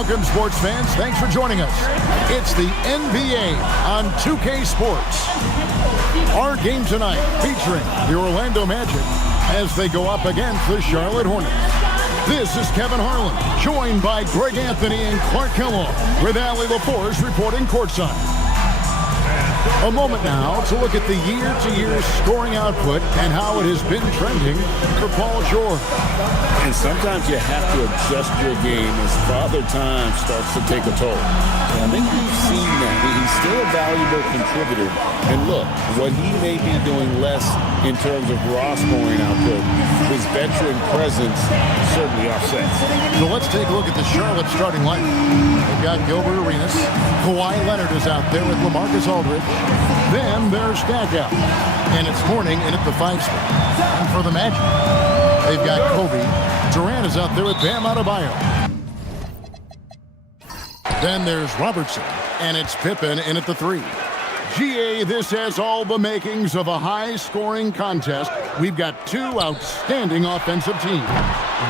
Welcome, sports fans. Thanks for joining us. It's the NBA on 2K Sports. Our game tonight featuring the Orlando Magic as they go up against the Charlotte Hornets. This is Kevin Harlan, joined by Greg Anthony and Clark Kellogg, with Allie LaForce reporting courtside. A moment now to look at the year-to-year scoring output and how it has been trending for Paul George. And sometimes you have to adjust your game as Father Time starts to take a toll. And I think we've seen that. He's still a valuable contributor. And look, what he may be doing less in terms of raw scoring output, his veteran presence certainly offsets. So let's take a look at the Charlotte starting lineup. They've got Gilbert Arenas. Kawhi Leonard is out there with LaMarcus Aldridge. Then there's Stackhouse. And it's Mourning in at the 5 spot. And for the Magic, they've got Kobe. Durant is out there with Bam Adebayo. Then there's Robertson. And it's Pippen in at the 3. GA, this has all the makings of a high-scoring contest. We've got two outstanding offensive teams.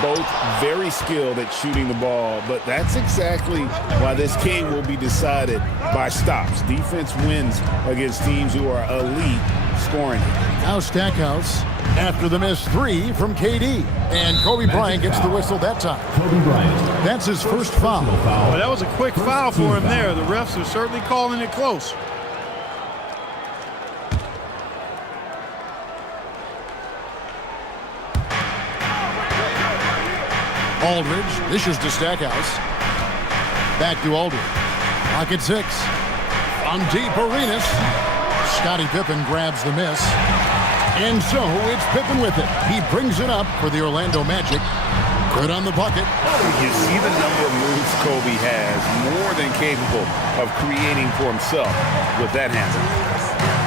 Both very skilled at shooting the ball, but that's exactly why this game will be decided by stops. Defense wins against teams who are elite scoring. Now Stackhouse after the missed 3 from KD. And Kobe Bryant gets the whistle that time. Kobe Bryant. That's his first foul. Well, that was a quick foul for him there. The refs are certainly calling it close. Aldridge dishes to Stackhouse. Back to Aldridge. Pocket 6. From deep, Arenas. Scottie Pippen grabs the miss. And so it's Pippen with it. He brings it up for the Orlando Magic. Good on the bucket. You see the number of moves Kobe has, more than capable of creating for himself with that handle.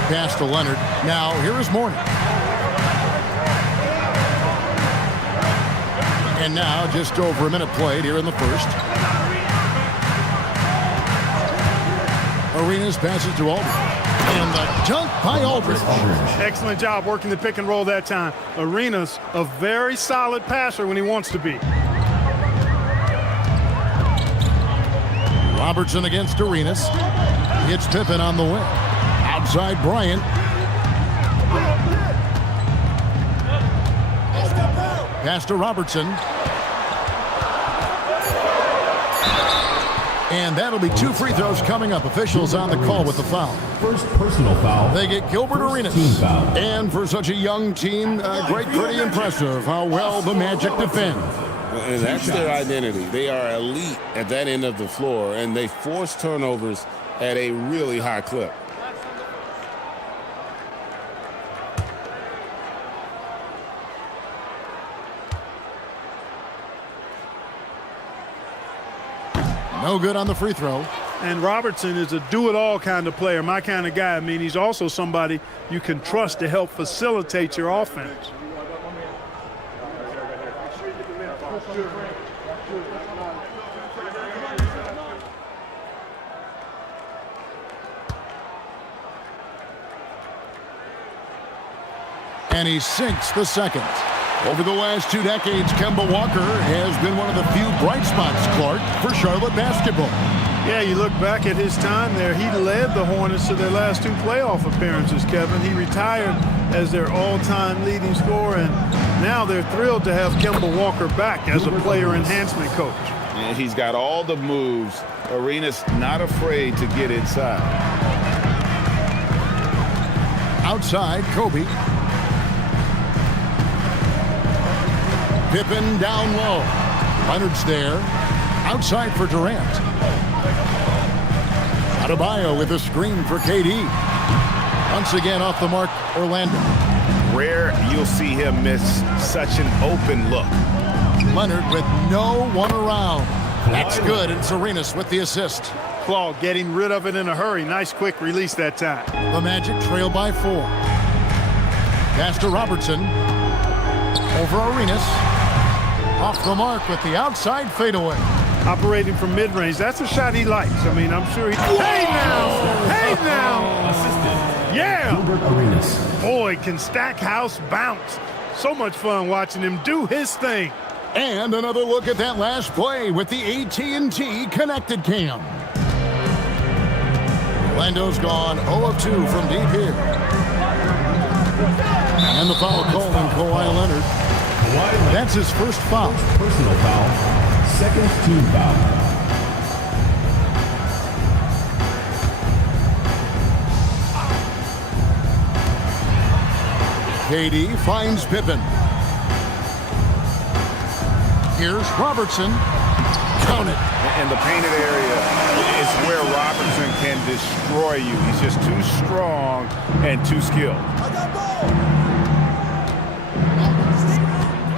Pass to Leonard. Now here is Mourning. And now just over a minute played here in the first. Arenas passes to Aldridge. And the dunk by Aldridge. Excellent job working the pick and roll that time. Arenas, a very solid passer when he wants to be. Robertson against Arenas. Hits Pippen on the wing. Outside Bryant. Pass to Robertson. And that'll be 2 free throws coming up. Officials on the call with the foul. First personal foul. They get Gilbert Arenas. And for such a young team, pretty impressive how well the Magic defend. And that's their identity. They are elite at that end of the floor, and they force turnovers at a really high clip. No good on the free throw. And Robertson is a do-it-all kind of player, my kind of guy. I mean, he's also somebody you can trust to help facilitate your offense. And he sinks the second. Over the last 2 decades, Kemba Walker has been one of the few bright spots, Clark, for Charlotte basketball. Yeah, you look back at his time there, he led the Hornets to their last 2 playoff appearances, Kevin. He retired as their all-time leading scorer, and now they're thrilled to have Kemba Walker back as a player enhancement coach. And he's got all the moves. Arenas not afraid to get inside. Outside, Kobe. Pippen down low. Leonard's there. Outside for Durant. Adebayo with a screen for KD. Once again off the mark, Orlando. Rare you'll see him miss such an open look. Leonard with no one around. That's good, and Arenas with the assist. Claw getting rid of it in a hurry. Nice quick release that time. The Magic trail by 4. Pass to Robertson. Over Arenas. Off the mark with the outside fadeaway. Operating from mid-range. That's a shot he likes. I mean, I'm sure he... Hey now! Hey now! Assistant. Yeah! Gilbert Arenas. Boy, can Stackhouse bounce. So much fun watching him do his thing. And another look at that last play with the AT&T Connected Cam. Orlando's gone 0 of 2 from deep here. And the foul call on Kawhi Leonard. That's his first foul. Personal foul. Second team foul. KD finds Pippen. Here's Robertson. Count it. And the painted area is where Robertson can destroy you. He's just too strong and too skilled.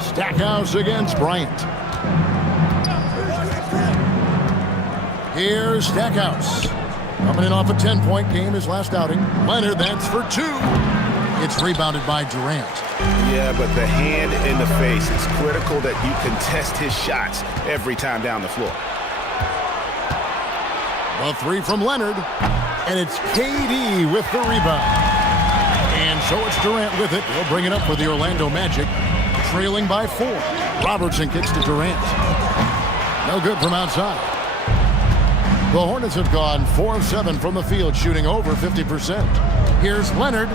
Stackhouse against Bryant. Here's Stackhouse. Coming in off a 10-point game his last outing. Leonard, that's for 2. It's rebounded by Durant. Yeah, but the hand in the face is critical that you contest his shots every time down the floor. A 3 from Leonard. And it's KD with the rebound. And so it's Durant with it. He'll bring it up for the Orlando Magic. Trailing by 4. Robertson kicks to Durant. No good from outside. The Hornets have gone 4 of 7 from the field, shooting over 50%. Here's Leonard.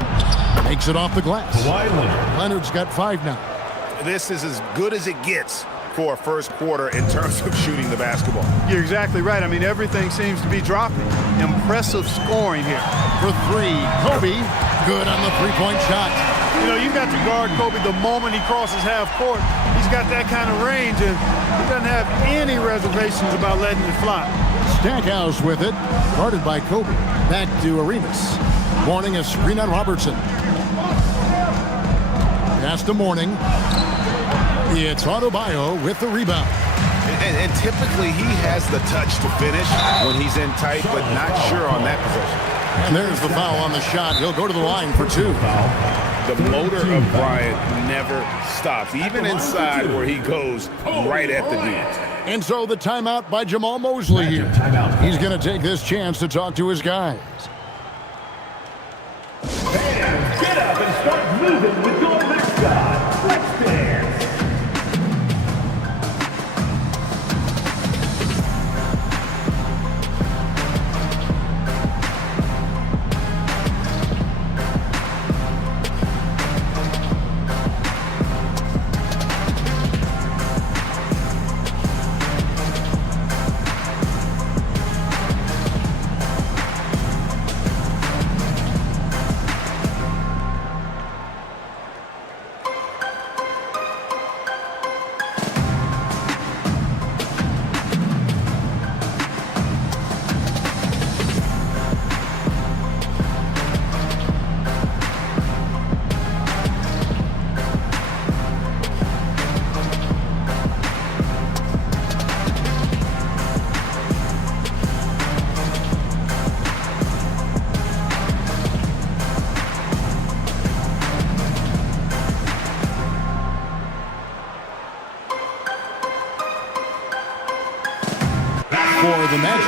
Makes it off the glass. Leonard's got 5 now. This is as good as it gets for a first quarter in terms of shooting the basketball. You're exactly right. I mean, everything seems to be dropping. Impressive scoring here. For 3, Kobe. Good on the 3-point shot. You know, you've got to guard Kobe the moment he crosses half court. He's got that kind of range, and he doesn't have any reservations about letting it fly. Stackhouse with it. Guarded by Kobe. Back to Arenas. Morning a screen on Robertson. Pass to Morning. It's Adebayo with the rebound. And typically he has the touch to finish when he's in tight, but not sure on that possession. And there's the foul on the shot. He'll go to the line for 2. The motor of Bryant never stops, even inside where he goes right at the D. And so the timeout by Jamal Mosley here. He's going to take this chance to talk to his guys. Fans, get up and start moving with your mascot. Let's dance. For the Magic,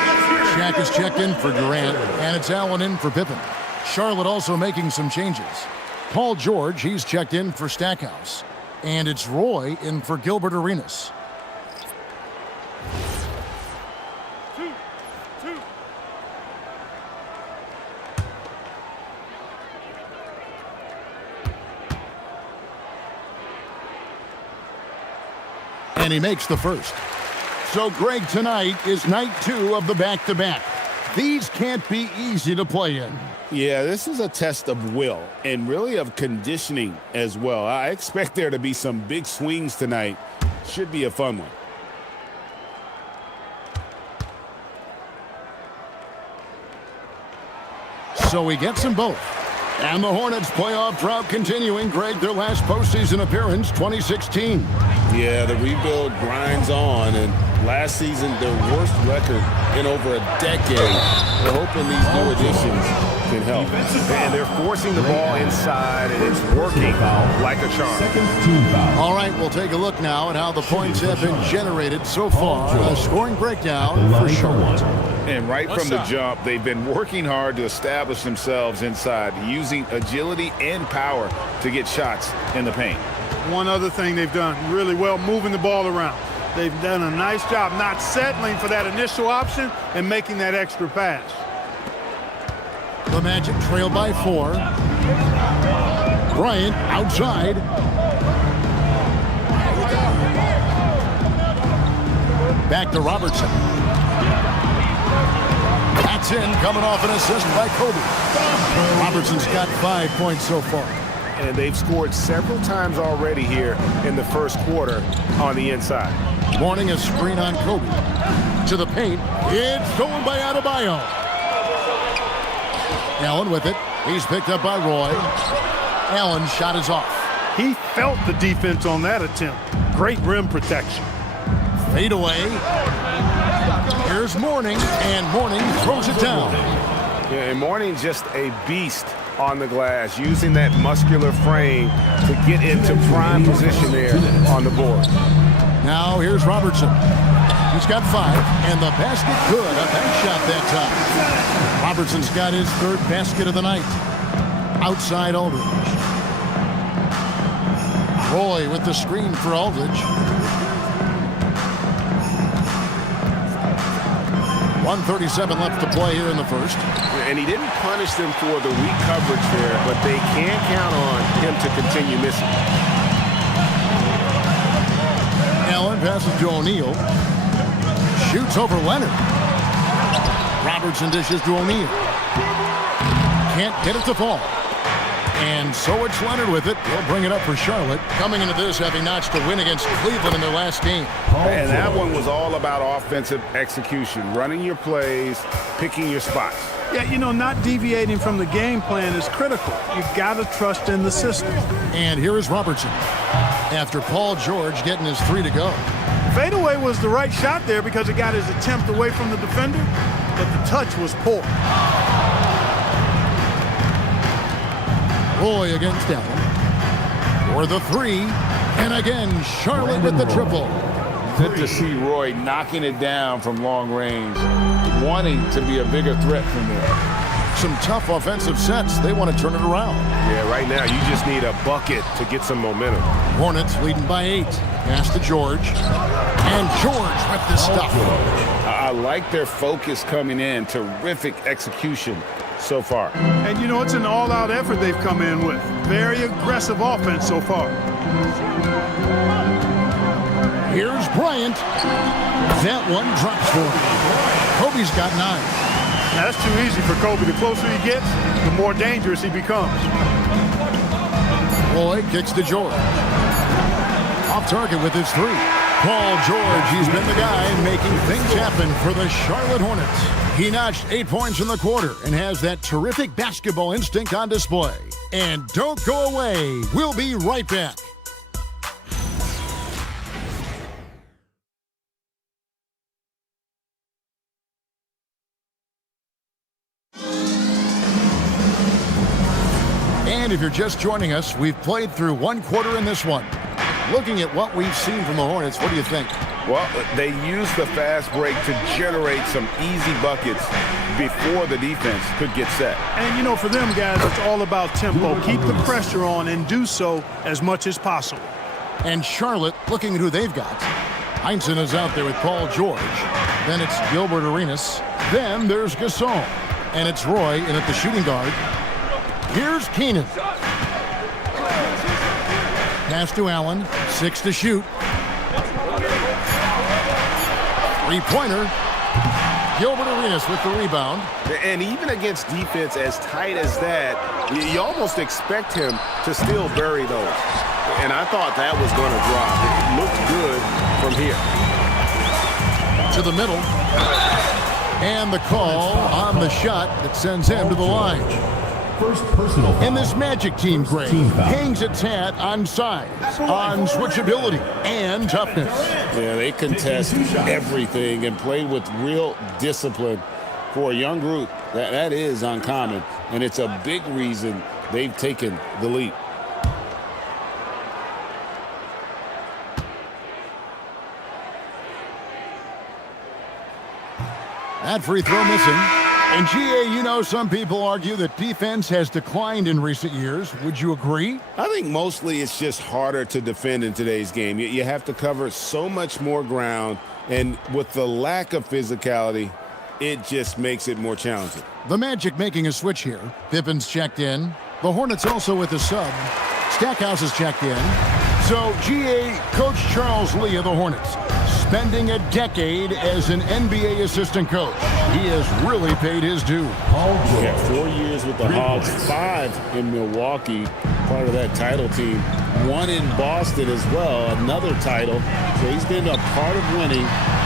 Shaq is checked in for Durant, and it's Allen in for Pippen. Charlotte also making some changes. Paul George, he's checked in for Stackhouse. And it's Roy in for Gilbert Arenas. And he makes the first. So, Greg, tonight is night 2 of the back-to-back. These can't be easy to play in. Yeah, this is a test of will and really of conditioning as well. I expect there to be some big swings tonight. Should be a fun one. So he gets them both. And the Hornets playoff drought continuing. Greg, their last postseason appearance, 2016. Yeah, the rebuild grinds on, and last season, their worst record in over a decade. We're hoping these new additions can help. And they're forcing the ball inside, and it's working like a charm. All right, we'll take a look now at how the points have been generated so far. A scoring breakdown for Charlotte. And right from the jump, they've been working hard to establish themselves inside, using using agility and power to get shots in the paint. One other thing they've done really well, moving the ball around. They've done a nice job not settling for that initial option and making that extra pass. The Magic trail by 4. Bryant outside. Back to Robertson. That's in, coming off an assist by Kobe. Robertson's got 5 points so far. And they've scored several times already here in the first quarter on the inside. Morning a screen on Kobe. To the paint. It's stolen by Adebayo. Allen with it. He's picked up by Roy. Allen's shot is off. He felt the defense on that attempt. Great rim protection. Fade away. Here's Morning, and Morning throws it down. Yeah, and Morning just a beast on the glass, using that muscular frame to get into prime position there on the board. Now here's Robertson. He's got 5, and the basket good. A bank shot that time. Robertson's got his 3rd basket of the night. Outside Aldridge. Roy with the screen for Aldridge. 1:37 left to play here in the first. And he didn't punish them for the weak coverage there, but they can't count on him to continue missing. Allen passes to O'Neal. Shoots over Leonard. Robertson dishes to O'Neal. Can't get it to fall. And so it's Leonard with it. He'll bring it up for Charlotte. Coming into this, having notched a win against Cleveland in their last game. And that one was all about offensive execution, running your plays, picking your spots. Yeah, you know, not deviating from the game plan is critical. You've got to trust in the system. And here is Robertson. After Paul George getting his 3 to go. Fadeaway was the right shot there because it got his attempt away from the defender, but the touch was poor. Roy against Allen. For the 3. And again, Charlotte with the triple. Good to see Roy knocking it down from long range, wanting to be a bigger threat from there. Some tough offensive sets. They want to turn it around. Yeah, right now you just need a bucket to get some momentum. Hornets leading by 8. Pass to George. And George with the stuff. I like their focus coming in. Terrific execution so far. And you know, it's an all-out effort they've come in with. Very aggressive offense so far. Here's Bryant. That one drops for him. Kobe's got 9. Now, that's too easy for Kobe. The closer he gets, the more dangerous he becomes. Roy kicks to George. Off target with his 3. Paul George, he's been the guy making things happen for the Charlotte Hornets. He notched 8 points in the quarter and has that terrific basketball instinct on display. And don't go away. We'll be right back. And if you're just joining us, we've played through 1 quarter in this one. Looking at what we've seen from the Hornets, what do you think? Well, they used the fast break to generate some easy buckets before the defense could get set. And, you know, for them guys, it's all about tempo. Keep the pressure on and do so as much as possible. And Charlotte, looking at who they've got. Heinsohn is out there with Paul George. Then it's Gilbert Arenas. Then there's Gasol. And it's Roy in at the shooting guard. Here's Keenan. Pass to Allen. 6 to shoot. 3-pointer. Gilbert Arenas with the rebound. And even against defense as tight as that, you almost expect him to still bury those. And I thought that was going to drop. It looked good from here. To the middle. And the call on the shot that sends him to the line. First personal foul. And this Magic team grade hangs its hat on size, on switchability, and toughness. Yeah, they contest everything and play with real discipline. For a young group, that is uncommon, and it's a big reason they've taken the lead. That free throw missing. And GA, you know, some people argue that defense has declined in recent years. Would you agree? I think mostly it's just harder to defend in today's game. You have to cover so much more ground, and with the lack of physicality, it just makes it more challenging. The Magic making a switch here. Pippen's checked in. The Hornets also with a sub. Stackhouse is checked in. So, GA, Coach Charles Lee of the Hornets, spending a decade as an NBA assistant coach. He has really paid his due. Yeah, 4 years with the Hawks, 5 in Milwaukee, part of that title team. 1 in Boston as well, another title. So he's been a part of winning,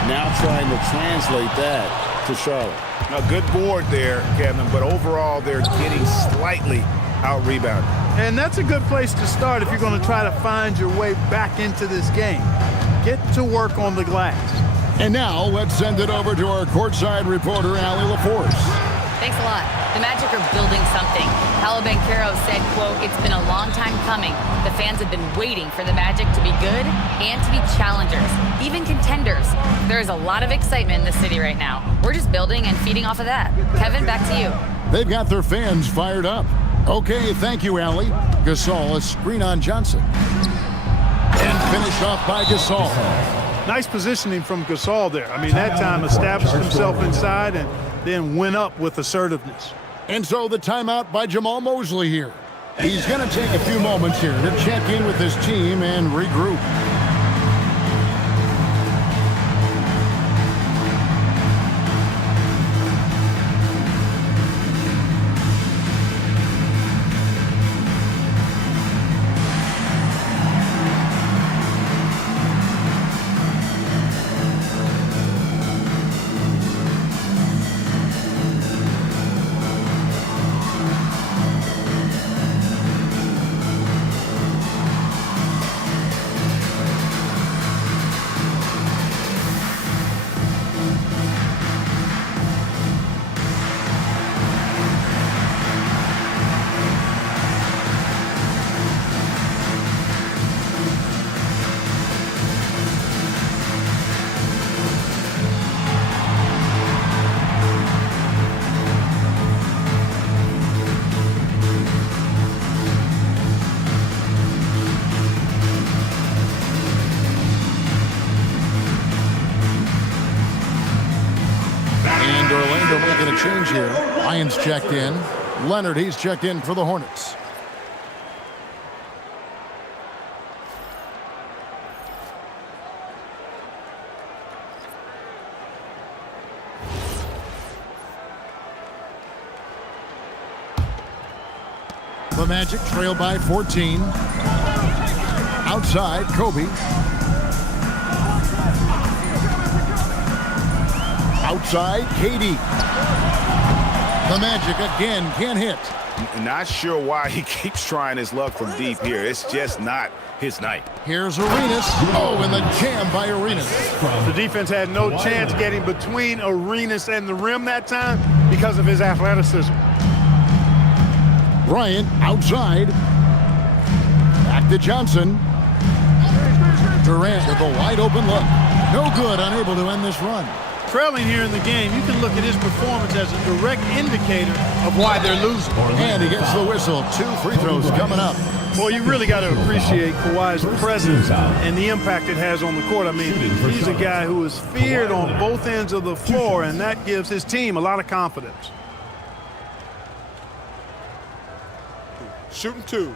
now trying to translate that to Charlotte. A good board there, Kevin, but overall they're getting slightly out-rebounded. And that's a good place to start if you're going to try to find your way back into this game. Get to work on the glass. And now let's send it over to our courtside reporter, Allie LaForce. Thanks a lot. The Magic are building something. Paolo Banchero said, quote, "It's been a long time coming. The fans have been waiting for the Magic to be good and to be challengers, even contenders. There is a lot of excitement in the city right now. We're just building and feeding off of that." Kevin, back to you. They've got their fans fired up. Okay, thank you, Allie. Gasol, a screen on Johnson. And finished off by Gasol. Nice positioning from Gasol there. I mean, that time established himself inside and then went up with assertiveness. And so the timeout by Jamal Mosley here. He's going to take a few moments here to check in with his team and regroup. Change here. Lyons checked in. Leonard, he's checked in for the Hornets. The Magic trail by 14. Outside, Kobe. Outside, KD. The Magic again can't hit. Not sure why he keeps trying his luck from deep here. It's just not his night. Here's Arenas. Oh, and the jam by Arenas. The defense had no chance getting between Arenas and the rim that time because of his athleticism. Bryant outside. Back to Johnson. Durant with a wide open look. No good, unable to end this run. Trailing here in the game, you can look at his performance as a direct indicator of why they're losing. And he gets the whistle. 2 free throws coming up. Well, you really got to appreciate Kawhi's presence and the impact it has on the court. I mean, he's a guy who is feared on both ends of the floor, and that gives his team a lot of confidence. Shooting 2.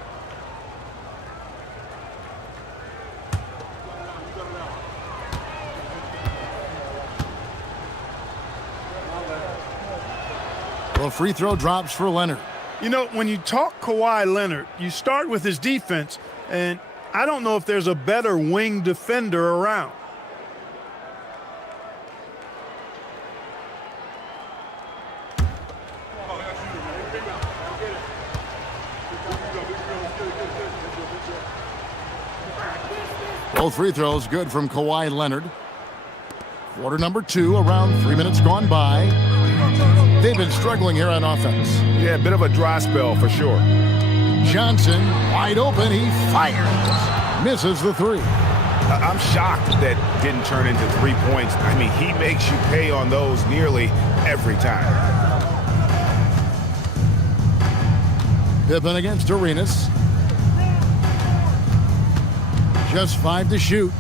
Well, free throw drops for Leonard. You know, when you talk Kawhi Leonard, you start with his defense, and I don't know if there's a better wing defender around. Both free throws good from Kawhi Leonard. Quarter number 2, around 3 minutes gone by. They've been struggling here on offense. Yeah, a bit of a dry spell for sure. Johnson, wide open, he fires. Misses the 3. I'm shocked that didn't turn into 3 points. I mean, he makes you pay on those nearly every time. Pippen against Arenas. Just 5 to shoot.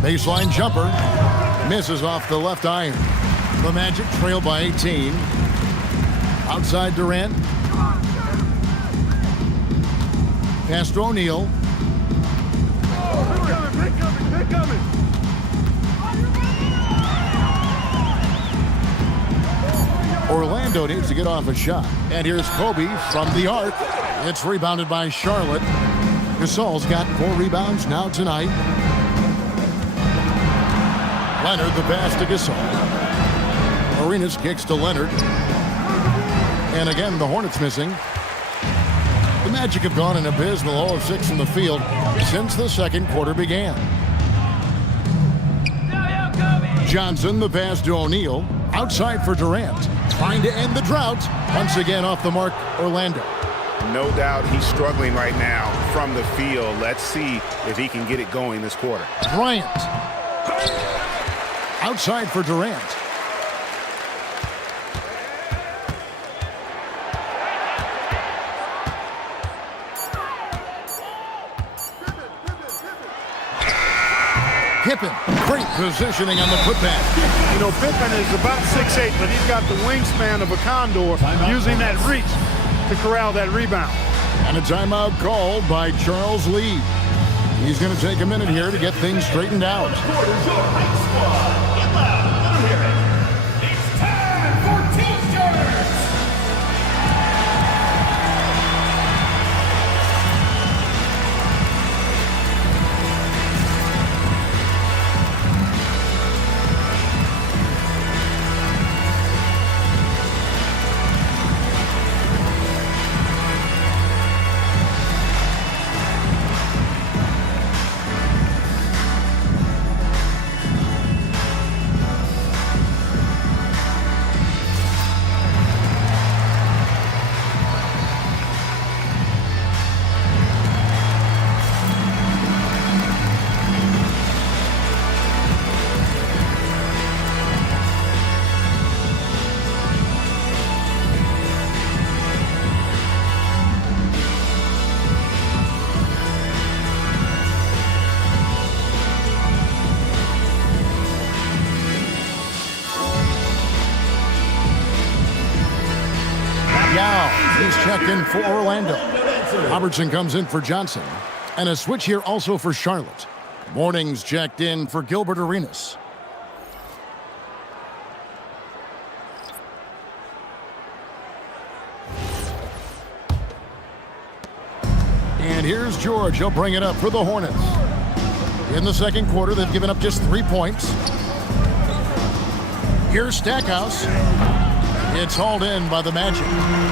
Baseline jumper. Misses off the left iron. The Magic trail by 18. Outside Durant. Pass to O'Neal. Orlando needs to get off a shot. And here's Kobe from the arc. It's rebounded by Charlotte. Gasol's got 4 rebounds now tonight. Leonard the pass to Gasol. Arenas kicks to Leonard. And again, the Hornets missing. The Magic have gone an abysmal 0 of 6 from the field since the second quarter began. Johnson the pass to O'Neal. Outside for Durant. Trying to end the drought. Once again off the mark, Orlando. No doubt he's struggling right now from the field. Let's see if he can get it going this quarter. Bryant. Outside for Durant. Pippen, great positioning on the putback. You know, Pippen is about 6'8", but he's got the wingspan of a condor, using that reach to corral that rebound. And a timeout called by Charles Lee. He's going to take a minute here to get things straightened out. It's time for team starters. He's checked in for Orlando. Robertson comes in for Johnson. And a switch here also for Charlotte. Morning's checked in for Gilbert Arenas. And here's George. He'll bring it up for the Hornets. In the second quarter, they've given up just 3 points. Here's Stackhouse. It's hauled in by the Magic.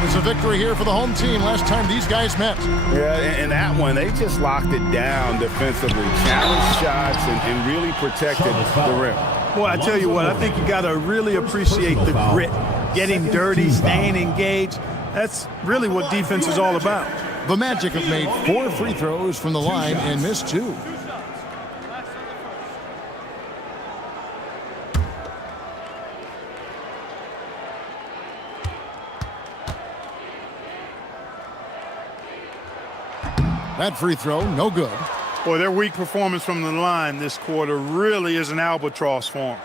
It's a victory here for the home team last time these guys met. Yeah, and that one, they just locked it down defensively. Challenged shots and really protected the rim. Boy, I tell you what, I think you got to really appreciate the grit. Getting dirty, staying engaged. That's really what defense is all about. The Magic have made 4 free throws from the line and missed 2. That free throw, no good. Boy, their weak performance from the line this quarter really is an albatross for them.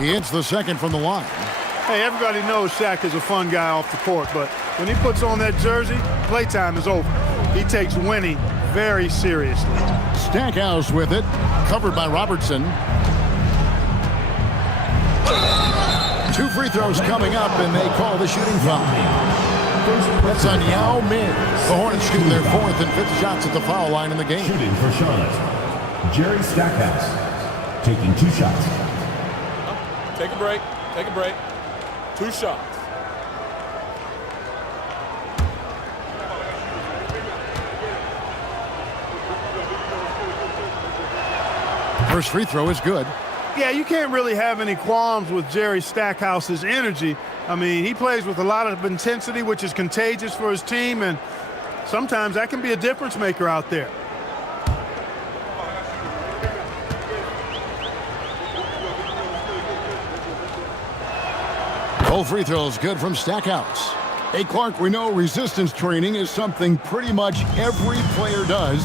He hits the second from the line. Hey, everybody knows Shaq is a fun guy off the court, but when he puts on that jersey, playtime is over. He takes winning very seriously. Stackhouse with it, covered by Robertson. 2 free throws coming up, and they call the shooting foul. That's on Yao Ming. The Hornets shooting their 4th and 5th shots at the foul line in the game. Shooting for Charlotte, Jerry Stackhouse, taking 2 shots. Take a break. Take a break. 2 shots. First free throw is good. Yeah, you can't really have any qualms with Jerry Stackhouse's energy. I mean, he plays with a lot of intensity, which is contagious for his team, and sometimes that can be a difference maker out there. Both free throws good from Stackhouse. Hey, Clark, we know resistance training is something pretty much every player does.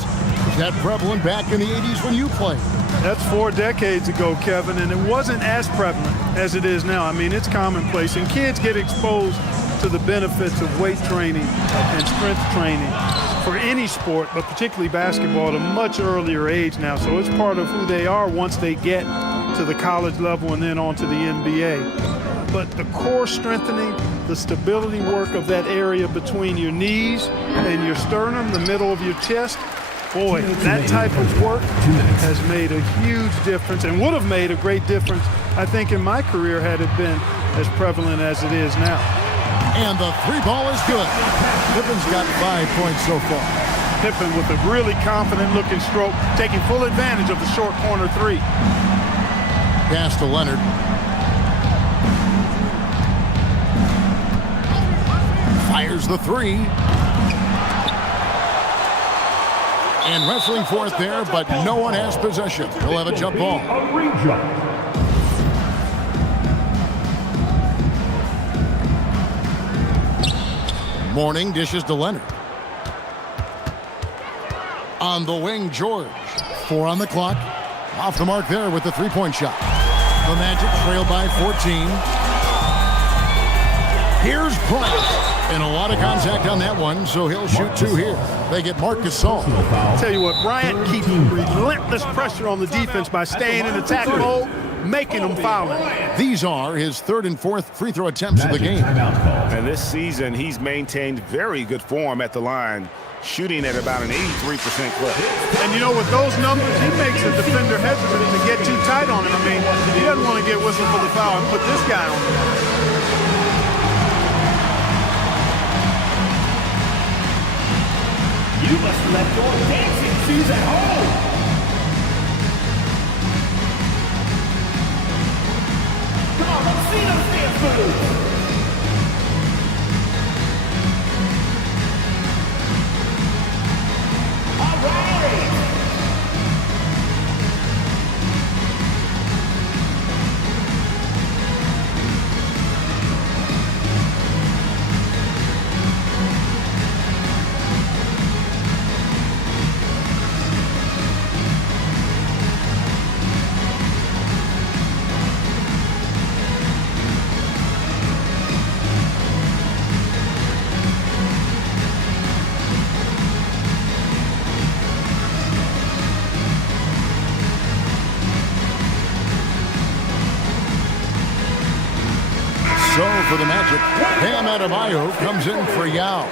Was that prevalent back in the 80s when you played? That's 4 decades ago, Kevin, and it wasn't as prevalent as it is now. I mean, it's commonplace, and kids get exposed to the benefits of weight training and strength training for any sport, but particularly basketball, at a much earlier age now. So it's part of who they are once they get to the college level and then on to the NBA. But the core strengthening, the stability work of that area between your knees and your sternum, the middle of your chest, boy, that type of work has made a huge difference and would have made a great difference, I think, in my career had it been as prevalent as it is now. And the three ball is good. Pippen's got 5 points so far. Pippen with a really confident-looking stroke, taking full advantage of the short corner three. Pass to Leonard. Fires the three. And wrestling for it there, but no one has possession. He'll have a jump ball. A ring jump. Mourning dishes to Leonard. On the wing, George. 4 on the clock. Off the mark there with the three-point shot. The Magic trail by 14. Here's Bryant. And a lot of contact on that one, so he'll shoot 2 here. They get Marc Gasol. Tell you what, Bryant keeps relentless pressure on the defense by staying in attack mode, making them foul. These are his 3rd and 4th free throw attempts of the game. And this season, he's maintained very good form at the line, shooting at about an 83% clip. And you know, with those numbers, he makes a defender hesitant to get too tight on him. I mean, he doesn't want to get whistled for the foul and put this guy on. You must have left your dancing shoes at home. Come on, let's see those dance moves. All right. So for the Magic, Bam Adebayo comes in for Yao.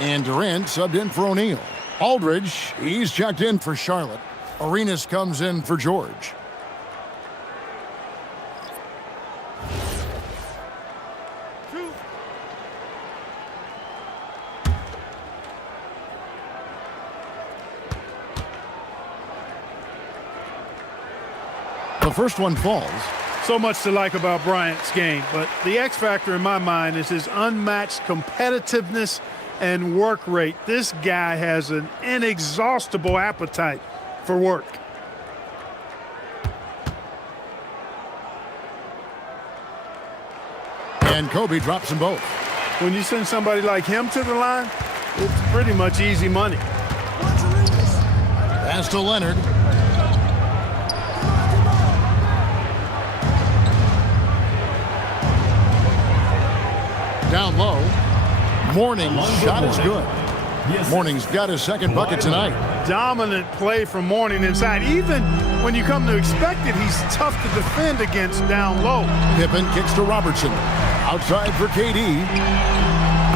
And Durant subbed in for O'Neal. Aldridge, he's checked in for Charlotte. Arenas comes in for George. The first one falls. So much to like about Bryant's game, but the X factor in my mind is his unmatched competitiveness and work rate. This guy has an inexhaustible appetite for work. And Kobe drops them both. When you send somebody like him to the line, it's pretty much easy money. Pass to Leonard. Down low. Mourning's shot is good. Mourning's got his second bucket tonight. Dominant play from Mourning inside. Even when you come to expect it, he's tough to defend against down low. Pippen kicks to Robertson. Outside for KD.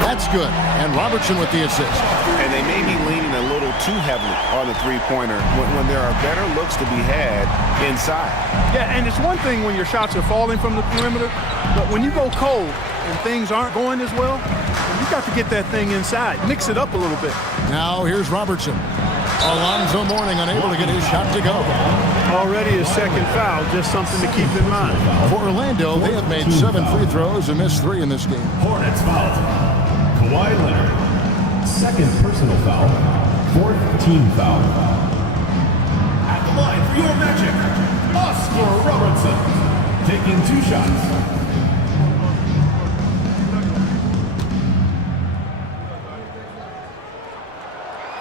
That's good. And Robertson with the assist. And they may be leaning a little too heavily on the three-pointer when there are better looks to be had inside. Yeah, and it's one thing when your shots are falling from the perimeter, but when you go cold and things aren't going as well, you got to get that thing inside. Mix it up a little bit. Now here's Robertson. Alonzo Mourning unable to get his shot to go. Already his second foul, just something to keep in mind. For Orlando, they have made 7 free throws and missed 3 in this game. Hornets foul. Kawhi Leonard. Second personal foul. Fourth team foul. At the line for your Magic, Oscar Robertson. Taking 2 shots.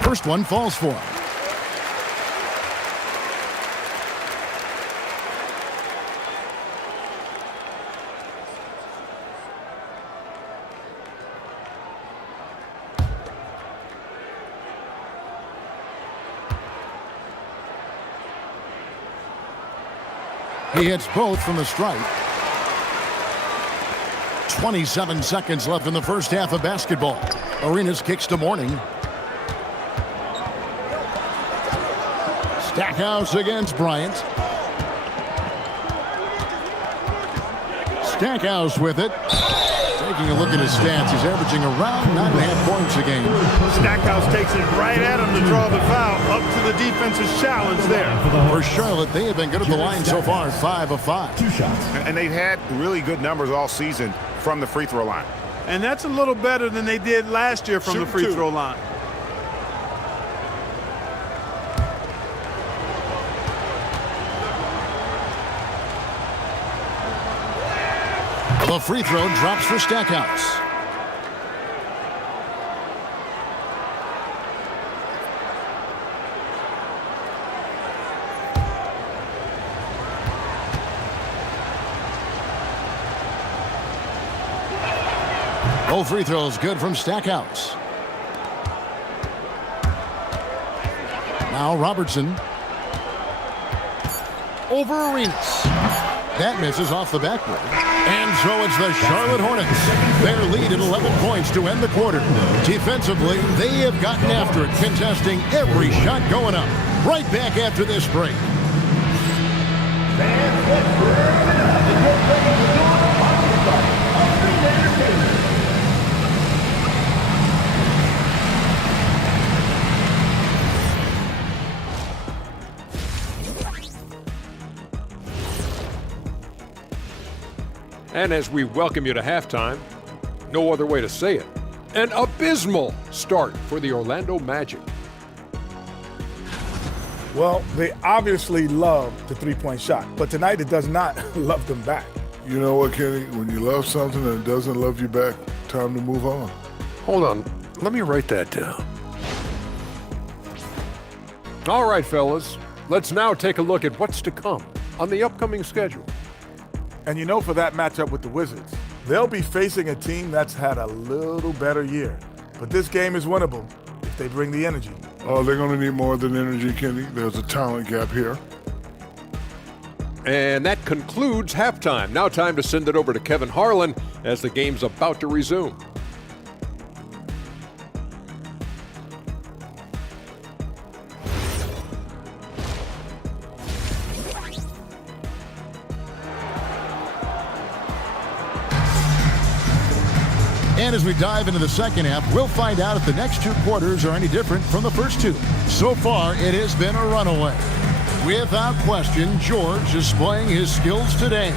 First one falls for him. He hits both from the stripe. 27 seconds left in the first half of basketball. Arenas kicks to Mourning. Stackhouse against Bryant. Stackhouse with it. Taking a look at his stats, he's averaging around 9.5 points a game. Stackhouse takes it right at him to draw the foul, up to the defense's challenge there. For Charlotte, they have been good at the line so far, 5 of 5. 2 shots. And they've had really good numbers all season from the free throw line. And that's a little better than they did last year from the free throw line. The free throw drops for Stackhouse. Both free throws good from Stackhouse. Now Robertson. Over Arenas. That misses off the backboard. And so it's the Charlotte Hornets. Their lead at 11 points to end the quarter. Defensively, they have gotten after it, contesting every shot going up. Right back after this break. And as we welcome you to halftime, no other way to say it, an abysmal start for the Orlando Magic. Well, they obviously love the three-point shot, but tonight it does not love them back. You know what, Kenny? When you love something and it doesn't love you back, time to move on. Hold on, let me write that down. All right, fellas, let's now take a look at what's to come on the upcoming schedule. And you know, for that matchup with the Wizards, they'll be facing a team that's had a little better year. But this game is winnable if they bring the energy. Oh, they're going to need more than energy, Kenny. There's a talent gap here. And that concludes halftime. Now time to send it over to Kevin Harlan as the game's about to resume. And as we dive into the second half, we'll find out if the next 2 quarters are any different from the first 2. So far, it has been a runaway. Without question, George is displaying his skills today.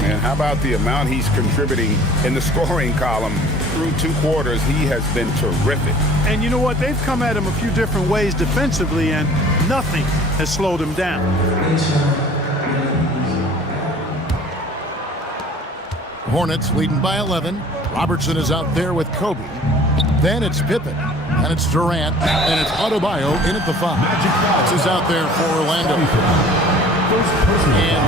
Man, how about the amount he's contributing in the scoring column? Through 2 quarters, he has been terrific. And you know what? They've come at him a few different ways defensively, and nothing has slowed him down. Hornets leading by 11. Robertson is out there with Kobe. Then it's Pippen. And it's Durant. And it's Adebayo in at the 5. This is out there for Orlando. And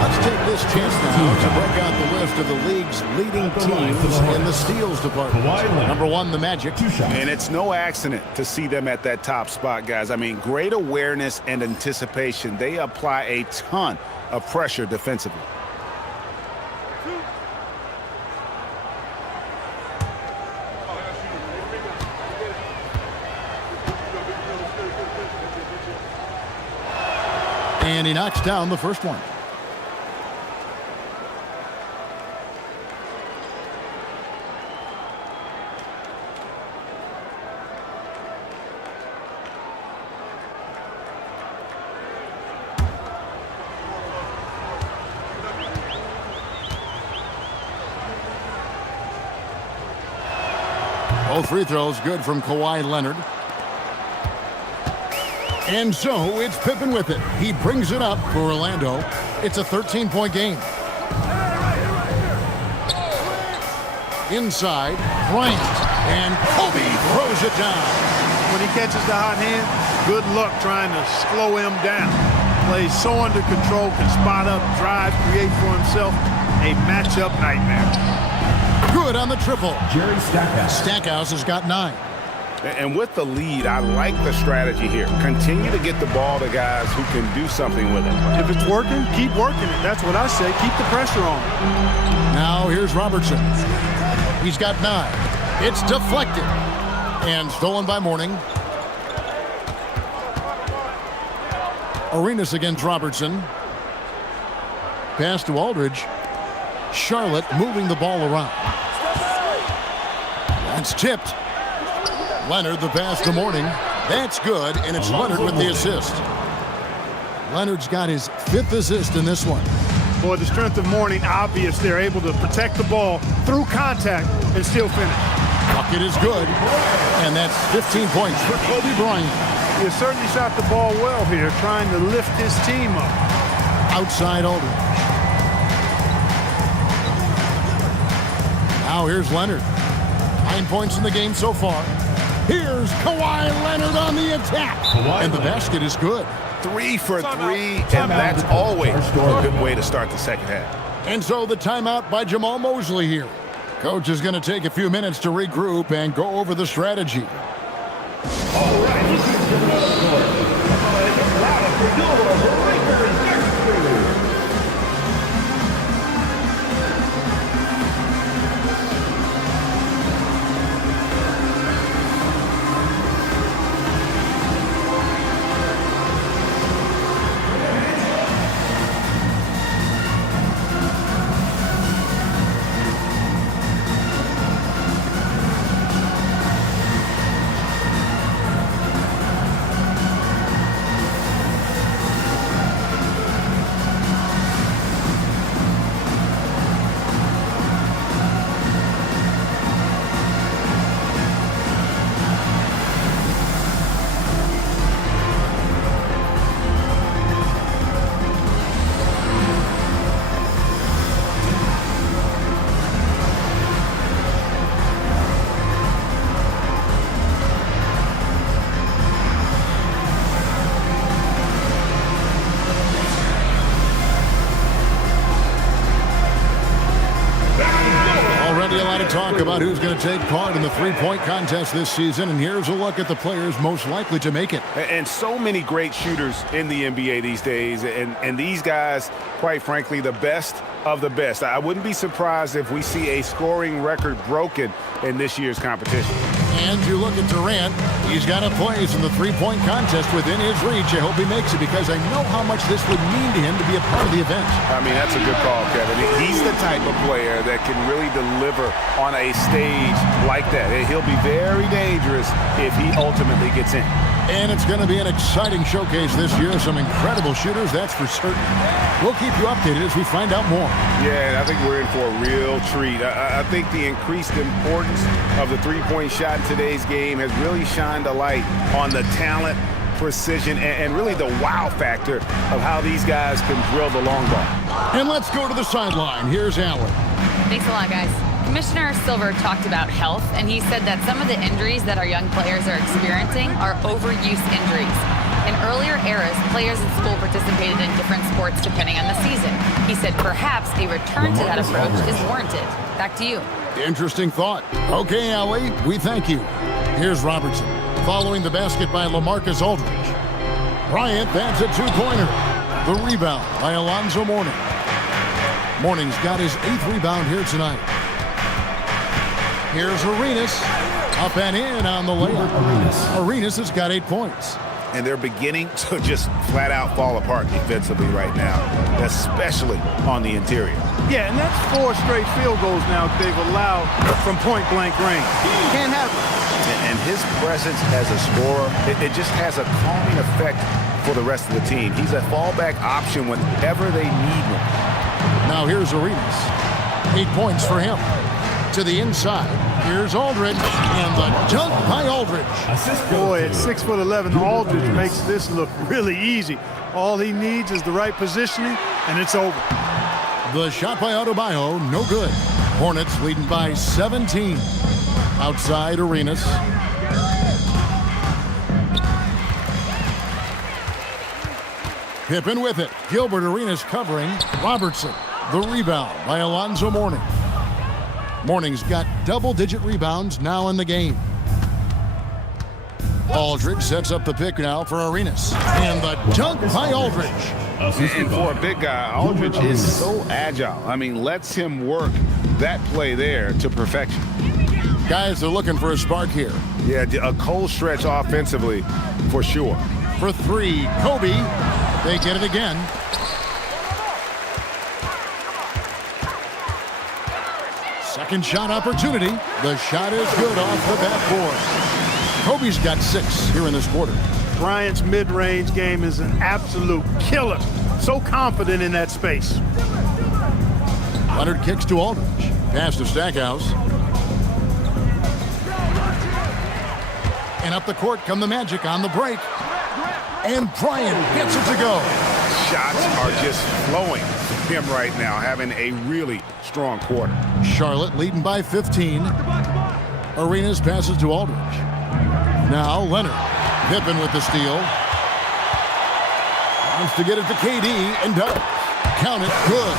let's take this chance now to break out the list of the league's leading teams in the steals department. Number 1, the Magic. And it's no accident to see them at that top spot, guys. I mean, great awareness and anticipation. They apply a ton of pressure defensively. And he knocks down the first one. Both free throws good from Kawhi Leonard. And so it's Pippen with it. He brings it up for Orlando. It's a 13-point game. Inside, Bryant. And Kobe throws it down. When he catches the hot hand, good luck trying to slow him down. Plays so under control, can spot up, drive, create for himself. A matchup nightmare. Good on the triple. Jerry Stackhouse. Stackhouse has got 9. And with the lead, I like the strategy here. Continue to get the ball to guys who can do something with it. If it's working, keep working it. That's what I say. Keep the pressure on. Now here's Robertson. He's got 9. It's deflected. And stolen by Mourning. Arenas against Robertson. Pass to Aldridge. Charlotte moving the ball around. That's tipped. Leonard the pass to Mourning. That's good, and it's Leonard with the assist. Leonard's got his 5th assist in this one. Boy, the strength of Mourning, obvious. They're able to protect the ball through contact and still finish. Bucket is good, and that's 15 points for Kobe Bryant. He has certainly shot the ball well here, trying to lift his team up. Outside Aldridge. Now here's Leonard. 9 points in the game so far. Here's Kawhi Leonard on the attack. And the basket is good. 3 for 3, and that's always a good way to start the second half. And so the timeout by Jamal Mosley here. Coach is going to take a few minutes to regroup and go over the strategy. All right, let's get to the score. It's loud for your Lakers next year. Talk about who's going to take part in the three-point contest this season, and here's a look at the players most likely to make it. And so many great shooters in the NBA these days, and these guys, quite frankly, the best of the best. I wouldn't be surprised if we see a scoring record broken in this year's competition. And you look at Durant, he's got a place in the three-point contest within his reach. I hope he makes it because I know how much this would mean to him to be a part of the event. I mean, that's a good call, Kevin. He's the type of player that can really deliver on a stage like that. He'll be very dangerous if he ultimately gets in. And it's going to be an exciting showcase this year. Some incredible shooters, that's for certain. We'll keep you updated as we find out more. Yeah, I think we're in for a real treat. I think the increased importance of the three-point shot in today's game has really shined a light on the talent, precision, and really the wow factor of how these guys can drill the long ball. And let's go to the sideline. Here's Allen. Thanks a lot, guys. Commissioner Silver talked about health, and he said that some of the injuries that our young players are experiencing are overuse injuries. In earlier eras, players in school participated in different sports depending on the season. He said perhaps a return to that approach is warranted. Back to you. Interesting thought. Okay, Allie, we thank you. Here's Robertson, following the basket by LaMarcus Aldridge. Bryant, that's a two-pointer. The rebound by Alonzo Mourning. Mourning's got his 8th rebound here tonight. Here's Arenas, up and in on the layup. Arenas has got 8 points. And they're beginning to just flat out fall apart defensively right now, especially on the interior. Yeah, and that's 4 straight field goals now they've allowed from point-blank range. Can't have it. And his presence as a scorer, it just has a calming effect for the rest of the team. He's a fallback option whenever they need one. Now here's Arenas. 8 points for him. To the inside. Here's Aldridge, and the dunk by Aldridge. Boy, at 6'11", Aldridge makes this look really easy. All he needs is the right positioning, and it's over. The shot by Adebayo, no good. Hornets leading by 17. Outside Arenas. Pippen with it. Gilbert Arenas covering. Robertson. The rebound by Alonzo Mourning. Mourning's got double-digit rebounds now in the game. Aldridge sets up the pick now for Arenas. And the dunk by Aldridge. And for a big guy, Aldridge is so agile. I mean, lets him work that play there to perfection. Guys are looking for a spark here. Yeah, a cold stretch offensively for sure. For three, Kobe. They get it again. Second shot opportunity. The shot is good off the backboard. Kobe's got 6 here in this quarter. Bryant's mid-range game is an absolute killer. So confident in that space. Leonard kicks to Aldridge. Pass to Stackhouse. And up the court come the Magic on the break. And Bryant gets it to go. Shots are just flowing from him right now, having a really strong quarter. Charlotte leading by 15. Arenas passes to Aldridge. Now Leonard. Pippen with the steal. Wants to get it to KD and does. Count it, good.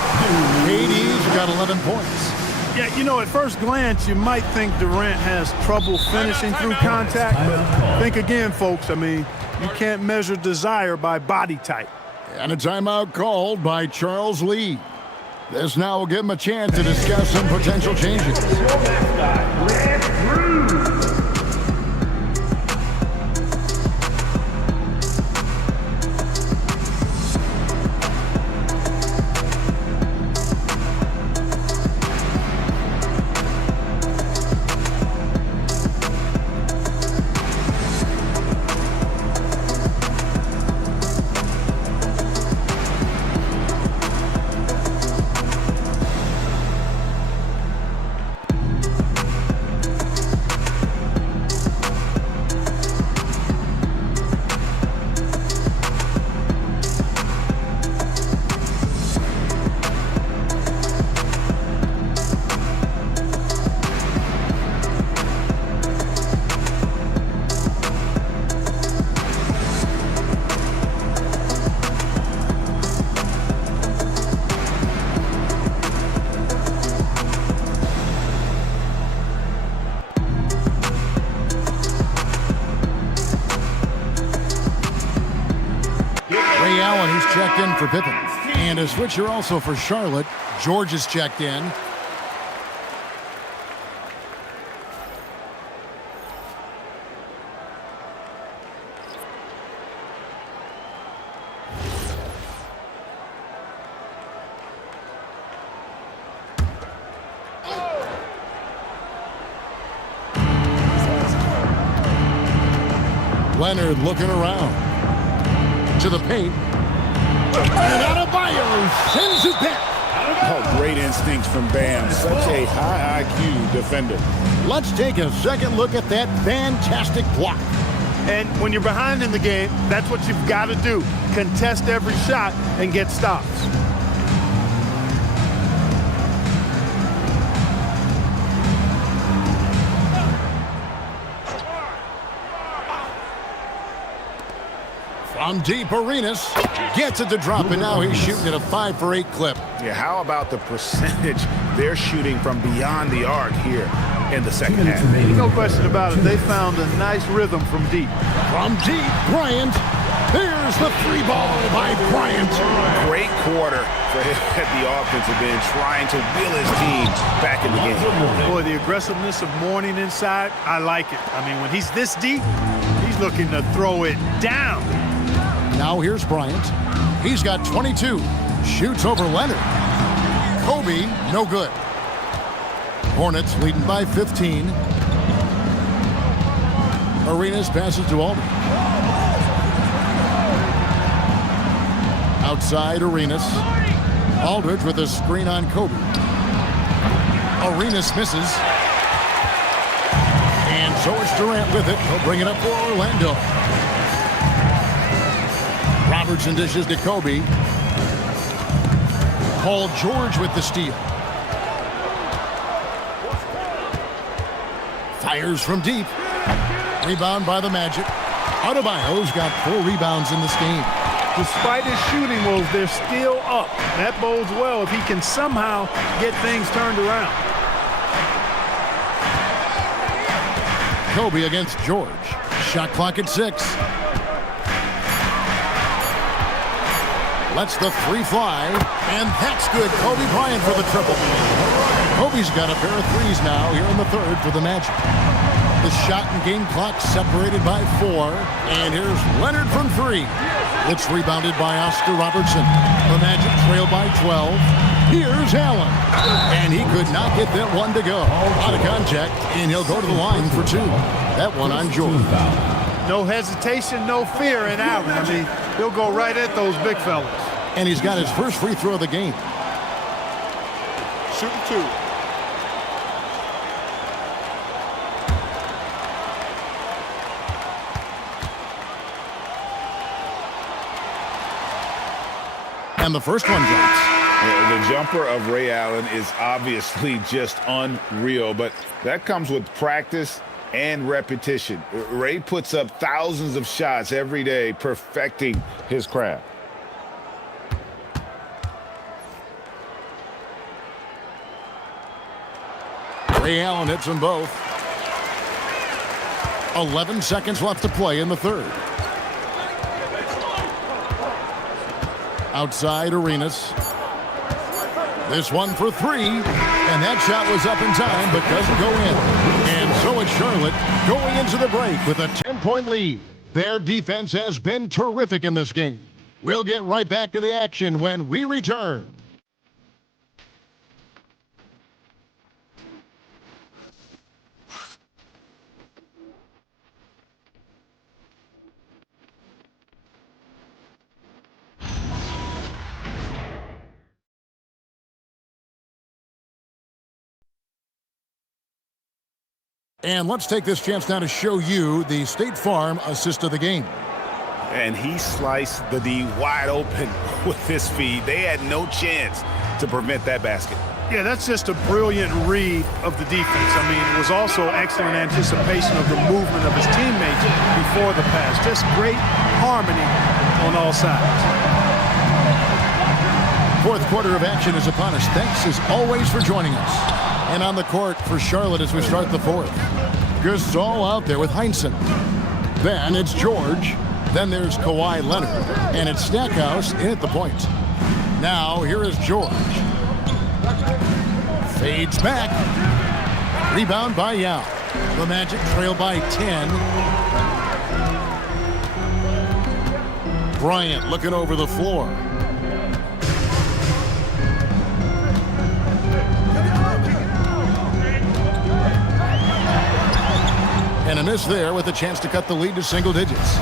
KD's got 11 points. Yeah, you know, at first glance, you might think Durant has trouble finishing through contact, but think again, folks. I mean, you can't measure desire by body type. And a timeout called by Charles Lee. This now will give him a chance to discuss some potential changes. Checked in for Pippen. And a switcher also for Charlotte. George is checked in. Leonard looking around. To the paint. And Adebayo sends it back. Oh, great instincts from Bam. Such a high IQ defender. Let's take a second look at that fantastic block. And when you're behind in the game, that's what you've got to do. Contest every shot and get stops. From deep, Arenas gets it to drop, and now he's shooting at a 5 for 8 clip. Yeah, how about the percentage they're shooting from beyond the arc here in the second half? No question about it. They found a nice rhythm from deep. From deep, Bryant. There's the 3-ball by Bryant. Great quarter for the offensive end, trying to wheel his team back in the game. Boy, the aggressiveness of Mourning inside, I like it. I mean, when he's this deep, he's looking to throw it down. Now here's Bryant. He's got 22. Shoots over Leonard. Kobe, no good. Hornets leading by 15. Arenas passes to Aldridge. Outside Arenas. Aldridge with a screen on Kobe. Arenas misses. So it's Durant with it. He'll bring it up for Orlando. Robertson dishes to Kobe. Paul George with the steal. Fires from deep. Rebound by the Magic. Adebayo's got 4 rebounds in this game. Despite his shooting woes, they're still up. That bodes well if he can somehow get things turned around. Kobe against George. Shot clock at 6. Lets the 3 fly, and that's good. Kobe Bryant for the triple. Kobe's got a pair of 3s now here in the third for the Magic. The shot and game clock separated by 4, and here's Leonard from 3. It's rebounded by Oscar Robertson. The Magic trail by 12. Here's Allen, and he could not get that one to go. Out of contact, and he'll go to the line for 2. That one on Jordan. No hesitation, no fear in Allen. I mean, he'll go right at those big fellas. And he's got his first free throw of the game. Shooting 2. And the first one drops. The jumper of Ray Allen is obviously just unreal, but that comes with practice and repetition. Ray puts up thousands of shots every day, perfecting his craft. Ray Allen hits them both. 11 seconds left to play in the third. Outside Arenas. This one for 3, and that shot was up in time but doesn't go in. And so it's Charlotte going into the break with a 10-point lead. Their defense has been terrific in this game. We'll get right back to the action when we return. And let's take this chance now to show you the State Farm assist of the game. And he sliced the D wide open with his feed. They had no chance to prevent that basket. Yeah, that's just a brilliant read of the defense. I mean, it was also excellent anticipation of the movement of his teammates before the pass. Just great harmony on all sides. Fourth quarter of action is upon us. Thanks as always for joining us. And on the court for Charlotte as we start the fourth. Gasol out there with Heinsohn. Then it's George. Then there's Kawhi Leonard. And it's Stackhouse in at the point. Now here is George. Fades back. Rebound by Yao. The Magic trail by 10. Bryant looking over the floor. And a miss there with a chance to cut the lead to single digits.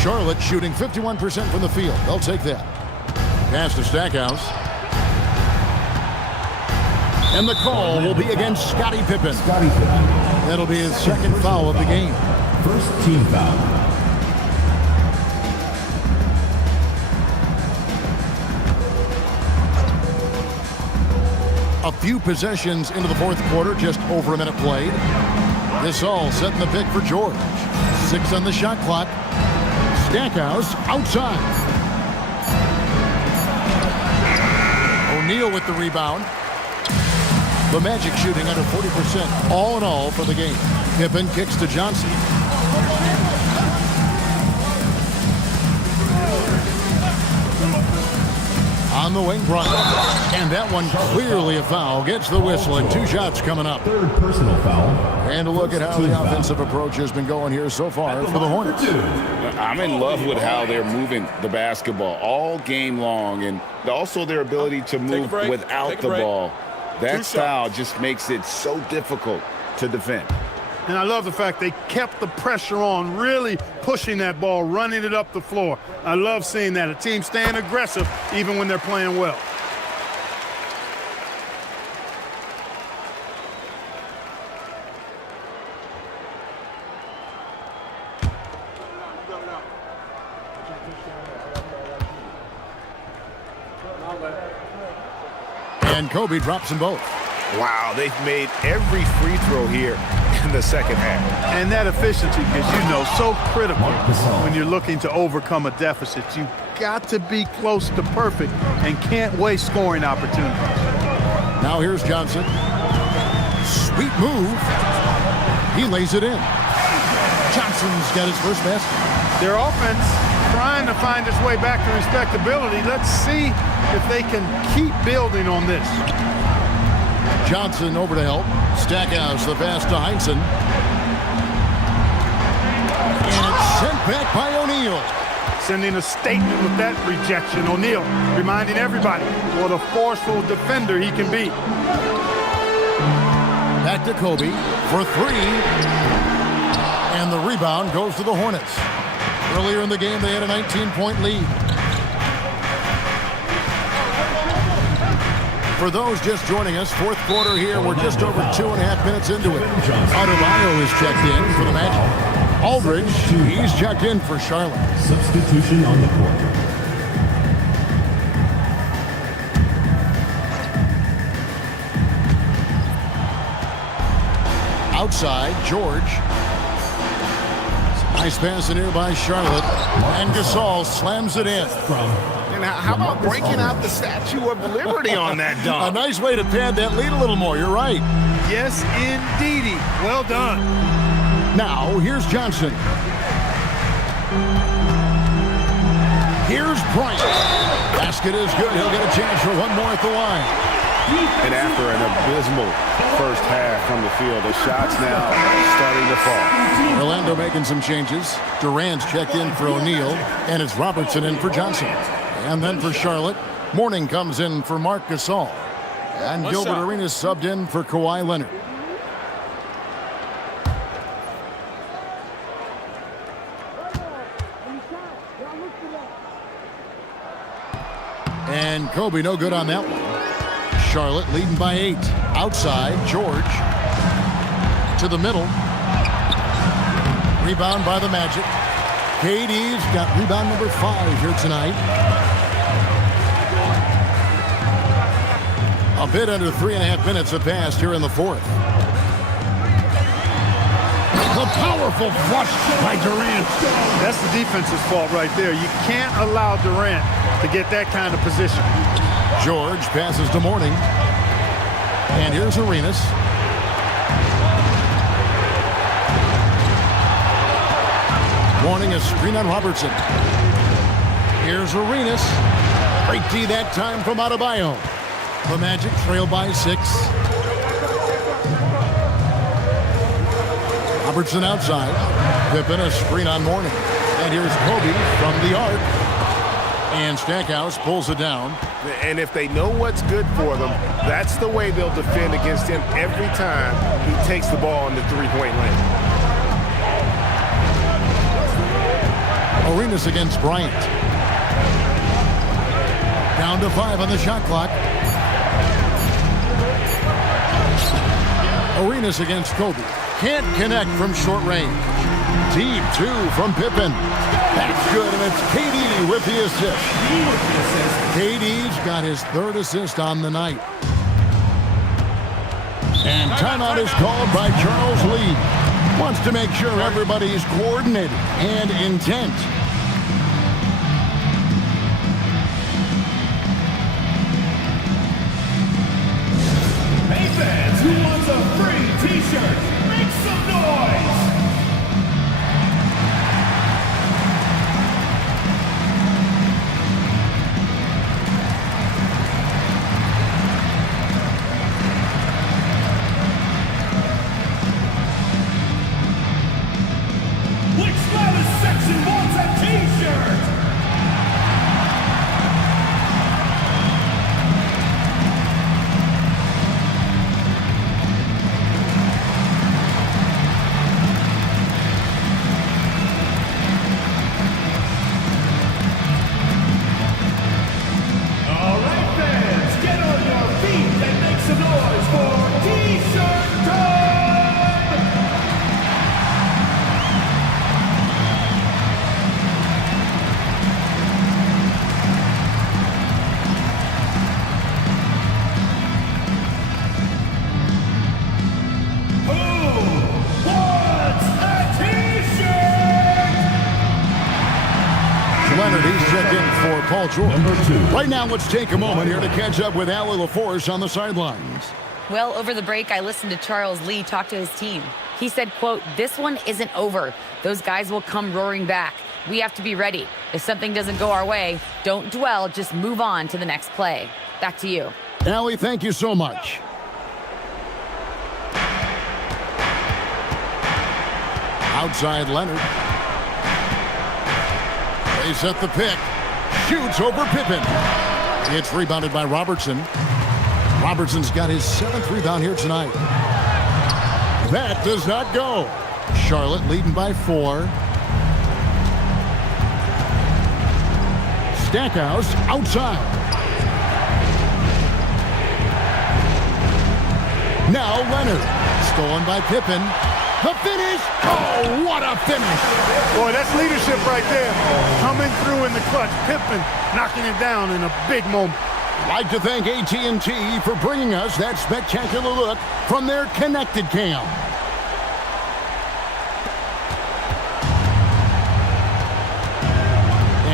Charlotte shooting 51% from the field. They'll take that. Pass to Stackhouse. And the call will be against Scottie Pippen. That'll be his second foul of the game. First team foul. A few possessions into the fourth quarter, just over a minute played. This all setting the pick for George. 6 on the shot clock. Stackhouse outside. O'Neal with the rebound. The Magic shooting under 40% all in all for the game. Pippen kicks to Johnson. On the wing, Bryant. And that one clearly a foul. Gets the whistle and 2 shots coming up. Third personal foul. And a look at how the offensive approach has been going here so far for the Hornets. I'm in love with how they're moving the basketball all game long, and also their ability to move without the ball. That style just makes it so difficult to defend. And I love the fact they kept the pressure on, really pushing that ball, running it up the floor. I love seeing that. A team staying aggressive even when they're playing well. And Kobe drops them both. Wow, they've made every free throw here in the second half. And that efficiency is, so critical when you're looking to overcome a deficit. You've got to be close to perfect and can't waste scoring opportunities. Now here's Johnson. Sweet move. He lays it in. Johnson's got his first basket. Their offense trying to find its way back to respectability. Let's see if they can keep building on this. Johnson over to help. Stackhouse the pass to Heinsohn. And it's sent back by O'Neal. Sending a statement with that rejection. O'Neal reminding everybody what a forceful defender he can be. Back to Kobe for three. And the rebound goes to the Hornets. Earlier in the game, they had a 19-point lead. For those just joining us, fourth quarter here. We're just over 2.5 minutes into it. Adebayo is checked in for the Magic. Aldridge, he's checked in for Charlotte. Substitution on the court. Outside, George. Nice pass in here by Charlotte. And Gasol slams it in. And how about breaking out the Statue of Liberty on that dunk? A nice way to pad that lead a little more. You're right. Yes, indeedy. Well done. Now, here's Johnson. Here's Bryant. Basket is good. He'll get a chance for one more at the line. And after an abysmal first half from the field, the shots now starting to fall. Orlando making some changes. Durant's checked in for O'Neal, and it's Robertson in for Johnson. And then for Charlotte, Mourning comes in for Marc Gasol. And Gilbert Arenas subbed in for Kawhi Leonard. And Kobe no good on that one. Charlotte leading by 8. Outside, George. To the middle. Rebound by the Magic. KD's got rebound number 5 here tonight. A bit under 3.5 minutes have passed here in the fourth. A powerful flush by Durant. That's the defense's fault right there. You can't allow Durant to get that kind of position. George passes to Mourning. And here's Arenas. Mourning a screen on Robertson. Here's Arenas. Great D that time from Adebayo. The Magic trail by 6. Robertson outside. Pippen a screen on Mourning. And here's Kobe from the arc. And Stackhouse pulls it down. And if they know what's good for them, that's the way they'll defend against him every time he takes the ball in the three-point lane. Arenas against Bryant. Down to 5 on the shot clock. Arenas against Kobe. Can't connect from short range. Deep 2 from Pippen. That's good, and it's KD with the assist. KD's got his 3rd assist on the night. And timeout is called by Charles Lee. Wants to make sure everybody's coordinated and intent. Hey fans, who wants a free t-shirt? Make some noise! Which latest section wants a check in for Paul George. Number 2. Right now, let's take a moment here to catch up with Allie LaForce on the sidelines. Well, over the break, I listened to Charles Lee talk to his team. He said, quote, "This one isn't over. Those guys will come roaring back. We have to be ready. If something doesn't go our way, don't dwell, just move on to the next play." Back to you. Allie, thank you so much. Outside Leonard. They set the pick. Shoots over Pippen. It's rebounded by Robertson. Robertson's got his 7th rebound here tonight. That does not go. Charlotte leading by 4. Stackhouse outside. Now Leonard. Stolen by Pippen. The finish. Oh, what a finish. Boy, that's leadership right there. Coming through in the clutch. Pippen knocking it down in a big moment. Like to thank AT&T for bringing us that spectacular look from their connected cam.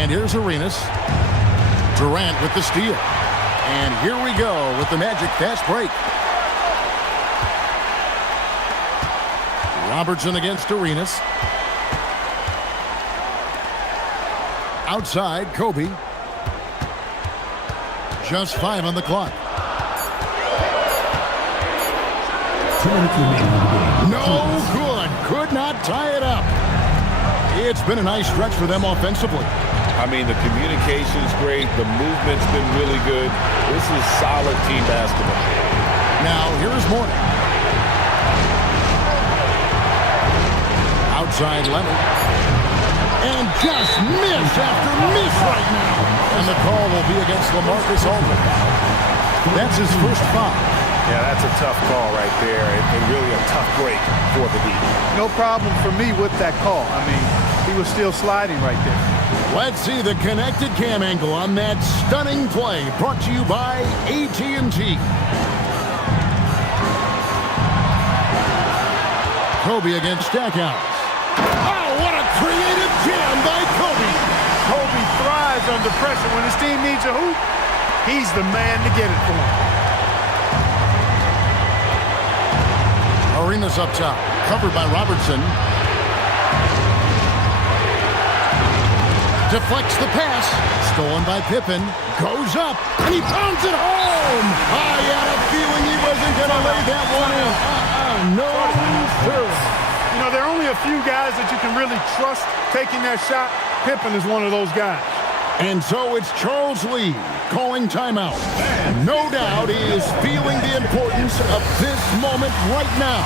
And here's Arenas. Durant with the steal. And here we go with the Magic fast break. Robertson against Arenas. Outside, Kobe. Just 5 on the clock. 2 minutes remaining in the game. No good. Could not tie it up. It's been a nice stretch for them offensively. I mean, the communication's great. The movement's been really good. This is solid team basketball. Now, here's Morning. Outside Leonard. And just miss after miss right now. And the call will be against LaMarcus Aldridge. That's his first foul. Yeah, that's a tough call right there, and really a tough break for the Heat. No problem for me with that call. I mean, he was still sliding right there. Let's see the connected cam angle on that stunning play, brought to you by AT&T. Kobe against Stackhouse. Oh, what a creative jam by Kobe. Kobe thrives under pressure. When his team needs a hoop, he's the man to get it for him. Arenas up top, covered by Robertson. Deflects the pass, stolen by Pippen. Goes up, and he pounds it home. I had a feeling he wasn't going to lay that one in. No, sir. You know, there are only a few guys that you can really trust taking that shot. Pippen is one of those guys. And so it's Charles Lee calling timeout. No doubt he is feeling the importance of this moment right now.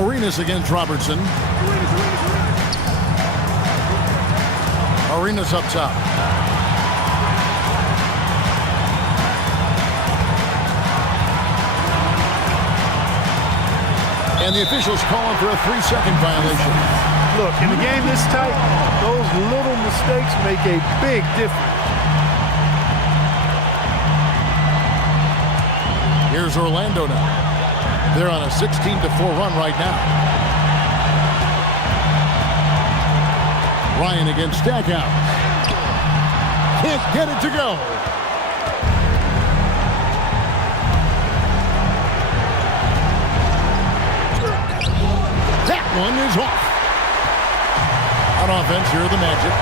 Arenas against Robertson. Arenas up top. And the officials calling for a 3-second violation. Look, in a game this tight, those little mistakes make a big difference. Here's Orlando now. They're on a 16-4 run right now. Ryan against Stackhouse. Can't get it to go. That one is off. On offense, here are the Magic.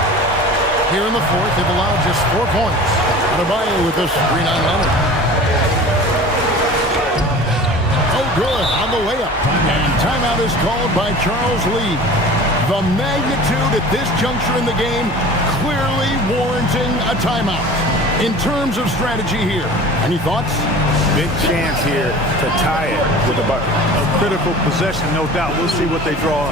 Here in the fourth, they've allowed just 4 points. Adebayo with this screen on Leonard. Oh, good on the layup. And timeout is called by Charles Lee. The magnitude at this juncture in the game clearly warranting a timeout. In terms of strategy here, any thoughts? Big chance here to tie it with a bucket. A critical possession, no doubt. We'll see what they draw.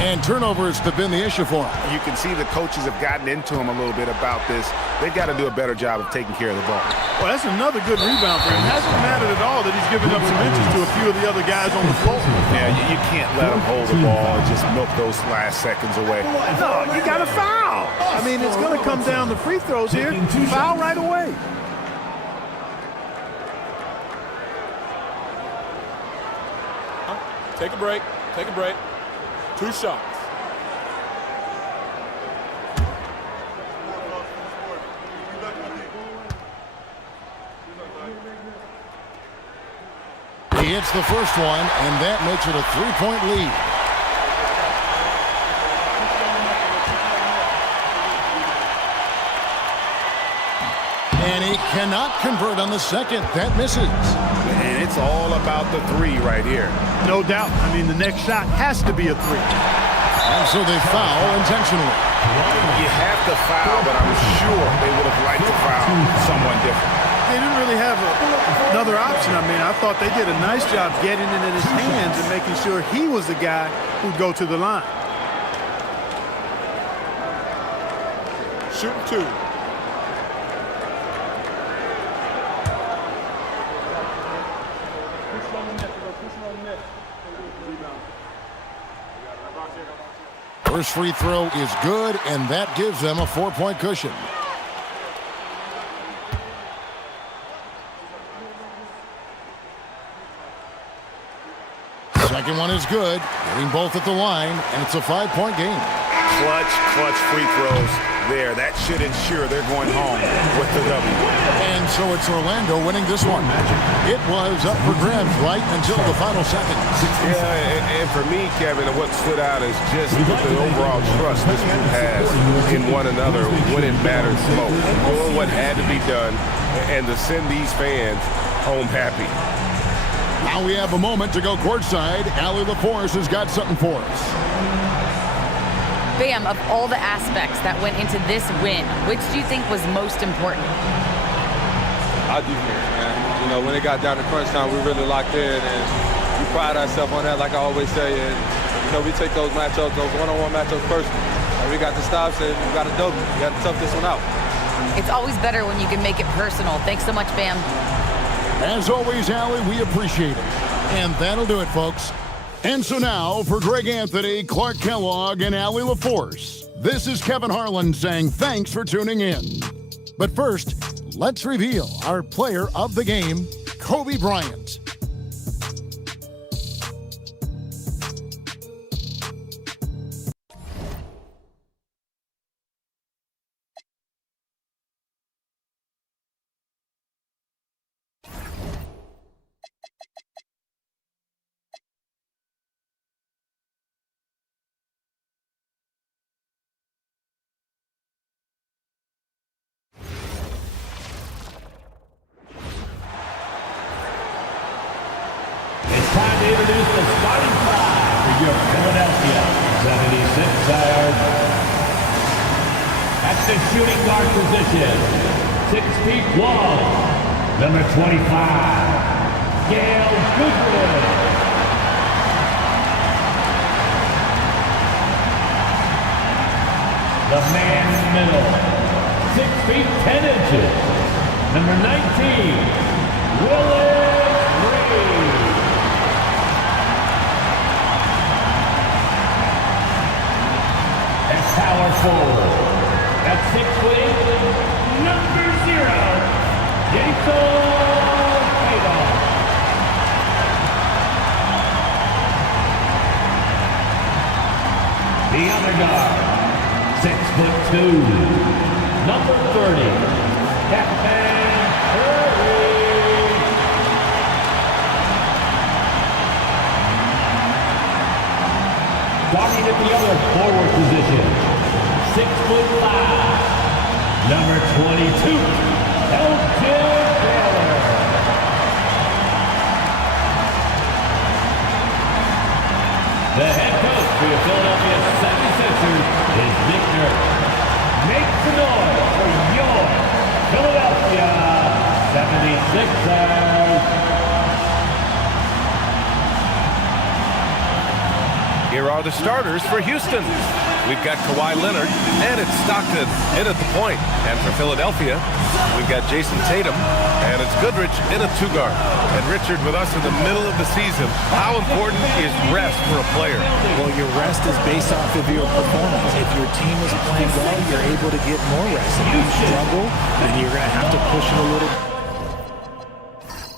And turnovers have been the issue for him. You can see the coaches have gotten into him a little bit about this. They've got to do a better job of taking care of the ball. Well, that's another good rebound for him. It hasn't mattered at all that he's given up some inches to a few of the other guys on the floor. Yeah, you can't let him hold the ball and just milk those last seconds away. No, you got to foul. I mean, it's going to come down to free throws here. Foul right away. Take a break. Take a break. 2 shots. He hits the first one, and that makes it a 3-point lead. And he cannot convert on the second. That misses. And it's all about the 3 right here. No doubt. I mean, the next shot has to be a 3. And so they foul intentionally. You have to foul, but I'm sure they would have liked to foul someone different. They didn't really have another option. I mean, I thought they did a nice job getting it in his hands and making sure he was the guy who'd go to the line. Shooting 2. First free throw is good, and that gives them a 4-point cushion. Second one is good, hitting both at the line, and it's a 5-point game. Clutch free throws there. That should ensure they're going home with the W. And so it's Orlando winning this one. It was up for grabs right until the final seconds. Yeah, and for me, Kevin, what stood out is just the overall trust this group has in one another when it matters most. Doing what had to be done and to send these fans home happy. Now we have a moment to go courtside. Allie LaForce has got something for us. Bam, of all the aspects that went into this win, which do you think was most important? Our defense, man. You know, when it got down to crunch time, we really locked in, and we pride ourselves on that, like I always say. And, you know, we take those matchups, those one-on-one matchups personally. And we got the stops, and we got a W. We got to tough this one out. It's always better when you can make it personal. Thanks so much, Bam. As always, Allie, we appreciate it. And that'll do it, folks. And so now, for Greg Anthony, Clark Kellogg, and Allie LaForce, this is Kevin Harlan saying thanks for tuning in. But first, let's reveal our player of the game, Kobe Bryant. Time to introduce the starting five for your Philadelphia 76ers. At the shooting guard position, 6'1", number 25, Gail Goodwin. The man in the middle, 6 feet 10 inches, number 19, Willis Reed. Power forward. At 6'8", number 0, Jason Tatum. The other guard, 6'2", number 30, Stephen Curry. Starting at the other forward position, 6'5", number 22, Elgin Baylor. The head coach for the Philadelphia 76ers is Nick Nurse. Make some noise for your Philadelphia 76ers. Here are the starters for Houston. We've got Kawhi Leonard, and it's Stockton in at the point. And for Philadelphia, we've got Jason Tatum, and it's Goodrich in a two-guard. And Richard, with us in the middle of the season, how important is rest for a player? Well, your rest is based off of your performance. If your team is playing well, you're able to get more rest. If you struggle, then you're going to have to push it a little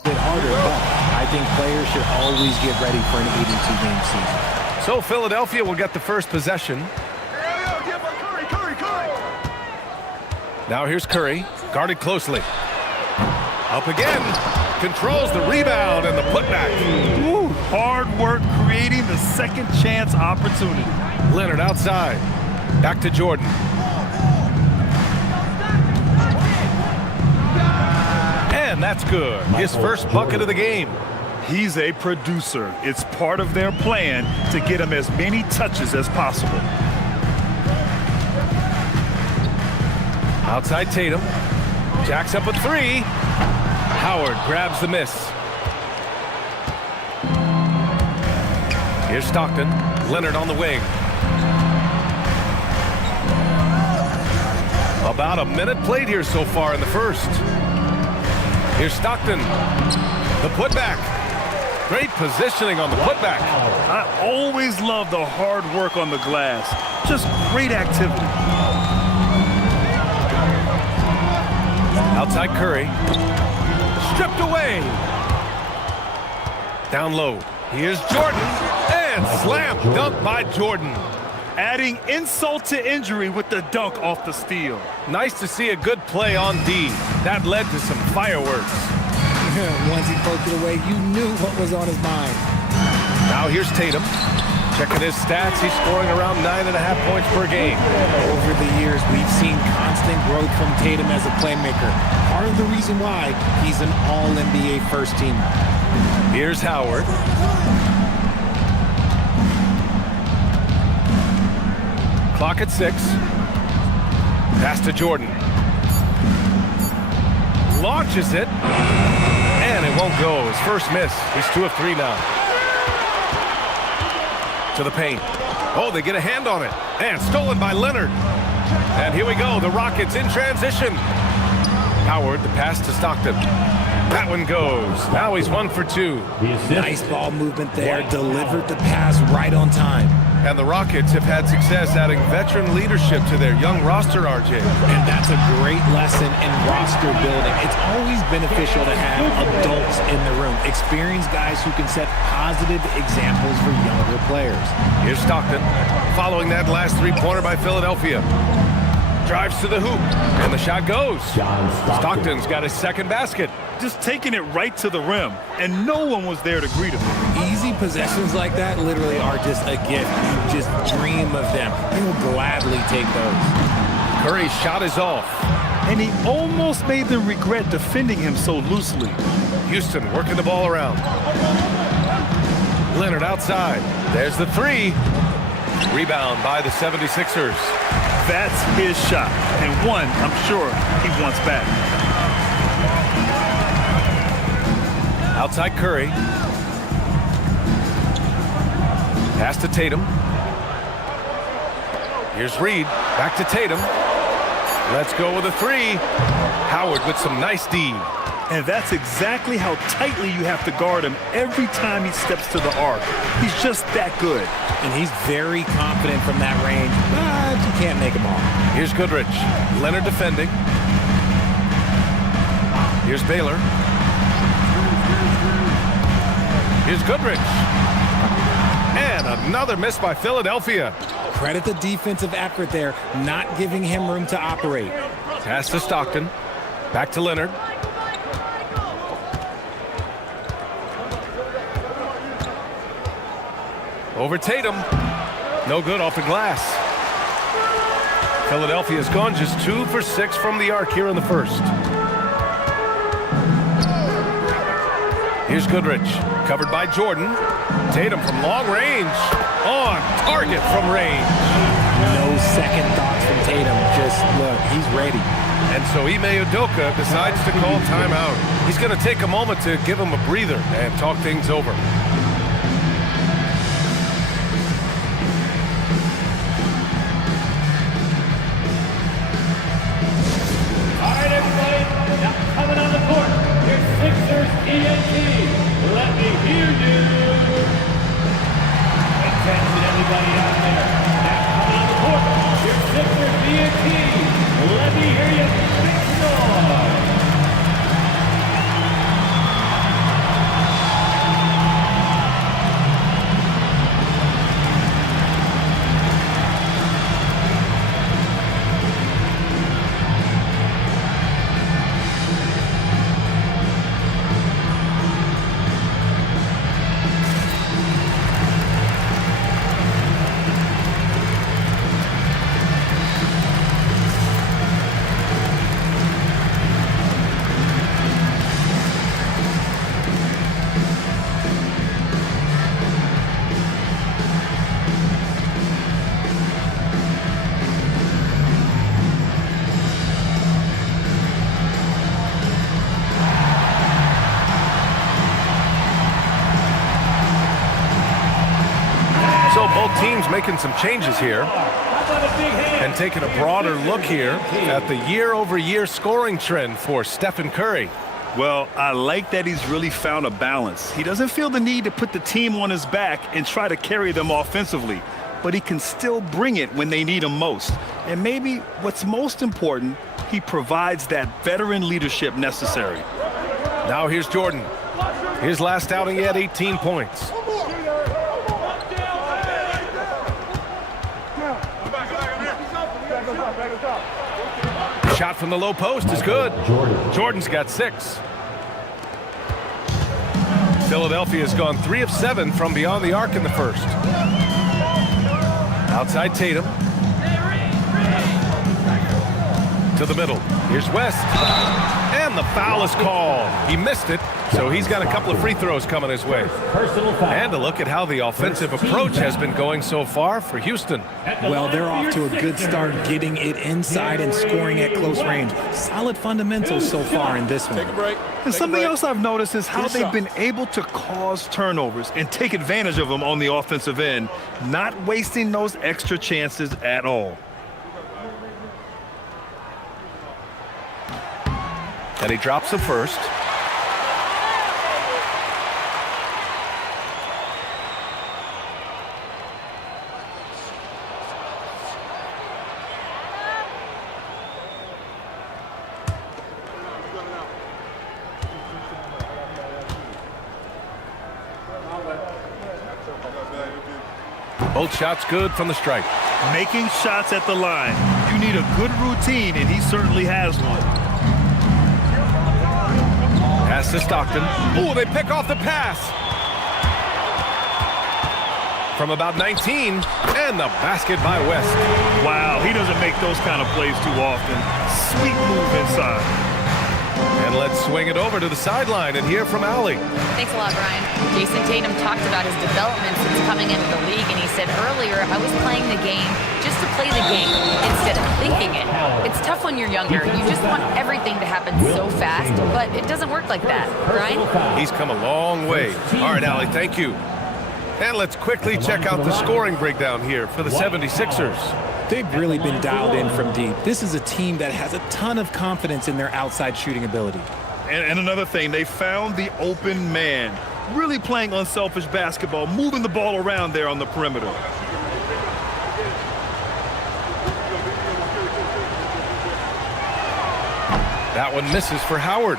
bit harder. But I think players should always get ready for an 82-game season. So Philadelphia will get the first possession. Now here's Curry, guarded closely. Up again, controls the rebound and the putback. Ooh, hard work creating the second chance opportunity. Leonard outside, back to Jordan. And that's good. His first bucket of the game. He's a producer. It's part of their plan to get him as many touches as possible. Outside Tatum. Jacks up a three. Howard grabs the miss. Here's Stockton. Leonard on the wing. About a minute played here so far in the first. Here's Stockton. The putback. Great positioning on the putback. I always love the hard work on the glass. Just great activity. Outside Curry. Stripped away. Down low. Here's Jordan. And slam dunk by Jordan. Adding insult to injury with the dunk off the steal. Nice to see a good play on D. That led to some fireworks. Once he poked it away, you knew what was on his mind. Now here's Tatum. Checking his stats, he's scoring around 9.5 points per game. Over the years, we've seen constant growth from Tatum as a playmaker. Part of the reason why he's an all-NBA first teamer. Here's Howard. Clock at 6. Pass to Jordan. Launches it. And it won't go. His first miss. He's 2 of 3 now. To the paint. Oh, they get a hand on it. And stolen by Leonard. And here we go. The Rockets in transition. Howard, the pass to Stockton. That one goes. Now he's 1 for 2. Nice ball movement there. Delivered the pass right on time. And the Rockets have had success adding veteran leadership to their young roster, RJ. And that's a great lesson in roster building. It's always beneficial to have adults in the room. Experienced guys who can set positive examples for younger players. Here's Stockton, following that last three-pointer by Philadelphia. Drives to the hoop, and the shot goes. Stockton's got his second basket. Just taking it right to the rim, and no one was there to greet him. Easy possessions like that literally are just a gift. You just dream of them. He will gladly take those. Curry's shot is off. And he almost made them regret defending him so loosely. Houston working the ball around. Leonard outside. There's the three. Rebound by the 76ers. That's his shot, and one I'm sure he wants back. Outside Curry. Pass to Tatum. Here's Reed. Back to Tatum. Let's go with a three. Howard with some nice D. And that's exactly how tightly you have to guard him every time he steps to the arc. He's just that good. And he's very confident from that range, but you can't make him all. Here's Goodrich. Leonard defending. Here's Baylor. Here's Goodrich. And another miss by Philadelphia. Credit the defensive effort there, not giving him room to operate. Pass to Stockton. Back to Leonard. Over Tatum. No good off the glass. Philadelphia's gone just 2 for 6 from the arc here in the first. Here's Goodrich. Covered by Jordan. Tatum from long range. On target from range. No second thoughts from Tatum. Just look, he's ready. And so Ime Udoka decides to call timeout. He's going to take a moment to give him a breather and talk things over. Coming on the court, your Sixers ENT. Let me hear you. Attention, everybody out there. Now coming on the court, your Sixers ENT. Let me hear you. Make some noise. Teams making some changes here and taking a broader look here at the year-over-year scoring trend for Stephen Curry. Well, I like that he's really found a balance. He doesn't feel the need to put the team on his back and try to carry them offensively, but he can still bring it when they need him most. And maybe what's most important, he provides that veteran leadership necessary. Now here's Jordan. His last outing, he had 18 points. Shot from the low post is good. Jordan's got 6. Philadelphia's gone 3 of 7 from beyond the arc in the first. Outside Tatum. To the middle. Here's West. And the foul is called. He missed it, so he's got a couple of free throws coming his way. And a look at how the offensive approach has been going so far for Houston. Well, they're off to a good start getting it inside and scoring at close range. Solid fundamentals so far in this one. Take a break. And something else I've noticed is how they've been able to cause turnovers and take advantage of them on the offensive end, not wasting those extra chances at all. And he drops the first. Both shots good from the stripe. Making shots at the line. You need a good routine, and he certainly has one. Pass to Stockton. Ooh, they pick off the pass. From about 19, and the basket by West. Wow, he doesn't make those kind of plays too often. Sweet move inside. And let's swing it over to the sideline and hear from Allie. Thanks a lot, Brian. Jason Tatum talked about his development since coming into the league, and he said earlier, I was playing the game just to play the game instead of thinking it. It's tough when you're younger. You just want everything to happen so fast, but it doesn't work like that. Brian? He's come a long way. All right, Allie, thank you. And let's quickly check out the scoring breakdown here for the 76ers. They've really been dialed in from deep. This is a team that has a ton of confidence in their outside shooting ability. And another thing, they found the open man. Really playing unselfish basketball, moving the ball around there on the perimeter. That one misses for Howard.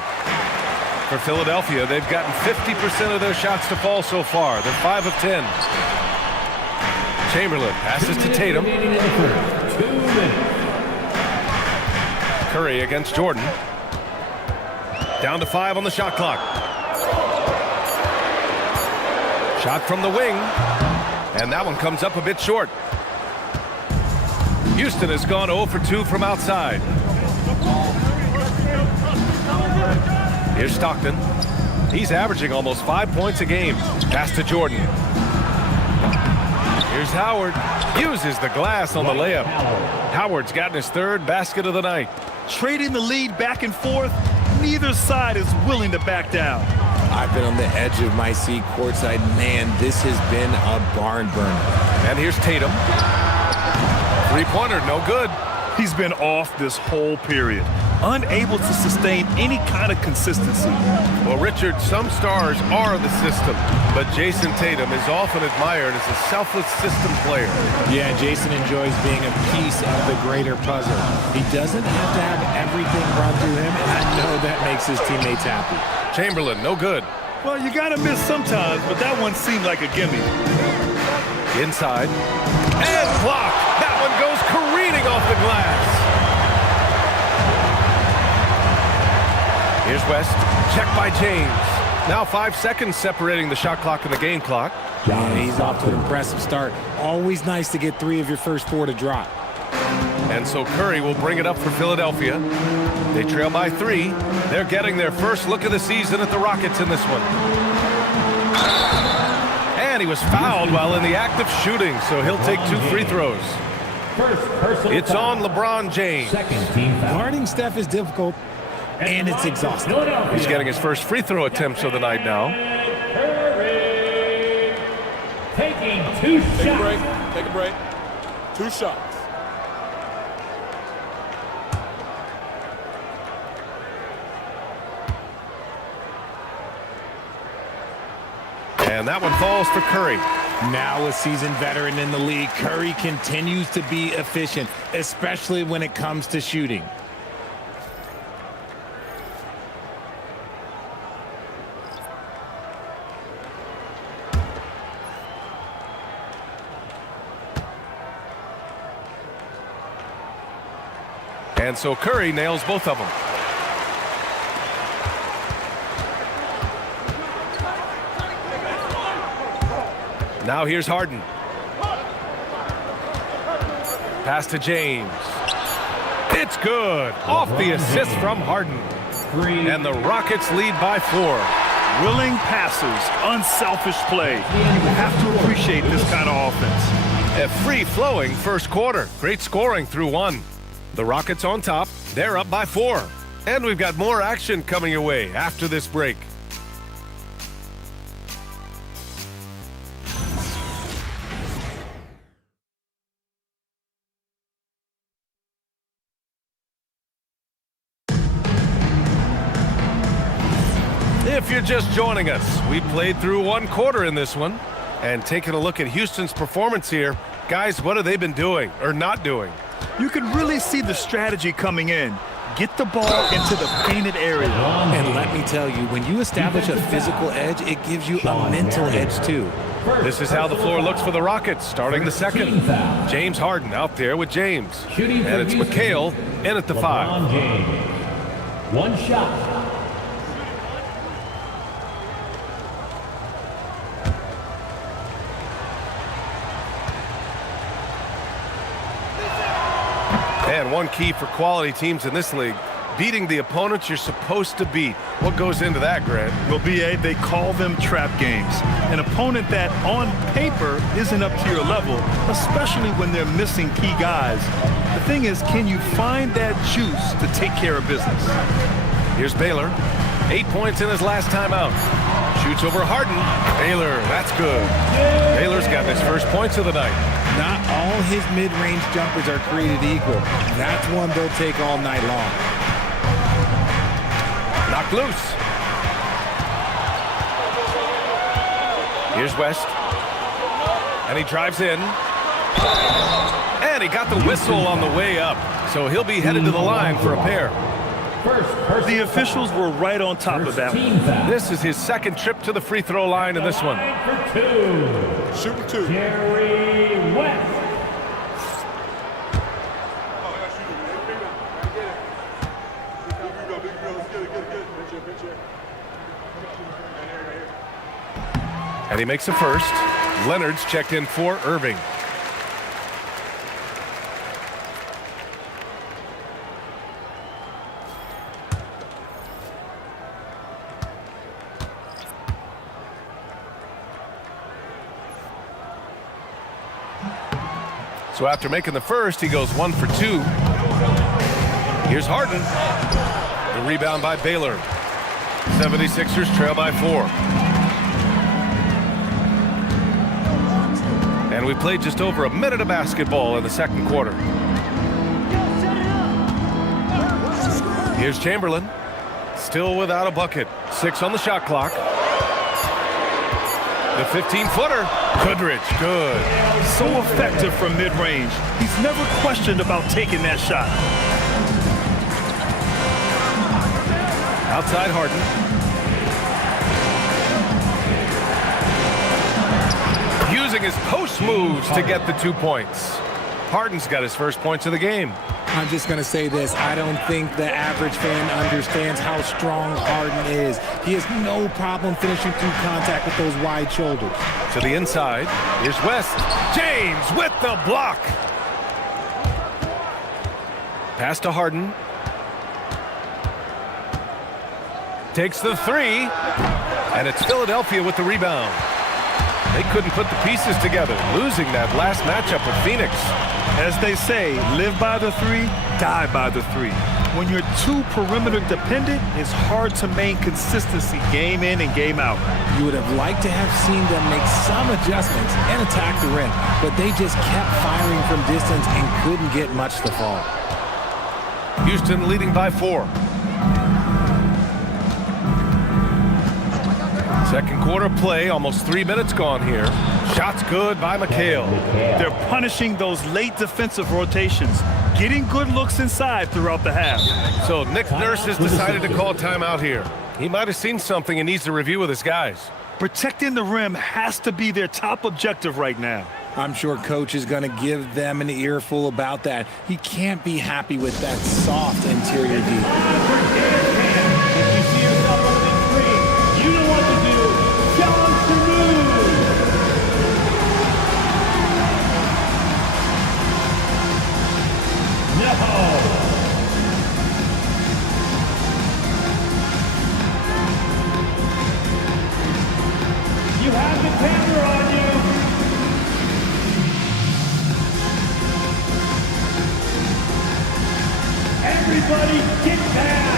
For Philadelphia, they've gotten 50% of their shots to fall so far. They're 5 of 10. Chamberlain passes to Tatum. Curry against Jordan. Down to 5 on the shot clock. Shot from the wing. And that one comes up a bit short. Houston has gone 0 for 2 from outside. Here's Stockton. He's averaging almost 5 points a game. Pass to Jordan. Here's Howard. Uses the glass on the layup. Howard's gotten his 3rd basket of the night. Trading the lead back and forth. Neither side is willing to back down. I've been on the edge of my seat courtside. Man, this has been a barn burner. And here's Tatum. 3-pointer, no good. He's been off this whole period. Unable to sustain any kind of consistency. Well, Richard, some stars are the system, but Jason Tatum is often admired as a selfless system player. Yeah, Jason enjoys being a piece of the greater puzzle. He doesn't have to have everything run through him, and I know that makes his teammates happy. Chamberlain, no good. Well, you gotta miss sometimes, but that one seemed like a gimme. Inside. And blocked. That one goes careening off the glass. Here's West. Check by James. Now 5 seconds separating the shot clock and the game clock. Yeah, he's off to an impressive start. Always nice to get 3 of your first 4 to drop. And so Curry will bring it up for Philadelphia. They trail by 3. They're getting their first look of the season at the Rockets in this one. And he was fouled while in the act of shooting, so he'll take 2 free throws. It's on LeBron James. Guarding Steph is difficult, and it's exhausting. He's getting his first free throw attempts of the night now. Taking 2 shots. Take a break. Take a break. 2 shots. And that one falls for Curry. Now a seasoned veteran in the league, Curry continues to be efficient, especially when it comes to shooting. And so Curry nails both of them. Now here's Harden. Pass to James. It's good. Off the assist from Harden. And the Rockets lead by 4. Willing passers, unselfish play. You have to appreciate this kind of offense. A free-flowing first quarter. Great scoring through 1. The Rockets on top. They're up by 4. And we've got more action coming your way after this break. If you're just joining us, we played through 1 quarter in this one. And taking a look at Houston's performance here, guys, what have they been doing or not doing? You can really see the strategy coming in. Get the ball into the painted area. And let me tell you, when you establish a physical edge, it gives you a mental edge too. This is how the floor looks for the Rockets, starting the second. James Harden out there with James. And it's McHale in at the 5. One shot. And one key for quality teams in this league, beating the opponents you're supposed to beat. What goes into that, Grant? Well, B.A., they call them trap games. An opponent that, on paper, isn't up to your level, especially when they're missing key guys. The thing is, can you find that juice to take care of business? Here's Baylor. 8 points in his last time out. Shoots over Harden. Baylor, that's good. Baylor's got his first points of the night. Not all his mid-range jumpers are created equal. That's one they'll take all night long. Knocked loose. Here's West. And he drives in. And he got the whistle on the way up. So he'll be headed to the line for a pair. The officials were right on top of that one. This is his second trip to the free throw line in this one. Shoot for 2. Jerry West. And he makes the first. Leonard's checked in for Irving. So after making the first, he goes 1 for 2. Here's Harden. The rebound by Baylor. 76ers trail by 4. And we played just over a minute of basketball in the second quarter. Here's Chamberlain. Still without a bucket. 6 on the shot clock. The 15-footer. Goodrich, good. So effective from mid-range. He's never questioned about taking that shot. Outside Harden. Using his post moves to get the 2 points. Harden's got his first points of the game. I'm just going to say this. I don't think the average fan understands how strong Harden is. He has no problem finishing through contact with those wide shoulders. To the inside. Here's West. James with the block. Pass to Harden. Takes the 3. And it's Philadelphia with the rebound. They couldn't put the pieces together, losing that last matchup with Phoenix. As they say, live by the 3, die by the 3. When you're too perimeter dependent, it's hard to maintain consistency game in and game out. You would have liked to have seen them make some adjustments and attack the rim, but they just kept firing from distance and couldn't get much to fall. Houston leading by 4. Second quarter play, almost 3 minutes gone here. Shots good by McHale. They're punishing those late defensive rotations, getting good looks inside throughout the half. So Nick Nurse has decided to call timeout here. He might have seen something and needs to review with his guys. Protecting the rim has to be their top objective right now. I'm sure Coach is going to give them an earful about that. He can't be happy with that soft interior D. You have the camera on you. Everybody get down.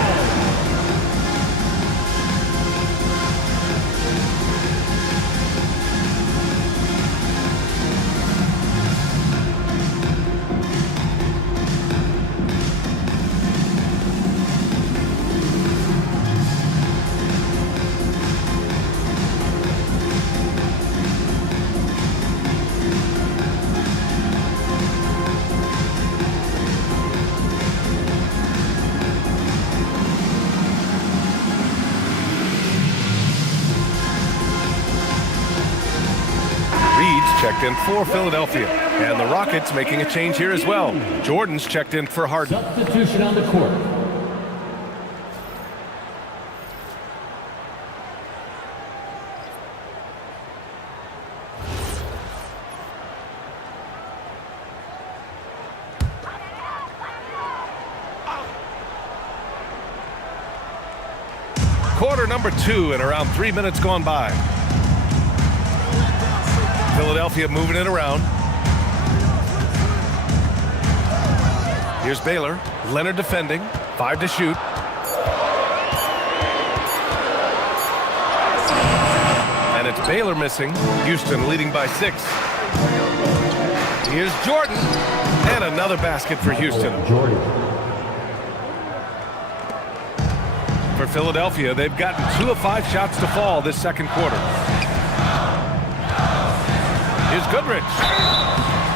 checked in for Philadelphia. And the Rockets making a change here as well. Jordan's checked in for Harden. Substitution on the court. Quarter number 2 and around 3 minutes gone by. Philadelphia moving it around. Here's Baylor. Leonard defending. 5 to shoot. And it's Baylor missing. Houston leading by 6. Here's Jordan. And another basket for Houston. Jordan. For Philadelphia, they've gotten 2 of 5 shots to fall this second quarter. Here's Goodrich.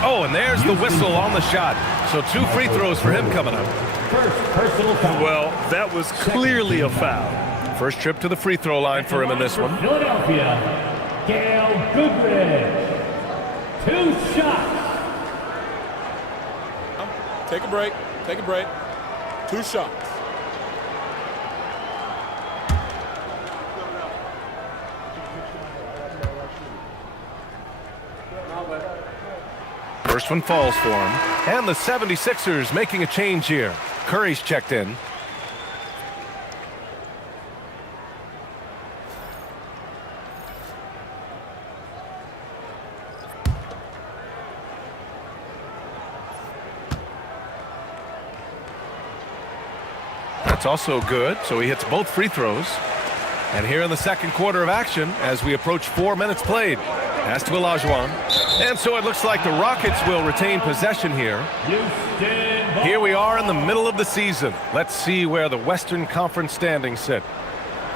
Oh, and there's the whistle on the shot. So 2 free throws for him coming up. First personal foul. Well, that was clearly a foul. First trip to the free throw line for him in this one. Philadelphia, Gail Goodrich. 2 shots. Take a break. Take a break. 2 shots. First one falls for him. And the 76ers making a change here. Curry's checked in. That's also good, so he hits both free throws. And here in the second quarter of action, as we approach 4 minutes played, pass to Olajuwon. And so it looks like the Rockets will retain possession here. Here we are in the middle of the season. Let's see where the Western Conference standings sit.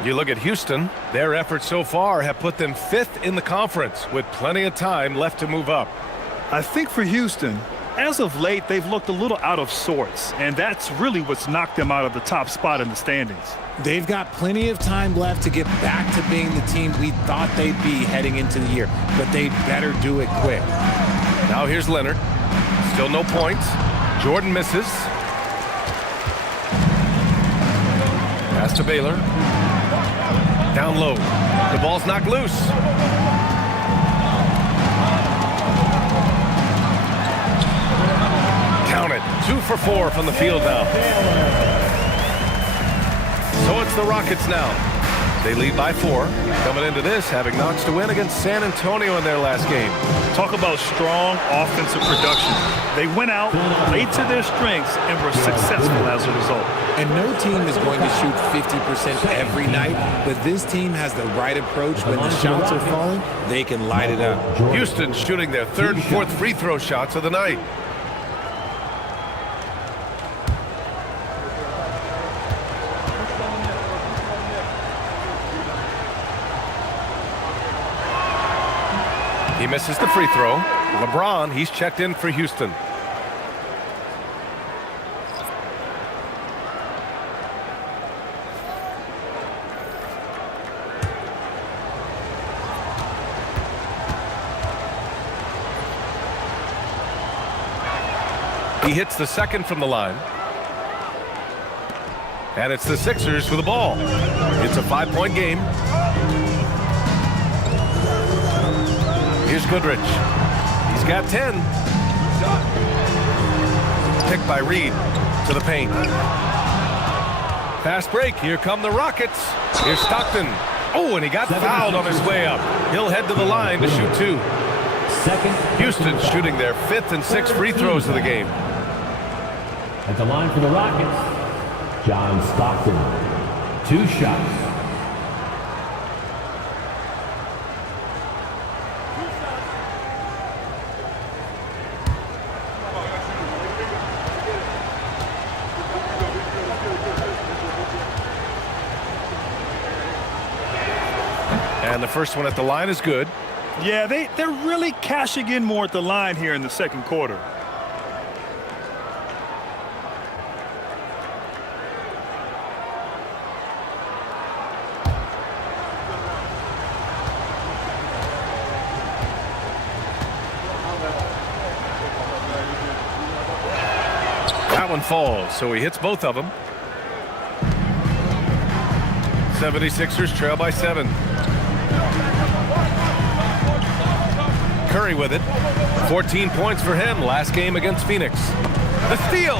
You look at Houston, their efforts so far have put them 5th in the conference with plenty of time left to move up. I think for Houston, as of late, they've looked a little out of sorts, and that's really what's knocked them out of the top spot in the standings. They've got plenty of time left to get back to being the team we thought they'd be heading into the year, but they better do it quick. Now here's Leonard. Still no points. Jordan misses. Pass to Baylor. Down low. The ball's knocked loose. Count it. 2 for 4 from the field now. So it's the Rockets now. They lead by 4. Coming into this, having notched a win against San Antonio in their last game. Talk about strong offensive production. They went out, played to their strengths, and were successful as a result. And no team is going to shoot 50% every night, but this team has the right approach. When the shots are falling, they can light it up. Houston shooting their 3rd and 4th free throw shots of the night. He misses the free throw. LeBron, he's checked in for Houston. He hits the second from the line. And it's the Sixers with the ball. It's a 5-point game. Here's Goodrich. He's got 10. Picked by Reed to the paint. Fast break. Here come the Rockets. Here's Stockton. Oh, and he got fouled on his way up. He'll head to the line to shoot 2. Houston shooting their 5th and 6th free throws of the game. At the line for the Rockets, John Stockton. 2 shots. And the first one at the line is good. Yeah, they're really cashing in more at the line here in the second quarter. one falls, so he hits both of them. 76ers trail by 7. Curry with it. 14 points for him last game against Phoenix. The steal.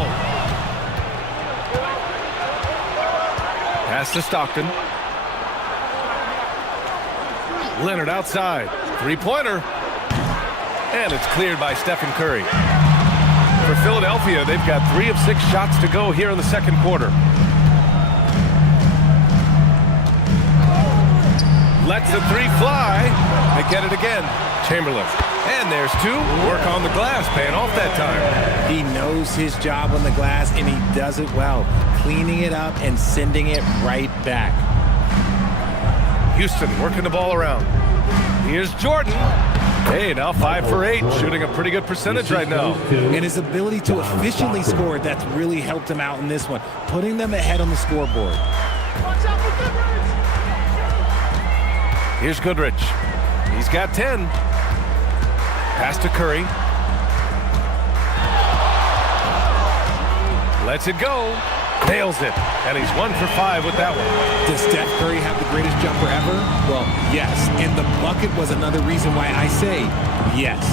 Pass to Stockton. Leonard outside. Three-pointer. And it's cleared by Stephen Curry. For Philadelphia, they've got 3 of 6 shots to go here in the second quarter. Lets the 3 fly. They get it again. Chamberlain. And there's 2. Work on the glass, paying off that time. He knows his job on the glass, and he does it well. Cleaning it up and sending it right back. Houston working the ball around. Here's Jordan. Hey, now 5 for 8, shooting a pretty good percentage right now. And his ability to efficiently score, that's really helped him out in this one, putting them ahead on the scoreboard. Here's Goodrich. He's got 10. Pass to Curry. Lets it go. Nails it. And he's 1 for 5 with that one. Does Steph Curry have the greatest jumper ever? Well, yes. And the bucket was another reason why I say yes.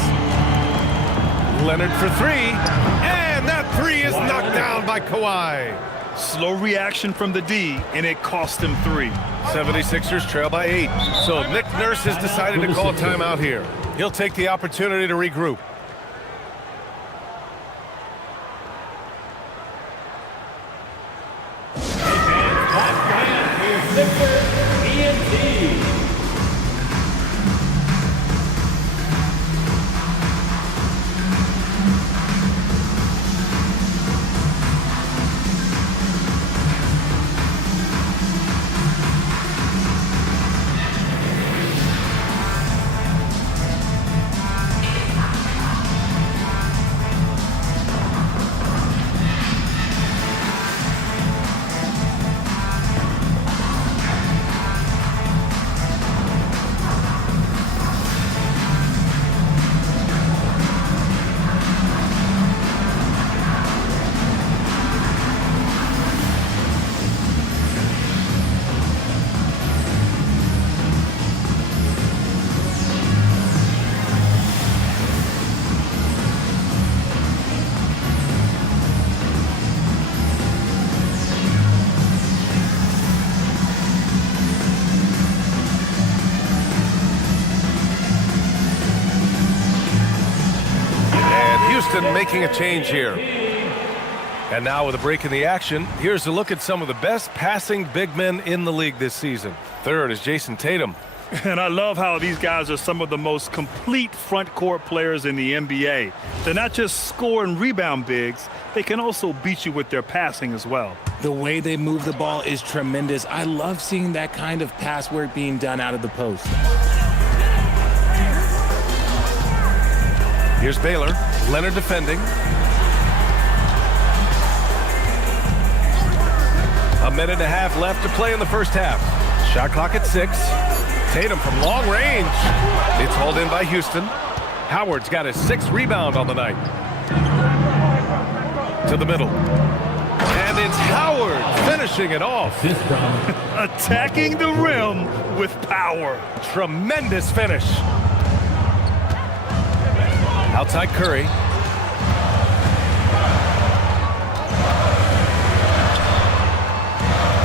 Leonard for 3. And that 3 is knocked down by Kawhi. Slow reaction from the D, and it cost him 3. 76ers trail by 8. So Nick Nurse has decided to call timeout here. He'll take the opportunity to regroup. Making a change here. And now with a break in the action, here's a look at some of the best passing big men in the league this season. Third is Jason Tatum. And I love how these guys are some of the most complete front court players in the NBA. They're not just score and rebound bigs, they can also beat you with their passing as well. The way they move the ball is tremendous. I love seeing that kind of pass work being done out of the post. Here's Baylor. Leonard defending. A minute and a half left to play in the first half. Shot clock at 6. Tatum from long range. It's hauled in by Houston. Howard's got his 6th rebound on the night. To the middle. And it's Howard finishing it off. Attacking the rim with power. Tremendous finish. Outside Curry.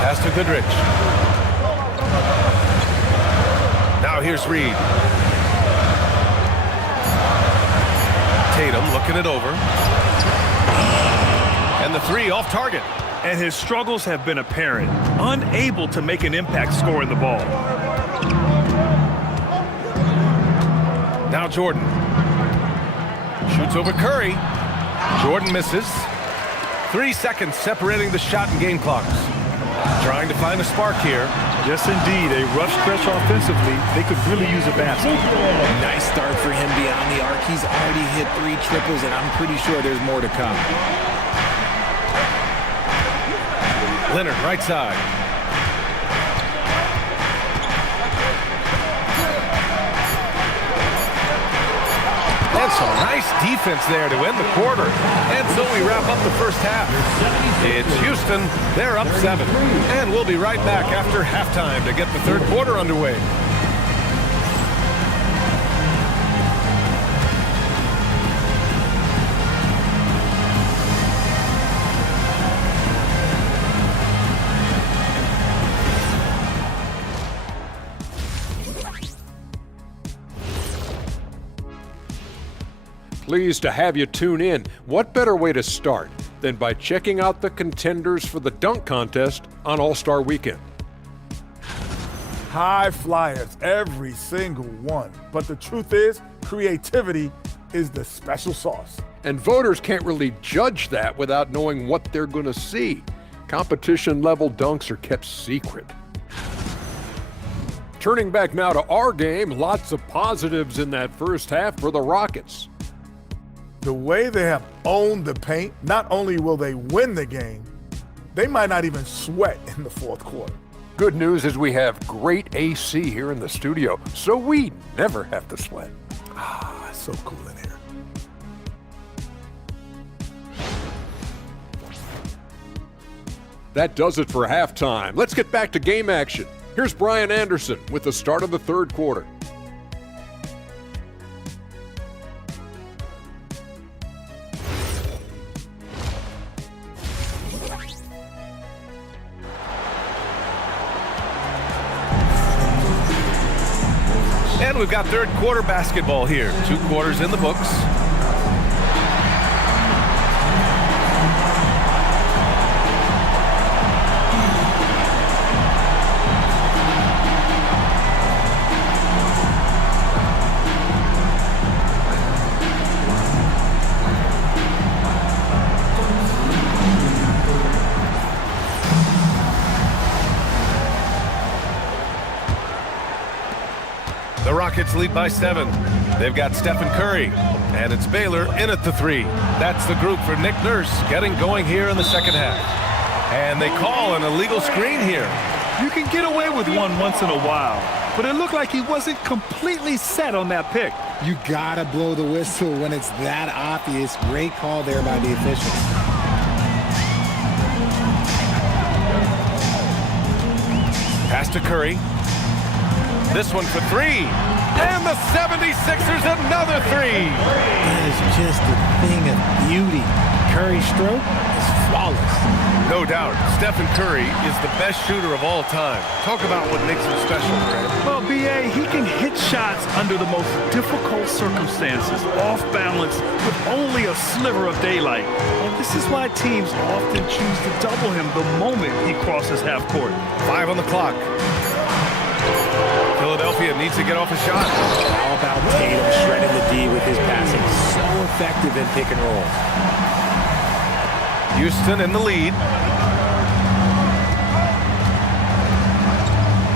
Pass to Goodrich. Now here's Reed. Tatum looking it over. And the 3 off target. And his struggles have been apparent. Unable to make an impact scoring the ball. Now Jordan. Shoots over Curry. Jordan misses. 3 seconds separating the shot and game clocks. Trying to find a spark here. Yes, indeed. A rough stretch offensively. They could really use a basket. Nice start for him beyond the arc. He's already hit 3 triples, and I'm pretty sure there's more to come. Leonard, right side. And some nice defense there to end the quarter. And so we wrap up the first half. It's Houston. They're up 7. And we'll be right back after halftime to get the third quarter underway. Pleased to have you tune in. What better way to start than by checking out the contenders for the dunk contest on All-Star Weekend? High flyers, every single one. But the truth is, creativity is the special sauce. And voters can't really judge that without knowing what they're going to see. Competition-level dunks are kept secret. Turning back now to our game, lots of positives in that first half for the Rockets. The way they have owned the paint, not only will they win the game, they might not even sweat in the fourth quarter. Good news is we have great AC here in the studio, so we never have to sweat. Ah, it's so cool in here. That does it for halftime. Let's get back to game action. Here's Brian Anderson with the start of the third quarter. And we've got third quarter basketball here. 2 quarters in the books. The Rockets lead by 7. They've got Stephen Curry, and it's Baylor in at the 3. That's the group for Nick Nurse getting going here in the second half. And they call an illegal screen here. You can get away with one once in a while, but it looked like he wasn't completely set on that pick. You gotta blow the whistle when it's that obvious. Great call there by the officials. Pass to Curry. This one for 3. And the 76ers another 3. That is just a thing of beauty. Curry's stroke is flawless. No doubt, Stephen Curry is the best shooter of all time. Talk about what makes him special, Fred. Well, B.A., he can hit shots under the most difficult circumstances, off balance, with only a sliver of daylight. And this is why teams often choose to double him the moment he crosses half court. 5 on the clock. Philadelphia needs to get off a shot. How about Tatum shredding the D with his passing? So effective in pick and roll. Houston in the lead.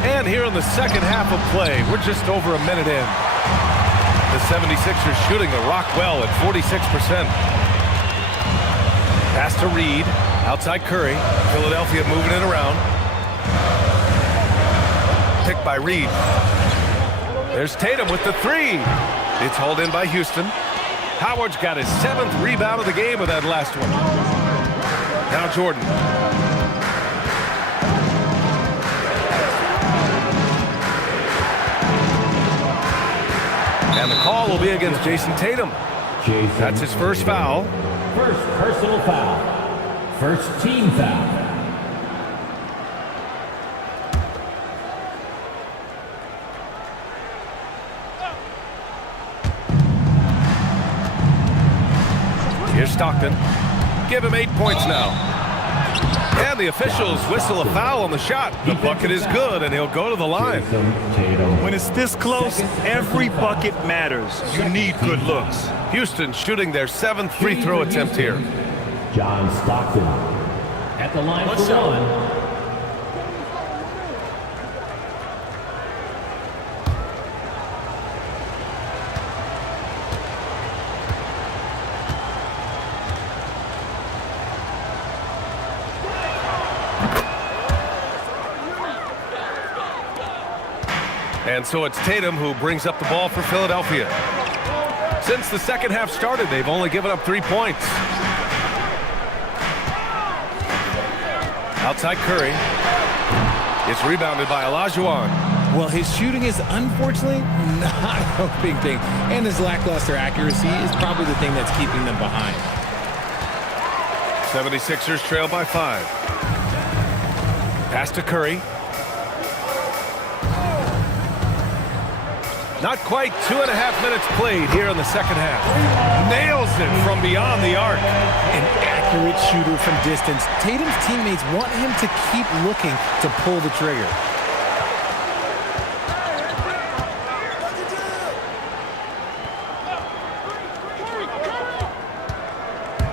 And here in the second half of play, we're just over a minute in. The 76ers shooting the rock well at 46%. Pass to Reed. Outside Curry. Philadelphia moving it around. Picked by Reed. There's Tatum with the 3. It's hauled in by Houston. Howard's got his 7th rebound of the game with that last one. Now Jordan. And the call will be against Jason Tatum. That's his first foul. First personal foul. First team foul. Here's Stockton. Give him 8 points now. And the officials whistle a foul on the shot. The bucket is good, and he'll go to the line. When it's this close, every bucket matters. You need good looks. Houston shooting their 7th free throw attempt here. John Stockton at the line for 1. And so it's Tatum who brings up the ball for Philadelphia. Since the second half started, they've only given up 3 points. Outside Curry. It's rebounded by Olajuwon. Well, his shooting is unfortunately not a big thing. And his lackluster accuracy is probably the thing that's keeping them behind. 76ers trail by 5. Pass to Curry. Not quite 2.5 minutes played here in the second half. Nails it from beyond the arc. An accurate shooter from distance. Tatum's teammates want him to keep looking to pull the trigger.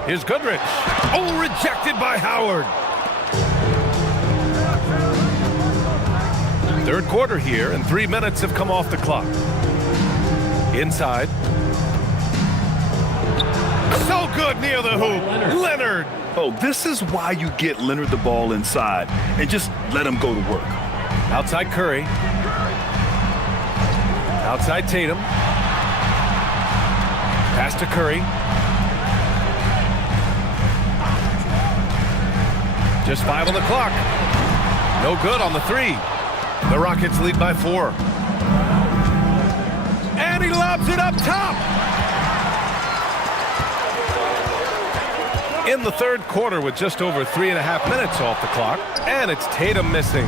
Here's Goodrich. Oh, rejected by Howard. Third quarter here, and 3 minutes have come off the clock. Inside. So good near the hoop. Leonard. Oh, this is why you get Leonard the ball inside and just let him go to work. Outside Curry. Outside Tatum. Pass to Curry. Just 5 on the clock. No good on the 3. The Rockets lead by 4. And he lobs it up top. In the third quarter with just over 3.5 minutes off the clock. And it's Tatum missing.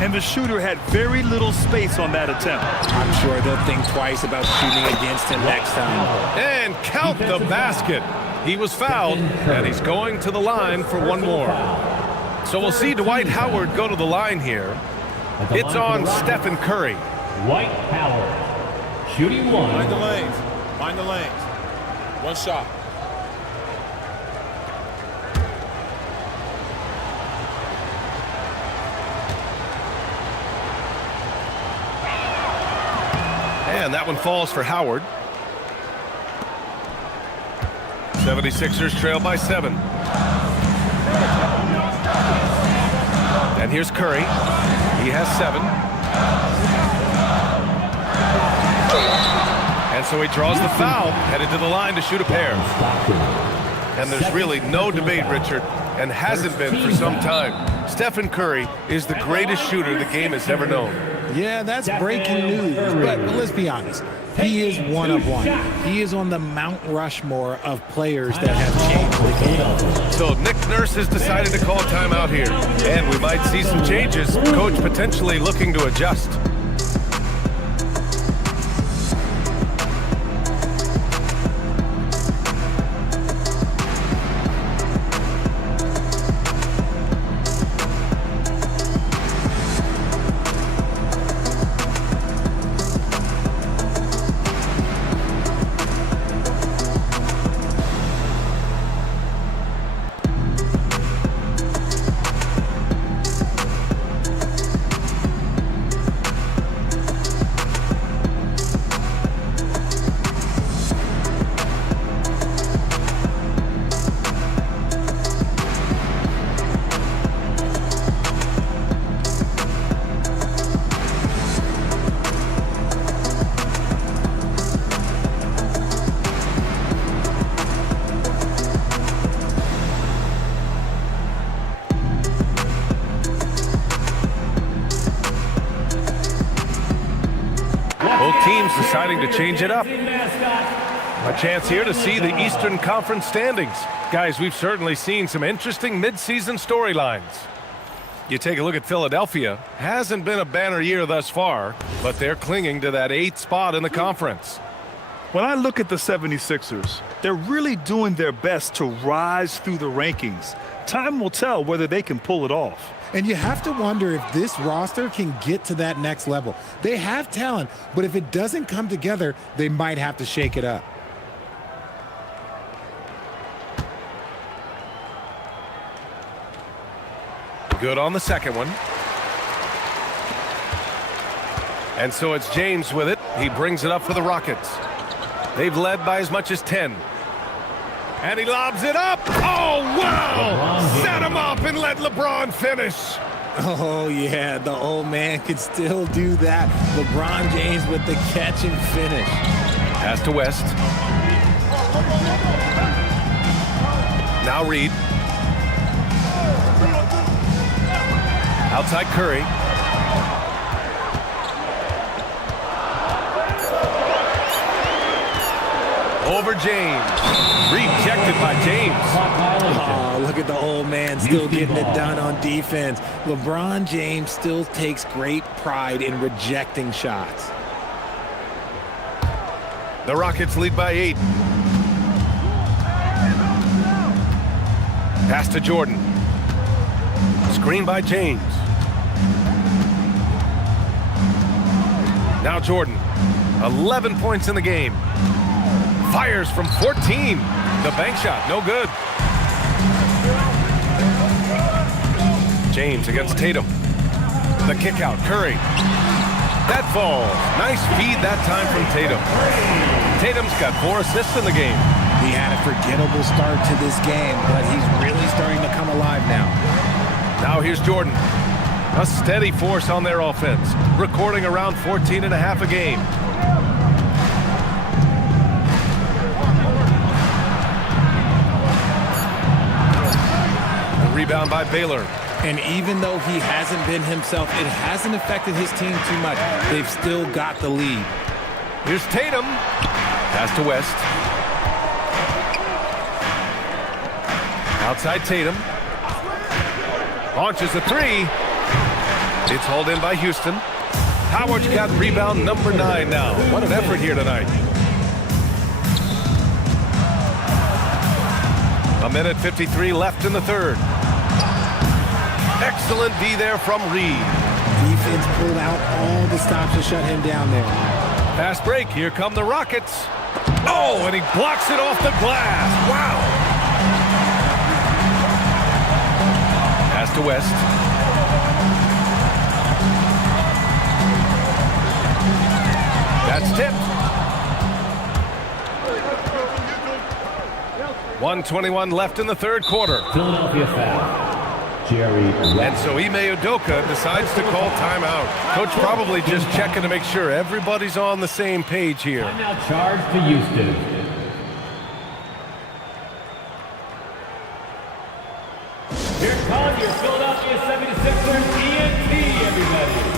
And the shooter had very little space on that attempt. I'm sure they'll think twice about shooting against him next time. And count the basket. He was fouled, and he's going to the line for one more. So we'll see Dwight Howard go to the line here. It's on Stephen Curry. Dwight Howard, shooting 1. Find the lanes. Find the lanes. One shot. And that one falls for Howard. 76ers trail by 7. And here's Curry. He has 7. And so he draws the foul, headed to the line to shoot a pair. And there's really no debate, Richard, and hasn't been for some time. Stephen Curry is the greatest shooter the game has ever known. Yeah, that's breaking news, but let's be honest. He is one of one. He is on the Mount Rushmore of players that have changed the game. So Nick Nurse has decided to call timeout here, and we might see some changes. Coach potentially looking to adjust. Teams deciding to change it up. A chance here to see the Eastern Conference standings. Guys, we've certainly seen some interesting midseason storylines. You take a look at Philadelphia. Hasn't been a banner year thus far, but they're clinging to that 8th spot in the conference. When I look at the 76ers, they're really doing their best to rise through the rankings. Time will tell whether they can pull it off. And you have to wonder if this roster can get to that next level. They have talent, but if it doesn't come together, they might have to shake it up. Good on the second one. And so it's James with it. He brings it up for the Rockets. They've led by as much as 10. And he lobs it up. Oh, wow! Set him up and let LeBron finish. Oh, yeah, the old man could still do that. LeBron James with the catch and finish. Pass to West. Now Reed. Outside Curry. Over James. Rejected by James. Oh, look at the old man still getting it done on defense. LeBron James still takes great pride in rejecting shots. The Rockets lead by 8. Pass to Jordan. Screen by James. Now Jordan. 11 points in the game. Fires from 14. The bank shot, no good. James against Tatum. The kick out, Curry. That falls. Nice feed that time from Tatum. Tatum's got 4 assists in the game. He had a forgettable start to this game, but he's really starting to come alive now. Now here's Jordan. A steady force on their offense, recording around 14 and a half a game. Rebound by Baylor. And even though he hasn't been himself, it hasn't affected his team too much. They've still got the lead. Here's Tatum. Pass to West. Outside Tatum. Launches a 3. It's hauled in by Houston. Howard's got rebound number 9 now. What an effort here tonight. A minute 53 left in the third. Excellent D there from Reed. Defense pulled out all the stops to shut him down there. Fast break. Here come the Rockets. Oh, and he blocks it off the glass. Wow. Pass to West. That's tipped. 1:21 left in the third quarter. Philadelphia foul. Jerry West. And so Ime Udoka decides to call timeout. Coach probably just checking to make sure everybody's on the same page here. Timeout charge to Houston. Here comes your Philadelphia 76ers ENT, everybody.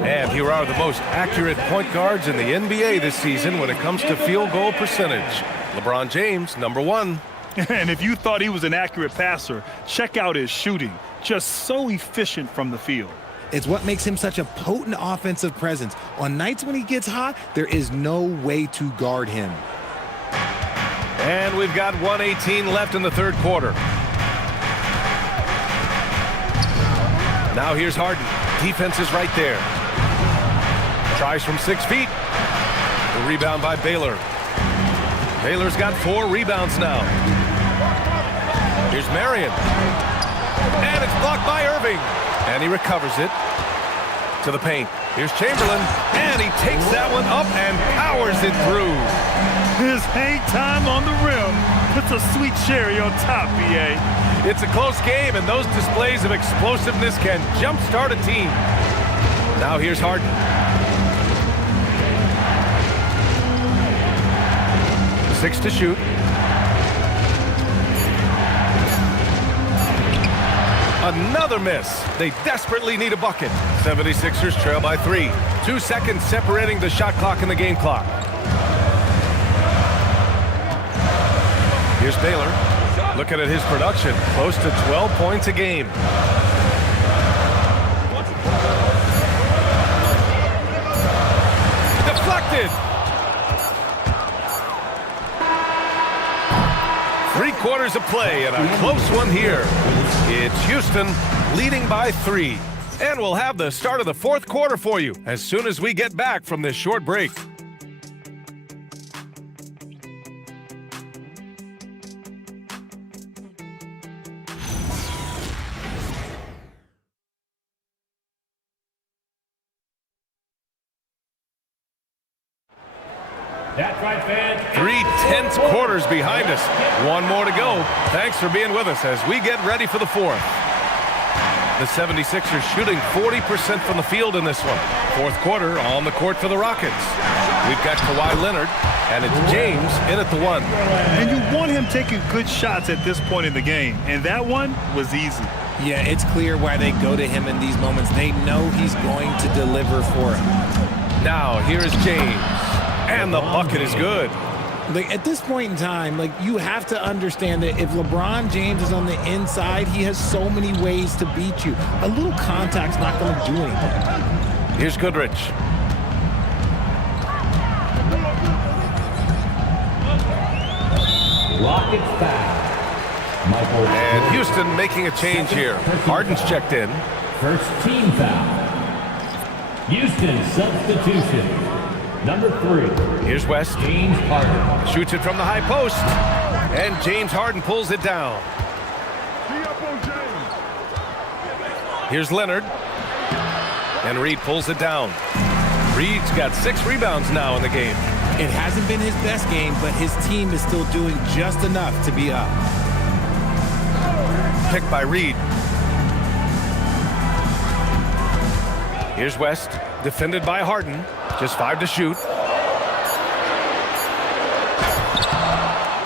And here are the most accurate point guards in the NBA this season when it comes to field goal percentage. LeBron James, number 1. And if you thought he was an accurate passer, check out his shooting. Just so efficient from the field. It's what makes him such a potent offensive presence. On nights when he gets hot, there is no way to guard him. And we've got 1:18 left in the third quarter. Now here's Harden. Defense is right there. Tries from 6 feet. The rebound by Baylor. Baylor's got 4 rebounds now. Here's Marion. And it's blocked by Irving. And he recovers it to the paint. Here's Chamberlain. And he takes that one up and powers it through. His hang time on the rim puts a sweet cherry on top, BA. It's a close game, and those displays of explosiveness can jumpstart a team. Now here's Harden. Six to shoot. Another miss. They desperately need a bucket. 76ers trail by 3. 2 seconds separating the shot clock and the game clock. Here's Baylor. Looking at his production, close to 12 points a game. Deflected. 3/4 of play and a close one here. It's Houston leading by 3. And we'll have the start of the 4th quarter for you as soon as we get back from this short break. That's right, fans. 3 tense quarters behind us. One more to go. Thanks for being with us as we get ready for the 4th. The 76ers shooting 40% from the field in this one. 4th quarter on the court for the Rockets. We've got Kawhi Leonard, and it's James in at the 1. And you want him taking good shots at this point in the game, and that one was easy. Yeah, it's clear why they go to him in these moments. They know he's going to deliver for him. Now, here is James. And the bucket is good. Like, at this point in time, like, you have to understand that if LeBron James is on the inside, he has so many ways to beat you. A little contact's not going to do anything. Here's Goodrich. Rockets foul. And Houston making a change here. Harden's checked in. First team foul. Houston substitution. Number 3. Here's West. James Harden. Shoots it from the high post. And James Harden pulls it down. Here's Leonard. And Reed pulls it down. Reed's got 6 rebounds now in the game. It hasn't been his best game, but his team is still doing just enough to be up. Picked by Reed. Here's West. Defended by Harden. Just 5 to shoot.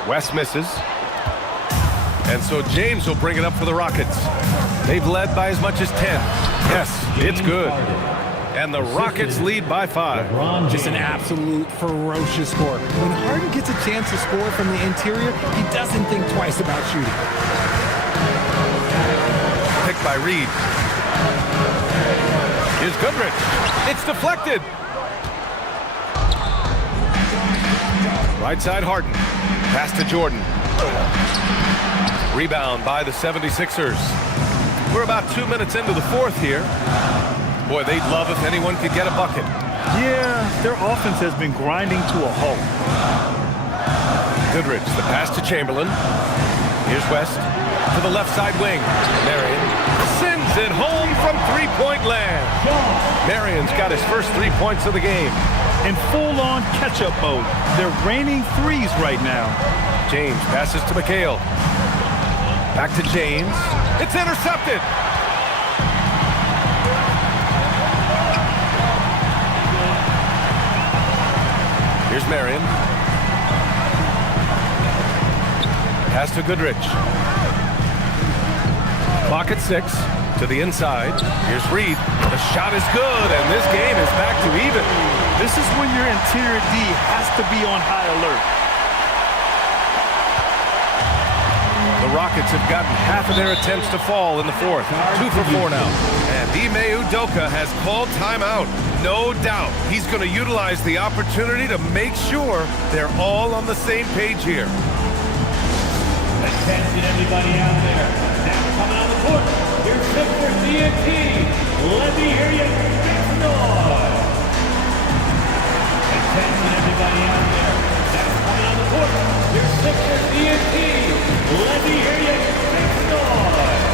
West misses. And so James will bring it up for the Rockets. They've led by as much as 10. Yes, it's good. And the Rockets lead by 5. Just an absolute ferocious score. When Harden gets a chance to score from the interior, he doesn't think twice about shooting. Picked by Reed. Here's Goodrich. It's deflected. Right side Harden. Pass to Jordan. Rebound by the 76ers. We're about 2 minutes into the 4th here. Boy, they'd love if anyone could get a bucket. Yeah, their offense has been grinding to a halt. Goodrich, the pass to Chamberlain. Here's West to the left side wing. Marion sends it home from 3-point land. Marion's got his first 3 points of the game. In full-on catch-up mode. They're raining threes right now. James passes to McHale. Back to James. It's intercepted. Here's Marion. Pass to Goodrich. Clock at 6. To the inside. Here's Reed. The shot is good, and this game is back to even. This is when your interior D has to be on high alert. The Rockets have gotten half of their attempts to fall in the 4th. 2 for 4 now. And Ime Udoka has called timeout. No doubt he's going to utilize the opportunity to make sure they're all on the same page here. Attention, everybody out there. Now coming on the court. Here's Victor DNT. Let me hear you make some noise. Attention, everybody out there. Now coming on the court. Here's Victor DNT. Let me hear you make some noise.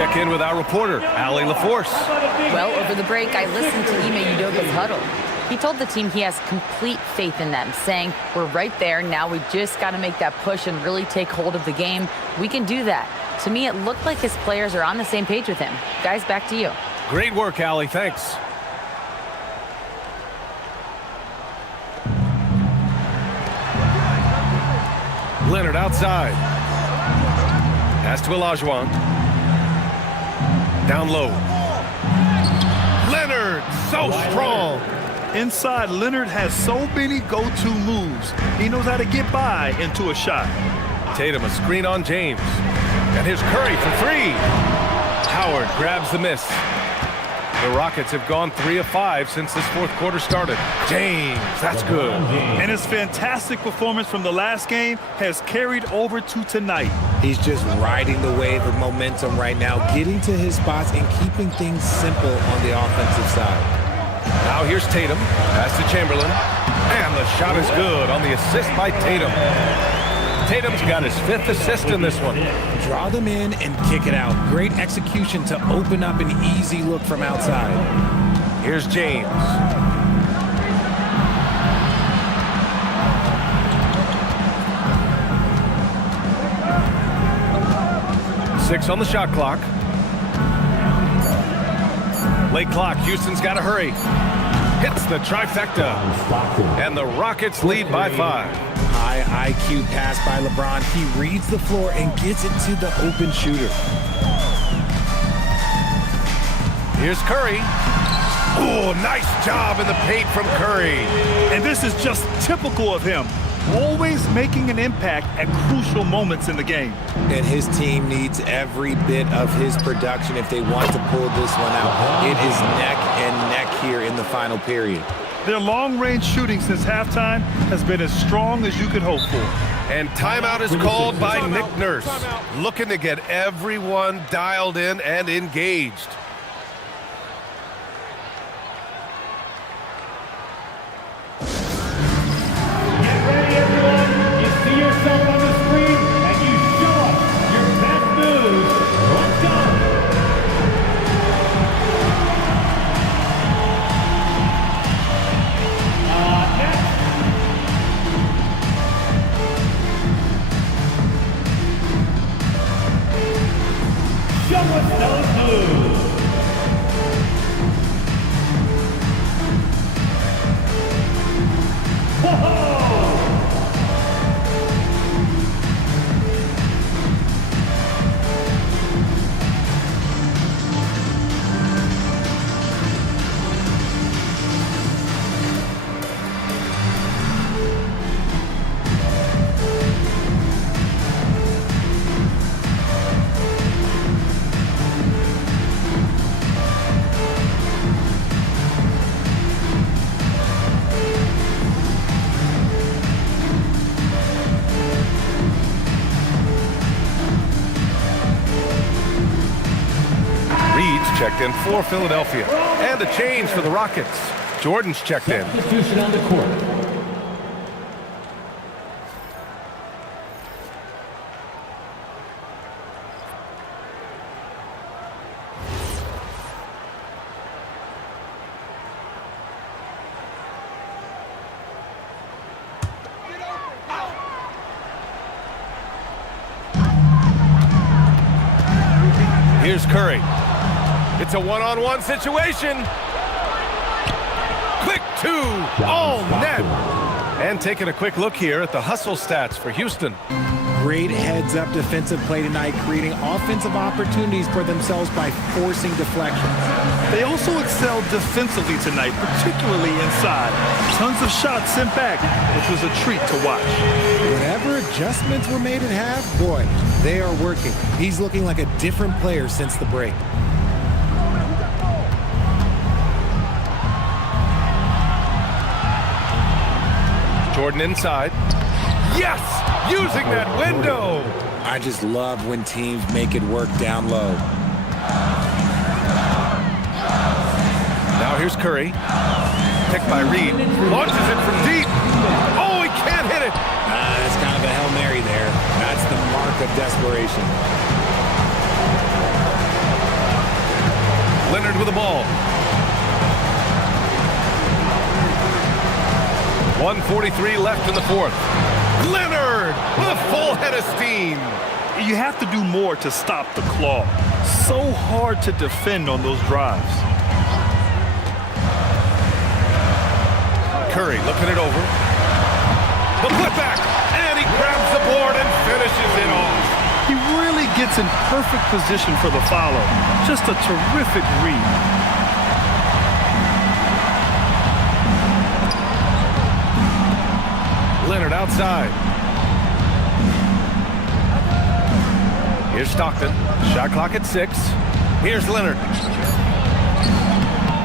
check in with our reporter, Allie LaForce. Well, over the break, I listened to Ime Udoka's huddle. He told the team he has complete faith in them, saying, we're right there. Now we just got to make that push and really take hold of the game. We can do that. To me, it looked like his players are on the same page with him. Guys, back to you. Great work, Allie. Thanks. Leonard outside. Pass to Olajuwon. Down low. Leonard, so strong. Inside, Leonard has so many go-to moves. He knows how to get by into a shot. Tatum a screen on James. And here's Curry for three. Howard grabs the miss. The Rockets have gone 3 of 5 since this fourth quarter started. James, that's good. And his fantastic performance from the last game has carried over to tonight. He's just riding the wave of momentum right now, getting to his spots and keeping things simple on the offensive side. Now here's Tatum. Pass to Chamberlain. And the shot is good on the assist by Tatum. Tatum's got his 5th assist in this one. Draw them in and kick it out. Great execution to open up an easy look from outside. Here's James. Six on the shot clock. Late clock. Houston's got to hurry. Hits the trifecta. And the Rockets lead by 5. High IQ pass by LeBron. He reads the floor and gets it to the open shooter. Here's Curry. Oh, nice job in the paint from Curry. And this is just typical of him. Always making an impact at crucial moments in the game. And his team needs every bit of his production if they want to pull this one out. It is neck and neck here in the final period. Their long-range shooting since halftime has been as strong as you could hope for. And timeout is called by Nick Nurse, looking to get everyone dialed in and engaged. Get ready, everyone. You see yourself on the screen, and you show us your best moves. Let's go. Show us those moves. Whoa! Checked in for Philadelphia. And a change for the Rockets. Jordan's checked in. Substitution on the court. Here's Curry. It's a one-on-one situation. Quick two, all net. And taking a quick look here at the hustle stats for Houston. Great heads-up defensive play tonight, creating offensive opportunities for themselves by forcing deflections. They also excelled defensively tonight, particularly inside. Tons of shots sent back, which was a treat to watch. Whatever adjustments were made at half, boy, they are working. He's looking like a different player since the break. Jordan inside. Yes! Using that window! I just love when teams make it work down low. Now here's Curry. Picked by Reed. Launches it from deep. Oh, he can't hit it! That's kind of a Hail Mary there. That's the mark of desperation. with the ball. 1:43 left in the fourth. Leonard with a full head of steam. You have to do more to stop the claw. So hard to defend on those drives. Curry looking it over. The putback, and he grabs the board and finishes it off. He really gets in perfect position for the follow. Just a terrific read. Leonard outside. Here's Stockton. Shot clock at 6. Here's Leonard.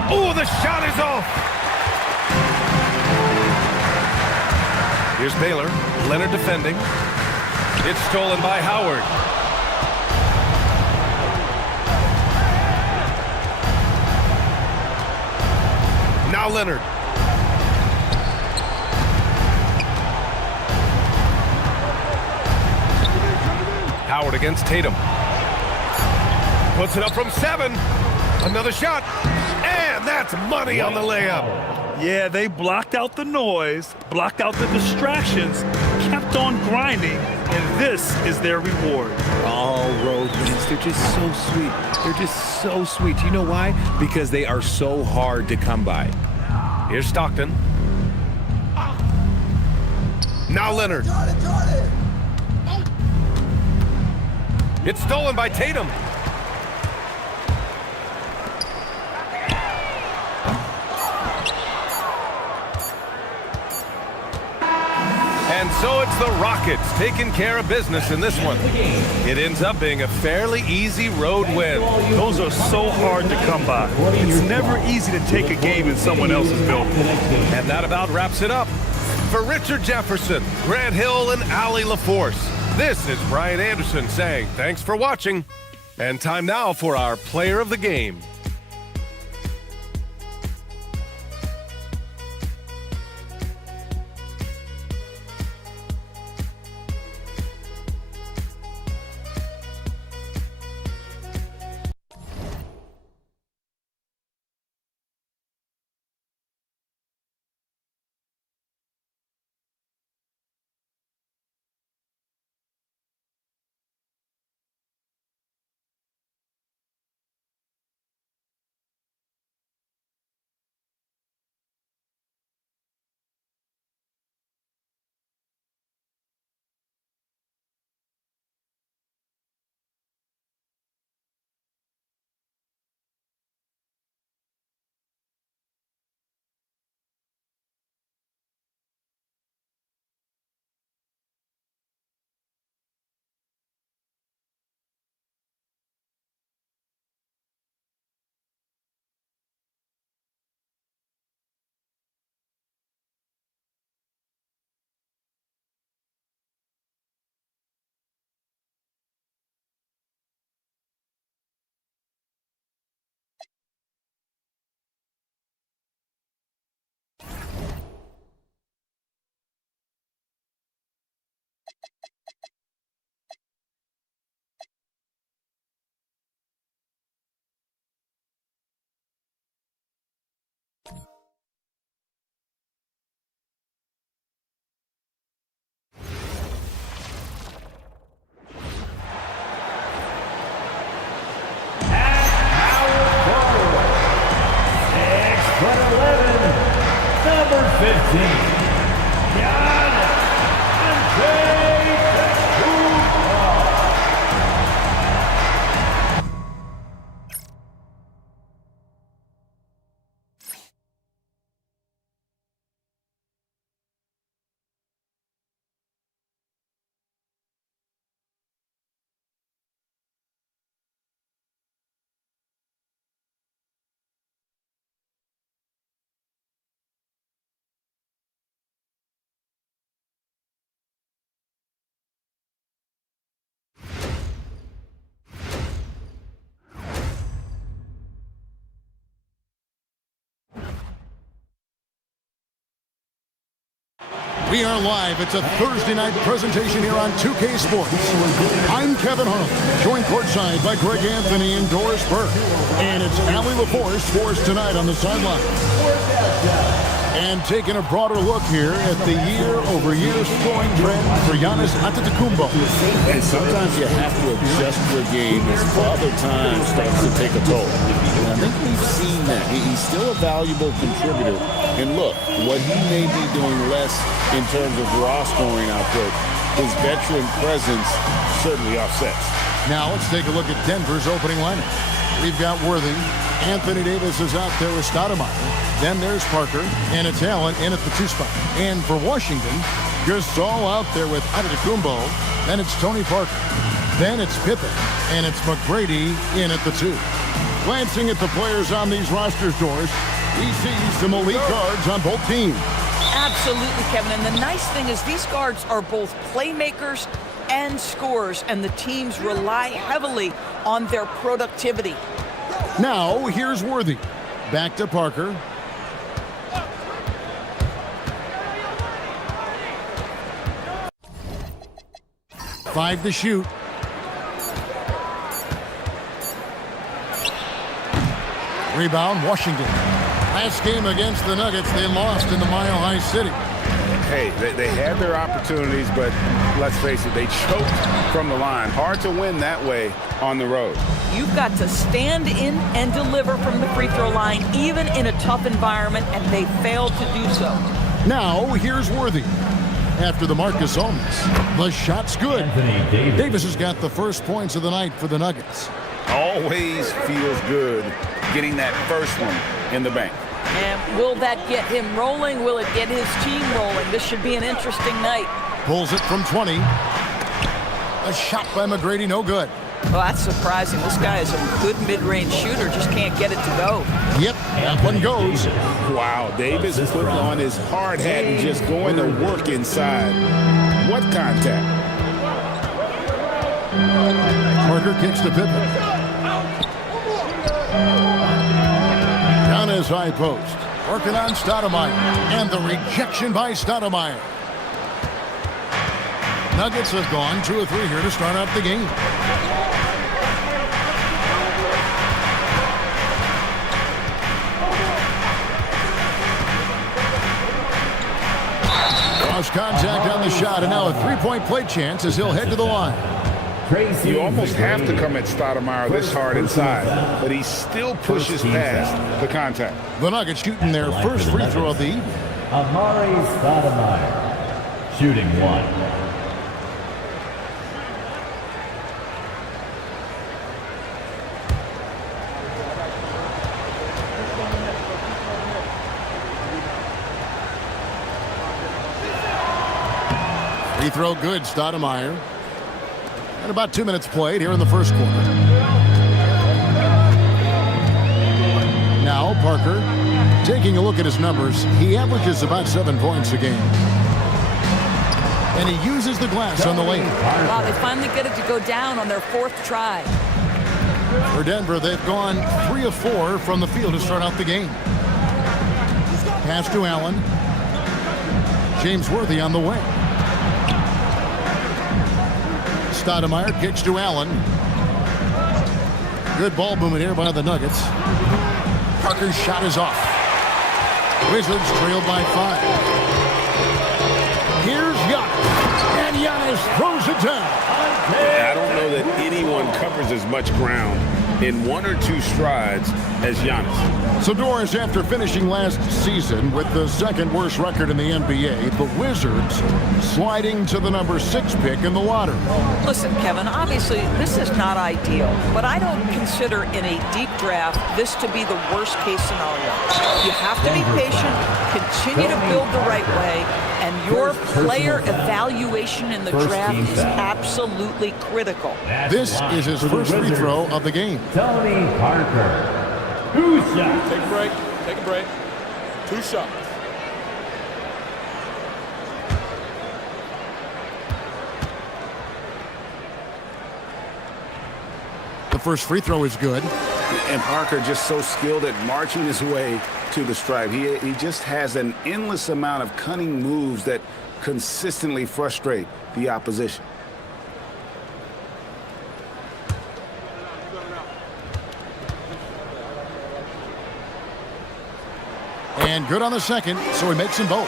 Oh, the shot is off. Here's Baylor. Leonard defending. It's stolen by Howard. Now Leonard. Howard against Tatum. Puts it up from 7. Another shot. And that's money on the layup. Yeah, they blocked out the noise, blocked out the distractions, kept on grinding, and this is their reward. All road wins. They're just so sweet. They're just so sweet. You know why? Because they are so hard to come by. Here's Stockton. Now Leonard. It's stolen by Tatum. And so it's the Rockets taking care of business in this one. It ends up being a fairly easy road win. Those are so hard to come by. It's never easy to take a game in someone else's building. And that about wraps it up. For Richard Jefferson, Grant Hill, and Allie LaForce, this is Brian Anderson saying thanks for watching. And time now for our player of the game. Number 15. We are live. It's a Thursday night presentation here on 2K Sports. I'm Kevin Harlan, joined courtside by Greg Anthony and Doris Burke. And it's Allie LaForce for us tonight on the sideline. And taking a broader look here at the year-over-year scoring trend for Giannis Antetokounmpo. And sometimes you have to adjust your game as Father Time starts to take a toll. And I think we've seen that. He's still a valuable contributor. And look, what he may be doing less in terms of raw scoring output, his veteran presence certainly offsets. Now let's take a look at Denver's opening lineup. We've got Worthy. Anthony Davis is out there with Stoudemire. Then there's Parker, and it's Allen in at the 2 spot. And for Washington, Gasol out there with Antetokounmpo. Then it's Tony Parker. Then it's Pippen, and it's McGrady in at the 2. Glancing at the players on these rosters, Doors, he sees some elite guards on both teams. Absolutely, Kevin. And the nice thing is these guards are both playmakers and scorers, and the teams rely heavily on their productivity. Now, here's Worthy. Back to Parker. Five to shoot. Rebound, Washington. Last game against the Nuggets, they lost in the Mile High City. Hey, they had their opportunities, but let's face it, they choked from the line. Hard to win that way on the road. You've got to stand in and deliver from the free throw line, even in a tough environment, and they failed to do so. Now, here's Worthy. After the Marcus Holmes, the shot's good. Davis has got the first points of the night for the Nuggets. Always feels good getting that first one in the bank. And will that get him rolling? Will it get his team rolling? This should be an interesting night. Pulls it from 20. A shot by McGrady, no good. Well, that's surprising. This guy is a good mid-range shooter, just can't get it to go. Yep, that one goes. Wow, Davis putting on his hard hat and just going to work inside. What contact? Parker kicks to Pippen. Down his high post. Working on Stoudemire. And the rejection by Stoudemire. Nuggets have gone 2 of 3 here to start out the game. Cross contact on the shot, and now a 3-point play chance as he'll head to the line. You almost have to come at Stoudemire this hard inside, but he still pushes past the contact. The Nuggets shooting their first free throw of the evening. Amari Stoudemire, shooting 1. Free throw good, Stoudemire. And about 2 minutes played here in the first quarter. Now Parker, taking a look at his numbers, he averages about 7 points a game. And he uses the glass on the lane. Wow, they finally get it to go down on their 4th try. For Denver, they've gone 3 of 4 from the field to start out the game. Pass to Allen. James Worthy on the wing. Stoudemire kicks to Allen. Good ball movement here by the Nuggets. Parker's shot is off. Wizards trailed by 5. Here's Giannis. And Giannis throws it down. I don't know that anyone covers as much ground in 1 or 2 strides as Giannis. So Doris, after finishing last season with the 2nd worst record in the NBA, the Wizards sliding to the number 6 pick in the lottery. Listen, Kevin, obviously this is not ideal, but I don't consider in a deep draft this to be the worst case scenario. You have to be patient, continue to build the right way, and your player evaluation in the draft is absolutely critical. This is his first free throw of the game. Tony Parker. 2 shots. Take a break. Take a break. 2 shots. The first free throw is good. And Parker just so skilled at marching his way to the stripe. He just has an endless amount of cunning moves that consistently frustrate the opposition. And good on the second, so he makes them both.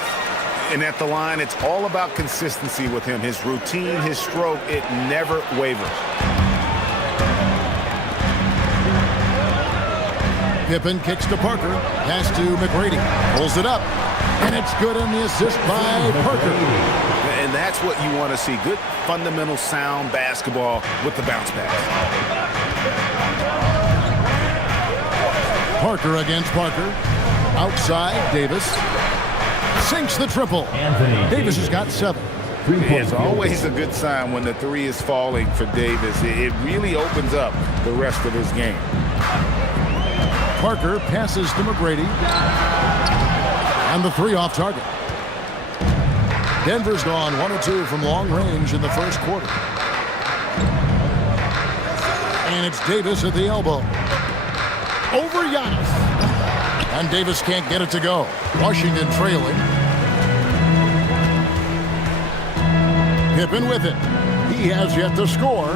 And at the line, it's all about consistency with him. His routine, his stroke, it never wavers. Pippen kicks to Parker, pass to McGrady, pulls it up, and it's good on the assist by Parker. And that's what you want to see, good fundamental sound basketball with the bounce pass. Parker against Parker, outside Davis, sinks the triple. Davis has got 7. It's always a good sign when the three is falling for Davis. It really opens up the rest of his game. Parker passes to McGrady. And the 3 off target. Denver's gone 1 of 2 from long range in the first quarter. And it's Davis at the elbow. Over Giannis. And Davis can't get it to go. Washington trailing. Pippen with it. He has yet to score.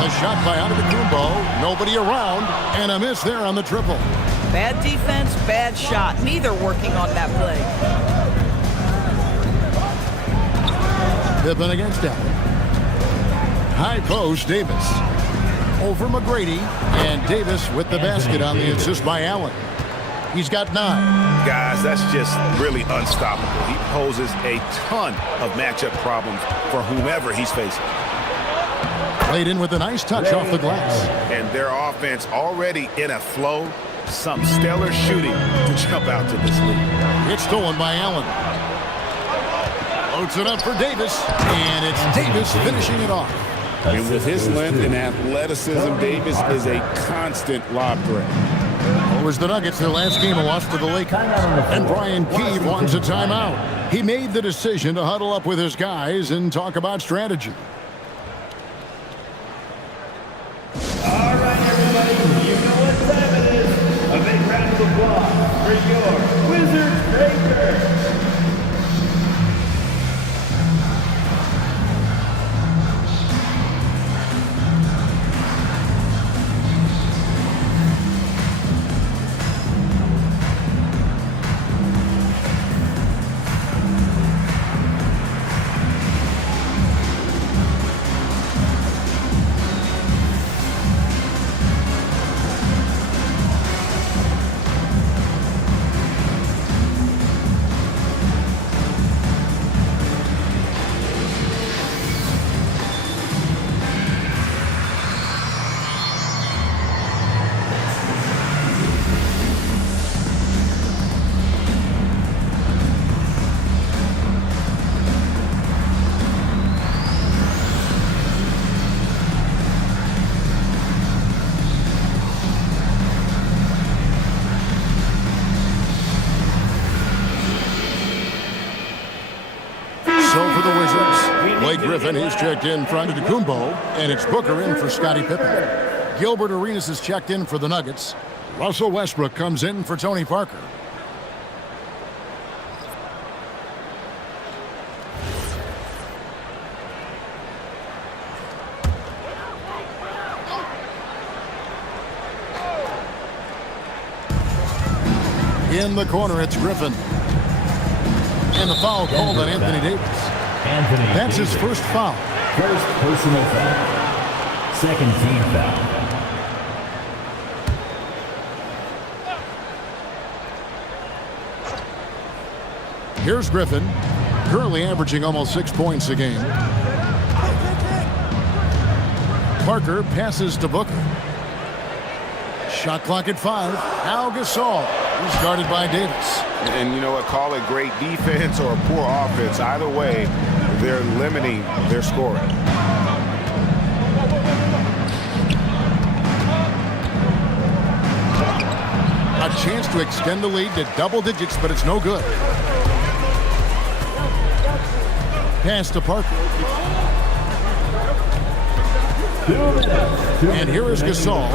A shot by Antetokounmpo. Nobody around. And a miss there on the triple. Bad defense, bad shot. Neither working on that play. Pippen against Allen. High post, Davis. Over McGrady. And Davis with the basket on the assist by Allen. He's got 9. Guys, that's just really unstoppable. He poses a ton of matchup problems for whomever he's facing. Played in with a nice touch off the glass. And their offense already in a flow. Some stellar shooting to jump out to this lead. It's stolen by Allen. Loads it up for Davis. And it's Davis finishing it off. And with his length and athleticism, Davis is a constant lob threat. It was the Nuggets, their last game, a loss to the Lakers. And Brian Keeve wants a timeout. He made the decision to huddle up with his guys and talk about strategy. All right, everybody, you know what time it is. A big round of applause for your Wizards Breakers. Griffin, he's checked in for Antetokounmpo, and it's Booker in for Scottie Pippen. Gilbert Arenas is checked in for the Nuggets. Russell Westbrook comes in for Tony Parker. In the corner, it's Griffin. And the foul called on Anthony Davis. That's his first foul. First personal foul. Second team foul. Here's Griffin, currently averaging almost 6 points a game. Parker passes to Booker. Shot clock at 5. Al Gasol. He's guarded by Davis. And you know what? Call it great defense or poor offense. Either way, they're limiting their scoring. A chance to extend the lead to double digits, but it's no good. Pass to Parker. And here is Gasol.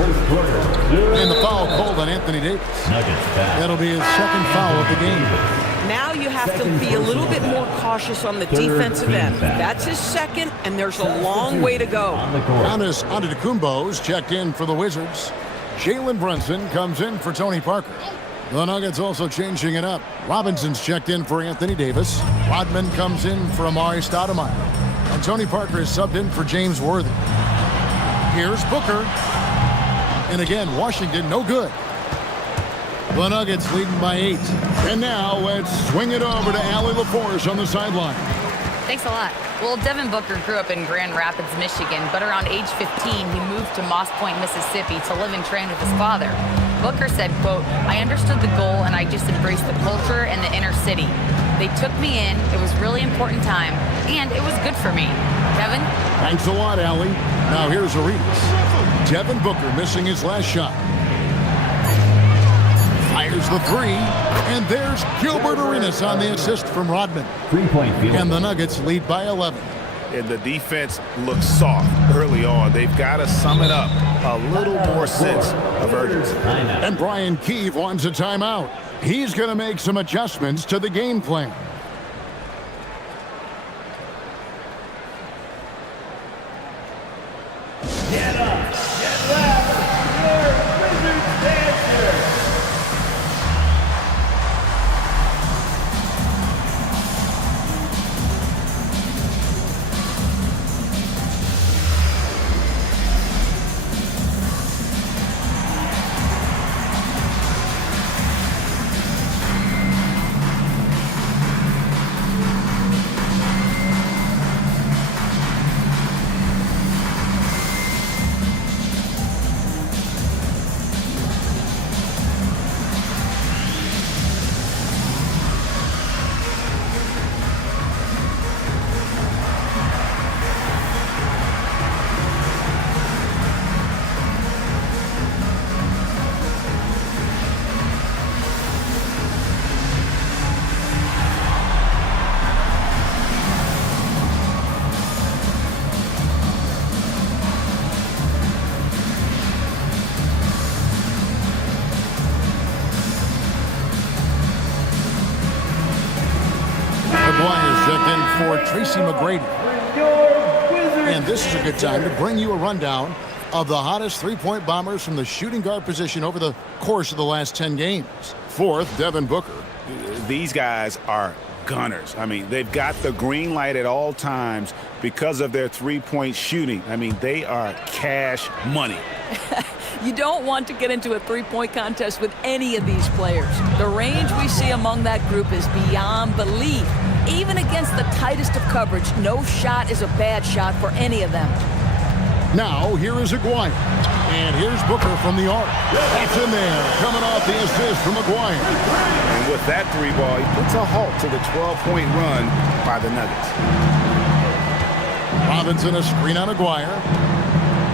And the foul called on Anthony Davis. That'll be his second foul of the game. Now you have to be a little bit more cautious on the defensive end. That's his second, and there's a long way to go. Giannis Antetokounmpo's checked in for the Wizards. Jalen Brunson comes in for Tony Parker. The Nuggets also changing it up. Robinson's checked in for Anthony Davis. Rodman comes in for Amari Stoudemire. And Tony Parker is subbed in for James Worthy. Here's Booker. And again, Washington no good. The Nuggets leading by 8. And now let's swing it over to Allie LaForce on the sideline. Thanks a lot. Well, Devin Booker grew up in Grand Rapids, Michigan, but around age 15, he moved to Moss Point, Mississippi to live and train with his father. Booker said, quote, "I understood the goal and I just embraced the culture and the inner city. They took me in. It was really important time, and it was good for me." Kevin? Thanks a lot, Allie. Now here's Arenas. Devin Booker missing his last shot. Fires the three, and there's Gilbert Arenas on the assist from Rodman. 3-point field. And the Nuggets lead by 11. And the defense looks soft early on. They've got to sum it up. A little more sense of urgency. And Brian Keefe wants a timeout. He's going to make some adjustments to the game plan. Get up, get left, your Wizards dancer. For Tracy McGrady. And this is a good time to bring you a rundown of the hottest three-point bombers from the shooting guard position over the course of the last 10 games. Fourth, Devin Booker. These guys are gunners. I mean, they've got the green light at all times because of their three-point shooting. I mean, they are cash money. You don't want to get into a three-point contest with any of these players. The range we see among that group is beyond belief. Even against the tightest of coverage, no shot is a bad shot for any of them. Now, here is Aguirre. And here's Booker from the arc. It's in there, coming off the assist from Aguirre. And with that three ball, he puts a halt to the 12-point run by the Nuggets. Robinson a screen on Aguirre.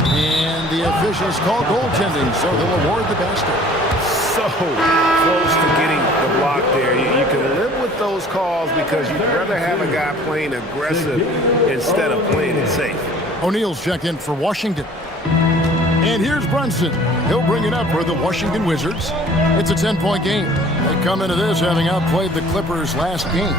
And the officials call goaltending, so they'll award the basket. So close to getting the block there. You can live with those calls because you'd rather have a guy playing aggressive instead of playing it safe. O'Neal's checked in for Washington. And here's Brunson. He'll bring it up for the Washington Wizards. It's a 10-point game. They come into this having outplayed the Clippers last game.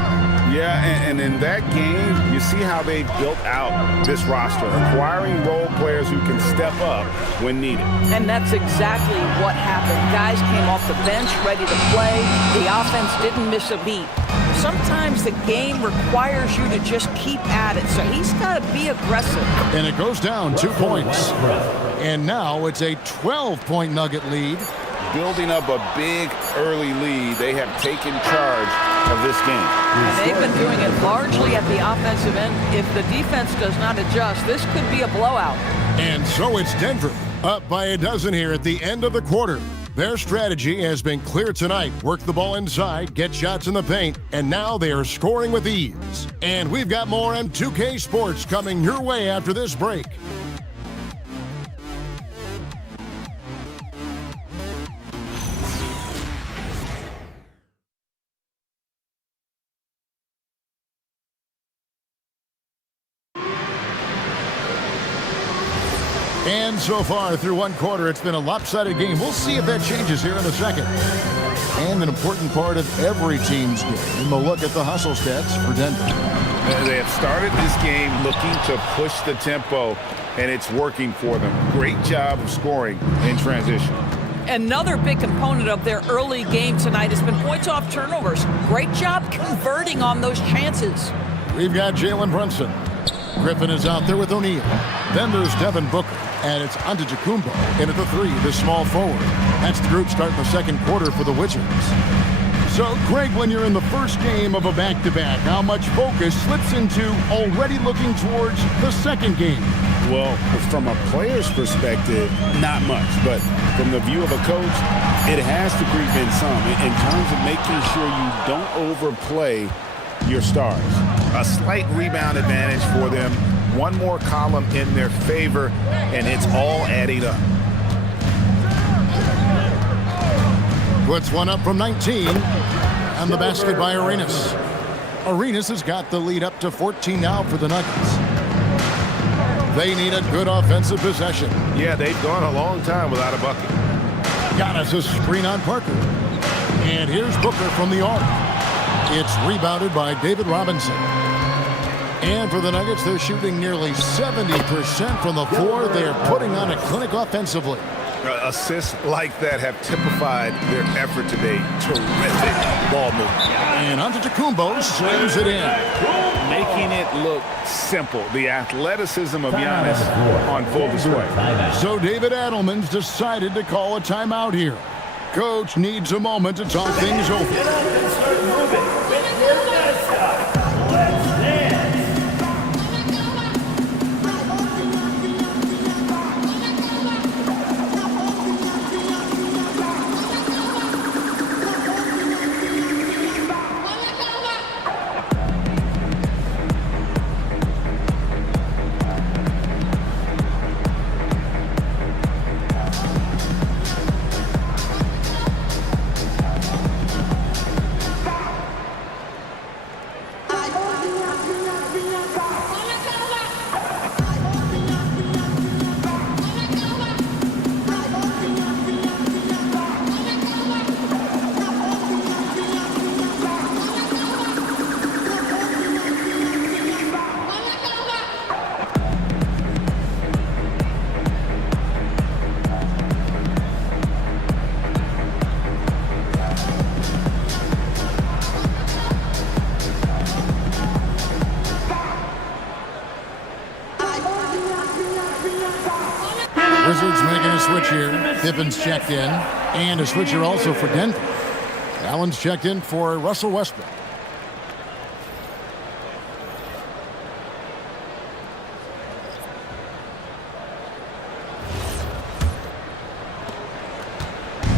Yeah, and in that game, you see how they built out this roster, acquiring role players who can step up when needed. And that's exactly what happened. Guys came off the bench ready to play. The offense didn't miss a beat. Sometimes the game requires you to just keep at it, so he's got to be aggressive. And it goes down 2 points. And now it's a 12-point Nugget lead. Building up a big early lead, they have taken charge of this game. And they've been doing it largely at the offensive end. If the defense does not adjust, this could be a blowout. And so it's Denver, up by a dozen here at the end of the quarter. Their strategy has been clear tonight. Work the ball inside, get shots in the paint, and now they are scoring with ease. And we've got more on 2K Sports coming your way after this break. And so far through one quarter, it's been a lopsided game. We'll see if that changes here in a second. And an important part of every team's game. And we'll look at the hustle stats for Denver. They have started this game looking to push the tempo, and it's working for them. Great job of scoring in transition. Another big component of their early game tonight has been points off turnovers. Great job converting on those chances. We've got Jalen Brunson. Griffin is out there with O'Neal. Then there's Devin Booker. And it's Antetokounmpo in at the 3, the small forward. That's the group starting the second quarter for the Wizards. So, Greg, when you're in the first game of a back-to-back, how much focus slips into already looking towards the second game? Well, from a player's perspective, not much. But from the view of a coach, it has to creep in some in terms of making sure you don't overplay your stars. A slight rebound advantage for them. One more column in their favor, and it's all adding up. Puts one up from 19, and the basket by Arenas. Arenas has got the lead up to 14 now for the Nuggets. They need a good offensive possession. Yeah, they've gone a long time without a bucket. Giannis a screen on Parker. And here's Booker from the arc. It's rebounded by David Robinson. And for the Nuggets, they're shooting nearly 70% from the floor. They're putting on a clinic offensively. Assists like that have typified their effort today. Terrific ball movement. And Antetokounmpo slams it in. Making it look simple. The athleticism of Giannis on full display. So David Adelman's decided to call a timeout here. Coach needs a moment to talk things over. Wizards making a switch here. Pippen's checked in. And a switcher also for Denver. Allen's checked in for Russell Westbrook.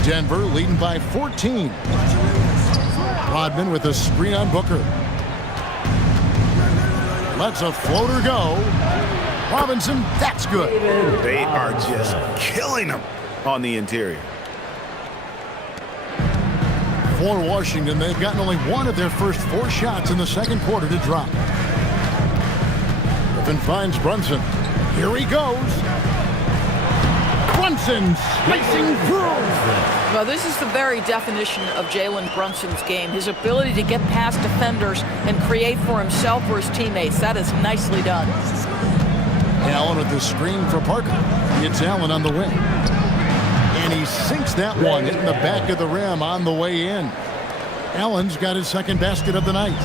Denver leading by 14. Rodman with a screen on Booker. Lets a floater go. Robinson, that's good. They are just killing them on the interior. For Washington, they've gotten only one of their first 4 shots in the second quarter to drop. Griffin finds Brunson. Here he goes. Brunson slicing through. Well, this is the very definition of Jalen Brunson's game. His ability to get past defenders and create for himself or his teammates. That is nicely done. Allen with the screen for Parker. It's Allen on the wing. And he sinks that one, hitting the back of the rim on the way in. Allen's got his second basket of the night.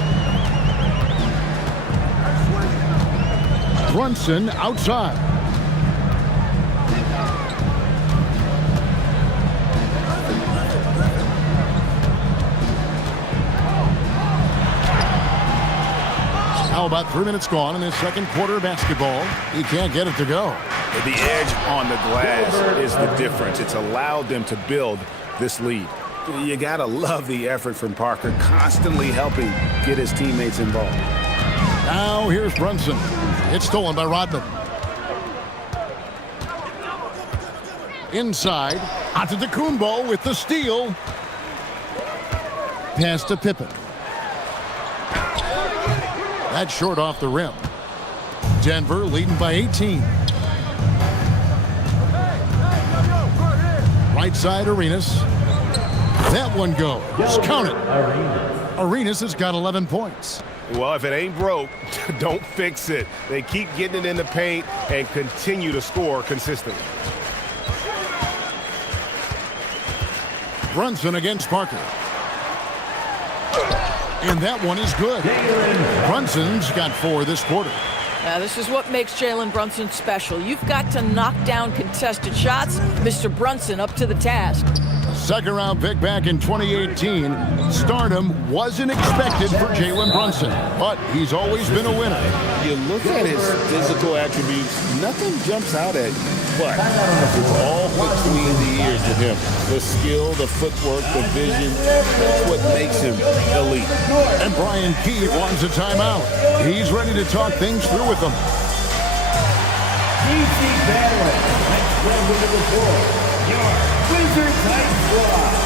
Brunson outside. Now about 3 minutes gone in this second quarter of basketball. He can't get it to go. The edge on the glass is the difference. It's allowed them to build this lead. You got to love the effort from Parker, constantly helping get his teammates involved. Now here's Brunson. It's stolen by Rodman. Inside, Antetokounmpo with the steal. Pass to Pippen. That's short off the rim. Denver leading by 18. Right side, Arenas. That one goes. Count it. Arenas has got 11 points. Well, if it ain't broke, don't fix it. They keep getting it in the paint and continue to score consistently. Brunson against Parker. And that one is good. Brunson's got 4 this quarter. This is what makes Jalen Brunson special. You've got to knock down contested shots. Mr. Brunson up to the task. Second-round pick back in 2018. Stardom wasn't expected for Jalen Brunson, but he's always been a winner. You look at his physical attributes, nothing jumps out at you, but it's all between the ears with him. The skill, the footwork, the vision, that's what makes him elite. And Brian Keefe wants a timeout. He's ready to talk things through with them. D.C. Barrett, next one with the report. Your Wizards High Squad.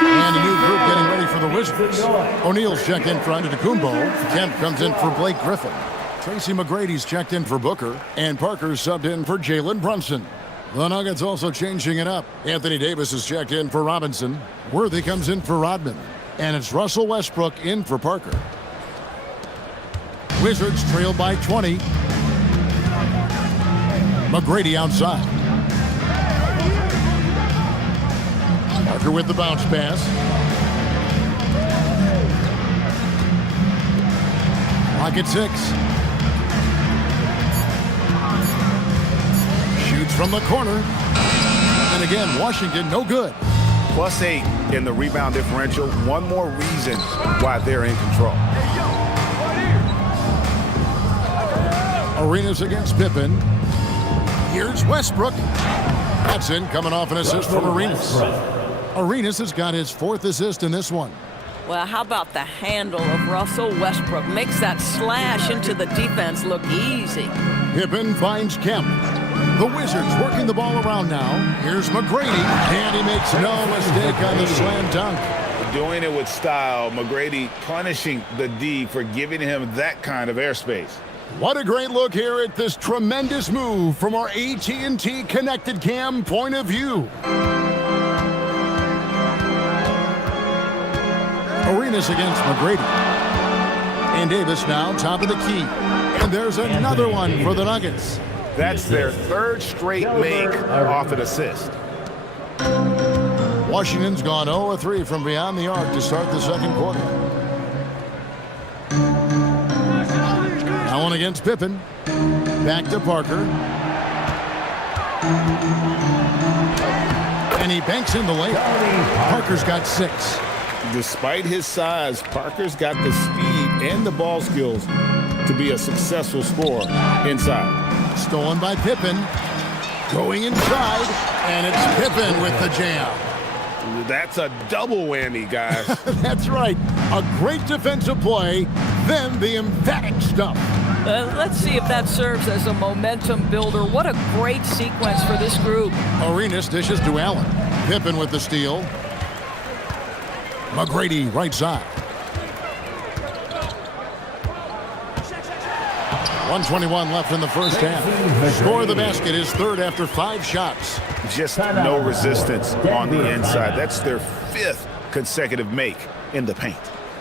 And a new group getting ready for the Wizards. O'Neal's checked in for Antetokounmpo. Kemp comes in for Blake Griffin. Tracy McGrady's checked in for Booker. And Parker's subbed in for Jalen Brunson. The Nuggets also changing it up. Anthony Davis is checked in for Robinson. Worthy comes in for Rodman. And it's Russell Westbrook in for Parker. Wizards trail by 20. McGrady outside. Parker with the bounce pass. Pocket 6. Shoots from the corner. And again, Washington no good. +8 in the rebound differential. One more reason why they're in control. Arenas against Pippen. Here's Westbrook. That's in, coming off an assist from Arenas. Arenas has got his 4th assist in this one. Well, how about the handle of Russell Westbrook? Makes that slash into the defense look easy. Pippen finds Kemp. The Wizards working the ball around now. Here's McGrady, and he makes no mistake on the slam dunk. Doing it with style. McGrady punishing the D for giving him that kind of airspace. What a great look here at this tremendous move from our AT&T Connected Cam point of view. Arenas against McGrady. And Davis now top of the key. And there's another one for the Nuggets. That's their 3rd straight make off an assist. Washington's gone 0-3 from beyond the arc to start the second quarter. Now on against Pippen. Back to Parker. And he banks in the layup. Parker's got 6. Despite his size, Parker's got the speed and the ball skills to be a successful scorer inside. Stolen by Pippen. Going inside, and it's Pippen with the jam. That's a double whammy, guys. That's right. A great defensive play, then the emphatic stuff. Let's see if that serves as a momentum builder. What a great sequence for this group. Arenas dishes to Allen. Pippen with the steal. McGrady right side. 1:21 left in the first half. Score of the basket is 3rd after 5 shots. Just no resistance on the inside. That's their 5th consecutive make in the paint.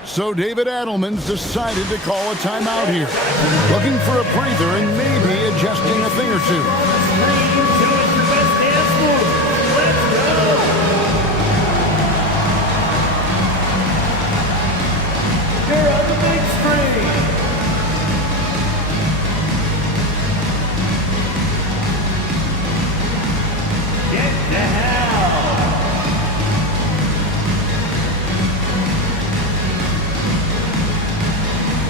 So David Adelman's decided to call a timeout here. Looking for a breather and maybe adjusting a thing or two.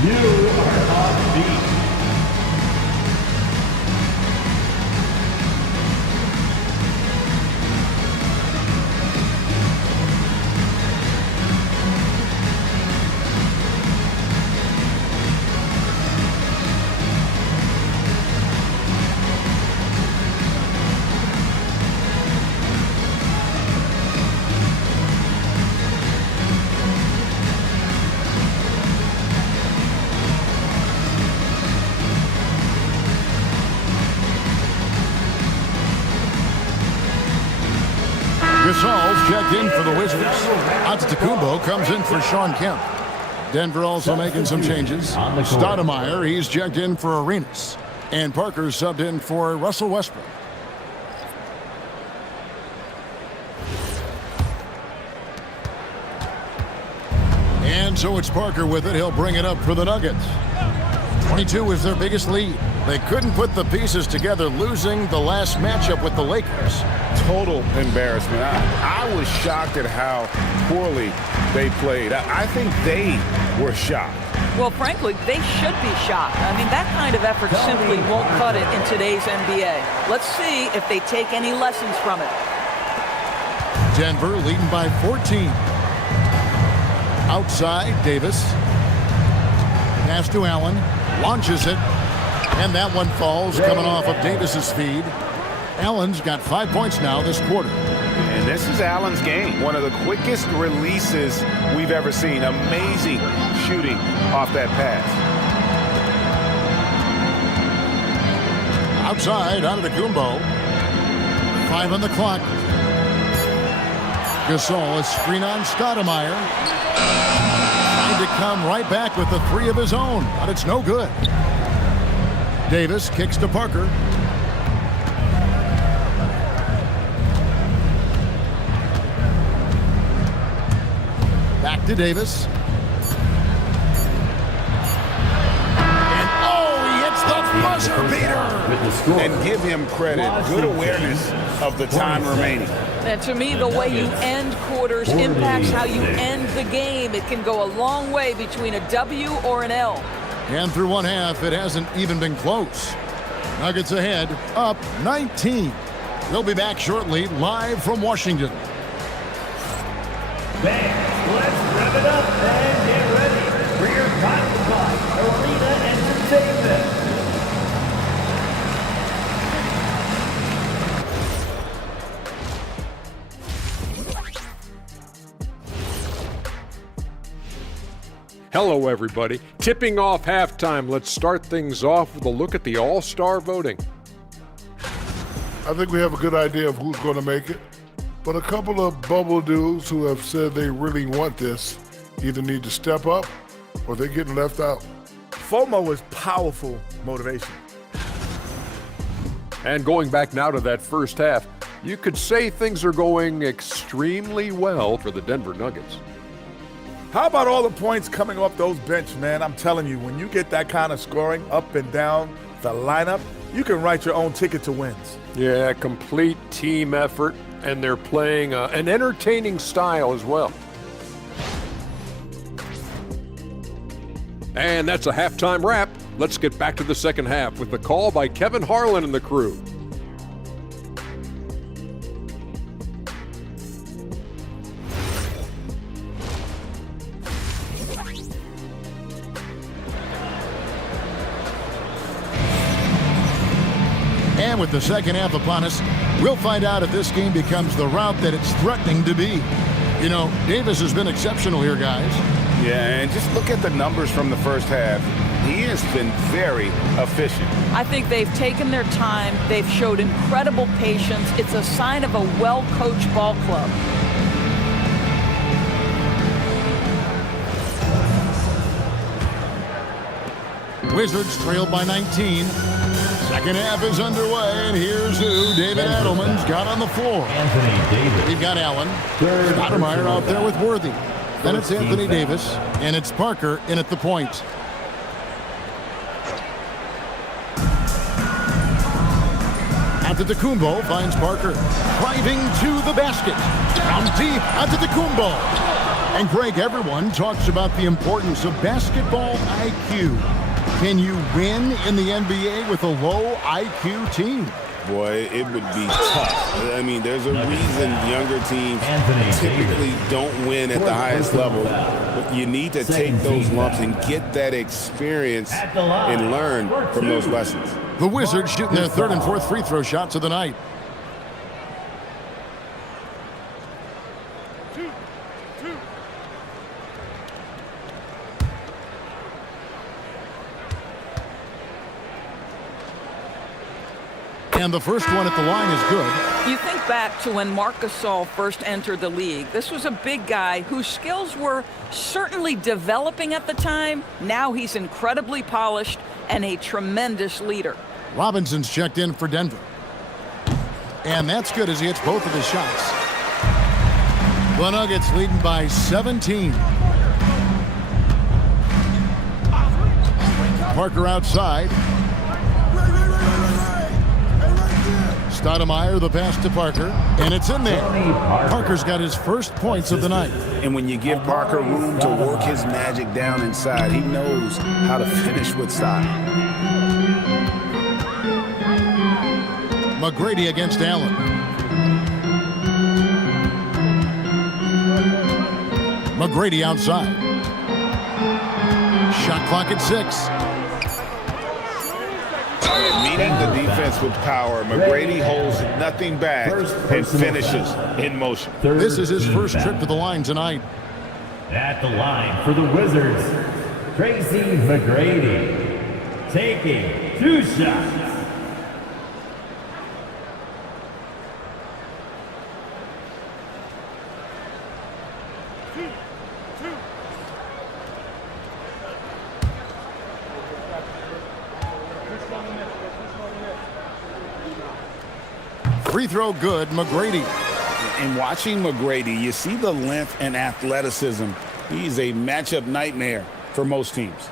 You are on beat. Gasol's checked in for the Wizards. Antetokounmpo comes in for Sean Kemp. Denver also making some changes. Stoudemire, he's checked in for Arenas. And Parker's subbed in for Russell Westbrook. And so it's Parker with it. He'll bring it up for the Nuggets. 22 is their biggest lead. They couldn't put the pieces together, losing the last matchup with the Lakers. Total embarrassment. I was shocked at how poorly they played. I think they were shocked. Well, frankly, they should be shocked. I mean, that kind of effort simply won't cut it in today's NBA. Let's see if they take any lessons from it. Denver leading by 14. Outside, Davis. Pass to Allen. Launches it. And that one falls, coming off of Davis's feed. Allen's got 5 points now this quarter. And this is Allen's game. One of the quickest releases we've ever seen. Amazing shooting off that pass. Outside, Antetokounmpo. 5 on the clock. Gasol, a screen on Stoudemire. Trying to come right back with the three of his own, but it's no good. Davis kicks to Parker. Back to Davis. And he hits the buzzer beater. And give him credit. Good awareness of the time remaining. And to me, the way you end quarters impacts how you end the game. It can go a long way between a W or an L. And through one half, it hasn't even been close. Nuggets ahead, up 19. They'll be back shortly, live from Washington. Fans, let's rev it up and get ready for your time to buy arena entertainment. Hello, everybody. Tipping off halftime. Let's start things off with a look at the All-Star voting. I think we have a good idea of who's going to make it, but a couple of bubble dudes who have said they really want this either need to step up or they're getting left out. FOMO is powerful motivation. And going back now to that first half, you could say things are going extremely well for the Denver Nuggets. How about all the points coming off those bench, man? I'm telling you, when you get that kind of scoring up and down the lineup, you can write your own ticket to wins. Yeah, complete team effort, and they're playing an entertaining style as well. And that's a halftime wrap. Let's get back to the second half with the call by Kevin Harlan and the crew. And with the second half upon us, we'll find out if this game becomes the route that it's threatening to be. You know, Davis has been exceptional here, guys. Yeah, and just look at the numbers from the first half. He has been very efficient. I think they've taken their time. They've showed incredible patience. It's a sign of a well-coached ball club. Wizards trailed by 19. Second half is underway, and here's who David Adelman's got on the floor. Anthony Davis. We've got Allen. Stoudemire out there with Worthy. Then it's Anthony Davis, and it's Parker in at the point. Antetokounmpo finds Parker. Driving to the basket. Down deep, Antetokounmpo. And Greg, everyone talks about the importance of basketball IQ. Can you win in the NBA with a low IQ team? Boy, it would be tough. I mean, there's a reason younger teams typically don't win at the highest level. But you need to take those lumps and get that experience and learn from those lessons. The Wizards shooting their third and fourth free throw shots of the night. And the first one at the line is good. You think back to when Marc Gasol first entered the league. This was a big guy whose skills were certainly developing at the time. Now he's incredibly polished and a tremendous leader. Robinson's checked in for Denver. And that's good as he hits both of his shots. The Nuggets leading by 17. Parker outside. Stoudemire, the pass to Parker, and it's in there. Parker's got his first points of the night. And when you give Parker room to work his magic down inside, he knows how to finish with style. McGrady against Allen. McGrady outside. Shot clock at 6. Meeting the defense with power, McGrady holds nothing back and finishes in motion. This is his first trip to the line tonight. At the line for the Wizards, Tracy McGrady, taking 2 shots. Free throw good, McGrady. In watching McGrady, you see the length and athleticism. He's a matchup nightmare for most teams.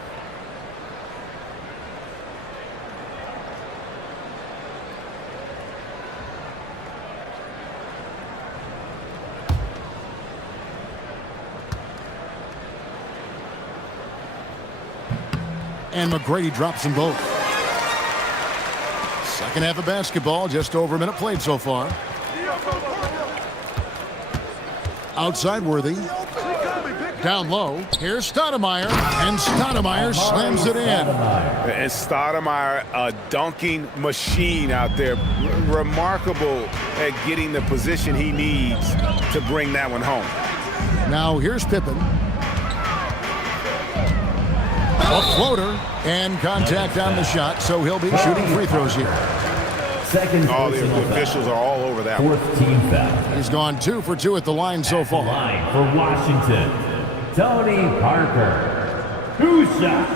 And McGrady drops them both. Second half of basketball, just over a minute played so far. Outside Worthy. Down low. Here's Stoudemire, and Stoudemire slams it in. And Stoudemire, a dunking machine out there. Remarkable at getting the position he needs to bring that one home. Now here's Pippen. A floater and contact on the shot, so he'll be shooting free throws here. All the officials are all over that one. Team foul. He's gone 2 for 2 at the line so far. Line for Washington, Tony Parker, 2 shots.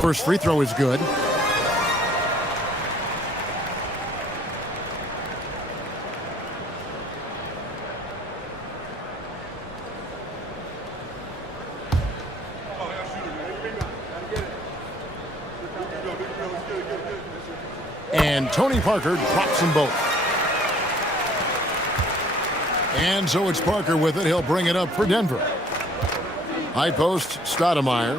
First free throw is good. And Tony Parker drops them both. And so it's Parker with it. He'll bring it up for Denver. High post, Stoudemire.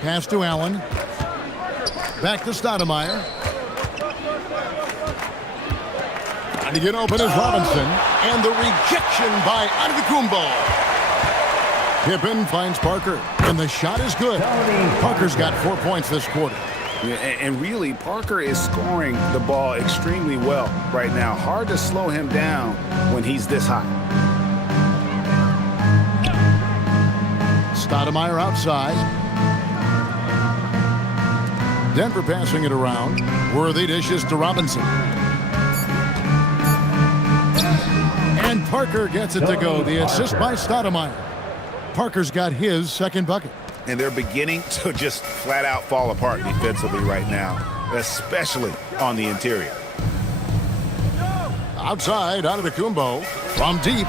Pass to Allen. Back to Stoudemire. Trying to get open is Robinson. And the rejection by Antetokounmpo. Pippen finds Parker, and the shot is good. Parker's got 4 points this quarter. Yeah, and really, Parker is scoring the ball extremely well right now. Hard to slow him down when he's this hot. Stoudemire outside. Denver passing it around. Worthy dishes to Robinson. And Parker gets it to go. The assist by Stoudemire. Parker's got his second bucket. And they're beginning to just flat out fall apart defensively right now, especially on the interior. Outside, Antetokounmpo from deep.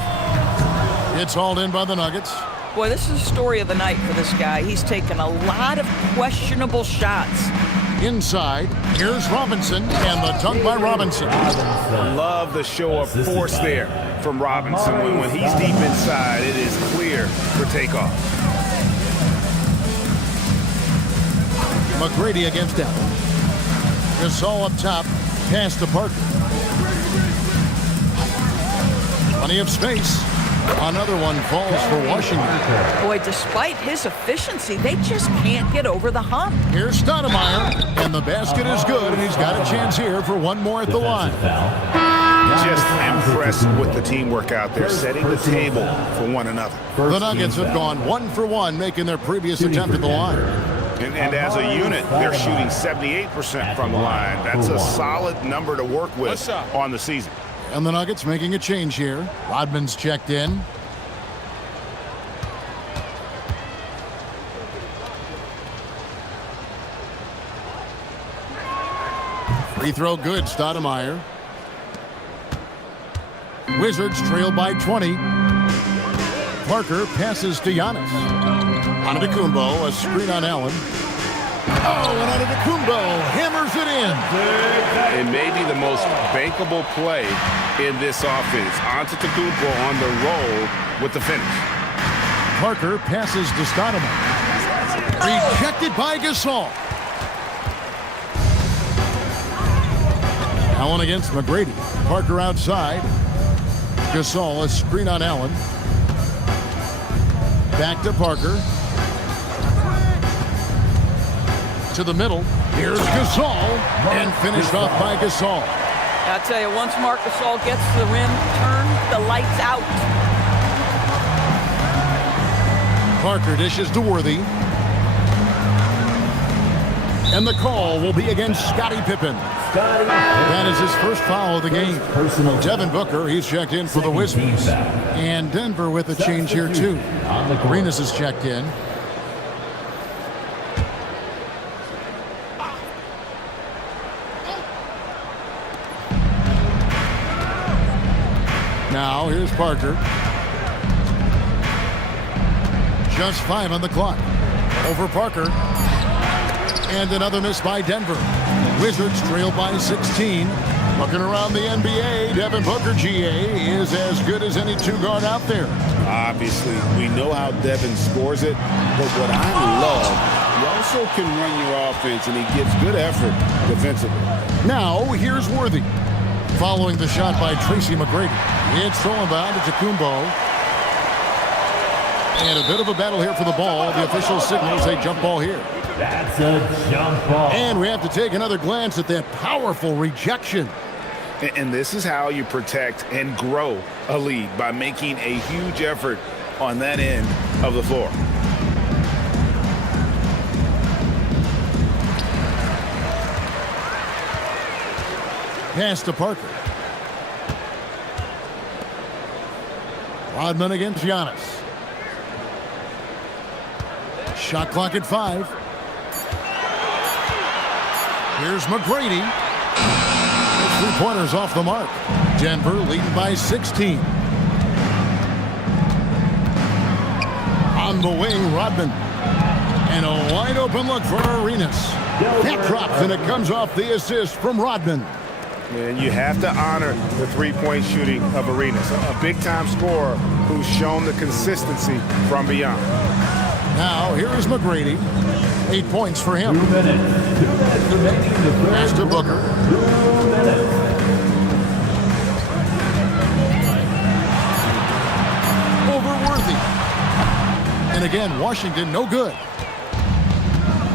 It's hauled in by the Nuggets. Boy, this is the story of the night for this guy. He's taken a lot of questionable shots. Inside, here's Robinson, and the dunk by Robinson. Love the show of force there from Robinson. When he's deep inside, it is clear for takeoff. McGrady against Allen. Gasol up top, pass to Parker. Plenty of space. Another one falls for Washington. Boy, despite his efficiency, they just can't get over the hump. Here's Stoudemire, and the basket is good, and he's got a chance here for one more at the line. Just impressed with the teamwork out there, setting the table for one another. The Nuggets have gone 1 for 1, making their previous attempt at the line. And as a unit, they're shooting 78% from the line. That's a solid number to work with on the season. And the Nuggets making a change here. Rodman's checked in. Free throw good, Stoudemire. Wizards trail by 20. Parker passes to Giannis. Antetokounmpo, a screen on Allen. Oh, and Antetokounmpo hammers it in. It may be the most bankable play in this offense. Antetokounmpo on the roll with the finish. Parker passes to Stoudemire. Rejected by Gasol. Allen against McGrady. Parker outside. Gasol, a screen on Allen. Back to Parker. To the middle. Here's Gasol. And finished off by Gasol. I'll tell you, once Marc Gasol gets to the rim, turn the lights out. Parker dishes to Worthy. And the call will be against Scottie Pippen. That is his first foul of the game. Devin Booker, he's checked in for the Wizards. And Denver with a change here, too. Arenas is checked in. Now, here's Parker. Just 5 on the clock. Over Parker. And another miss by Denver. Wizards trail by 16. Looking around the NBA, Devin Booker, GA, is as good as any two-guard out there. Obviously, we know how Devin scores it, but what I love, he also can run your offense, and he gives good effort defensively. Now, here's Worthy. Following the shot by Tracy McGrady. It's thrown by Antetokounmpo. And a bit of a battle here for the ball. The official signals a jump ball here. That's a jump ball. And we have to take another glance at that powerful rejection. And this is how you protect and grow a lead, by making a huge effort on that end of the floor. Pass to Parker. Rodman against Giannis. Shot clock at 5. Here's McGrady. Three-pointers off the mark. Denver leading by 16. On the wing, Rodman. And a wide open look for Arenas. That drops, and it comes off the assist from Rodman. And you have to honor the three-point shooting of Arenas, a big-time scorer who's shown the consistency from beyond. Now, here is McGrady. 8 points for him. 2 minutes. 2 minutes remaining in the third. Pass to Booker. 2 minutes. Over Worthy. And again, Washington, no good.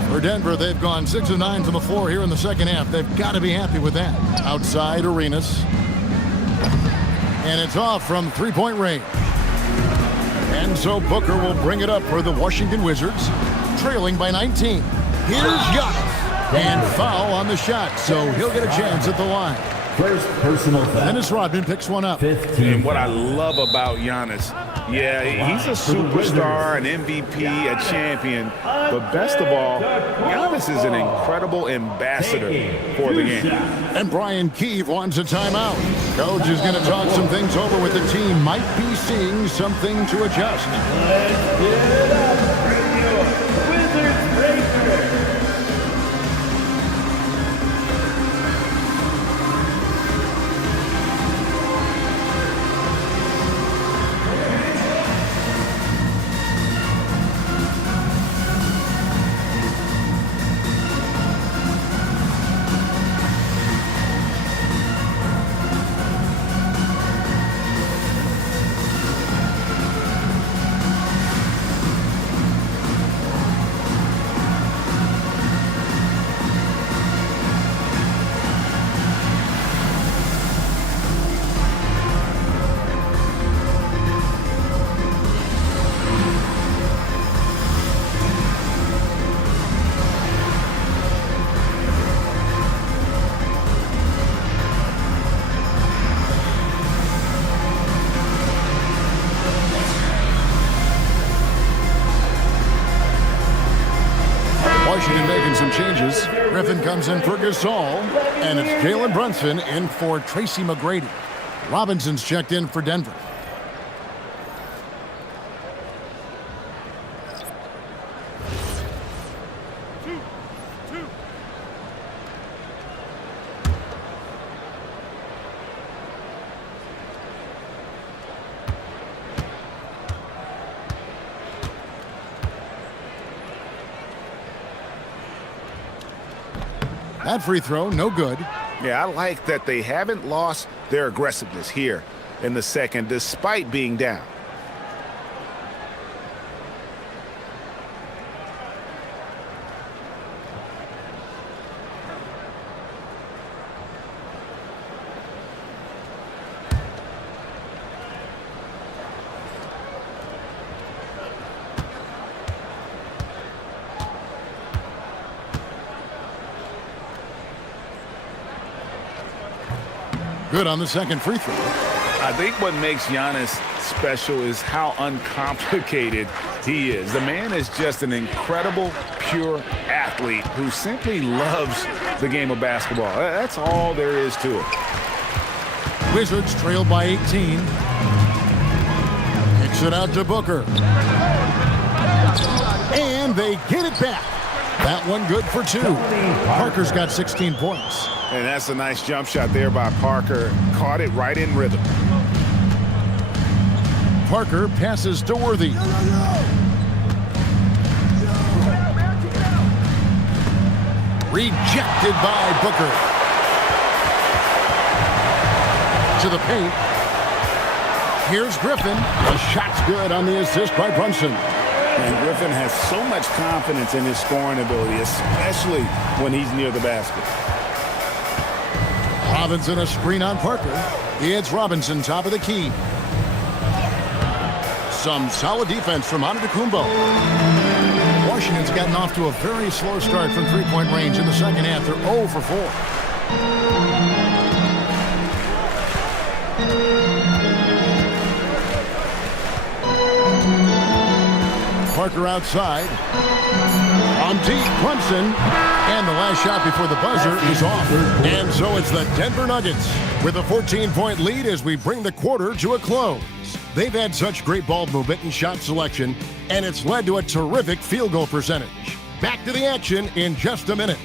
For Denver, they've gone 6 of 9 from the floor here in the second half. They've got to be happy with that. Outside, Arenas. And it's off from three-point range. And so Booker will bring it up for the Washington Wizards, trailing by 19. Here's Giannis. And foul on the shot, so he'll get a chance at the line. First personal foul. Dennis Rodman picks one up. 15. And what I love about Giannis, Yeah, he's a superstar, an MVP, a champion. But best of all, Giannis is an incredible ambassador for the game. And Brian Keefe wants a timeout. Coach is going to talk some things over with the team. Might be seeing something to adjust. Let's give it up for your Wizards Breaker. Washington making some changes. Griffin comes in for Gasol, and it's Jalen Brunson in for Tracy McGrady. Robinson's checked in for Denver. That free throw, no good. Yeah, I like that they haven't lost their aggressiveness here in the second, despite being down. Good on the second free throw. I think what makes Giannis special is how uncomplicated he is. The man is just an incredible, pure athlete who simply loves the game of basketball. That's all there is to it. Wizards trail by 18. Kicks it out to Booker. And they get it back. That one good for 2. Parker's got 16 points. And that's a nice jump shot there by Parker. Caught it right in rhythm. Parker passes to Worthy. Rejected by Booker. To the paint. Here's Griffin. The shot's good on the assist by Brunson. And Griffin has so much confidence in his scoring ability, especially when he's near the basket. Robinson a screen on Parker. It's Robinson top of the key. Some solid defense from Antetokounmpo. Washington's gotten off to a very slow start from three-point range in the second half. They're 0 for 4. Parker outside. On deep, Brunson. And the last shot before the buzzer is off. And so it's the Denver Nuggets with a 14-point lead as we bring the quarter to a close. They've had such great ball movement and shot selection, and it's led to a terrific field goal percentage. Back to the action in just a minute.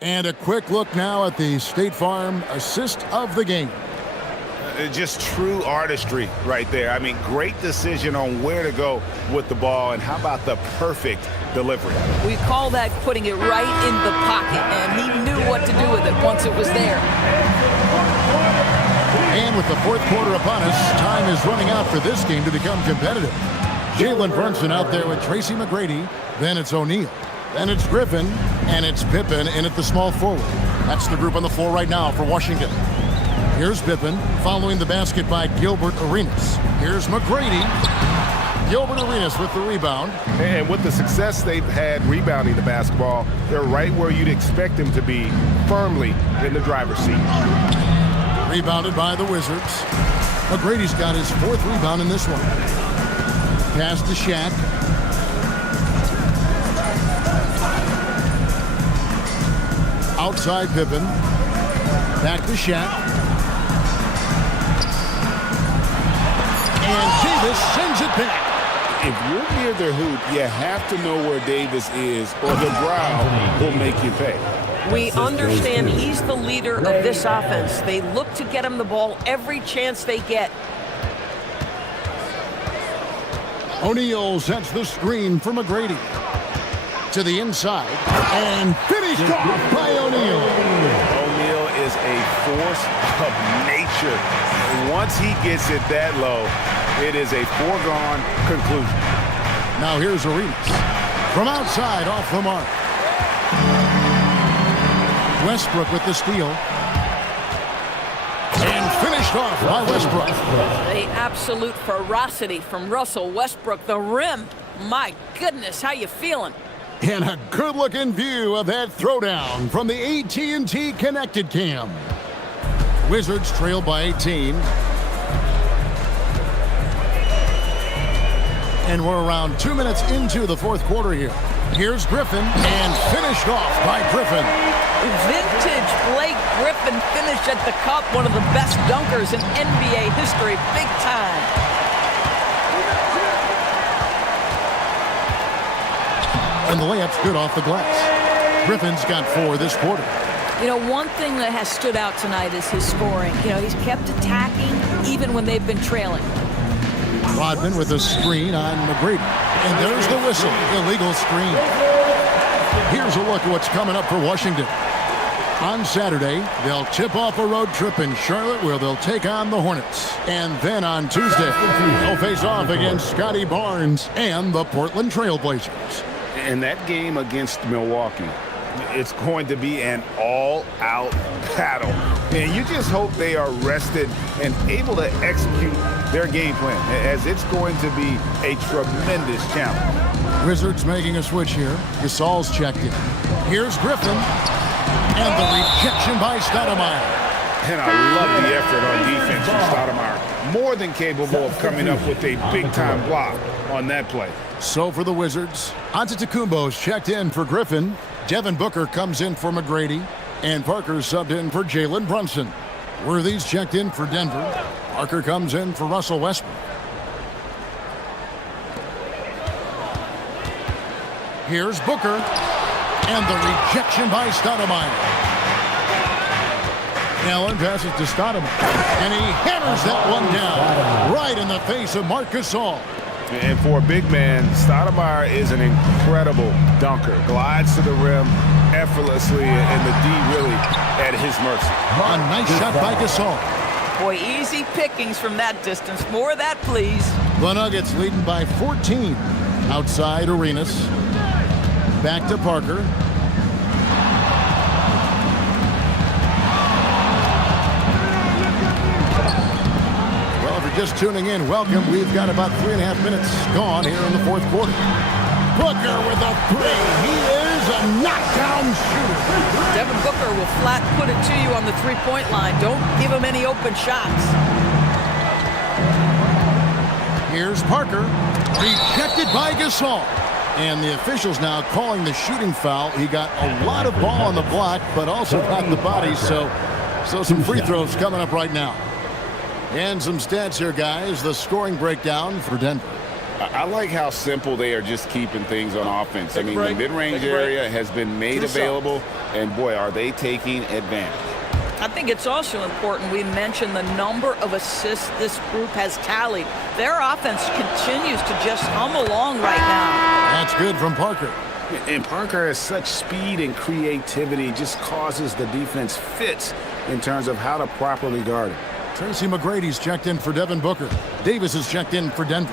And a quick look now at the State Farm assist of the game. Just true artistry right there. I mean, great decision on where to go with the ball, and how about the perfect delivery? We call that putting it right in the pocket, and he knew what to do with it once it was there. And with the fourth quarter upon us, time is running out for this game to become competitive. Jalen Brunson out there with Tracy McGrady. Then it's O'Neal. Then it's Griffin, and it's Pippen in at the small forward. That's the group on the floor right now for Washington. Here's Pippen, following the basket by Gilbert Arenas. Here's McGrady. Gilbert Arenas with the rebound. And with the success they've had rebounding the basketball, they're right where you'd expect them to be, firmly in the driver's seat. Rebounded by the Wizards. McGrady's got his 4th rebound in this one. Pass to Shaq. Outside Pippen. Back to Shaq. And Davis sends it back. If you're near their hoop, you have to know where Davis is, or the brow will make you pay. We understand he's the leader of this offense. They look to get him the ball every chance they get. O'Neal sets the screen for McGrady. To the inside. And finished off by O'Neal. O'Neal is a force of nature. Once he gets it that low, it is a foregone conclusion. Now here's Arenas. From outside, off the mark. Westbrook with the steal. And finished off by Westbrook. The absolute ferocity from Russell Westbrook. The rim. My goodness, how you feeling? And a good-looking view of that throwdown from the AT&T Connected Cam. Wizards trail by 18. And we're around 2 minutes into the 4th quarter here. Here's Griffin, and finished off by Griffin. Vintage Blake Griffin finish at the cup. One of the best dunkers in NBA history. Big time. And the layup's good off the glass. Griffin's got 4 this quarter. You know, one thing that has stood out tonight is his scoring. You know, he's kept attacking even when they've been trailing. Rodman with a screen on McGrady. And there's the whistle. Illegal screen. Here's a look at what's coming up for Washington. On Saturday, they'll tip off a road trip in Charlotte where they'll take on the Hornets. And then on Tuesday, they'll face off against Scotty Barnes and the Portland Trail Blazers. And that game against Milwaukee, it's going to be an all-out battle. And you just hope they are rested and able to execute their game plan, as it's going to be a tremendous challenge. Wizards making a switch here. Gasol's checked in. Here's Griffin. And the rejection by Stoudemire. And I love the effort on defense from Stoudemire. More than capable of coming up with a big-time block on that play. So for the Wizards, Antetokounmpo's checked in for Griffin. Devin Booker comes in for McGrady. And Parker subbed in for Jalen Brunson. Worthy's checked in for Denver. Parker comes in for Russell Westbrook. Here's Booker. And the rejection by Stoudemire. Allen passes to Stoudemire. And he hammers that one down right in the face of Marc Gasol. And for a big man, Stoudemire is an incredible dunker. Glides to the rim effortlessly, and the D really at his mercy. A nice shot by Gasol. Boy, easy pickings from that distance. More of that, please. The Nuggets leading by 14. Outside Arenas. Back to Parker. Well, if you're just tuning in, welcome. We've got about 3.5 minutes gone here in the 4th quarter. Booker with a 3. He is a knockdown shooter. Devin Booker will flat put it to you on the three-point line. Don't give him any open shots. Here's Parker. Rejected by Gasol. And the officials now calling the shooting foul. He got a lot of ball on the block, but also got the body, so some free throws coming up right now. And some stats here, guys. The scoring breakdown for Denver. I like how simple they are just keeping things on offense. I mean, the mid-range area has been made available, and boy, are they taking advantage. I think it's also important we mention the number of assists this group has tallied. Their offense continues to just hum along right now. That's good from Parker. And Parker has such speed and creativity, just causes the defense fits in terms of how to properly guard it. Tracy McGrady's checked in for Devin Booker. Davis is checked in for Denver.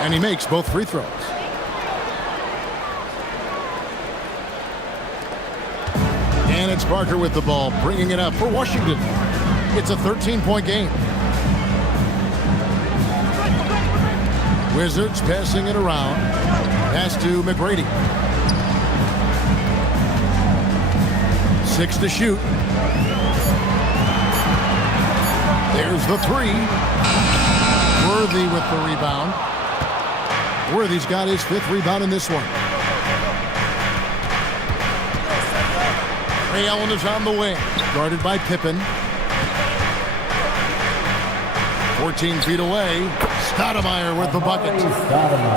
And he makes both free throws. it's Parker with the ball, bringing it up for Washington. It's a 13-point game. Wizards passing it around. Pass to McGrady. 6 to shoot. There's the 3. Worthy with the rebound. Worthy's got his 5th rebound in this one. Ray Allen is on the wing, guarded by Pippen. 14 feet away, Stoudemire with the bucket.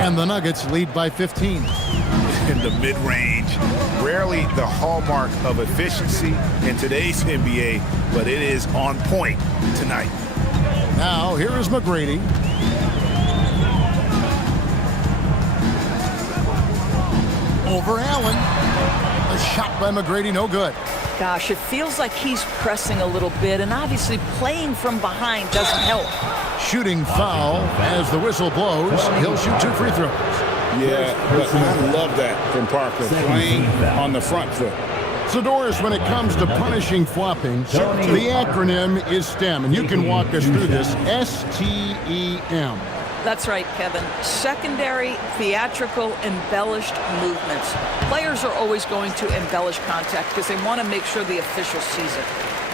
And the Nuggets lead by 15. In the mid-range, rarely the hallmark of efficiency in today's NBA, but it is on point tonight. Now, here is McGrady. Over Allen. A shot by McGrady, no good. Gosh, it feels like he's pressing a little bit, and obviously playing from behind doesn't help. Shooting foul as the whistle blows. He'll shoot 2 free throws. Yeah, but I love that from Parker, playing on the front foot. So, Doris, when it comes to punishing flopping, the acronym is STEM, and you can walk us through this. STEM. That's right, Kevin. Secondary, theatrical, embellished movements. Players are always going to embellish contact because they want to make sure the official sees it.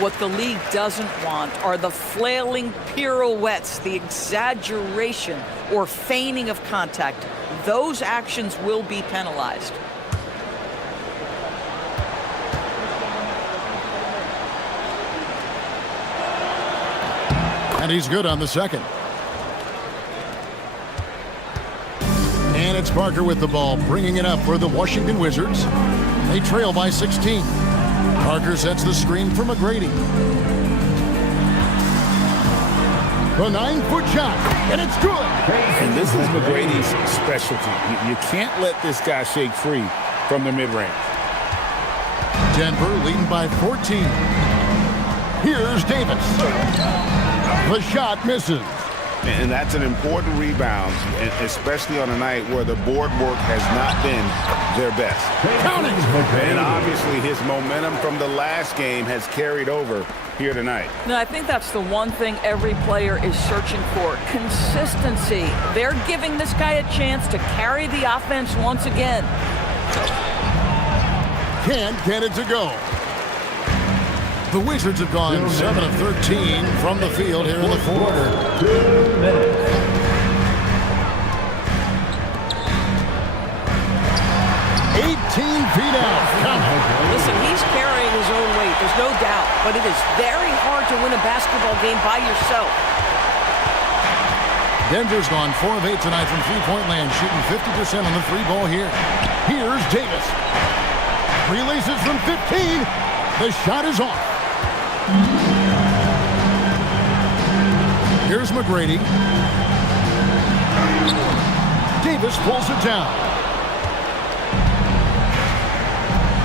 What the league doesn't want are the flailing pirouettes, the exaggeration or feigning of contact. Those actions will be penalized. And he's good on the second. And it's Parker with the ball, bringing it up for the Washington Wizards. They trail by 16. Parker sets the screen for McGrady. The 9-foot shot, and it's good. And this is McGrady's specialty. You can't let this guy shake free from the mid-range. Denver leading by 14. Here's Davis. The shot misses. And that's an important rebound, especially on a night where the board work has not been their best. Count it! And obviously his momentum from the last game has carried over here tonight. No, I think that's the one thing every player is searching for. Consistency. They're giving this guy a chance to carry the offense once again. Can't get it to go. The Wizards have gone 7 of 13 from the field here in the quarter. 2 minutes. 18 feet out. Listen, he's carrying his own weight, there's no doubt, but it is very hard to win a basketball game by yourself. Denver's gone 4 of 8 tonight from three-point land, shooting 50% on the 3-ball here. Here's Davis. Releases from 15. The shot is off. Here's McGrady. Davis pulls it down.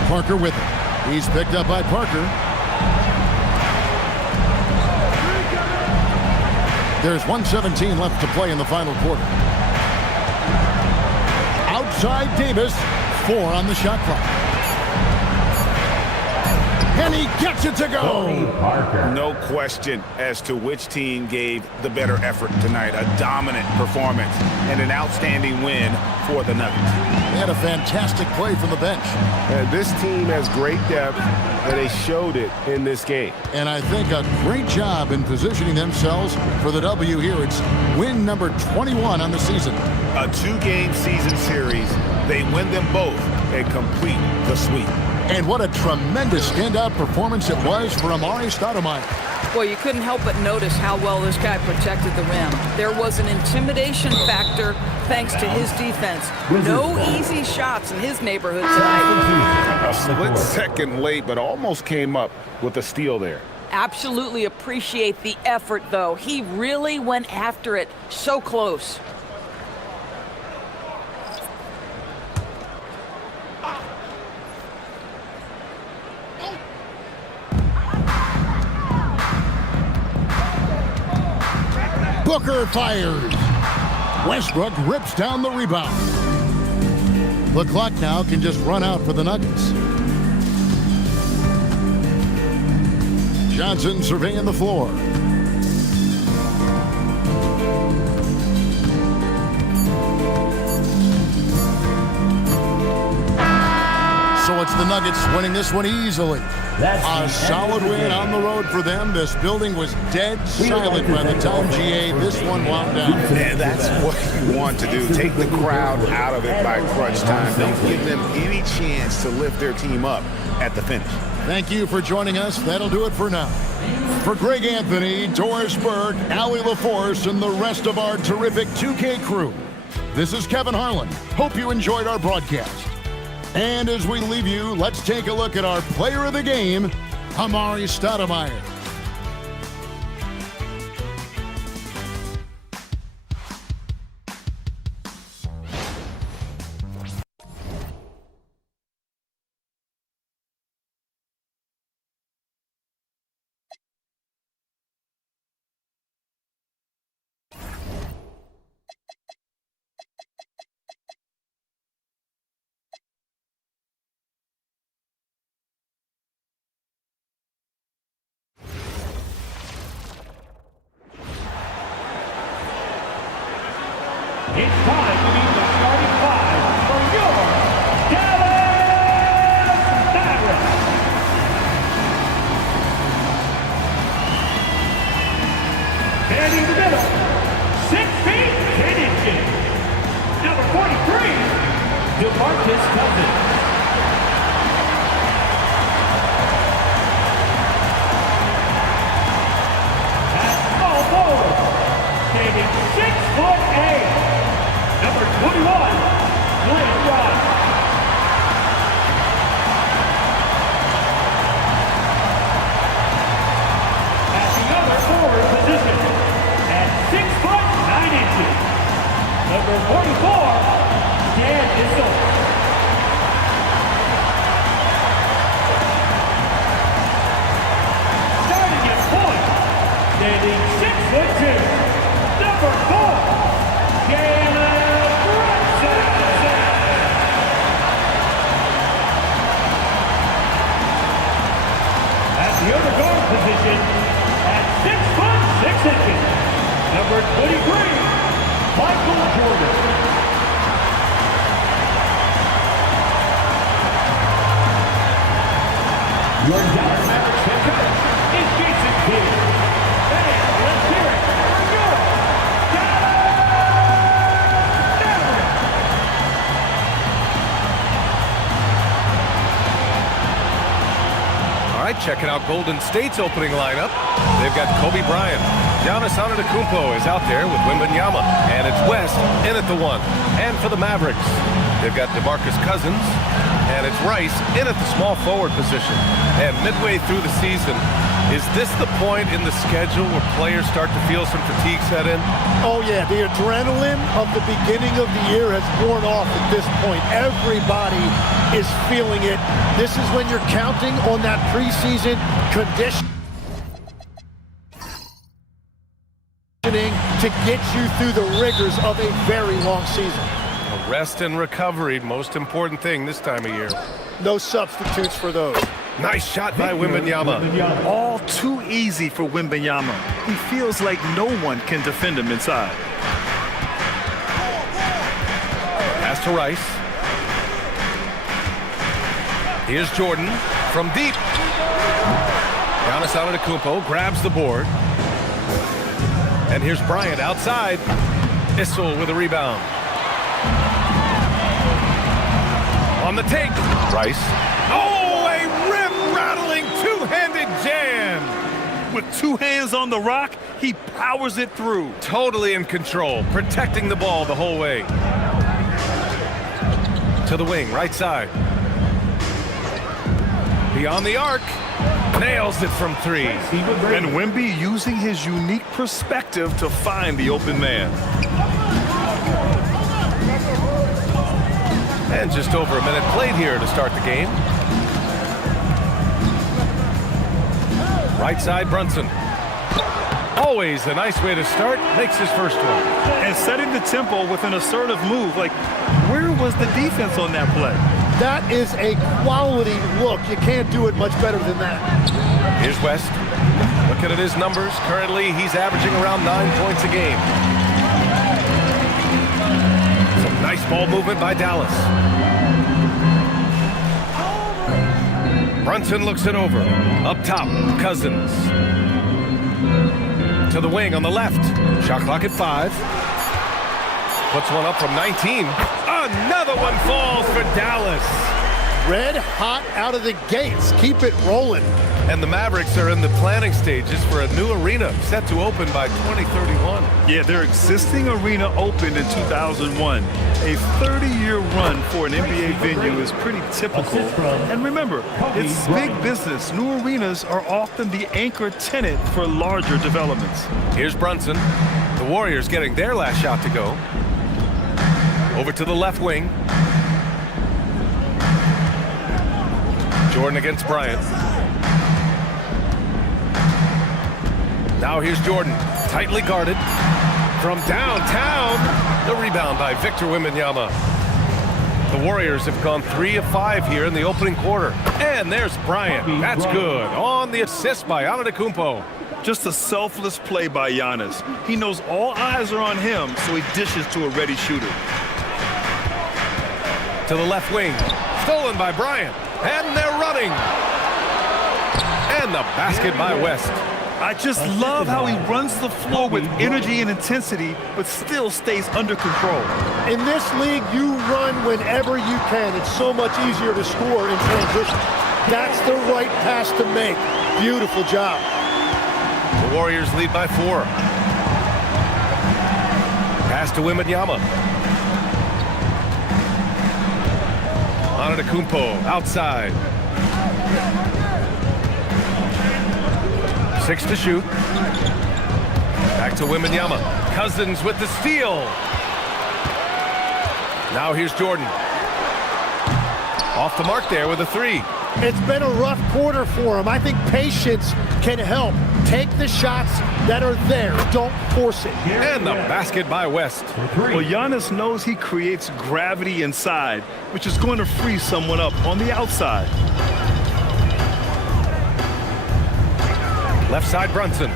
Parker with it. He's picked up by Parker. There's 1:17 left to play in the final quarter. Outside Davis, 4 on the shot clock. And he gets it to go. No question as to which team gave the better effort tonight. A dominant performance and an outstanding win for the Nuggets. They had a fantastic play from the bench. This team has great depth, and they showed it in this game. And I think a great job in positioning themselves for the W here. It's win number 21 on the season. A 2-game season series. They win them both and complete the sweep. And what a tremendous standout performance it was for Amari Stoudemire. Well, you couldn't help but notice how well this guy protected the rim. There was an intimidation factor thanks to his defense. No easy shots in his neighborhood tonight. A split second late, but almost came up with a steal there. Absolutely appreciate the effort, though. He really went after it. So close. Booker fires. Westbrook rips down the rebound. The clock now can just run out for the Nuggets. Johnson surveying the floor. So it's the Nuggets winning this one easily. A solid win on the road for them. This building was dead silent by the time this one wound down. And that's what you want to do. Take the crowd out of it by crunch time. Don't give them any chance to lift their team up at the finish. Thank you for joining us. That'll do it for now. For Greg Anthony, Doris Burke, Allie LaForce, and the rest of our terrific 2K crew, this is Kevin Harlan. Hope you enjoyed our broadcast. And as we leave you, let's take a look at our player of the game, Amari Stoudemire. It's time to meet the starting five for your Dallas Mavericks. Standing in the middle, 6 feet, 10 inches. Number 43, DeMarcus Cousins. At small forward, standing 6'8". Number 21, Glenn Rice. At the other forward position, at 6'9". Number 44, Dan Issel. Starting at point, standing 6'2", number 4, Jalen. The other guard position at 6'6". Number 23, Michael Jordan. Your Dallas Mavericks head coach is Jason Kidd. And let's hear it for your Dallas Mavericks. All right, checking out Golden State's opening lineup. They've got Kobe Bryant. Giannis Antetokounmpo is out there with Wembanyama. And it's West in at the 1. And for the Mavericks, they've got DeMarcus Cousins. And it's Rice in at the small forward position. And midway through the season, is this the point in the schedule where players start to feel some fatigue set in? Oh, yeah. The adrenaline of the beginning of the year has worn off at this point. Everybody is feeling it. This is when you're counting on that preseason conditioning to get you through the rigors of a very long season. Rest and recovery, most important thing this time of year. No substitutes for those. Nice shot by Wembanyama. All too easy for Wembanyama. He feels like no one can defend him inside. Pass to Rice. Here's Jordan from deep. Giannis Antetokounmpo grabs the board. And here's Bryant outside. Issel with a rebound. On the take. Rice. Oh, a rim-rattling two-handed jam. With 2 hands on the rock, he powers it through. Totally in control, protecting the ball the whole way. To the wing, right side. Beyond the arc. Nails it from 3. And Wemby using his unique perspective to find the open man. And just over a minute played here to start the game. Right side, Brunson. Always a nice way to start. Makes his first one. And setting the tempo with an assertive move. Like, where was the defense on that play? That is a quality look. You can't do it much better than that. Here's West. looking at his numbers, currently he's averaging around 9 points a game. Some nice ball movement by Dallas. Brunson looks it over. Up top, Cousins. To the wing on the left. Shot clock at 5. Puts one up from 19. Another one falls for Dallas. Red hot out of the gates. Keep it rolling. And the Mavericks are in the planning stages for a new arena set to open by 2031. Yeah, their existing arena opened in 2001. A 30-year run for an NBA venue is pretty typical. And remember, it's big business. New arenas are often the anchor tenant for larger developments. Here's Brunson. The Warriors getting their last shot to go. Over to the left wing. Jordan against Bryant. Now here's Jordan, tightly guarded. From downtown, the rebound by Victor Wembanyama. The Warriors have gone 3 of 5 here in the opening quarter. And there's Bryant. That's good. On the assist by Antetokounmpo. Just a selfless play by Giannis. He knows all eyes are on him, so he dishes to a ready shooter. To the left wing. Stolen by Bryant. And they're running. And the basket by West. I just love how he runs the floor with energy and intensity, but still stays under control. In this league, you run whenever you can. It's so much easier to score in transition. That's the right pass to make. Beautiful job. The Warriors lead by 4. Pass to Wembanyama. Antetokounmpo outside. 6 to shoot. Back to Wembanyama. Cousins with the steal. Now here's Jordan. Off the mark there with a 3. It's been a rough quarter for him. I think patience can help. Take the shots that are there. Don't force it. And the basket by West. Well, Giannis knows he creates gravity inside, which is going to free someone up on the outside. Left side Brunson.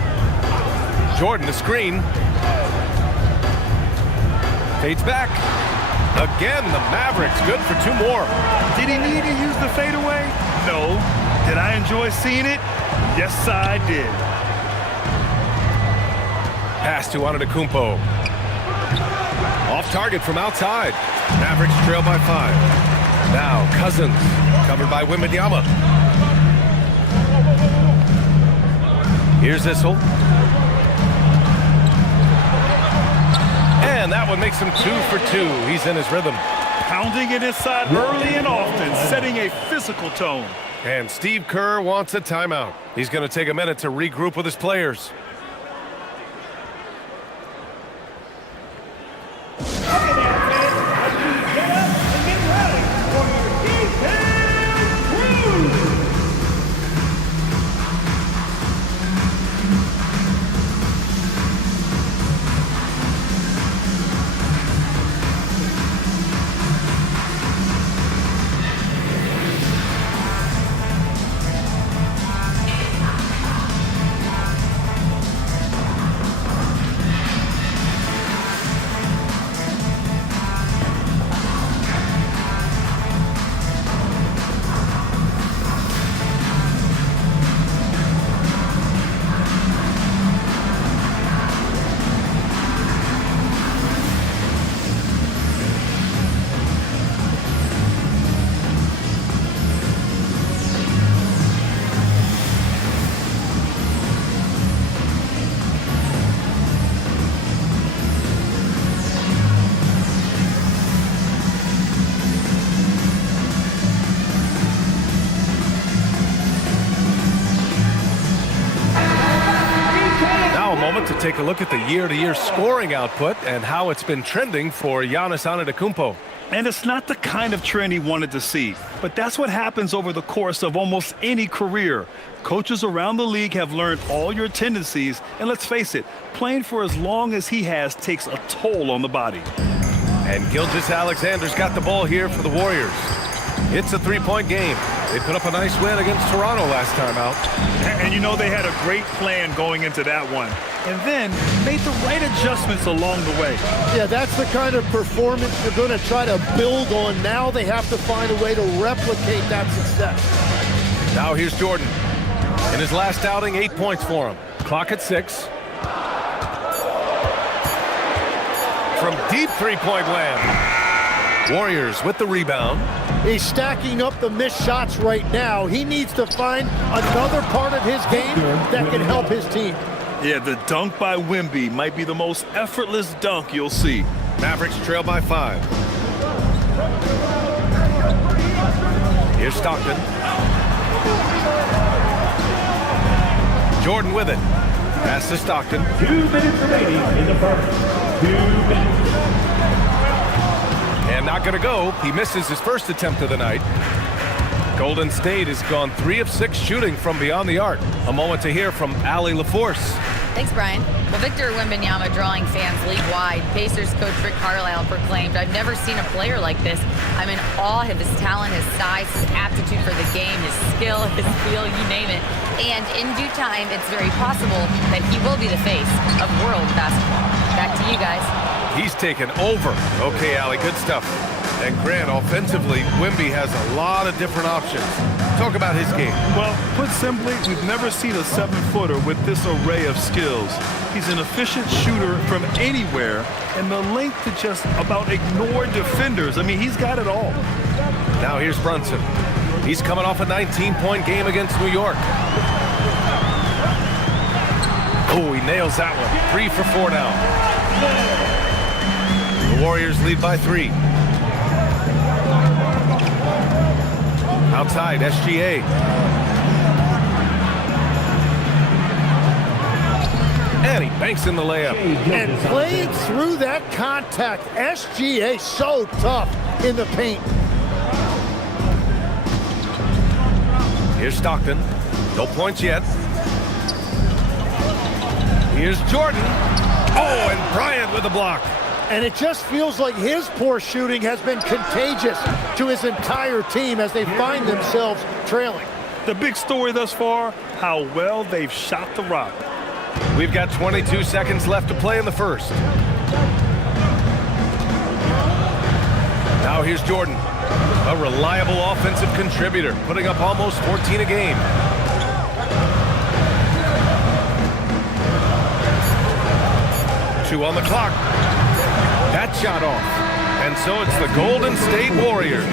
Jordan the screen. Fades back. Again, the Mavericks good for 2 more. Did he need to use the fadeaway? No. Did I enjoy seeing it? Yes, I did. Pass to Antetokounmpo. Off target from outside. Mavericks trail by 5. Now Cousins covered by Wembanyama. Here's Issel. And that one makes him 2 for 2. He's in his rhythm. Pounding it inside early and often, setting a physical tone. And Steve Kerr wants a timeout. He's going to take a minute to regroup with his players. To take a look at the year-to-year scoring output and how it's been trending for Giannis Antetokounmpo. And it's not the kind of trend he wanted to see, but that's what happens over the course of almost any career. Coaches around the league have learned all your tendencies, and let's face it, playing for as long as he has takes a toll on the body. And Gilgeous-Alexander's got the ball here for the Warriors. It's a three-point game. They put up a nice win against Toronto last time out. And you know they had a great plan going into that one. And then made the right adjustments along the way. Yeah, that's the kind of performance you're going to try to build on. Now they have to find a way to replicate that success. Now here's Jordan. In his last outing, 8 points for him. Clock at 6. From deep three-point land. Warriors with the rebound. He's stacking up the missed shots right now. He needs to find another part of his game that can help his team. Yeah, the dunk by Wemby might be the most effortless dunk you'll see. Mavericks trail by 5. Here's Stockton. Jordan with it. Pass to Stockton. 2 minutes remaining in the first. 2 minutes. And not going to go. He misses his first attempt of the night. Golden State has gone 3 of 6 shooting from beyond the arc. A moment to hear from Allie LaForce. Thanks, Brian. Well, Victor Wembanyama drawing fans league-wide. Pacers coach Rick Carlisle proclaimed, "I've never seen a player like this. I'm in awe of his talent, his size, his aptitude for the game, his skill, his feel, you name it. And in due time, it's very possible that he will be the face of world basketball." Back to you guys. He's taken over. Okay, Allie, good stuff. And Grant, offensively, Wemby has a lot of different options. Talk about his game. Well, put simply, we've never seen a 7-footer with this array of skills. He's an efficient shooter from anywhere, and the length to just about ignore defenders. I mean, he's got it all. Now here's Brunson. He's coming off a 19-point game against New York. Oh, he nails that one. 3 for 4 now. The Warriors lead by 3. Outside, SGA. And he banks in the layup. And played through that contact. SGA so tough in the paint. Here's Stockton. No points yet. Here's Jordan. Oh, and Bryant with a block. And it just feels like his poor shooting has been contagious to his entire team as they find themselves trailing. The big story thus far, how well they've shot the rock. We've got 22 seconds left to play in the first. Now here's Jordan, a reliable offensive contributor, putting up almost 14 a game. Two on the clock. That shot off. And so it's the Golden State Warriors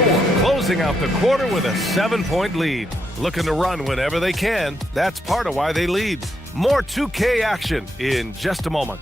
closing out the quarter with a 7-point lead. Looking to run whenever they can. That's part of why they lead. More 2K action in just a moment.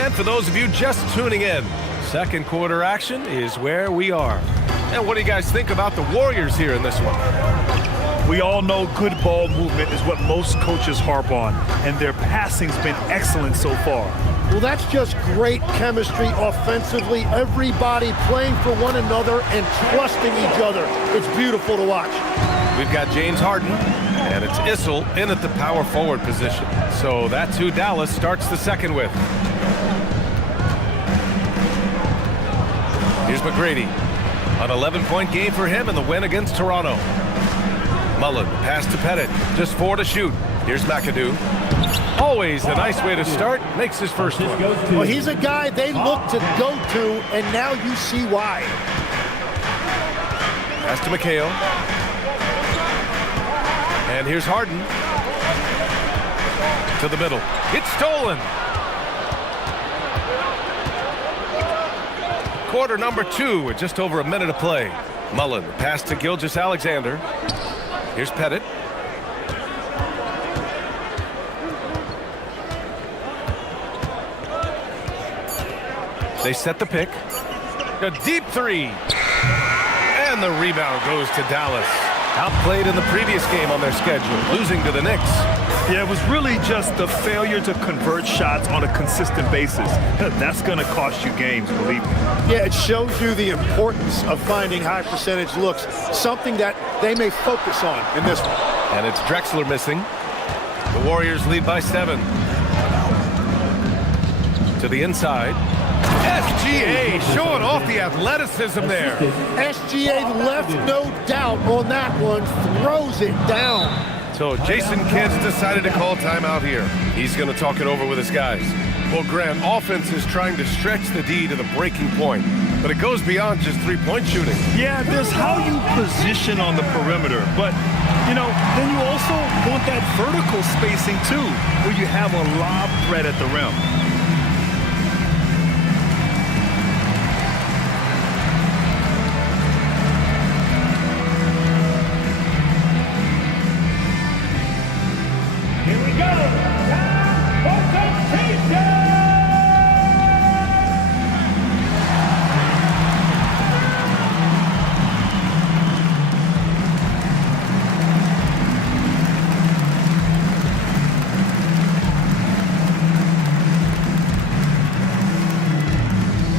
And for those of you just tuning in, second quarter action is where we are. And what do you guys think about the Warriors here in this one? We all know good ball movement is what most coaches harp on, and their passing's been excellent so far. Well, that's just great chemistry offensively. Everybody playing for one another and trusting each other. It's beautiful to watch. We've got James Harden, and it's Issel in at the power forward position. So that's who Dallas starts the second with. Here's McGrady. An 11-point game for him in the win against Toronto. Mullen, pass to Pettit. Just 4 to shoot. Here's McAdoo. Always a nice way to start. Makes his first one. Well, he's a guy they look to go to, and now you see why. Pass to McHale. And here's Harden. To the middle. It's stolen. Quarter number 2 with just over a minute to play. Mullen, pass to Gilgeous-Alexander. Here's Pettit. They set the pick. A deep 3. And the rebound goes to Dallas. Outplayed in the previous game on their schedule, losing to the Knicks. Yeah, it was really just the failure to convert shots on a consistent basis. That's going to cost you games, believe me. Yeah, it shows you the importance of finding high percentage looks, something that they may focus on in this one. And it's Drexler missing. The Warriors lead by 7. To the inside. SGA showing off the athleticism there. SGA left no doubt on that one, throws it down. So Jason Kidd's decided to call timeout here. He's going to talk it over with his guys. Well, Grant, offense is trying to stretch the D to the breaking point, but it goes beyond just three-point shooting. Yeah, there's how you position on the perimeter, but, you know, then you also want that vertical spacing too, where you have a lob threat at the rim. Here we go. Time for completion.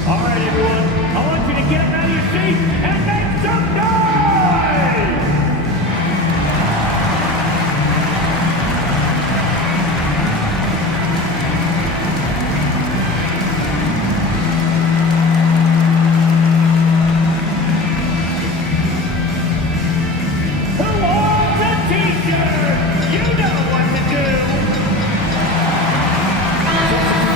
All right, everyone. I want you to get out of your seat and make some noise. Who wants a t-shirt? You know what to do.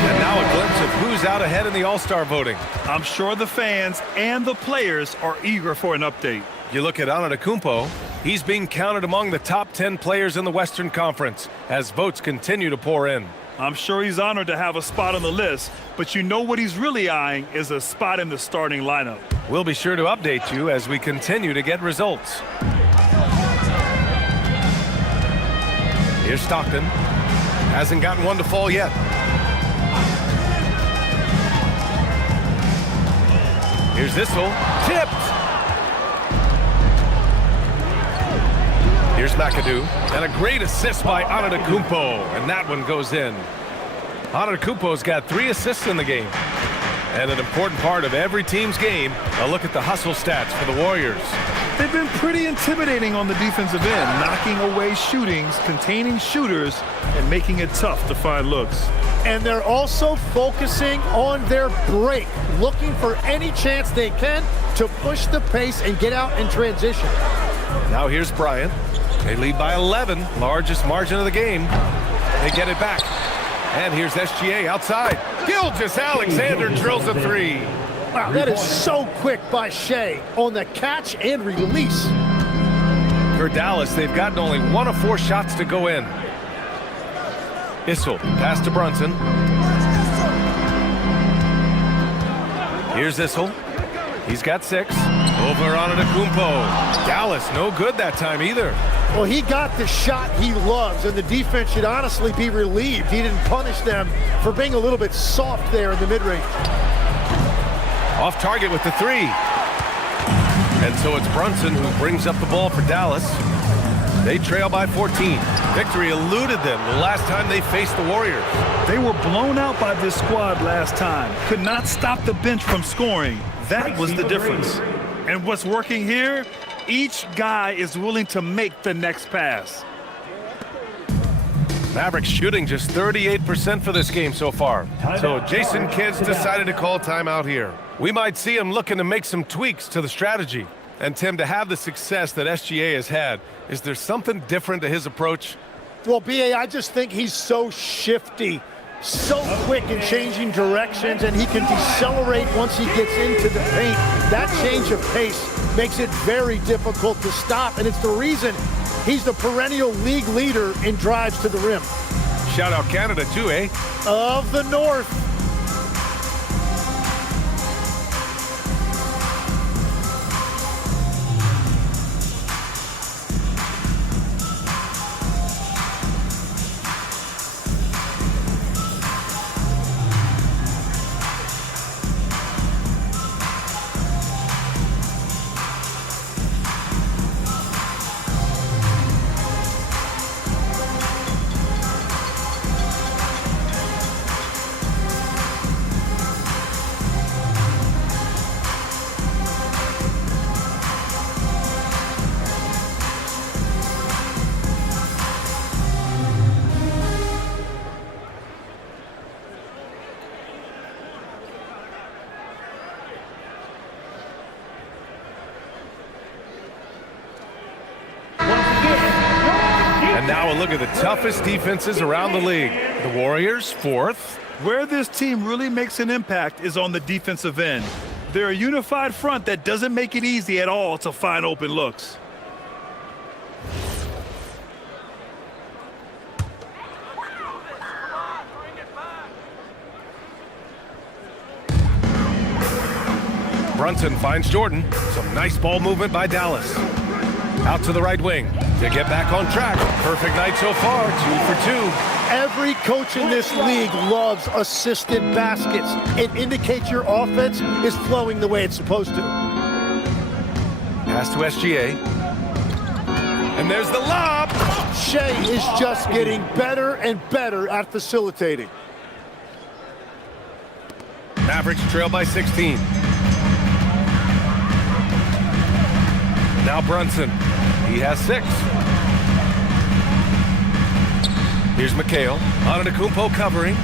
And now a glimpse of who's out ahead in the All-Star voting. I'm sure the fans and the players are eager for an update. You look at Antetokounmpo, he's being counted among the top 10 players in the Western Conference as votes continue to pour in. I'm sure he's honored to have a spot on the list, but you know what he's really eyeing is a spot in the starting lineup. We'll be sure to update you as we continue to get results. Here's Stockton. Hasn't gotten one to fall yet. Here's Issel. Tipped! Here's McAdoo. And a great assist by Antetokounmpo. And that one goes in. Antetokounmpo's got 3 assists in the game. And an important part of every team's game, a look at the hustle stats for the Warriors. They've been pretty intimidating on the defensive end, knocking away shootings, containing shooters, and making it tough to find looks. And they're also focusing on their break, looking for any chance they can to push the pace and get out in transition. Now here's Bryant. They lead by 11, largest margin of the game. They get it back. And here's SGA outside. Gilgeous-Alexander drills a 3. Wow, that is so quick by Shea on the catch and release. For Dallas, they've gotten only 1 of 4 shots to go in. Issel, pass to Brunson. Here's Issel. He's got 6. Over Antetokounmpo. Dallas, no good that time either. Well, he got the shot he loves, and the defense should honestly be relieved. He didn't punish them for being a little bit soft there in the mid-range. Off target with the 3. And so it's Brunson who brings up the ball for Dallas. They trail by 14. Victory eluded them the last time they faced the Warriors. They were blown out by this squad last time. Could not stop the bench from scoring. That was the difference. And what's working here? Each guy is willing to make the next pass. Mavericks shooting just 38% for this game so far. So Jason Kidd's decided to call timeout here. We might see him looking to make some tweaks to the strategy. And Tim, to have the success that SGA has had, is there something different to his approach? Well, B.A., I just think he's so shifty, so quick in changing directions, and he can decelerate once he gets into the paint. That change of pace makes it very difficult to stop, and it's the reason he's the perennial league leader in drives to the rim. Shout out Canada too, eh? Of the North. And now a look at the toughest defenses around the league. The Warriors, 4th. Where this team really makes an impact is on the defensive end. They're a unified front that doesn't make it easy at all to find open looks. Brunson finds Jordan. Some nice ball movement by Dallas. Out to the right wing to get back on track. Perfect night so far, 2 for 2. Every coach in this league loves assisted baskets. It indicates your offense is flowing the way it's supposed to. Pass to SGA. And there's the lob. Shea is just getting better and better at facilitating. Mavericks trail by 16. Now Brunson. He has 6. Here's McHale. Antetokounmpo covering.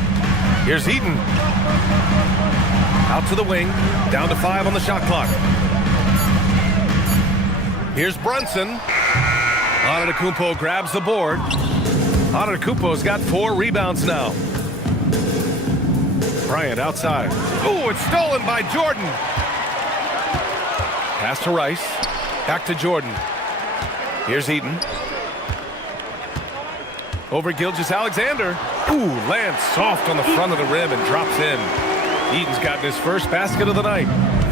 Here's Eaton. Out to the wing. Down to 5 on the shot clock. Here's Brunson. Antetokounmpo grabs the board. Antetokounmpo's got 4 rebounds now. Bryant outside. Ooh, it's stolen by Jordan. Pass to Rice. Back to Jordan. Here's Eaton. Over Gilgeous-Alexander. Ooh, lands soft on the front of the rim and drops in. Eaton's gotten his first basket of the night.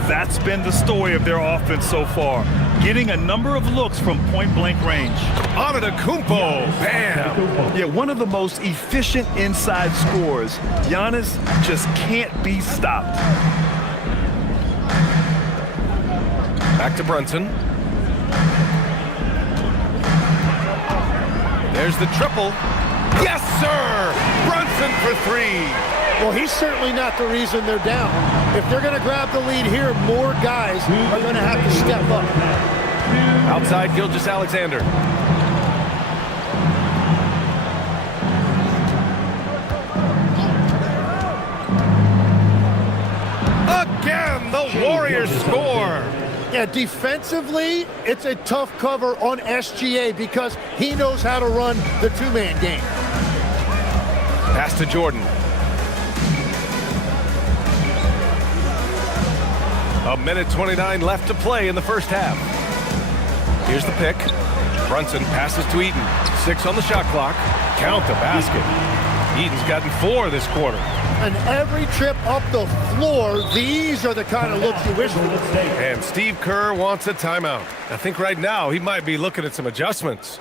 That's been the story of their offense so far. Getting a number of looks from point-blank range. Antetokounmpo, bam! Yeah, one of the most efficient inside scorers. Giannis just can't be stopped. Back to Brunson. There's the triple. Yes, sir! Brunson for 3. Well, he's certainly not the reason they're down. If they're going to grab the lead here, more guys are going to have to step up. Outside Gilgeous-Alexander. Again, the Warriors score. Yeah, defensively, it's a tough cover on SGA because he knows how to run the two-man game. Pass to Jordan. A minute 29 left to play in the first half. Here's the pick. Brunson passes to Eaton. 6 on the shot clock. Count the basket. Eaton's gotten 4 this quarter. And every trip up the floor, these are the kind of looks you wish for. And Steve Kerr wants a timeout. I think right now he might be looking at some adjustments.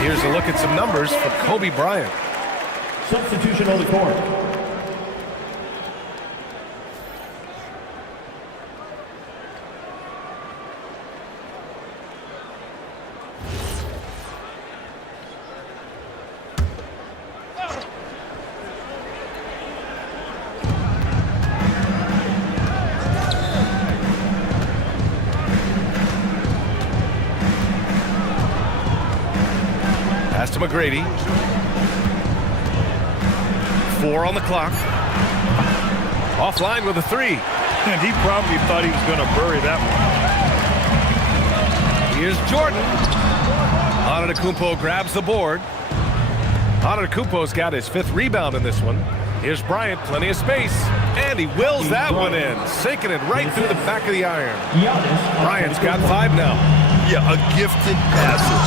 Here's a look at some numbers for Kobe Bryant. Substitution on the court. Pass to McGrady. 4 on the clock. Offline with a 3. And he probably thought he was going to bury that one. Here's Jordan. Antetokounmpo grabs the board. Antetokounmpo's got his 5th rebound in this one. Here's Bryant, plenty of space, and he wills that one in, sinking it right through the back of the iron. Bryant's got 5 now. Yeah, a gifted passer.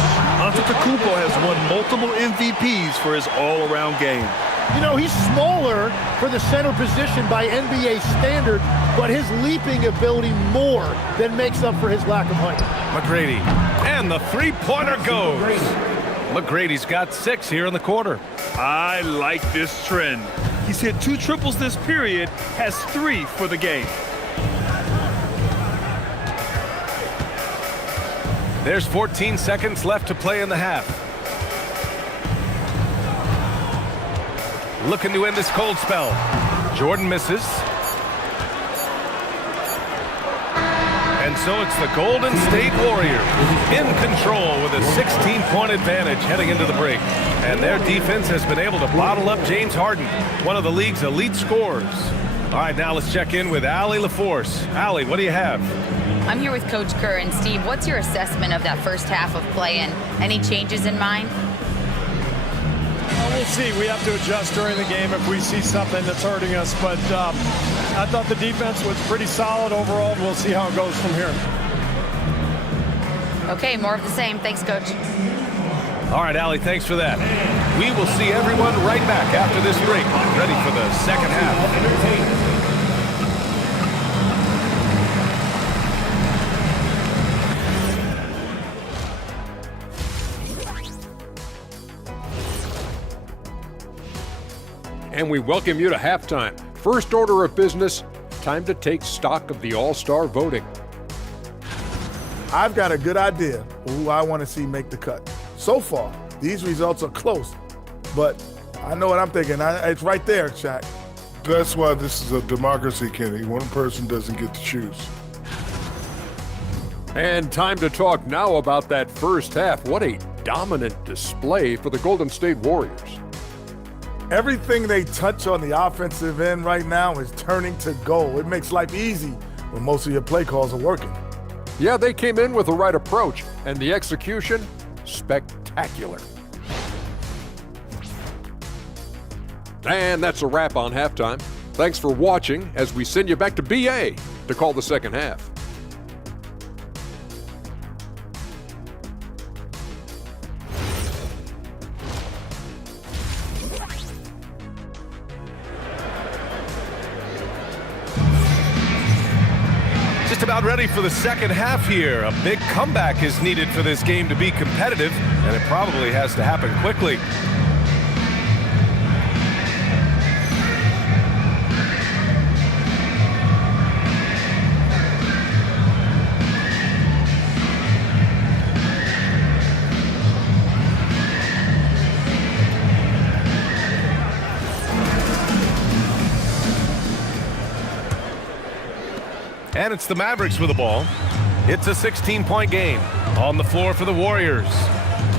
Antetokounmpo has won multiple MVPs for his all-around game. You know, he's smaller for the center position by NBA standard, but his leaping ability more than makes up for his lack of height. McGrady, and the three-pointer goes. McGrady's got 6 here in the quarter. I like this trend. He's hit 2 triples this period, has 3 for the game. There's 14 seconds left to play in the half. Looking to end this cold spell. Jordan misses. And so it's the Golden State Warriors in control with a 16-point advantage heading into the break. And their defense has been able to bottle up James Harden, one of the league's elite scorers. All right, now let's check in with Allie LaForce. Allie, what do you have? I'm here with Coach Kerr. And Steve, what's your assessment of that first half of play and any changes in mind? Well, we'll see. We have to adjust during the game if we see something that's hurting us. But I thought the defense was pretty solid overall. We'll see how it goes from here. Okay, more of the same. Thanks, Coach. All right, Allie, thanks for that. We will see everyone right back after this break, ready for the second half. And we welcome you to halftime. First order of business, time to take stock of the All-Star voting. I've got a good idea of who I want to see make the cut. So far, these results are close, but I know what I'm thinking. It's right there, Shaq. That's why this is a democracy, Kenny. One person doesn't get to choose. And time to talk now about that first half. What a dominant display for the Golden State Warriors. Everything they touch on the offensive end right now is turning to goal. It makes life easy when most of your play calls are working. Yeah, they came in with the right approach, and the execution, spectacular. And that's a wrap on halftime. Thanks for watching as we send you back to BA to call the second half. Just about ready for the second half here. A big comeback is needed for this game to be competitive, and it probably has to happen quickly. And it's the Mavericks with the ball. It's a 16-point game on the floor for the Warriors.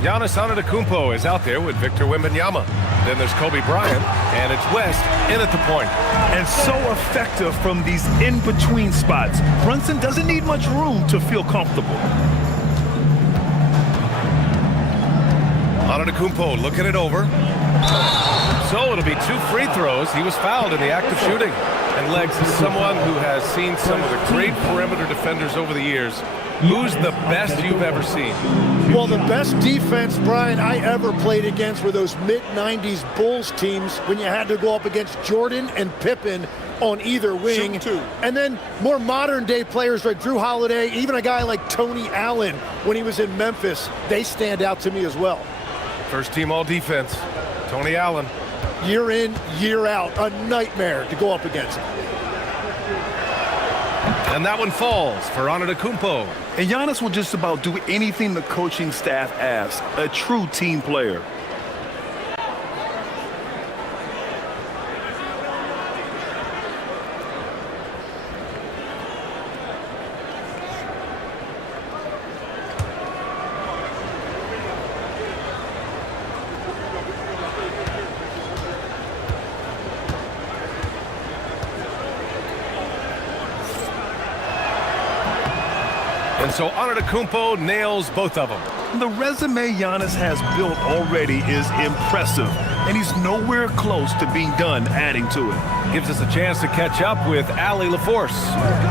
Giannis Antetokounmpo is out there with Victor Wembanyama. Then there's Kobe Bryant, and it's West in at the point. And so effective from these in-between spots. Brunson doesn't need much room to feel comfortable. Antetokounmpo looking it over. So it'll be 2 free throws. He was fouled in the act of shooting. And Legs is someone who has seen some of the great perimeter defenders over the years. Who's the best you've ever seen? Well, the best defense, Brian, I ever played against were those mid-90s Bulls teams when you had to go up against Jordan and Pippen on either wing. And then more modern-day players like Drew Holiday, even a guy like Tony Allen when he was in Memphis, they stand out to me as well. First team all defense, Tony Allen. Year in, year out, a nightmare to go up against. And that one falls for Antetokounmpo. And Giannis will just about do anything the coaching staff asks. A true team player. And so Antetokounmpo nails both of them. The resume Giannis has built already is impressive, and he's nowhere close to being done adding to it. Gives us a chance to catch up with Allie LaForce.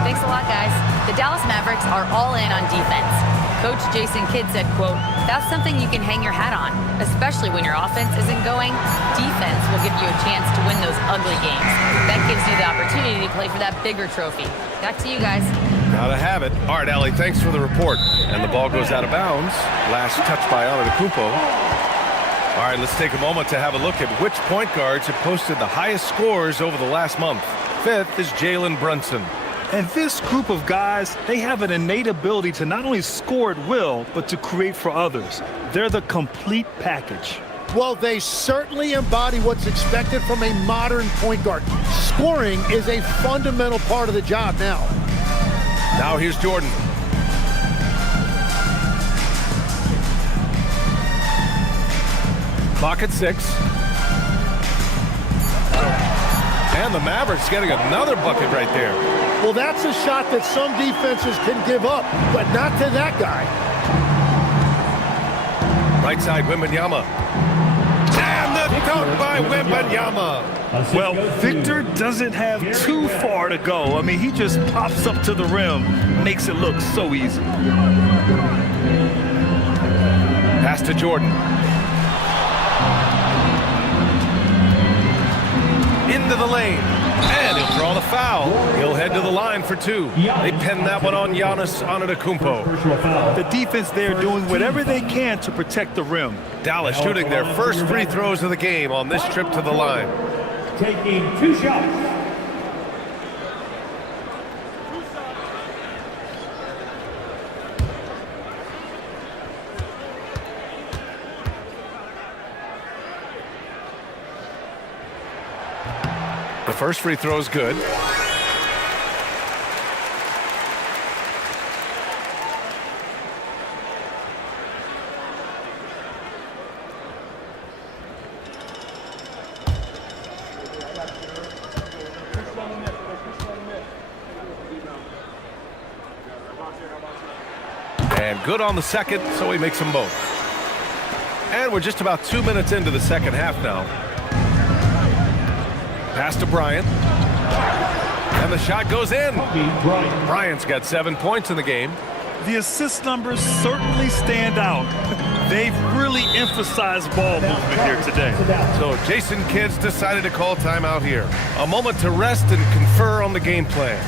Thanks a lot, guys. The Dallas Mavericks are all in on defense. Coach Jason Kidd said, quote, "That's something you can hang your hat on, especially when your offense isn't going. Defense will give you a chance to win those ugly games. That gives you the opportunity to play for that bigger trophy." Back to you guys. Gotta have it. All right, Allie, thanks for the report. And the ball goes out of bounds. Last touch by Antetokounmpo. All right, let's take a moment to have a look at which point guards have posted the highest scores over the last month. 5th is Jalen Brunson. And this group of guys, they have an innate ability to not only score at will, but to create for others. They're the complete package. Well, they certainly embody what's expected from a modern point guard. Scoring is a fundamental part of the job now. Now here's Jordan. Clock at 6. And the Mavericks getting another bucket right there. Well, that's a shot that some defenses can give up, but not to that guy. Right side, Wembanyama. And the dunk by Wembanyama. Well, Victor doesn't have too far to go. I mean, he just pops up to the rim, makes it look so easy. Pass to Jordan. Into the lane. And he'll draw the foul. He'll head to the line for 2. They pin that one on Giannis Antetokounmpo. The defense there doing whatever they can to protect the rim. Dallas shooting their first free throws of the game on this trip to the line. Taking 2 shots. The first free throw is good. And good on the second, so he makes them both. And we're just about 2 minutes into the second half now. Pass to Bryant. And the shot goes in. Bryant's got 7 points in the game. The assist numbers certainly stand out. They've really emphasized ball movement here today. So Jason Kidd's decided to call timeout here. A moment to rest and confer on the game plan.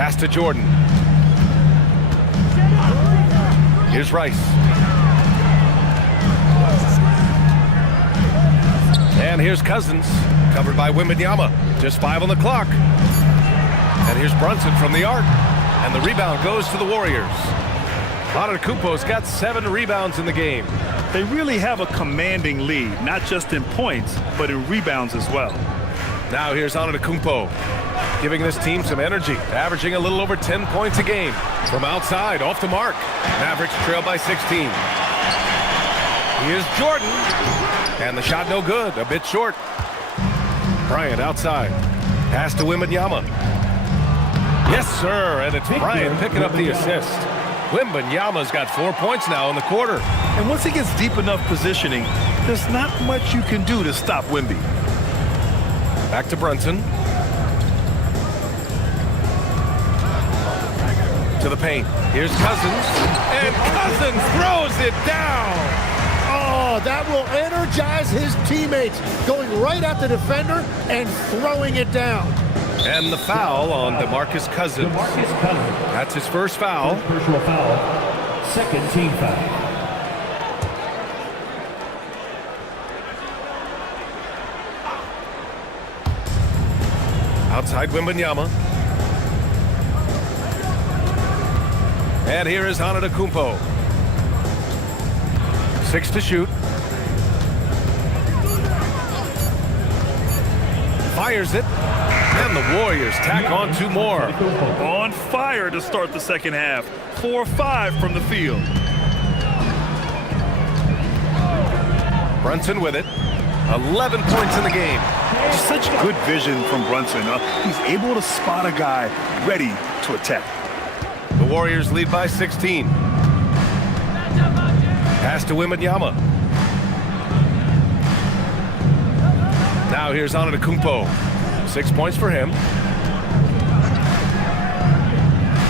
Pass to Jordan. Here's Rice. And here's Cousins, covered by Wembanyama. Just 5 on the clock. And here's Brunson from the arc. And the rebound goes to the Warriors. Antetokounmpo's got 7 rebounds in the game. They really have a commanding lead, not just in points, but in rebounds as well. Now here's Antetokounmpo, giving this team some energy, averaging a little over 10 points a game. From outside, off the mark. Mavericks trail by 16. Here's Jordan, and the shot no good, a bit short. Bryant outside, pass to Wembanyama. Yes, sir, and it's Bryant picking up the assist. Wembanyama's got 4 points now in the quarter. And once he gets deep enough positioning, there's not much you can do to stop Wemby. Back to Brunson. To the paint. Here's Cousins. And Cousins throws it down. Oh, that will energize his teammates. Going right at the defender and throwing it down. And the foul on DeMarcus Cousins. That's his first foul. Personal foul. Second team foul. Outside Wembanyama. And here is Antetokounmpo. 6 to shoot. Fires it. And the Warriors tack on 2 more. On fire to start the second half. 4-5 from the field. Brunson with it. 11 points in the game. Such good vision from Brunson. He's able to spot a guy ready to attack. The Warriors lead by 16. Pass to Wembanyama. Now here's Antetokounmpo. 6 points for him.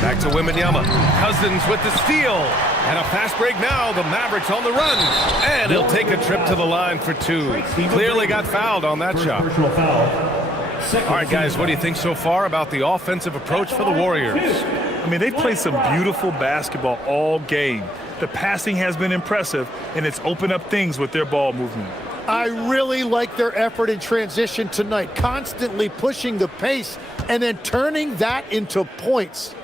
Back to Wembanyama. Cousins with the steal. And a fast break now. The Mavericks on the run. And he'll take a trip to the line for 2. Clearly got fouled on that shot. All right, guys, what do you think so far about the offensive approach for the Warriors? I mean, they played some beautiful basketball all game. The passing has been impressive, and it's opened up things with their ball movement. I really like their effort in transition tonight, constantly pushing the pace and then turning that into points.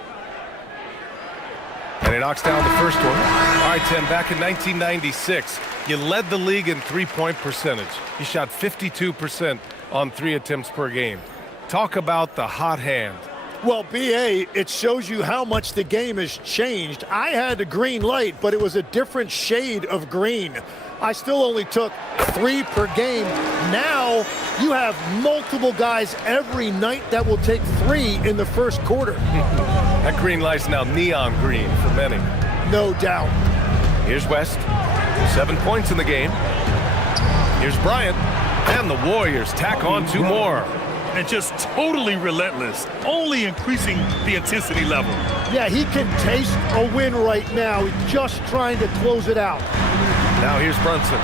And he knocks down the first one. All right, Tim, back in 1996, you led the league in three-point percentage. You shot 52% on 3 attempts per game. Talk about the hot hand. Well, B.A., it shows you how much the game has changed. I had a green light, but it was a different shade of green. I still only took 3 per game. Now you have multiple guys every night that will take 3 in the first quarter. That green light's now neon green for many. No doubt. Here's West. 7 points in the game. Here's Bryant. And the Warriors tack on 2 more. And just totally relentless, only increasing the intensity level. Yeah, he can taste a win right now. He's just trying to close it out. Now here's Brunson.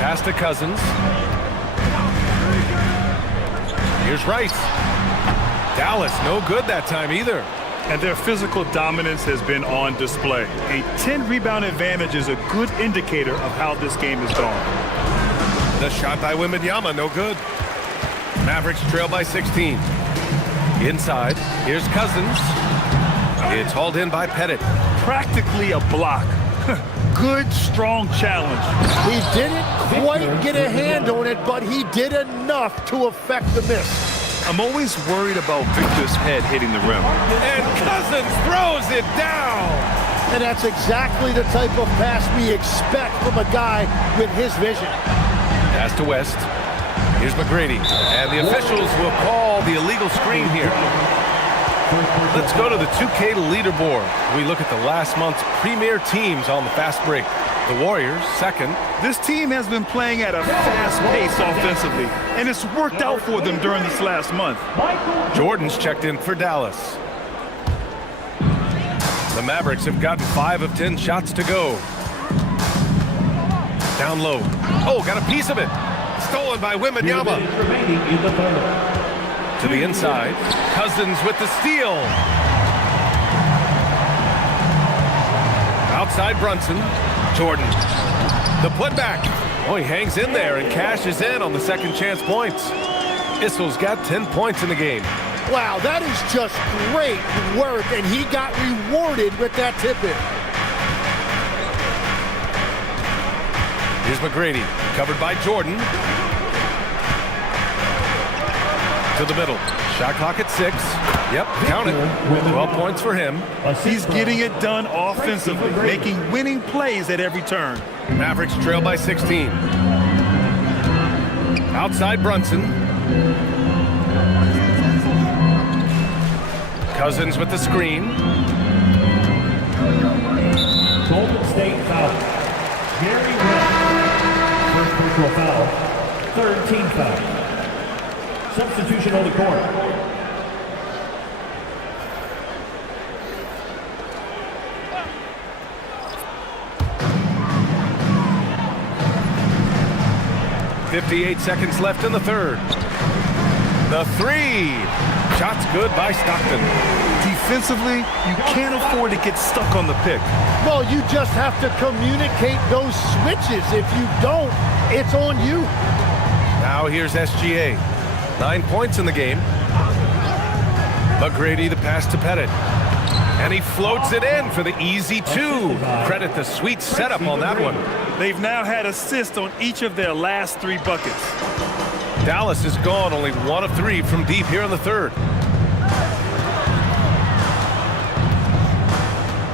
Pass to Cousins. Here's Rice. Dallas, no good that time either. And their physical dominance has been on display. A 10-rebound advantage is a good indicator of how this game has gone. The shot by Wembanyama, no good. Mavericks trail by 16. Inside, here's Cousins. It's hauled in by Pettit. Practically a block. Good, strong challenge. He didn't quite get a hand on it, but he did enough to affect the miss. I'm always worried about Victor's head hitting the rim. And Cousins throws it down. And that's exactly the type of pass we expect from a guy with his vision. Pass to West. Here's McGrady. And the officials will call the illegal screen here. Let's go to the 2K leaderboard. We look at the last month's premier teams on the fast break. The Warriors, second. This team has been playing at a fast pace offensively, and it's worked out for them during this last month. Jordan's checked in for Dallas. The Mavericks have gotten 5 of 10 shots to go. Down low. Oh, got a piece of it. Stolen by Wembanyama. To the inside. Cousins with the steal. Outside Brunson. Jordan. The putback. Oh, he hangs in there and cashes in on the second chance points. Issel's got 10 points in the game. Wow, that is just great work, and he got rewarded with that tip-in. Here's McGrady, covered by Jordan. To the middle. Shot clock at 6. Yep, count it. 12 points for him. He's getting it done offensively, making winning plays at every turn. Mavericks trail by 16. Outside Brunson. Cousins with the screen. Golden State foul. Gary Webb. First personal foul. Third team foul. Substitution on the court. .58 seconds left in the third. The three. Shot's good by Stockton. Defensively, you can't afford to get stuck on the pick. Well, you just have to communicate those switches. If you don't, it's on you. Now here's SGA. 9 points in the game. McGrady the pass to Pettit. And he floats it in for the easy 2. Credit the sweet setup on that one. They've now had assists on each of their last 3 buckets. Dallas is gone only 1 of 3 from deep here in the third.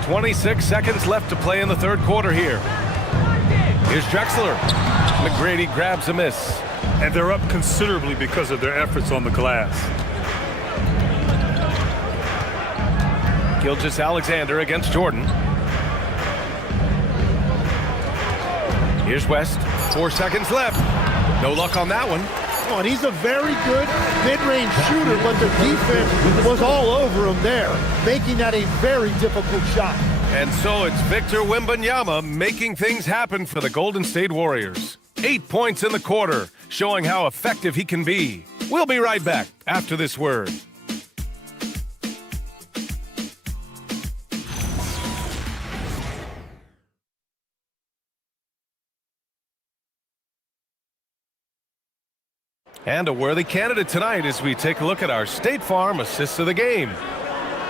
26 seconds left to play in the third quarter here. Here's Drexler. McGrady grabs a miss. And they're up considerably because of their efforts on the glass. Gilgeous-Alexander against Jordan. Here's West. 4 seconds left. No luck on that one. Oh, and he's a very good mid-range shooter, but the defense was all over him there, making that a very difficult shot. And so it's Victor Wembanyama making things happen for the Golden State Warriors. 8 points in the quarter, showing how effective he can be. We'll be right back after this word. And a worthy candidate tonight as we take a look at our State Farm Assists of the Game.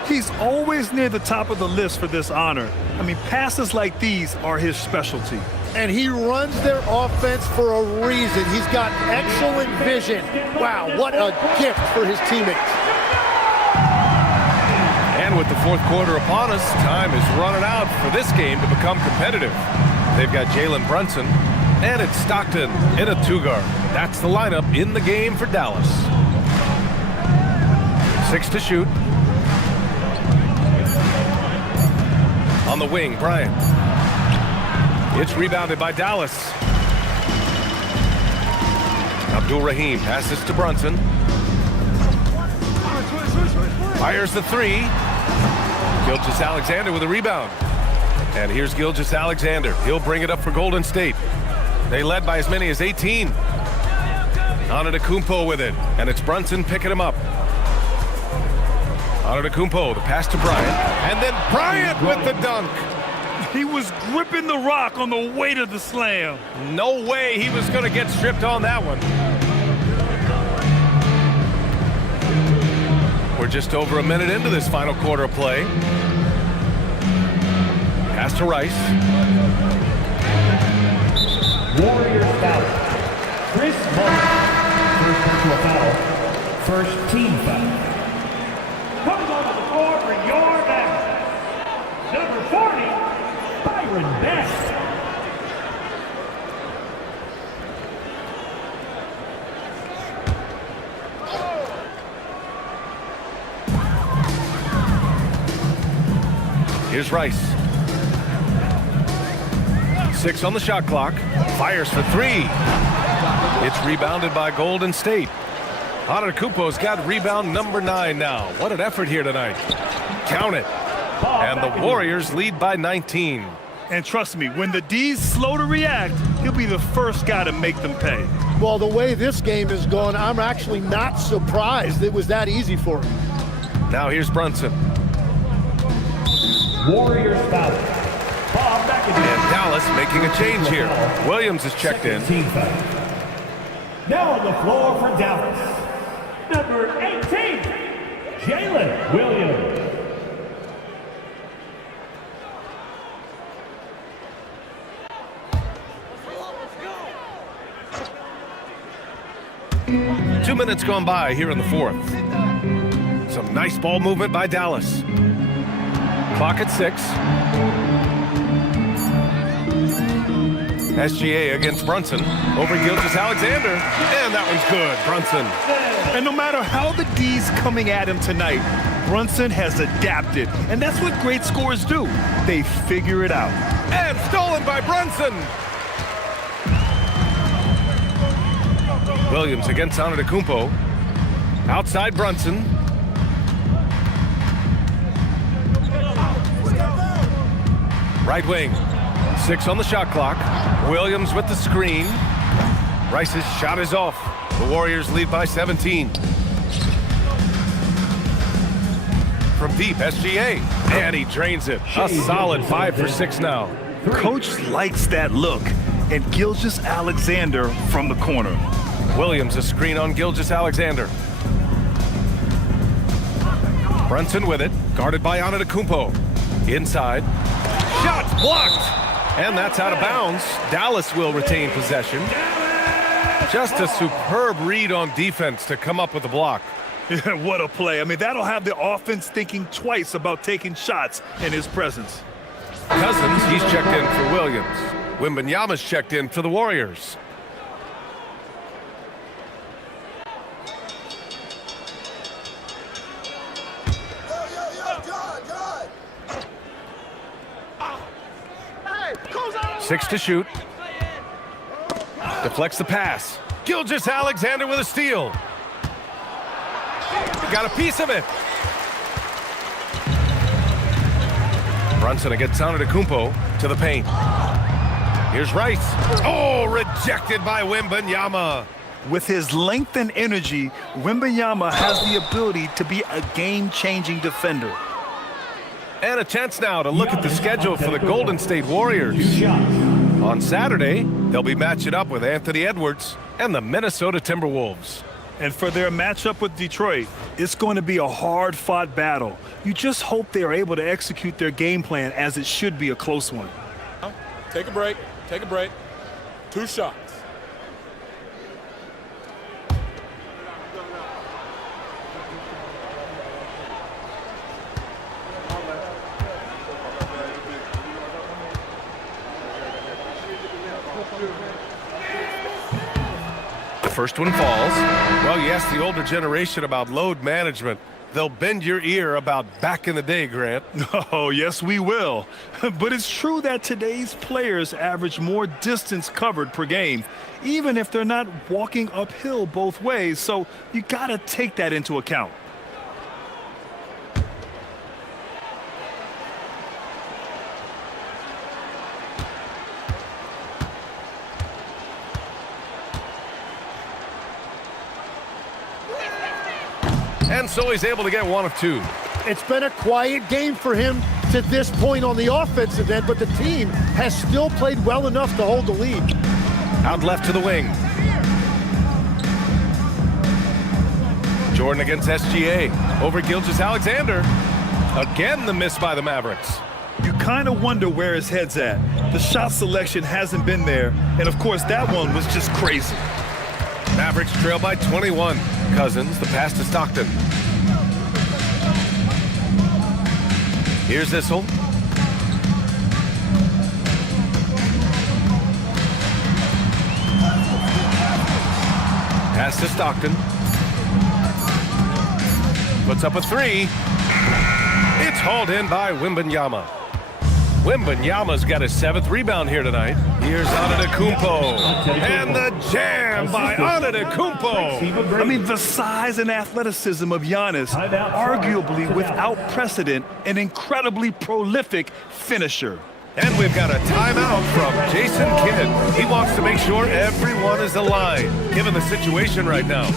He's always near the top of the list for this honor. I mean, passes like these are his specialty. And he runs their offense for a reason. He's got excellent vision. Wow, what a gift for his teammates. And with the fourth quarter upon us, time is running out for this game to become competitive. They've got Jalen Brunson, and it's Stockton in a 2-guard. That's the lineup in the game for Dallas. 6 to shoot. On the wing, Bryant. It's rebounded by Dallas. Abdul-Rahim passes to Brunson. Fires the 3. Gilgeous-Alexander with a rebound. And here's Gilgeous-Alexander. He'll bring it up for Golden State. They led by as many as 18. Antetokounmpo with it. And it's Brunson picking him up. Antetokounmpo, the pass to Bryant. And then Bryant with the dunk. He was gripping the rock on the way to the slam. No way he was going to get stripped on that one. We're just over a minute into this final quarter of play. Pass to Rice. Warriors foul. Chris Mullin. First personal foul. First team foul. Coming onto the floor for your Mavericks. Number 40, Byron Best. Here's Rice. 6 on the shot clock. Fires for 3. It's rebounded by Golden State. Antetokounmpo's got rebound number 9 now. What an effort here tonight. Count it. And the Warriors lead by 19. And trust me, when the D's slow to react, he'll be the first guy to make them pay. Well, the way this game is going, I'm actually not surprised it was that easy for him. Now here's Brunson. Warriors foul. And Dallas making a change here. Williams is checked in. Now on the floor for Dallas, number 18, Jalen Williams. minutes gone by here in the fourth. Some nice ball movement by Dallas. Clock at 6. SGA against Brunson. Over Gilgeous-Alexander. And that one's good. Brunson. And no matter how the D's coming at him tonight, Brunson has adapted. And that's what great scorers do. They figure it out. And stolen by Brunson. Williams against Antetokounmpo. Outside Brunson. Right wing. 6 on the shot clock. Williams with the screen. Rice's shot is off. The Warriors lead by 17. From deep, SGA. And he drains it. A solid 5 for 6 now. Coach likes that look. And Gilgeous-Alexander from the corner. Williams a screen on Gilgeous-Alexander. Brunson with it. Guarded by Antetokounmpo. Inside. Shots blocked. And that's out of bounds. Dallas will retain possession. Just a superb read on defense to come up with the block. What a play. I mean, that'll have the offense thinking twice about taking shots in his presence. Cousins, he's checked in for Williams. Wembanyama's checked in for the Warriors. Six to shoot. Deflects the pass. Gilgeous-Alexander with a steal. Got a piece of it. Brunson against Antetokounmpo to the paint. Here's Rice. Oh, rejected by Wembanyama. With his length and energy, Wembanyama has the ability to be a game-changing defender. And a chance now to look at the schedule for the Golden State Warriors. On Saturday, they'll be matching up with Anthony Edwards and the Minnesota Timberwolves. And for their matchup with Detroit, it's going to be a hard-fought battle. You just hope they are able to execute their game plan, as it should be a close one. Take a break. Take a break. 2 shots. The first one falls. Well, you ask the older generation about load management, they'll bend your ear about back in the day, Grant. Oh, yes, we will. But it's true that today's players average more distance covered per game, even if they're not walking uphill both ways, so you got to take that into account. And so he's able to get 1 of 2. It's been a quiet game for him to this point on the offensive end, but the team has still played well enough to hold the lead. Out left to the wing. Jordan against SGA. Over Gilgeous-Alexander. Again, the miss by the Mavericks. You kind of wonder where his head's at. The shot selection hasn't been there, and of course that one was just crazy. Mavericks trail by 21. Cousins, the pass to Stockton. Here's Issel. Pass to Stockton. Puts up a 3. It's hauled in by Wembanyama. Wembanyama's got his 7th rebound here tonight. Here's Antetokounmpo. And the jam by Antetokounmpo. I mean, the size and athleticism of Giannis, arguably without precedent, an incredibly prolific finisher. And we've got a timeout from Jason Kidd. He wants to make sure everyone is aligned, given the situation right now.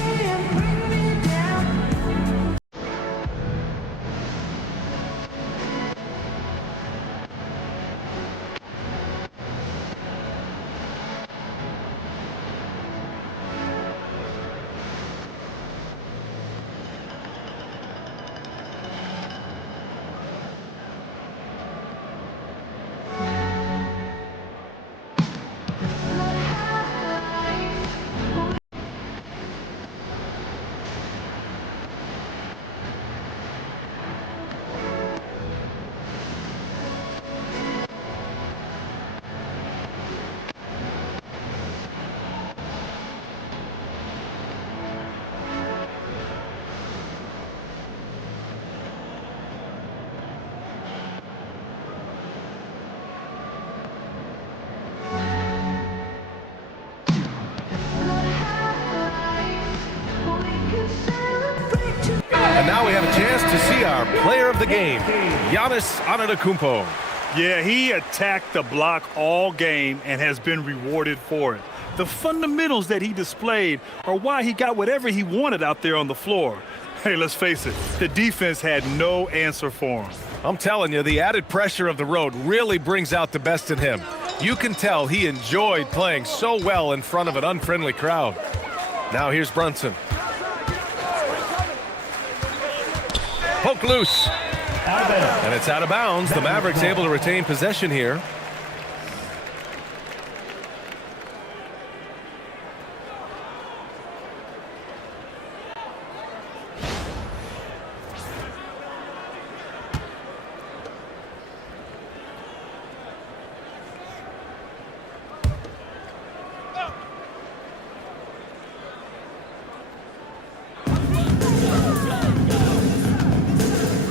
And now we have a chance to see our player of the game, Giannis Antetokounmpo. Yeah, he attacked the block all game and has been rewarded for it. The fundamentals that he displayed are why he got whatever he wanted out there on the floor. Hey, let's face it, the defense had no answer for him. I'm telling you, the added pressure of the road really brings out the best in him. You can tell he enjoyed playing so well in front of an unfriendly crowd. Now here's Brunson. Poke loose. And it's out of bounds. The Mavericks able to retain possession here.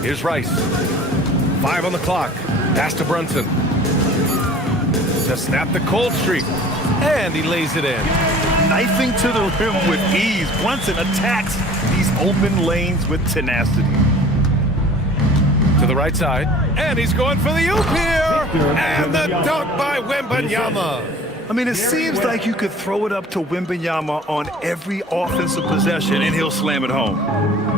Here's Rice. 5 on the clock. Pass to Brunson. To snap the cold streak. And he lays it in. Knifing to the rim with ease. Brunson attacks these open lanes with tenacity. To the right side. And he's going for the oop here. And the dunk by Wembanyama. I mean, it seems like you could throw it up to Wembanyama on every offensive possession and he'll slam it home.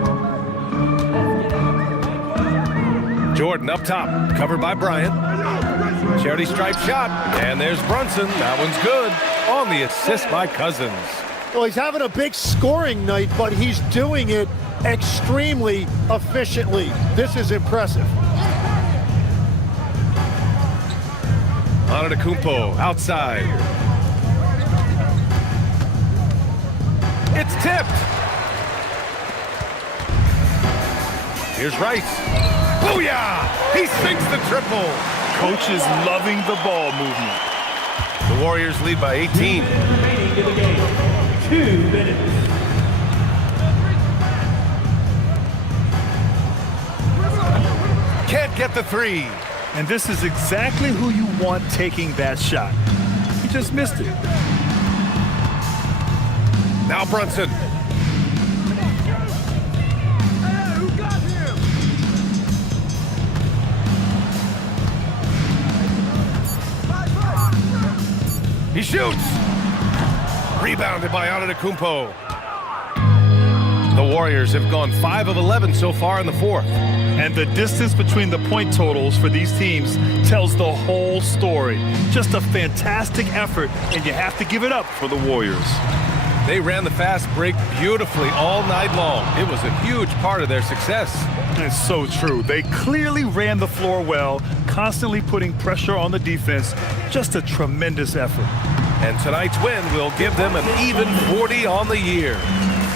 Jordan up top, covered by Bryant. Charity stripe shot, and there's Brunson. That one's good on the assist by Cousins. Well, he's having a big scoring night, but he's doing it extremely efficiently. This is impressive. Antetokounmpo outside. It's tipped. Here's Rice. Booyah! He sinks the triple. Coach is loving the ball movement. The Warriors lead by 18. Remaining in the game. 2 minutes. Can't get the three. And this is exactly who you want taking that shot. He just missed it. Now Brunson. He shoots. Rebounded by Antetokounmpo. The Warriors have gone 5 of 11 so far in the fourth. And the distance between the point totals for these teams tells the whole story. Just a fantastic effort, and you have to give it up for the Warriors. They ran the fast break beautifully all night long. It was a huge part of their success. It's so true. They clearly ran the floor well, constantly putting pressure on the defense. Just a tremendous effort. And tonight's win will give them an even 40 on the year.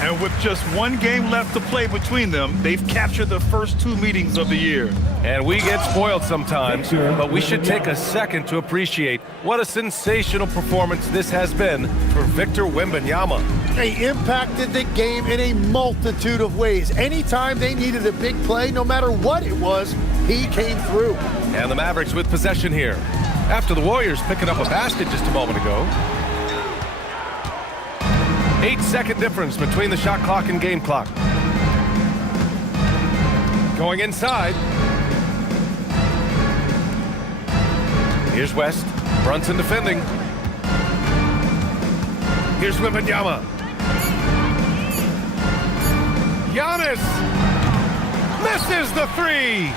And with just one game left to play between them, they've captured the first 2 meetings of the year. And we get spoiled sometimes, but we should take a second to appreciate what a sensational performance this has been for Victor Wembanyama. He impacted the game in a multitude of ways. Anytime they needed a big play, no matter what it was, he came through. And the Mavericks with possession here. After the Warriors picking up a basket just a moment ago. 8-second difference between the shot clock and game clock. Going inside. Here's West. Brunson defending. Here's Wembanyama. Giannis misses the three.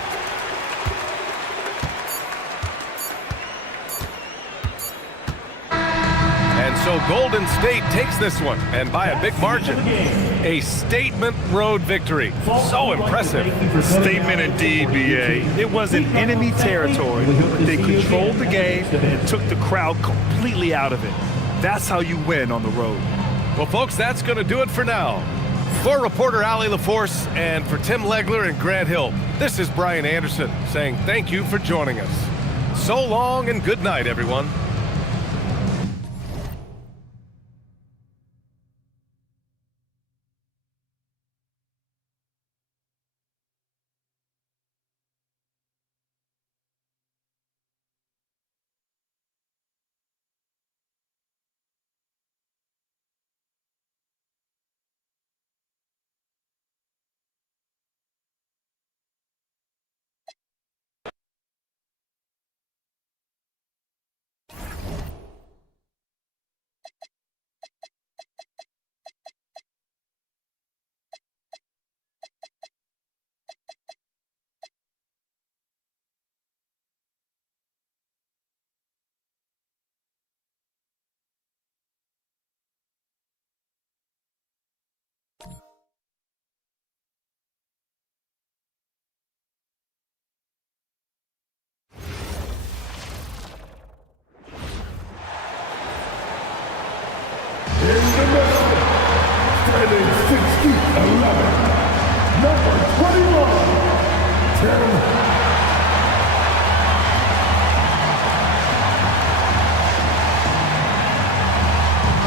And so Golden State takes this one, and by a big margin. A statement road victory. So impressive. Statement indeed, B.A. It was in enemy territory, but they controlled the game and took the crowd completely out of it. That's how you win on the road. Well, folks, that's going to do it for now. For reporter Allie LaForce and for Tim Legler and Grant Hill, this is Brian Anderson saying thank you for joining us. So long and good night, everyone. number 21, Tim.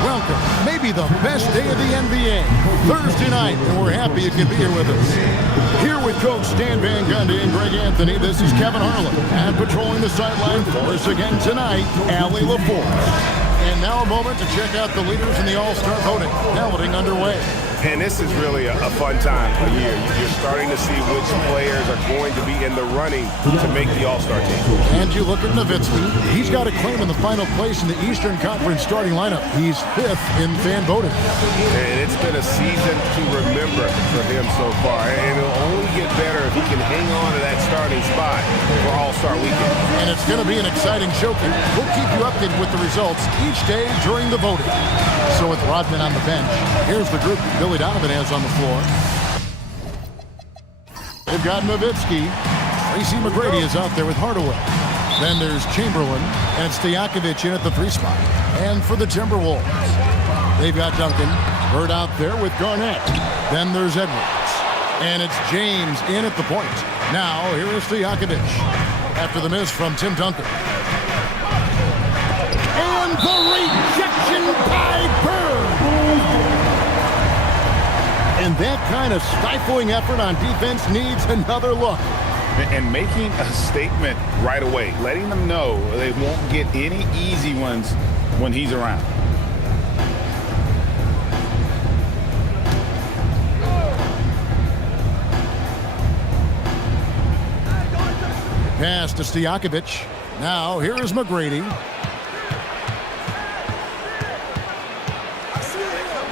Welcome, maybe the best day of the NBA, Thursday night, and we're happy you can be here with us. Here with Coach Stan Van Gundy and Greg Anthony, this is Kevin Harlan. And patrolling the sideline for us again tonight, Allie LaForce. And now a moment to check out the leaders in the All-Star voting. Balloting underway. And this is really a fun time of year. You're starting to see which players are going to be in the running to make the All-Star team. And you look at Nowitzki. He's got a claim in the final place in the Eastern Conference starting lineup. He's 5th in fan voting. And it's been a season to remember for him so far. And it'll only get better if he can hang on to that starting spot for All-Star weekend. And it's going to be an exciting showcase. We'll keep you updated with the results each day during the voting. So with Rodman on the bench, here's the group that Billy Donovan has on the floor. They've got Nowitzki. Tracy McGrady is out there with Hardaway. Then there's Chamberlain and Stojakovic in at the 3 spot. And for the Timberwolves, they've got Duncan. Bird out there with Garnett. Then there's Edwards. And it's James in at the point. Now here is Stojakovic after the miss from Tim Duncan. And the rejection by Bird. And that kind of stifling effort on defense needs another look. And making a statement right away, letting them know they won't get any easy ones when he's around. Pass to Stojakovic. Now here is McGrady.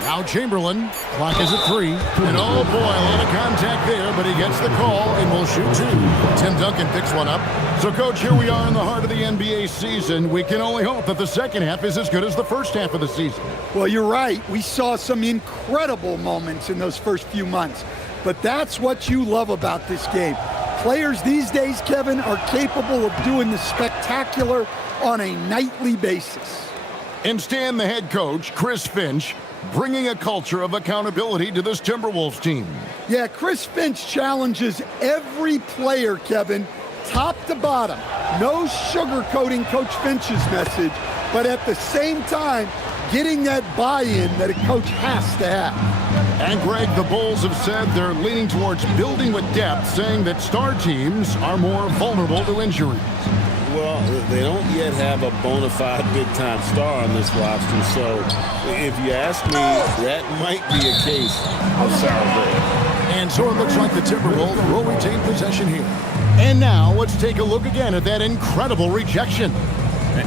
Now Chamberlain. Clock is at 3. And oh boy, a lot of contact there, but he gets the call and will shoot 2. Tim Duncan picks one up. So, Coach, here we are in the heart of the NBA season. We can only hope that the second half is as good as the first half of the season. Well, you're right. We saw some incredible moments in those first few months. But that's what you love about this game. Players these days, Kevin, are capable of doing the spectacular on a nightly basis. And Stan, the head coach, Chris Finch, bringing a culture of accountability to this Timberwolves team. Yeah, Chris Finch challenges every player, Kevin, top to bottom. No sugarcoating Coach Finch's message, but at the same time, getting that buy-in that a coach has to have. And Greg, the Bulls have said they're leaning towards building with depth, saying that star teams are more vulnerable to injuries. Well, they don't yet have a bona fide big-time star on this roster, so if you ask me, that might be a case of sour grapes. And so it looks like the Timberwolves will retain possession here. And now let's take a look again at that incredible rejection.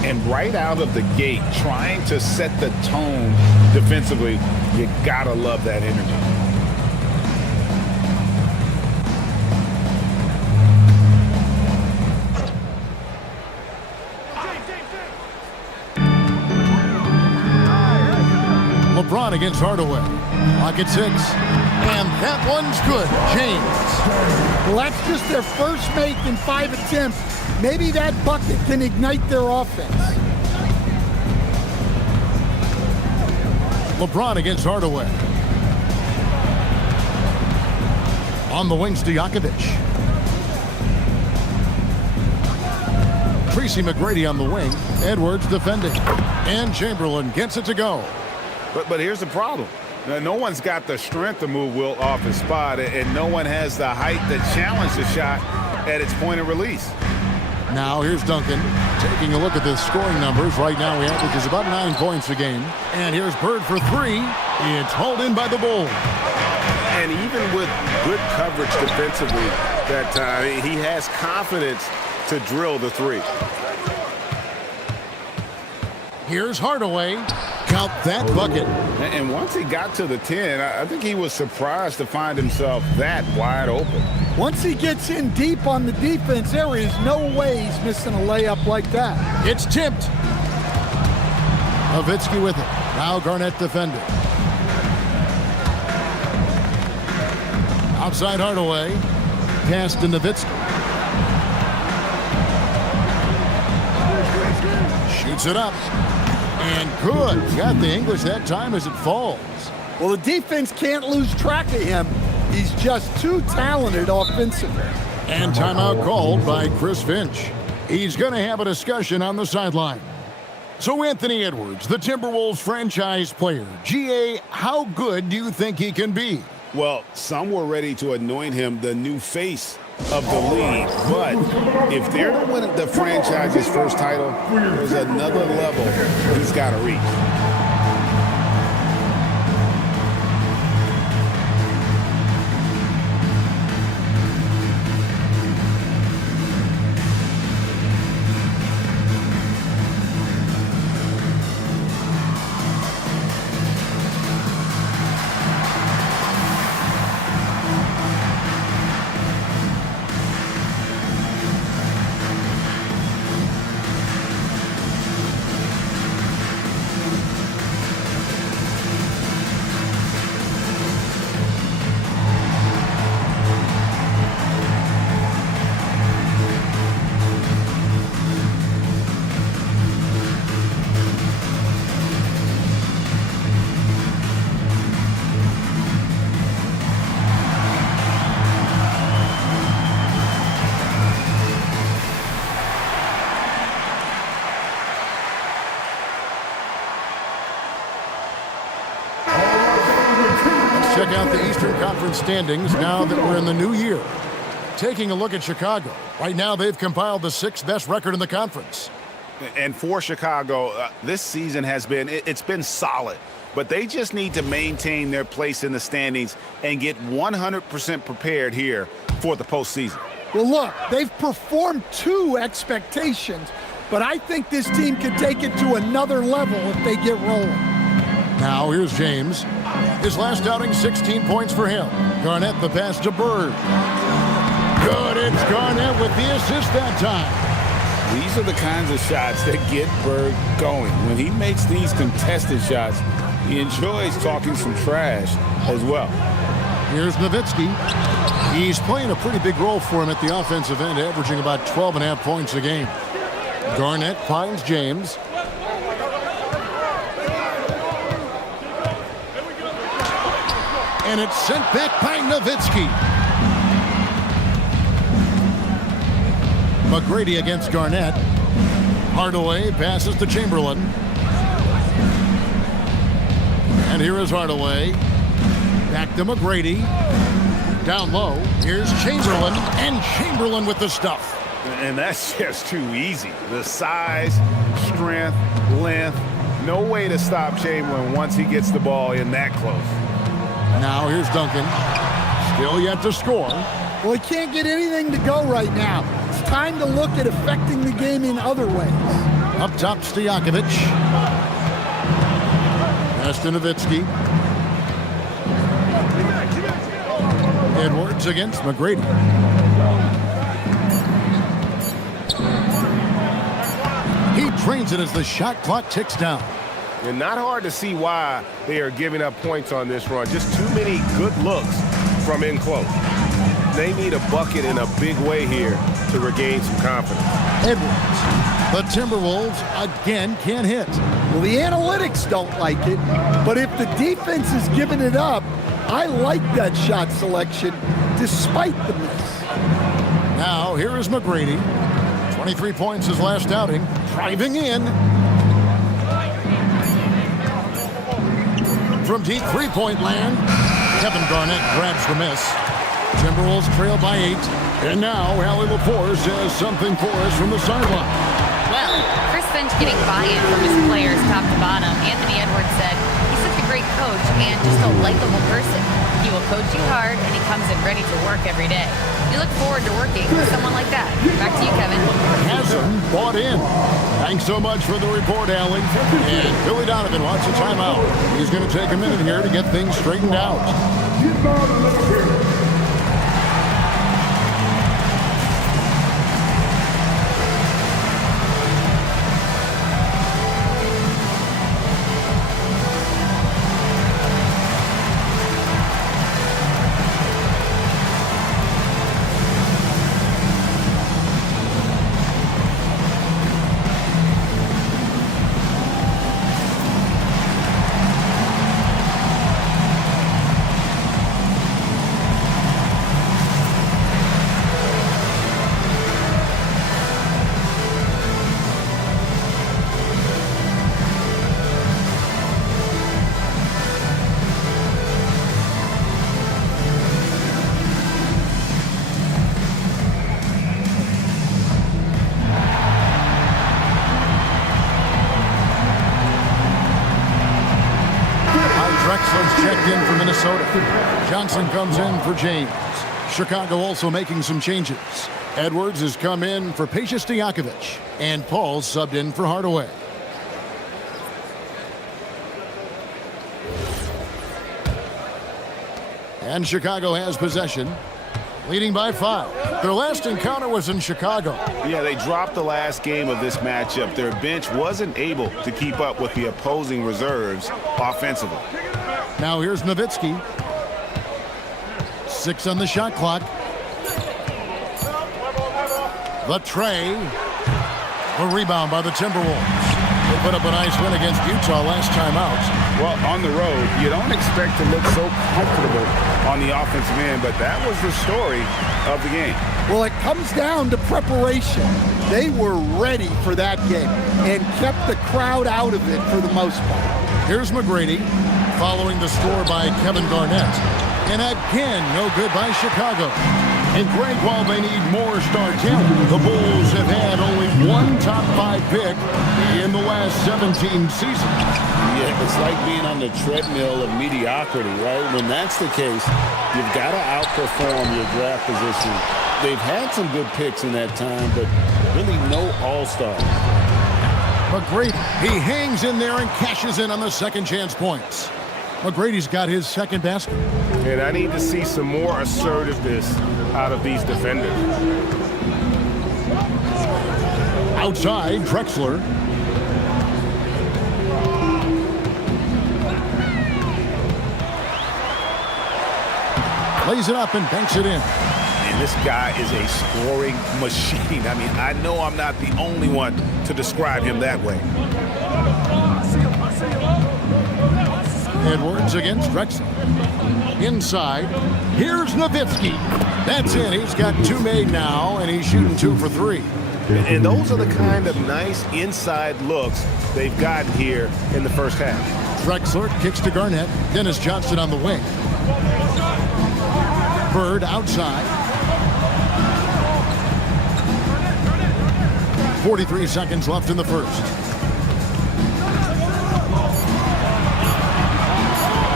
And right out of the gate, trying to set the tone defensively, you gotta love that energy. LeBron against Hardaway. Clock at 6. And that one's good. James. Well, that's just their first make in 5 attempts. Maybe that bucket can ignite their offense. LeBron against Hardaway. On the wing, Stojakovic. Tracy McGrady on the wing. Edwards defending. And Chamberlain gets it to go. But here's the problem. No one's got the strength to move Wilt off his spot, and no one has the height to challenge the shot at its point of release. Now here's Duncan taking a look at the scoring numbers. Right now he averages about 9 points a game. And here's Bird for 3. It's hauled in by the Bulls. And even with good coverage defensively that time, he has confidence to drill the 3. Here's Hardaway. Count that bucket. And once he got to the 10, I think he was surprised to find himself that wide open. Once he gets in deep on the defense, there is no way he's missing a layup like that. It's tipped. Nowitzki with it. Now Garnett defending. Outside Hardaway. Pass to Nowitzki. Shoots it up. And good. Got the English that time as it falls. Well, the defense can't lose track of him. He's just too talented offensively. And timeout called by Chris Finch. He's going to have a discussion on the sideline. So Anthony Edwards, the Timberwolves franchise player. GA, how good do you think he can be? Well, some were ready to anoint him the new face of the league. But if they're to win the franchise's first title, there's another level he's got to reach. Check out the Eastern Conference standings now that we're in the new year. Taking a look at Chicago. Right now, they've compiled the 6th best record in the conference. And for Chicago, this season has been, it's been solid. But they just need to maintain their place in the standings and get 100% prepared here for the postseason. Well, look, they've performed to expectations, but I think this team could take it to another level if they get rolling. Now, here's James. His last outing, 16 points for him. Garnett the pass to Bird. Good, it's Garnett with the assist that time. These are the kinds of shots that get Bird going. When he makes these contested shots, he enjoys talking some trash as well. Here's Nowitzki. He's playing a pretty big role for him at the offensive end, averaging about 12.5 points a game. Garnett finds James. And it's sent back by Nowitzki. McGrady against Garnett. Hardaway passes to Chamberlain. And here is Hardaway. Back to McGrady. Down low. Here's Chamberlain. And Chamberlain with the stuff. And that's just too easy. The size, strength, length. No way to stop Chamberlain once he gets the ball in that close. Now here's Duncan. Still yet to score. Well, he can't get anything to go right now. It's time to look at affecting the game in other ways. Up top, Stojakovic. Pass to Nowitzki. Edwards against McGrady. He drains it as the shot clock ticks down. And not hard to see why they are giving up points on this run. Just too many good looks from in close. They need a bucket in a big way here to regain some confidence. Edwards. The Timberwolves again can't hit. Well, the analytics don't like it, but if the defense is giving it up, I like that shot selection despite the miss. Now here is McGrady. 23 points his last outing. Driving in. From deep three-point land, Kevin Garnett grabs the miss. Timberwolves trail by 8. And now Allie LaForce has something for us from the sideline. Well, Chris Finch getting buy-in from his players top to bottom. Anthony Edwards said he's such a great coach and just a likable person. He will coach you hard, and he comes in ready to work every day. We look forward to working with someone like that. Back to you, Kevin. Hasn't bought in. Thanks so much for the report, Allie. And Billy Donovan wants a timeout. He's going to take a minute here to get things straightened out. Minnesota. Johnson comes in for James. Chicago also making some changes. Edwards has come in for Pasha Stojakovic, and Paul subbed in for Hardaway. And Chicago has possession, leading by 5. Their last encounter was in Chicago. Yeah, they dropped the last game of this matchup. Their bench wasn't able to keep up with the opposing reserves offensively. Now here's Nowitzki. 6 on the shot clock. The tray. A rebound by the Timberwolves. They put up a nice win against Utah last time out. Well, on the road, you don't expect to look so comfortable on the offensive end, but that was the story of the game. Well, it comes down to preparation. They were ready for that game and kept the crowd out of it for the most part. Here's McGrady following the score by Kevin Garnett. And again, no good by Chicago. And Greg, while they need more star talent, the Bulls have had only one top 5 pick in the last 17 seasons. Yeah, it's like being on the treadmill of mediocrity, right? When that's the case, you've got to outperform your draft position. They've had some good picks in that time, but really no all-stars. McGrady, he hangs in there and cashes in on the second chance points. McGrady's got his second basket. And I need to see some more assertiveness out of these defenders. Outside, Drexler. Lays it up and banks it in. And this guy is a scoring machine. I mean, I know I'm not the only one to describe him that way. Edwards against Drexler. Inside, here's Nowitzki. That's in. He's got 2 made now, and he's shooting 2 for 3. And those are the kind of nice inside looks they've gotten here in the first half. Drexler kicks to Garnett. Dennis Johnson on the wing. Bird outside. 43 seconds left in the first.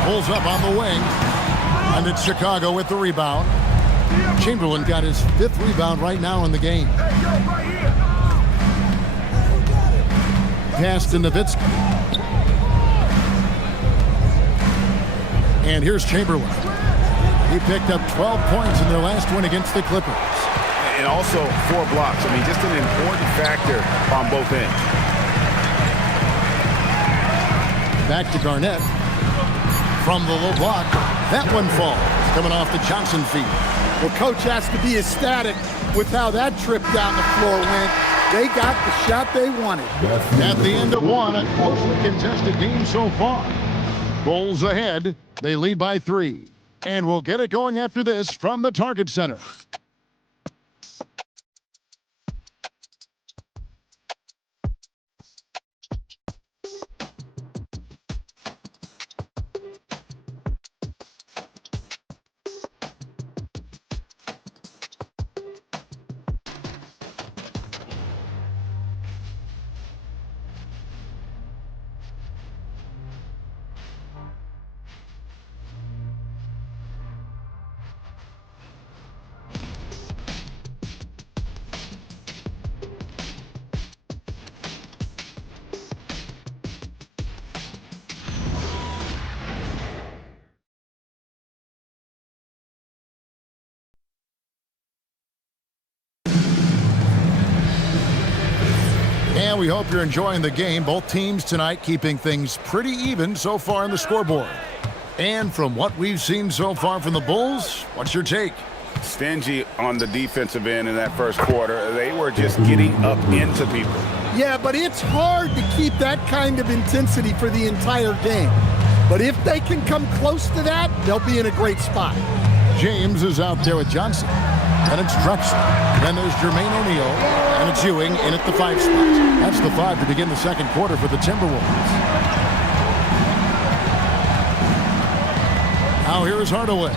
Pulls up on the wing. And it's Chicago with the rebound. Chamberlain got his 5th rebound right now in the game. Pass to Nowitzki. And here's Chamberlain. He picked up 12 points in their last win against the Clippers. And also 4 blocks. I mean, just an important factor on both ends. Back to Garnett. From the low block, that one falls, coming off the Johnson feed. Well, Coach has to be ecstatic with how that trip down the floor went. They got the shot they wanted. At the end of one, a closely contested game so far. Bulls ahead. They lead by 3. And we'll get it going after this from the Target Center. And we hope you're enjoying the game. Both teams tonight keeping things pretty even so far on the scoreboard. And from what we've seen so far from the Bulls, what's your take? Stingy on the defensive end in that first quarter. They were just getting up into people. Yeah, but it's hard to keep that kind of intensity for the entire game. But if they can come close to that, they'll be in a great spot. James is out there with Johnson. And it's Drexler. Then there's Jermaine O'Neal. And it's Ewing in at the 5 spot. That's the 5 to begin the second quarter for the Timberwolves. Now here's Hardaway.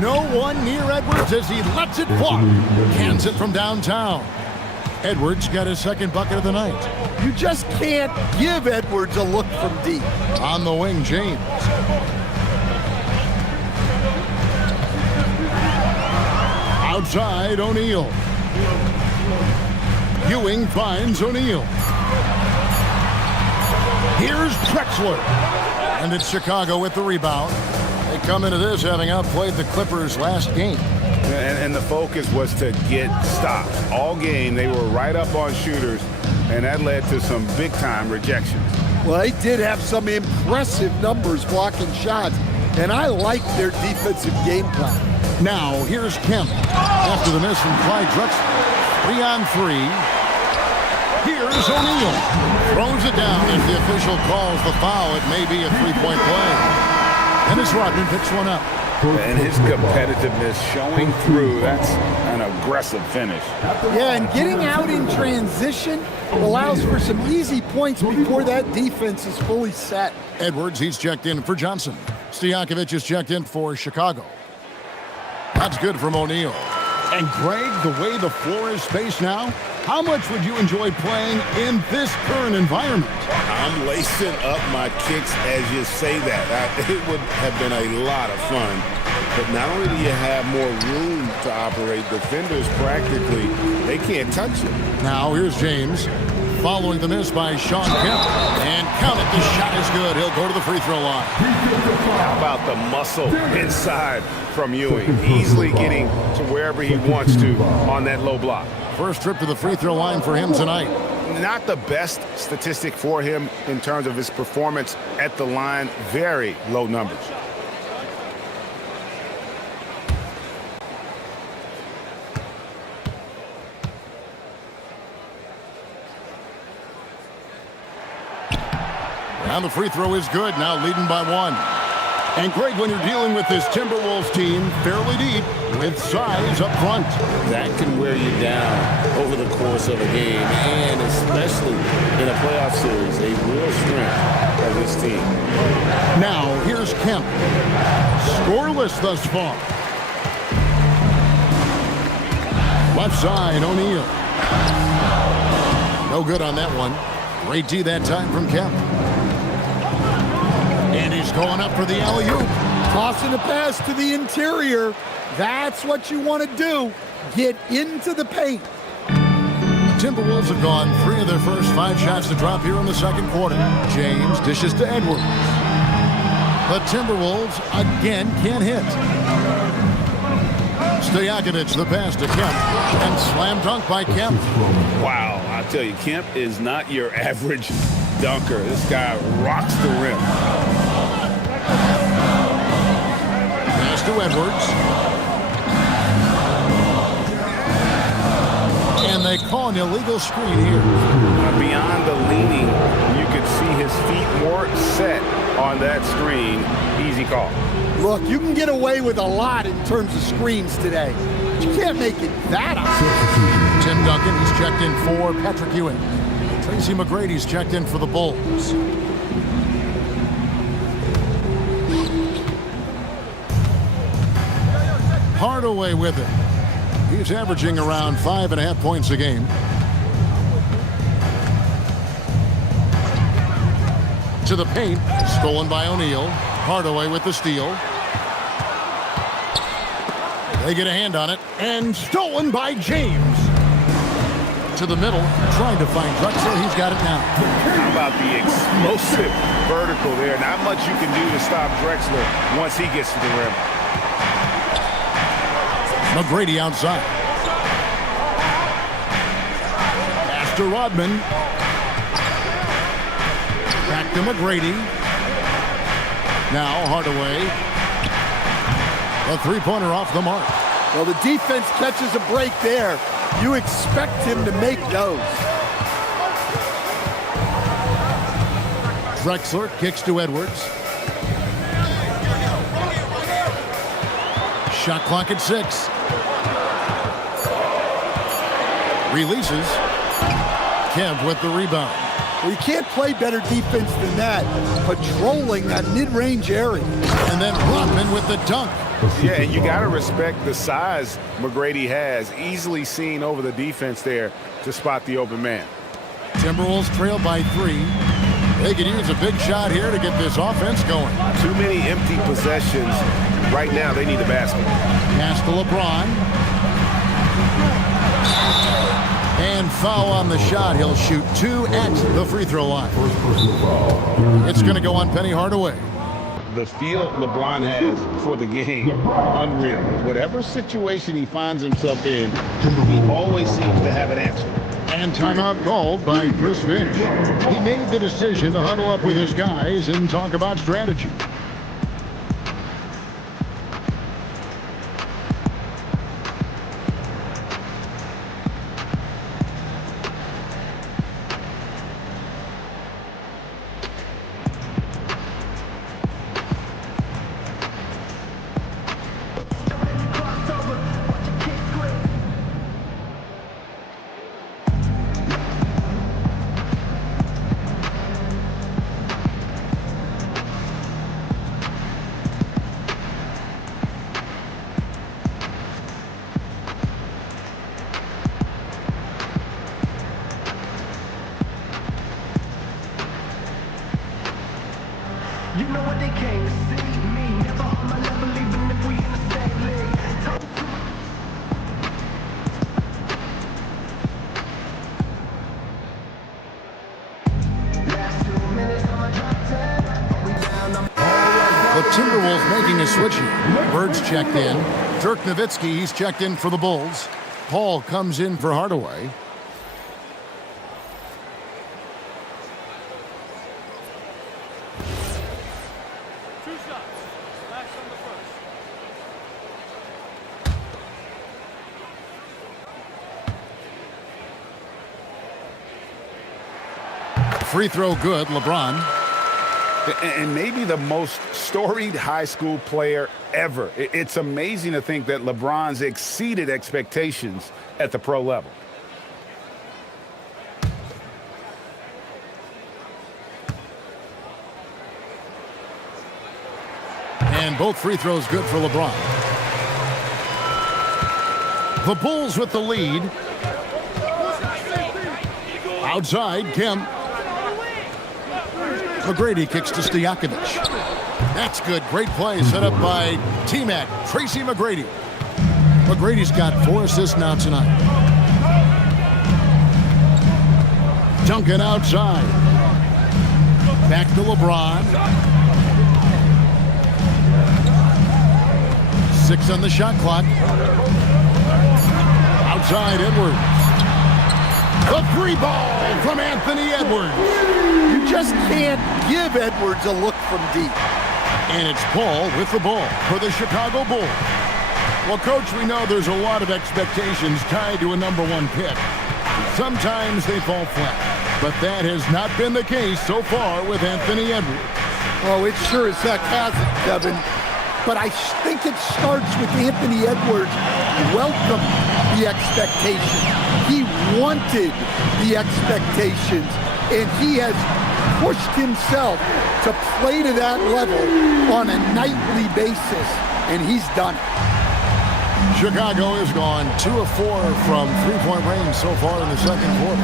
No one near Edwards as he lets it fly. Cans it from downtown. Edwards got his second bucket of the night. You just can't give Edwards a look from deep. On the wing, James. Outside, O'Neal. Ewing finds O'Neal. Here's Drexler. And it's Chicago with the rebound. They come into this having outplayed the Clippers last game. And the focus was to get stops. All game, they were right up on shooters, and that led to some big-time rejections. Well, they did have some impressive numbers blocking shots, and I like their defensive game plan. Now, here's Kemp. After the miss from Clyde Drexler. 3-on-3. Here's O'Neal. Throws it down. If the official calls the foul, it may be a three-point play. And as Rodman picks one up. And his competitiveness showing through. That's an aggressive finish. Yeah, and getting out in transition allows for some easy points before that defense is fully set. Edwards, he's checked in for Johnson. Stojakovic is checked in for Chicago. That's good from O'Neal. And Greg, the way the floor is spaced now, how much would you enjoy playing in this current environment? I'm lacing up my kicks as you say that. It would have been a lot of fun. But not only do you have more room to operate, defenders practically, they can't touch you. Now here's James following the miss by Sean Kemp. And count it, the shot is good. He'll go to the free throw line. How about the muscle inside from Ewing? Easily getting to wherever he wants to on that low block. First trip to the free throw line for him tonight. Not the best statistic for him in terms of his performance at the line. Very low numbers. And the free throw is good, now leading by one. And Greg, when you're dealing with this Timberwolves team, fairly deep, with size up front. That can wear you down over the course of a game, and especially in a playoff series, a real strength of this team. Now, here's Kemp. Scoreless thus far. Left side, O'Neal. No good on that one. Great D that time from Kemp. And he's going up for the alley-oop. Tossing a pass to the interior. That's what you want to do. Get into the paint. Timberwolves have gone 3 of their first 5 shots to drop here in the second quarter. James dishes to Edwards. The Timberwolves again can't hit. Stojakovic, the pass to Kemp. And slam dunk by Kemp. Wow, I tell you, Kemp is not your average dunker. This guy rocks the rim. Pass to Edwards. And they call an illegal screen here. Beyond the leaning, you could see his feet more set on that screen. Easy call. Look, you can get away with a lot in terms of screens today. But you can't make it that obvious. Tim Duncan, he's checked in for Patrick Ewing. Tracy McGrady's checked in for the Bulls. Hardaway with it. He's averaging around 5.5 points a game. To the paint, stolen by O'Neal. Hardaway with the steal. They get a hand on it, and stolen by James. To the middle, trying to find Drexler. He's got it now. How about the explosive vertical there? Not much you can do to stop Drexler once he gets to the rim. McGrady outside. Pass to Rodman. Back to McGrady. Now Hardaway. A three-pointer off the mark. Well, the defense catches a break there. You expect him to make those. Drexler kicks to Edwards. Shot clock at 6. Releases. Kemp with the rebound. Well, you can't play better defense than that. Patrolling that mid-range area. And then Rodman with the dunk. Yeah, and you got to respect the size McGrady has. Easily seen over the defense there to spot the open man. Timberwolves trail by 3. They can use a big shot here to get this offense going. Too many empty possessions. Right now, they need a basket. Pass to LeBron. And foul on the shot. He'll shoot 2 at the free throw line. It's going to go on Penny Hardaway. The feel LeBron has for the game, unreal. Whatever situation he finds himself in, he always seems to have an answer. And timeout called by Chris Finch. He made the decision to huddle up with his guys and talk about strategy. You know what they can't see me. Never on my level, even if we in the same league. The Timberwolves making a switch here. Bird's checked in. Dirk Nowitzki, he's checked in for the Bulls. Paul comes in for Hardaway. Free throw good, LeBron. And maybe the most storied high school player ever. It's amazing to think that LeBron's exceeded expectations at the pro level. And both free throws good for LeBron. The Bulls with the lead. Outside, Kemp. McGrady kicks to Stojakovic. That's good. Great play set up by T-Mac, Tracy McGrady. McGrady's got 4 assists now tonight. Duncan outside. Back to LeBron. 6 on the shot clock. Outside, Edwards. The free ball from Anthony Edwards. You just can't give Edwards a look from deep. And it's Paul with the ball for the Chicago Bulls. Well, Coach, we know there's a lot of expectations tied to a #1 pick. Sometimes they fall flat, but that has not been the case so far with Anthony Edwards. Oh, it sure as heck hasn't, Kevin. But I think it starts with Anthony Edwards welcome the expectation. He wanted the expectations, and he has pushed himself to play to that level on a nightly basis, and he's done it. Chicago has gone 2 of 4 from three-point range so far in the second quarter.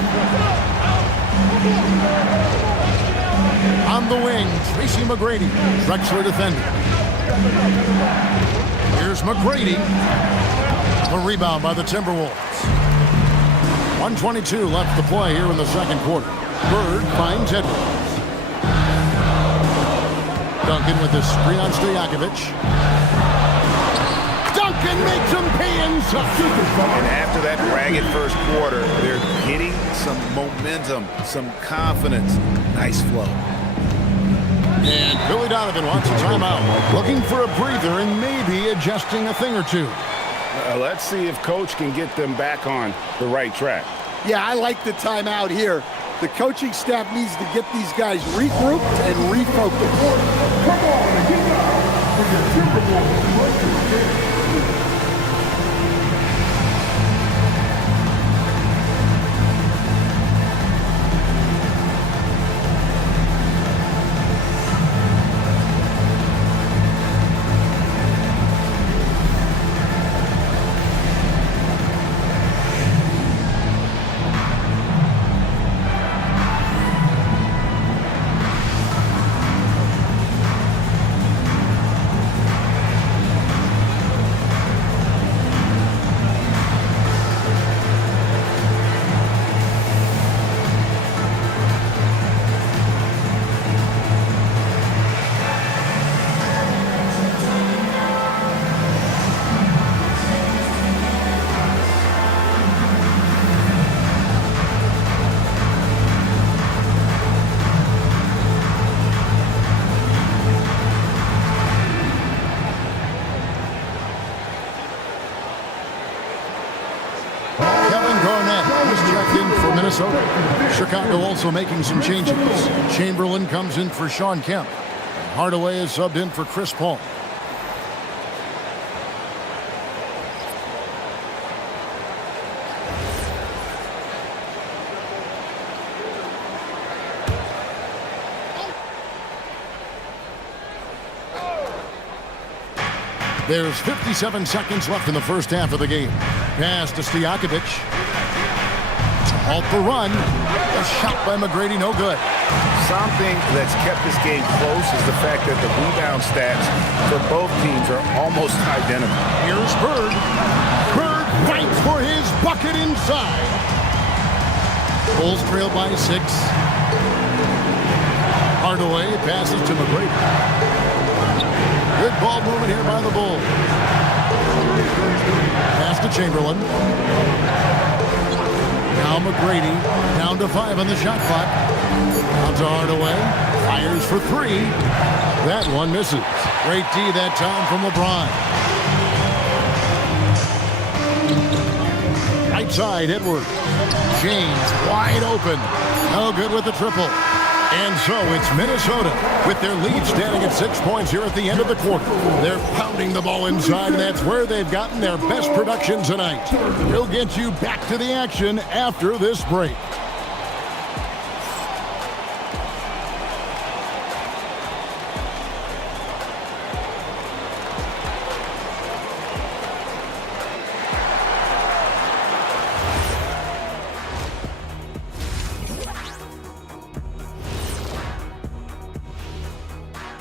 On the wing, Tracy McGrady, Drexler defending. Here's McGrady. The rebound by the Timberwolves. 1:22 left to play here in the second quarter. Bird finds Edwards. Duncan with the screen on Stojakovic. Duncan makes him pay inside. And after that ragged first quarter, they're getting some momentum, some confidence. Nice flow. And Billy Donovan wants a timeout. Looking for a breather and maybe adjusting a thing or two. Let's see if Coach can get them back on the right track. Yeah, I like the timeout here. The coaching staff needs to get these guys regrouped and refocused. Come on and get down for your Timberwolves. Minnesota. Chicago also making some changes. Chamberlain comes in for Shawn Kemp. Hardaway is subbed in for Chris Paul. There's 57 seconds left in the first half of the game. Pass to Stojakovic. To halt the run. A shot by McGrady, no good. Something that's kept this game close is the fact that the rebound stats for both teams are almost identical. Here's Bird. Bird fights for his bucket inside. Bulls trail by 6. Hardaway passes to McGrady. Good ball movement here by the Bulls. Pass to Chamberlain. Now McGrady down to 5 on the shot clock. Down to Hardaway. Fires for 3. That one misses. Great D that time from LeBron. Right side, Edwards. James wide open. No good with the triple. And so it's Minnesota with their lead standing at 6 points here at the end of the quarter. They're pounding the ball inside, and that's where they've gotten their best production tonight. We'll get you back to the action after this break.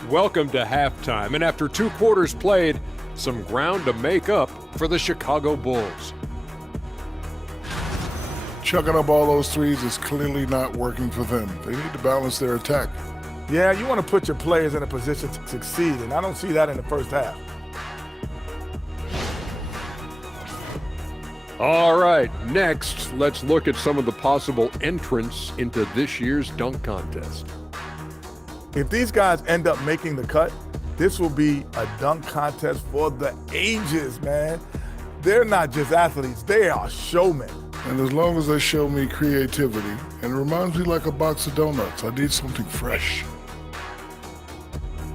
Welcome to halftime, and after 2 quarters played, some ground to make up for the Chicago Bulls. Chucking up all those threes is clearly not working for them. They need to balance their attack. Yeah, you want to put your players in a position to succeed, and I don't see that in the first half. All right, next, let's look at some of the possible entrants into this year's dunk contest. If these guys end up making the cut, this will be a dunk contest for the ages, man. They're not just athletes, they are showmen. And as long as they show me creativity, and it reminds me like a box of donuts, I need something fresh.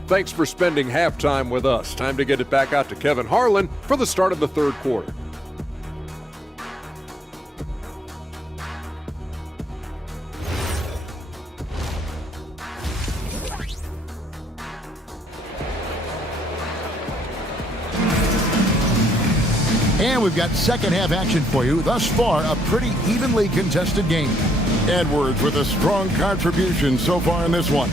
Thanks for spending halftime with us. Time to get it back out to Kevin Harlan for the start of the third quarter. And we've got second half action for you. Thus far, a pretty evenly contested game. Edwards with a strong contribution so far in this one.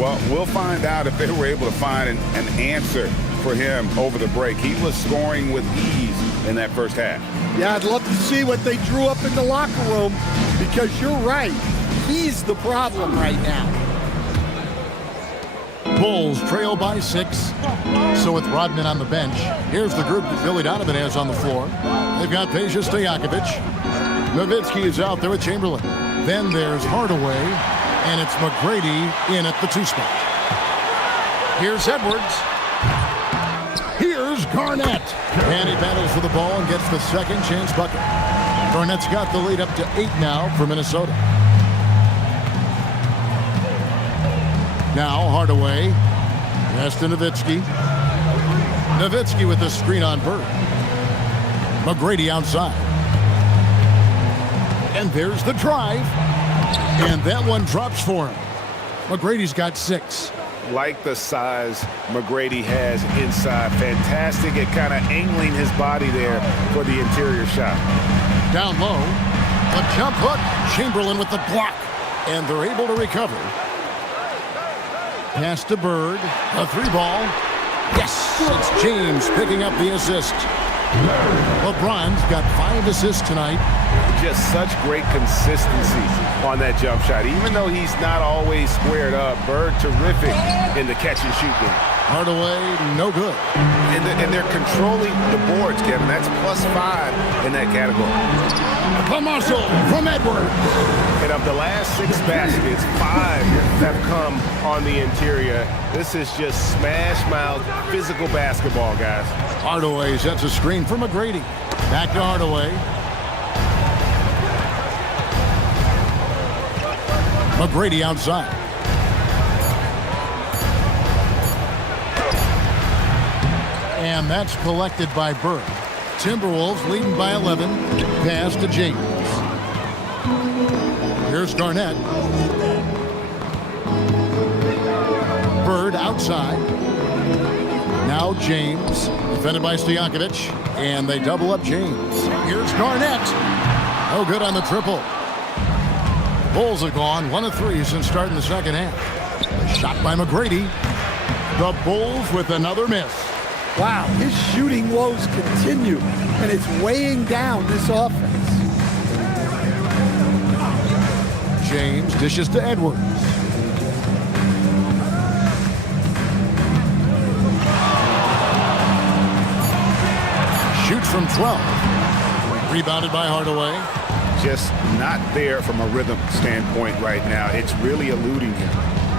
Well, we'll find out if they were able to find an answer for him over the break. He was scoring with ease in that first half. Yeah, I'd love to see what they drew up in the locker room, because you're right. He's the problem right now. Bulls trail by 6. So with Rodman on the bench, here's the group that Billy Donovan has on the floor. They've got Peja Stojakovic. Nowitzki is out there with Chamberlain. Then there's Hardaway, and it's McGrady in at the 2 spot. Here's Edwards. Here's Garnett. And he battles for the ball and gets the second chance bucket. Garnett's got the lead up to 8 now for Minnesota. Now Hardaway. Pass to Nowitzki. Nowitzki with the screen on Bird. McGrady outside. And there's the drive. And that one drops for him. McGrady's got 6. Like the size McGrady has inside. Fantastic at kind of angling his body there for the interior shot. Down low. A jump hook. Chamberlain with the block. And they're able to recover. Pass to Bird. A 3-ball. Yes! It's James picking up the assist. LeBron's got 5 assists tonight. Just such great consistency on that jump shot. Even though he's not always squared up, Bird terrific in the catch and shoot game. Hardaway, no good. And they're controlling the boards, Kevin. That's +5 in that category. The muscle from Edwards. And of the last 6 baskets, 5 have come on the interior. This is just smash mouth physical basketball, guys. Hardaway sets a screen for McGrady. Back to Hardaway. McGrady outside. And that's collected by Bird. Timberwolves leading by 11. Pass to James. Here's Garnett. Bird outside. Now James. Defended by Stojakovic. And they double up James. Here's Garnett. No good on the triple. Bulls have gone 1 of 3 since starting the second half. Shot by McGrady. The Bulls with another miss. Wow, his shooting woes continue, and it's weighing down this offense. James dishes to Edwards. Shoots from 12. Rebounded by Hardaway. Just not there from a rhythm standpoint right now. It's really eluding him.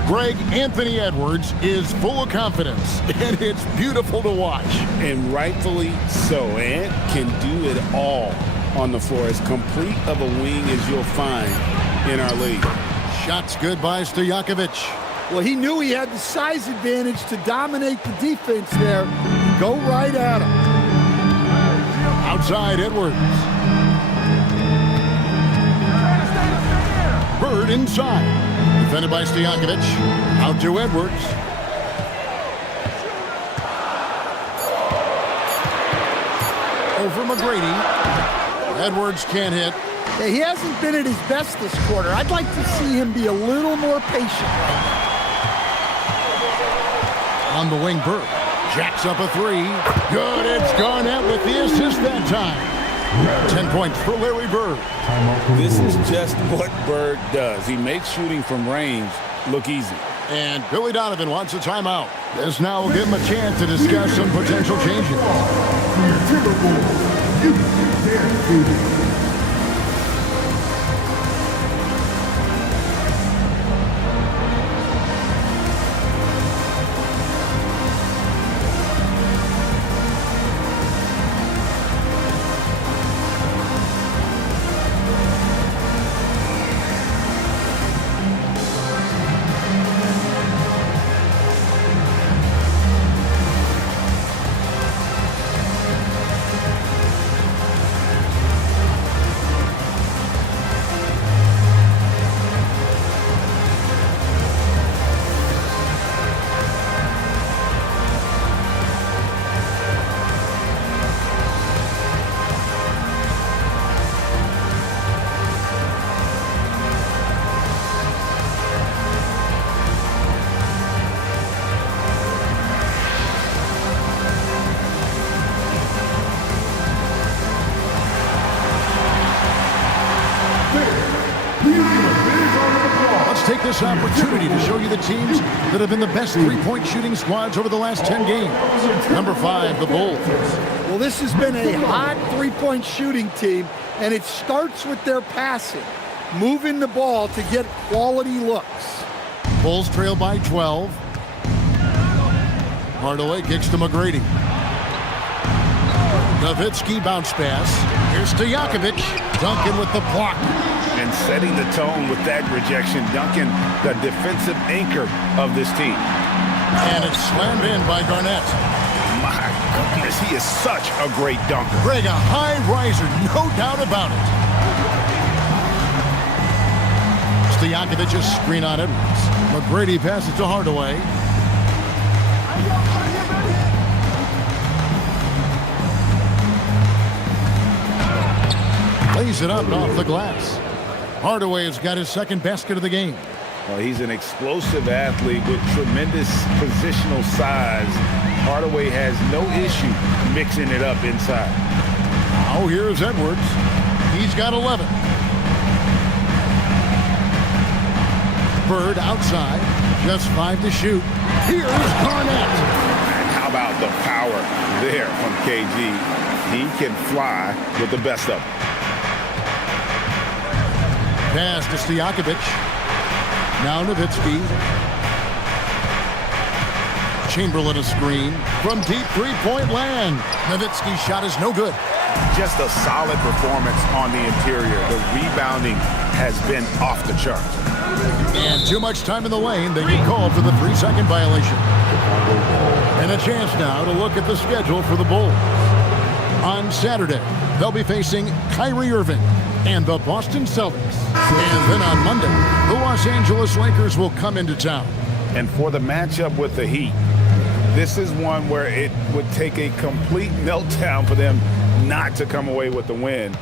Greg, Anthony Edwards is full of confidence, and it's beautiful to watch. And rightfully so. Ant can do it all on the floor. As complete of a wing as you'll find in our league. Shots good by Stojakovic. Well, he knew he had the size advantage to dominate the defense there. Go right at him. Outside Edwards. Bird inside. Defended by Stojakovic. Out to Edwards. Over McGrady. Edwards can't hit. Yeah, he hasn't been at his best this quarter. I'd like to see him be a little more patient. On the wing, Bird. Jacks up a 3. Good. It's Garnett with the assist that time. 10 points for Larry Bird. This is just what Bird does. He makes shooting from range look easy. And Billy Donovan wants a timeout. This now will give him a chance to discuss some potential changes. Take this opportunity to show you the teams that have been the best three-point shooting squads over the last 10 games. Number 5, the Bulls. Well, this has been a hot three-point shooting team, and it starts with their passing, moving the ball to get quality looks. Bulls trail by 12. Hardaway kicks to McGrady. Nowitzki bounce pass. Here's Stojakovic. Duncan with the block. And setting the tone with that rejection. Duncan, the defensive anchor of this team. And it's slammed in by Garnett. My goodness, he is such a great dunker. Greg, a high riser, no doubt about it. Stojakovic's screen on Edwards. McGrady passes to Hardaway. Lays it up and off the glass. Hardaway has got his second basket of the game. Well, he's an explosive athlete with tremendous positional size. Hardaway has no issue mixing it up inside. Now here's Edwards. He's got 11. Bird outside. Just 5 to shoot. Here's Garnett. And how about the power there from KG? He can fly with the best of them. Pass to Stojakovic. Now Nowitzki. Chamberlain a screen from deep three-point land. Nowitzki's shot is no good. Just a solid performance on the interior. The rebounding has been off the charts. And too much time in the lane. They get called for the 3-second violation. And a chance now to look at the schedule for the Bulls. On Saturday, they'll be facing Kyrie Irving and the Boston Celtics. And then on Monday, the Los Angeles Lakers will come into town. And for the matchup with the Heat, this is one where it would take a complete meltdown for them not to come away with the win.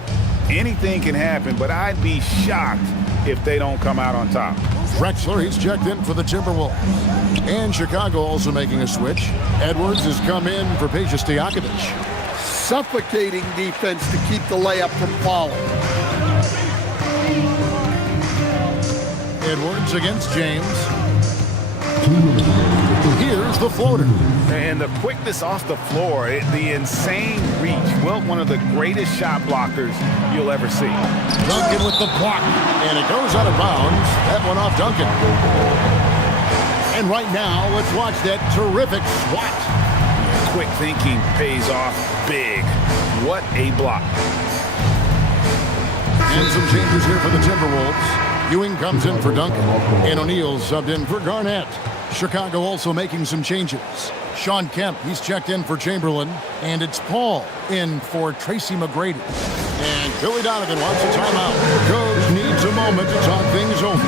Anything can happen, but I'd be shocked if they don't come out on top. Drexler, he's checked in for the Timberwolves. And Chicago also making a switch. Edwards has come in for Peja Stojakovic. Suffocating defense to keep the layup from falling. Edwards against James. Here's the floater. And the quickness off the floor, the insane reach. Wilt, one of the greatest shot blockers you'll ever see. Duncan with the block, and it goes out of bounds. That one off Duncan. And right now, let's watch that terrific swat. Quick thinking pays off big. What a block. And some changes here for the Timberwolves. Ewing comes in for Duncan, and O'Neal subbed in for Garnett. Chicago also making some changes. Sean Kemp, he's checked in for Chamberlain, and it's Paul in for Tracy McGrady. And Billy Donovan wants a timeout. Coach needs a moment to talk things over.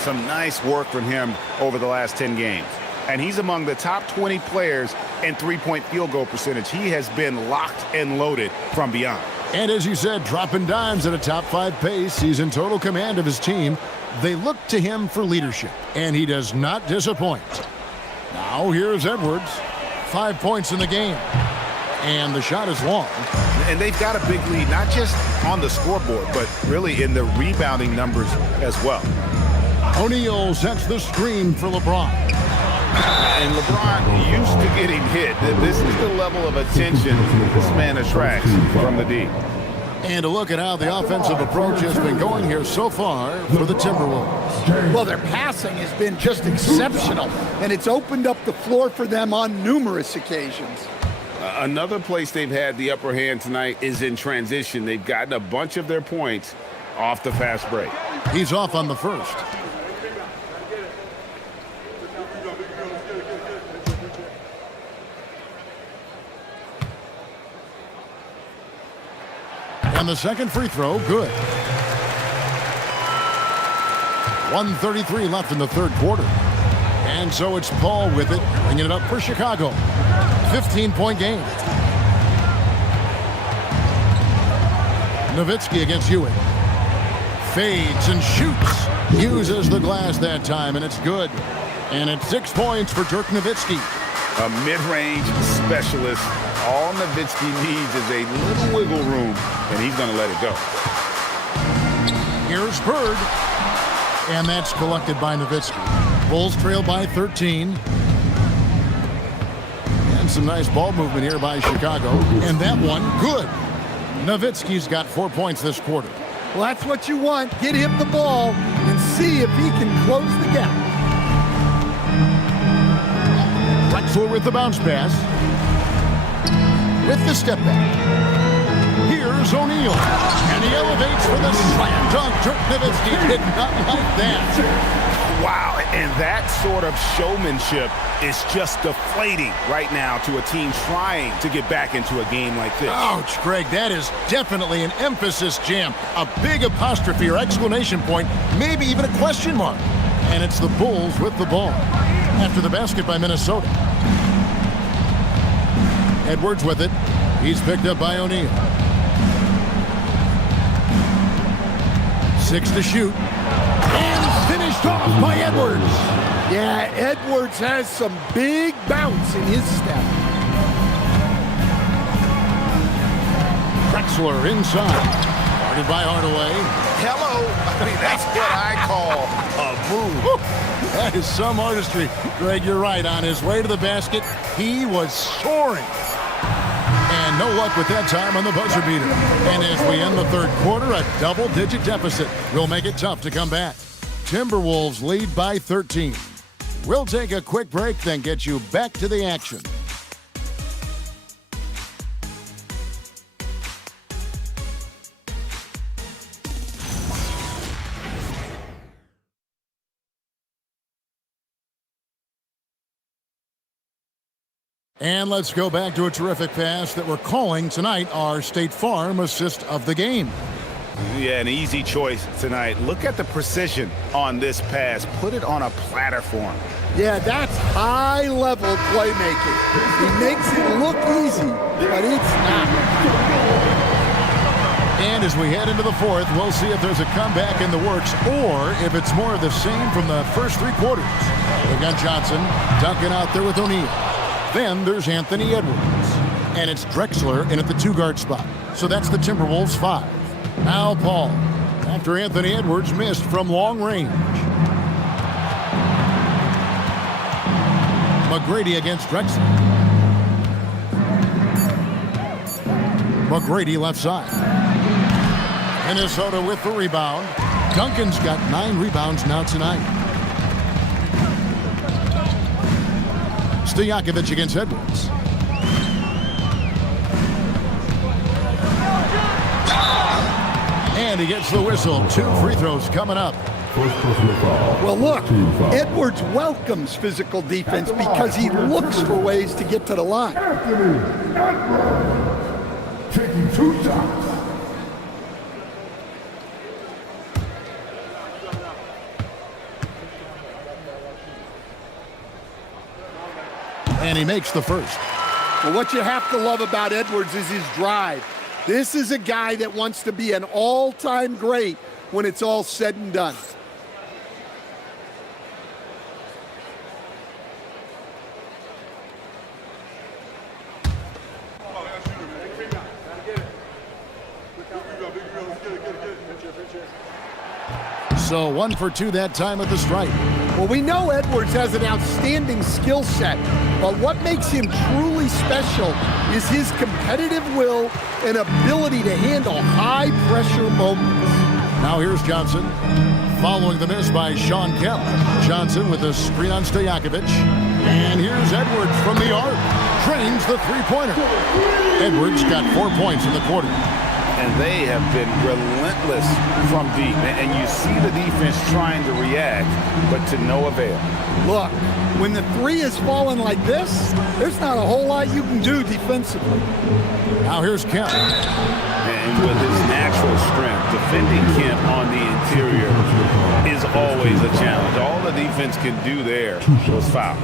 Some nice work from him over the last 10 games. And he's among the top 20 players in three-point field goal percentage. He has been locked and loaded from beyond. And as you said, dropping dimes at a top 5 pace. He's in total command of his team. They look to him for leadership, and he does not disappoint. Now here's Edwards. 5 points in the game. And the shot is long. And they've got a big lead, not just on the scoreboard, but really in the rebounding numbers as well. O'Neal sets the screen for LeBron. And LeBron used to getting hit. This is the level of attention this man attracts from the D. And a look at how the offensive approach has been going here so far for the Timberwolves. Well, their passing has been just exceptional, and it's opened up the floor for them on numerous occasions. Another place they've had the upper hand tonight is in transition. They've gotten a bunch of their points off the fast break. He's off on the first. And the second free throw, good. 1:33 left in the third quarter. And so it's Paul with it, bringing it up for Chicago. 15-point game. Nowitzki against Ewing. Fades and shoots. Uses the glass that time, and it's good. And it's 6 points for Dirk Nowitzki. A mid-range specialist. All Nowitzki needs is a little wiggle room, and he's going to let it go. Here's Bird. And that's collected by Nowitzki. Bulls trail by 13. And some nice ball movement here by Chicago. And that one, good. Nowitzki's got 4 points this quarter. Well, that's what you want. Get him the ball and see if he can close the gap. Drexler with the bounce pass. With the step back. Here's O'Neal. And he elevates for the slam dunk. Dirk Nowitzki did not like that. Wow, and that sort of showmanship is just deflating right now to a team trying to get back into a game like this. Ouch, Greg, that is definitely an emphasis jam. A big apostrophe or exclamation point, maybe even a question mark. And it's the Bulls with the ball. After the basket by Minnesota. Edwards with it. He's picked up by O'Neal. 6 to shoot. And finished off by Edwards. Yeah, Edwards has some big bounce in his step. Drexler inside. Guarded by Hardaway. Hello. I mean, that's what I call a move. Woo. That is some artistry. Greg, you're right. On his way to the basket, he was soaring. And no luck with that time on the buzzer beater. And as we end the third quarter, a double-digit deficit will make it tough to come back. Timberwolves lead by 13. We'll take a quick break, then get you back to the action. And let's go back to a terrific pass that we're calling tonight our State Farm assist of the game. Yeah, an easy choice tonight. Look at the precision on this pass. Put it on a platter for him. Yeah, that's high-level playmaking. He makes it look easy, but it's not. And as we head into the fourth, we'll see if there's a comeback in the works or if it's more of the same from the first three quarters. They've got Johnson dunking out there with O'Neal. Then there's Anthony Edwards. And it's Drexler in at the two-guard spot. So that's the Timberwolves 5. Now Paul, after Anthony Edwards missed from long range. McGrady against Drexler. McGrady left side. Minnesota with the rebound. Duncan's got 9 rebounds now tonight. Stojakovic against Edwards. And he gets the whistle. 2 free throws coming up. Well, look, Edwards welcomes physical defense because he looks for ways to get to the line. Taking 2 shots. And he makes the first. Well, what you have to love about Edwards is his drive. This is a guy that wants to be an all-time great when it's all said and done. So 1 for 2 that time at the stripe. Well, we know Edwards has an outstanding skill set, but what makes him truly special is his competitive will and ability to handle high-pressure moments. Now here's Johnson, following the miss by Sean Kemp. Johnson with a screen on Stojakovic. And here's Edwards from the arc. Drains the three-pointer. Edwards got 4 points in the quarter. And they have been relentless from deep. And you see the defense trying to react, but to no avail. Look, when the three is falling like this, there's not a whole lot you can do defensively. Now here's Kemp. And with his natural strength, defending Kemp on the interior is always a challenge. All the defense can do there was foul.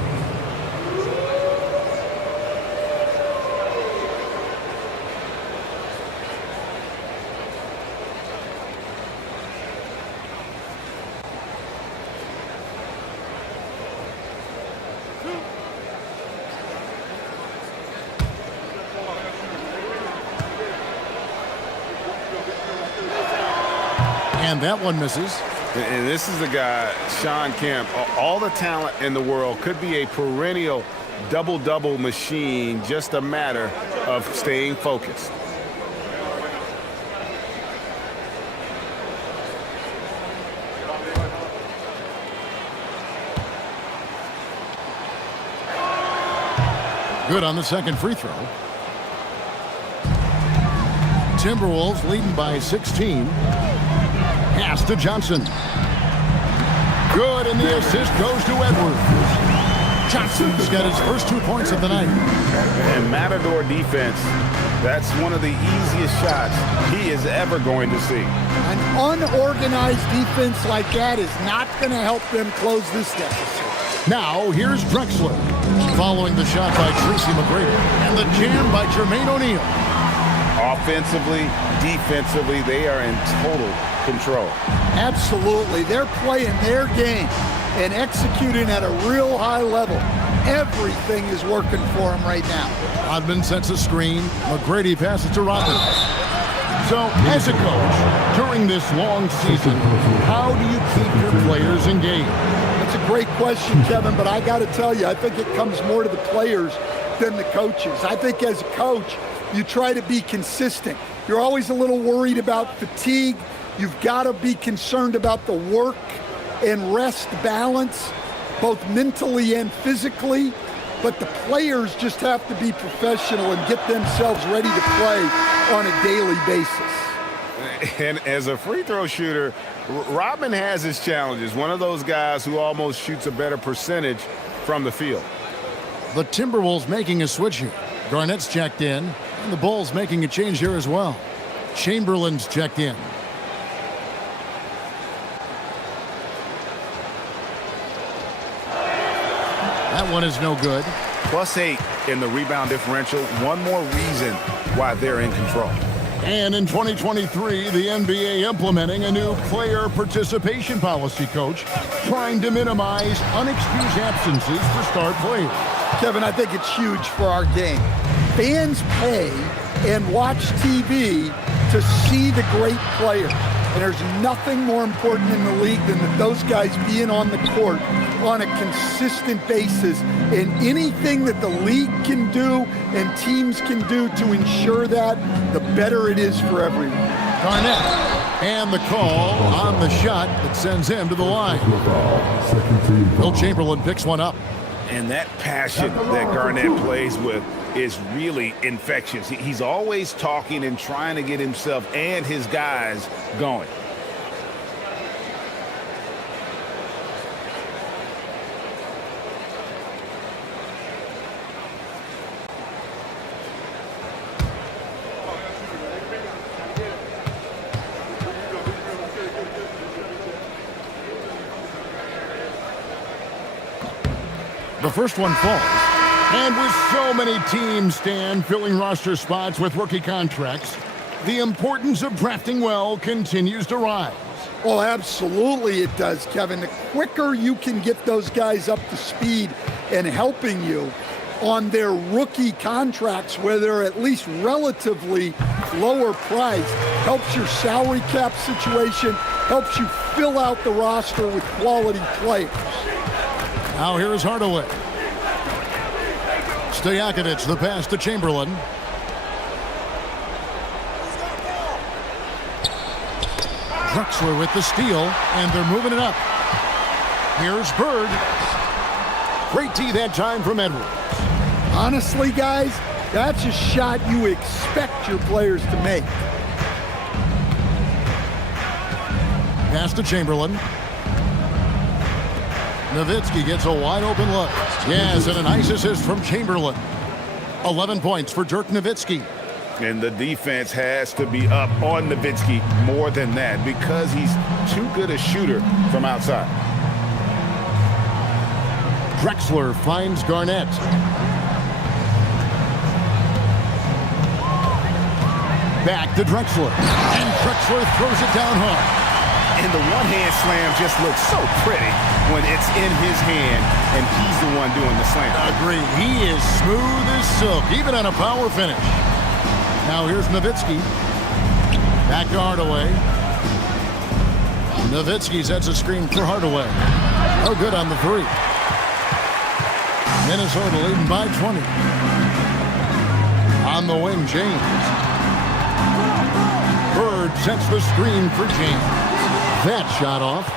And that one misses. And this is the guy, Sean Kemp. All the talent in the world, could be a perennial double-double machine, just a matter of staying focused. Good on the second free throw. Timberwolves leading by 16. Pass to Johnson. Good, and the assist goes to Edwards. Johnson's got his first 2 points of the night. And Matador defense, that's one of the easiest shots he is ever going to see. An unorganized defense like that is not going to help them close this deficit. Now, here's Drexler, following the shot by Tracy McGrady, and the jam by Jermaine O'Neal. Offensively, defensively, they are in total control. Absolutely. They're playing their game and executing at a real high level. Everything is working for them right now. Rodman sets a screen. McGrady passes to Rodman. So, as a coach, during this long season, how do you keep your players engaged? That's a great question, Kevin, but I got to tell you, I think it comes more to the players than the coaches. I think as a coach, you try to be consistent. You're always a little worried about fatigue. You've got to be concerned about the work and rest balance, both mentally and physically. But the players just have to be professional and get themselves ready to play on a daily basis. And as a free throw shooter, Rodman has his challenges. One of those guys who almost shoots a better percentage from the field. The Timberwolves making a switch here. Garnett's checked in, and the Bulls making a change here as well. Chamberlain's checked in. That one is no good. +8 in the rebound differential. One more reason why they're in control. And in 2023, the NBA implementing a new player participation policy, coach, trying to minimize unexcused absences for star players. Kevin, I think it's huge for our game. Fans pay and watch TV to see the great players. And there's nothing more important in the league than that those guys being on the court on a consistent basis. And anything that the league can do and teams can do to ensure that, the better it is for everyone. Garnett, and the call on the shot that sends him to the line. Will Chamberlain picks one up. And that passion that Garnett plays with is really infectious. He's always talking and trying to get himself and his guys going. The first one falls. And with so many teams, Stan, filling roster spots with rookie contracts, the importance of drafting well continues to rise. Well, absolutely it does, Kevin. The quicker you can get those guys up to speed and helping you on their rookie contracts, where they're at least relatively lower priced, helps your salary cap situation, helps you fill out the roster with quality players. Now here's Hardaway. Stojakovic, the pass to Chamberlain. Drexler with the steal, and they're moving it up. Here's Bird. Great D that time from Edwards. Honestly, guys, that's a shot you expect your players to make. Pass to Chamberlain. Nowitzki gets a wide open look. Yes, and a nice assist from Chamberlain. 11 points for Dirk Nowitzki. And the defense has to be up on Nowitzki more than that because he's too good a shooter from outside. Drexler finds Garnett. Back to Drexler. And Drexler throws it down hard. And the one-hand slam just looks so pretty when it's in his hand and he's the one doing the slam. Agreed. He is smooth as silk, even on a power finish. Now here's Nowitzki. Back to Hardaway. Nowitzki sets a screen for Hardaway. No good on the three. Minnesota leading by 20. On the wing, James. Bird sets the screen for James. That shot off.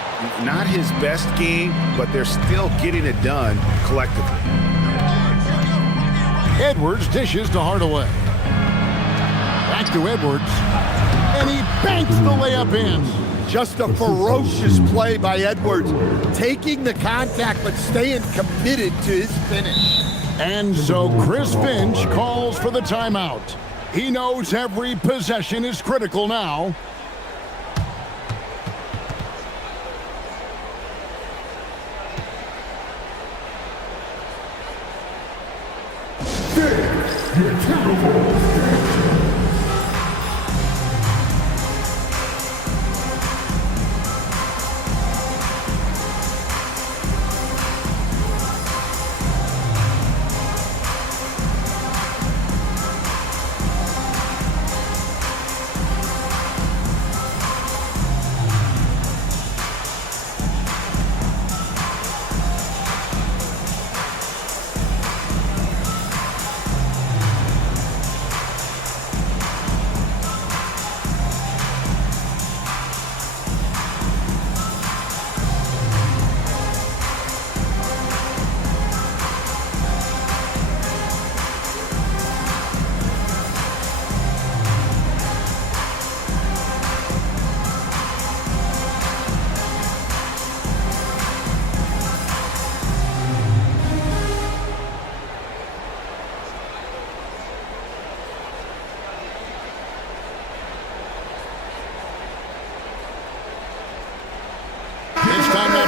Not his best game, but they're still getting it done collectively. Edwards dishes to Hardaway. Back to Edwards. And he banks the layup in. Just a ferocious play by Edwards, taking the contact but staying committed to his finish. And so Chris Finch calls for the timeout. He knows every possession is critical now.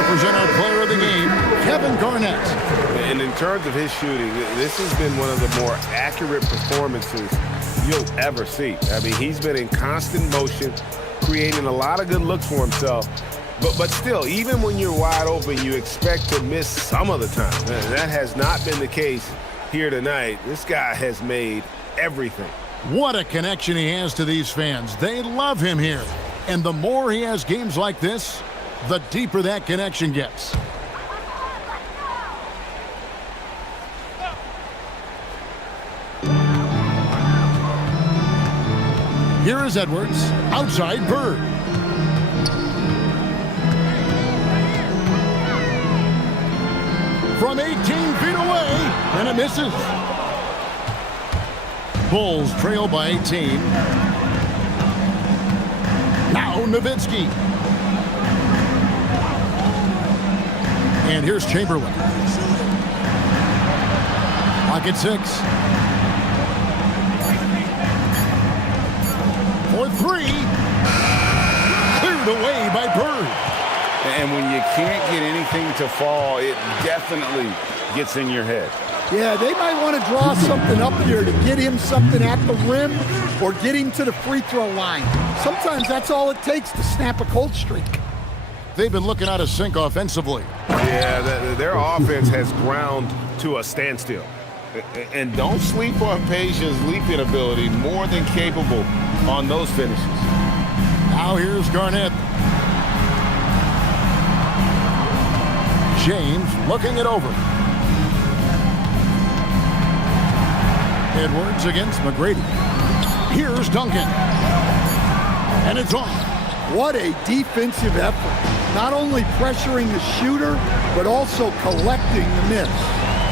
Present our player of the game, Kevin Garnett. And in terms of his shooting, this has been one of the more accurate performances you'll ever see. I mean, he's been in constant motion, creating a lot of good looks for himself. But still, even when you're wide open, you expect to miss some of the time. And that has not been the case here tonight. This guy has made everything. What a connection he has to these fans. They love him here. And the more he has games like this, the deeper that connection gets. Here is Edwards, outside Bird. From 18 feet away, and it misses. Bulls trail by 18. Now Nowitzki. And here's Chamberlain. Clock at 6. For 3. Cleared away by Bird. And when you can't get anything to fall, it definitely gets in your head. Yeah, they might want to draw something up here to get him something at the rim or get him to the free throw line. Sometimes that's all it takes to snap a cold streak. They've been looking out of sync offensively. Yeah, their offense has ground to a standstill. And don't sleep on Peja's leaping ability, more than capable on those finishes. Now here's Garnett. James looking it over. Edwards against McGrady. Here's Duncan. And it's off. What a defensive effort. Not only pressuring the shooter, but also collecting the miss.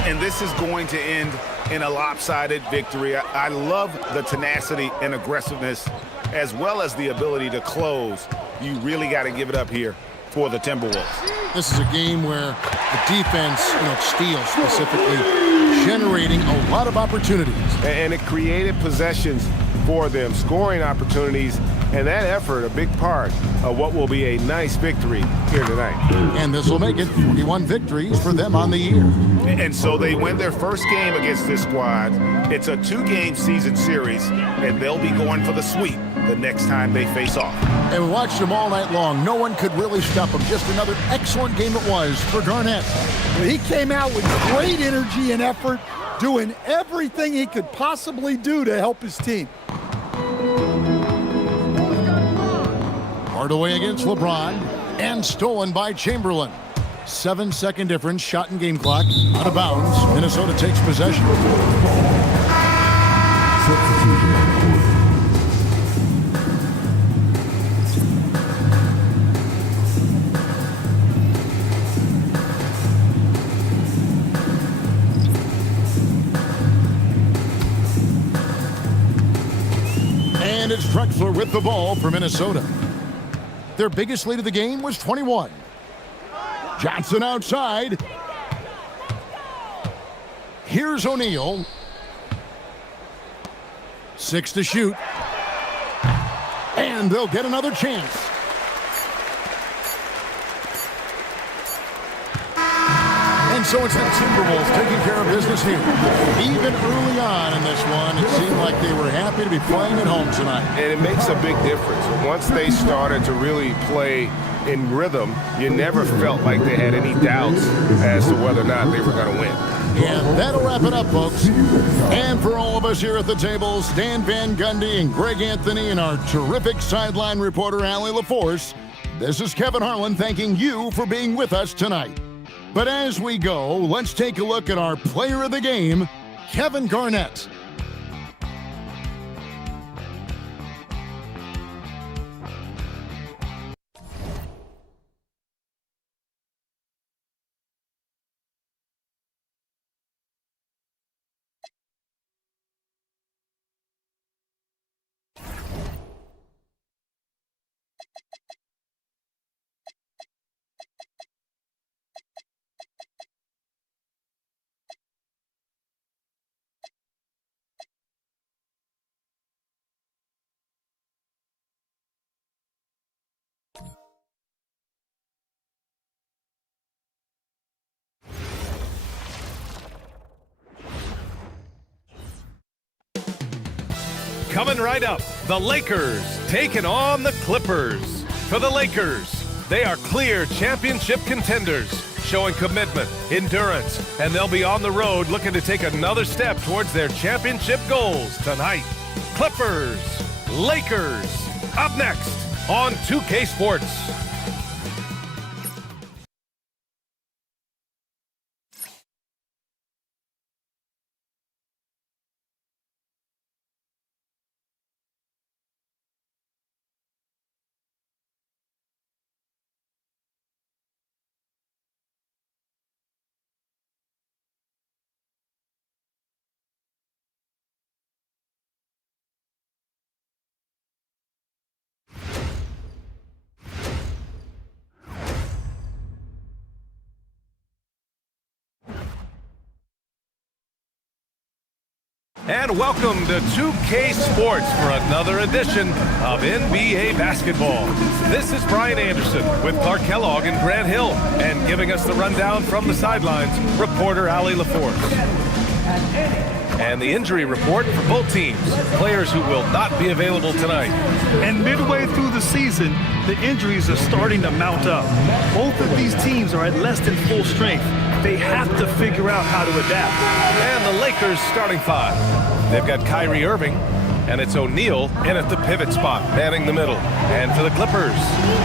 And this is going to end in a lopsided victory. I love the tenacity and aggressiveness, as well as the ability to close. You really got to give it up here for the Timberwolves. This is a game where the defense, steals specifically, generating a lot of opportunities. And it created possessions for them, scoring opportunities, and that effort a big part of what will be a nice victory here tonight. And this will make it 41 victories for them on the year. And so they win their first game against this squad. It's a 2-game season series, and they'll be going for the sweep the next time they face off. And we watched them all night long. No one could really stop them. Just another excellent game it was for Garnett. He came out with great energy and effort, doing everything he could possibly do to help his team. Hardaway against LeBron, and stolen by Chamberlain. 7-second difference, shot and game clock, out of bounds. Minnesota takes possession. And it's Drexler with the ball for Minnesota. Their biggest lead of the game was 21. Johnson outside. Here's O'Neal. 6 to shoot. And they'll get another chance. And so it's the Timberwolves taking care of business here. Even early on in this one, it seemed like they were happy to be playing at home tonight. And it makes a big difference. Once they started to really play in rhythm, you never felt like they had any doubts as to whether or not they were going to win. And that'll wrap it up, folks. And for all of us here at the table, Stan Van Gundy and Greg Anthony and our terrific sideline reporter, Allie LaForce, this is Kevin Harlan thanking you for being with us tonight. But as we go, let's take a look at our player of the game, Kevin Garnett. Coming right up, the Lakers taking on the Clippers. For the Lakers, they are clear championship contenders, showing commitment, endurance, and they'll be on the road looking to take another step towards their championship goals tonight. Clippers, Lakers, up next on 2K Sports. And welcome to 2K Sports for another edition of NBA basketball. This is Brian Anderson with Clark Kellogg and Grant Hill, and giving us the rundown from the sidelines, reporter Allie LaForce. And the injury report for both teams, players who will not be available tonight. And midway through the season, the injuries are starting to mount up. Both of these teams are at less than full strength. They have to figure out how to adapt. And the Lakers starting five. They've got Kyrie Irving, and it's O'Neal in at the pivot spot, manning the middle. And for the Clippers,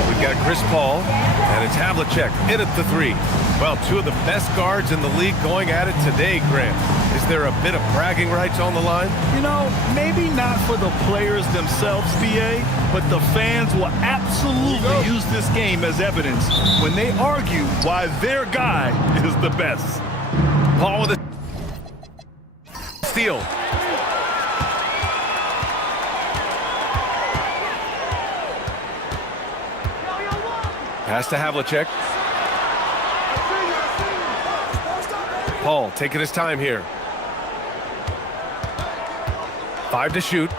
we've got Chris Paul, and it's Havlicek in at the three. Well, two of the best guards in the league going at it today, Grant. Is there a bit of bragging rights on the line? You know, maybe not for the players themselves, BA, but the fans will absolutely use this game as evidence when they argue why their guy is the best. Paul with a steal. Pass to Havlicek. Paul taking his time here. 5 to shoot.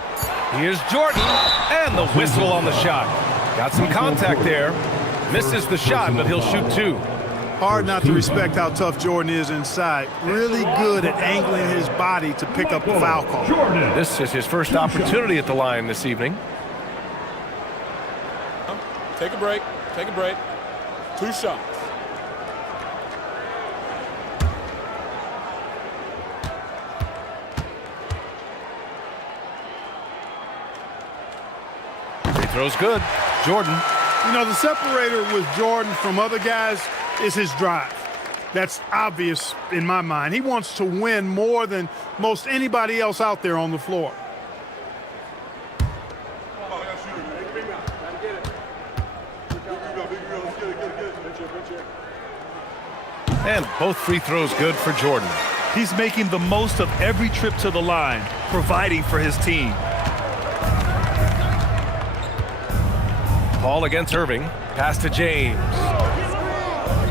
Here's Jordan, and the whistle on the shot. Got some contact there. Misses the shot, but he'll shoot two. Hard not to respect how tough Jordan is inside. Really good at angling his body to pick up the foul call. This is his first opportunity at the line this evening. Take a break. Take a break. 2 shots. Free throw's good. Jordan. You know, the separator with Jordan from other guys is his drive. That's obvious in my mind. He wants to win more than most anybody else out there on the floor. And both free throws good for Jordan. He's making the most of every trip to the line, providing for his team. Paul against Irving. Pass to James.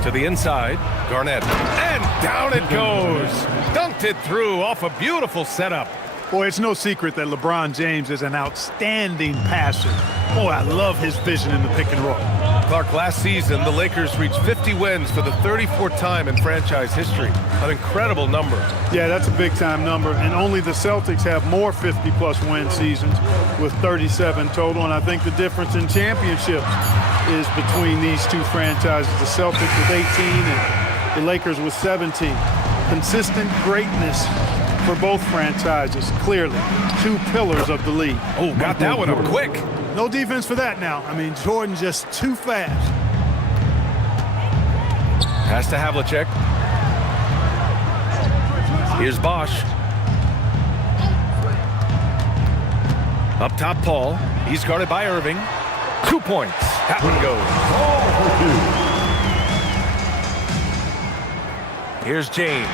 To the inside. Garnett. And down it goes. Dunked it through off a beautiful setup. Boy, it's no secret that LeBron James is an outstanding passer. Boy, I love his vision in the pick and roll. Clark, last season, the Lakers reached 50 wins for the 34th time in franchise history. An incredible number. Yeah, that's a big-time number, and only the Celtics have more 50-plus win seasons with 37 total, and I think the difference in championships is between these two franchises, the Celtics with 18 and the Lakers with 17. Consistent greatness for both franchises, clearly. Two pillars of the league. Oh, got that one up quick. No defense for that now. I mean, Jordan just too fast. Pass to Havlicek. Here's Bosch. Up top, Paul. He's guarded by Irving. 2 points. That one goes. Here's James.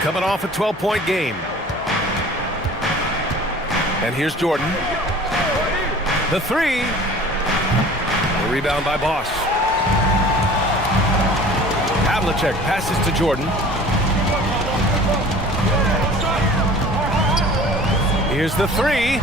Coming off a 12-point game. And here's Jordan. The three. The rebound by Bosch. Havlicek passes to Jordan. Here's the three.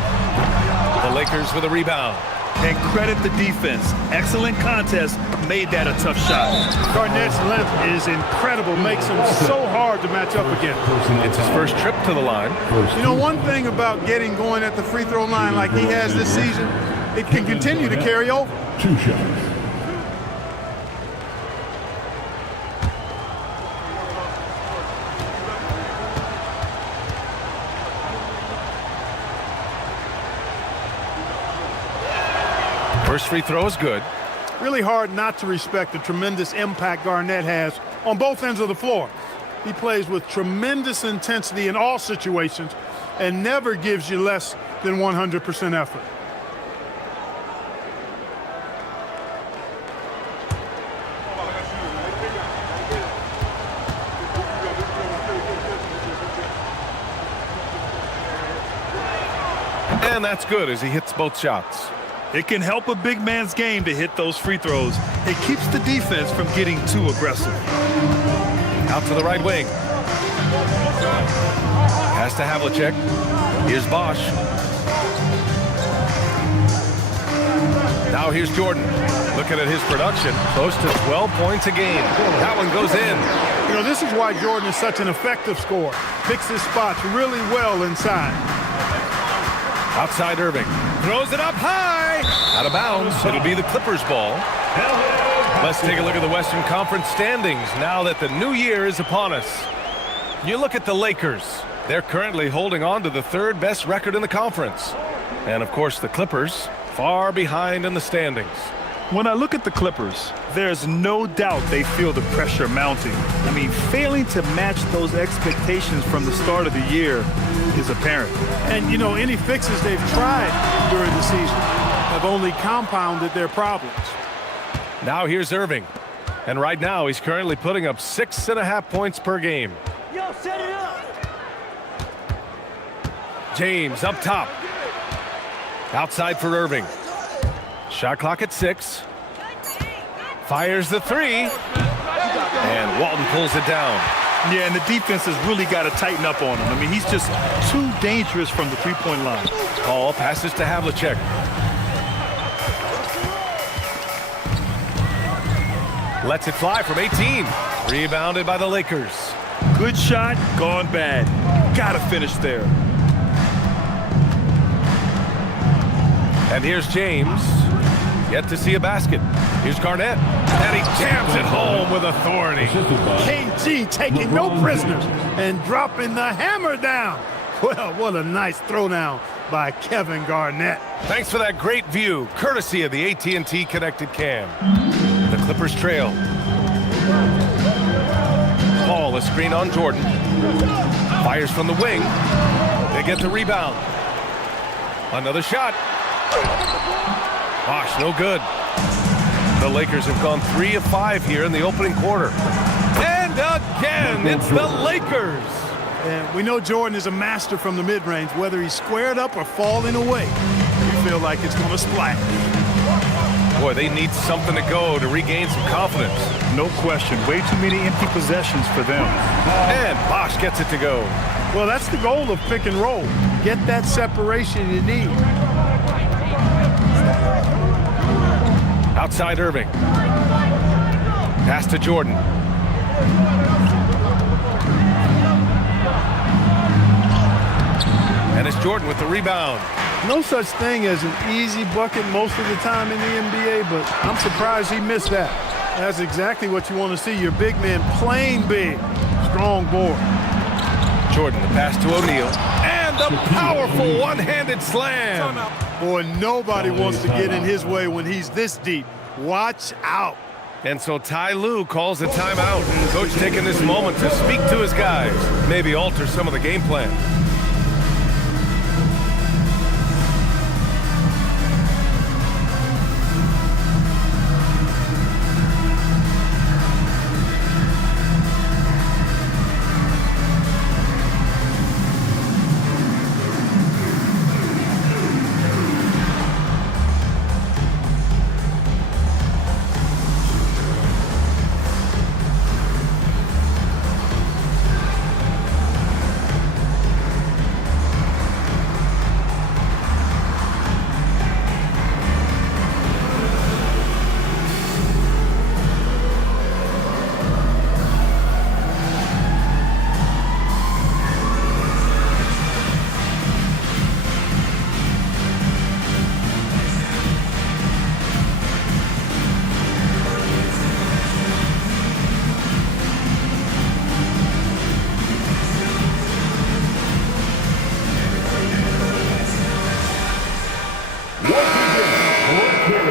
The Lakers with a rebound. And credit the defense. Excellent contest. Made that a tough shot. Garnett's length is incredible. Makes him so hard to match up against. It's his first trip to the line. You know, one thing about getting going at the free throw line like he has this season, it can continue to carry over. 2 shots. First free throw is good. Really hard not to respect the tremendous impact Garnett has on both ends of the floor. He plays with tremendous intensity in all situations and never gives you less than 100% effort. And that's good as he hits both shots. It can help a big man's game to hit those free throws. It keeps the defense from getting too aggressive. Out to the right wing. Pass to Havlicek. Here's Bosch. Now here's Jordan. Looking at his production, close to 12 points a game. That one goes in. You know, this is why Jordan is such an effective scorer. Picks his spots really well inside. Outside Irving. Throws it up high. Out of bounds. It'll be the Clippers' ball. Let's take a look at the Western Conference standings now that the new year is upon us. You look at the Lakers. They're currently holding on to the third best record in the conference. And, of course, the Clippers far behind in the standings. When I look at the Clippers, there's no doubt they feel the pressure mounting. I mean, failing to match those expectations from the start of the year is apparent. And, you know, any fixes they've tried during the season have only compounded their problems. Now here's Irving. And right now he's currently putting up 6.5 points per game. Yo, set it up. James up top. Outside for Irving. Shot clock at 6. Fires the three. And Walton pulls it down. Yeah, and the defense has really got to tighten up on him. I mean, he's just too dangerous from the three-point line. Paul passes to Havlicek. Lets it fly from 18. Rebounded by the Lakers. Good shot, gone bad. Got to finish there. And here's James. Yet to see a basket. Here's Garnett. And he jams it home with authority. KG taking no prisoners and dropping the hammer down. Well, what a nice throwdown by Kevin Garnett. Thanks for that great view, courtesy of the AT&T Connected Cam. The Clippers trail. Paul, a screen on Jordan. Fires from the wing. They get the rebound. Another shot. Gosh, no good. The Lakers have gone 3 of 5 here in the opening quarter. And again, it's the Lakers. And we know Jordan is a master from the mid-range. Whether he's squared up or falling away, you feel like it's going to splash. Boy, they need something to go to regain some confidence. No question. Way too many empty possessions for them. And Bosch gets it to go. Well, that's the goal of pick and roll. Get that separation you need. Outside Irving. Pass to Jordan. And it's Jordan with the rebound. No such thing as an easy bucket most of the time in the NBA, but I'm surprised he missed that. That's exactly what you want to see, your big man playing big. Strong board. Jordan, the pass to O'Neal. And the powerful one-handed slam. Boy, nobody wants to get in his way when he's this deep. Watch out. And so Ty Lue calls a timeout. Coach taking this moment to speak to his guys, maybe alter some of the game plan.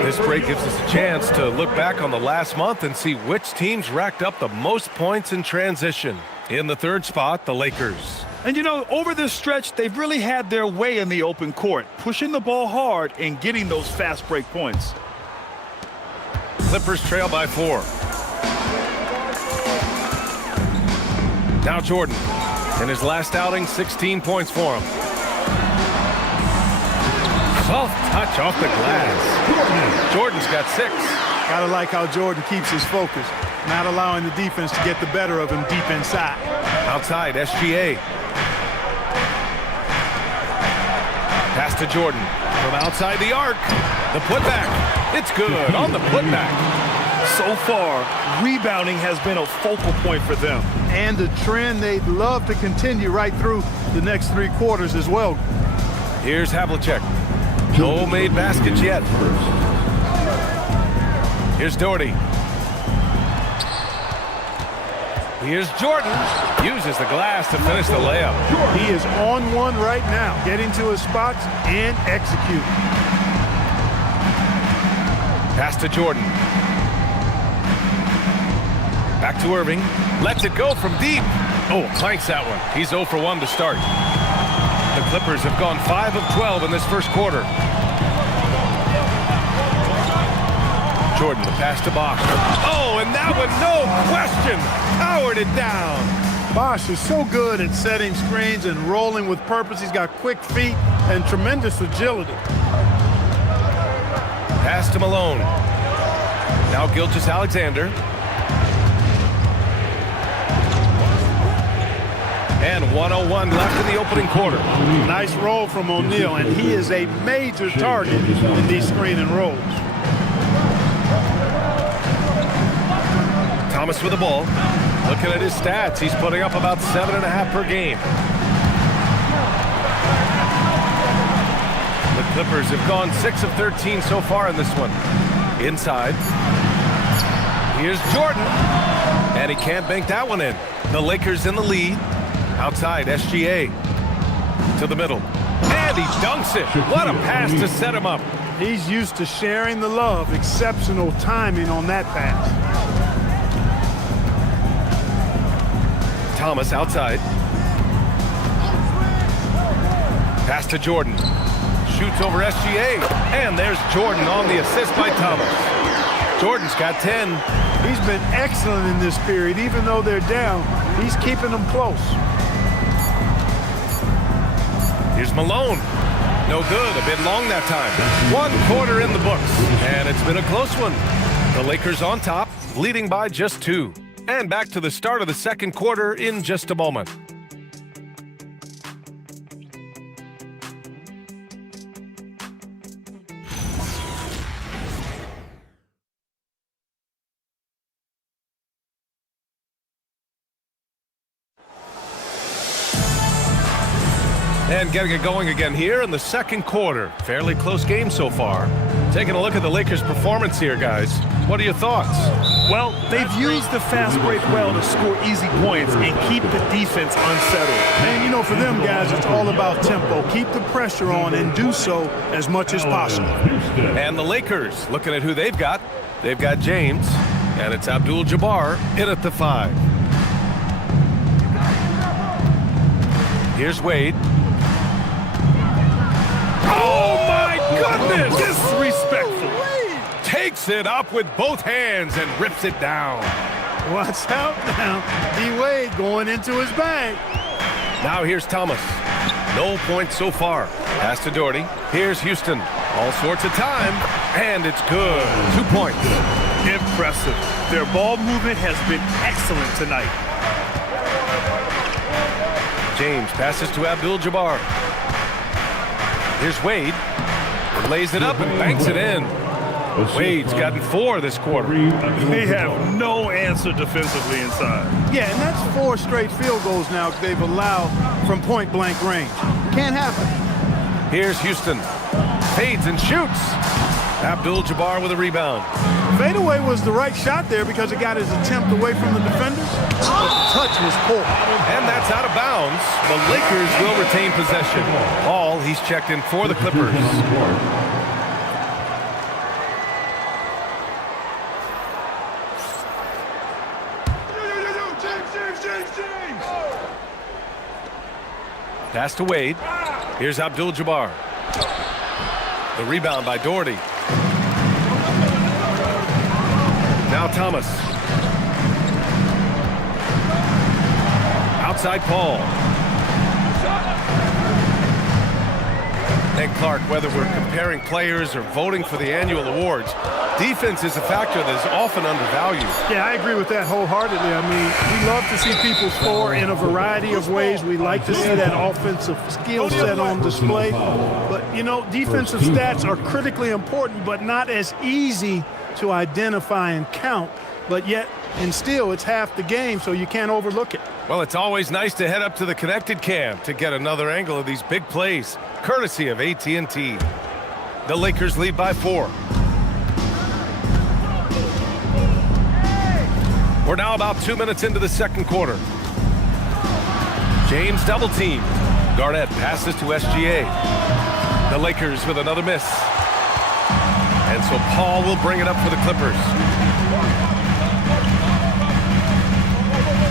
This break gives us a chance to look back on the last month and see which teams racked up the most points in transition. In the third spot, the Lakers. And you know, over this stretch, they've really had their way in the open court, pushing the ball hard and getting those fast break points. Clippers trail by 4. Now Jordan. In his last outing, 16 points for him. Soft touch off the glass. Jordan's got 6. Gotta like how Jordan keeps his focus, not allowing the defense to get the better of him deep inside. Outside, SGA. Pass to Jordan. From outside the arc. The putback. It's good on the putback. So far, rebounding has been a focal point for them. And a trend they'd love to continue right through the next 3 quarters as well. Here's Havlicek. No made baskets yet. Here's Doherty. Here's Jordan. Uses the glass to finish the layup. He is on one right now, getting to his spots and executing. Pass to Jordan. Back to Irving. Lets it go from deep. Oh, clanks that one. He's 0 for 1 to start. The Clippers have gone 5 of 12 in this first quarter. Jordan, the pass to Bosch. Oh, and that one, no question, powered it down. Bosch is so good at setting screens and rolling with purpose. He's got quick feet and tremendous agility. Pass to Malone. Now Gilgeous-Alexander. And 1:01 left in the opening quarter. Nice roll from O'Neal, and he is a major target in these screen and rolls. Thomas with the ball. Looking at his stats, he's putting up about 7.5 per game. The Clippers have gone 6 of 13 so far in this one. Inside. Here's Jordan. And he can't bank that one in. The Lakers in the lead. Outside, SGA. To the middle. And he dunks it. What a pass to set him up. He's used to sharing the love. Exceptional timing on that pass. Thomas outside. Pass to Jordan. Shoots over SGA. And there's Jordan on the assist by Thomas. Jordan's got 10. He's been excellent in this period. Even though they're down, he's keeping them close. Here's Malone. No good. A bit long that time. 1 quarter in the books, and it's been a close one. The Lakers on top, leading by just 2. And back to the start of the second quarter in just a moment. And getting it going again here in the second quarter. Fairly close game so far. Taking a look at the Lakers' performance here, guys. What are your thoughts? Well, they've used the fast break well to score easy points and keep the defense unsettled. And, you know, for them guys, it's all about tempo. Keep the pressure on and do so as much as possible. And the Lakers, looking at who they've got. They've got James, and it's Abdul-Jabbar in at the 5. Here's Wade. Oh, my goodness! Disrespectful. Takes it up with both hands and rips it down. Watch out now. D-Wade going into his bag. Now here's Thomas. No points so far. Pass to Doherty. Here's Houston. All sorts of time, and it's good. 2 points. Impressive. Their ball movement has been excellent tonight. James passes to Abdul-Jabbar. Here's Wade. Lays it up and banks it in. Wade's gotten 4 this quarter. They have no answer defensively inside. Yeah, and that's 4 straight field goals now they've allowed from point-blank range. Can't happen. Here's Houston. Fades and shoots. Abdul-Jabbar with a rebound. Fadeaway was the right shot there because it got his attempt away from the defenders. But the touch was poor. And that's out of bounds. The Lakers will retain possession. He's checked in for the Clippers. Pass to Wade. Here's Abdul-Jabbar. The rebound by Doherty. Now Thomas. Outside Paul. And Clark, whether we're comparing players or voting for the annual awards, defense is a factor that is often undervalued. Yeah, I agree with that wholeheartedly. I mean, we love to see people score in a variety of ways. We like to see that offensive skill set on display. But, you know, defensive stats are critically important, but not as easy to identify and count. But yet, and still, it's half the game, so you can't overlook it. Well, it's always nice to head up to the connected cam to get another angle of these big plays, courtesy of AT&T. The Lakers lead by 4. We're now about 2 minutes into the second quarter. James double team. Garnett passes to SGA. The Lakers with another miss. And so Paul will bring it up for the Clippers.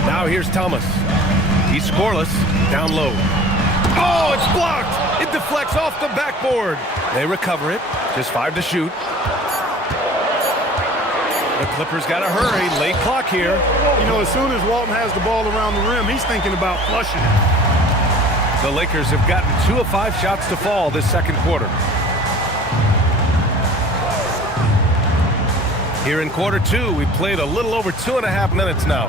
Now here's Thomas. He's scoreless. Down low. Oh, it's blocked. It deflects off the backboard. They recover it. Just 5 to shoot. The Clippers got to hurry. Late clock here. You know, as soon as Walton has the ball around the rim, he's thinking about flushing it. The Lakers have gotten 2 of 5 shots to fall this second quarter. Here in quarter 2, we played a little over 2.5 minutes now.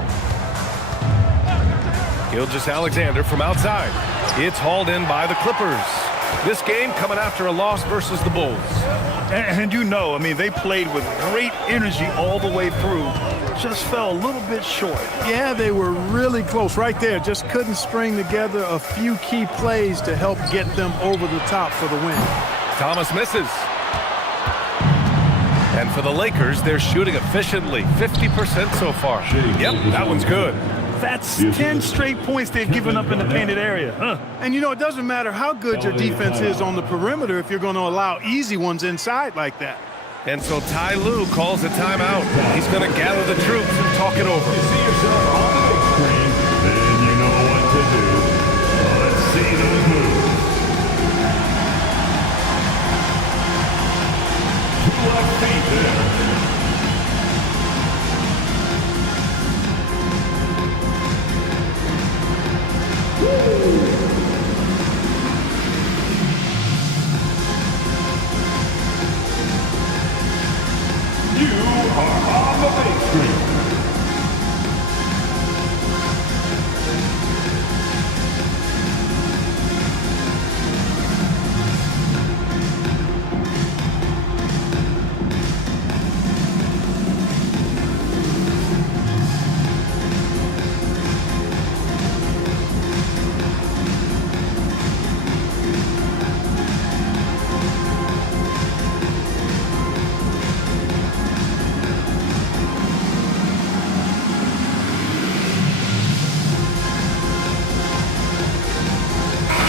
Gilgeous-Alexander from outside. It's hauled in by the Clippers. This game coming after a loss versus the Bulls. And you know, I mean, they played with great energy all the way through. Just fell a little bit short. Yeah, they were really close right there. Just couldn't string together a few key plays to help get them over the top for the win. Thomas misses. And for the Lakers, they're shooting efficiently. 50% so far. Yep, that one's good. That's 10 straight points they've given up in the painted area. And, you know, it doesn't matter how good your defense is on the perimeter if you're going to allow easy ones inside like that. And so Ty Lue calls a timeout. He's going to gather the troops and talk it over. You see yourself on the big screen, then you know what to do. Let's see those moves. To left feet there.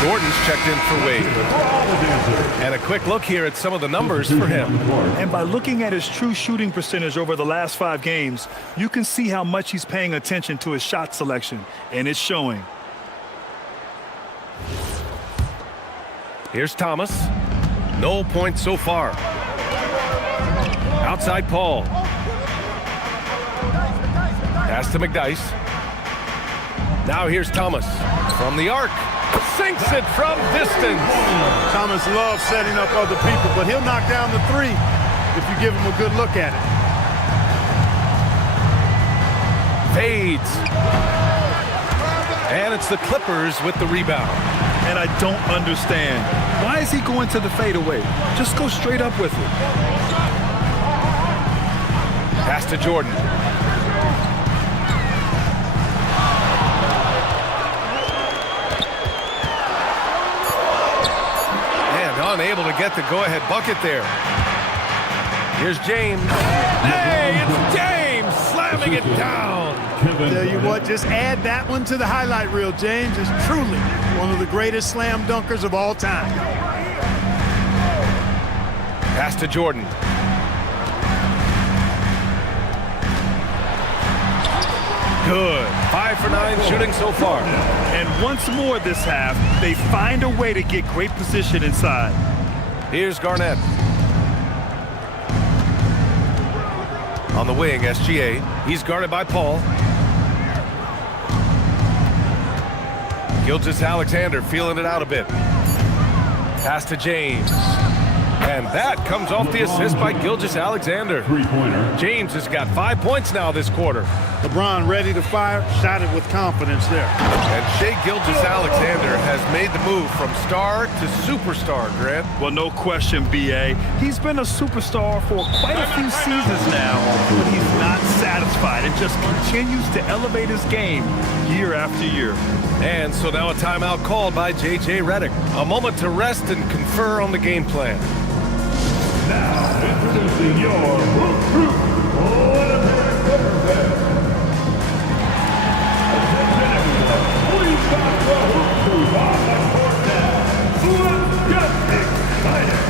Jordan's checked in for Wade. And a quick look here at some of the numbers for him. And by looking at his true shooting percentage over the last 5 games, you can see how much he's paying attention to his shot selection, and it's showing. Here's Thomas. No points so far. Outside Paul. Pass to McDyess. Now here's Thomas from the arc. Sinks it from distance. Thomas loves setting up other people, but he'll knock down the 3 if you give him a good look at it. Fades. And it's the Clippers with the rebound. And I don't understand. Why is he going to the fadeaway? Just go straight up with it. Pass to Jordan. Unable to get the go-ahead bucket there. Here's James. Hey, it's James slamming it down. Tell you what, just add that one to the highlight reel. James is truly one of the greatest slam dunkers of all time. Pass to Jordan. Good. 5 for 9 shooting so far. And once more this half, they find a way to get great position inside. Here's Garnett. On the wing, SGA. He's guarded by Paul. Gilgeous-Alexander feeling it out a bit. Pass to James. And that comes off the assist by Gilgeous-Alexander. James has got 5 points now this quarter. LeBron ready to fire, shot it with confidence there. And Shai Gilgeous-Alexander has made the move from star to superstar, Grant. Well, no question, B.A. He's been a superstar for quite a few seasons now, but he's not satisfied and just continues to elevate his game year after year. And so now a timeout called by J.J. Redick. A moment to rest and confer on the game plan. Now, introducing your Clippers fans. Attention everyone, please stop the hoop crew on the court now. Let's get excited.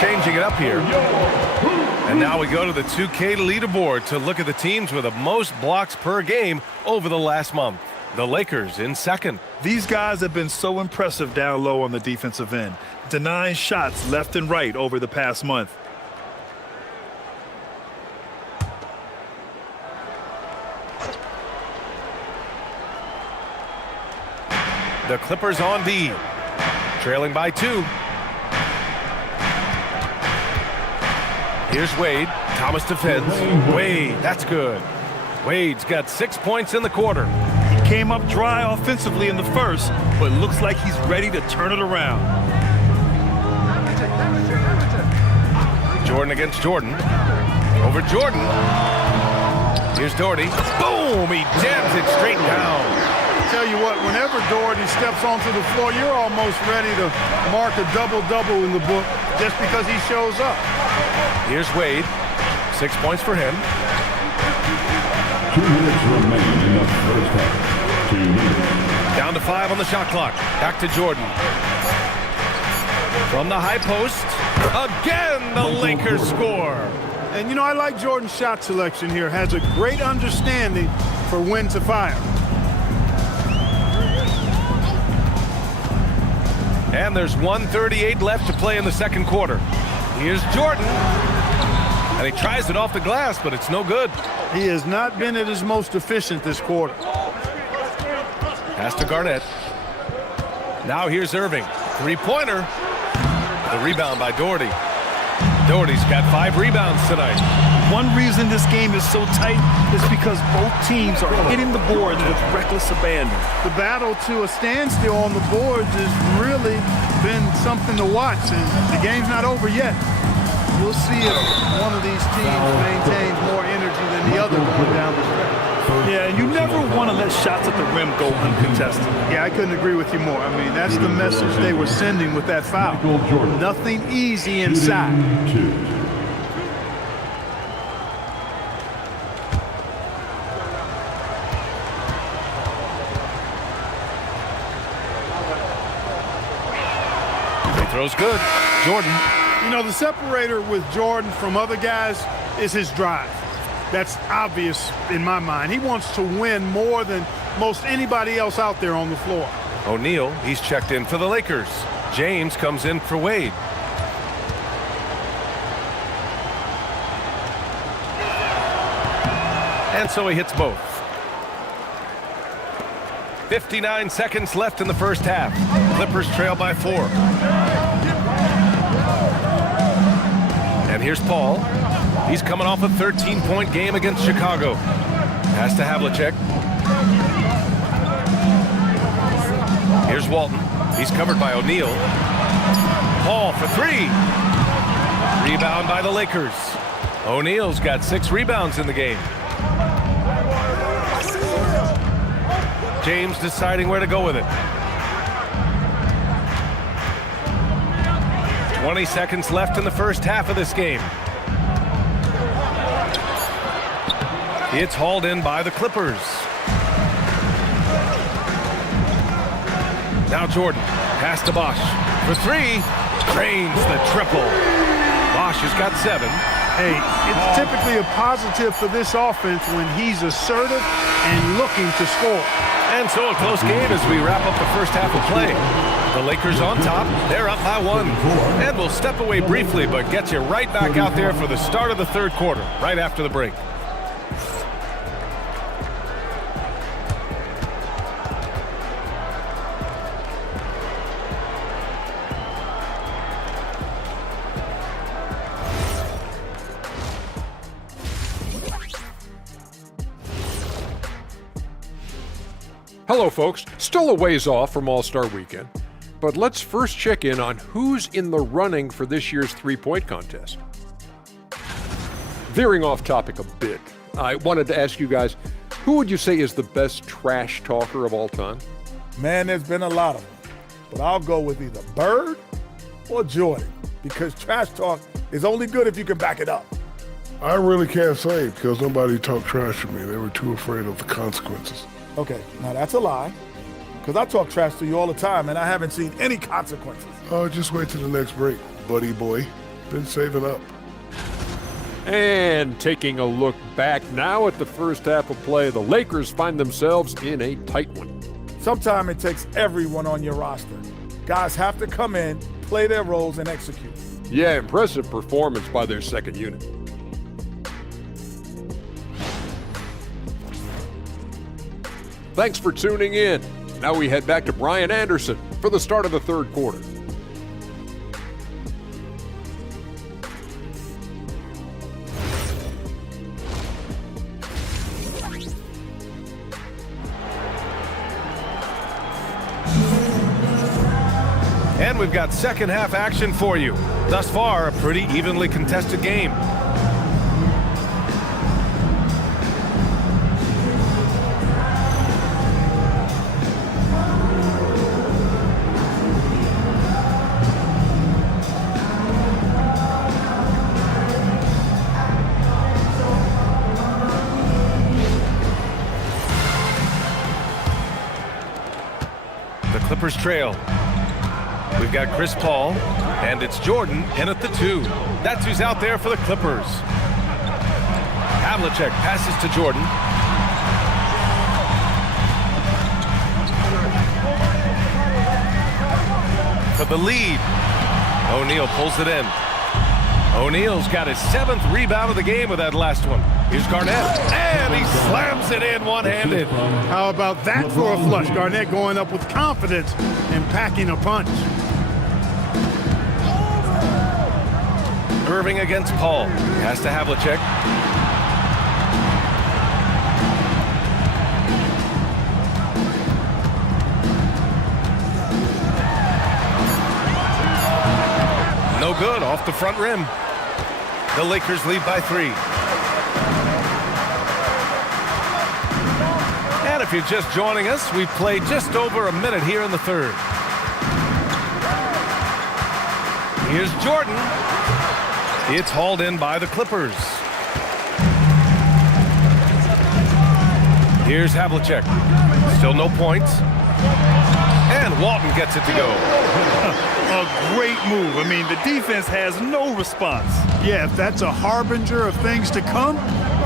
Changing it up here. And now we go to the 2K leaderboard to look at the teams with the most blocks per game over the last month. The Lakers in second. These guys have been so impressive down low on the defensive end, denying shots left and right over the past month. The Clippers on D, trailing by 2. Here's Wade. Thomas defends. Wade, that's good. Wade's got 6 points in the quarter. He came up dry offensively in the first, but looks like he's ready to turn it around. Jordan against Jordan. Over Jordan. Here's Doherty. Boom! He jams it straight down. I tell you what, whenever Doherty steps onto the floor, you're almost ready to mark a double-double in the book just because he shows up. Here's Wade. 6 points for him. 2 minutes remain in the first half. 2 minutes. Down to 5 on the shot clock. Back to Jordan. From the high post. Again, the Lakers score. And, you know, I like Jordan's shot selection here. Has a great understanding for when to fire. And there's 1:38 left to play in the second quarter. Here's Jordan. And he tries it off the glass, but it's no good. He has not been at his most efficient this quarter. Pass to Garnett. Now here's Irving. Three-pointer. The rebound by Doherty. Doherty's got 5 rebounds tonight. One reason this game is so tight is because both teams are hitting the boards with reckless abandon. The battle to a standstill on the boards has really been something to watch, and the game's not over yet. We'll see if one of these teams maintains more energy than the other going down the stretch. Yeah, you never want to let shots at the rim go uncontested. Yeah, I couldn't agree with you more. I mean, that's the message they were sending with that foul. Nothing easy inside. He throws good. Jordan. You know, the separator with Jordan from other guys is his drive. That's obvious in my mind. He wants to win more than most anybody else out there on the floor. O'Neal, he's checked in for the Lakers. James comes in for Wade. And so he hits both. 59 seconds left in the first half. Clippers trail by 4. And here's Paul. He's coming off a 13-point game against Chicago. Pass to Havlicek. Here's Walton. He's covered by O'Neal. Paul for 3. Rebound by the Lakers. O'Neal's got 6 rebounds in the game. James deciding where to go with it. 20 seconds left in the first half of this game. It's hauled in by the Clippers. Now Jordan, pass to Bosch for 3, drains the triple. Bosch has got 7. Hey, it's typically a positive for this offense when he's assertive and looking to score. And so a close game as we wrap up the first half of play. The Lakers on top, they're up by 1. And we'll step away briefly, but get you right back out there for the start of the third quarter, right after the break. Hello, folks. Still a ways off from All-Star Weekend, but let's first check in on who's in the running for this year's three-point contest. Veering off topic a bit, I wanted to ask you guys, who would you say is the best trash talker of all time? Man, there's been a lot of them, but I'll go with either Bird or Jordan, because trash talk is only good if you can back it up. I really can't say because nobody talked trash to me. They were too afraid of the consequences. Okay, now that's a lie, because I talk trash to you all the time, and I haven't seen any consequences. Oh, just wait till the next break, buddy boy. Been saving up. And taking a look back now at the first half of play, the Lakers find themselves in a tight one. Sometimes it takes everyone on your roster. Guys have to come in, play their roles, and execute. Yeah, impressive performance by their second unit. Thanks for tuning in. Now we head back to Brian Anderson for the start of the third quarter. And we've got second half action for you. Thus far, a pretty evenly contested game. Clippers trail. We've got Chris Paul, and it's Jordan in at the 2. That's who's out there for the Clippers. Havlicek passes to Jordan. For the lead. O'Neal pulls it in. O'Neal's got his 7th rebound of the game with that last one. Here's Garnett, and he slams it in one-handed. How about that for a flush? Garnett going up with confidence and packing a punch. Irving against Paul. Has to Havlicek. No good, off the front rim. The Lakers lead by 3. And if you're just joining us, we've played just over a minute here in the 3rd. Here's Jordan. It's hauled in by the Clippers. Here's Havlicek. Still no points. And Walton gets it to go. A great move. I mean, the defense has no response. Yeah, if that's a harbinger of things to come,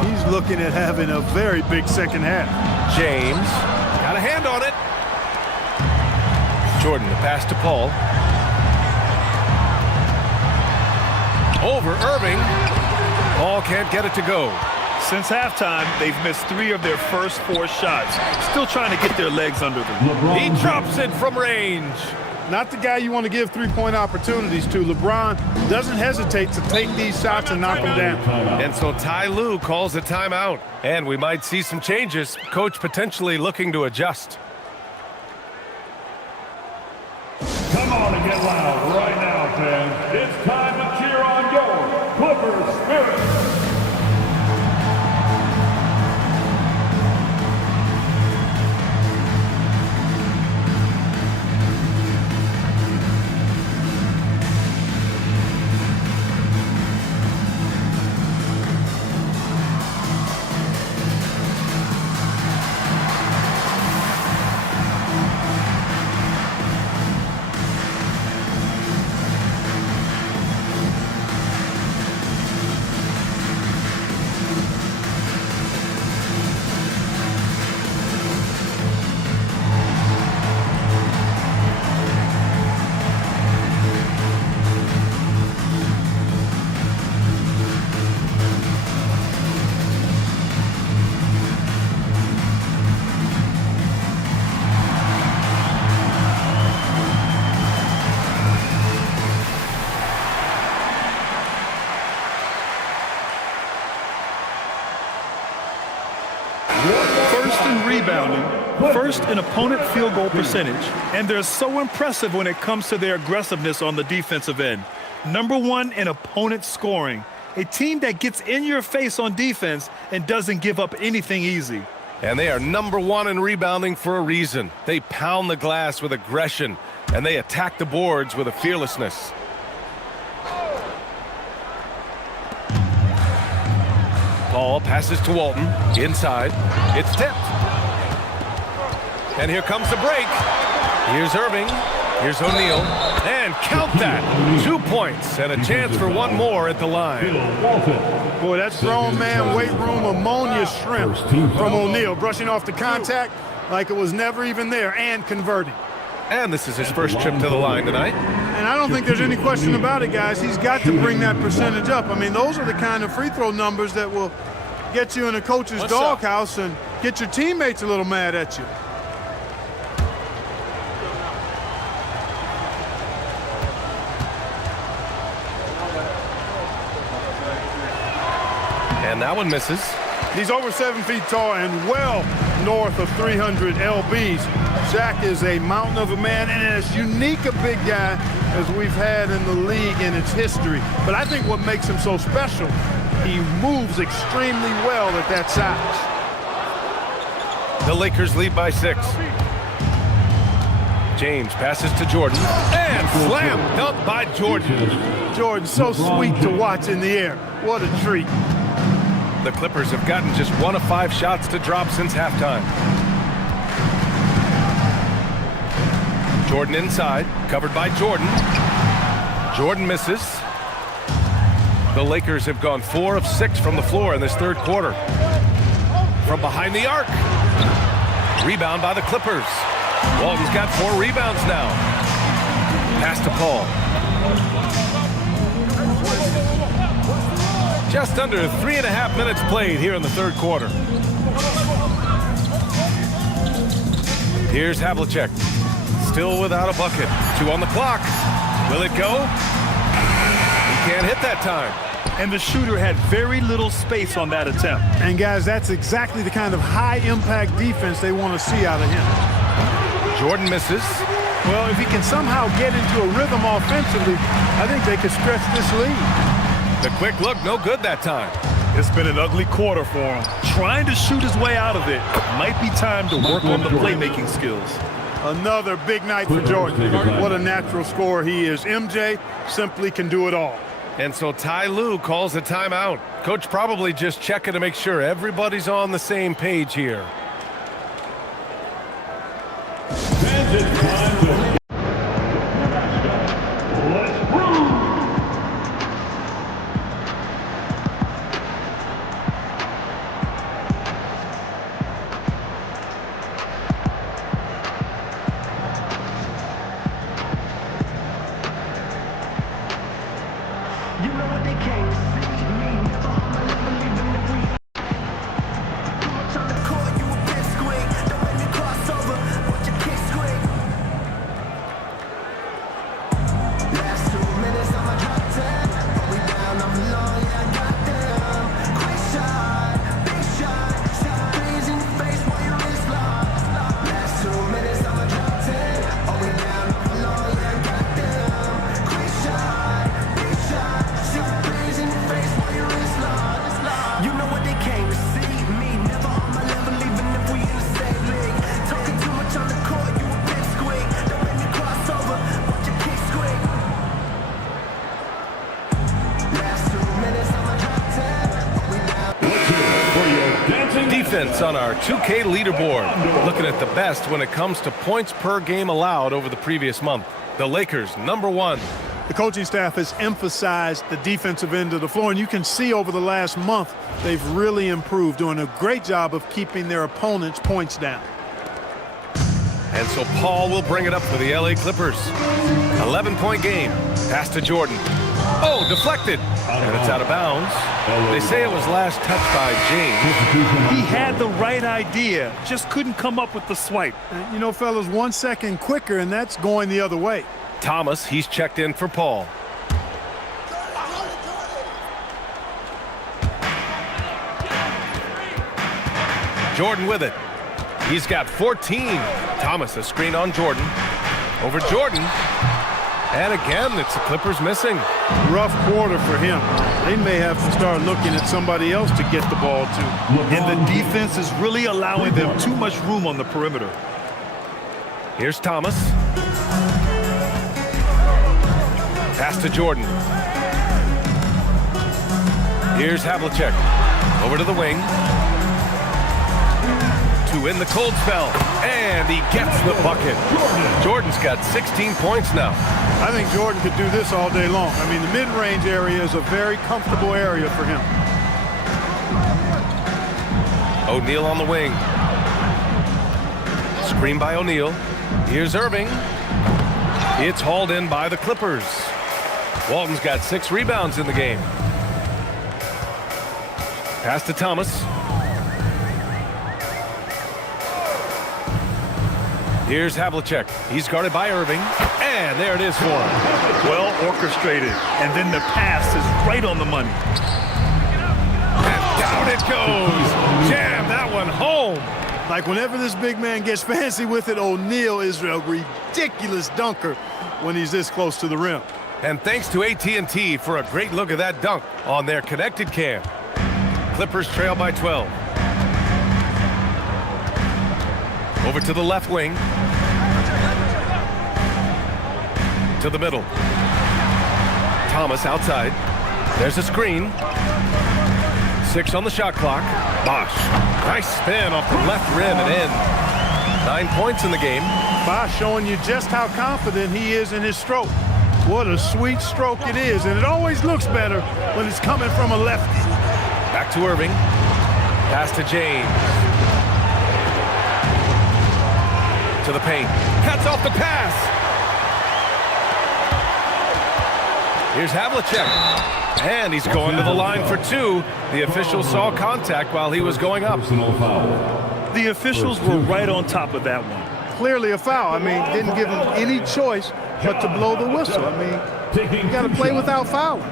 he's looking at having a very big second half. James got a hand on it. Jordan, the pass to Paul. Over Irving. Paul can't get it to go. Since halftime, they've missed 3 of their first 4 shots. Still trying to get their legs under them. He drops it from range. Not the guy you want to give three-point opportunities to. LeBron doesn't hesitate to take these shots and knock them down. And so Ty Lue calls a timeout. And we might see some changes. Coach potentially looking to adjust. Come on and get loud right now, fans. It's time to cheer on your Clippers Spirit. First in rebounding, first in opponent field goal percentage, and they're so impressive when it comes to their aggressiveness on the defensive end. Number 1 in opponent scoring, a team that gets in your face on defense and doesn't give up anything easy. And they are number 1 in rebounding for a reason. They pound the glass with aggression, and they attack the boards with a fearlessness. Paul passes to Walton. Inside. It's tipped. And here comes the break. Here's Irving. Here's O'Neal. And count that. 2 points and a chance for one more at the line. Boy, that's grown man weight room ammonia shrimp from O'Neal. Brushing off the contact like it was never even there and converting. And this is his first trip to the line tonight. And I don't think there's any question about it, guys. He's got to bring that percentage up. I mean, those are the kind of free throw numbers that will get you in a coach's doghouse and get your teammates a little mad at you. And that one misses. He's over 7 feet tall and well north of 300 lbs. Shaq is a mountain of a man and as unique a big guy as we've had in the league in its history. But I think what makes him so special, he moves extremely well at that size. The Lakers lead by 6. James passes to Jordan and slam dunk by Jordan. Jordan, so sweet to watch in the air. What a treat. The Clippers have gotten just 1 of 5 shots to drop since halftime. Jordan inside, covered by Jordan. Jordan misses. The Lakers have gone 4 of 6 from the floor in this 3rd quarter. From behind the arc. Rebound by the Clippers. Walton's got 4 rebounds now. Pass to Paul. Just under 3.5 minutes played here in the third quarter. Here's Havlicek. Still without a bucket. 2 on the clock. Will it go? He can't hit that time. And the shooter had very little space on that attempt. And guys, that's exactly the kind of high-impact defense they want to see out of him. Jordan misses. Well, if he can somehow get into a rhythm offensively, I think they could stretch this lead. The quick look, no good that time. It's been an ugly quarter for him. Trying to shoot his way out of it. Might be time to work on the playmaking skills. Another big night for Jordan. What a natural scorer he is. MJ simply can do it all. And so Ty Lue calls a timeout. Coach probably just checking to make sure everybody's on the same page here. Defense on our 2K leaderboard. Looking at the best when it comes to points per game allowed over the previous month. The Lakers, #1. The coaching staff has emphasized the defensive end of the floor, and you can see over the last month they've really improved, doing a great job of keeping their opponents' points down. And so Paul will bring it up for the LA Clippers. 11-point game. Pass to Jordan. Oh, deflected. And it's out of bounds. They say it was last touched by James. He had the right idea, just couldn't come up with the swipe. You know, fellas, 1 second quicker, and that's going the other way. Thomas, he's checked in for Paul. Jordan with it. He's got 14. Thomas, a screen on Jordan. Over Jordan. And again, it's the Clippers missing. Rough quarter for him. They may have to start looking at somebody else to get the ball to. And the defense is really allowing them too much room on the perimeter. Here's Thomas. Pass to Jordan. Here's Havlicek. Over to the wing. To in the cold spell. And he gets the bucket. Jordan's got 16 points now. I think Jordan could do this all day long. I mean, the mid-range area is a very comfortable area for him. O'Neal on the wing. Screen by O'Neal. Here's Irving. It's hauled in by the Clippers. Walton's got 6 rebounds in the game. Pass to Thomas. Here's Havlicek. He's guarded by Irving. And there it is for him. Well orchestrated. And then the pass is right on the money. And down it goes. Jam that one home. Like whenever this big man gets fancy with it, O'Neal is a ridiculous dunker when he's this close to the rim. And thanks to AT&T for a great look at that dunk on their connected cam. Clippers trail by 12. Over to the left wing. To the middle. Thomas outside. There's a screen. 6 on the shot clock. Bosch. Nice spin off the left rim and in. 9 points in the game. Bosch showing you just how confident he is in his stroke. What a sweet stroke it is, and it always looks better when it's coming from a lefty. Back to Irving. Pass to James. To the paint. Cuts off the pass. Here's Havlicek. And he's going to the line for two. The official saw contact while he was going up. The officials were right on top of that one. Clearly a foul. I mean, didn't give him any choice but to blow the whistle. I mean, you got to play without fouling.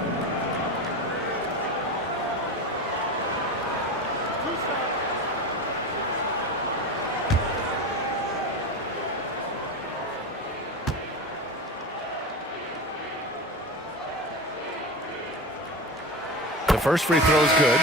The first free throw is good.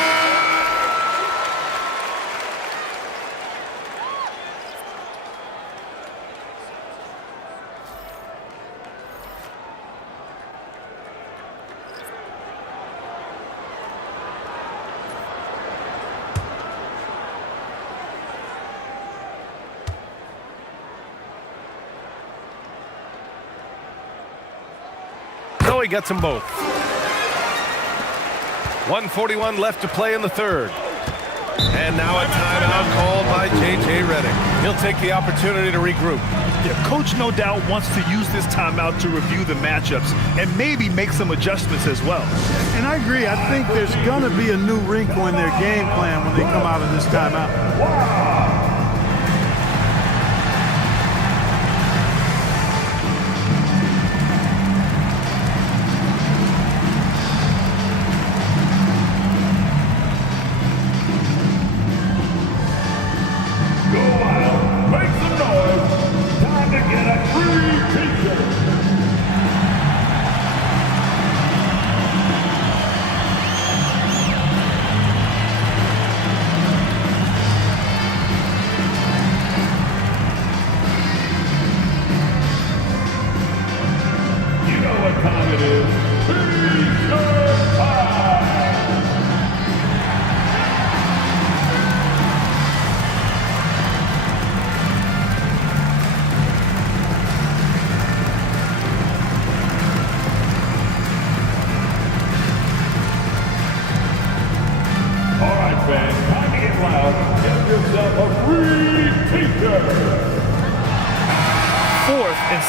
So he gets them both. 1:41 left to play in the third. And now a timeout called by J.J. Redick. He'll take the opportunity to regroup. Yeah, coach no doubt wants to use this timeout to review the matchups and maybe make some adjustments as well. And I agree. I think there's going to be a new wrinkle in their game plan when they come out of this timeout.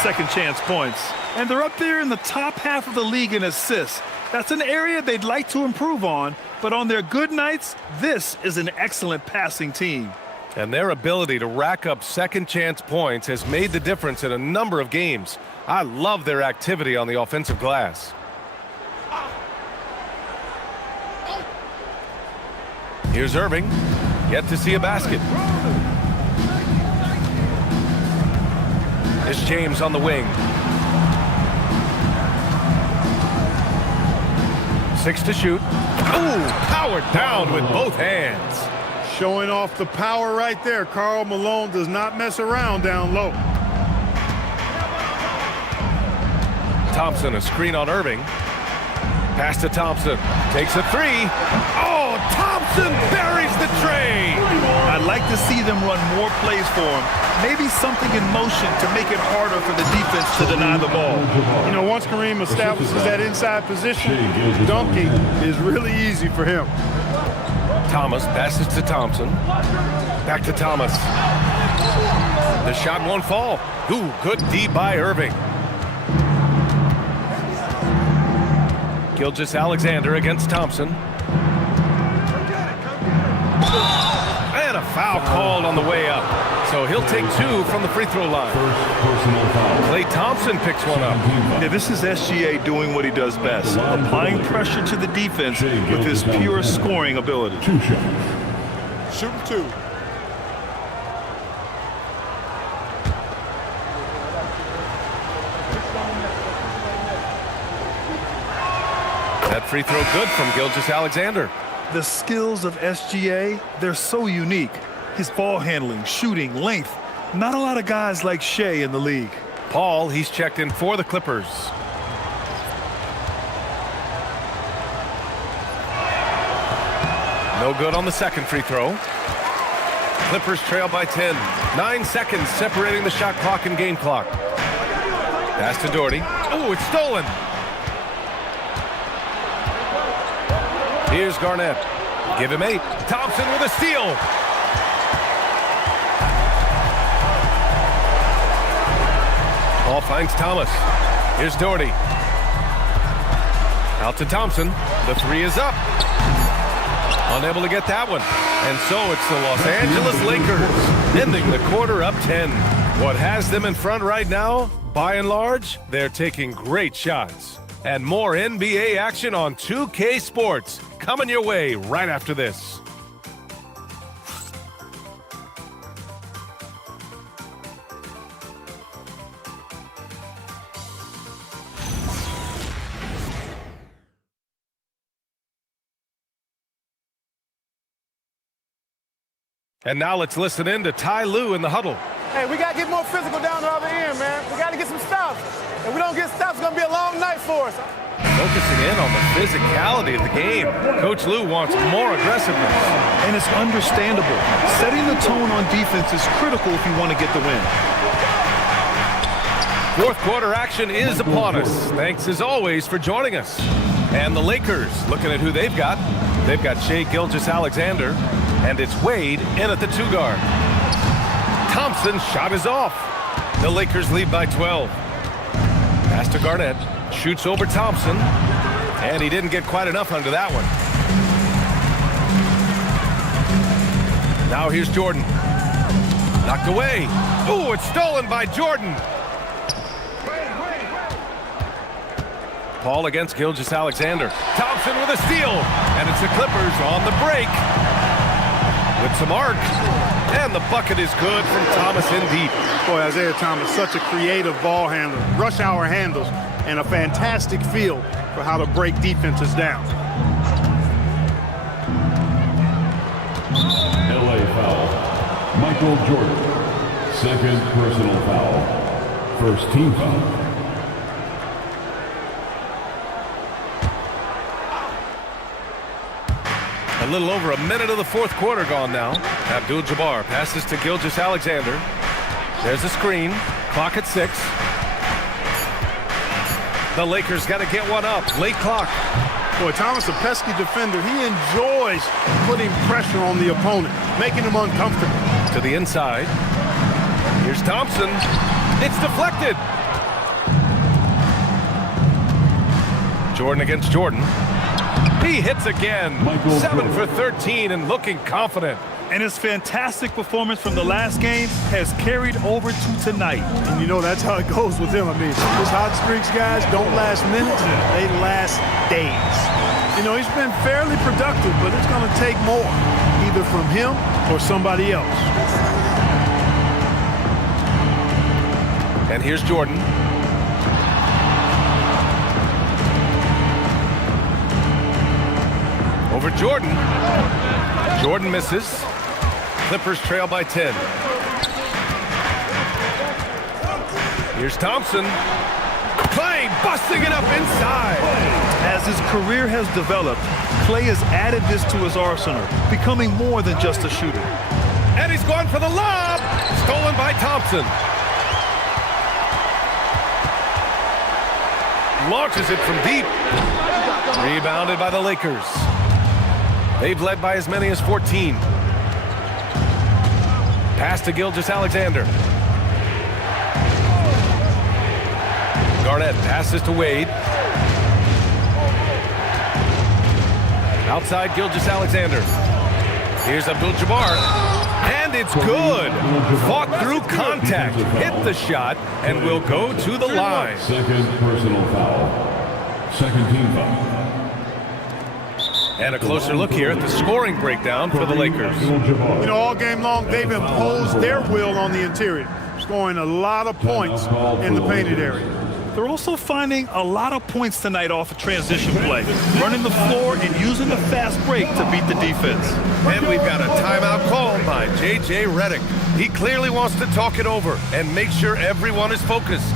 Second chance points, and they're up there in the top half of the league in assists. That's an area they'd like to improve on, but on their good nights, this is an excellent passing team. And their ability to rack up second chance points has made the difference in a number of games. I love their activity on the offensive glass. Here's Irving, yet to see a basket. It's James on the wing. 6 to shoot. Ooh, powered down with both hands. Showing off the power right there. Karl Malone does not mess around down low. Thompson, a screen on Irving. Pass to Thompson. Takes a three. Oh, Thompson buries the tray. I'd like to see them run more plays for him. Maybe something in motion to make it harder for the defense to deny the ball. You know, once Kareem establishes that inside position, dunking is really easy for him. Thomas passes to Thompson. Back to Thomas. The shot won't fall. Ooh, good D by Irving. Gilgeous-Alexander against Thompson. And a foul called on the way up. So he'll take 2 from the free throw line. Klay Thompson picks one up. Yeah, this is SGA doing what he does best, applying pressure to the defense with his pure scoring ability. Shooting 2. That free throw good from Gilgeous-Alexander. The skills of SGA, they're so unique. His ball handling, shooting, length. Not a lot of guys like Shea in the league. Paul, he's checked in for the Clippers. No good on the second free throw. Clippers trail by 10. 9 seconds separating the shot clock and game clock. Pass to Doherty. Oh, it's stolen. Here's Garnett. Give him 8. Thompson with a steal. Ball finds Thomas. Here's Doherty. Out to Thompson. The three is up. Unable to get that one. And so it's the Los Angeles Lakers ending the quarter up 10. What has them in front right now? By and large, they're taking great shots. And more NBA action on 2K Sports coming your way right after this. And now let's listen in to Ty Lue in the huddle. Hey, we got to get more physical down the other end, man. We got to get some stops. If we don't get stops, it's going to be a long night for us. Focusing in on the physicality of the game. Coach Lue wants more aggressiveness. And it's understandable. Setting the tone on defense is critical if you want to get the win. Fourth quarter action is upon us. Thanks as always for joining us. And the Lakers, looking at who they've got. They've got Shai Gilgeous-Alexander, and it's Wade in at the 2 guard. Thompson's shot is off. The Lakers lead by 12. Pass to Garnett. Shoots over Thompson. And he didn't get quite enough under that one. Now here's Jordan. Knocked away. Ooh, it's stolen by Jordan. Paul against Gilgeous-Alexander. Thompson with a steal. And it's the Clippers on the break. With some arc. And the bucket is good from Thomas in deep. Boy, Isaiah Thomas, such a creative ball handler. Rush hour handles and a fantastic feel for how to break defenses down. LA foul. Michael Jordan. Second personal foul. First team foul. A little over a minute of the fourth quarter gone now. Abdul-Jabbar passes to Gilgeous-Alexander. There's a screen. Clock at 6. The Lakers got to get one up. Late clock. Boy, Thomas, a pesky defender. He enjoys putting pressure on the opponent, making him uncomfortable. To the inside. Here's Thompson. It's deflected. Jordan against Jordan. He hits again. 7 for 13 and looking confident. And his fantastic performance from the last game has carried over to tonight. And you know that's how it goes with him. I mean, his hot streaks, guys, don't last minutes. They last days. You know, he's been fairly productive, but it's going to take more, either from him or somebody else. And here's Jordan. Over Jordan. Jordan misses. Clippers trail by 10. Here's Thompson. Clay busting it up inside. As his career has developed, Clay has added this to his arsenal, becoming more than just a shooter. And he's gone for the lob. Stolen by Thompson. Launches it from deep. Rebounded by the Lakers. They've led by as many as 14. Pass to Gilgeous-Alexander. Garnett passes to Wade. Outside Gilgeous-Alexander. Here's Abdul-Jabbar. And it's good. Fought through contact. Hit the shot and will go to the line. Second personal foul. Second team foul. And a closer look here at the scoring breakdown for the Lakers. You know, all game long, they've imposed their will on the interior, scoring a lot of points in the painted area. They're also finding a lot of points tonight off of transition play, running the floor and using the fast break to beat the defense. And we've got a timeout called by J.J. Redick. He clearly wants to talk it over and make sure everyone is focused.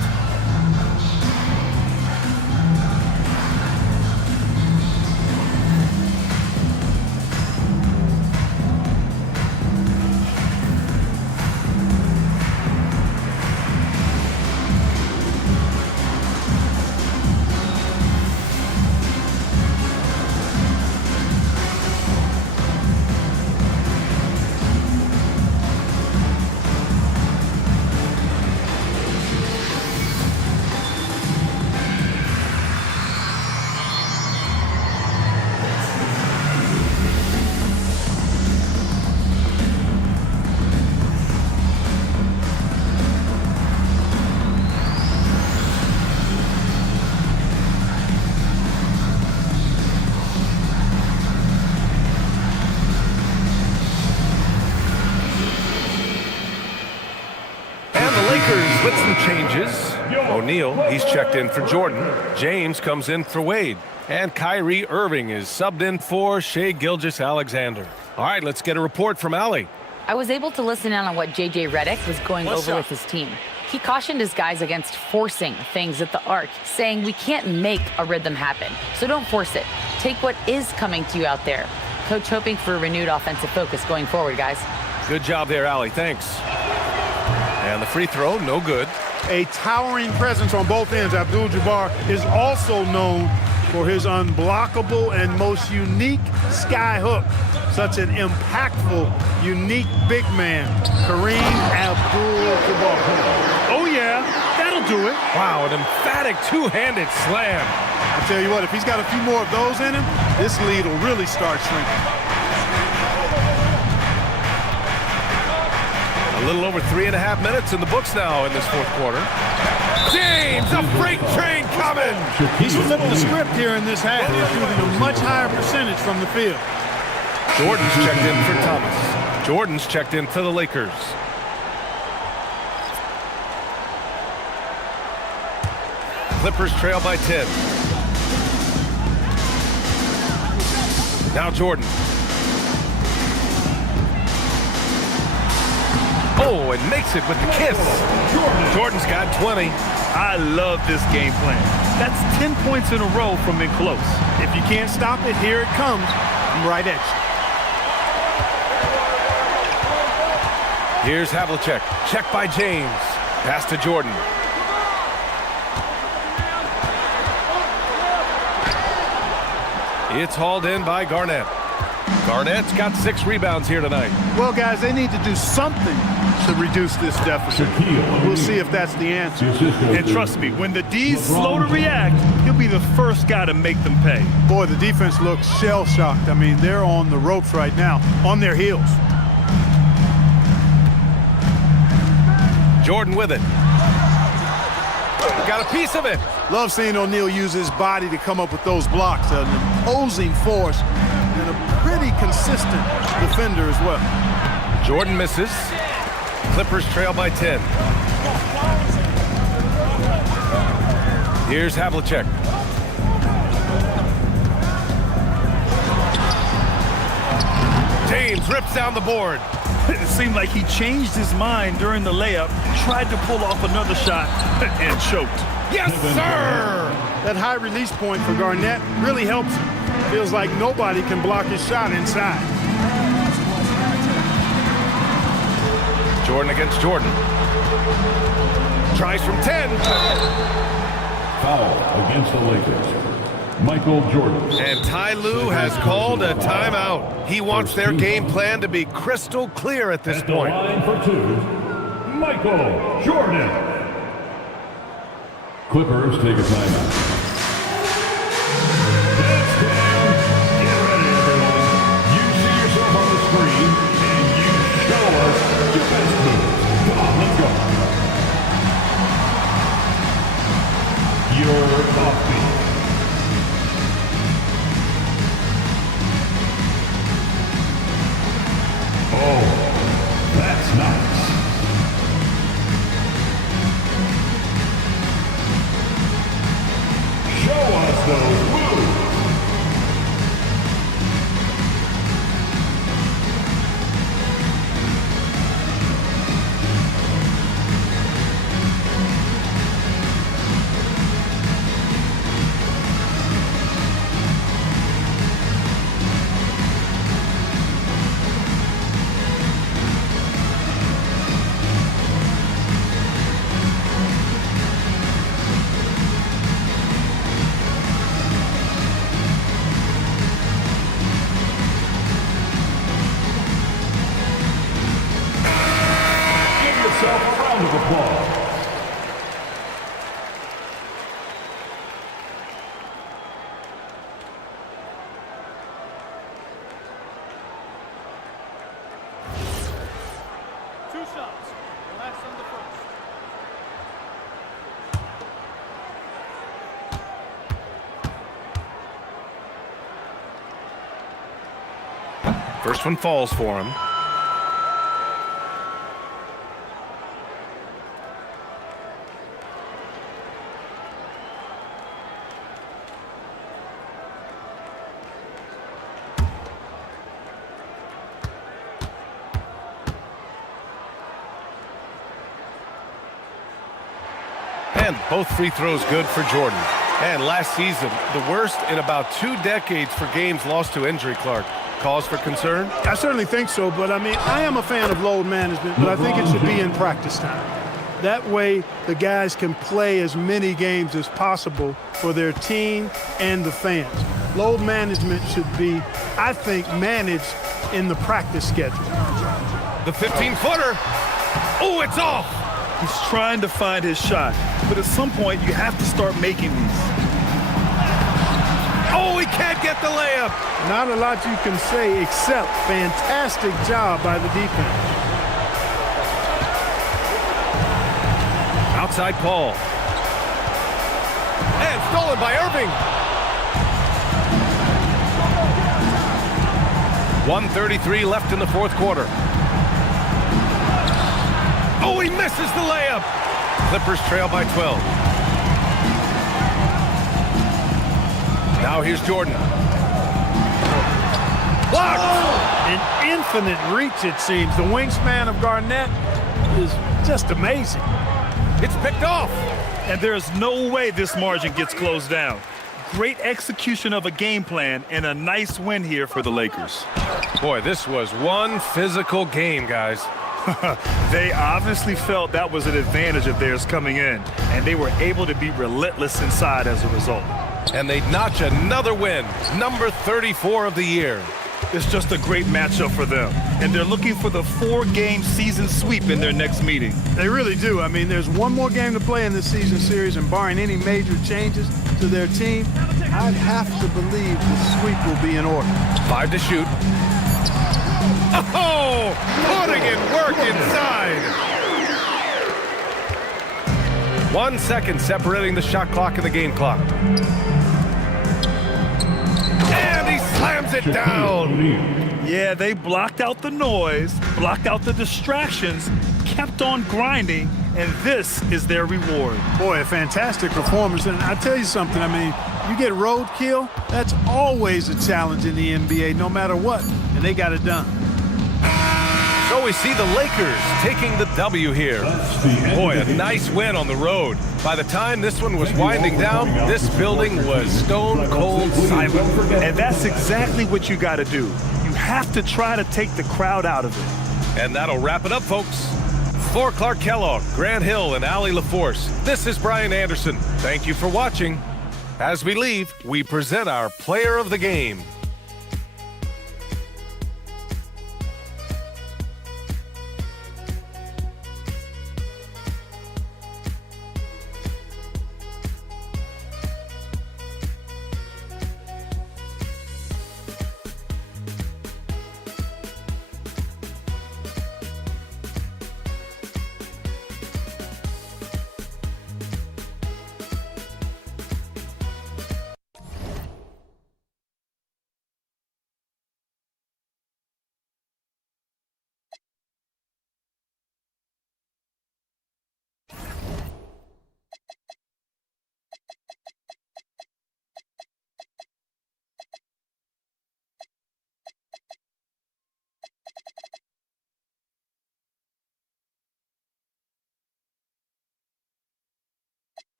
With some changes, O'Neal, he's checked in for Jordan. James comes in for Wade. And Kyrie Irving is subbed in for Shai Gilgeous-Alexander. All right, let's get a report from Allie. I was able to listen in on what J.J. Redick was going over with his team. He cautioned his guys against forcing things at the arc, saying we can't make a rhythm happen, so don't force it. Take what is coming to you out there. Coach hoping for a renewed offensive focus going forward, guys. Good job there, Allie. Thanks. And the free throw, no good. A towering presence on both ends. Abdul-Jabbar is also known for his unblockable and most unique sky hook. Such an impactful, unique big man, Kareem Abdul-Jabbar. Oh yeah, that'll do it. Wow, an emphatic two-handed slam. I tell you what, if he's got a few more of those in him, this lead will really start shrinking. A little over 3.5 minutes in the books now in this fourth quarter. James, a freight train coming. He's flipped the script here in this half. He's shooting a much higher percentage from the field. Jordan's checked in for Thomas. Jordan's checked in for the Lakers. Clippers trail by 10. Now Jordan. Oh, and makes it with the kiss. Jordan's got 20. I love this game plan. That's 10 points in a row from in close. If you can't stop it, here it comes. I'm right at you. Here's Havlicek. Check by James. Pass to Jordan. It's hauled in by Garnett. Garnett's got 6 rebounds here tonight. Well, guys, they need to do something to reduce this deficit. We'll see if that's the answer. And trust me, when the D's slow to react, he'll be the first guy to make them pay. Boy, the defense looks shell-shocked. I mean, they're on the ropes right now, on their heels. Jordan with it. Got a piece of it. Love seeing O'Neal use his body to come up with those blocks. An imposing force and a pretty consistent defender as well. Jordan misses. Clippers trail by 10. Here's Havlicek. James rips down the board. It seemed like he changed his mind during the layup, tried to pull off another shot, and choked. Yes, sir! That high release point for Garnett really helps him. Feels like nobody can block his shot inside. Jordan against Jordan. Tries from 10. Foul against the Lakers. Michael Jordan. And Ty Lue has called a timeout. He wants their game plan to be crystal clear at this point. Line for 2, Michael Jordan. Clippers take a timeout. That's game. Get ready, everyone. You see yourself on the screen, and you show us your best moves. Come on, let's go. You're off beat. Oh, that's nice. Show us those moves. First one falls for him. And both free throws good for Jordan. And last season, the worst in about 2 decades for games lost to injury, Clark. Cause for concern? I certainly think so, but I mean, I am a fan of load management, but I think it should be in practice time. That way, the guys can play as many games as possible for their team and the fans. Load management should be, I think, managed in the practice schedule. The 15-footer. Oh, it's off. He's trying to find his shot, but at some point, you have to start making these. Oh, he can't get the layup. Not a lot you can say except fantastic job by the defense. Outside Paul. And stolen by Irving. 1:33 left in the fourth quarter. Oh, he misses the layup. Clippers trail by 12. Now here's Jordan. Blocked! An infinite reach, it seems. The wingspan of Garnett is just amazing. It's picked off. And there's no way this margin gets closed down. Great execution of a game plan and a nice win here for the Lakers. Boy, this was one physical game, guys. They obviously felt that was an advantage of theirs coming in, and they were able to be relentless inside as a result. And they notch another win, number 34 of the year. It's just a great matchup for them, and they're looking for the 4-game season sweep in their next meeting. They really do. I mean, there's one more game to play in this season series, and barring any major changes to their team, I'd have to believe the sweep will be in order. 5 to shoot. Oh, putting in work inside. 1 second separating the shot clock and the game clock. And he slams it down. Yeah, they blocked out the noise, blocked out the distractions, kept on grinding, and this is their reward. Boy, a fantastic performance. And I tell you something, I mean, you get roadkill, that's always a challenge in the NBA, no matter what, and they got it done. So we see the Lakers taking the W here. Boy, a nice win on the road. By the time this one was winding down, this building was stone cold silent. And that's exactly what you got to do. You have to try to take the crowd out of it. And that'll wrap it up, folks. For Clark Kellogg, Grant Hill, and Allie LaForce, this is Brian Anderson. Thank you for watching. As we leave, we present our player of the game.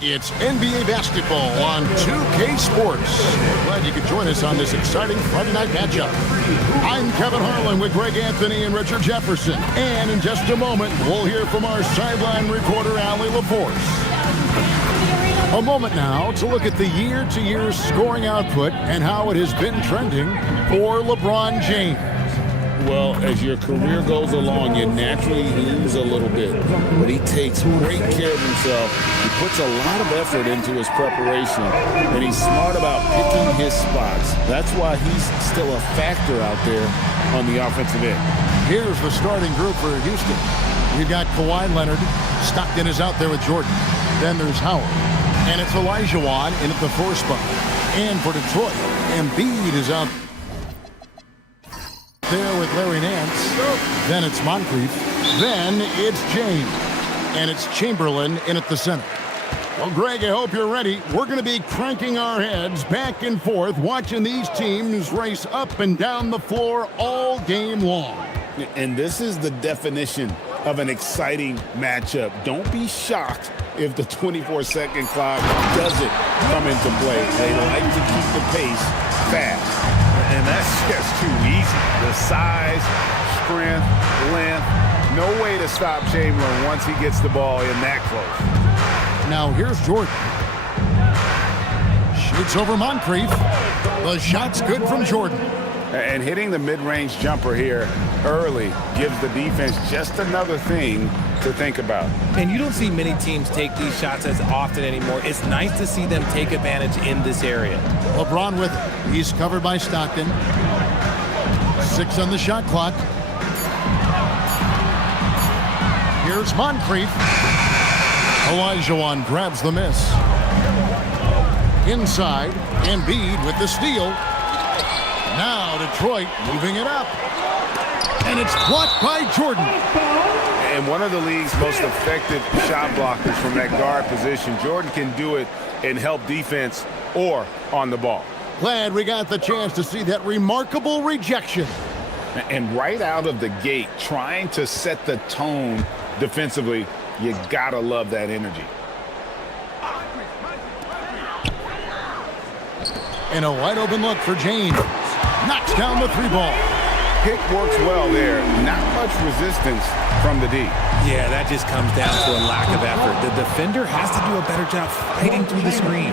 It's NBA basketball on 2K Sports. We're glad you could join us on this exciting Friday night matchup. I'm Kevin Harlan with Greg Anthony and Richard Jefferson. And in just a moment, we'll hear from our sideline reporter, Allie LaForce. A moment now to look at the year-to-year scoring output and how it has been trending for LeBron James. Well, as your career goes along, you naturally lose a little bit. But he takes great care of himself. He puts a lot of effort into his preparation, and he's smart about picking his spots. That's why he's still a factor out there on the offensive end. Here's the starting group for Houston. We've got Kawhi Leonard. Stockton is out there with Jordan. Then there's Howard. And it's Olajuwon in at the 4 spot. And for Detroit, Embiid is out there with Larry Nance. Then it's Moncrief. Then it's James. And it's Chamberlain in at the center. Well, Greg, I hope you're ready. We're going to be cranking our heads back and forth, watching these teams race up and down the floor all game long. And this is the definition of an exciting matchup. Don't be shocked if the 24-second clock doesn't come into play. They like to keep the pace fast. And that's just too easy. The size, strength, length, no way to stop Chamberlain once he gets the ball in that close. Now here's Jordan. Shoots over Moncrief. The shot's good from Jordan. And hitting the mid-range jumper here early gives the defense just another thing to think about. And you don't see many teams take these shots as often anymore. It's nice to see them take advantage in this area. LeBron with it. He's covered by Stockton. 6 on the shot clock. Here's Moncrief. Olajuwon grabs the miss. Inside, Embiid with the steal. Now Detroit moving it up. And it's blocked by Jordan. And one of the league's most effective shot blockers from that guard position. Jordan can do it and help defense or on the ball. Glad we got the chance to see that remarkable rejection. And right out of the gate, trying to set the tone defensively, you gotta love that energy. And a wide open look for James. Knocks down the 3 ball. Pick works well there. Not much resistance from the D. Yeah, that just comes down to a lack of effort. The defender has to do a better job fighting through the screen.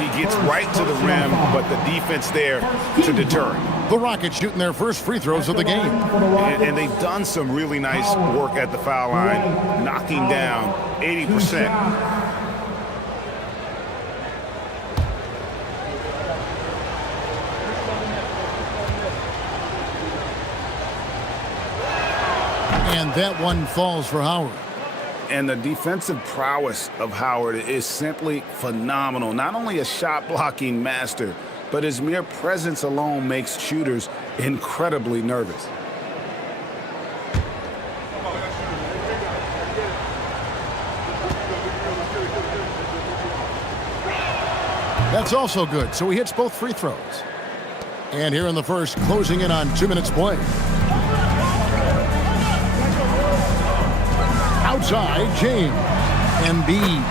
He gets right to the rim, but the defense there to deter him. The Rockets shooting their first free throws of the game. And they've done some really nice work at the foul line, knocking down 80%. And that one falls for Howard. And the defensive prowess of Howard is simply phenomenal. Not only a shot blocking master, but his mere presence alone makes shooters incredibly nervous. That's also good, so he hits both free throws. And here in the first, closing in on 2 minutes play. Outside, James. Embiid.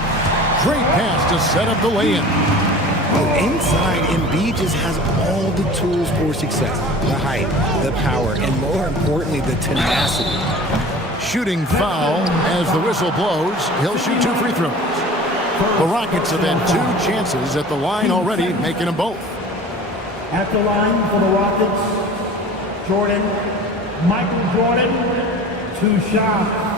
Great pass to set up the lay-in. Inside, Embiid just has all the tools for success. The height, the power, and more importantly, the tenacity. Shooting foul as the whistle blows. He'll shoot 2 free throws. The Rockets have had 2 chances at the line already, making them both. At the line for the Rockets, Michael Jordan, 2 shots.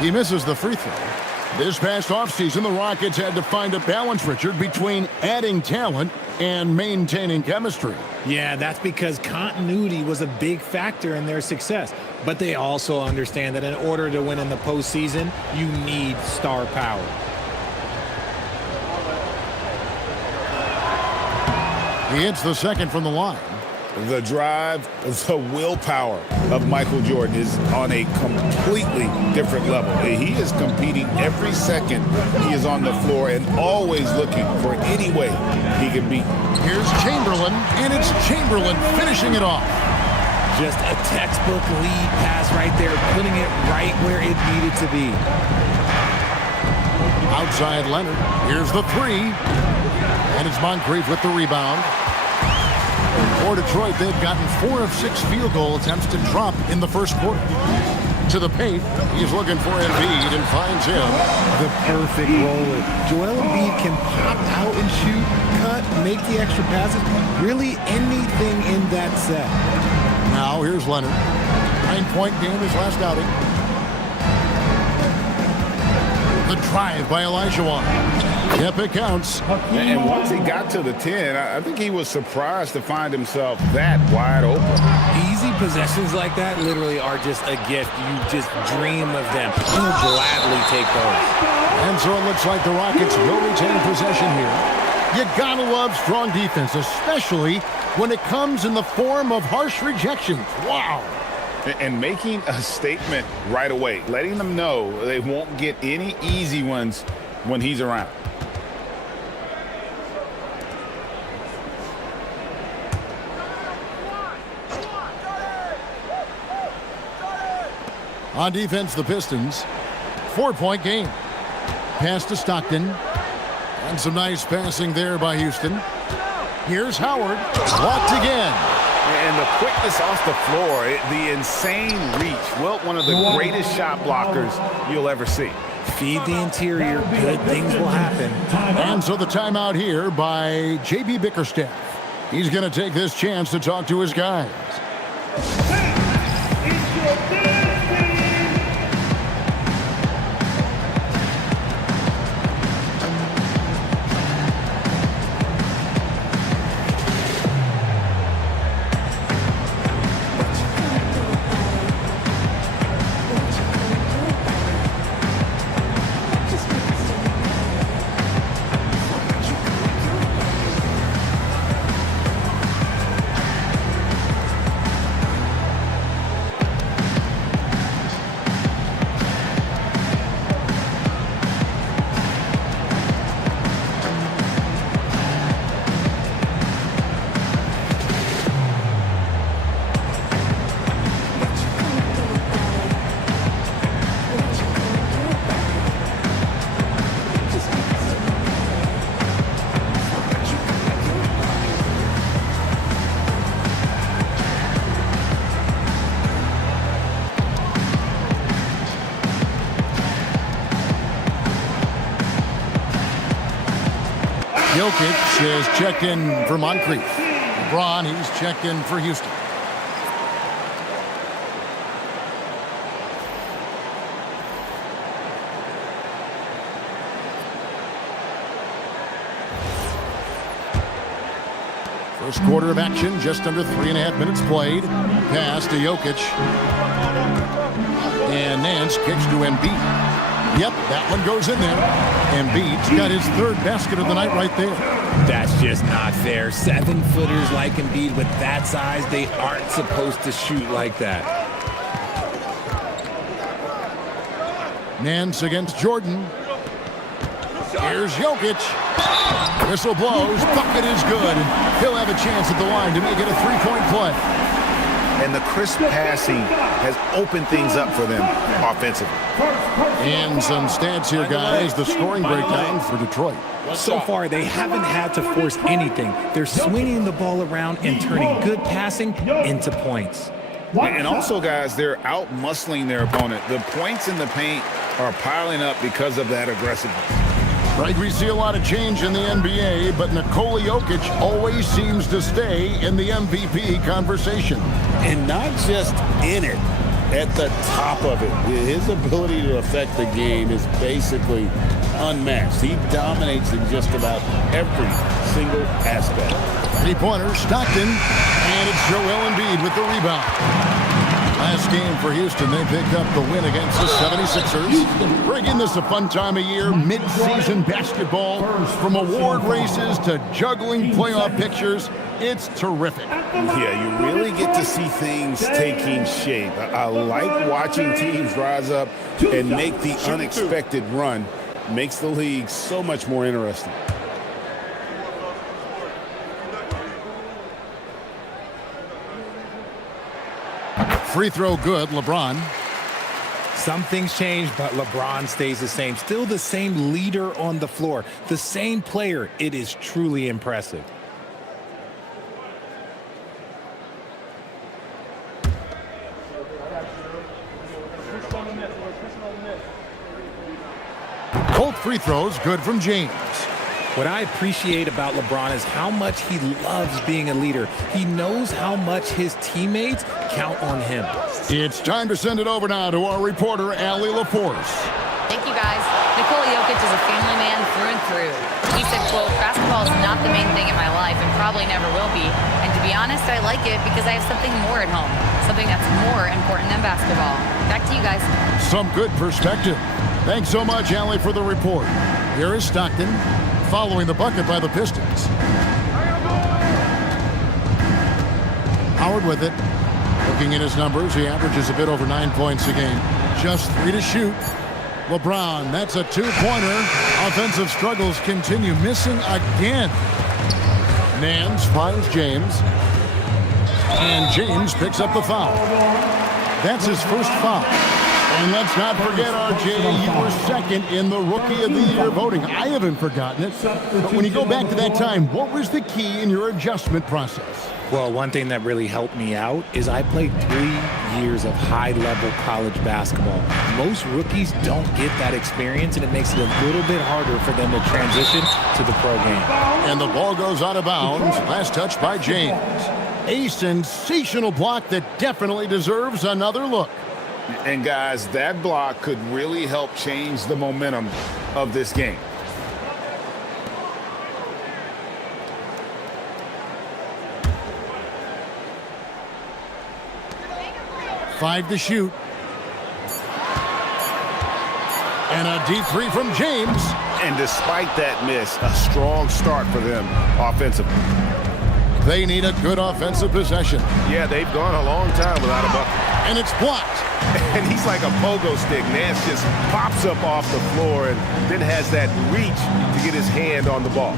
He misses the free throw. This past offseason, the Rockets had to find a balance, Richard, between adding talent and maintaining chemistry. Yeah, that's because continuity was a big factor in their success. But they also understand that in order to win in the postseason, you need star power. He hits the second from the line. The drive, the willpower of Michael Jordan is on a completely different level. He is competing every second he is on the floor and always looking for any way he can beat. Here's Chamberlain, and it's Chamberlain finishing it off. Just a textbook lead pass right there, putting it right where it needed to be. Outside Leonard. Here's the 3. And it's Moncrief with the rebound. For Detroit, they've gotten 4 of 6 field goal attempts to drop in the first quarter. To the paint, he's looking for Embiid and finds him. The perfect roller. Joel Embiid can pop out and shoot, cut, make the extra passes, really anything in that set. Now here's Leonard. 9-point game his last outing. The drive by Olajuwon. Yep, it counts. And once he got to the 10, I think he was surprised to find himself that wide open. Easy possessions like that literally are just a gift. You just dream of them. You'll gladly take those. And so it looks like the Rockets will retain possession here. You gotta love strong defense, especially when it comes in the form of harsh rejections. Wow. And making a statement right away, letting them know they won't get any easy ones when he's around. On defense, the Pistons. 4-point game. Pass to Stockton. And some nice passing there by Houston. Here's Howard. Blocked again. And the quickness off the floor, the insane reach. Wilt, one of the greatest shot blockers you'll ever see. Feed the interior. Good things will happen. And so the timeout here by J.B. Bickerstaff. He's going to take this chance to talk to his guys. Jokic is checked in for Moncrief. LeBron, he's checked in for Houston. First quarter of action, just under 3.5 minutes played. Pass to Jokic. And Nance kicks to Embiid. Yep, that one goes in there. Embiid's got his 3rd basket of the night right there. That's just not fair. 7-footers like Embiid with that size, they aren't supposed to shoot like that. Nance against Jordan. Here's Jokic. Whistle blows. Bucket is good. He'll have a chance at the line to make it a 3-point play. And the crisp passing has opened things up for them offensively. And some stats here, guys. The scoring breakdown for Detroit. So far, they haven't had to force anything. They're swinging the ball around and turning good passing into points. And also, guys, they're out-muscling their opponent. The points in the paint are piling up because of that aggressiveness. Right, we see a lot of change in the NBA, but Nikola Jokic always seems to stay in the MVP conversation. And not just in it, at the top of it. His ability to affect the game is basically unmatched. He dominates in just about every single aspect. 3-pointer, Stockton, and it's Joel Embiid with the rebound. Last game for Houston, they picked up the win against the 76ers. Bringing this a fun time of year, mid-season basketball, from award races to juggling playoff pictures. It's terrific. Yeah, you really get to see things taking shape. I like watching teams rise up and make the unexpected run. Makes the league so much more interesting. Free throw good, LeBron. Some things change, but LeBron stays the same. Still the same leader on the floor. The same player. It is truly impressive. free throws, good from James. What I appreciate about LeBron is how much he loves being a leader. He knows how much his teammates count on him. It's time to send it over now to our reporter, Allie LaForce. Thank you, guys. Nikola Jokic is a family man through and through. He said, quote, basketball is not the main thing in my life and probably never will be. And to be honest, I like it because I have something more at home, something that's more important than basketball. Back to you guys. Some good perspective. Thanks so much, Allie, for the report. Here is Stockton, following the bucket by the Pistons. Howard with it. Looking at his numbers, he averages a bit over 9 points a game. Just 3 to shoot. LeBron, that's a two-pointer. Offensive struggles continue, missing again. Nance finds James. And James picks up the foul. That's his first foul. And let's not forget, RJ, you were second in the Rookie of the Year voting. I haven't forgotten it. But when you go back to that time, what was the key in your adjustment process? Well, one thing that really helped me out is I played 3 years of high-level college basketball. Most rookies don't get that experience, and it makes it a little bit harder for them to transition to the pro game. And the ball goes out of bounds. Last touch by James. A sensational block that definitely deserves another look. And guys, that block could really help change the momentum of this game. Five to shoot. And a deep three from James. And despite that miss, a strong start for them offensively. They need a good offensive possession. Yeah, they've gone a long time without a bucket. And it's blocked. And he's like a pogo stick. Nance just pops up off the floor and then has that reach to get his hand on the ball.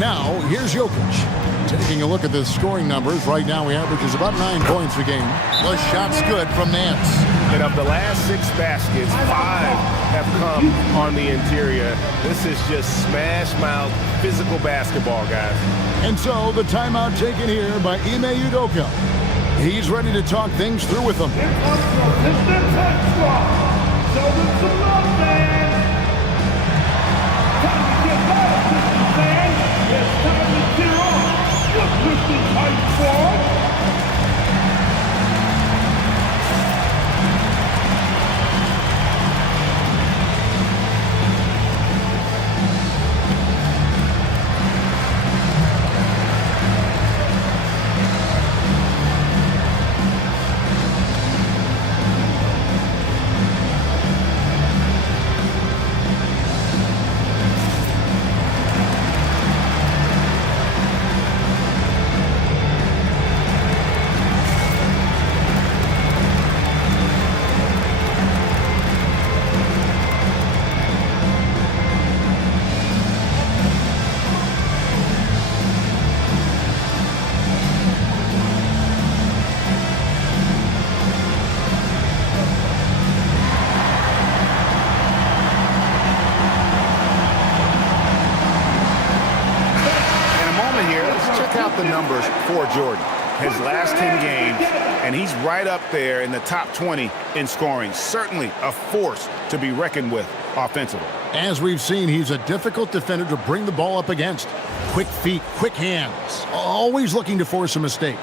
Now, here's Jokic. Taking a look at the scoring numbers, right now he averages about 9 points a game. The shot's good from Nance. And of the last 6 baskets, 5 have come on the interior. This is just smash mouth physical basketball, guys. And so the timeout taken here by Ime Udoka. He's ready to talk things through with them. The numbers for Jordan. His last 10 games, and he's right up there in the top 20 in scoring. Certainly a force to be reckoned with offensively. As we've seen, he's a difficult defender to bring the ball up against. Quick feet, quick hands, always looking to force a mistake.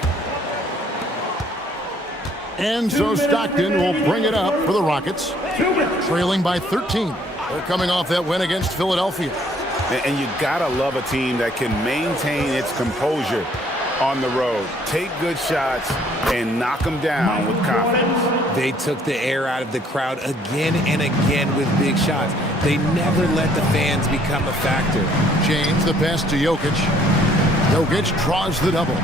And so Stockton will bring it up for the Rockets, trailing by 13. They're coming off that win against Philadelphia. And you gotta love a team that can maintain its composure on the road. Take good shots and knock them down with confidence. They took the air out of the crowd again and again with big shots. They never let the fans become a factor. James, the pass to Jokic. Jokic draws the double.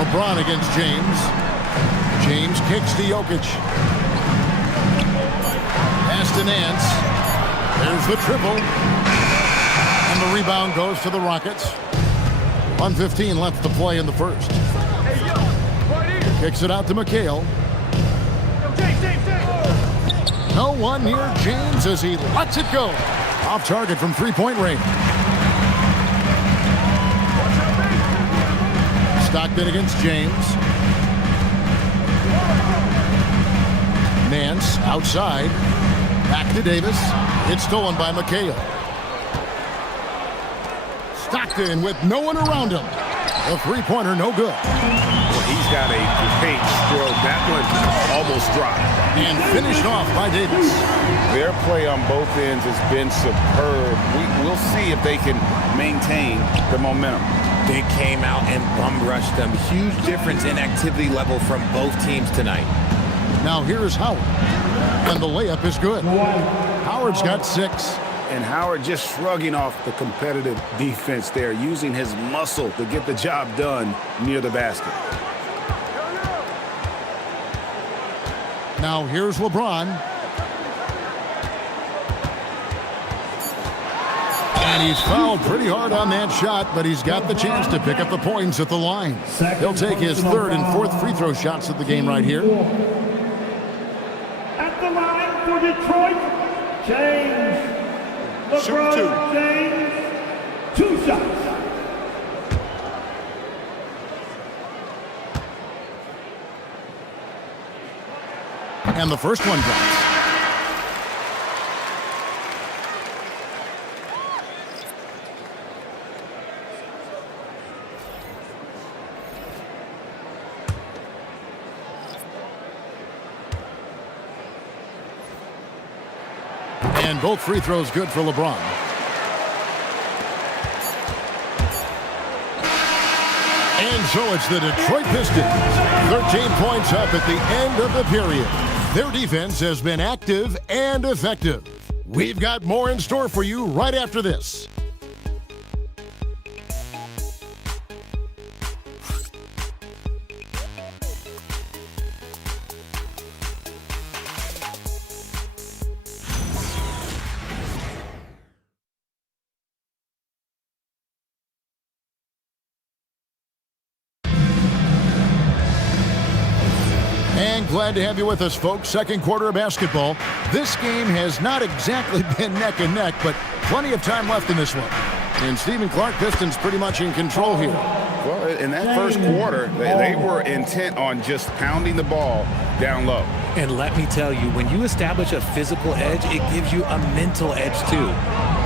LeBron against James. James kicks to Jokic. To Nance. There's the triple. And the rebound goes to the Rockets. 1:15 left to play in the first. Kicks it out to McHale. No one near James as he lets it go. Off target from three-point range. Stockton against James. Nance outside. Back to Davis. It's stolen by McHale. Stockton with no one around him. A three-pointer, no good. Well, he's got a great stroke. That one almost dropped. And finished off by Davis. Their play on both ends has been superb. We'll see if they can maintain the momentum. They came out and bum rushed them. Huge difference in activity level from both teams tonight. Now here's Howard. And the layup is good. Howard's got 6. And Howard just shrugging off the competitive defense there, using his muscle to get the job done near the basket. Now here's LeBron. And he's fouled pretty hard on that shot, but he's got the chance to pick up the points at the line. He'll take his 3rd and 4th free throw shots of the game right here. At the line for Detroit, James. LeBron James, 2 shots. And the first one drops. And both free throws good for LeBron. And so it's the Detroit Pistons. 13 points up at the end of the period. Their defense has been active and effective. We've got more in store for you right after this. And glad to have you with us, folks. Second quarter of basketball. This game has not exactly been neck and neck, but plenty of time left in this one. And Stephen Clark, Pistons pretty much in control here. Well, in that first quarter, they were intent on just pounding the ball down low. And let me tell you, when you establish a physical edge, it gives you a mental edge too.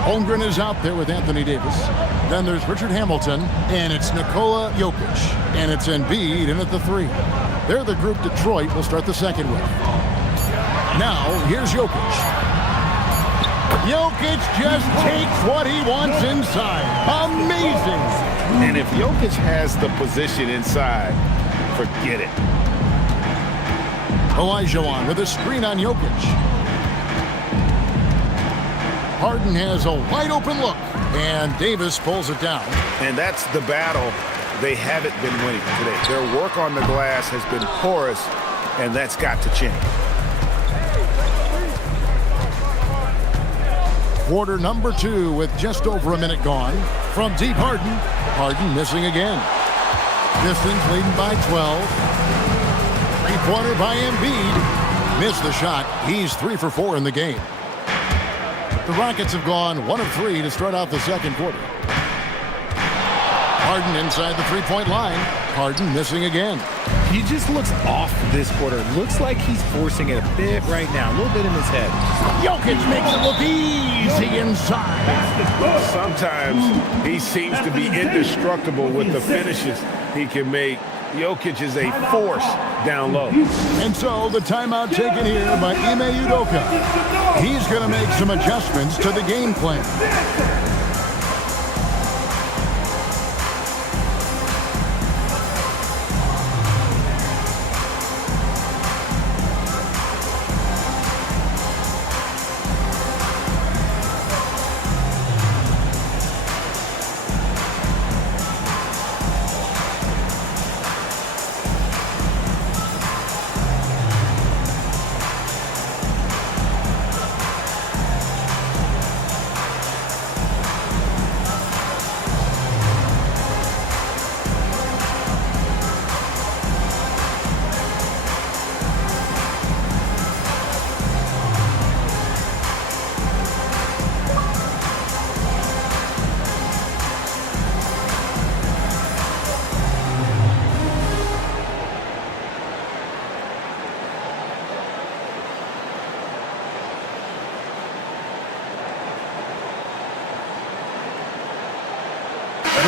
Holmgren is out there with Anthony Davis. Then there's Richard Hamilton, and it's Nikola Jokic. And it's Embiid in at the 3. They're the group Detroit will start the second with. Now, here's Jokic. Jokic just takes what he wants inside. Amazing. And if Jokic has the position inside, forget it. Olajuwon with a screen on Jokic. Harden has a wide open look, and Davis pulls it down. And that's the battle they haven't been winning today. Their work on the glass has been porous, and that's got to change. Quarter number 2 with just over a minute gone. From deep, Harden. Harden missing again. Pistons leading by 12. Three-pointer by Embiid. Missed the shot. He's 3 for 4 in the game. The Rockets have gone 1 of 3 to start out the second quarter. Harden inside the three-point line. Harden missing again. He just looks off this quarter. Looks like he's forcing it a bit right now. A little bit in his head. Jokic makes it look easy inside. Sometimes he seems to be indestructible with the finishes he can make. Jokic is a force down low. And so the timeout taken here by Ime Udoka. He's going to make some adjustments to the game plan.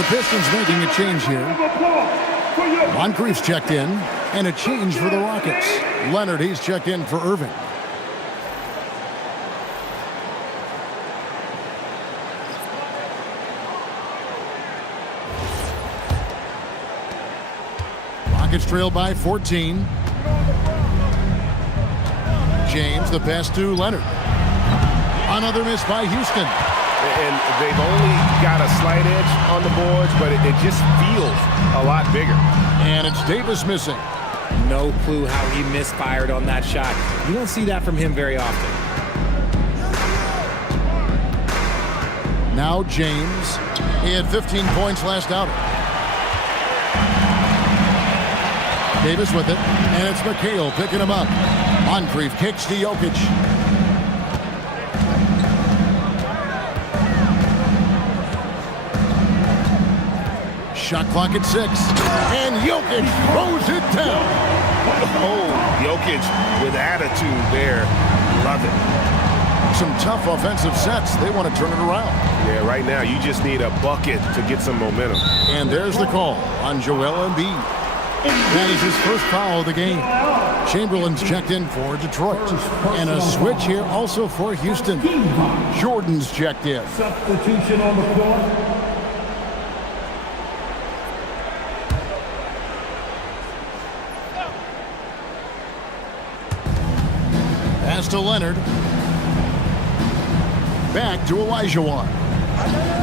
The Pistons making a change here. Moncrief's checked in, and a change for the Rockets. Leonard, he's checked in for Irving. Rockets trail by 14. James, the pass to Leonard. Another miss by Houston. And they've only got a slight edge on the boards, but it just feels a lot bigger. And it's Davis missing. No clue how he misfired on that shot. You don't see that from him very often. Now James. He had 15 points last outing. Davis with it, and it's McHale picking him up. Moncrief kicks to Jokic. Shot clock at 6, and Jokic throws it down. Oh, Jokic with attitude there. Love it. Some tough offensive sets. They want to turn it around. Yeah, right now you just need a bucket to get some momentum. And there's the call on Joel Embiid. That is his first foul of the game. Chamberlain's checked in for Detroit. And a switch here also for Houston. Jordan's checked in. Substitution on the court. Pass to Leonard. Back to Olajuwon.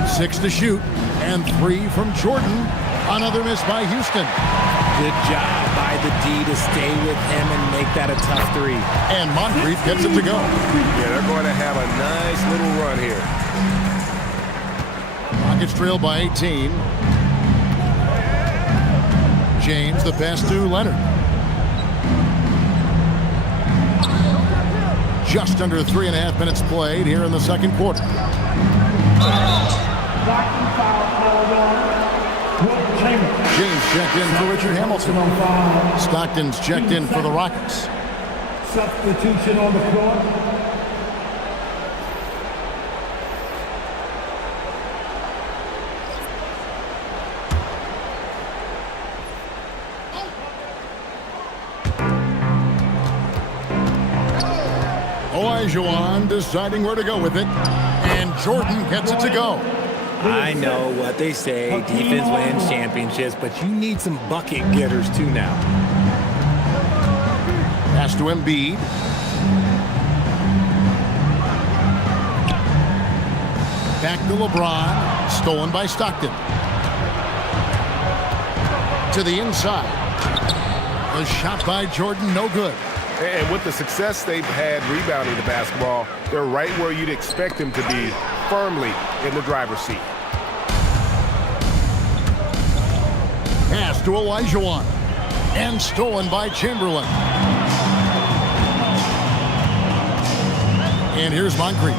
6 to shoot. And 3 from Jordan. Another miss by Houston. Good job by the D to stay with him and make that a tough 3. And Moncrief gets it to go. Yeah, they're going to have a nice little run here. Rockets trail by 18. James, the pass to Leonard. Just under 3.5 minutes played here in the second quarter. James checked in for Richard Hamilton. Stockton's checked in for the Rockets. Substitution on the court. Olajuwon deciding where to go with it. And Jordan gets it to go. I know what they say, defense wins championships, but you need some bucket getters too now. Pass to Embiid. Back to LeBron. Stolen by Stockton. To the inside. The shot by Jordan, no good. And with the success they've had rebounding the basketball, they're right where you'd expect them to be, firmly in the driver's seat. Pass to Olajuwon. And stolen by Chamberlain. And here's Moncrief.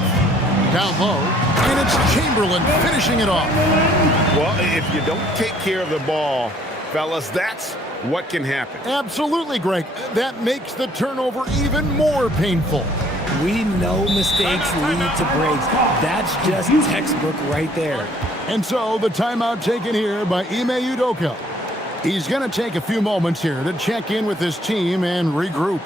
Down low. And it's Chamberlain finishing it off. Well, if you don't take care of the ball, fellas, that's what can happen. Absolutely, Greg. That makes the turnover even more painful. We know mistakes lead to breaks. That's just textbook right there. And so the timeout taken here by Ime Udoka. He's going to take a few moments here to check in with his team and regroup.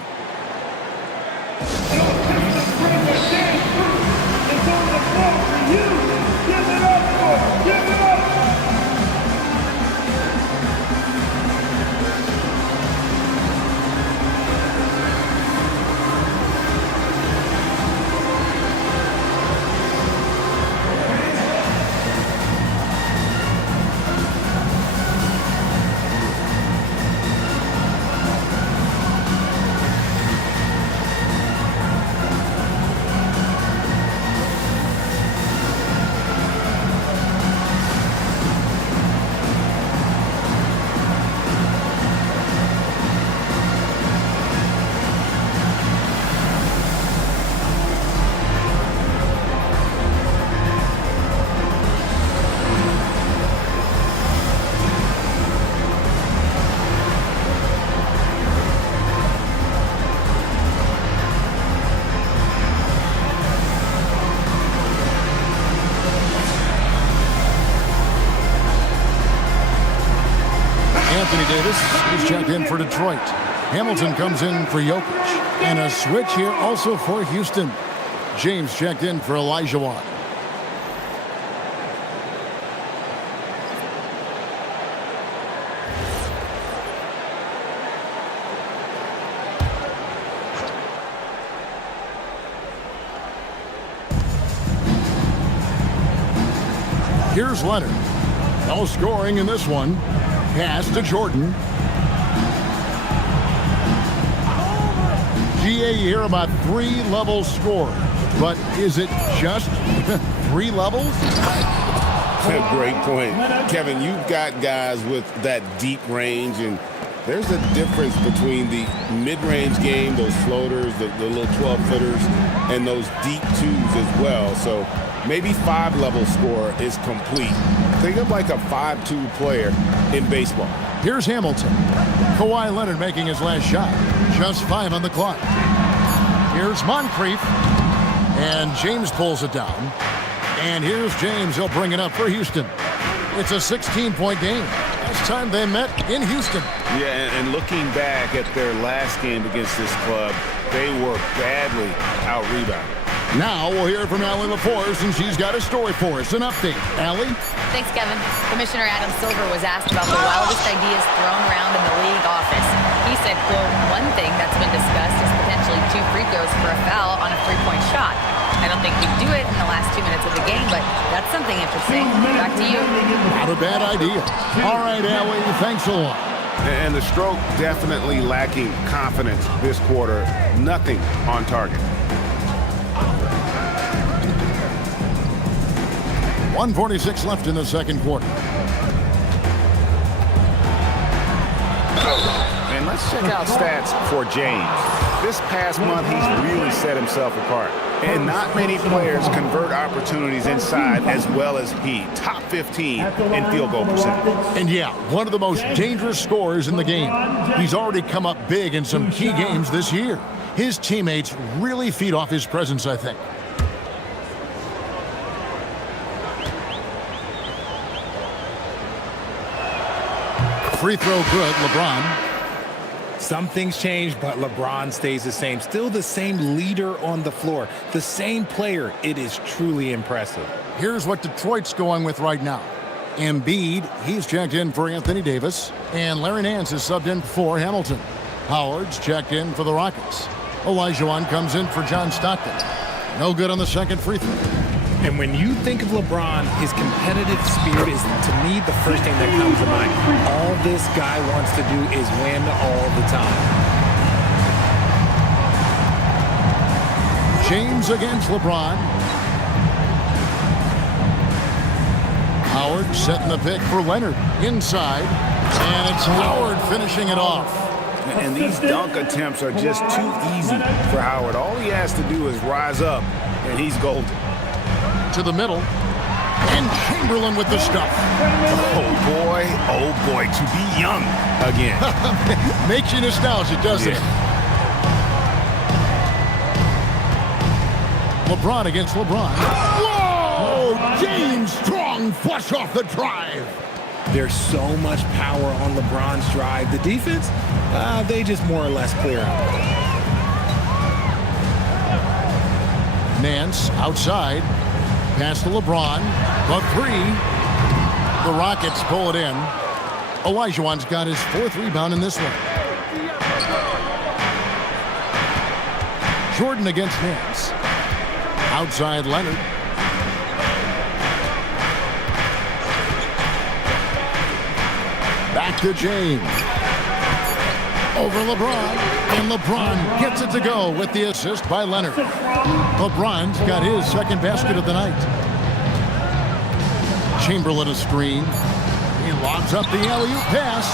Davis is checked in for Detroit. Hamilton comes in for Jokic. And a switch here also for Houston. James checked in for Olajuwon. Here's Leonard. No scoring in this one. Pass to Jordan. GA, you hear about 3-level score, but is it just 3 levels? Great point. Kevin, you've got guys with that deep range, and there's a difference between the mid-range game, those floaters, the little 12-footers, and those deep twos as well. So maybe 5-level score is complete. Think of like a 5-2 player in baseball. Here's Hamilton. Kawhi Leonard making his last shot. Just 5 on the clock. Here's Moncrief. And James pulls it down. And here's James. He'll bring it up for Houston. It's a 16-point game. Last time they met in Houston. Yeah, and looking back at their last game against this club, they were badly out-rebounded. Now we'll hear from Allie LaForce, and she's got a story for us. An update. Allie? Thanks, Kevin. Commissioner Adam Silver was asked about the wildest ideas thrown around in the league office. He said, quote, one thing that's been discussed is potentially 2 free throws for a foul on a 3-point shot. I don't think he'd do it in the last 2 minutes of the game, but that's something interesting. Back to you. Not a bad idea. All right, Allie, thanks a lot. And the stroke definitely lacking confidence this quarter. Nothing on target. 1:46 left in the second quarter. And let's check out stats for James. This past month, he's really set himself apart. And not many players convert opportunities inside as well as he. Top 15 in field goal percentage. And yeah, one of the most dangerous scorers in the game. He's already come up big in some key games this year. His teammates really feed off his presence, I think. Free throw good, LeBron. Some things change, but LeBron stays the same. Still the same leader on the floor. The same player. It is truly impressive. Here's what Detroit's going with right now. Embiid, he's checked in for Anthony Davis. And Larry Nance is subbed in for Hamilton. Howard's checked in for the Rockets. Olajuwon comes in for John Stockton. No good on the second free throw. And when you think of LeBron, his competitive spirit is, to me, the first thing that comes to mind. All this guy wants to do is win all the time. James against LeBron. Howard setting the pick for Leonard. Inside. And it's Howard finishing it off. And these dunk attempts are just too easy for Howard. All he has to do is rise up, and he's golden. To the middle, and Chamberlain with the stuff. Oh boy, to be young again. Makes you nostalgic, doesn't it? LeBron against LeBron. Whoa! James strong flush off the drive. There's so much power on LeBron's drive. The defense, they just more or less clear out. Nance outside. Pass to LeBron. The 3. The Rockets pull it in. Olajuwon's got his 4th rebound in this one. Jordan against Nance. Outside Leonard. Back to James. Over LeBron. And LeBron gets it to go with the assist by Leonard. LeBron's got his second basket of the night. Chamberlain a screen. He lobs up the alley-oop pass.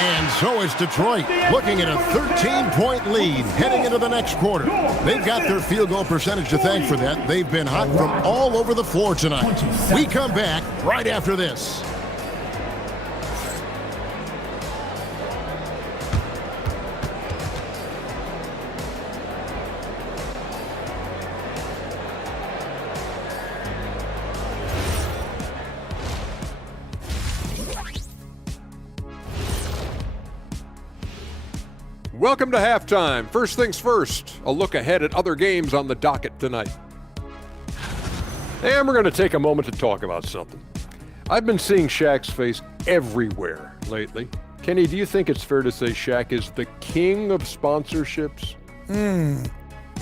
And so is Detroit, looking at a 13-point lead heading into the next quarter. They've got their field goal percentage to thank for that. They've been hot from all over the floor tonight. We come back right after this. Welcome to halftime. First things first, a look ahead at other games on the docket tonight. And we're going to take a moment to talk about something. I've been seeing Shaq's face everywhere lately. Kenny, do you think it's fair to say Shaq is the king of sponsorships?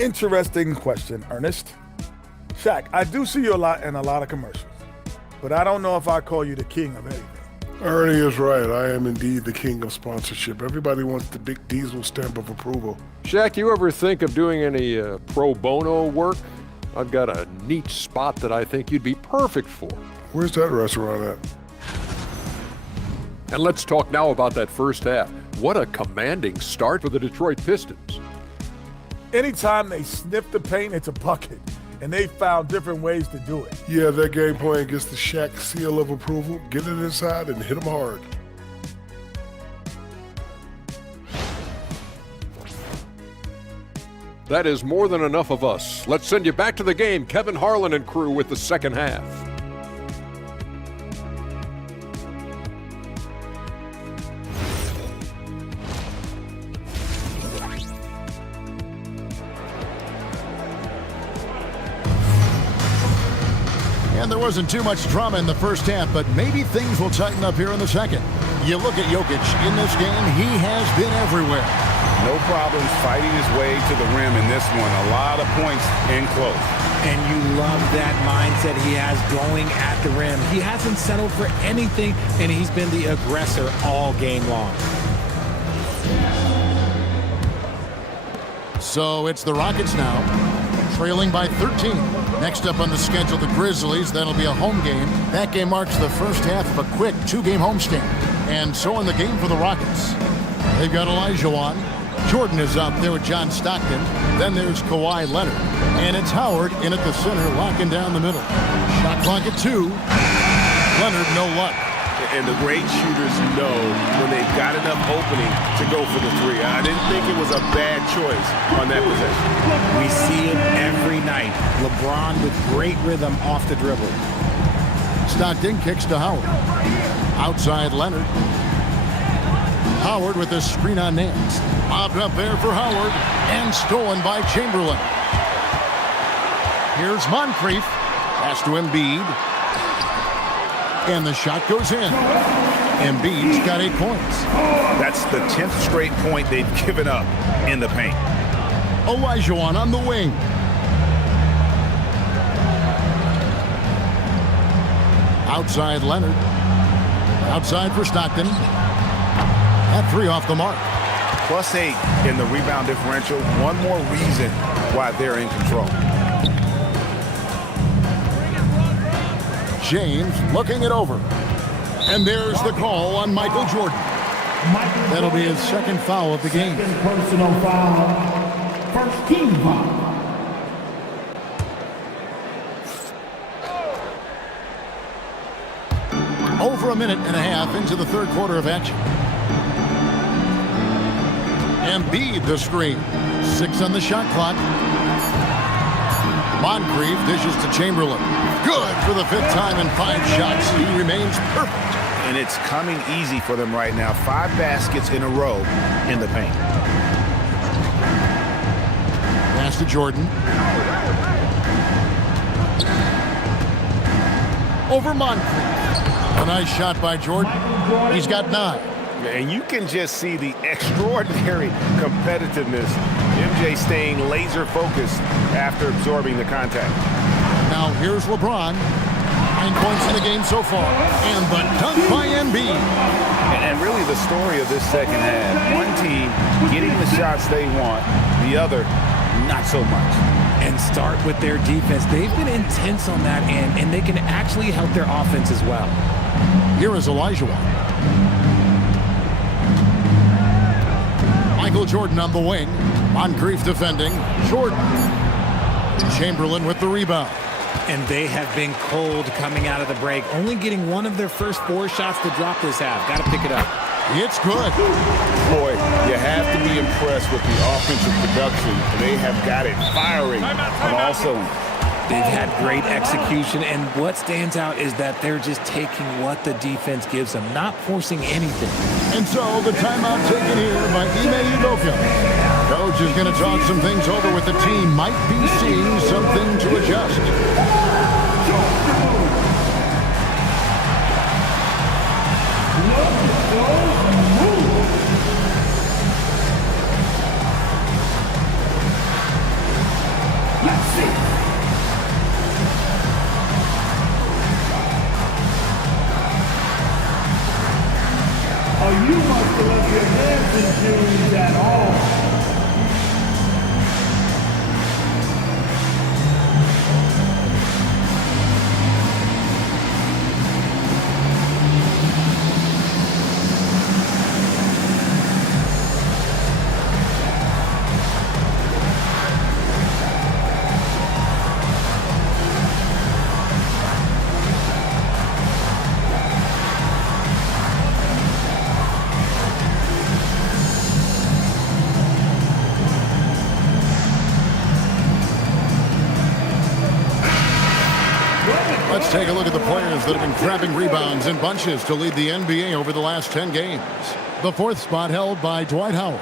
Interesting question, Ernest. Shaq, I do see you a lot in a lot of commercials, but I don't know if I call you the king of anything. Ernie is right. I am indeed the king of sponsorship. Everybody wants the big diesel stamp of approval. Shaq, you ever think of doing any pro bono work? I've got a neat spot that I think you'd be perfect for. Where's that restaurant at? And let's talk now about that first half. What a commanding start for the Detroit Pistons. Anytime they sniff the paint, it's a bucket, and they found different ways to do it. Yeah, that game plan gets the Shaq seal of approval. Get it inside and hit them hard. That is more than enough of us. Let's send you back to the game. Kevin Harlan and crew with the second half. And there wasn't too much drama in the first half, but maybe things will tighten up here in the second. You look at Jokic in this game, he has been everywhere. No problems fighting his way to the rim in this one. A lot of points in close. And you love that mindset he has going at the rim. He hasn't settled for anything, and he's been the aggressor all game long. So it's the Rockets now, trailing by 13. Next up on the schedule, the Grizzlies. That'll be a home game. That game marks the first half of a quick two-game homestand. And so in the game for the Rockets, they've got Olajuwon. Jordan is out there with John Stockton. Then there's Kawhi Leonard. And it's Howard in at the center, locking down the middle. Shot clock at 2. Leonard, no luck. And the great shooters know when they've got enough opening to go for the three. I didn't think it was a bad choice on that possession. We see it every night. LeBron with great rhythm off the dribble. Stockton kicks to Howard. Outside Leonard. Howard with a screen on Nance. Mobbed up there for Howard and stolen by Chamberlain. Here's Moncrief. Pass to Embiid. And the shot goes in. Embiid's got 8 points. That's the 10th straight point they've given up in the paint. Olajuwon on the wing. Outside Leonard. Outside for Stockton. That 3 off the mark. +8 in the rebound differential. One more reason why they're in control. James looking it over. And there's the call on Michael Jordan. That'll be his second foul of the game. Second personal foul. First team foul. Over a minute and a half into the third quarter of action. Embiid the screen. 6 on the shot clock. Moncrief dishes to Chamberlain. Good for the 5th time in 5 shots. He remains perfect. And it's coming easy for them right now. 5 baskets in a row in the paint. Pass to Jordan. Over Moncrief. A nice shot by Jordan. He's got 9. And you can just see the extraordinary competitiveness. MJ staying laser focused after absorbing the contact. Now here's LeBron. 9 points in the game so far. And the dunk by Embiid. And really the story of this second half. One team getting the shots they want. The other, not so much. And start with their defense. They've been intense on that end, and they can actually help their offense as well. Here is Olajuwon. Michael Jordan on the wing. Moncrief defending. Jordan. Chamberlain with the rebound. And they have been cold coming out of the break, only getting one of their first 4 shots to drop this half. Got to pick it up. It's good. Boy, you have to be impressed with the offensive production. They have got it firing on all cylinders. They've had great execution, and what stands out is that they're just taking what the defense gives them, not forcing anything. And so the timeout taken here by Ime Udoka. Coach is going to talk some things over with the team. Might be seeing something to adjust. Let's see. Oh, you must have left your dancing shoes at home. Let's take a look at the players that have been grabbing rebounds in bunches to lead the NBA over the last 10 games. The fourth spot held by Dwight Howard.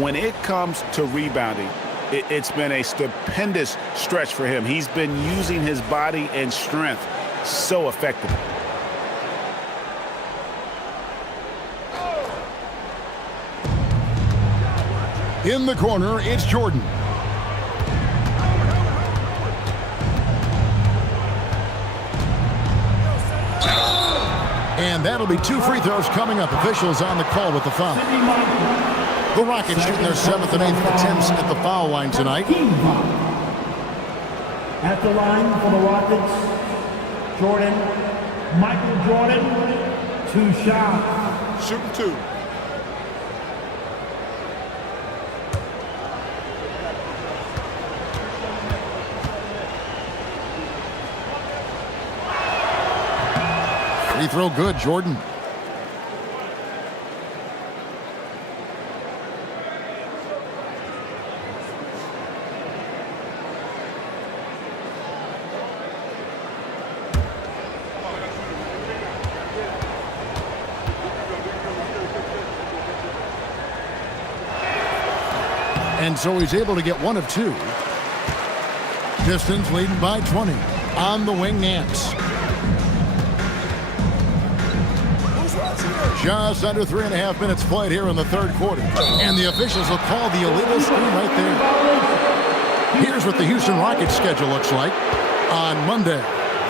When it comes to rebounding, it's been a stupendous stretch for him. He's been using his body and strength so effectively. In the corner, it's Jordan. And that'll be 2 free throws coming up. Officials on the call with the foul. The Rockets shooting their 7th and 8th attempts at the foul line tonight. At the line for the Rockets, Jordan, Michael Jordan, 2 shots. Shooting 2. Free throw good, Jordan. And so he's able to get 1 of 2. Pistons leading by 20. On the wing, Nance. Just under 3.5 minutes played here in the third quarter. And the officials will call the illegal screen right there. Here's what the Houston Rockets schedule looks like. On Monday,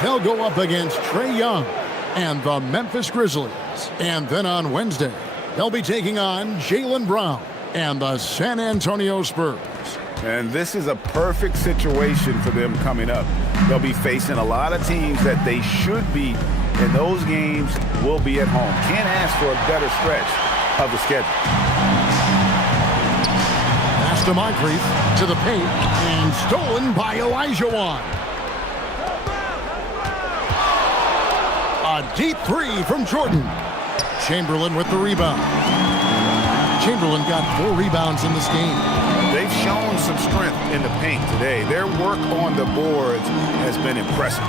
they'll go up against Trae Young and the Memphis Grizzlies. And then on Wednesday, they'll be taking on Jaylen Brown and the San Antonio Spurs. And this is a perfect situation for them coming up. They'll be facing a lot of teams that they should beat, and those games will be at home. Can't ask for a better stretch of the schedule. Pass to Moncrief, to the paint, and stolen by Elijah Wan. A deep 3 from Jordan. Chamberlain with the rebound. Chamberlain got 4 rebounds in this game. They've shown some strength in the paint today. Their work on the boards has been impressive.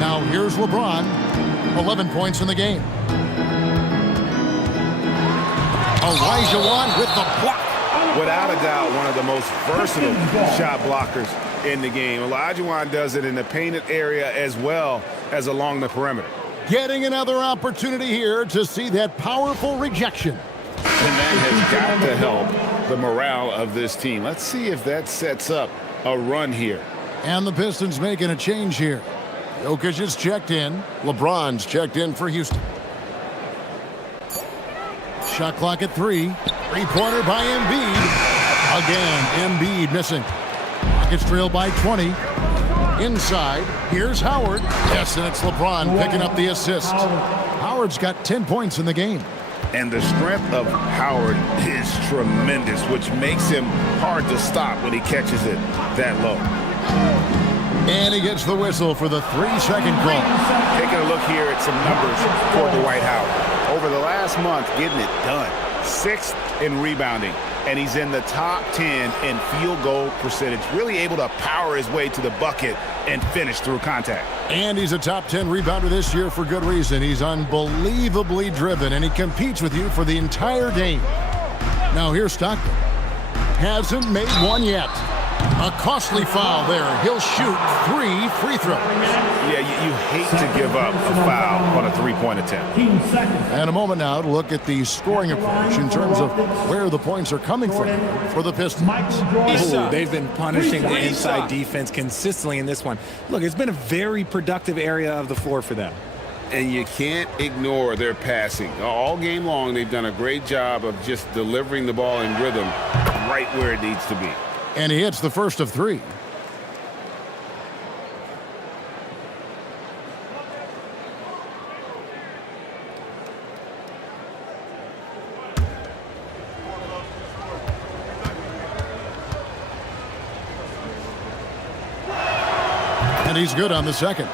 Now here's LeBron, 11 points in the game. Elijah Wan with the block. Without a doubt, one of the most versatile shot blockers in the game. Elijah Wan does it in the painted area as well as along the perimeter. Getting another opportunity here to see that powerful rejection. And that has got to help the morale of this team. Let's see if that sets up a run here. And the Pistons making a change here. Jokic is checked in. LeBron's checked in for Houston. Shot clock at 3. 3-pointer by Embiid. Again, Embiid missing. Rockets trail by 20. Inside, here's Howard. Yes, and it's LeBron picking up the assist. Howard's got 10 points in the game. And the strength of Howard is tremendous, which makes him hard to stop when he catches it that low. And he gets the whistle for the 3-second call. Taking a look here at some numbers for Dwight Howard. Over the last month, getting it done. 6th in rebounding, and he's in the top 10 in field goal percentage, really able to power his way to the bucket and finish through contact. And he's a top 10 rebounder this year for good reason. He's unbelievably driven, and he competes with you for the entire game. Now here's Stockton. Hasn't made one yet. A costly foul there. He'll shoot 3 free throws. Yeah, you hate to give up a foul on a three-point attempt. And a moment now to look at the scoring approach in terms of where the points are coming from for the Pistons. Oh, they've been punishing the inside defense consistently in this one. Look, it's been a very productive area of the floor for them. And you can't ignore their passing. All game long, they've done a great job of just delivering the ball in rhythm right where it needs to be. And he hits the first of 3. And he's good on the second.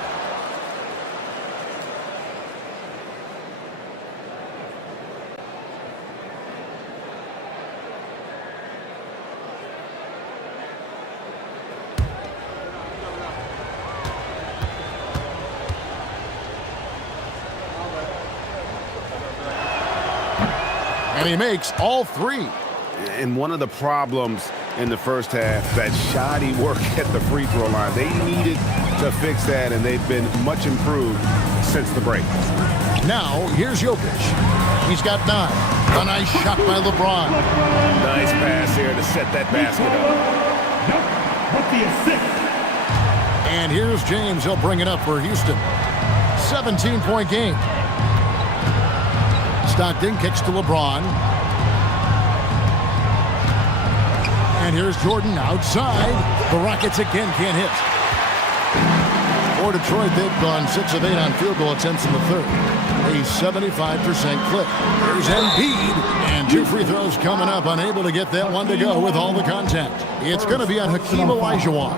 And he makes all 3. And one of the problems in the first half, that shoddy work at the free throw line. They needed to fix that, and they've been much improved since the break. Now, here's Jokic. He's got 9. A nice shot by LeBron. Nice pass here to set that basket up. With the assist. And here's James. He'll bring it up for Houston. 17-point game. Stockton kicks to LeBron. And here's Jordan outside. The Rockets again can't hit. For Detroit, they've gone 6 of 8 on field goal attempts in the third. A 75% clip. There's Embiid. And 2 free throws coming up. Unable to get that one to go with all the contact. It's going to be on Hakeem Olajuwon.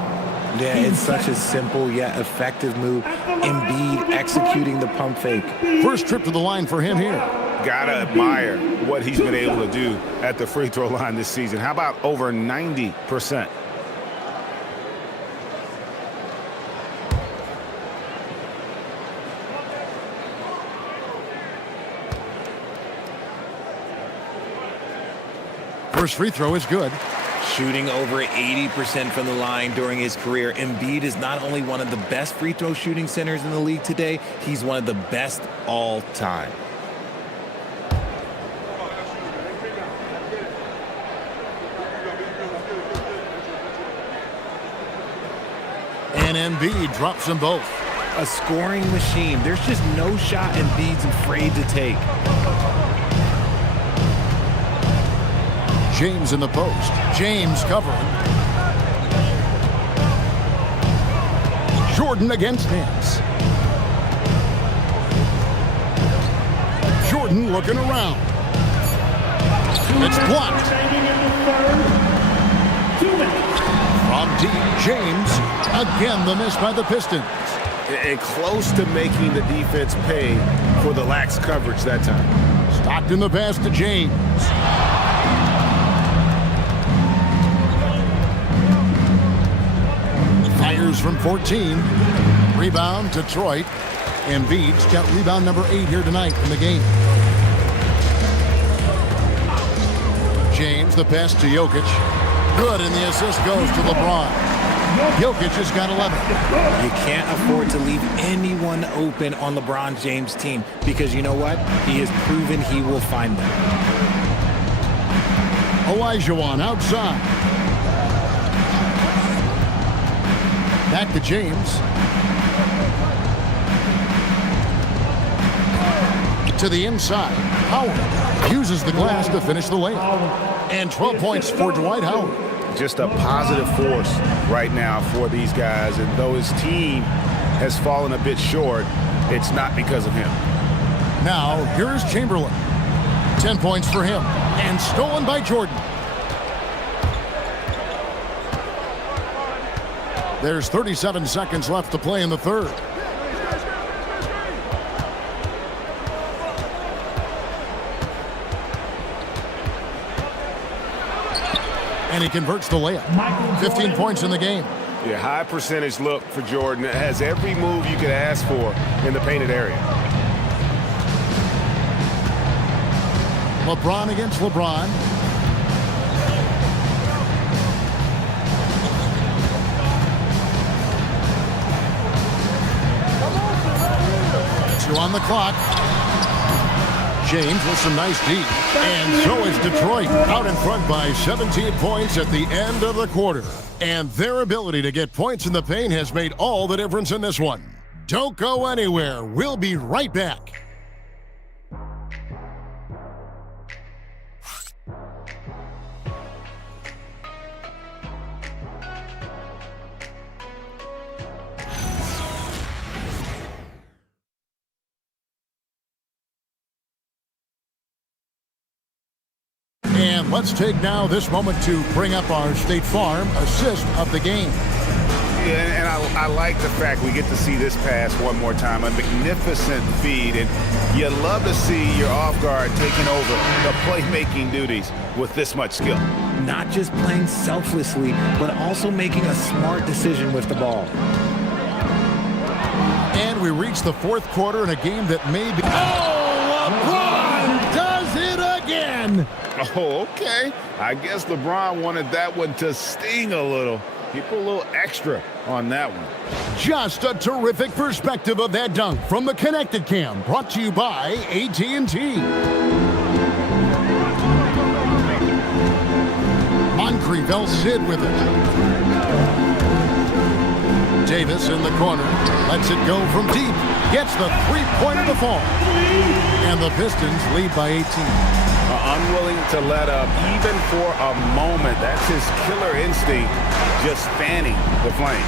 Yeah, it's such a simple yet effective move. Embiid executing the pump fake. First trip to the line for him here. Gotta admire what he's been able to do at the free throw line this season. How about over 90%? First free throw is good. Shooting over 80% from the line during his career. Embiid is not only one of the best free throw shooting centers in the league today, he's one of the best all time. And Embiid drops them both. A scoring machine. There's just no shot Embiid's afraid to take. James in the post. James covering. Jordan against Nance. Jordan looking around. It's blocked. From deep, James. Again, the miss by the Pistons. And close to making the defense pay for the lax coverage that time. Stockton the pass to James. Fires from 14. Rebound, Detroit. Embiid's got rebound number 8 here tonight in the game. James, the pass to Jokic. Good, and the assist goes to LeBron. Jokic has got 11. You can't afford to leave anyone open on LeBron James' team because you know what? He has proven he will find them. Olajuwon outside. Back to James. To the inside. Howard uses the glass to finish the layup. And 12 points for Dwight Howard. Just a positive force right now for these guys. And though his team has fallen a bit short, it's not because of him. Now, here's Chamberlain. 10 points for him. And stolen by Jordan. There's 37 seconds left to play in the third. And he converts the layup. 15 points in the game. Yeah, high percentage look for Jordan. It has every move you could ask for in the painted area. LeBron against LeBron. Two on the clock. James with some nice D. And so is Detroit out in front by 17 points at the end of the quarter. And their ability to get points in the paint has made all the difference in this one. Don't go anywhere. We'll be right back. And let's take now this moment to bring up our State Farm assist of the game. Yeah, and I like the fact we get to see this pass one more time. A magnificent feed, and you love to see your off guard taking over the playmaking duties with this much skill. Not just playing selflessly, but also making a smart decision with the ball. And we reach the fourth quarter in a game that may be... Oh, LeBron does it again! Oh, okay. I guess LeBron wanted that one to sting a little. He put a little extra on that one. Just a terrific perspective of that dunk from the Connected Cam, brought to you by AT&T. Moncrief Sid with it. Davis in the corner, lets it go from deep, gets the three-pointer to fall. And the Pistons lead by 18. Unwilling to let up even for a moment. That's his killer instinct, just fanning the flame.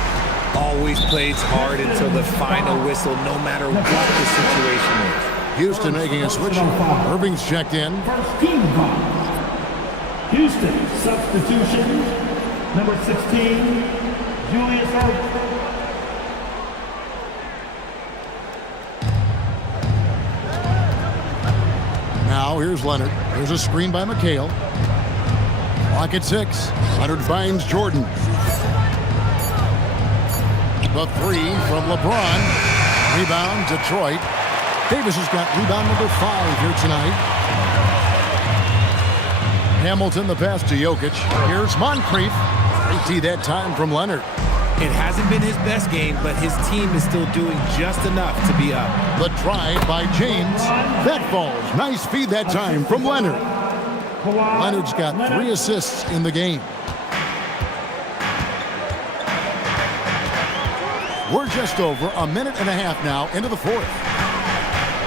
Always plays hard until the final whistle, no matter what the situation is. Houston making a switch. Irving's checked in. First team foul. Houston substitution, number 16, Julius Irving. Now here's Leonard. There's a screen by McHale. Clock at 6. Leonard finds Jordan. The three from LeBron. Rebound, Detroit. Davis has got rebound number 5 here tonight. Hamilton the pass to Jokic. Here's Moncrief. They that time from Leonard. It hasn't been his best game, but his team is still doing just enough to be up. The drive by James. That falls. Nice feed that time from Leonard. Leonard's got 3 assists in the game. We're just over a minute and a half now into the fourth.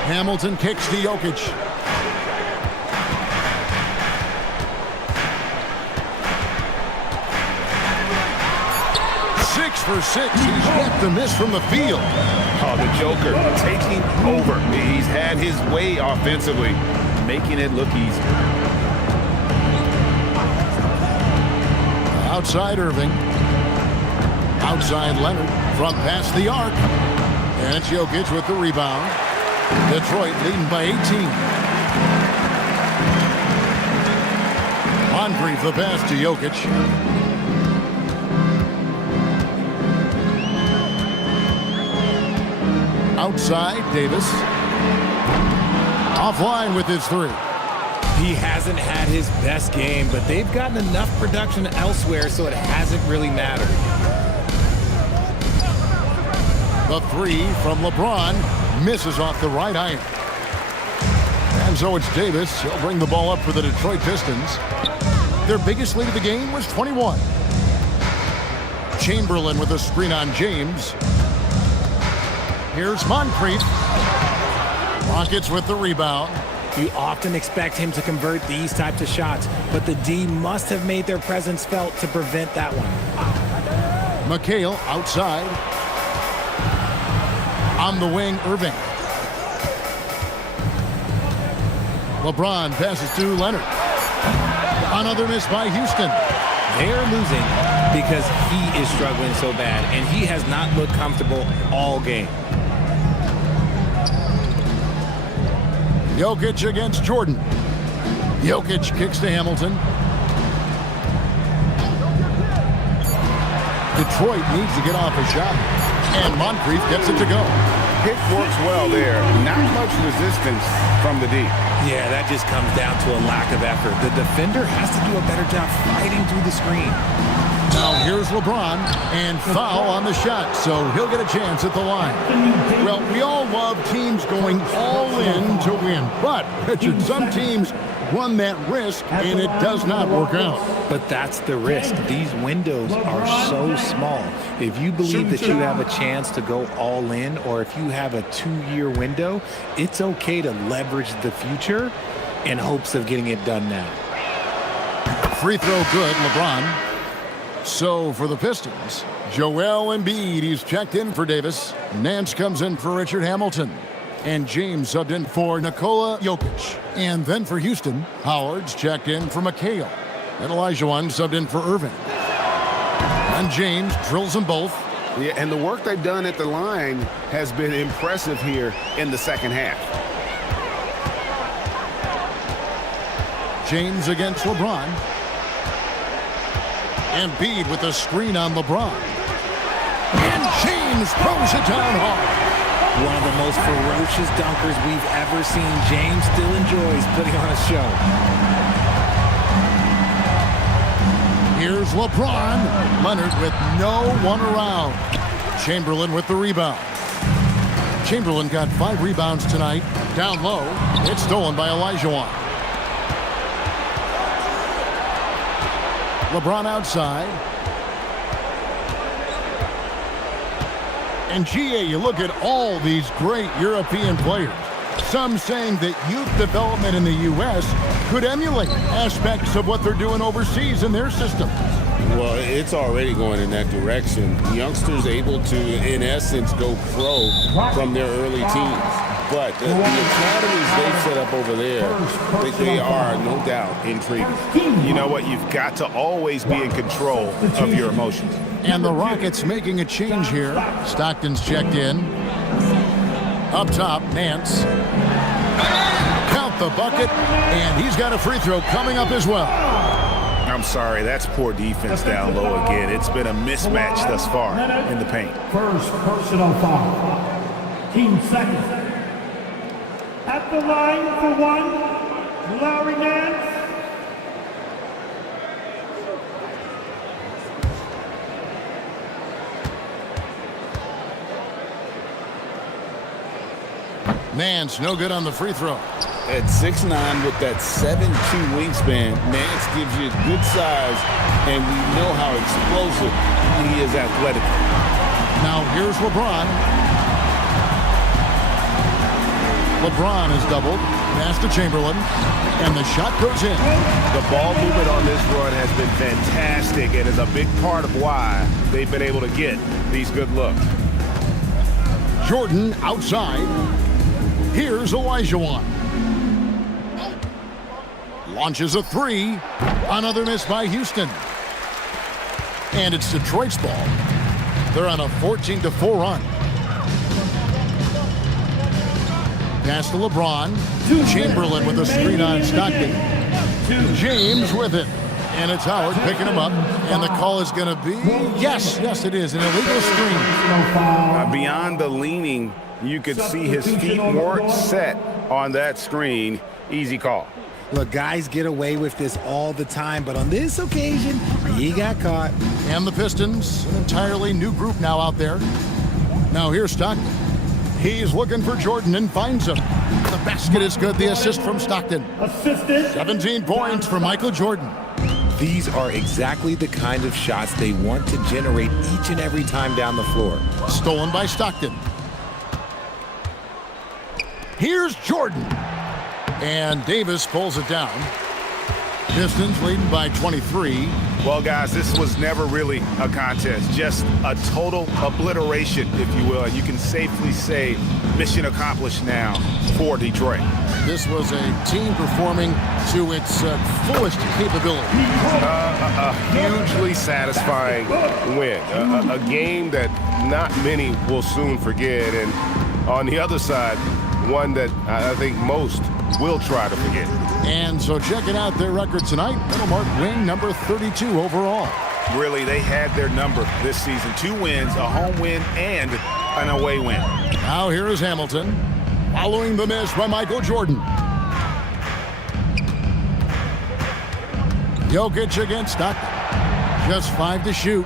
Hamilton kicks to Jokic. For 6, he's got the miss from the field. Oh, the Joker taking over. He's had his way offensively, making it look easy. Outside Irving. Outside Leonard. From past the arc. And it's Jokic with the rebound. Detroit leading by 18. Moncrief the pass to Jokic. Outside, Davis. Offline with his 3. He hasn't had his best game, but they've gotten enough production elsewhere, so it hasn't really mattered. The 3 from LeBron misses off the right iron. And so it's Davis. He'll bring the ball up for the Detroit Pistons. Their biggest lead of the game was 21. Chamberlain with a screen on James. Here's Moncrief. Rockets with the rebound. You often expect him to convert these types of shots, but the D must have made their presence felt to prevent that one. McHale outside. On the wing, Irving. LeBron passes to Leonard. Another miss by Houston. They're losing because he is struggling so bad, and he has not looked comfortable all game. Jokic against Jordan. Jokic kicks to Hamilton. Detroit needs to get off a shot, and Moncrief gets it to go. Pick works well there. Not much resistance from the D. Yeah, that just comes down to a lack of effort. The defender has to do a better job fighting through the screen. Now here's LeBron, and foul on the shot, so he'll get a chance at the line. Well, we all love teams going all in to win, but Richard, some teams run that risk, and it does not work out. But that's the risk. These windows are so small. If you believe that you have a chance to go all in, or if you have a 2-year window, it's okay to leverage the future in hopes of getting it done now. Free throw good, LeBron. So for the Pistons, Joel Embiid, he's checked in for Davis. Nance comes in for Richard Hamilton. And James subbed in for Nikola Jokic. And then for Houston, Howard's checked in for McHale. And Olajuwon subbed in for Irving. And James drills them both. Yeah, and the work they've done at the line has been impressive here in the second half. James against LeBron. Embiid with a screen on LeBron. And James throws it down hard. One of the most ferocious dunkers we've ever seen. James still enjoys putting on a show. Here's LeBron. Leonard with no one around. Chamberlain with the rebound. Chamberlain got 5 rebounds tonight. Down low. It's stolen by Olajuwon. LeBron outside. And GA, you look at all these great European players. Some saying that youth development in the U.S. could emulate aspects of what they're doing overseas in their system. Well, it's already going in that direction. Youngsters able to, in essence, go pro from their early teens. But the academies they've set up over there, they are, no doubt, intriguing. You know what? You've got to always be in control of your emotions. And the Rockets making a change here. Stockton's checked in. Up top, Nance. Count the bucket, and he's got a free throw coming up as well. I'm sorry, that's poor defense down low again. It's been a mismatch thus far in the paint. First personal foul. Team second. At the line for one, Larry Nance. Nance, no good on the free throw. At 6'9", with that 7'2" wingspan, Nance gives you good size, and we know how explosive he is athletically. Now here's LeBron. LeBron is doubled. Pass to Chamberlain, and the shot goes in. The ball movement on this run has been fantastic and is a big part of why they've been able to get these good looks. Jordan outside. Here's Olajuwon. Launches a 3. Another miss by Houston. And it's Detroit's ball. They're on a 14-4 run. Pass to LeBron. Chamberlain with a screen on Stockton. James with it. And it's Howard picking him up. And the call is going to be, yes, it is, an illegal screen. Beyond the leaning, you could see his feet weren't set on that screen. Easy call. Look, guys get away with this all the time, but on this occasion, he got caught. And the Pistons, an entirely new group now out there. Now here's Stockton. He's looking for Jordan and finds him. The basket is good. The assist from Stockton. 17 points for Michael Jordan. These are exactly the kind of shots they want to generate each and every time down the floor. Stolen by Stockton. Here's Jordan. And Davis pulls it down. Pistons leading by 23. Well, guys, this was never really a contest. Just a total obliteration, if you will. And you can safely say mission accomplished now for Detroit. This was a team performing to its fullest capability. A hugely satisfying win. A game that not many will soon forget. And on the other side, one that I think most will try to forget. And so checking out their record tonight, that'll mark win number 32 overall. Really, they had their number this season. 2 wins, a home win, and an away win. Now here is Hamilton, following the miss by Michael Jordan. Jokic against Stockton. Just 5 to shoot.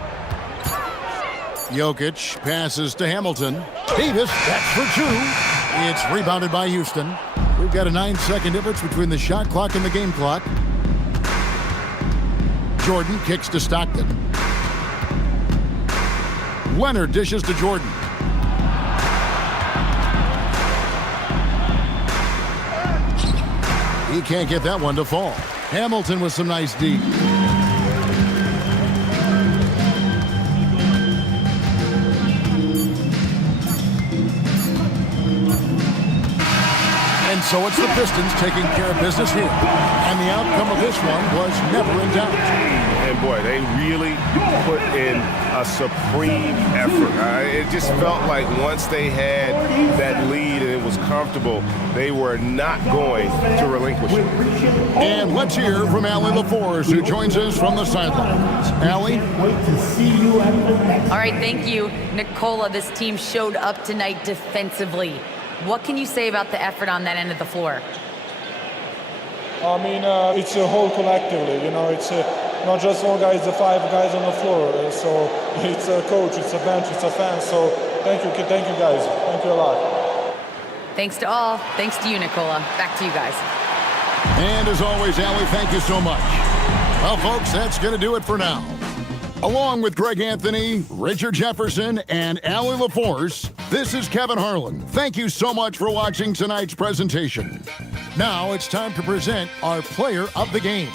Jokic passes to Hamilton. Davis, that's for 2. It's rebounded by Houston. We've got a 9-second difference between the shot clock and the game clock. Jordan kicks to Stockton. Leonard dishes to Jordan. He can't get that one to fall. Hamilton with some nice D. And so it's the Pistons taking care of business here. And the outcome of this one was never in doubt. And boy, they really put in a supreme effort. It just felt like once they had that lead and it was comfortable, they were not going to relinquish it. And let's hear from Allie LaForce, who joins us from the sidelines. Allie? All right, thank you, Nicola. This team showed up tonight defensively. What can you say about the effort on that end of the floor? I mean, it's a whole collectively. It's not just one guy, it's the 5 guys on the floor. So it's a coach, it's a bench, it's a fan. So thank you guys. Thank you a lot. Thanks to all. Thanks to you, Nicola. Back to you guys. And as always, Allie, thank you so much. Well, folks, that's going to do it for now. Along with Greg Anthony, Richard Jefferson, and Allie LaForce, this is Kevin Harlan. Thank you so much for watching tonight's presentation. Now it's time to present our player of the game.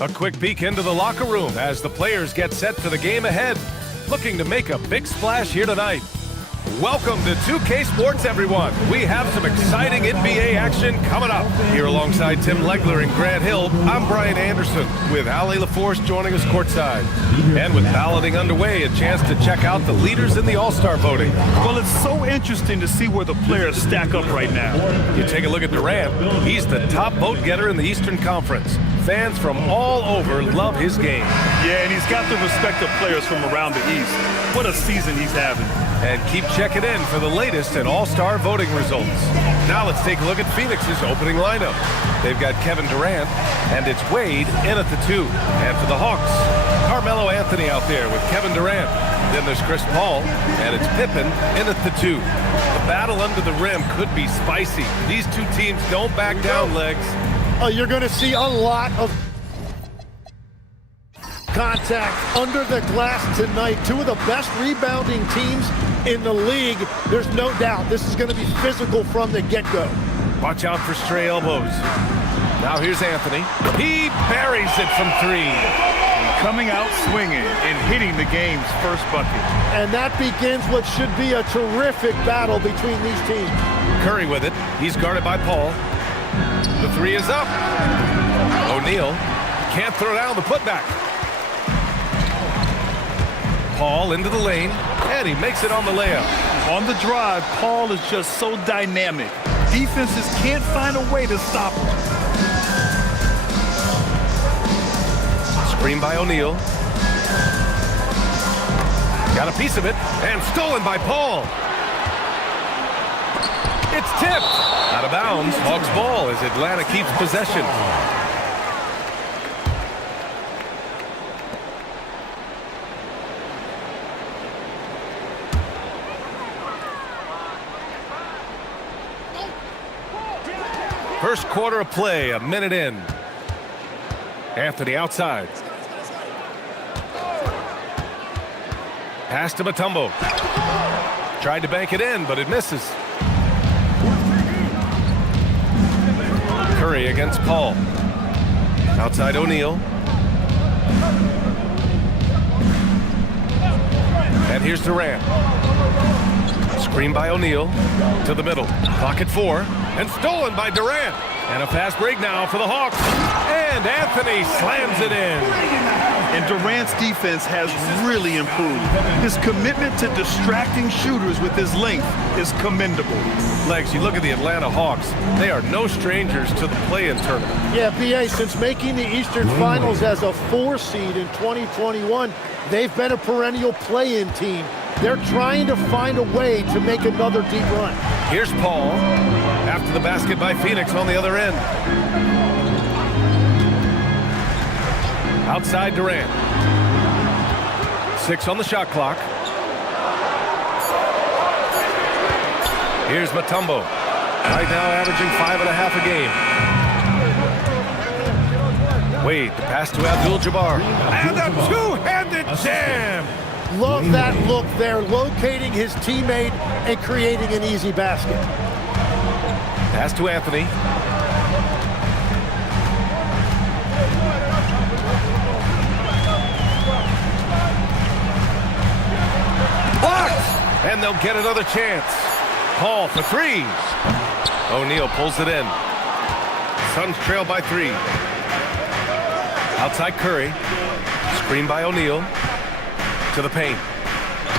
A quick peek into the locker room as the players get set for the game ahead. Looking to make a big splash here tonight. Welcome to 2K Sports, everyone. We have some exciting NBA action coming up. Here alongside Tim Legler and Grant Hill, I'm Brian Anderson with Allie LaForce joining us courtside. And with balloting underway, a chance to check out the leaders in the All-Star voting. Well, it's so interesting to see where the players stack up right now. You take a look at Durant. He's the top vote getter in the Eastern Conference. Fans from all over love his game. Yeah, and he's got the respect of players from around the East. What a season he's having. And keep checking in for the latest in All-Star voting results. Now let's take a look at Phoenix's opening lineup. They've got Kevin Durant, and it's Wade in at the 2. And for the Hawks, Carmelo Anthony out there with Kevin Durant. Then there's Chris Paul, and it's Pippen in at the 2. The battle under the rim could be spicy. These two teams don't back down, Legs. You're going to see a lot of contact under the glass tonight. Two of the best rebounding teams in the league. There's no doubt this is going to be physical from the get-go. Watch out for stray elbows. Now here's Anthony. He buries it from 3. Coming out swinging and hitting the game's first bucket. And that begins what should be a terrific battle between these teams. Curry with it. He's guarded by Paul. The 3 is up. O'Neal can't throw down the putback. Paul into the lane, and he makes it on the layup. On the drive, Paul is just so dynamic. Defenses can't find a way to stop him. Screen by O'Neal. Got a piece of it, and stolen by Paul. It's tipped. Out of bounds, Hawks ball as Atlanta keeps possession. First quarter of play, a minute in. Anthony outside. Pass to Mutombo. Tried to bank it in, but it misses. Curry against Paul. Outside O'Neal. And here's Durant. Screen by O'Neal to the middle. Clock at 4. And stolen by Durant. And a fast break now for the Hawks. And Anthony slams it in. And Durant's defense has really improved. His commitment to distracting shooters with his length is commendable. Legs, you look at the Atlanta Hawks. They are no strangers to the play-in tournament. Yeah, BA, since making the Eastern Finals as a 4 seed in 2021, they've been a perennial play-in team. They're trying to find a way to make another deep run. Here's Paul after the basket by Phoenix on the other end. Outside Durant. 6 on the shot clock. Here's Mutombo. Right now averaging 5.5 a game. Wade, the pass to Abdul-Jabbar. And a two-handed jam. Love that look there, locating his teammate and creating an easy basket. Pass to Anthony. Blocked! And they'll get another chance. Paul for 3. O'Neal pulls it in. Suns trail by 3. Outside Curry. Screen by O'Neal. To the paint.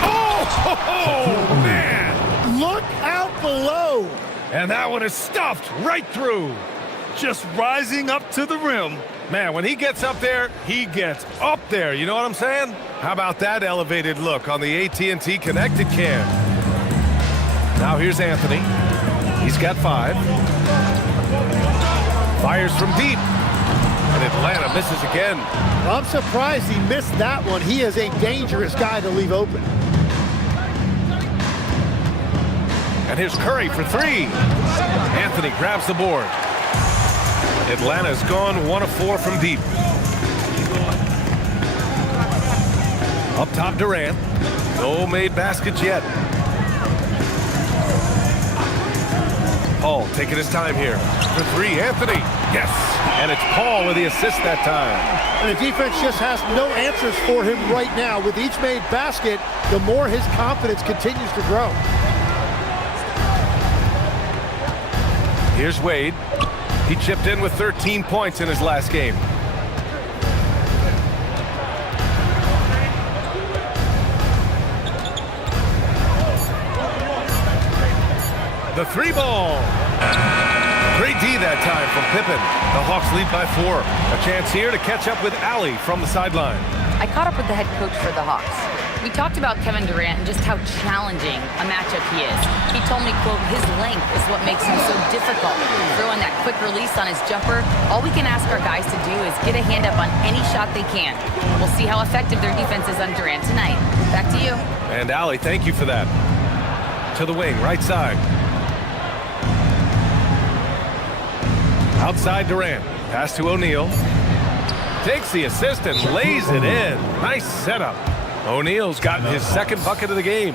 Oh, man! Look out below! And that one is stuffed right through. Just rising up to the rim. Man, when he gets up there, he gets up there. You know what I'm saying? How about that elevated look on the AT&T Connected Cam? Now here's Anthony. He's got 5. Fires from deep. And Atlanta misses again. I'm surprised he missed that one. He is a dangerous guy to leave open. And here's Curry for 3. Anthony grabs the board. Atlanta's gone 1 of 4 from deep. Up top, Durant. No made baskets yet. Paul taking his time here. For 3, Anthony. Yes, and it's Paul with the assist that time. And the defense just has no answers for him right now. With each made basket, the more his confidence continues to grow. Here's Wade. He chipped in with 13 points in his last game. The three ball. Great D that time from Pippen. The Hawks lead by 4. A chance here to catch up with Allie from the sideline. I caught up with the head coach for the Hawks. We talked about Kevin Durant and just how challenging a matchup he is. He told me, quote, his length is what makes him so difficult. Throwing that quick release on his jumper, all we can ask our guys to do is get a hand up on any shot they can. We'll see how effective their defense is on Durant tonight. Back to you. And Allie, thank you for that. To the wing, right side. Outside Durant. Pass to O'Neal. Takes the assist and lays it in. Nice setup. O'Neal's gotten his second bucket of the game.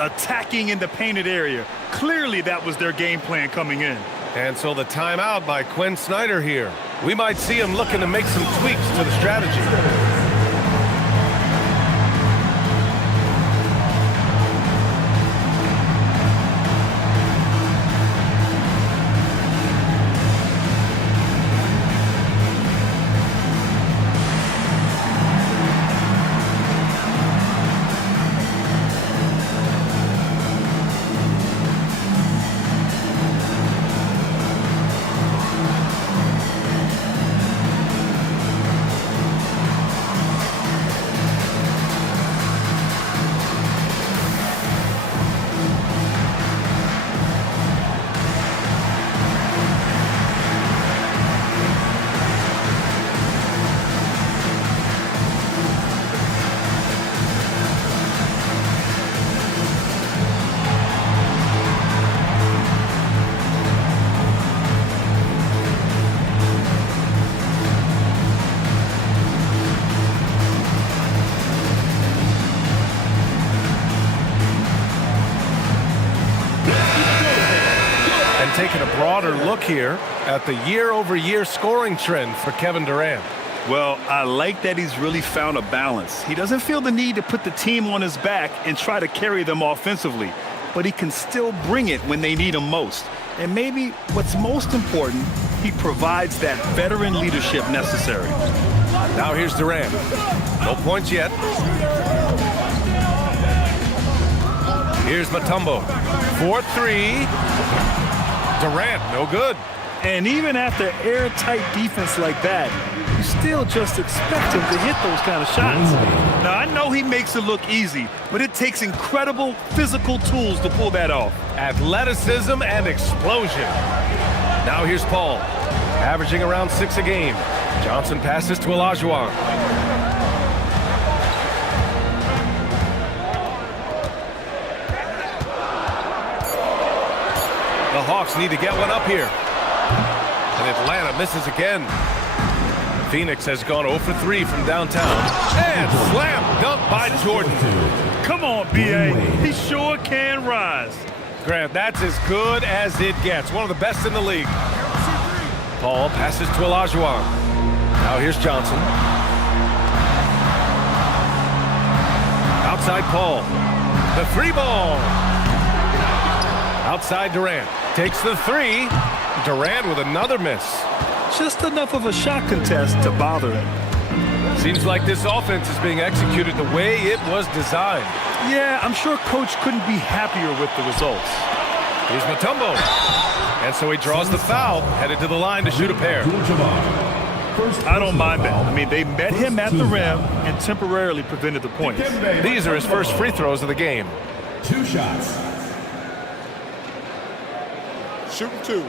Attacking in the painted area. Clearly that was their game plan coming in. And so the timeout by Quinn Snyder here. We might see him looking to make some tweaks to the strategy. Taking a broader look here at the year-over-year scoring trend for Kevin Durant. Well, I like that he's really found a balance. He doesn't feel the need to put the team on his back and try to carry them offensively, but he can still bring it when they need him most. And maybe what's most important, he provides that veteran leadership necessary. Now here's Durant. No points yet. Here's Mutombo. 4-3. Durant, no good. And even after airtight defense like that, you still just expect him to hit those kind of shots. Now, I know he makes it look easy, but it takes incredible physical tools to pull that off. Athleticism and explosion. Now here's Paul, averaging around 6 a game. Johnson passes to Olajuwon. The Hawks need to get one up here. And Atlanta misses again. Phoenix has gone 0 for 3 from downtown. And slam dunk by Jordan. Come on, B.A. He sure can rise. Grant, that's as good as it gets. One of the best in the league. Paul passes to Olajuwon. Now here's Johnson. Outside Paul. The three ball. Outside Durant. Takes the three. Durant with another miss. Just enough of a shot contest to bother him. Seems like this offense is being executed the way it was designed. Yeah, I'm sure Coach couldn't be happier with the results. Here's Mutombo. And so he draws the foul, headed to the line to shoot a pair. I don't mind that. I mean, they met him at the rim and temporarily prevented the points. These are his first free throws of the game. 2 shots. Shooting 2.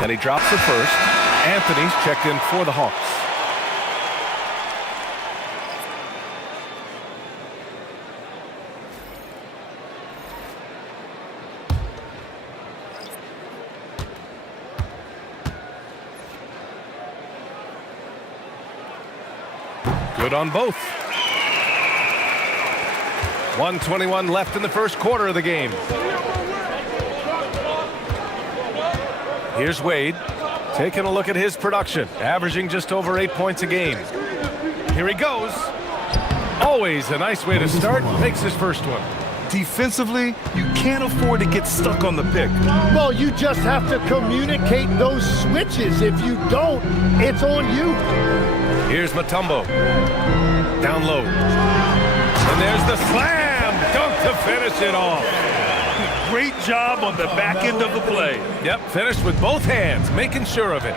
And he drops the first. Anthony's checked in for the Hawks. Good on both. 1:21 left in the first quarter of the game. Here's Wade, taking a look at his production, averaging just over 8 points a game. Here he goes. Always a nice way to start. Makes his first one. Defensively, you can't afford to get stuck on the pick. Well, you just have to communicate those switches. If you don't, it's on you. Here's Mutombo. Down low. And there's the slam dunk to finish it off. Great job on the back end of the play. Yep, finished with both hands, making sure of it.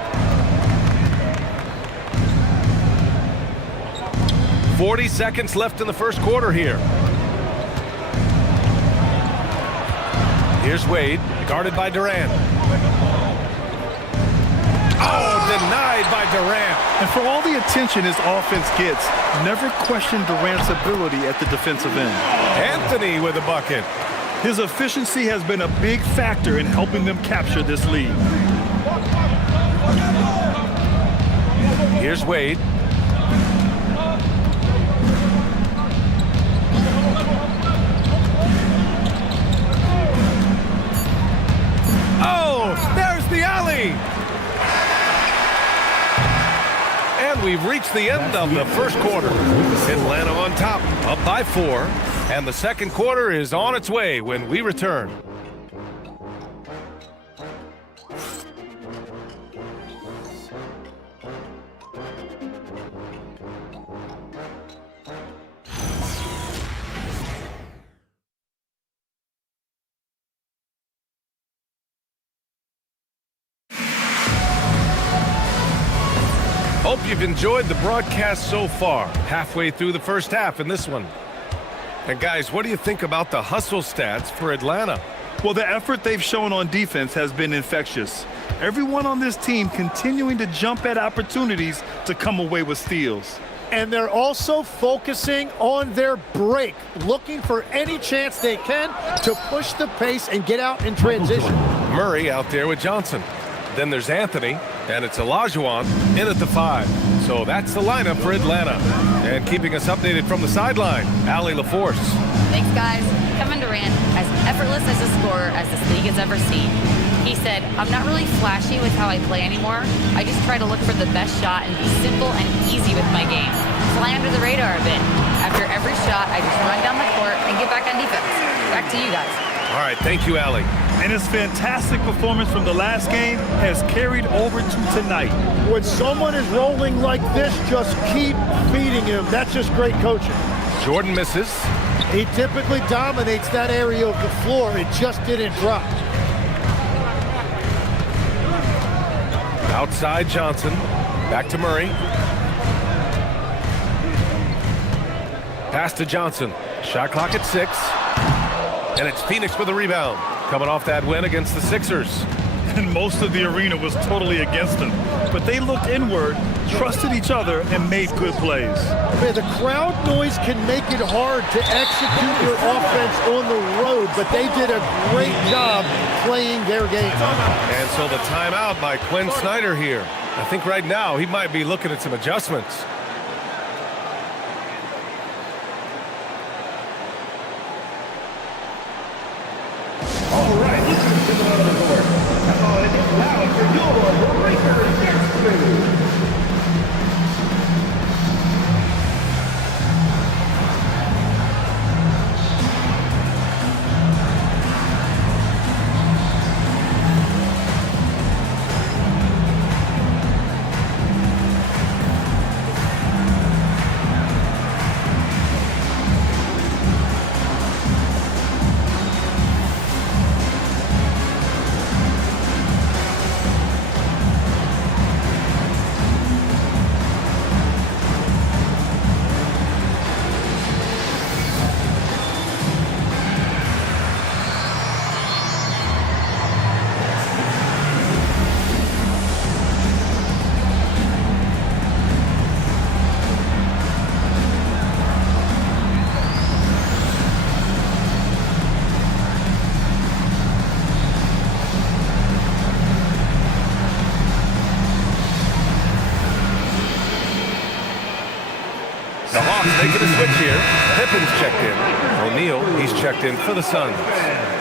40 seconds left in the first quarter here. Here's Wade, guarded by Durant. Oh, denied by Durant. And for all the attention his offense gets, never question Durant's ability at the defensive end. Anthony with a bucket. His efficiency has been a big factor in helping them capture this lead. Here's Wade. Oh, there's the alley. And we've reached the end of the first quarter. Atlanta on top, up by 4. And the second quarter is on its way when we return. Hope you've enjoyed the broadcast so far. Halfway through the first half in this one. And guys, what do you think about the hustle stats for Atlanta? Well, the effort they've shown on defense has been infectious. Everyone on this team continuing to jump at opportunities to come away with steals. And they're also focusing on their break, looking for any chance they can to push the pace and get out in transition. Murray out there with Johnson. Then there's Anthony, and it's Olajuwon in at the 5. So that's the lineup for Atlanta. And keeping us updated from the sideline, Allie LaForce. Thanks, guys. Kevin Durant, as effortless as a scorer as this league has ever seen. He said, I'm not really flashy with how I play anymore. I just try to look for the best shot and be simple and easy with my game. Fly under the radar a bit. After every shot, I just run down the court and get back on defense. Back to you guys. All right, thank you, Allie. And his fantastic performance from the last game has carried over to tonight. When someone is rolling like this, just keep feeding him. That's just great coaching. Jordan misses. He typically dominates that area of the floor. It just didn't drop. Outside Johnson. Back to Murray. Pass to Johnson. Shot clock at 6. And it's Phoenix with the rebound. Coming off that win against the Sixers. And most of the arena was totally against them. But they looked inward, trusted each other, and made good plays. Man, the crowd noise can make it hard to execute your offense on the road, but they did a great job playing their game. And so the timeout by Quinn Snyder here. I think right now he might be looking at some adjustments. All right, listen to the board. Come on, it's loud for your Breakers Dance. making a switch here. Pippen's checked in. O'Neal, he's checked in for the Suns.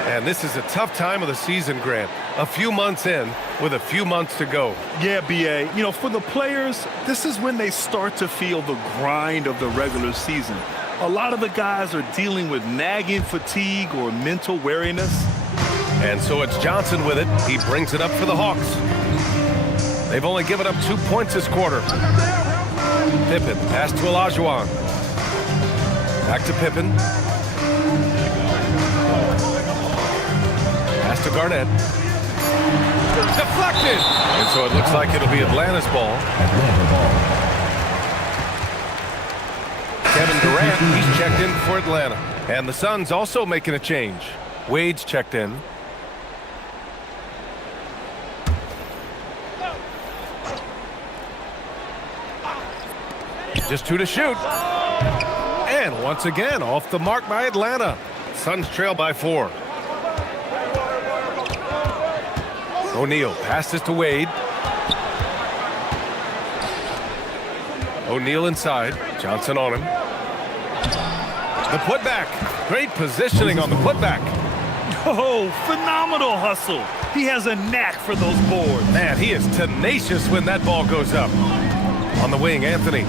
And this is a tough time of the season, Grant. A few months in with a few months to go. Yeah, B.A. You know, for the players, this is when they start to feel the grind of the regular season. A lot of the guys are dealing with nagging fatigue or mental weariness. And so it's Johnson with it. He brings it up for the Hawks. They've only given up 2 points this quarter. Pippen, pass to Olajuwon. Back to Pippen. Pass to Garnett. Deflected! And so it looks like it'll be Atlanta's ball. Kevin Durant, he's checked in for Atlanta. And the Suns also making a change. Wade's checked in. Just 2 to shoot. And once again, off the mark by Atlanta. Suns trail by 4. O'Neal passes to Wade. O'Neal inside. Johnson on him. The putback. Great positioning on the putback. Oh, phenomenal hustle. He has a knack for those boards. Man, he is tenacious when that ball goes up. On the wing, Anthony.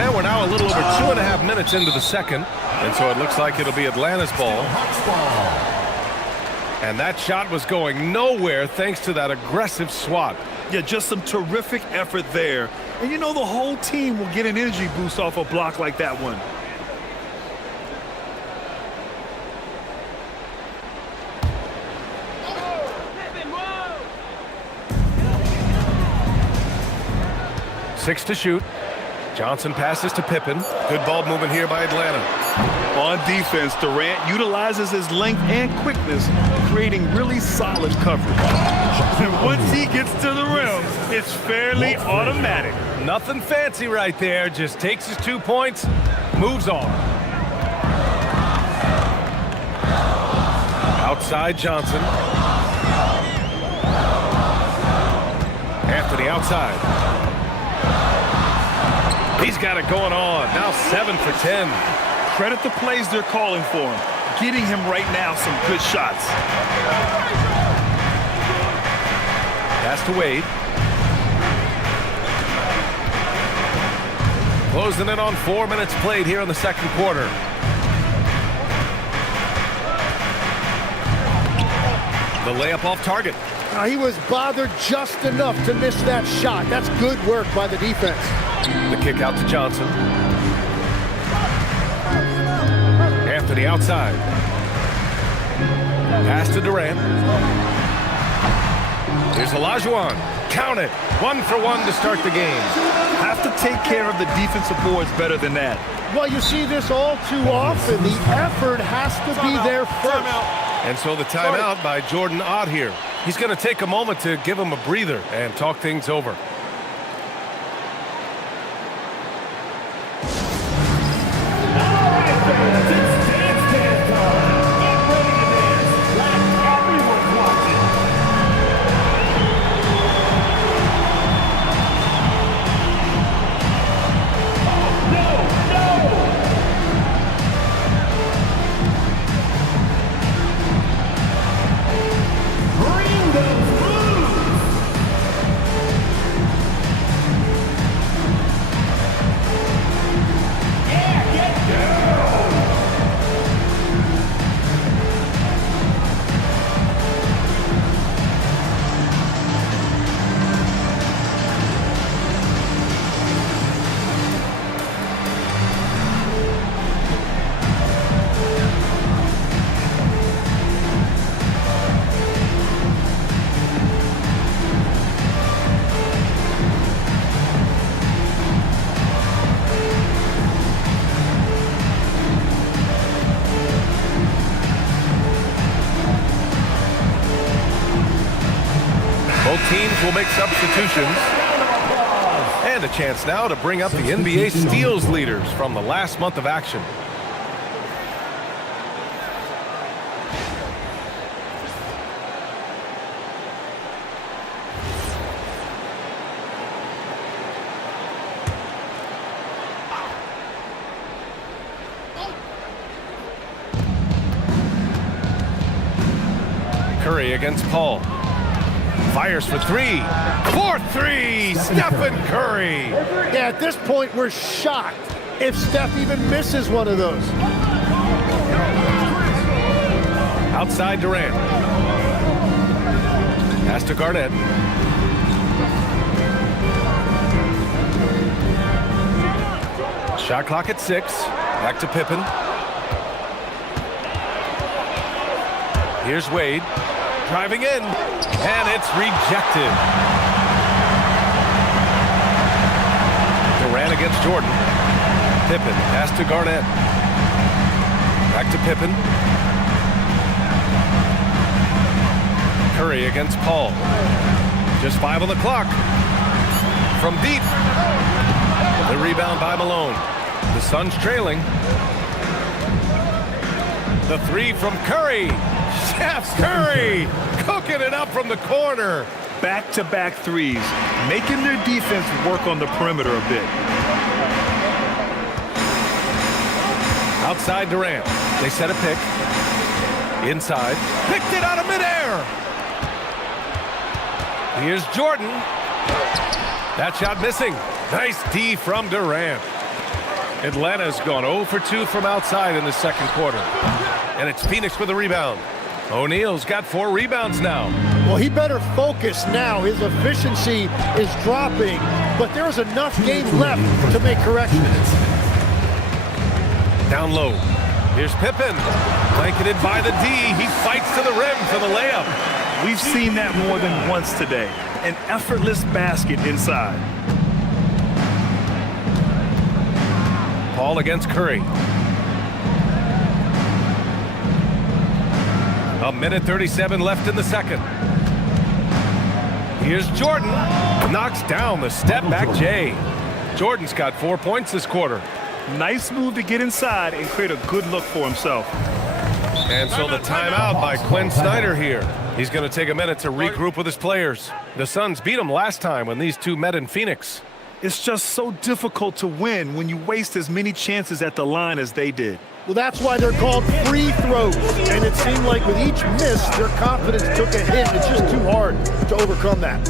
And we're now a little over 2.5 minutes into the second. And so it looks like it'll be Atlanta's ball. And that shot was going nowhere thanks to that aggressive swat. Yeah, just some terrific effort there. And you know the whole team will get an energy boost off a block like that one. Six to shoot. Johnson passes to Pippen. Good ball movement here by Atlanta. On defense, Durant utilizes his length and quickness, creating really solid coverage. And once he gets to the rim, it's fairly automatic. Nothing fancy right there. Just takes his 2 points, moves on. Outside Johnson. Anthony outside. He's got it going on. Now 7 for 10. Credit the plays they're calling for him. Getting him right now some good shots. Pass to Wade. Closing in on 4 minutes played here in the second quarter. The layup off target. He was bothered just enough to miss that shot. That's good work by the defense. The kick out to Johnson. Anthony outside. Pass to Durant. Here's Olajuwon. Count it. 1 for 1 to start the game. Have to take care of the defensive boards better than that. Well, you see this all too often. The effort has to be there first. And so the timeout by Jordan Ott here. He's going to take a moment to give him a breather and talk things over. Both teams will make substitutions. And a chance now to bring up the NBA steals leaders from the last month of action. Curry against Paul. Fires for three. 4-3, Stephen Curry. Yeah, at this point, we're shocked if Steph even misses one of those. Outside Durant. Pass to Garnett. Shot clock at 6. Back to Pippen. Here's Wade. Driving in. And it's rejected. Durant against Jordan. Pippen. Pass to Garnett. Back to Pippen. Curry against Paul. Just 5 on the clock. From deep. The rebound by Malone. The Suns trailing. The 3 from Curry. Chef Curry cooking it up from the corner. Back-to-back threes, making their defense work on the perimeter a bit. Outside Durant. They set a pick. Inside. Picked it out of midair. Here's Jordan. That shot missing. Nice D from Durant. Atlanta's gone 0 for 2 from outside in the second quarter. And it's Phoenix with a rebound. O'Neal's got 4 rebounds now. Well, he better focus now. His efficiency is dropping, but there's enough game left to make corrections. Down low. Here's Pippen. Blanketed by the D. He fights to the rim for the layup. We've seen that more than once today. An effortless basket inside. Paul against Curry. A minute 37 left in the second. Here's Jordan. Knocks down the step-back J. Jordan's got 4 points this quarter. Nice move to get inside and create a good look for himself. And so the timeout by Quinn Snyder here. He's going to take a minute to regroup with his players. The Suns beat him last time when these two met in Phoenix. It's just so difficult to win when you waste as many chances at the line as they did. Well, that's why they're called free throws. And it seemed like with each miss, their confidence took a hit. It's just too hard to overcome that.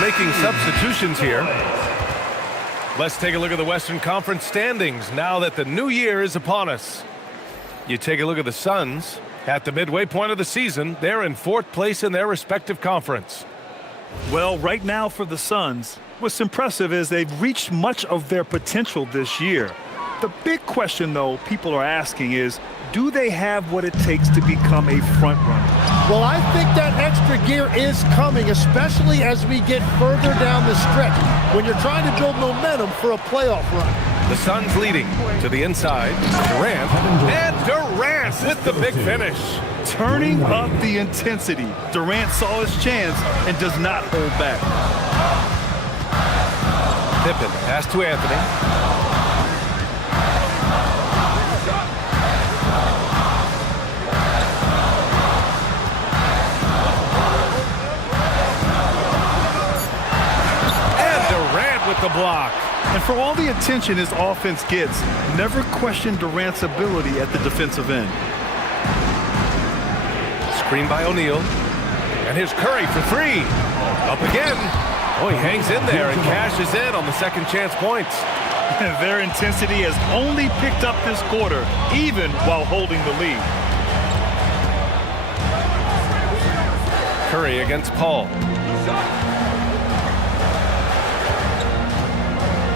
Making substitutions here. Let's take a look at the Western Conference standings now that the new year is upon us. You take a look at the Suns. At the midway point of the season, they're in 4th place in their respective conference. Well, right now for the Suns, what's impressive is they've reached much of their potential this year. The big question, though, people are asking is, do they have what it takes to become a front runner? Well, I think that extra gear is coming, especially as we get further down the stretch, when you're trying to build momentum for a playoff run. The Suns leading to the inside. Durant. And Durant with the big finish. Turning up the intensity. Durant saw his chance and does not hold back. Pippen, pass to Anthony. With the block. And for all the attention his offense gets, never question Durant's ability at the defensive end. Screen by O'Neal. And here's Curry for 3. Up again. Oh, he hangs in there and cashes in on the second chance points. Their intensity has only picked up this quarter, even while holding the lead. Curry against Paul.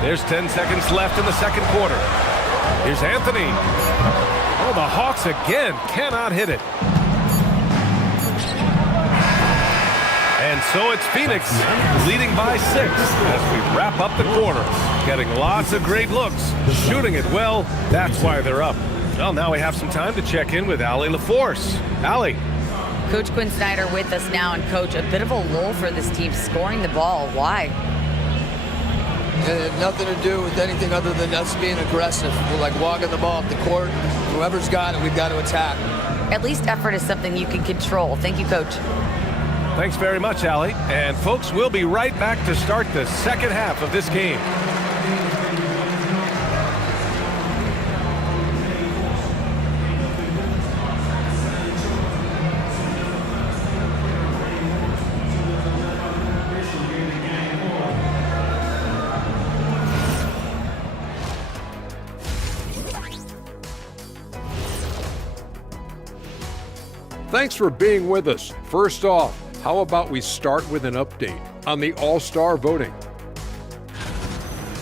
There's 10 seconds left in the second quarter. Here's Anthony. Oh, the Hawks again cannot hit it. And so it's Phoenix leading by 6 as we wrap up the quarter. Getting lots of great looks, shooting it well. That's why they're up. Well, now we have some time to check in with Allie LaForce. Allie. Coach Quinn Snyder with us now, and Coach, a bit of a lull for this team scoring the ball. Why? It had nothing to do with anything other than us being aggressive. We're like walking the ball up the court. Whoever's got it, we've got to attack. At least effort is something you can control. Thank you, Coach. Thanks very much, Allie. And folks, we'll be right back to start the second half of this game. Thanks for being with us. First off, how about we start with an update on the All-Star voting?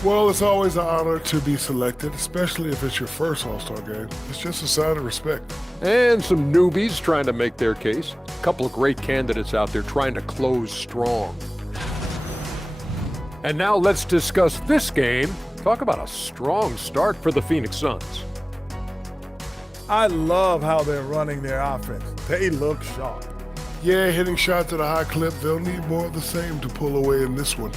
Well, it's always an honor to be selected, especially if it's your first All-Star game. It's just a sign of respect. And some newbies trying to make their case. A couple of great candidates out there trying to close strong. And now let's discuss this game. Talk about a strong start for the Phoenix Suns. I love how they're running their offense. They look sharp. Yeah, hitting shots at a high clip. They'll need more of the same to pull away in this one.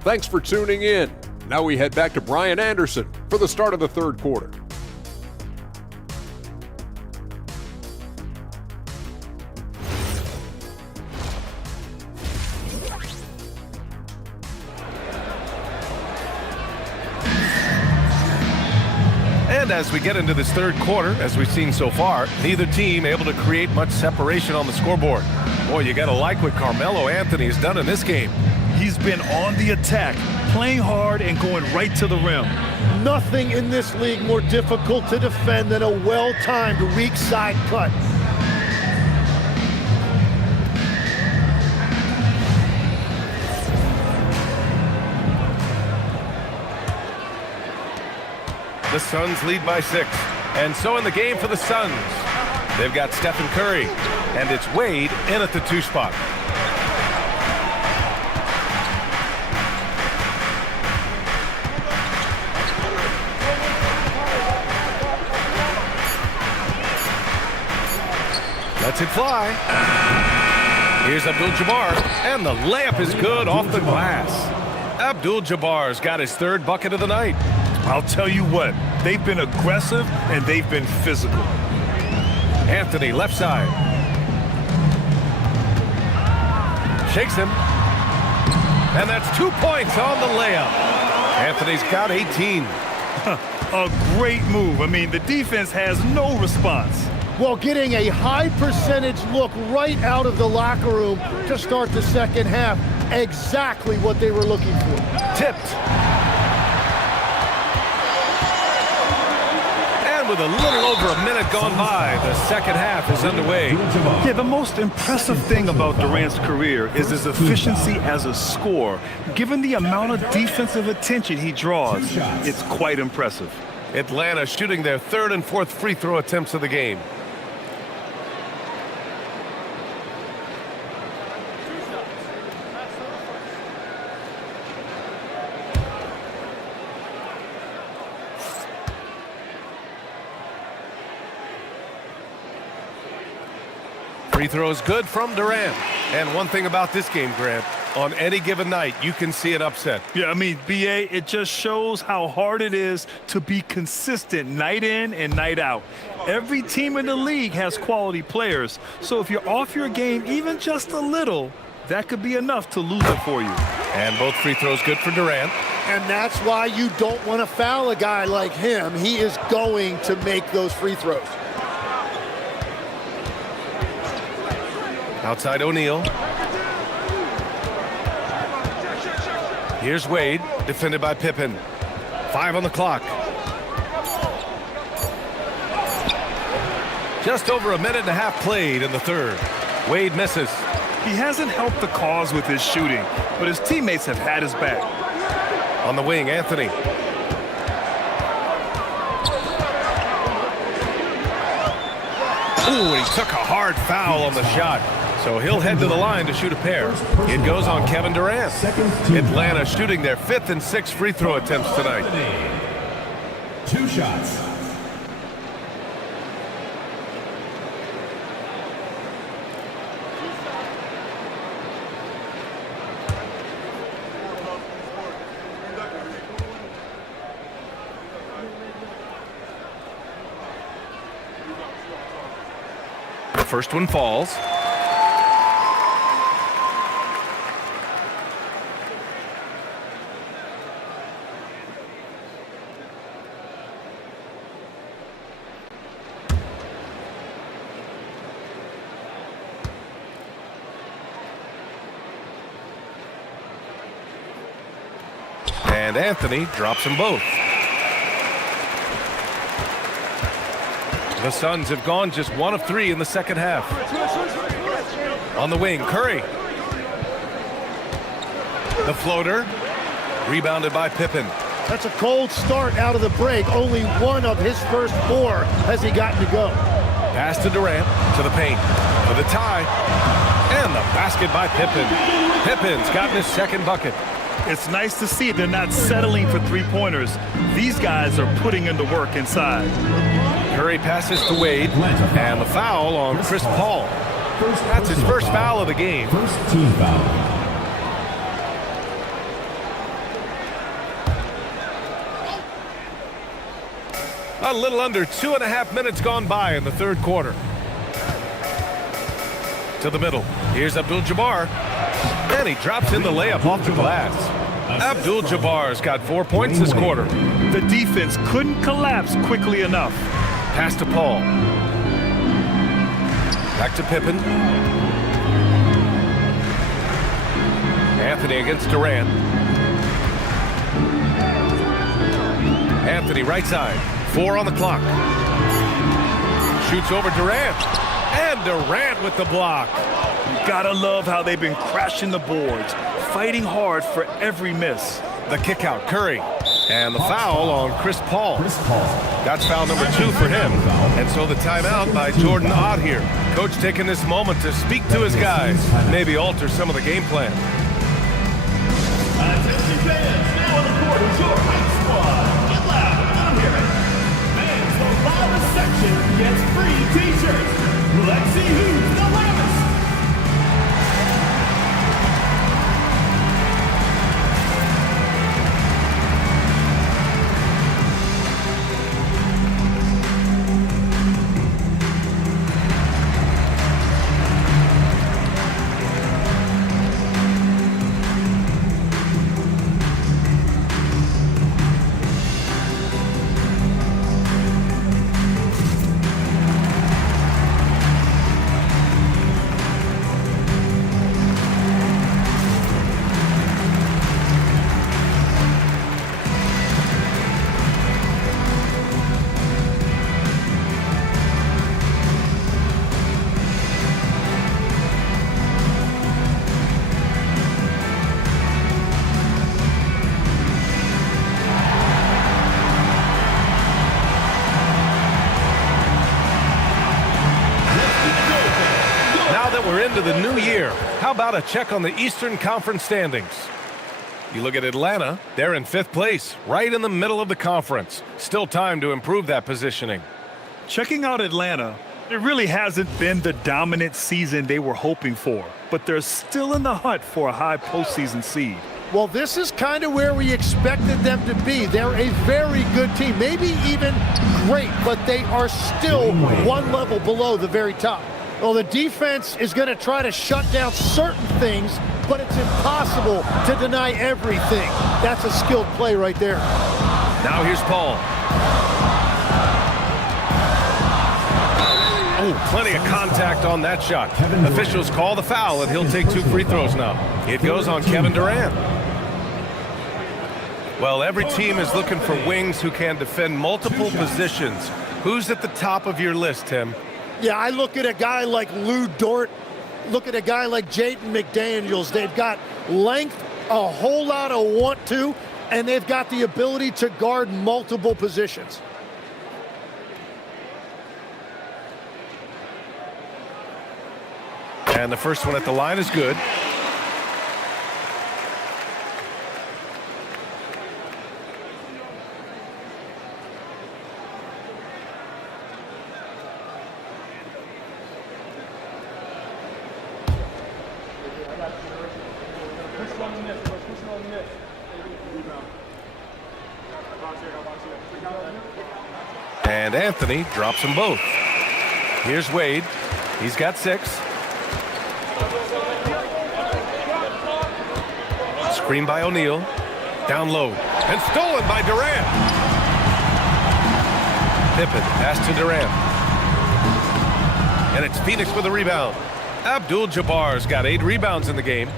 Thanks for tuning in. Now we head back to Brian Anderson for the start of the third quarter. And as we get into this third quarter, as we've seen so far, neither team able to create much separation on the scoreboard. Boy, you got to like what Carmelo Anthony has done in this game. He's been on the attack, playing hard and going right to the rim. Nothing in this league more difficult to defend than a well-timed weak side cut. The Suns lead by 6. And so in the game for the Suns, they've got Stephen Curry, and it's Wade in at the 2 spot. Lets it fly. Here's Abdul-Jabbar, and the layup is good off the glass. Abdul-Jabbar's got his 3rd bucket of the night. I'll tell you what, they've been aggressive and they've been physical. Anthony, left side. Shakes him. And that's 2 points on the layup. Anthony's got 18. A great move. I mean, the defense has no response. Well, getting a high percentage look right out of the locker room to start the second half. Exactly what they were looking for. Tipped. With a little over a minute gone by, the second half is underway. Yeah, the most impressive thing about Durant's career is his efficiency as a scorer. Given the amount of defensive attention he draws, it's quite impressive. Atlanta shooting their 3rd and 4th free throw attempts of the game. Free throws good from Durant. And one thing about this game, Grant, on any given night, you can see an upset. Yeah, I mean, BA, it just shows how hard it is to be consistent night in and night out. Every team in the league has quality players. So if you're off your game even just a little, that could be enough to lose it for you. And both free throws good for Durant. And that's why you don't want to foul a guy like him. He is going to make those free throws. Outside O'Neal. Here's Wade, defended by Pippen. 5 on the clock. Just over a minute and a half played in the third. Wade misses. He hasn't helped the cause with his shooting, but his teammates have had his back. On the wing, Anthony. Ooh, he took a hard foul on the shot. So he'll head to the line to shoot a pair. It goes on Kevin Durant. Atlanta shooting their 5th and 6th free throw attempts tonight. 2 shots. The first one falls. And Anthony drops them both. The Suns have gone just 1 of 3 in the second half. On the wing, Curry. The floater, rebounded by Pippen. That's a cold start out of the break. Only 1 of his first 4 has he gotten to go. Pass to Durant, to the paint, for the tie, and the basket by Pippen. Pippin's gotten his 2nd bucket. It's nice to see they're not settling for three-pointers. These guys are putting in the work inside. Curry passes to Wade, and the foul on Chris Paul. That's his first foul of the game. First team foul. A little under 2.5 minutes gone by in the third quarter. To the middle. Here's Abdul-Jabbar. And he drops in the layup off the glass. Abdul-Jabbar's got 4 points this quarter. The defense couldn't collapse quickly enough. Pass to Paul. Back to Pippen. Anthony against Durant. Anthony right side. 4 on the clock. Shoots over Durant. And Durant with the block. You gotta love how they've been crashing the boards, fighting hard for every miss. The kick out, Curry. And the foul on Chris Paul. That's foul number 2 for him. And so the timeout by Jordan Ott here. Coach taking this moment to speak to his guys, maybe alter some of the game plan. Attention fans, now on the court is your hype squad. Get loud, let them hear it. Fans from bottom section gets free t-shirts. Let's see who's the loudest. We're into the new year. How about a check on the Eastern Conference standings? You look at Atlanta, they're in 5th place, right in the middle of the conference. Still time to improve that positioning. Checking out Atlanta, it really hasn't been the dominant season they were hoping for, but they're still in the hunt for a high postseason seed. Well, this is kind of where we expected them to be. They're a very good team, maybe even great, but they are still 1 level below the very top. Well, the defense is going to try to shut down certain things, but it's impossible to deny everything. That's a skilled play right there. Now here's Paul. Oh, plenty of contact on that shot. Officials call the foul, and he'll take 2 free throws now. It goes on Kevin Durant. Well, every team is looking for wings who can defend multiple positions. Who's at the top of your list, Tim? Yeah, I look at a guy like Lou Dort, look at a guy like Jaden McDaniels. They've got length, a whole lot of want to, and they've got the ability to guard multiple positions. And the first one at the line is good. And Anthony drops them both. Here's Wade. He's got 6. Screen by O'Neal. Down low. And stolen by Durant. Pippen pass to Durant. And it's Phoenix with a rebound. Abdul-Jabbar's got 8 rebounds in the game.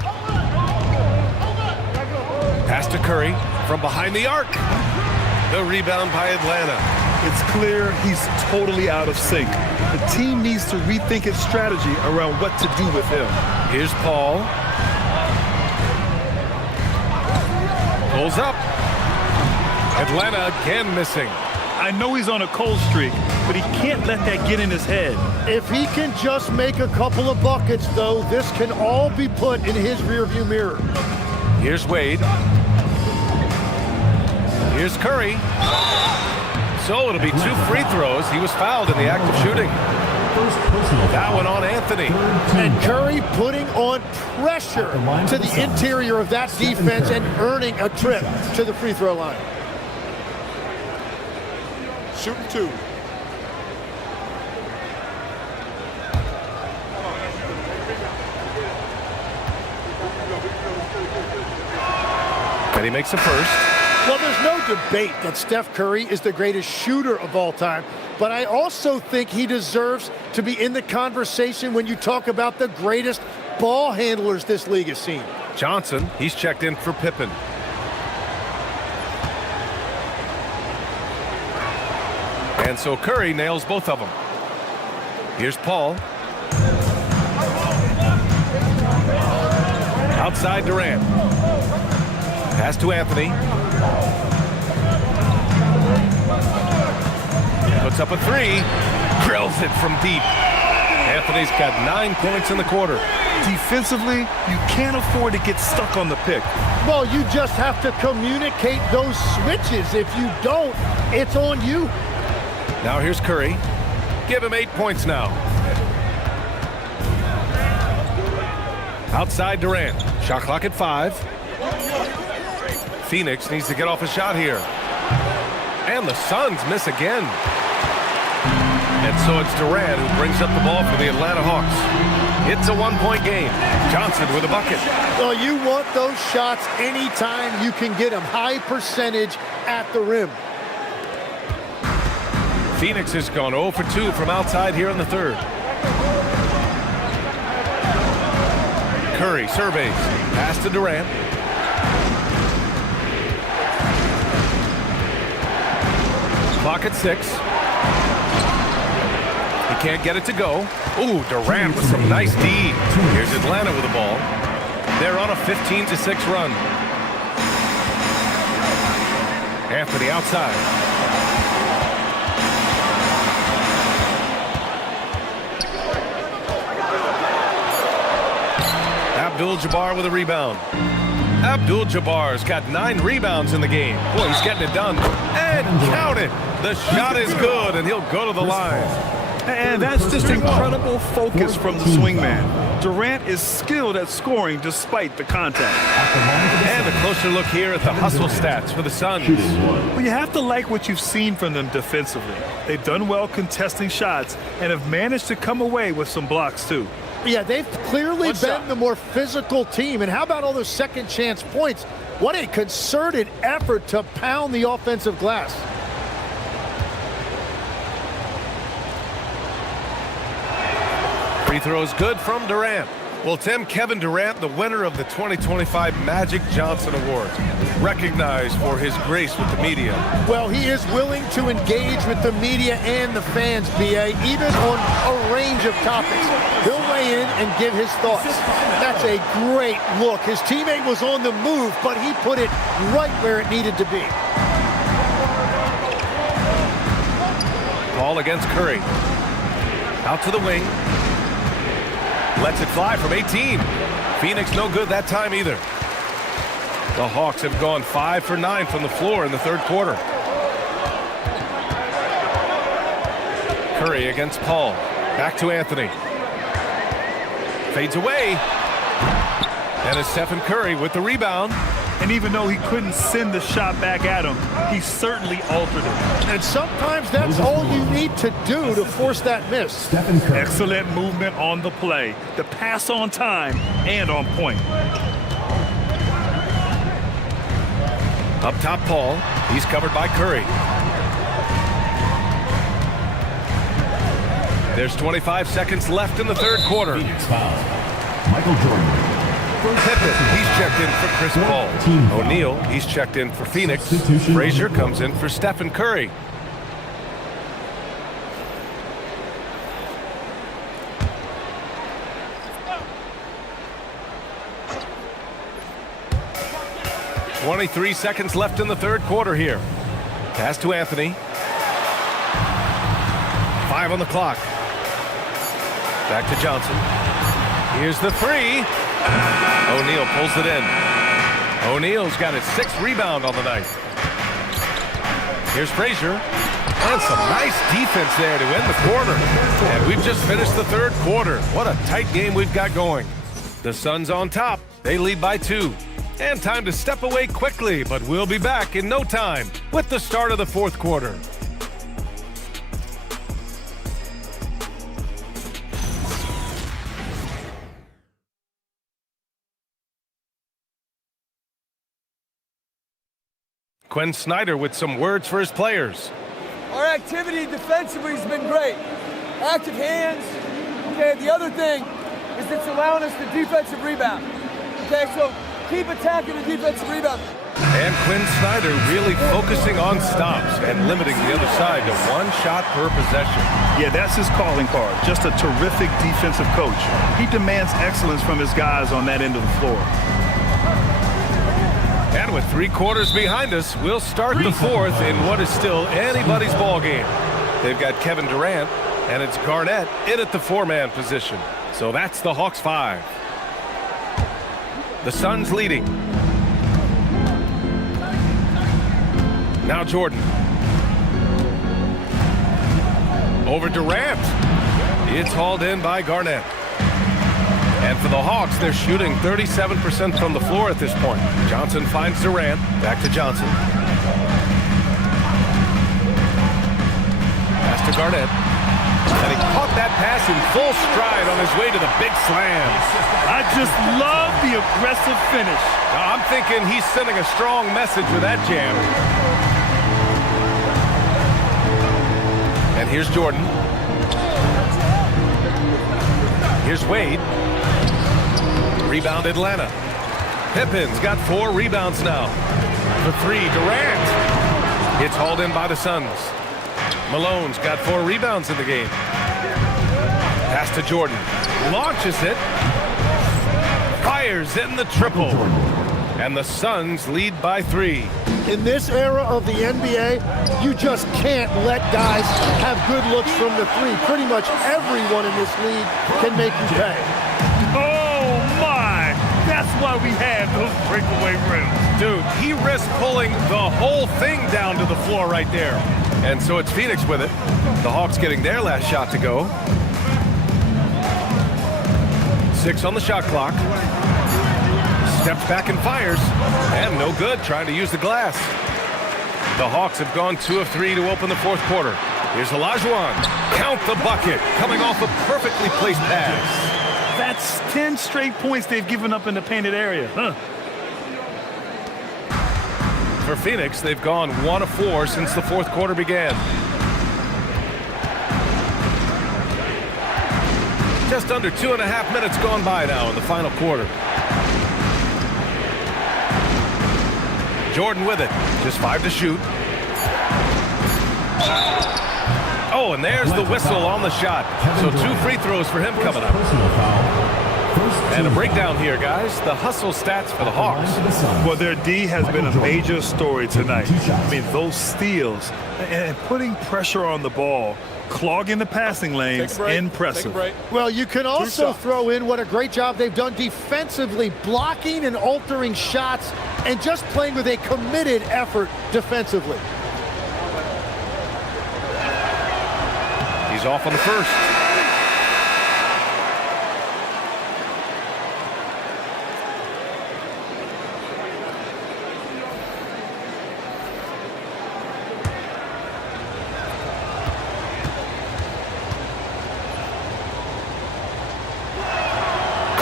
Pass to Curry from behind the arc. The rebound by Atlanta. It's clear he's totally out of sync. The team needs to rethink its strategy around what to do with him. Here's Paul. Pulls up. Atlanta again missing. I know he's on a cold streak, but he can't let that get in his head. If he can just make a couple of buckets, though, this can all be put in his rearview mirror. Here's Wade. Here's Curry. So it'll be 2 free throws. He was fouled in the act of shooting. That one on Anthony. And Curry putting on pressure to the interior of that defense and earning a trip to the free throw line. Shooting 2. And he makes the first. Well, there's no debate that Steph Curry is the greatest shooter of all time, but I also think he deserves to be in the conversation when you talk about the greatest ball handlers this league has seen. Johnson, he's checked in for Pippen. And so Curry nails both of them. Here's Paul. Outside Durant. Pass to Anthony. Puts up a 3. Drills it from deep. Anthony's got 9 points in the quarter. Defensively, you can't afford to get stuck on the pick. Well, you just have to communicate those switches. If you don't, it's on you. Now here's Curry. Give him 8 points now. Outside Durant. Shot clock at 5. Phoenix needs to get off a shot here. And the Suns miss again. And so it's Durant who brings up the ball for the Atlanta Hawks. It's a 1-point game. Johnson with a bucket. Well, you want those shots anytime you can get them. High percentage at the rim. Phoenix has gone 0 for 2 from outside here in the third. Curry surveys. Pass to Durant. Clock at 6. He can't get it to go. Ooh, Durant with some nice D. Here's Atlanta with the ball. They're on a 15-6 run. Anthony outside. Abdul-Jabbar with a rebound. Abdul-Jabbar's got 9 rebounds in the game. Boy, he's getting it done. And count it. The shot is good, and he'll go to the line. And that's just incredible focus from the swingman. Durant is skilled at scoring despite the contact. And a closer look here at the hustle stats for the Suns. Well, you have to like what you've seen from them defensively. They've done well contesting shots and have managed to come away with some blocks, too. Yeah, they've clearly been the more physical team. And how about all those second chance points? What a concerted effort to pound the offensive glass. Free throw is good from Durant. Well, Tim, Kevin Durant, the winner of the 2025 Magic Johnson Award, recognized for his grace with the media. Well, he is willing to engage with the media and the fans, B.A., even on a range of topics. He'll weigh in and give his thoughts. That's a great look. His teammate was on the move, but he put it right where it needed to be. Ball against Curry. Out to the wing. Lets it fly from 18. Phoenix no good that time either. The Hawks have gone 5 for 9 from the floor in the third quarter. Curry against Paul. Back to Anthony. Fades away. And it's Stephen Curry with the rebound. And even though he couldn't send the shot back at him, he certainly altered it. And sometimes that's all you need to do to force that miss. Excellent movement on the play. The pass on time and on point. Up top, Paul. He's covered by Curry. There's 25 seconds left in the third quarter. Michael Jordan. Pippen, he's checked in for Chris Paul. O'Neal, he's checked in for Phoenix. Frazier comes in for Stephen Curry. .23 seconds left in the third quarter here. Pass to Anthony. 5 on the clock. Back to Johnson. Here's the three. O'Neal pulls it in. O'Neal's got his 6th rebound on the night. Here's Frazier. And some nice defense there to end the quarter. And we've just finished the third quarter. What a tight game we've got going. The Suns on top. They lead by 2. And time to step away quickly, but we'll be back in no time with the start of the fourth quarter. Quinn Snyder with some words for his players. Our activity defensively has been great. Active hands. Okay, the other thing is it's allowing us the defensive rebound. Okay, so keep attacking the defensive rebound. And Quinn Snyder really focusing on stops and limiting the other side to 1 shot per possession. Yeah, that's his calling card. Just a terrific defensive coach. He demands excellence from his guys on that end of the floor. And with 3 quarters behind us, we'll start the fourth in what is still anybody's ball game. They've got Kevin Durant, and it's Garnett in at the 4-man position. So that's the Hawks 5. The Suns leading. Now Jordan. Over Durant. It's hauled in by Garnett. And for the Hawks, they're shooting 37% from the floor at this point. Johnson finds Durant. Back to Johnson. Pass to Garnett. And he caught that pass in full stride on his way to the big slam. I just love the aggressive finish. Now, I'm thinking he's sending a strong message with that jam. And here's Jordan. Here's Wade. Rebound Atlanta. Pippen's got 4 rebounds now. The 3, Durant. It's hauled in by the Suns. Malone's got 4 rebounds in the game. Pass to Jordan. Launches it. Fires in the triple. And the Suns lead by 3. In this era of the NBA, you just can't let guys have good looks from the 3. Pretty much everyone in this league can make you pay. Oh, my! That's why we have those breakaway rims. Dude, he risked pulling the whole thing down to the floor right there. And so it's Phoenix with it. The Hawks getting their last shot to go. 6 on the shot clock. Steps back and fires. And no good, trying to use the glass. The Hawks have gone 2 of 3 to open the fourth quarter. Here's Olajuwon. Count the bucket, coming off a perfectly placed pass. That's 10 straight points they've given up in the painted area. For Phoenix, they've gone 1 of 4 since the fourth quarter began. Just under 2.5 minutes gone by now in the final quarter. Jordan with it. Just 5 to shoot. Oh, and there's the whistle on the shot. So 2 free throws for him coming up. And a breakdown here, guys. The hustle stats for the Hawks. Well, their D has been a major story tonight. I mean, those steals and putting pressure on the ball, clogging the passing lanes, impressive. Well, you can also throw in what a great job they've done defensively, blocking and altering shots and just playing with a committed effort defensively. He's off on the first.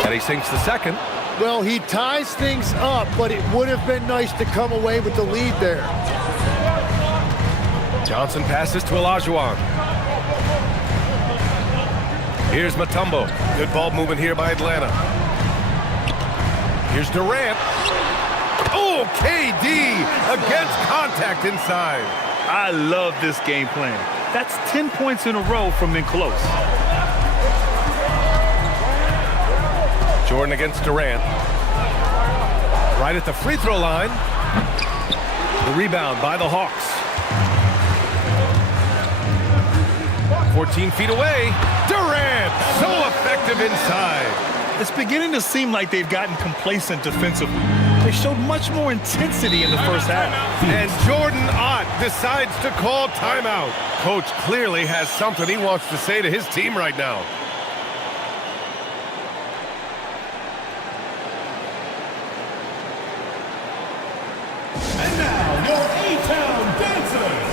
And he sinks the second. Well, he ties things up, but it would have been nice to come away with the lead there. Johnson passes to Olajuwon. Here's Mutombo. Good ball movement here by Atlanta. Here's Durant. Oh, KD against contact inside. I love this game plan. That's 10 points in a row from in close. Jordan against Durant. Right at the free throw line. The rebound by the Hawks. 14 feet away. Durant, so effective inside. It's beginning to seem like they've gotten complacent defensively. They showed much more intensity in the first half. And Jordan Ott decides to call timeout. Coach clearly has something he wants to say to his team right now. And now, your A-Town dancers.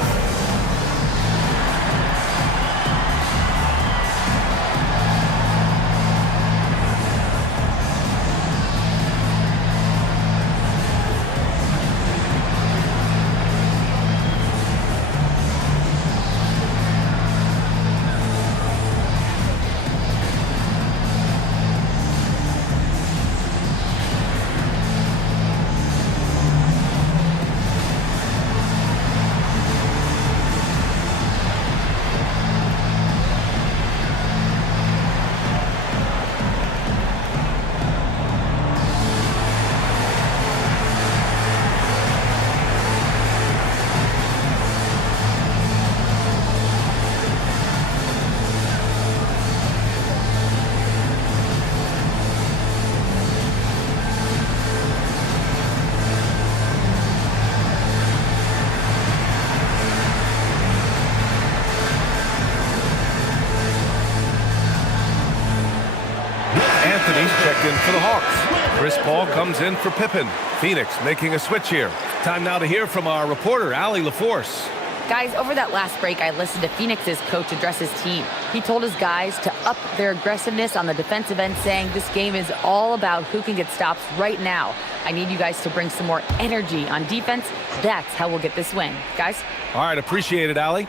Checked in for the Hawks. Chris Paul comes in for Pippen. Phoenix making a switch here. Time now to hear from our reporter, Allie LaForce. Guys, over that last break, I listened to Phoenix's coach address his team. He told his guys to up their aggressiveness on the defensive end, saying this game is all about who can get stops right now. I need you guys to bring some more energy on defense. That's how we'll get this win. Guys? All right, appreciate it, Allie.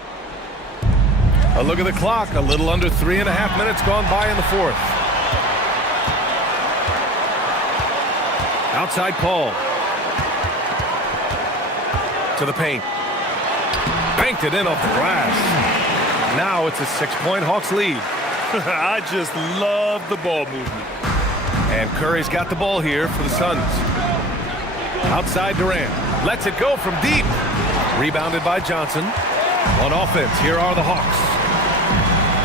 A look at the clock. A little under 3.5 minutes gone by in the fourth. Outside Paul. To the paint. Banked it in off the glass. Now it's a 6-point Hawks lead. I just love the ball movement. And Curry's got the ball here for the Suns. Outside Durant. Lets it go from deep. Rebounded by Johnson. On offense, here are the Hawks.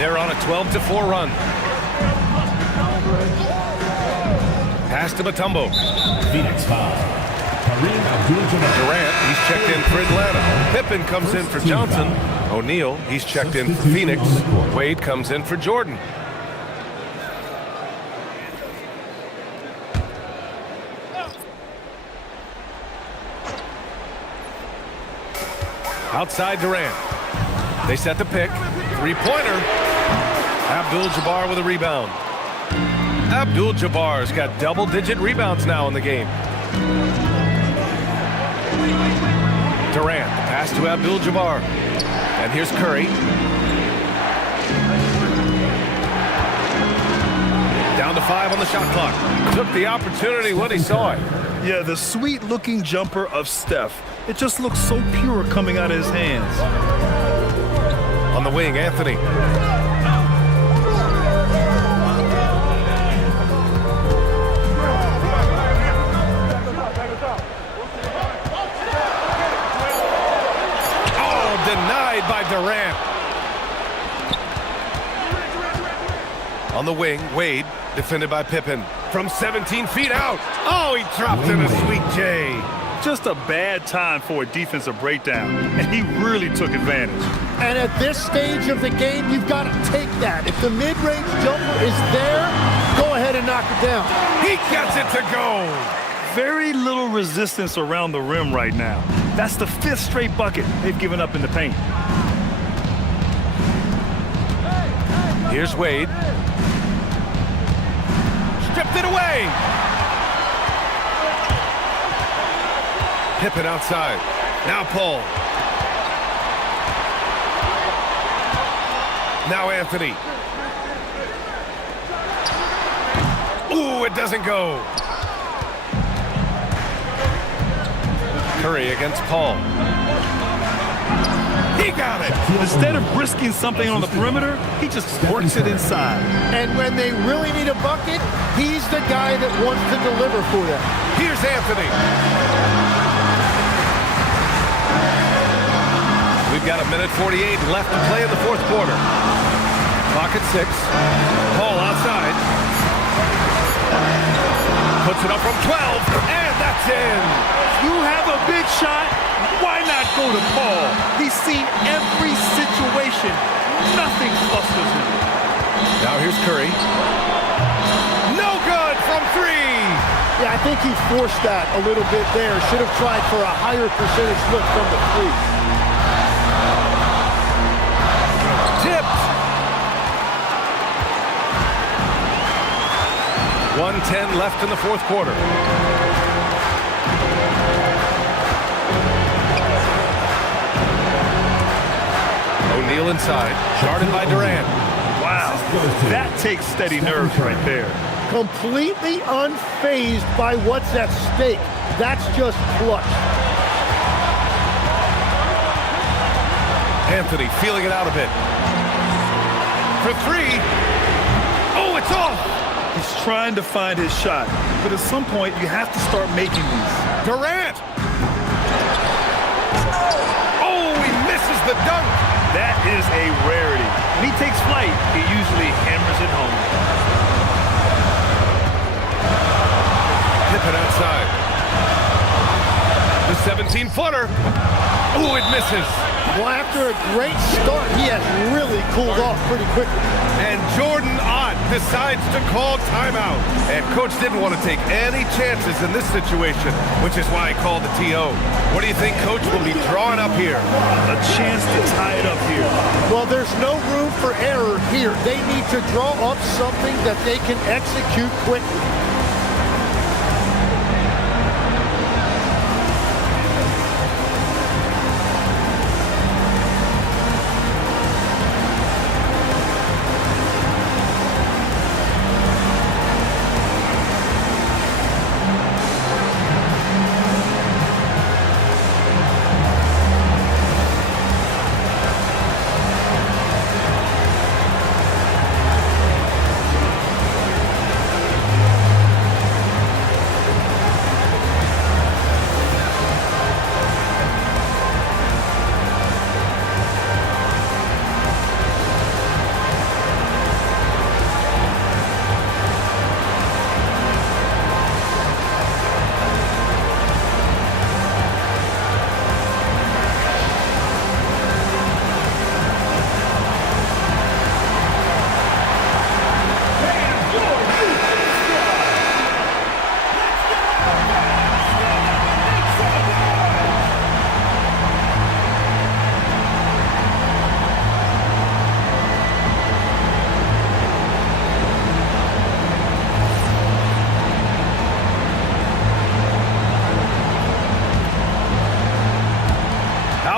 They're on a 12-4 run. Pass to Mutombo. Phoenix foul. Durant, he's checked in for Atlanta. Pippen comes in for Johnson. O'Neal, he's checked in for Phoenix. Wade comes in for Jordan. Outside Durant. They set the pick. Three-pointer. Abdul-Jabbar with a rebound. Abdul-Jabbar's got double-digit rebounds now in the game. Durant, pass to Abdul-Jabbar. And here's Curry. Down to 5 on the shot clock. Took the opportunity when he saw it. Yeah, the sweet-looking jumper of Steph. It just looks so pure coming out of his hands. On the wing, Anthony. Oh, denied by Durant. On the wing, Wade, defended by Pippen. From 17 feet out. Oh, he dropped in a sweet J. Just a bad time for a defensive breakdown, and he really took advantage. And at this stage of the game, you've got to take that. If the mid-range jumper is there, go ahead and knock it down. He gets it to go. Very little resistance around the rim right now. That's the 5th straight bucket they've given up in the paint. Here's Wade. Stripped it away. Pippen outside. Now Paul. Now Anthony. Ooh, it doesn't go. Curry against Paul. He got it. Instead of risking something on the perimeter, he just works it inside. And when they really need a bucket, he's the guy that wants to deliver for them. Here's Anthony. We've got 1:48 left to play in the 4th quarter. Clock at 6. Paul outside. Puts it up from 12, and that's in. You have a big shot. Why not go to Paul? He's seen every situation. Nothing flusters him. Now here's Curry. No good from 3. Yeah, I think he forced that a little bit there. Should have tried for a higher percentage look from the 3. Tipped. 1:10 left in the 4th quarter. O'Neal inside, guarded by Durant. Wow, that takes steady nerves right there. Completely unfazed by what's at stake. That's just clutch. Anthony feeling it out a bit. For 3. Oh, it's off. He's trying to find his shot, but at some point you have to start making these. Durant. Oh, he misses the dunk. That is a rarity. When he takes flight, he usually hammers it home. Pippen outside. The 17-footer. Oh, it misses. Well, after a great start, he has really cooled off pretty quickly. And Jordan Ott decides to call timeout. And Coach didn't want to take any chances in this situation, which is why he called the TO. What do you think Coach will be drawing up here? A chance to tie it up here. Well, there's no room for error here. They need to draw up something that they can execute quickly.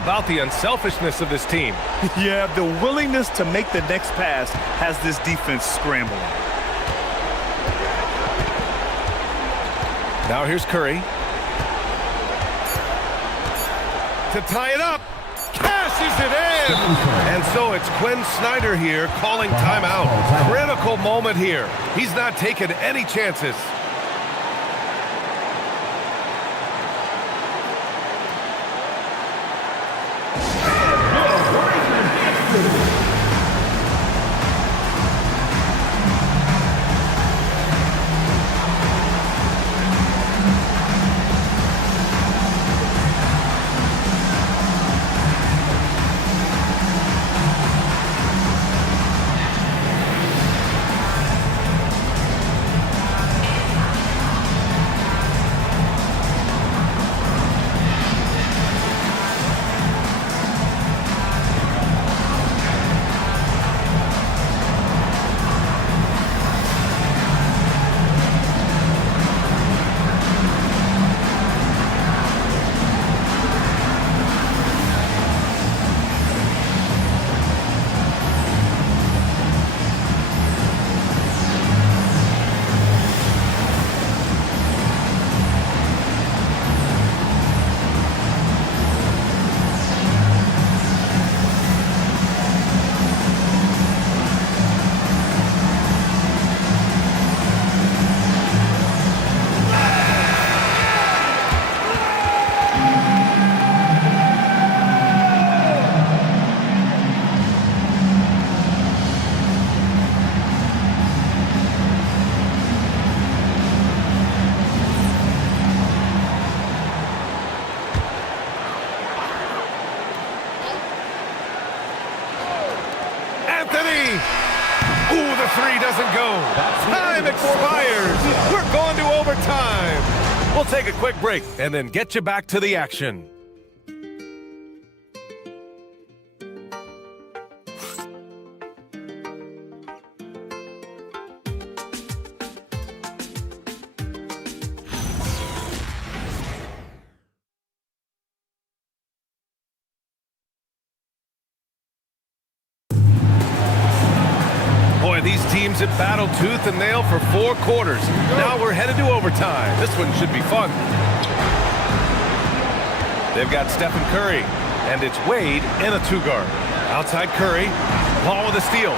About the unselfishness of this team. Yeah, the willingness to make the next pass has this defense scrambling. Now here's Curry. To tie it up. Cashes it in. And so it's Quinn Snyder here calling timeout. Critical moment here. He's not taking any chances. Three doesn't go. Time expires. We're going to overtime. We'll take a quick break and then get you back to the action. These teams have battled tooth and nail for 4 quarters. Now we're headed to overtime. This one should be fun. They've got Stephen Curry, and it's Wade in a 2-guard. Outside Curry, Paul with a steal.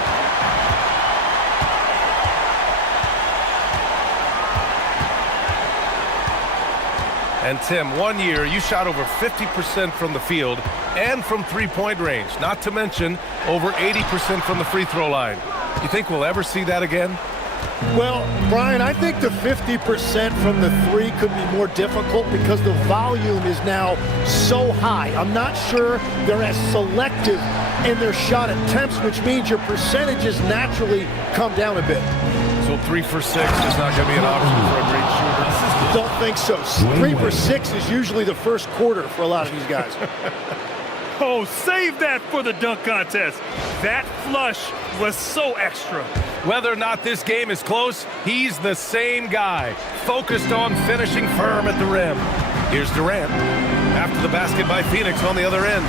And Tim, 1 year, you shot over 50% from the field and from three-point range, not to mention over 80% from the free throw line. You think we'll ever see that again? Well, Brian, I think the 50% from the three could be more difficult because the volume is now so high. I'm not sure they're as selective in their shot attempts, which means your percentages naturally come down a bit. So 3 for 6 is not going to be an option for a great shooter? Don't think so. 3 for 6 is usually the first quarter for a lot of these guys. Oh, save that for the dunk contest. That flush was so extra. Whether or not this game is close, he's the same guy, focused on finishing firm at the rim. Here's Durant, after the basket by Phoenix on the other end.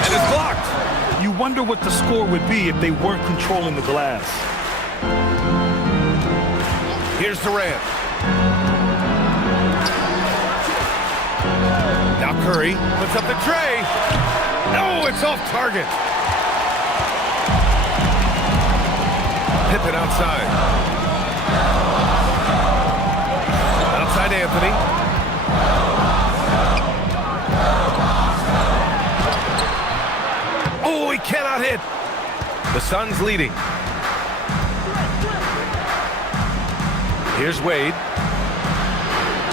And it's blocked. You wonder what the score would be if they weren't controlling the glass. Here's Durant. Now Curry puts up the tray. No, it's off target. Pippen outside. Outside Anthony. Oh, he cannot hit. The Suns leading. Here's Wade.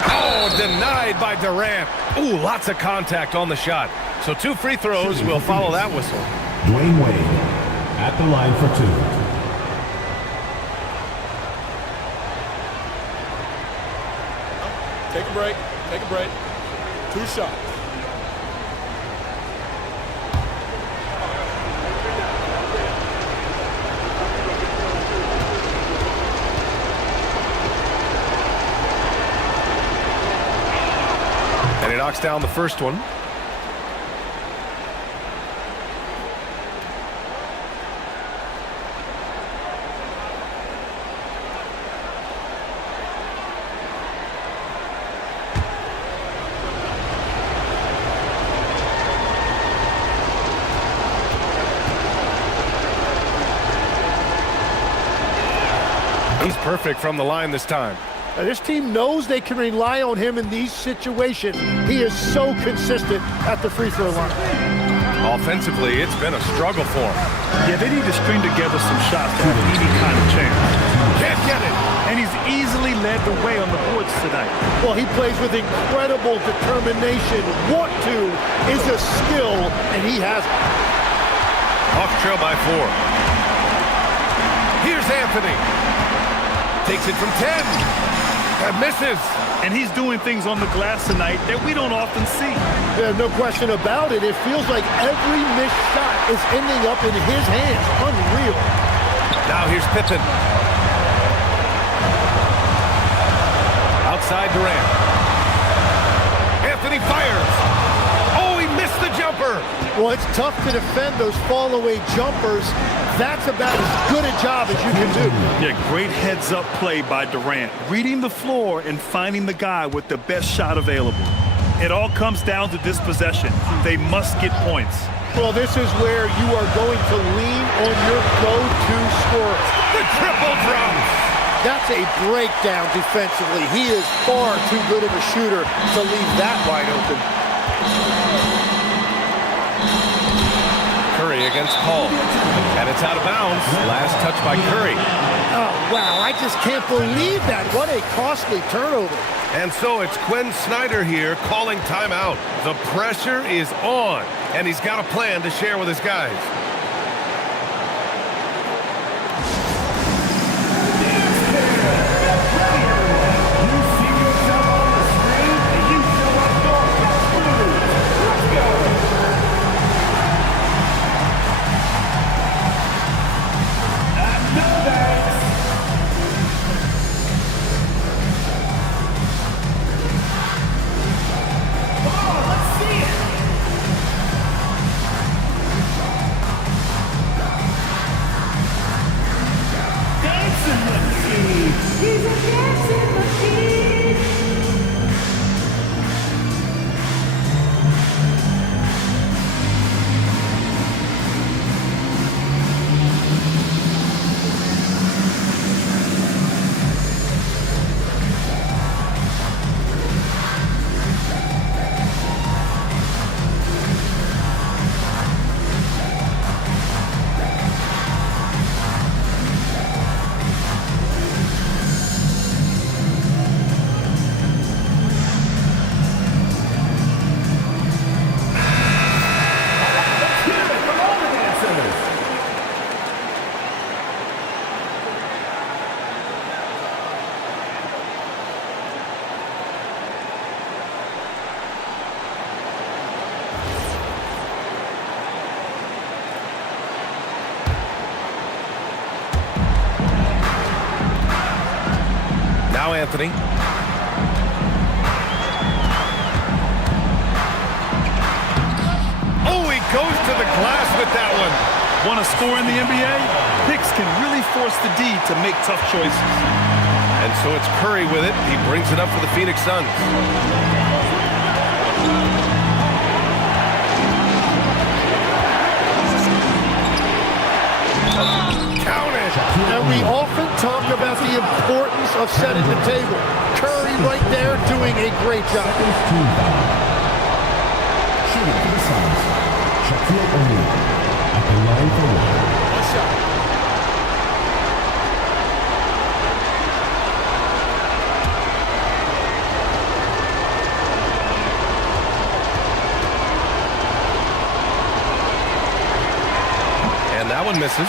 Oh, denied by Durant. Ooh, lots of contact on the shot. So 2 free throws will follow that whistle. Dwayne Wade at the line for 2. Take a break. Take a break. 2 shots. And he knocks down the first one. perfect from the line this time. Now, this team knows they can rely on him in these situations. He is so consistent at the free throw line. Offensively, it's been a struggle for him. Yeah, they need to string together some shots to have any kind of chance. Can't get it. And he's easily led the way on the boards tonight. Well, he plays with incredible determination. Want to is a skill, and he has it. Hawks trail by 4. Here's Anthony. Takes it from 10. That misses. And he's doing things on the glass tonight that we don't often see. Yeah, no question about it. It feels like every missed shot is ending up in his hands. Unreal. Now here's Pippen. Outside Durant. Anthony fires. Oh, he missed the jumper. Well, it's tough to defend those fall-away jumpers. That's about as good a job as you can do. Yeah, great heads-up play by Durant. Reading the floor and finding the guy with the best shot available. It all comes down to this possession. They must get points. Well, this is where you are going to lean on your go-to scorer. The triple drops. That's a breakdown defensively. He is far too good of a shooter to leave that wide open. Curry against Paul. And it's out of bounds. Last touch by Curry. Oh, wow. I just can't believe that. What a costly turnover. And so it's Quinn Snyder here calling timeout. The pressure is on, and he's got a plan to share with his guys. Now Anthony. Oh, he goes to the glass with that one. Want to score in the NBA? Picks can really force the D to make tough choices. And so it's Curry with it. He brings it up for the Phoenix Suns. And we often talk about the importance of setting the table. Curry right there doing a great job. Shooting for the Suns, Shaquille O'Neal at the line for one. One shot. And that one misses.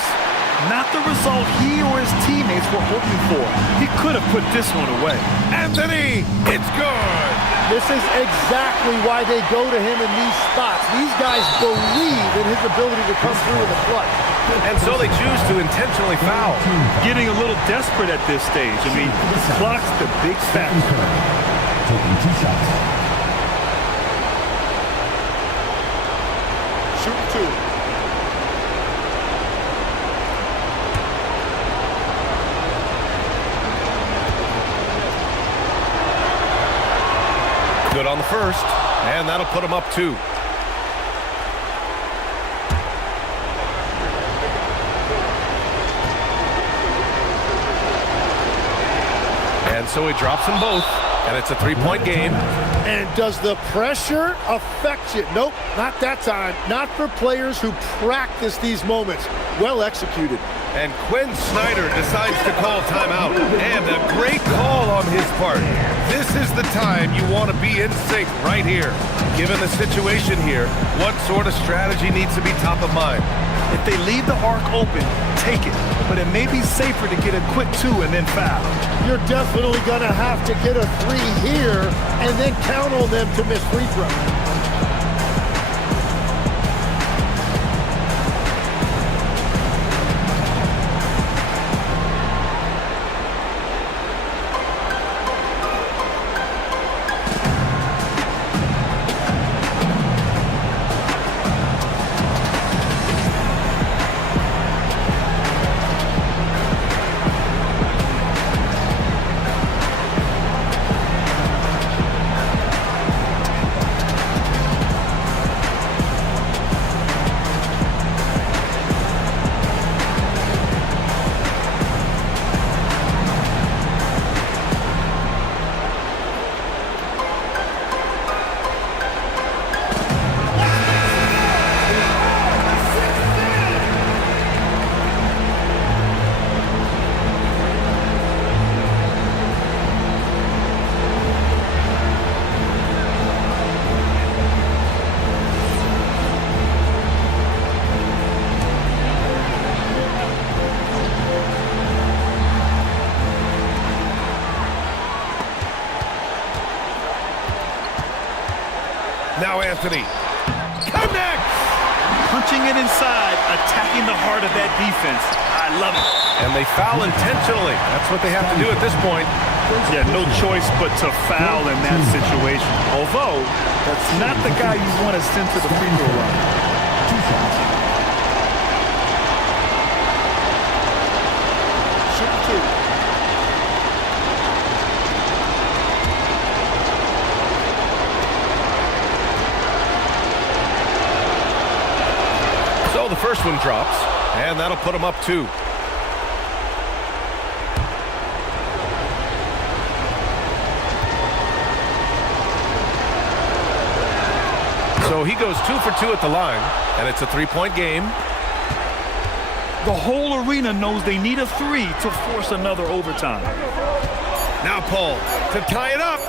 Not the result he or his teammates were hoping for. He could have put this one away. Anthony, it's good. This is exactly why they go to him in these spots. These guys believe in his ability to come through in the clutch. And so they choose to intentionally foul. Getting a little desperate at this stage. I mean, clock's the big factor. Taking 2 shots. Shooting 2. Good on the first, and that'll put him up 2. And so he drops them both, and it's a three-point game. And does the pressure affect you? Nope, not that time. Not for players who practice these moments. Well executed. And Quinn Snyder decides to call timeout. And a great call on his part. This is the time you want to be in sync right here. Given the situation here, what sort of strategy needs to be top of mind? If they leave the arc open, take it. But it may be safer to get a quick 2 and then foul. You're definitely going to have to get a 3 here and then count on them to miss free throw. Now Anthony. Connects! Punching it inside, attacking the heart of that defense. I love it. And they foul intentionally. That's what they have to do at this point. Yeah, no choice but to foul in that situation. Although, that's not the guy you want to send to the free throw line. Shoot 2. So the first one drops, and that'll put them up 2. So he goes 2 for 2 at the line, and it's a 3-point game. The whole arena knows they need a 3 to force another overtime. Now Paul to tie it up.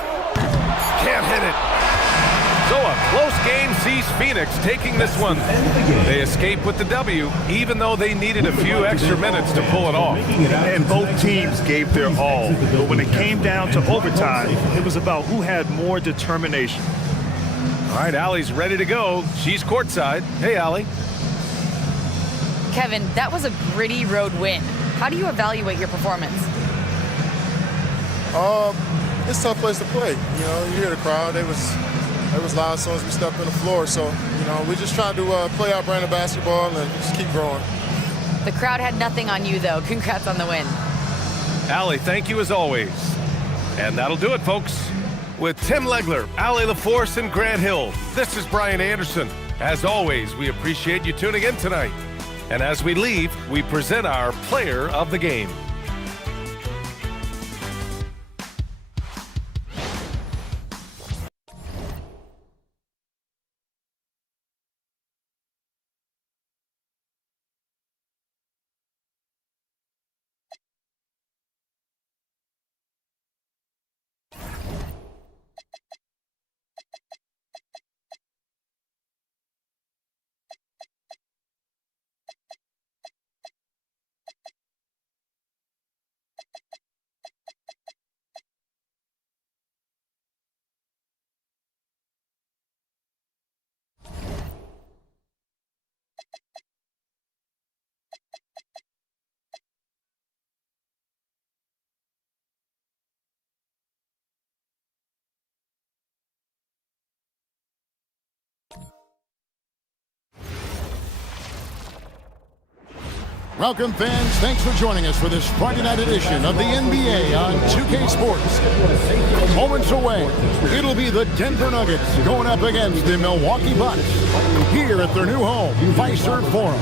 Can't hit it. So a close game sees Phoenix taking this one. They escape with the W, even though they needed a few extra minutes to pull it off. And both teams gave their all. But when it came down to overtime, it was about who had more determination. All right, Allie's ready to go. She's courtside. Hey, Allie. Kevin, that was a gritty road win. How do you evaluate your performance? It's a tough place to play. You know, you hear the crowd. It was loud as soon as we stepped on the floor. So, you know, we just trying to play our brand of basketball and just keep growing. The crowd had nothing on you, though. Congrats on the win. Allie, thank you as always. And that'll do it, folks. With Tim Legler, Allie LaForce, and Grant Hill, this is Brian Anderson. As always, we appreciate you tuning in tonight. And as we leave, we present our player of the game. Welcome, fans. Thanks for joining us for this Friday night edition of the NBA on 2K Sports. Moments away, it'll be the Denver Nuggets going up against the Milwaukee Bucks here at their new home, Fiserv Forum.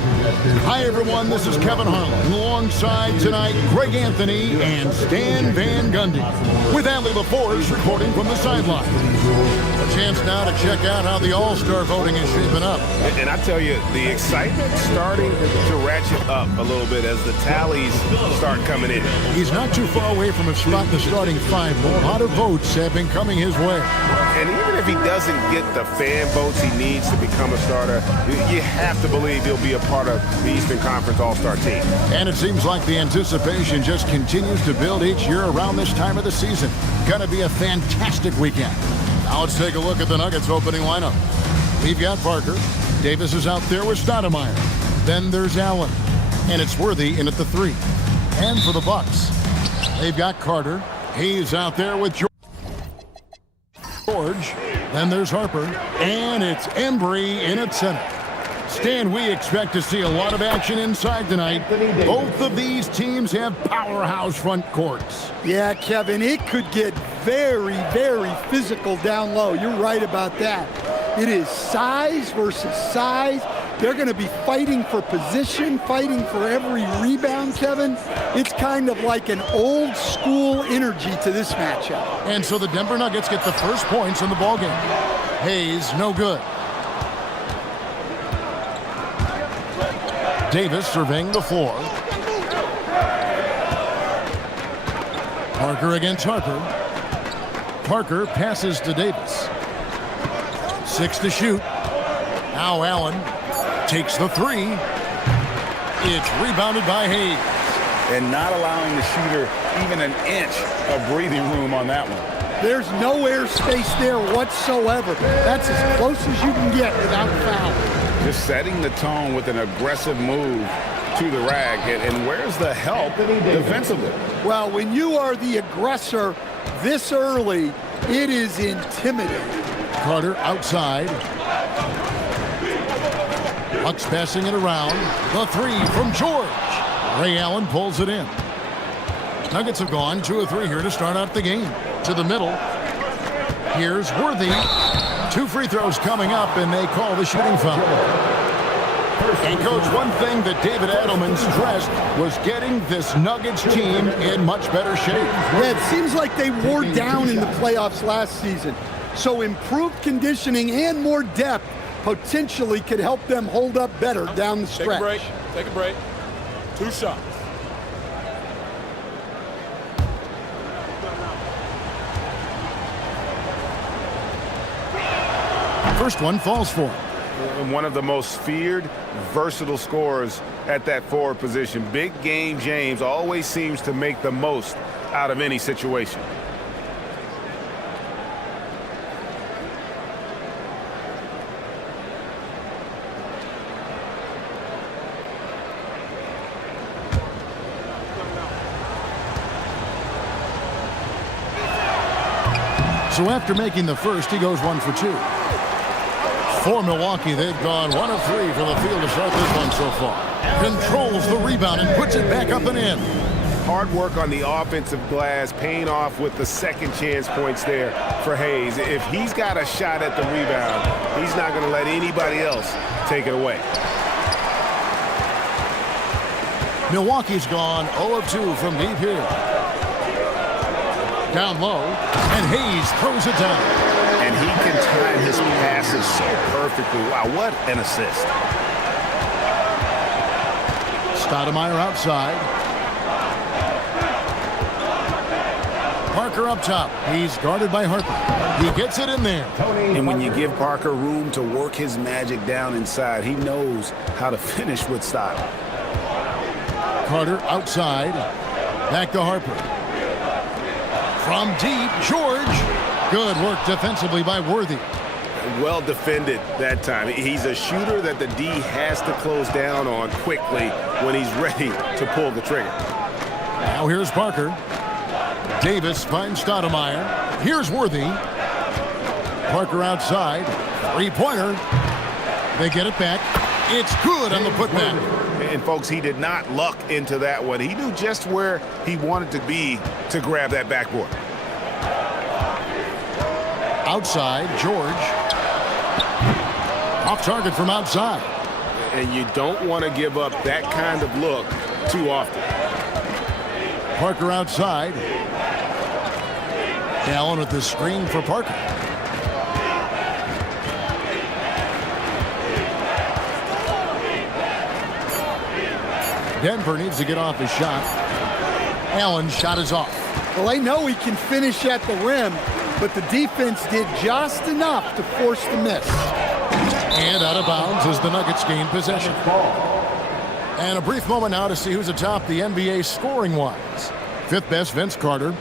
Hi, everyone. This is Kevin Harlan. Alongside tonight, Greg Anthony and Stan Van Gundy, with Allie LaForge reporting from the sideline. A chance now to check out how the All-Star voting is shaping up. And I tell you, the excitement starting to ratchet up a little bit as the tallies start coming in. He's not too far away from a spot in the starting five. A lot of votes have been coming his way. And even if he doesn't get the fan votes he needs to become a starter, you have to believe he'll be a part of the Eastern Conference All-Star team. And it seems like the anticipation just continues to build each year around this time of the season. Gonna be a fantastic weekend. Now let's take a look at the Nuggets opening lineup. We've got Parker. Davis is out there with Stoudemire. Then there's Allen. And it's Worthy in at the 3. And for the Bucks, they've got Carter. He's out there with George. Then there's Harper. And it's Embry in at center. Stan, we expect to see a lot of action inside tonight. Both of these teams have powerhouse front courts. Yeah, Kevin, it could get very, very physical down low. You're right about that. It is size versus size. They're going to be fighting for position, fighting for every rebound, Kevin. It's kind of like an old school energy to this matchup. And so the Denver Nuggets get the first points in the ballgame. Hayes, no good. Davis surveying the floor. Parker against Harper. Parker passes to Davis. 6 to shoot. Now Allen takes the 3. It's rebounded by Hayes. And not allowing the shooter even an inch of breathing room on that one. There's no air space there whatsoever. That's as close as you can get without foul. Just setting the tone with an aggressive move to the rack. And where's the help defensively? Well, when you are the aggressor this early, it is intimidating. Carter outside. Bucks passing it around. The 3 from George. Ray Allen pulls it in. Nuggets have gone 2 of 3 here to start out the game. To the middle. Here's Worthy. 2 free throws coming up, and they call the shooting foul. And, Coach, one thing that David Adelman stressed was getting this Nuggets team in much better shape. Yeah, it seems like they wore down in the playoffs last season. So improved conditioning and more depth potentially could help them hold up better down the stretch. Take a break. 2 shots. First one falls for him. One of the most feared, versatile scorers at that forward position. Big game James always seems to make the most out of any situation. So after making the first, he goes 1 for 2. For Milwaukee, they've gone 1 of 3 from the field to start this one so far. Controls the rebound and puts it back up and in. Hard work on the offensive glass, paying off with the second chance points there for Hayes. If he's got a shot at the rebound, he's not going to let anybody else take it away. Milwaukee's gone 0 of 2 from deep here. Down low, and Hayes throws it down. And he can time his passes so perfectly. Wow, what an assist. Stoudemire outside. Parker up top. He's guarded by Harper. He gets it in there. And when you give Parker room to work his magic down inside, he knows how to finish with style. Carter outside. Back to Harper. From deep, George. Good work defensively by Worthy. Well defended that time. He's a shooter that the D has to close down on quickly when he's ready to pull the trigger. Now here's Parker. Davis finds Stoudemire. Here's Worthy. Parker outside. 3-pointer. They get it back. It's good on the putback. And folks, he did not luck into that one. He knew just where he wanted to be to grab that backboard. Outside, George. Off target from outside. And you don't want to give up that kind of look too often. Parker outside. Allen with the screen for Parker. Denver needs to get off his shot. Allen's shot is off. Well, they know he can finish at the rim, but the defense did just enough to force the miss. And out of bounds as the Nuggets gain possession. And a brief moment now to see who's atop the NBA scoring-wise. Fifth best, Vince Carter.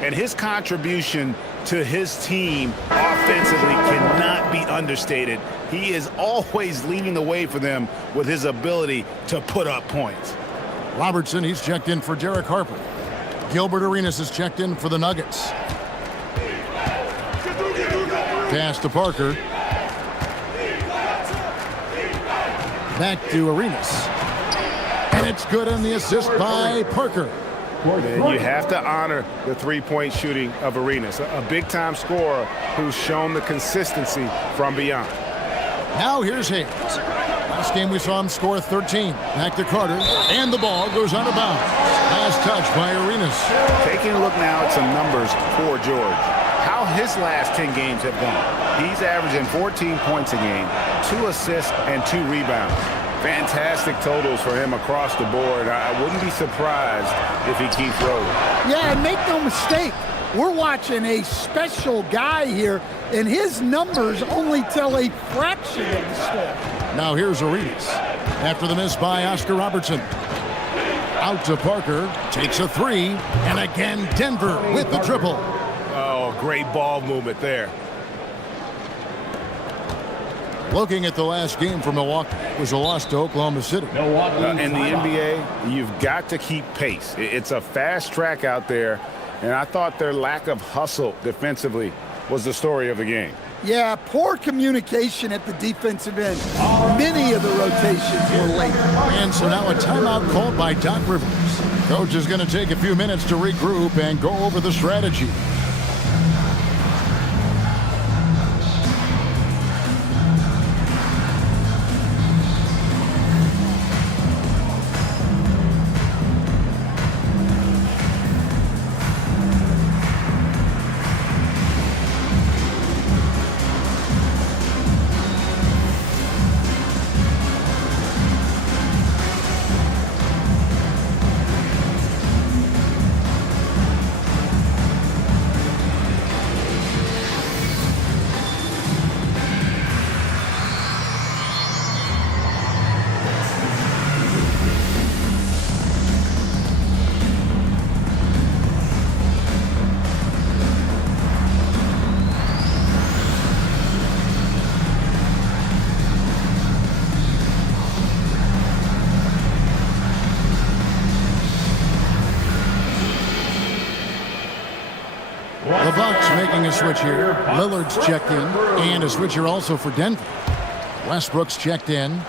And his contribution to his team offensively cannot be understated. He is always leading the way for them with his ability to put up points. Robertson, he's checked in for Derek Harper. Gilbert Arenas is checked in for the Nuggets. Pass to Parker. Back to Arenas. And it's good on the assist by Parker. And you have to honor the three-point shooting of Arenas, a big-time scorer who's shown the consistency from beyond. Now here's Hayes. Last game we saw him score 13. Back to Carter, and the ball goes out of bounds. Last touch by Arenas. Taking a look now at some numbers for George. How his last 10 games have gone. He's averaging 14 points a game, 2 assists, and 2 rebounds. Fantastic totals for him across the board. I wouldn't be surprised if he keeps rolling. Yeah, and make no mistake, we're watching a special guy here, and his numbers only tell a fraction of the story. Now here's Arenas. After the miss by Oscar Robertson. Out to Parker, takes a three, and again Denver with the triple. Oh, great ball movement there. Looking at the last game for Milwaukee, it was a loss to Oklahoma City. In the NBA, you've got to keep pace. It's a fast track out there, and I thought their lack of hustle defensively was the story of the game. Yeah, poor communication at the defensive end. Many of the rotations were late. And so now a timeout called by Doc Rivers. Coach is going to take a few minutes to regroup and go over the strategy. The Bucks making a switch here. Lillard's checked in, and a switch here also for Denver. Westbrook's checked in.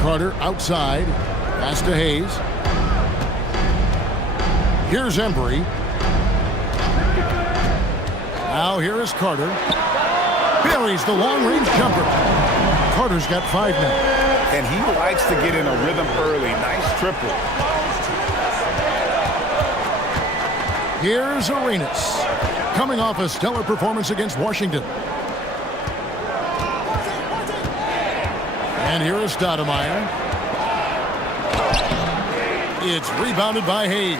Carter outside. Pass to Hayes. Here's Embry. Now here is Carter. Buries the long-range jumper. Carter's got 5 now. And he likes to get in a rhythm early. Nice triple. Here's Arenas. Coming off a stellar performance against Washington. And here is Stoudemire. It's rebounded by Hayes.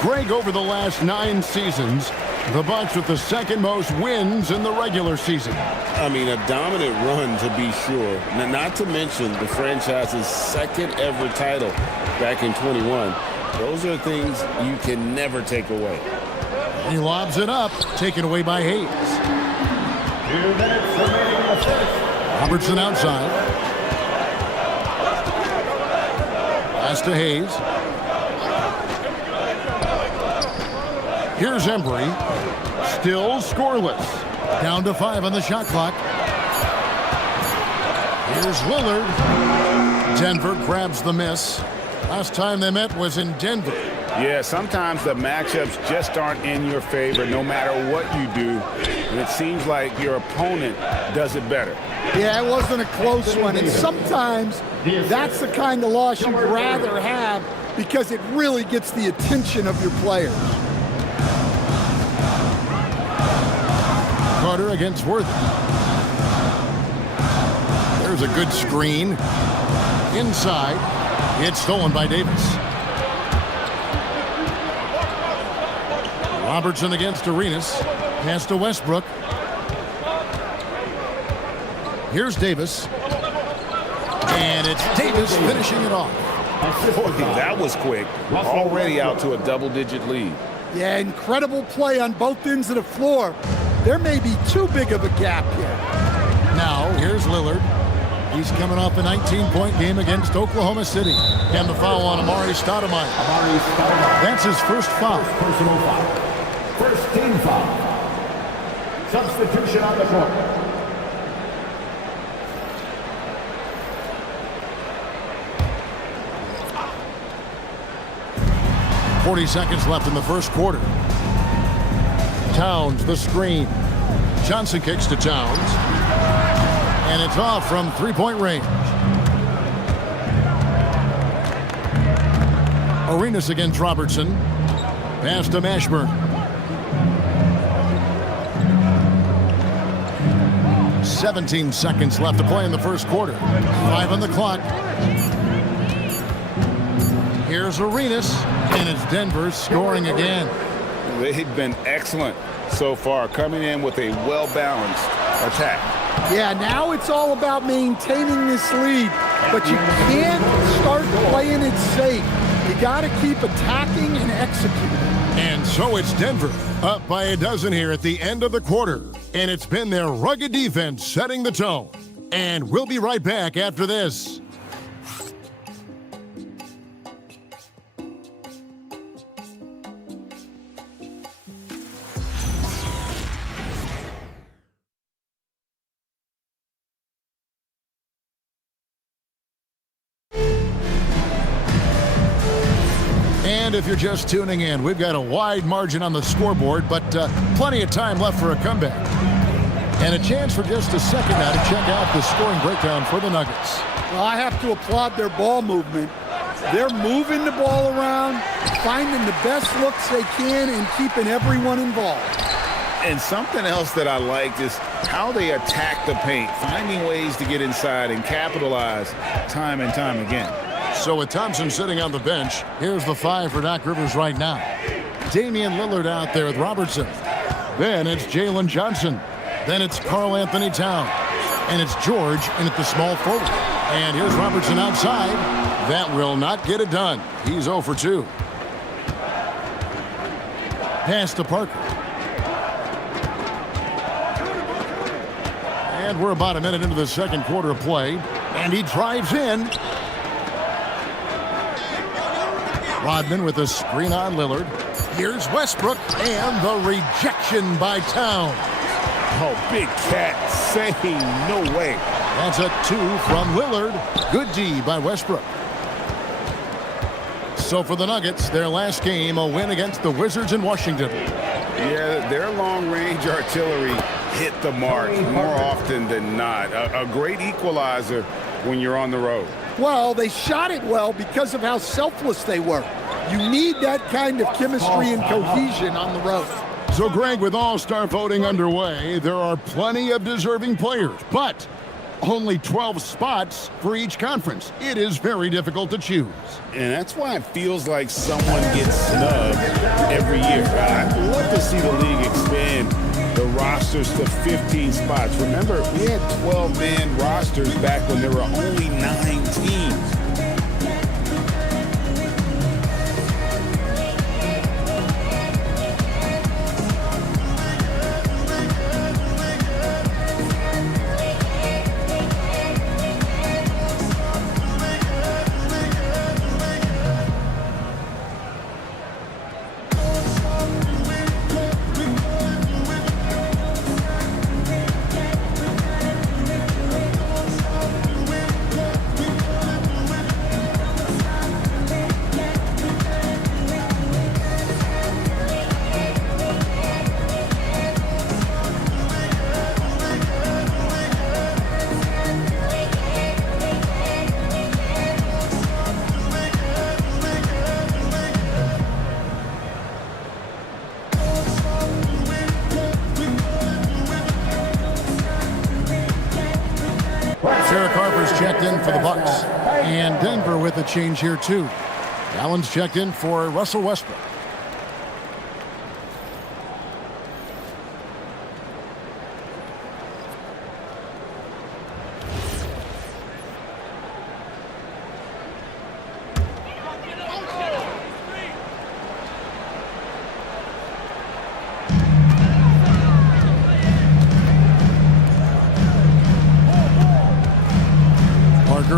Greg, over the last 9 seasons, the Bucks with the second most wins in the regular season. I mean, a dominant run to be sure. Now, not to mention the franchise's second ever title back in 21. Those are things you can never take away. He lobs it up, taken away by Hayes. 2 minutes remaining in the first. Robertson outside. Pass to Hayes. Here's Embry. Still scoreless. Down to 5 on the shot clock. Here's Lillard. Denver grabs the miss. Last time they met was in Denver. Yeah, sometimes the matchups just aren't in your favor no matter what you do. And it seems like your opponent does it better. Yeah, it wasn't a close one. And sometimes that's the kind of loss you'd rather have because it really gets the attention of your players. Carter against Worthy. There's a good screen. Inside. It's stolen by Davis. Robertson against Arenas. Pass to Westbrook. Here's Davis. And it's Davis finishing it off. Boy, that was quick. Already out to a double-digit lead. Yeah, incredible play on both ends of the floor. There may be too big of a gap here. Now, here's Lillard. He's coming off a 19-point game against Oklahoma City. And the foul on Amari Stoudemire. That's his first foul. Personal foul. First team foul. Substitution on the court. .40 seconds left in the first quarter. Towns, the screen. Johnson kicks to Towns. And it's off from three-point range. Arenas against Robertson. Pass to Mashburn. 17 seconds left to play in the first quarter. 5 on the clock. Here's Arenas, and it's Denver scoring again. They've been excellent so far, coming in with a well-balanced attack. Yeah, now it's all about maintaining this lead, but you can't start playing it safe. You got to keep attacking and executing. And so it's Denver, up by a dozen here at the end of the quarter. And it's been their rugged defense setting the tone. And we'll be right back after this. And if you're just tuning in, we've got a wide margin on the scoreboard, but plenty of time left for a comeback. And a chance for just a second now to check out the scoring breakdown for the Nuggets. Well, I have to applaud their ball movement. They're moving the ball around, finding the best looks they can, and keeping everyone involved. And something else that I liked is how they attack the paint, finding ways to get inside and capitalize time and time again. So with Thompson sitting on the bench, here's the 5 for Doc Rivers right now. Damian Lillard out there with Robertson. Then it's Jalen Johnson. Then it's Karl Anthony Towns. And it's George in at the small forward. And here's Robertson outside. That will not get it done. He's 0 for 2. Pass to Parker. And we're about a minute into the second quarter of play. And he drives in. Rodman with a screen on Lillard. Here's Westbrook, and the rejection by Towns. Oh, big cat saying no way. That's a 2 from Lillard. Good D by Westbrook. So for the Nuggets, their last game, a win against the Wizards in Washington. Yeah, their long-range artillery hit the mark more often than not. A great equalizer when you're on the road. Well, they shot it well because of how selfless they were. You need that kind of chemistry and cohesion on the road. So, Greg, with All-Star voting underway, there are plenty of deserving players, but only 12 spots for each conference. It is very difficult to choose. And that's why it feels like someone gets snubbed every year. I'd love to see the league expand the rosters to 15 spots. Remember, we had 12-man rosters back when there were only 9 teams. in for the Bucks. And Denver with a change here, too. Allen's checked in for Russell Westbrook.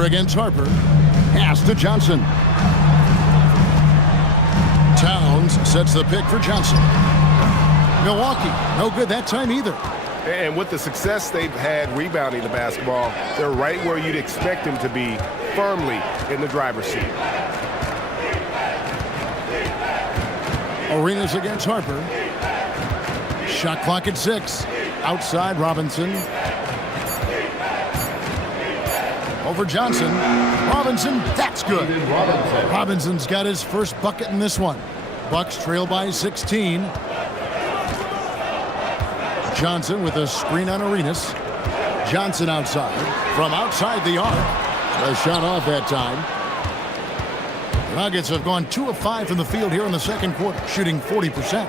Against Harper. Pass to Johnson. Towns sets the pick for Johnson. Milwaukee, no good that time either. And with the success they've had rebounding the basketball, they're right where you'd expect them to be, firmly in the driver's seat. Arenas against Harper. Shot clock at 6. Outside Robinson. Over Johnson. Robinson, that's good. Robinson's got his first bucket in this one. Bucks trail by 16. Johnson with a screen on Arenas. Johnson outside. From outside the arc. A shot off that time. The Nuggets have gone 2 of 5 from the field here in the second quarter, shooting 40%.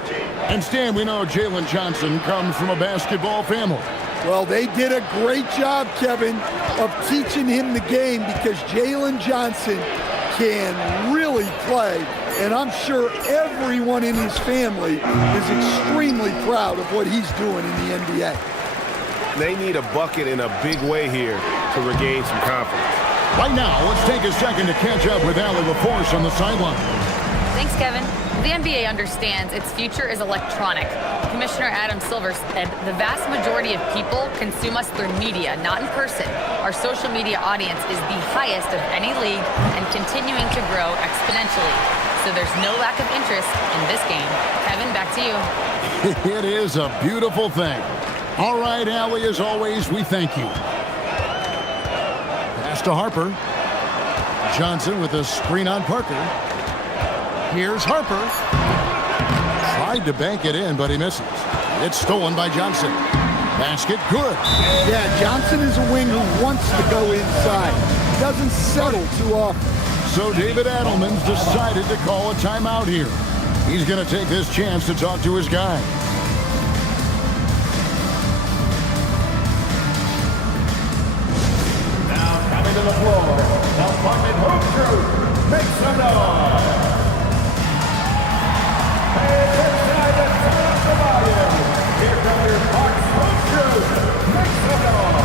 And Stan, we know Jalen Johnson comes from a basketball family. Well, they did a great job, Kevin, of teaching him the game because Jalen Johnson can really play. And I'm sure everyone in his family is extremely proud of what he's doing in the NBA. They need a bucket in a big way here to regain some confidence. Right now, let's take a second to catch up with Allie LaForce on the sideline. Thanks, Kevin. The NBA understands its future is electronic. Commissioner Adam Silver said the vast majority of people consume us through media, not in person. Our social media audience is the highest of any league and continuing to grow exponentially. So there's no lack of interest in this game. Kevin, back to you. It is a beautiful thing. All right, Allie, as always, we thank you. Pass to Harper. Johnson with a screen on Parker. Here's Harper. Tried to bank it in, but he misses. It's stolen by Johnson. Basket good. Yeah, Johnson is a wing who wants to go inside. He doesn't settle too often. So David Adelman's decided to call a timeout here. He's going to take this chance to talk to his guy. Now coming to the floor, the Bucket Hoop Crew. Make some noise. Inside the turn of the volume. Here come your Bucks Hoop Crew. Make some noise.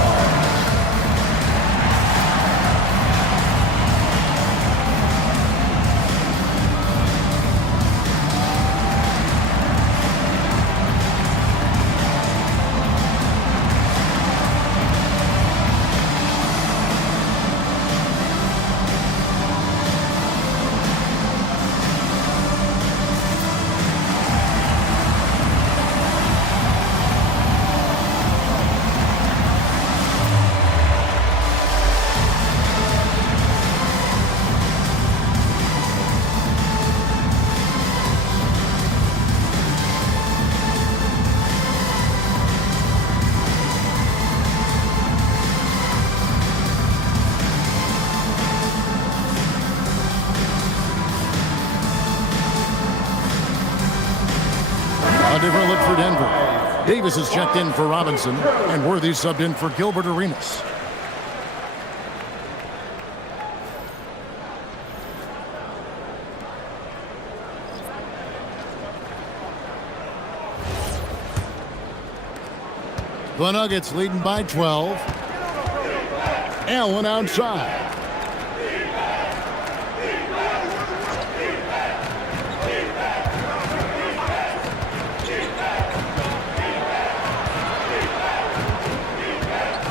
A different look for Denver. Davis is checked in for Robinson, and Worthy subbed in for Gilbert Arenas. The Nuggets leading by 12. Allen outside.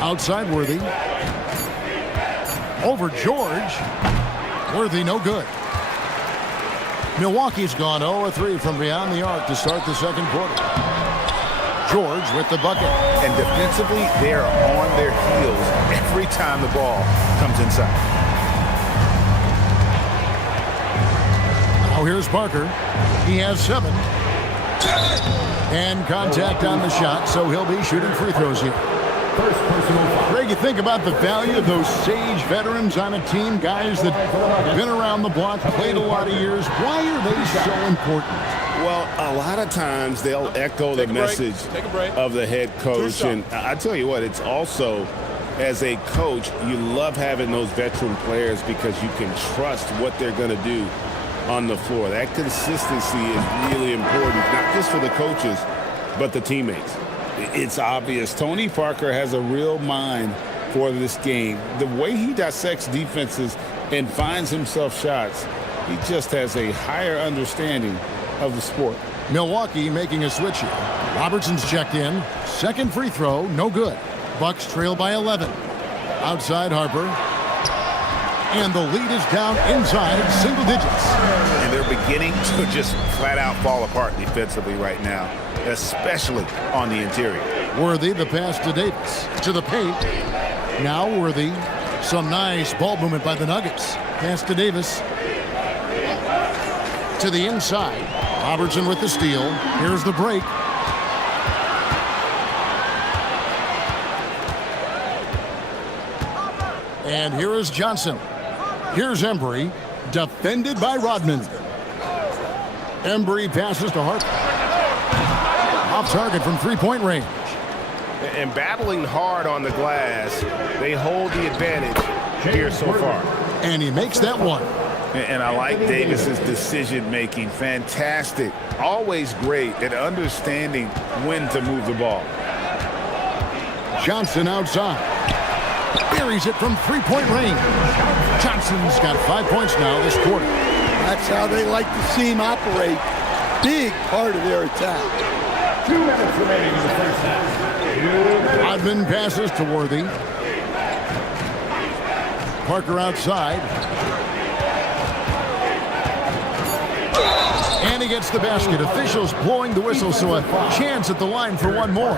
Outside Worthy. Over George. Worthy no good. Milwaukee's gone 0-3 from beyond the arc to start the second quarter. George with the bucket. And defensively, they are on their heels every time the ball comes inside. Now here's Parker. He has 7. And contact on the shot, so he'll be shooting free throws here. First personal foul. Greg, you think about the value of those sage veterans on a team, guys that have been around the block, played a lot of years. Why are they so important? Well, a lot of times they'll echo the message of the head coach. And I tell you what, it's also, as a coach, you love having those veteran players because you can trust what they're going to do on the floor. That consistency is really important, not just for the coaches, but the teammates. It's obvious. Tony Parker has a real mind for this game. The way he dissects defenses and finds himself shots, he just has a higher understanding of the sport. Milwaukee making a switch here. Robertson's checked in. Second free throw, no good. Bucks trail by 11. Outside Harper. And the lead is down inside single digits. And they're beginning to just flat out fall apart defensively right now, especially on the interior. Worthy, the pass to Davis. To the paint. Now Worthy. Some nice ball movement by the Nuggets. Pass to Davis. To the inside. Robertson with the steal. Here's the break. And here is Johnson. Here's Embry. Defended by Rodman. Embry passes to Harper. Off target from three-point range. And battling hard on the glass, they hold the advantage here so far. And he makes that one. And I like Davis's decision-making. Fantastic. Always great at understanding when to move the ball. Johnson outside. Buries it from three-point range. Johnson's got 5 points now this quarter. That's how they like to see him operate. Big part of their attack. 2 minutes remaining in the first half. Rodman passes to Worthy. Parker outside. And he gets the basket. Officials blowing the whistle, so a chance at the line for one more.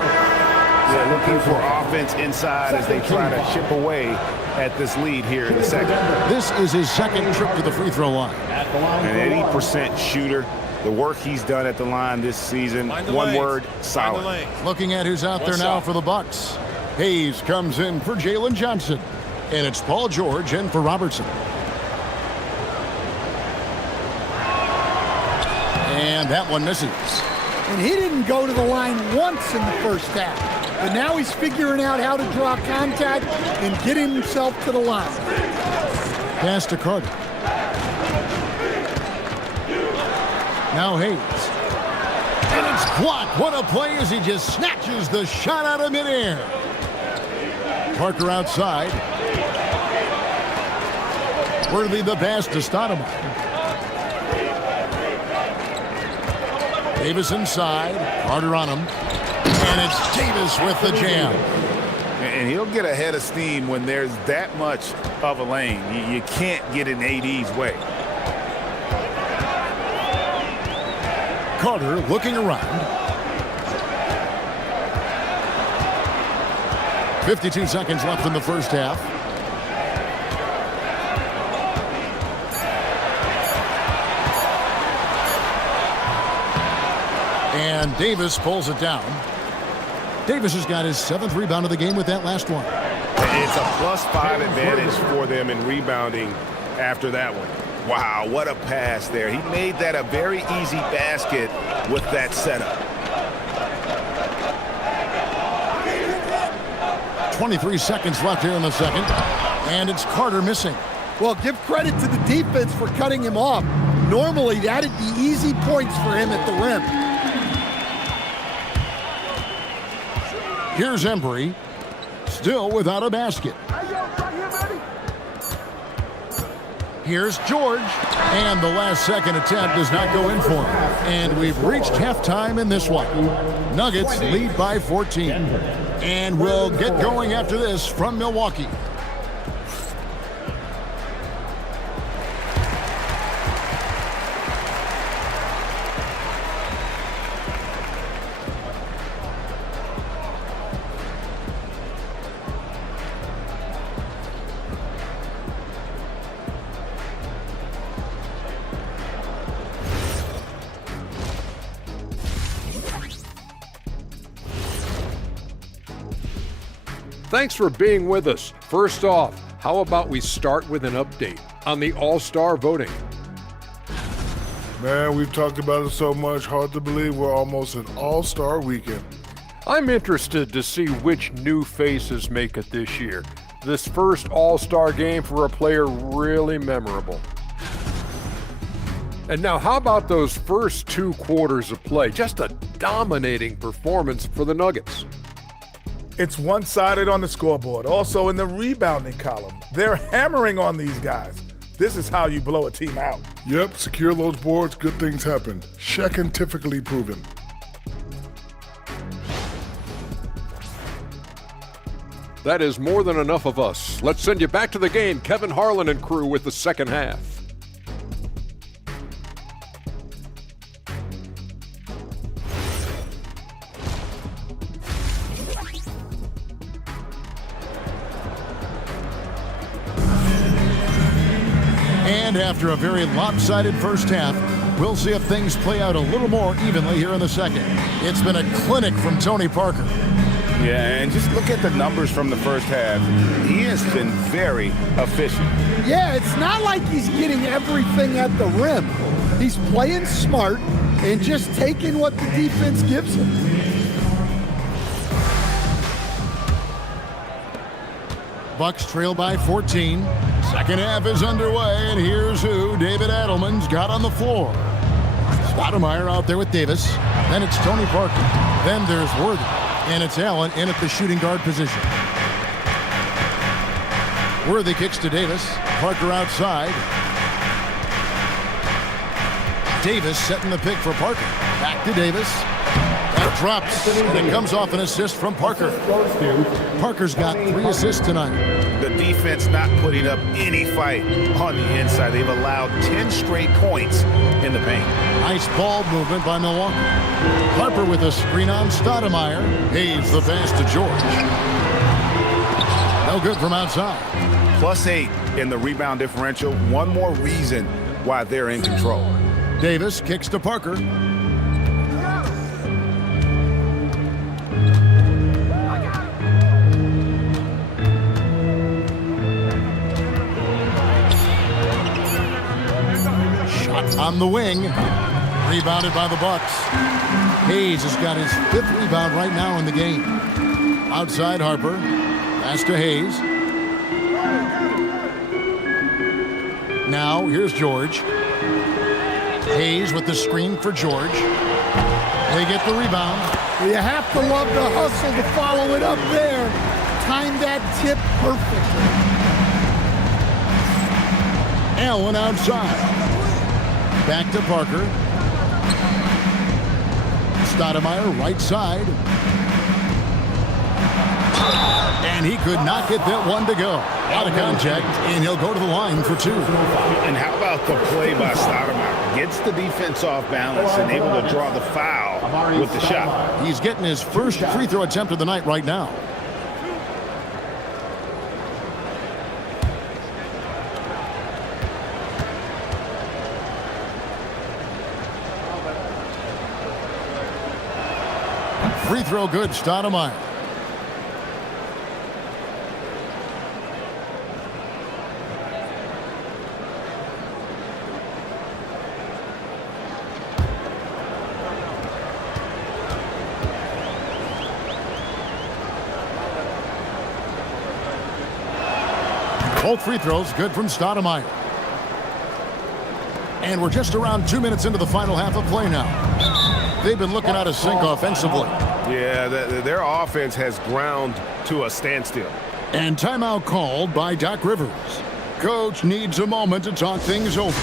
Yeah, looking for offense inside as they try to chip away at this lead here in the second. This is his second trip to the free throw line. An 80% shooter. The work he's done at the line this season, one word, solid. Looking at who's out there now for the Bucks. Hayes comes in for Jalen Johnson. And it's Paul George in for Robertson. And that one misses. And he didn't go to the line once in the first half. But now he's figuring out how to draw contact and get himself to the line. Pass to Carter. Now Hayes. And it's blocked. What a play as he just snatches the shot out of midair. Parker outside. Worthy the pass to Stoudemire. Davis inside. Carter on him. And it's Davis with the jam. And he'll get ahead of steam when there's that much of a lane. You can't get in AD's way. Carter looking around. 52 seconds left in the first half. And Davis pulls it down. Davis has got his 7th rebound of the game with that last one. It's a +5 advantage for them in rebounding after that one. Wow, what a pass there. He made that a very easy basket with that setup. 23 seconds left here in the second. And it's Carter missing. Well, give credit to the defense for cutting him off. Normally, that'd be easy points for him at the rim. Here's Embry, still without a basket. Here's George, and the last second attempt does not go in for him. And we've reached halftime in this one. Nuggets lead by 14. And we'll get going after this from Milwaukee. Thanks for being with us. First off, how about we start with an update on the All-Star voting? Man, we've talked about it so much, hard to believe we're almost an all-star weekend. I'm interested to see which new faces make it this year. This first All-Star game for a player really memorable. And now how about those first 2 quarters of play? Just a dominating performance for the Nuggets. It's one-sided on the scoreboard, also in the rebounding column. They're hammering on these guys. This is how you blow a team out. Yep, secure those boards, good things happen. Scientifically proven. That is more than enough of us. Let's send you back to the game. Kevin Harlan and crew with the second half. And after a very lopsided first half, we'll see if things play out a little more evenly here in the second. It's been a clinic from Tony Parker. Yeah, and just look at the numbers from the first half. He has been very efficient. Yeah, it's not like he's getting everything at the rim. He's playing smart and just taking what the defense gives him. Bucks trail by 14. Second half is underway, and here's who David Adelman's got on the floor. Stoudemire out there with Davis. Then it's Tony Parker. Then there's Worthy. And it's Allen in at the shooting guard position. Worthy kicks to Davis. Parker outside. Davis setting the pick for Parker. Back to Davis. That drops, and it comes off an assist from Parker. Parker's got 3 assists tonight. The defense not putting up any fight on the inside. They've allowed 10 straight points in the paint. Nice ball movement by Milwaukee. Harper with a screen on Stoudemire. Hayes the pass to George. No good from outside. +8 in the rebound differential. One more reason why they're in control. Davis kicks to Parker. Shot on the wing. Rebounded by the Bucks. Hayes has got his 5th rebound right now in the game. Outside Harper. Pass to Hayes. Now here's George. Hayes with the screen for George. They get the rebound. Well, you have to love the hustle to follow it up there. Timed that tip perfectly. Allen outside. Back to Parker. Stoudemire right side. And he could not get that one to go. Out of contact, and he'll go to the line for 2. And how about the play by Stoudemire? Gets the defense off balance and able to draw the foul with the shot. He's getting his first free throw attempt of the night right now. Free throw good, Stoudemire. Both free throws good from Stoudemire. And we're just around 2 minutes into the final half of play now. They've been looking out of sync offensively. Yeah, their offense has ground to a standstill. And timeout called by Doc Rivers. Coach needs a moment to talk things over.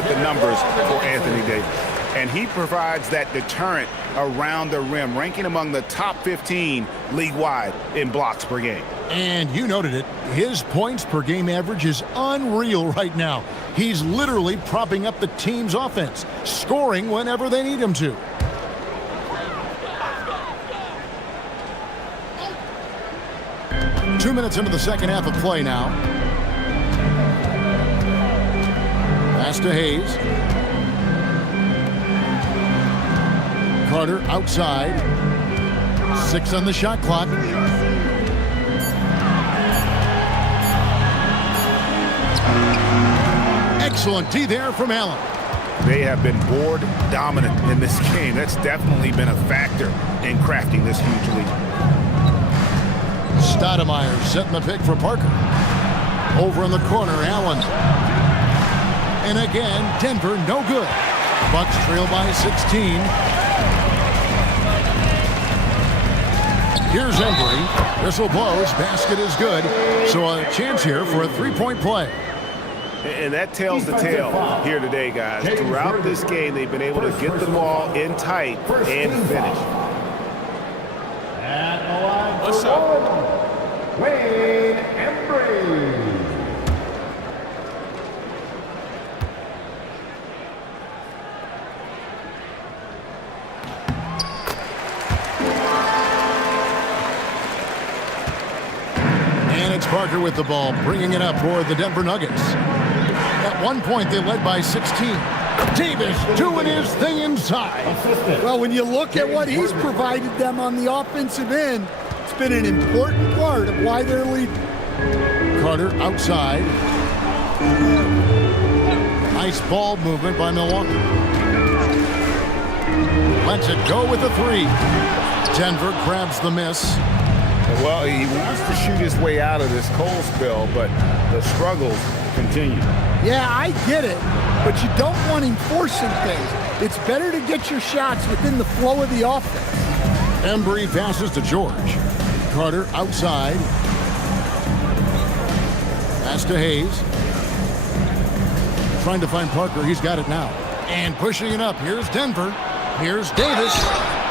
at the numbers for Anthony Davis. And he provides that deterrent around the rim, ranking among the top 15 league-wide in blocks per game. And you noted it. His points per game average is unreal right now. He's literally propping up the team's offense, scoring whenever they need him to. Two minutes into the second half of play now. Pass to Hayes. Carter outside. 6 on the shot clock. Excellent D there from Allen. They have been board dominant in this game. That's definitely been a factor in crafting this huge lead. Stoudemire setting the pick for Parker. Over in the corner, Allen. And again, Denver no good. Bucks trail by 16. Here's Embry. Whistle blows. Basket is good. So a chance here for a three-point play. And that tells the tale here today, guys. Throughout this game, they've been able to get the ball in tight and finish. What's up? Wayne Embry. And it's Parker with the ball, bringing it up for the Denver Nuggets. At one point, they led by 16. Davis doing his thing inside. Well, when you look at what he's provided them on the offensive end, it's been an important part of why they're leading. Carter outside. Nice ball movement by Milwaukee. Lets it go with a three. Denver grabs the miss. Well, he wants to shoot his way out of this cold spell, but the struggles continue. Yeah, I get it, but you don't want him forcing things. It's better to get your shots within the flow of the offense. Embry passes to George. Carter outside. Pass to Hayes. Trying to find Parker. He's got it now. And pushing it up. Here's Denver. Here's Davis.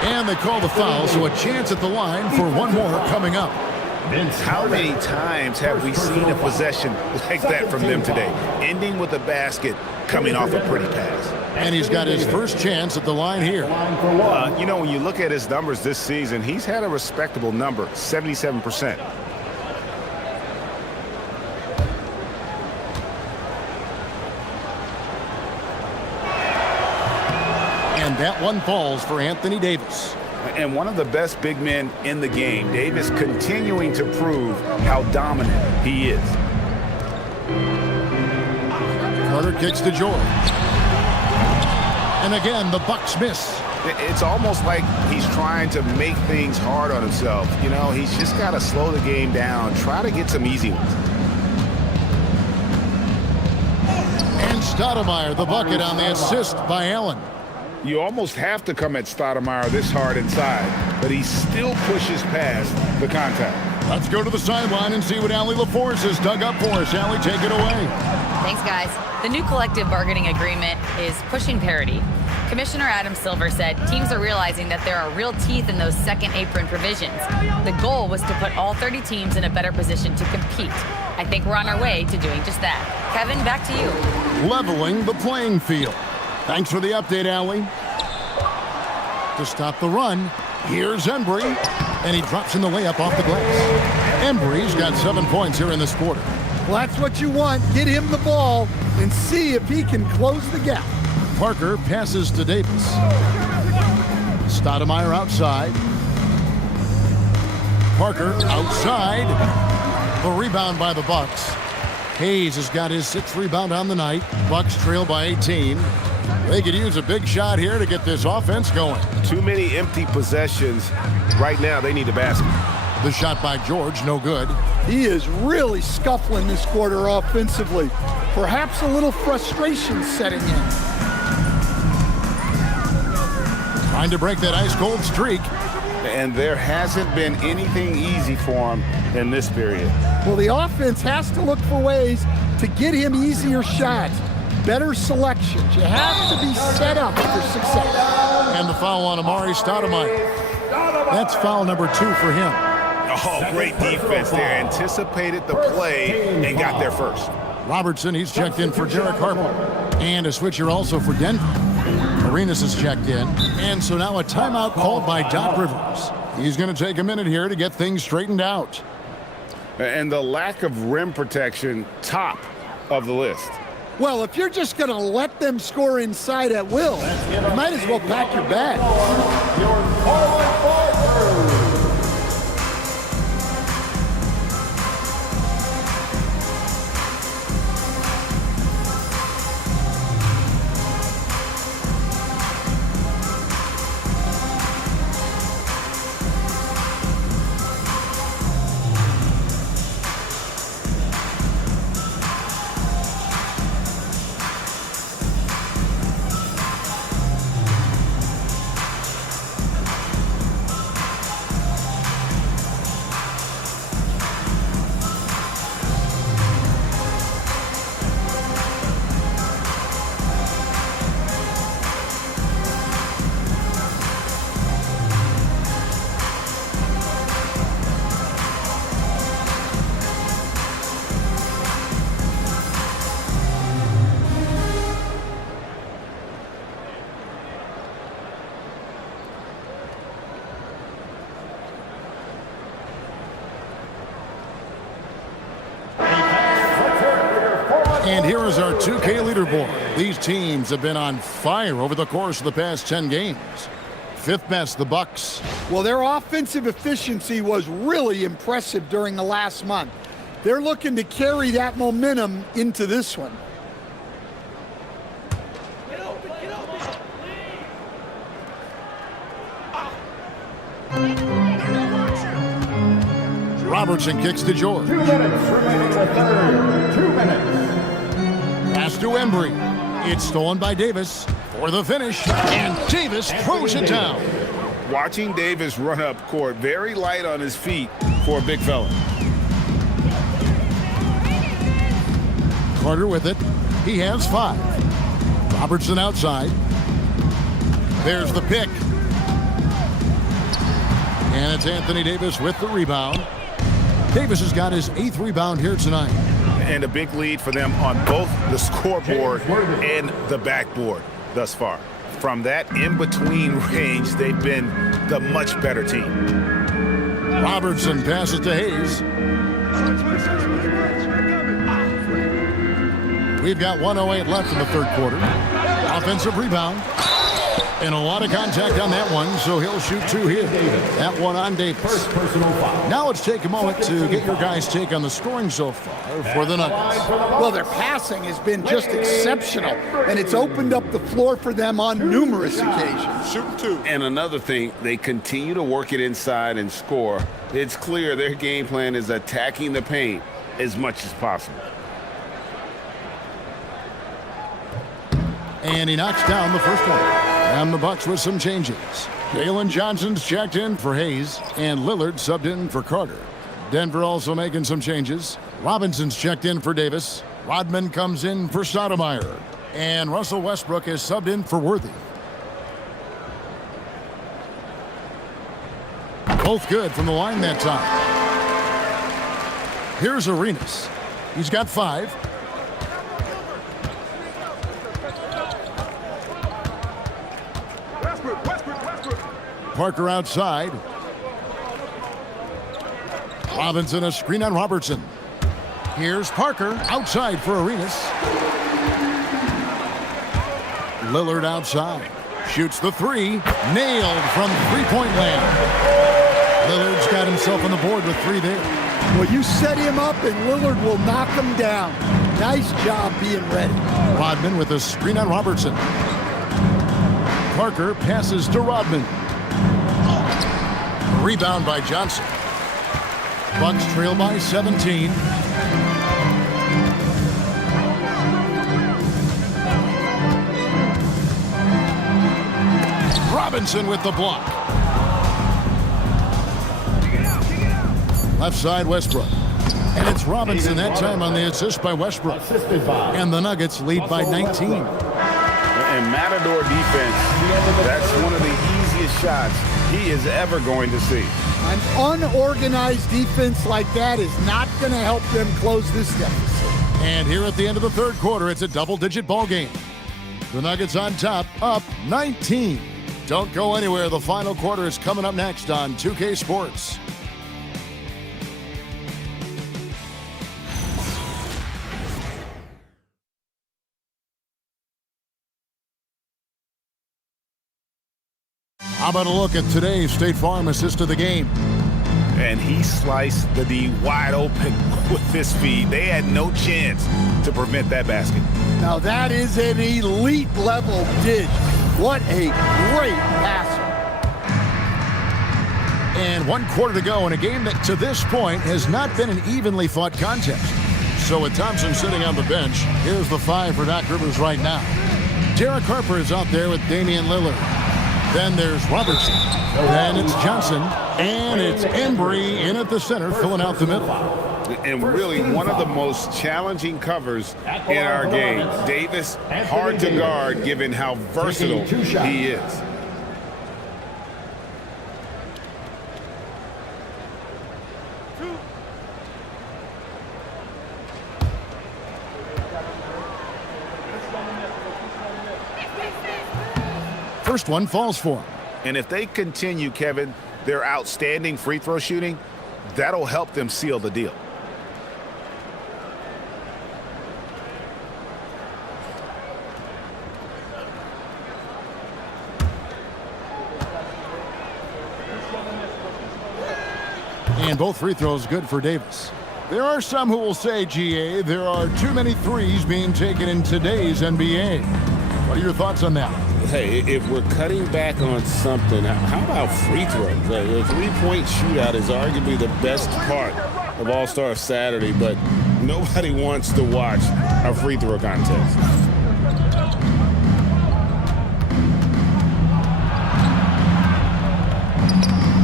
And they call the foul, so a chance at the line for one more coming up. How many times have we seen a possession like that from them today? Ending with a basket, coming off a pretty pass. And he's got his first chance at the line here. You know, when you look at his numbers this season, he's had a respectable number, 77%. And that one falls for Anthony Davis. And one of the best big men in the game, Davis continuing to prove how dominant he is. Carter kicks to George. And again, the Bucks miss. It's almost like he's trying to make things hard on himself. You know, he's just got to slow the game down, try to get some easy ones. And Stoudemire, the bucket on the assist by Allen. You almost have to come at Stoudemire this hard inside, but he still pushes past the contact. Let's go to the sideline and see what Allie LaForce has dug up for us. Allie, take it away. Thanks, guys. The new collective bargaining agreement is pushing parity. Commissioner Adam Silver said teams are realizing that there are real teeth in those second apron provisions. The goal was to put all 30 teams in a better position to compete. I think we're on our way to doing just that. Kevin, back to you. Leveling the playing field. Thanks for the update, Allie. To stop the run, here's Embry, and he drops in the layup off the glass. Embry's got 7 points here in this quarter. Well, that's what you want. Get him the ball and see if he can close the gap. Parker passes to Davis. Stoudemire outside. Parker outside. The rebound by the Bucks. Hayes has got his 6th rebound on the night. Bucks trail by 18. They could use a big shot here to get this offense going. Too many empty possessions. Right now, they need a basket. The shot by George, no good. He is really scuffling this quarter offensively. Perhaps a little frustration setting in. Trying to break that ice-cold streak. And there hasn't been anything easy for him in this period. Well, the offense has to look for ways to get him easier shots. better selections. You have to be set up for success. And the foul on Amari Stoudemire. That's foul number 2 for him. Oh, great defense there. Anticipated the play and got there first. Robertson, he's checked in for Derek Harper. And a switcher also for Denver. Arenas is checked in. And so now a timeout called by Doc Rivers. He's going to take a minute here to get things straightened out. And the lack of rim protection, top of the list. Well, if you're just going to let them score inside at will, you might as well pack your bag. And here is our 2K leaderboard. These teams have been on fire over the course of the past 10 games. 5th best, the Bucks. Well, their offensive efficiency was really impressive during the last month. They're looking to carry that momentum into this one. Robertson kicks to George. 2 minutes remaining in the third. 2 minutes. Pass to Embry. It's stolen by Davis for the finish. And Davis throws it down. Watching Davis run up court, very light on his feet for a big fella. Carter with it. He has 5. Robertson outside. There's the pick. And it's Anthony Davis with the rebound. Davis has got his 8th rebound here tonight. And a big lead for them on both the scoreboard and the backboard thus far. From that in-between range, they've been the much better team. Robertson passes to Hayes. We've got 1:08 left in the third quarter. Offensive rebound. And a lot of contact on that one, so he'll shoot 2 here. That one on Davis. First personal foul. Now let's take a moment to get your guys' take on the scoring so far for the Nuggets. Well, their passing has been just exceptional, and it's opened up the floor for them on numerous occasions. Shooting 2. And another thing, they continue to work it inside and score. It's clear their game plan is attacking the paint as much as possible. And he knocks down the first one. And the Bucks with some changes. Jalen Johnson's checked in for Hayes, and Lillard subbed in for Carter. Denver also making some changes. Robinson's checked in for Davis. Rodman comes in for Stoudemire. And Russell Westbrook is subbed in for Worthy. Both good from the line that time. Here's Arenas. He's got 5. Parker outside. Robinson a screen on Robertson. Here's Parker outside for Arenas. Lillard outside. Shoots the 3. Nailed from three-point land. Lillard's got himself on the board with 3 there. Well, you set him up and Lillard will knock him down. Nice job being ready. Rodman with a screen on Robertson. Parker passes to Rodman. Rebound by Johnson. Bucks trail by 17. Robinson with the block. Left side Westbrook. And it's Robinson that time on the assist by Westbrook. And the Nuggets lead by 19. And Matador defense, that's one of the easiest shots he is ever going to see. An unorganized defense like that is not going to help them close this deficit. And here at the end of the third quarter, it's a double-digit ball game. The Nuggets on top, up 19. Don't go anywhere. The final quarter is coming up next on 2K Sports. How about a look at today's State Farm assist of the game? And he sliced the D wide open with his feed. They had no chance to prevent that basket. Now that is an elite level dish. What a great passer. And 1 quarter to go in a game that to this point has not been an evenly fought contest. So with Thompson sitting on the bench, here's the 5 for Doc Rivers right now. Derek Harper is out there with Damian Lillard. Then there's Robertson. Then it's Johnson. And it's Embry in at the center, filling out the middle. And really one of the most challenging covers in our game. Davis, hard to guard given how versatile he is. First one falls for him. And if they continue, Kevin, their outstanding free throw shooting, that'll help them seal the deal. And both free throws good for Davis. There are some who will say, GA, there are too many threes being taken in today's NBA. What are your thoughts on that? Hey, if we're cutting back on something, how about free throws? The three-point shootout is arguably the best part of All-Star Saturday, but nobody wants to watch a free throw contest.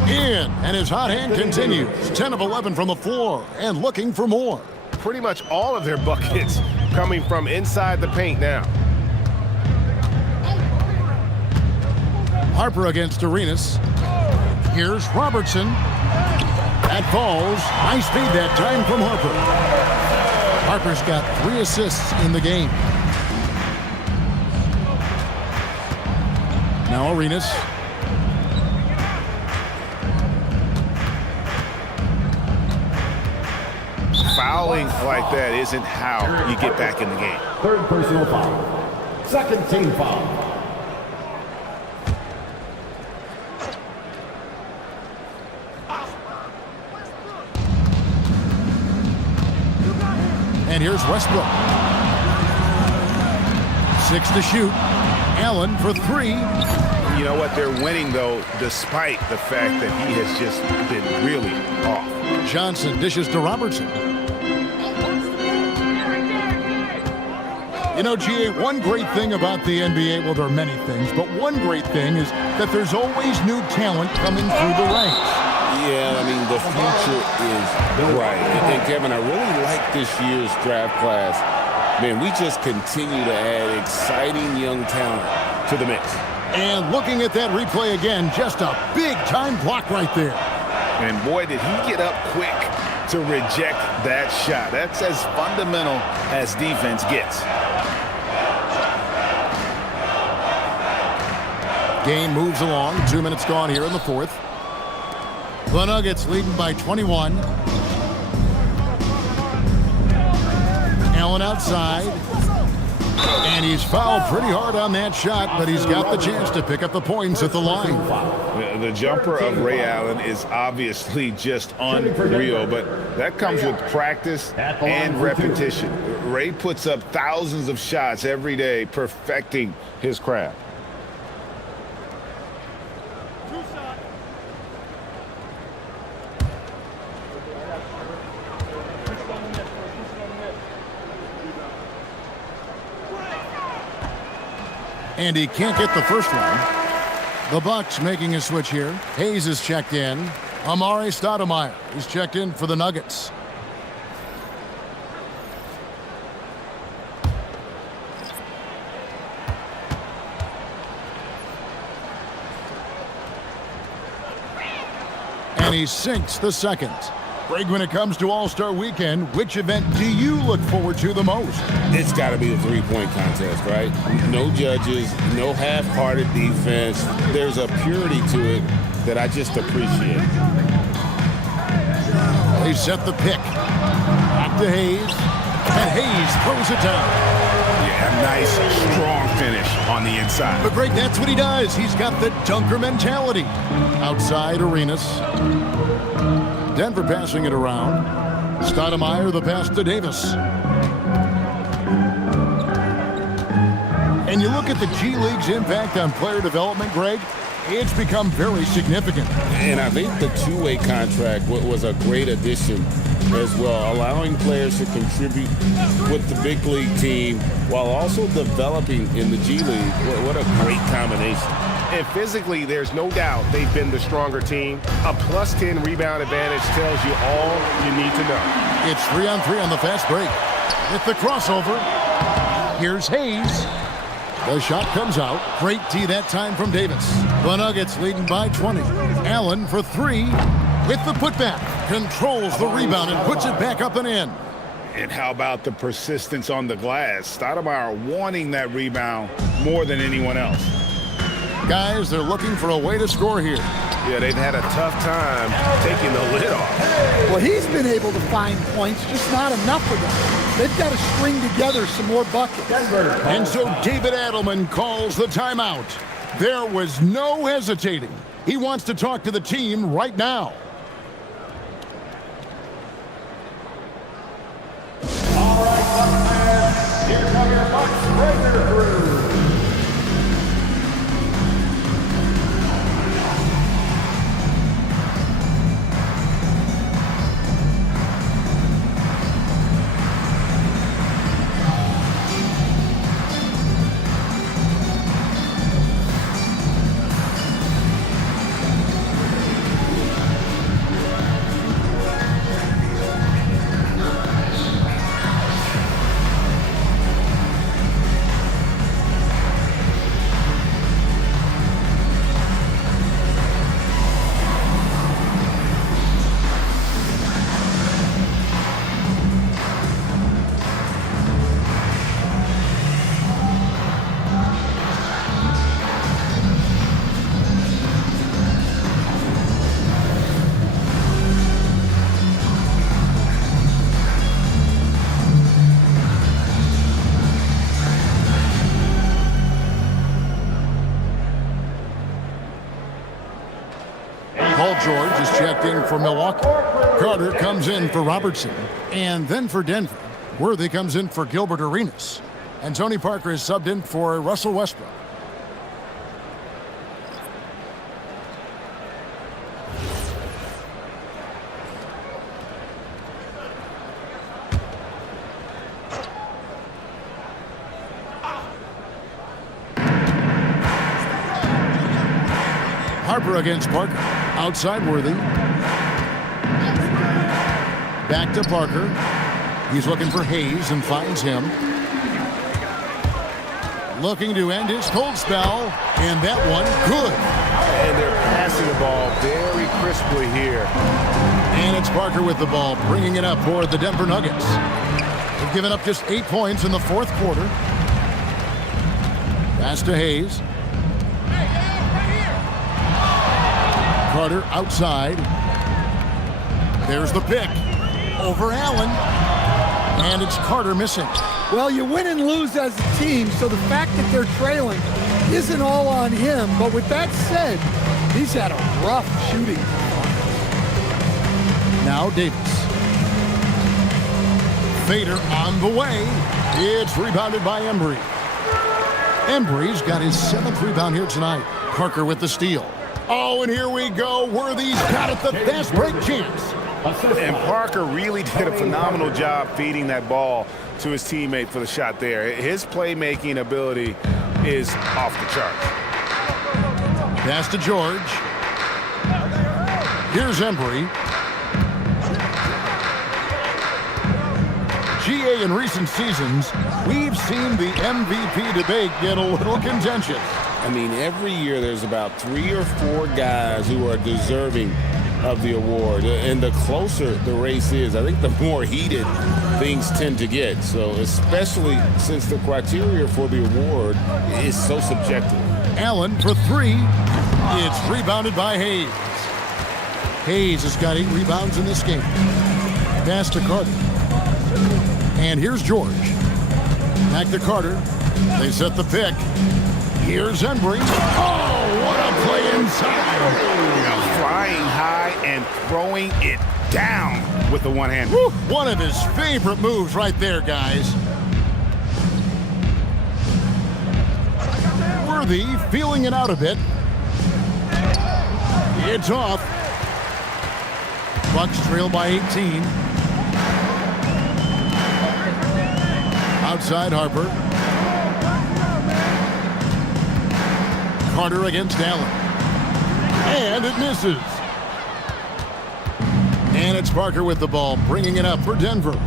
In, and his hot hand continues. 10 of 11 from the floor and looking for more. Pretty much all of their buckets coming from inside the paint now. Harper against Arenas. Here's Robertson. That falls. Nice feed that time from Harper. Harper's got 3 assists in the game. Now Arenas. Fouling like that isn't how you get back in the game. Third personal foul. Second team foul. And here's Westbrook. 6 to shoot. Allen for 3. You know what? They're winning, though, despite the fact that he has just been really off. Johnson dishes to Robertson. You know, GA, one great thing about the NBA, well, there are many things, but one great thing is that there's always new talent coming through the ranks. Yeah, I mean, the future is bright. And Kevin, I really like this year's draft class. Man, we just continue to add exciting young talent to the mix. And looking at that replay again, just a big-time block right there. And boy, did he get up quick to reject that shot. That's as fundamental as defense gets. Game moves along. 2 minutes gone here in the fourth. The Nuggets leading by 21. Allen outside. And he's fouled pretty hard on that shot, but he's got the chance to pick up the points at the line. The jumper of Ray Allen is obviously just unreal, but that comes with practice and repetition. Ray puts up thousands of shots every day, perfecting his craft. And he can't get the first one. The Bucks making a switch here. Hayes is checked in. Amari Stoudemire is checked in for the Nuggets. And he sinks the second. Greg, when it comes to All-Star Weekend, which event do you look forward to the most? It's got to be the three-point contest, right? No judges, no half-hearted defense. There's a purity to it that I just appreciate. They set the pick. Back to Hayes. And Hayes throws it down. Yeah, nice, strong finish on the inside. But Greg, that's what he does. He's got the dunker mentality. Outside Arenas. Denver passing it around. Stoudemire the pass to Davis. And you look at the G League's impact on player development, Greg, it's become very significant. And I think the two-way contract was a great addition as well, allowing players to contribute with the big league team while also developing in the G League. What a great combination. And physically, there's no doubt they've been the stronger team. A +10 rebound advantage tells you all you need to know. It's 3-on-3 on the fast break. With the crossover, here's Hayes. The shot comes out. Great tee that time from Davis. The Nuggets leading by 20. Allen for three with the putback. Controls the rebound and puts it back up and in. And how about the persistence on the glass? Stoudemire wanting that rebound more than anyone else. Guys, they're looking for a way to score here. Yeah, they've had a tough time taking the lid off. Well, he's been able to find points, just not enough of them. They've got to string together some more buckets. And so David Adelman calls the timeout. There was no hesitating. He wants to talk to the team right now. All right, fans, here come your Bucks Razor crew. George is checked in for Milwaukee. Carter comes in for Robertson. And then for Denver, Worthy comes in for Gilbert Arenas. And Tony Parker is subbed in for Russell Westbrook. Harper against Parker. Outside Worthy. Back to Parker. He's looking for Hayes and finds him. Looking to end his cold spell. And that one, good. And they're passing the ball very crisply here. And it's Parker with the ball, bringing it up for the Denver Nuggets. They've given up just 8 points in the fourth quarter. Pass to Hayes. Carter outside. There's the pick. Over Allen. And it's Carter missing. Well, you win and lose as a team, so the fact that they're trailing isn't all on him. But with that said, he's had a rough shooting. Now Davis. Fader on the way. It's rebounded by Embry. Embry's got his 7th rebound here tonight. Parker with the steal. Oh, and here we go. Worthy's got it, the fast break chance. And Parker really did a phenomenal job feeding that ball to his teammate for the shot there. His playmaking ability is off the charts. Pass to George. Here's Embry. GA in recent seasons, we've seen the MVP debate get a little contentious. I mean, every year there's about 3 or 4 guys who are deserving of the award. And the closer the race is, I think the more heated things tend to get. So especially since the criteria for the award is so subjective. Allen for three. It's rebounded by Hayes. Hayes has got 8 rebounds in this game. Pass to Carter. And here's George. Back to Carter. They set the pick. Here's Embry. Oh, what a play inside. Flying high and throwing it down with the one hand. One of his favorite moves right there, guys. Worthy feeling it out a bit. It's off. Bucks trail by 18. Outside Harper. Carter against Allen. And it misses. And it's Parker with the ball, bringing it up for Denver.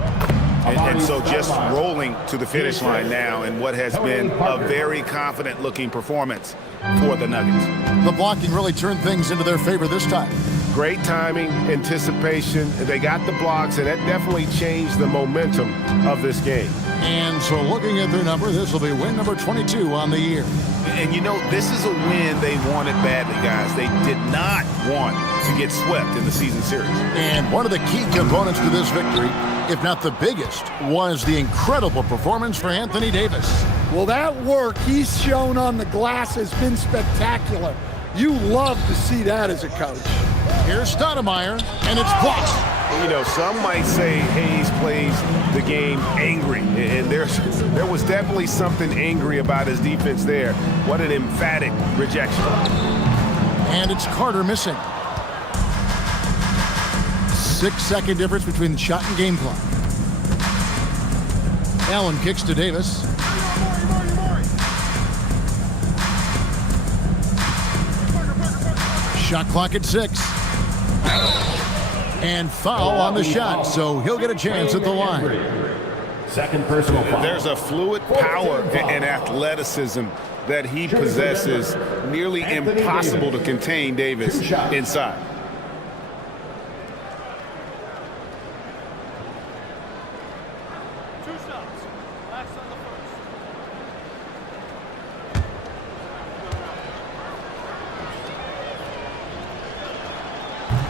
And so just rolling to the finish line now in what has been a very confident-looking performance for the Nuggets. The blocking really turned things into their favor this time. Great timing, anticipation. They got the blocks, and that definitely changed the momentum of this game. And so looking at their number, this will be win number 22 on the year. And you know, this is a win they wanted badly, guys. They did not want to get swept in the season series. And one of the key components to this victory, if not the biggest, was the incredible performance for Anthony Davis. Well, that work he's shown on the glass has been spectacular. You love to see that as a coach. Here's Stoudemire, and it's blocked. You know, some might say Hayes plays the game angry, and there was definitely something angry about his defense there. What an emphatic rejection. And it's Carter missing. 6-second difference between the shot and game clock. Allen kicks to Davis. Shot clock at 6. And foul on the shot, so he'll get a chance at the line. Second personal foul. There's a fluid power and athleticism that he possesses, nearly impossible to contain Davis inside.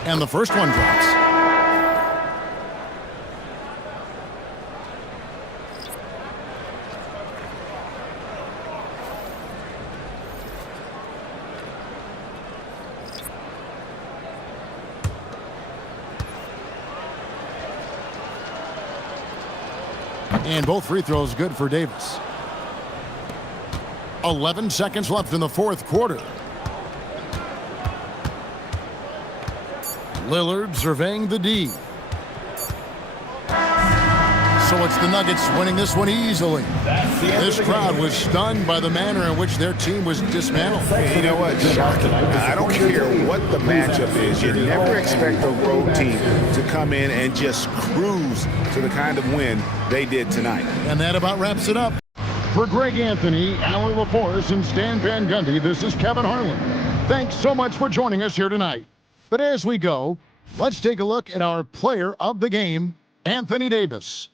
And the first one drops. And both free throws good for Davis. 11 seconds left in the fourth quarter. Lillard surveying the D. So it's the Nuggets winning this one easily. This crowd was stunned by the manner in which their team was dismantled. You know what? Shocking. I don't care what the matchup is. You never expect a road team to come in and just cruise to the kind of win they did tonight. And that about wraps it up. For Greg Anthony, Alan LaForce, and Stan Van Gundy, this is Kevin Harlan. Thanks so much for joining us here tonight. But as we go, let's take a look at our player of the game, Anthony Davis.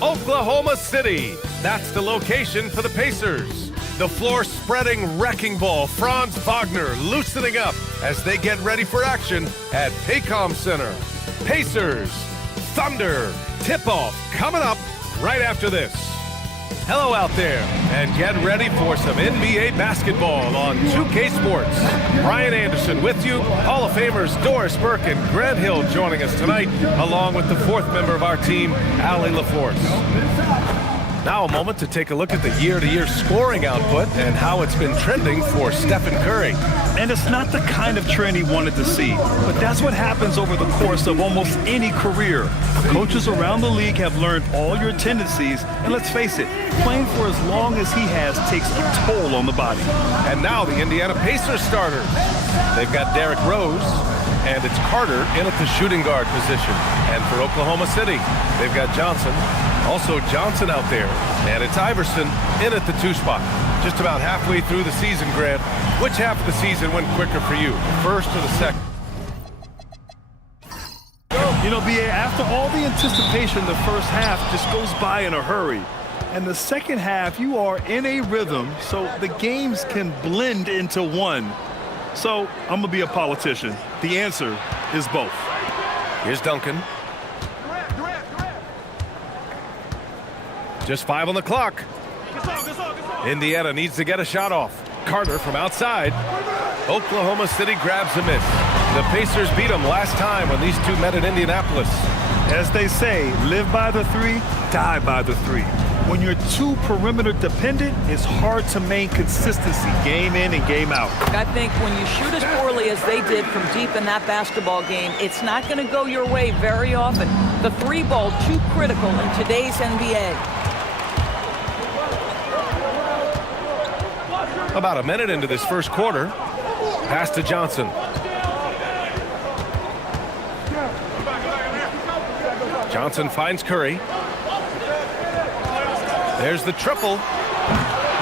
Oklahoma City. That's the location for the Pacers. The floor-spreading wrecking ball, Franz Wagner loosening up as they get ready for action at Paycom Center. Pacers, Thunder, tip-off coming up right after this. Hello out there, and get ready for some NBA basketball on 2K Sports. Brian Anderson with you, Hall of Famers Doris Burke and Grant Hill joining us tonight, along with the fourth member of our team, Allie LaForce. Now a moment to take a look at the year-to-year scoring output and how it's been trending for Stephen Curry. And it's not the kind of trend he wanted to see, but that's what happens over the course of almost any career. Coaches around the league have learned all your tendencies, and let's face it, playing for as long as he has takes a toll on the body. And now the Indiana Pacers starters. They've got Derrick Rose, and it's Carter in at the shooting guard position. And for Oklahoma City, they've got Johnson. Also Johnson out there, and it's Iverson in at the 2 spot. Just about halfway through the season, Grant. Which half of the season went quicker for you, the first or the second? You know, B.A., after all the anticipation, the first half just goes by in a hurry. And the second half, you are in a rhythm, so the games can blend into one. So I'm going to be a politician. The answer is both. Here's Duncan. Just 5 on the clock. Indiana needs to get a shot off. Carter from outside. Oklahoma City grabs a miss. The Pacers beat them last time when these two met at Indianapolis. As they say, live by the 3, die by the 3. When you're too perimeter dependent, it's hard to maintain consistency game in and game out. I think when you shoot as poorly as they did from deep in that basketball game, it's not going to go your way very often. The 3 ball too critical in today's NBA. About a minute into this first quarter. Pass to Johnson. Johnson finds Curry. There's the triple.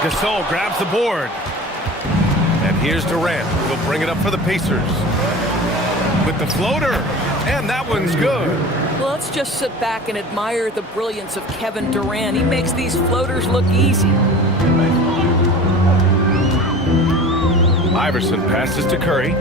Gasol grabs the board. And here's Durant. He'll bring it up for the Pacers. With the floater. And that one's good. Well, let's just sit back and admire the brilliance of Kevin Durant. He makes these floaters look easy. Iverson passes to Curry.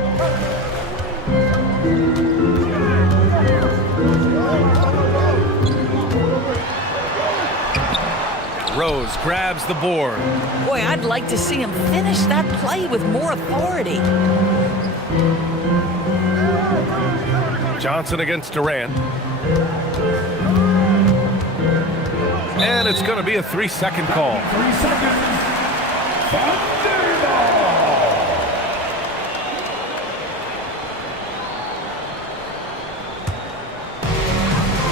Rose grabs the board. Boy, I'd like to see him finish that play with more authority. Johnson against Durant. And it's going to be a 3-second call. 3 seconds.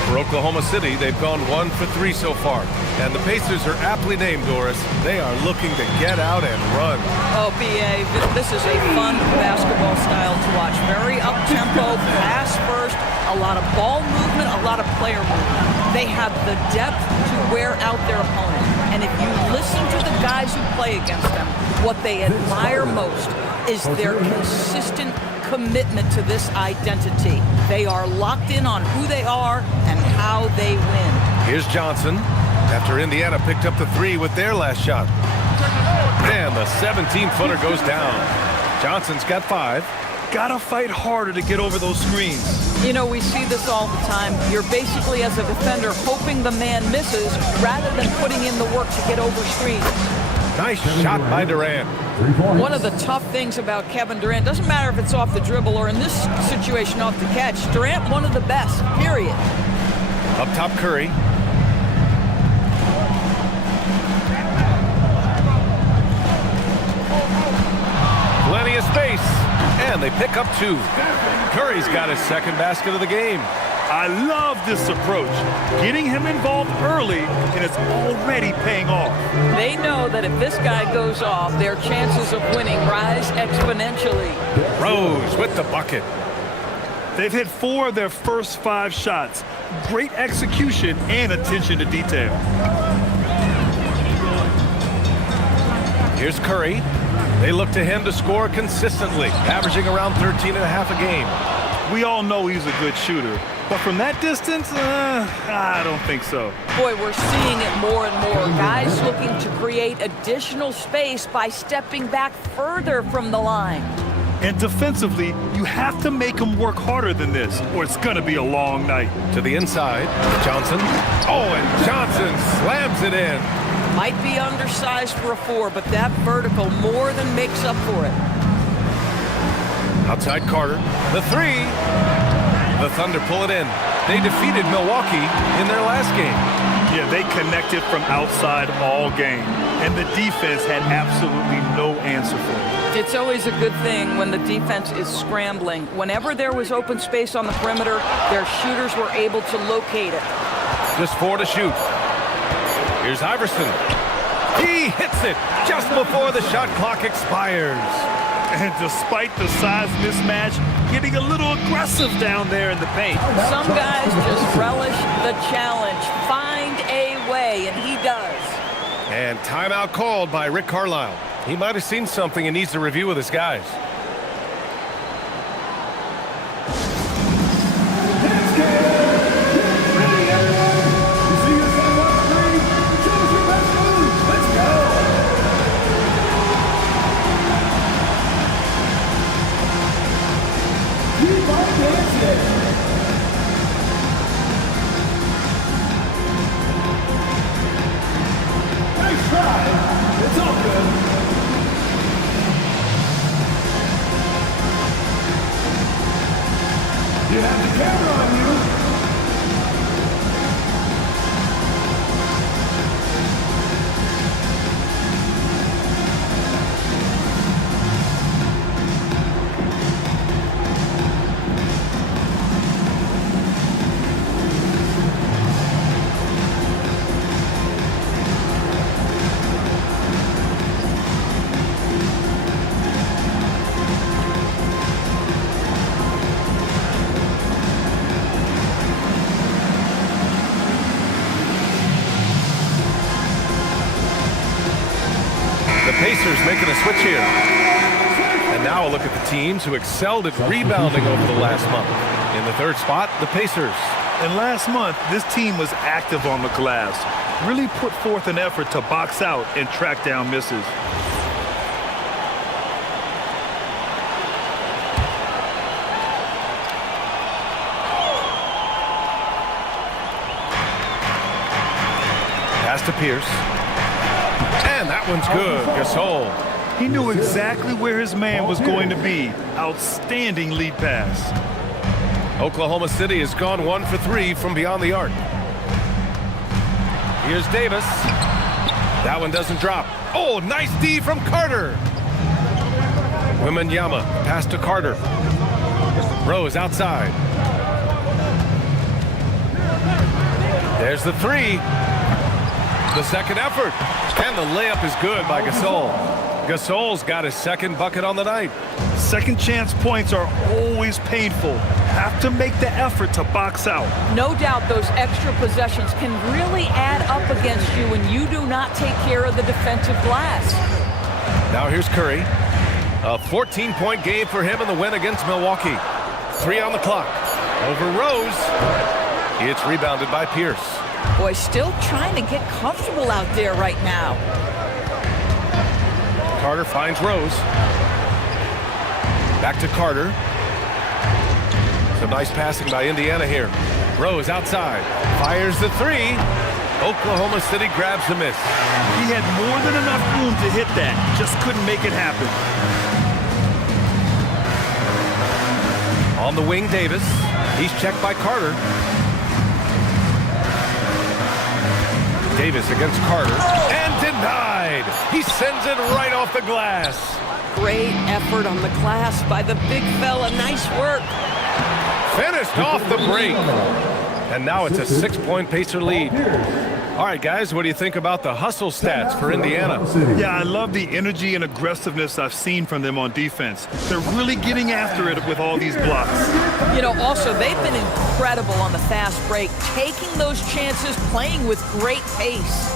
For Oklahoma City, they've gone 1 for 3 so far. And the Pacers are aptly named, Doris. They are looking to get out and run. Oh, B.A., this is a fun basketball style to watch. Very up-tempo, pass first, a lot of ball movement, a lot of player movement. They have the depth to wear out their opponent. And if you listen to the guys who play against them, what they admire most is their consistent commitment to this identity. They are locked in on who they are and how they win. Here's Johnson after Indiana picked up the 3 with their last shot. And the 17-footer goes down. Johnson's got 5. Gotta fight harder to get over those screens. You know, we see this all the time. You're basically, as a defender, hoping the man misses rather than putting in the work to get over screens. Nice shot by Durant. One of the tough things about Kevin Durant, doesn't matter if it's off the dribble or in this situation off the catch, Durant, one of the best, period. Up top, Curry. Plenty of space, and they pick up 2. Curry's got his second basket of the game. I love this approach. Getting him involved early, and it's already paying off. They know that if this guy goes off, their chances of winning rise exponentially. Rose with the bucket. They've hit 4 of their first 5 shots. Great execution and attention to detail. Here's Curry. They look to him to score consistently, averaging around 13.5 a game. We all know he's a good shooter. But from that distance, I don't think so. Boy, we're seeing it more and more. Guys looking to create additional space by stepping back further from the line. And defensively, you have to make them work harder than this, or it's going to be a long night. To the inside, Johnson. Oh, and Johnson slams it in. Might be undersized for a 4, but that vertical more than makes up for it. Outside Carter. The 3. The Thunder pull it in. They defeated Milwaukee in their last game. Yeah, they connected from outside all game, and the defense had absolutely no answer for it. It's always a good thing when the defense is scrambling. Whenever there was open space on the perimeter, their shooters were able to locate it. Just 4 to shoot. Here's Iverson. He hits it just before the shot clock expires. And despite the size mismatch, getting a little aggressive down there in the paint. Some guys just relish the challenge. Find a way, and he does. And timeout called by Rick Carlisle. He might have seen something and needs to review with his guys. It's all good. You have the camera on you. Pacers making a switch here. And now a look at the teams who excelled at rebounding over the last month. In the third spot, the Pacers. And last month, this team was active on the glass. Really put forth an effort to box out and track down misses. Pass to Pierce. And that one's good. Gasol. He knew exactly where his man was going to be. Outstanding lead pass. Oklahoma City has gone 1 for 3 from beyond the arc. Here's Davis. That one doesn't drop. Oh, nice D from Carter. Wembanyama, pass to Carter. Rose outside. There's the 3. The second effort. And the layup is good by Gasol. Gasol's got his second bucket on the night. Second chance points are always painful. Have to make the effort to box out. No doubt those extra possessions can really add up against you when you do not take care of the defensive glass. Now here's Curry. A 14-point game for him in the win against Milwaukee. 3 on the clock. Over Rose. It's rebounded by Pierce. Boy, still trying to get comfortable out there right now. Carter finds Rose. Back to Carter. Some nice passing by Indiana here. Rose outside. Fires the 3. Oklahoma City grabs the miss. He had more than enough room to hit that. Just couldn't make it happen. On the wing, Davis. He's checked by Carter. Davis against Carter, and denied. He sends it right off the glass. Great effort on the glass by the big fella. Nice work. Finished off the break. And now it's a 6-point Pacer lead. All right, guys, what do you think about the hustle stats for Indiana? Yeah, I love the energy and aggressiveness I've seen from them on defense. They're really getting after it with all these blocks. You know, also, they've been incredible on the fast break, taking those chances, playing with great pace.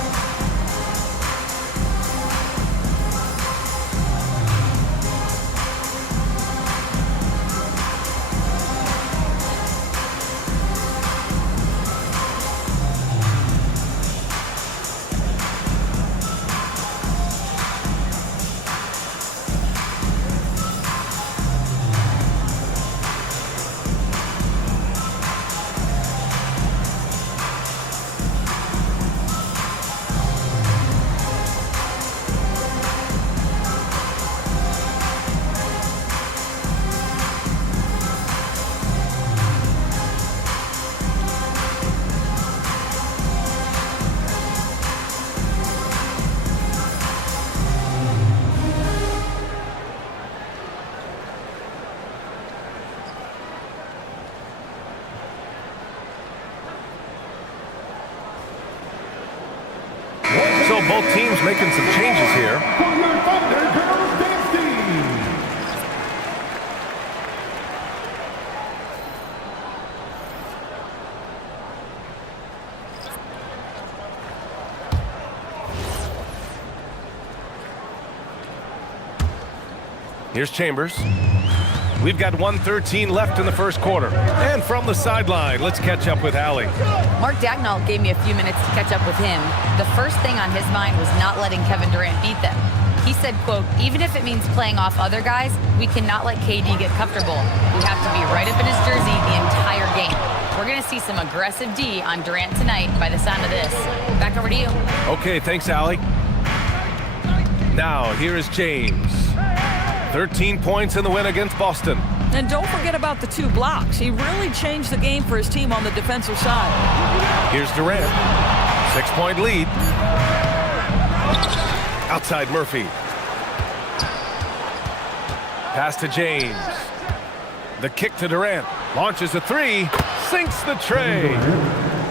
So both teams making some changes here. Here's Chambers. We've got 1:13 left in the first quarter. And from the sideline, let's catch up with Allie. Mark Dagnall gave me a few minutes to catch up with him. The first thing on his mind was not letting Kevin Durant beat them. He said, quote, even if it means playing off other guys, we cannot let KD get comfortable. We have to be right up in his jersey the entire game. We're going to see some aggressive D on Durant tonight by the sound of this. Back over to you. Okay, thanks, Allie. Now, here is James. 13 points in the win against Boston. And don't forget about the 2 blocks. He really changed the game for his team on the defensive side. Here's Durant. 6-point lead. Outside Murphy. Pass to James. The kick to Durant. Launches a 3. Sinks the tray.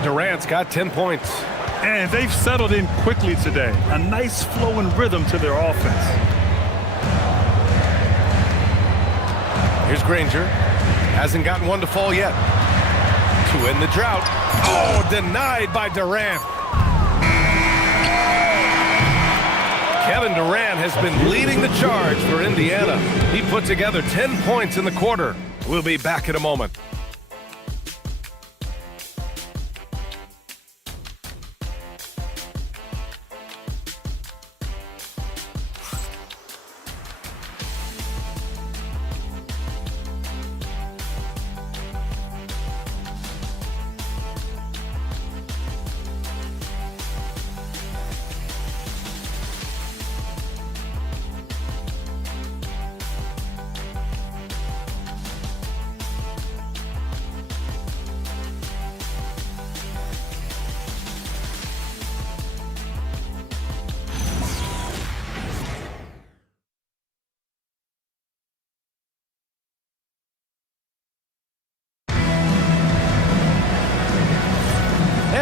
Durant's got 10 points. And they've settled in quickly today. A nice flow and rhythm to their offense. Here's Granger. Hasn't gotten one to fall yet. To end the drought. Oh, denied by Durant. Kevin Durant has been leading the charge for Indiana. He put together 10 points in the quarter. We'll be back in a moment.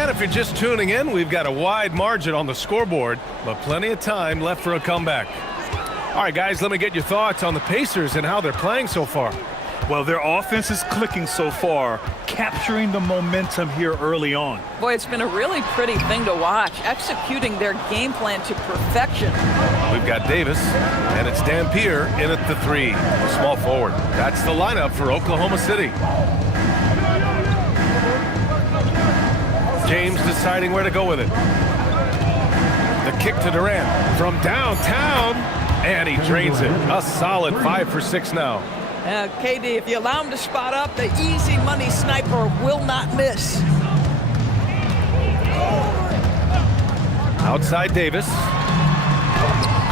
If you're just tuning in, we've got a wide margin on the scoreboard, but plenty of time left for a comeback. All right, guys, let me get your thoughts on the Pacers and how they're playing so far. Well, their offense is clicking so far, capturing the momentum here early on. Boy, it's been a really pretty thing to watch, executing their game plan to perfection. We've got Davis, and it's Dampier in at the 3, small forward. That's the lineup for Oklahoma City. James deciding where to go with it. The kick to Durant from downtown, and he drains it. A solid 5 for 6 now. KD, if you allow him to spot up, the easy money sniper will not miss. Outside Davis.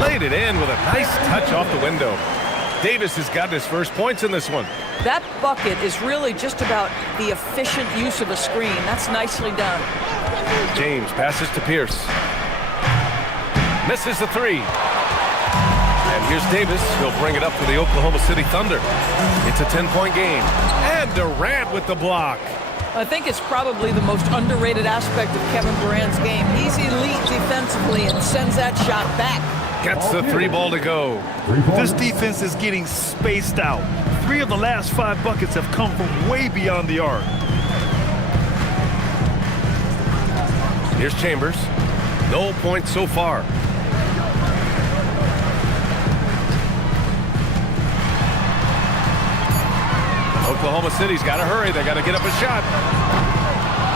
Laid it in with a nice touch off the window. Davis has got his first points in this one. That bucket is really just about the efficient use of a screen. That's nicely done. James passes to Pierce. Misses the 3. And here's Davis. He'll bring it up for the Oklahoma City Thunder. It's a 10-point game. And Durant with the block. I think it's probably the most underrated aspect of Kevin Durant's game. He's elite defensively and sends that shot back. Gets the 3 ball to go. This defense is getting spaced out. 3 of the last 5 buckets have come from way beyond the arc. Here's Chambers. No points so far. Oklahoma City's got to hurry. They got to get up a shot.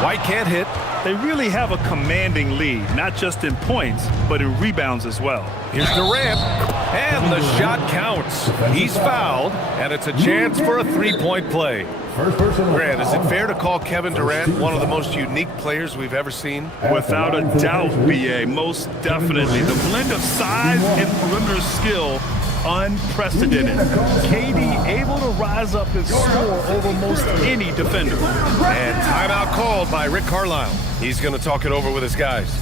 White can't hit. They really have a commanding lead, not just in points, but in rebounds as well. Here's Durant, and the shot counts. He's fouled, and it's a chance for a 3-point play. Grant, is it fair to call Kevin Durant one of the most unique players we've ever seen? Without a doubt, B.A., most definitely. The blend of size and perimeter skill, unprecedented. KD able to rise up and score over most any defender. And timeout called by Rick Carlisle. He's going to talk it over with his guys.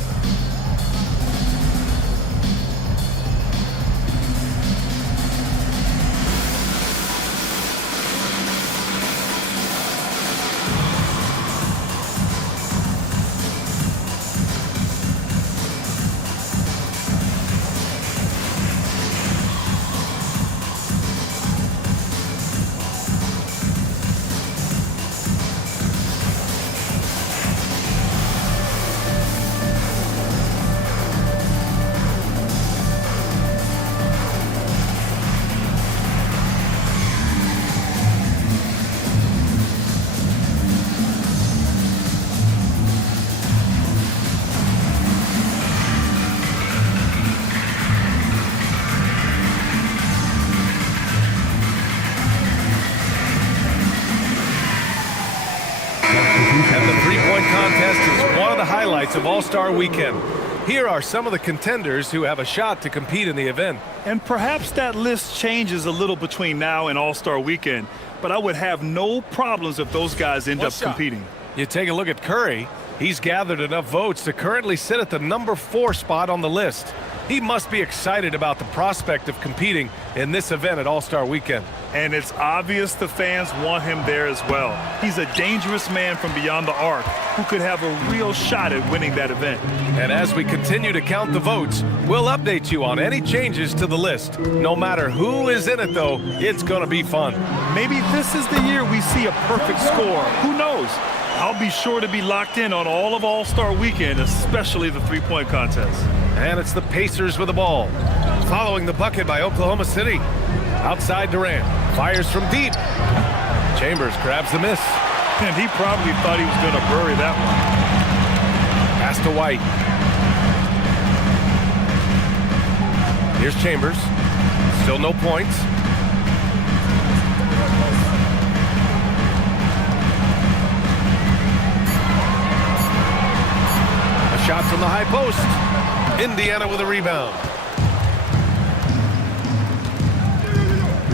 And the three-point contest is one of the highlights of All-Star Weekend. Here are some of the contenders who have a shot to compete in the event. And perhaps that list changes a little between now and All-Star Weekend, but I would have no problems if those guys end up competing. You take a look at Curry. He's gathered enough votes to currently sit at the number 4 spot on the list. He must be excited about the prospect of competing in this event at All-Star Weekend. And it's obvious the fans want him there as well. He's a dangerous man from beyond the arc who could have a real shot at winning that event. And as we continue to count the votes, we'll update you on any changes to the list. No matter who is in it, though, it's going to be fun. Maybe this is the year we see a perfect score. Who knows? I'll be sure to be locked in on all of All-Star Weekend, especially the three-point contest. And it's the Pacers with the ball. Following the bucket by Oklahoma City. Outside Durant. Fires from deep. Chambers grabs the miss. And he probably thought he was going to bury that one. Pass to White. Here's Chambers. Still no points. Shot from the high post. Indiana with a rebound.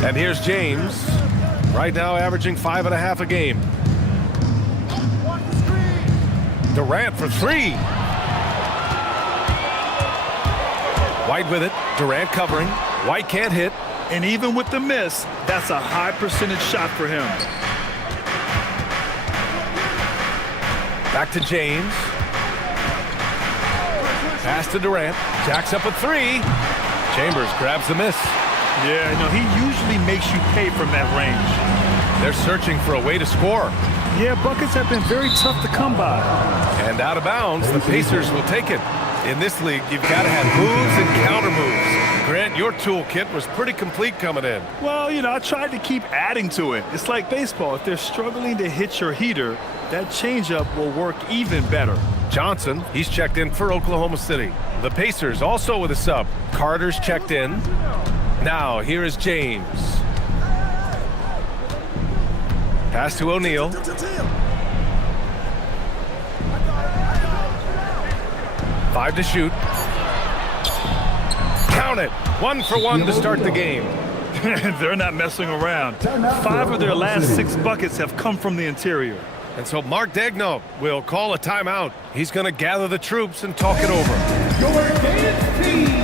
And here's James. Right now averaging 5.5 a game. Durant for 3. White with it. Durant covering. White can't hit. And even with the miss, that's a high percentage shot for him. Back to James. Pass to Durant. Jacks up a 3. Chambers grabs the miss. Yeah, no, he usually makes you pay from that range. They're searching for a way to score. Yeah, buckets have been very tough to come by. And out of bounds, the Pacers will take it. In this league, you've got to have moves and counter moves. Grant, your toolkit was pretty complete coming in. Well, you know, I tried to keep adding to it. It's like baseball. If they're struggling to hit your heater, that changeup will work even better. Johnson, he's checked in for Oklahoma City. The Pacers also with a sub. Carter's checked in. Now, here is James. Pass to O'Neal. Five to shoot. Count it. 1 for 1 to start the game. They're not messing around. 5 of their last 6 buckets have come from the interior. And so Mark Daigneault will call a timeout. He's going to gather the troops and talk it over. Your dance team.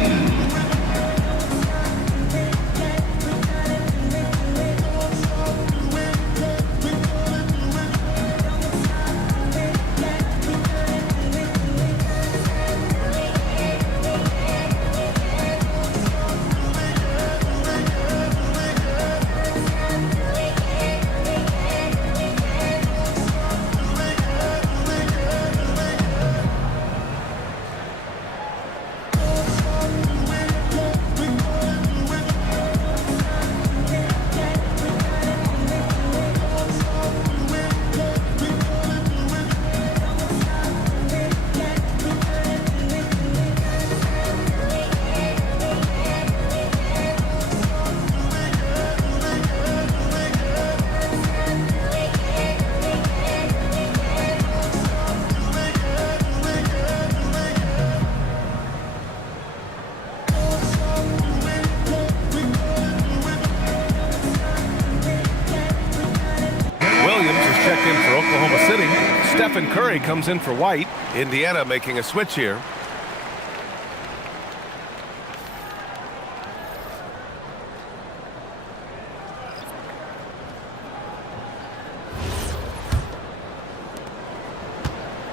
Stephen Curry comes in for White. Indiana making a switch here.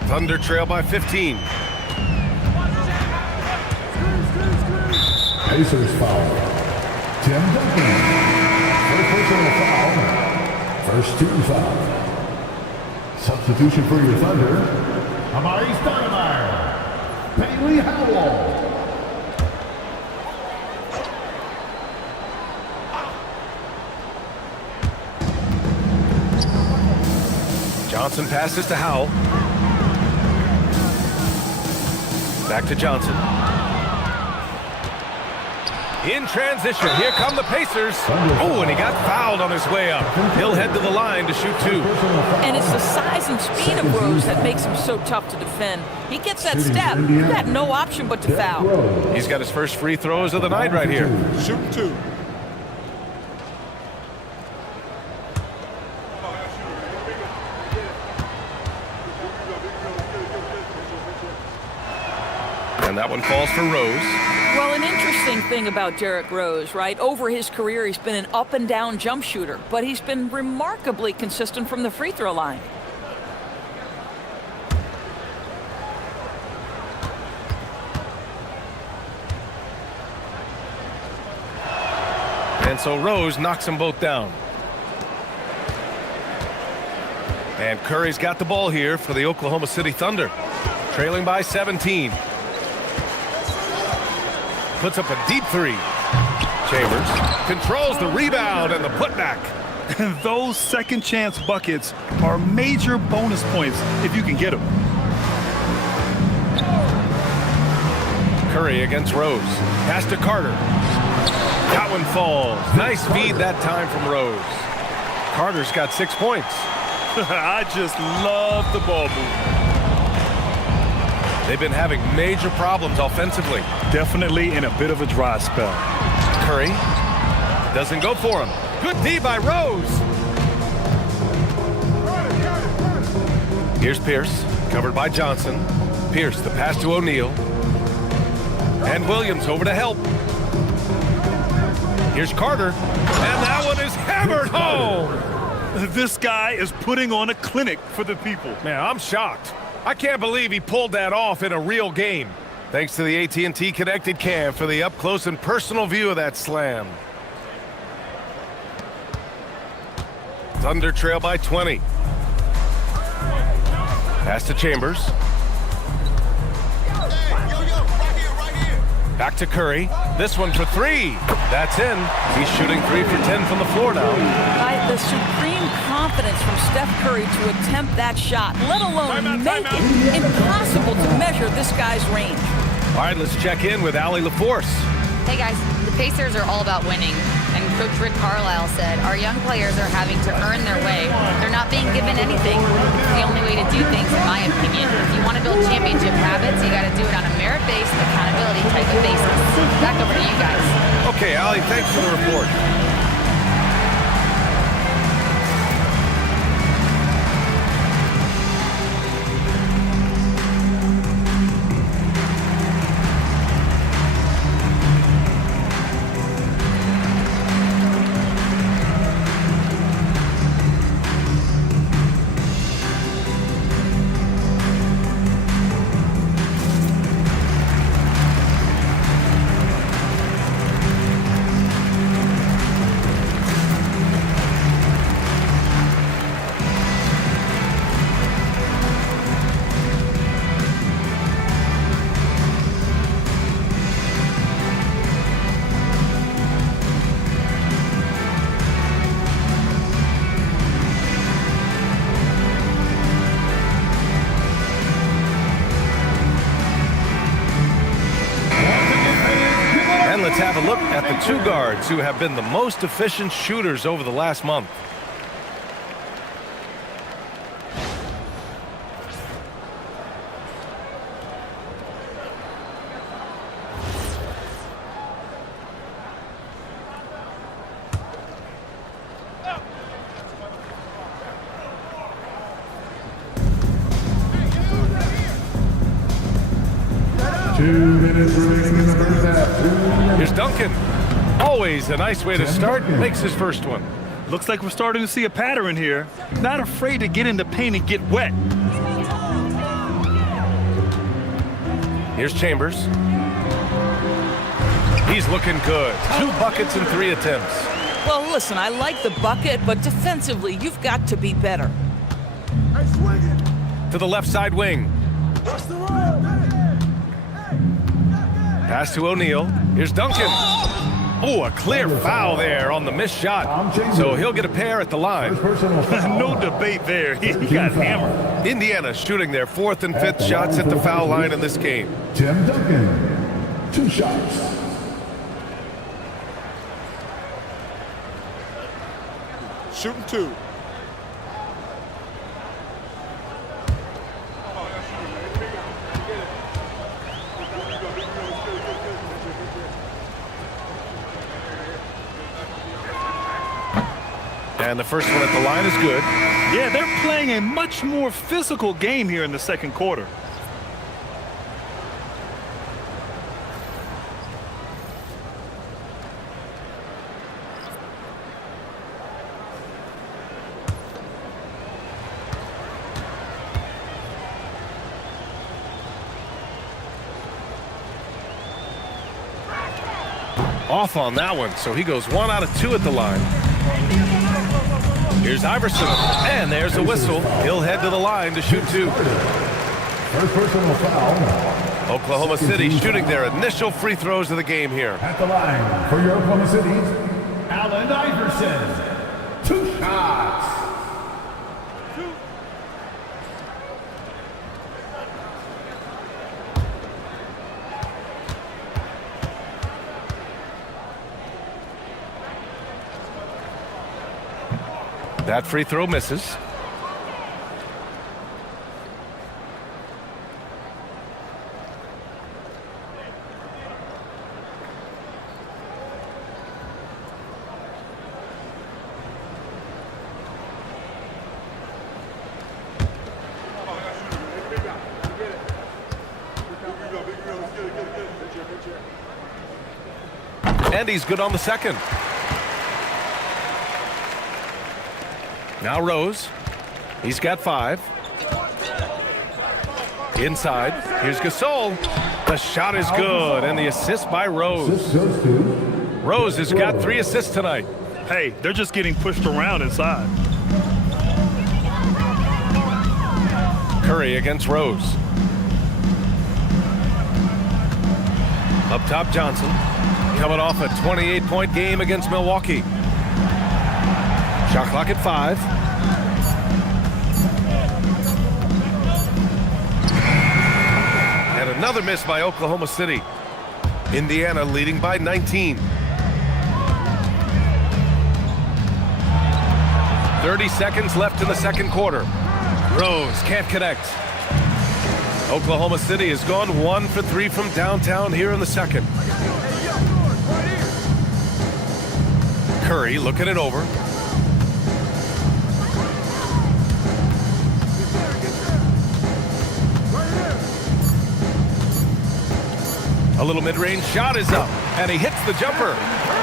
Thunder trail by 15. Pacers foul. Tim Duncan. First personal foul. First team foul. Substitution for your Thunder. Amari Stoudemire. Bailey Howell. Johnson passes to Howell. Back to Johnson. In transition, here come the Pacers. Oh, and he got fouled on his way up. He'll head to the line to shoot 2. And it's the size and speed of Rose that makes him so tough to defend. He gets that step, you've got no option but to foul. He's got his first free throws of the night right here. Shooting 2. And that one falls for Rose. Well, an interesting thing about Derrick Rose, right? Over his career, he's been an up and down jump shooter, but he's been remarkably consistent from the free throw line. And so Rose knocks them both down. And Curry's got the ball here for the Oklahoma City Thunder. Trailing by 17. Puts up a deep 3. Chambers controls the rebound and the putback. Those second chance buckets are major bonus points if you can get them. Curry against Rose. Pass to Carter. That one falls. Nice feed that time from Rose. Carter's got 6 points. I just love the ball movement. They've been having major problems offensively. Definitely in a bit of a dry spell. Curry doesn't go for him. Good D by Rose. Here's Pierce, covered by Johnson. Pierce, the pass to O'Neal. And Williams over to help. Here's Carter, and that one is hammered home. This guy is putting on a clinic for the people. Man, I'm shocked. I can't believe he pulled that off in a real game. Thanks to the AT&T Connected Cam for the up-close and personal view of that slam. Thunder trail by 20. Pass to Chambers. Back to Curry. This one for 3. That's in. He's shooting 3 for 10 from the floor now. The supreme confidence from Steph Curry to attempt that shot, let alone make it impossible to measure this guy's range. All right, let's check in with Allie LaForce. Hey guys, the Pacers are all about winning. And Coach Rick Carlisle said, our young players are having to earn their way. They're not being given anything. It's the only way to do things, in my opinion. If you want to build championship habits, you got to do it on a merit-based, accountability type of basis. Back over to you guys. Okay, Allie, thanks for the report. Let's have a look at the 2 guards who have been the most efficient shooters over the last month. Here's Duncan. Always a nice way to start. Makes his first one. Looks like we're starting to see a pattern here. Not afraid to get in the paint and get wet. Here's Chambers. He's looking good. 2 buckets in 3 attempts. Well, listen, I like the bucket, but defensively, you've got to be better. To the left side wing. Pass to O'Neal. Here's Duncan. Oh, a clear foul there on the missed shot. So he'll get a pair at the line. No debate there. He got hammered. Indiana shooting their 4th and 5th shots at the foul line in this game. Tim Duncan, 2 shots. shooting 2. And the first one at the line is good. Yeah, they're playing a much more physical game here in the second quarter. Off on that one, so he goes 1 out of 2 at the line. Here's Iverson, and there's a whistle. He'll head to the line to shoot 2. First personal foul. Oklahoma City shooting their initial free throws of the game here. At the line for your Oklahoma City's Allen Iverson. 2 shots. That free throw misses. And he's good on the second. Now Rose. He's got 5. Inside. Here's Gasol. The shot is good, and the assist by Rose. Rose has got 3 assists tonight. Hey, they're just getting pushed around inside. Curry against Rose. Up top, Johnson. Coming off a 28-point game against Milwaukee. Shot clock at 5. And another miss by Oklahoma City. Indiana leading by 19. 30 seconds left in the second quarter. Rose can't connect. Oklahoma City has gone 1 for 3 from downtown here in the second. Curry looking it over. A little mid-range shot is up, and he hits the jumper.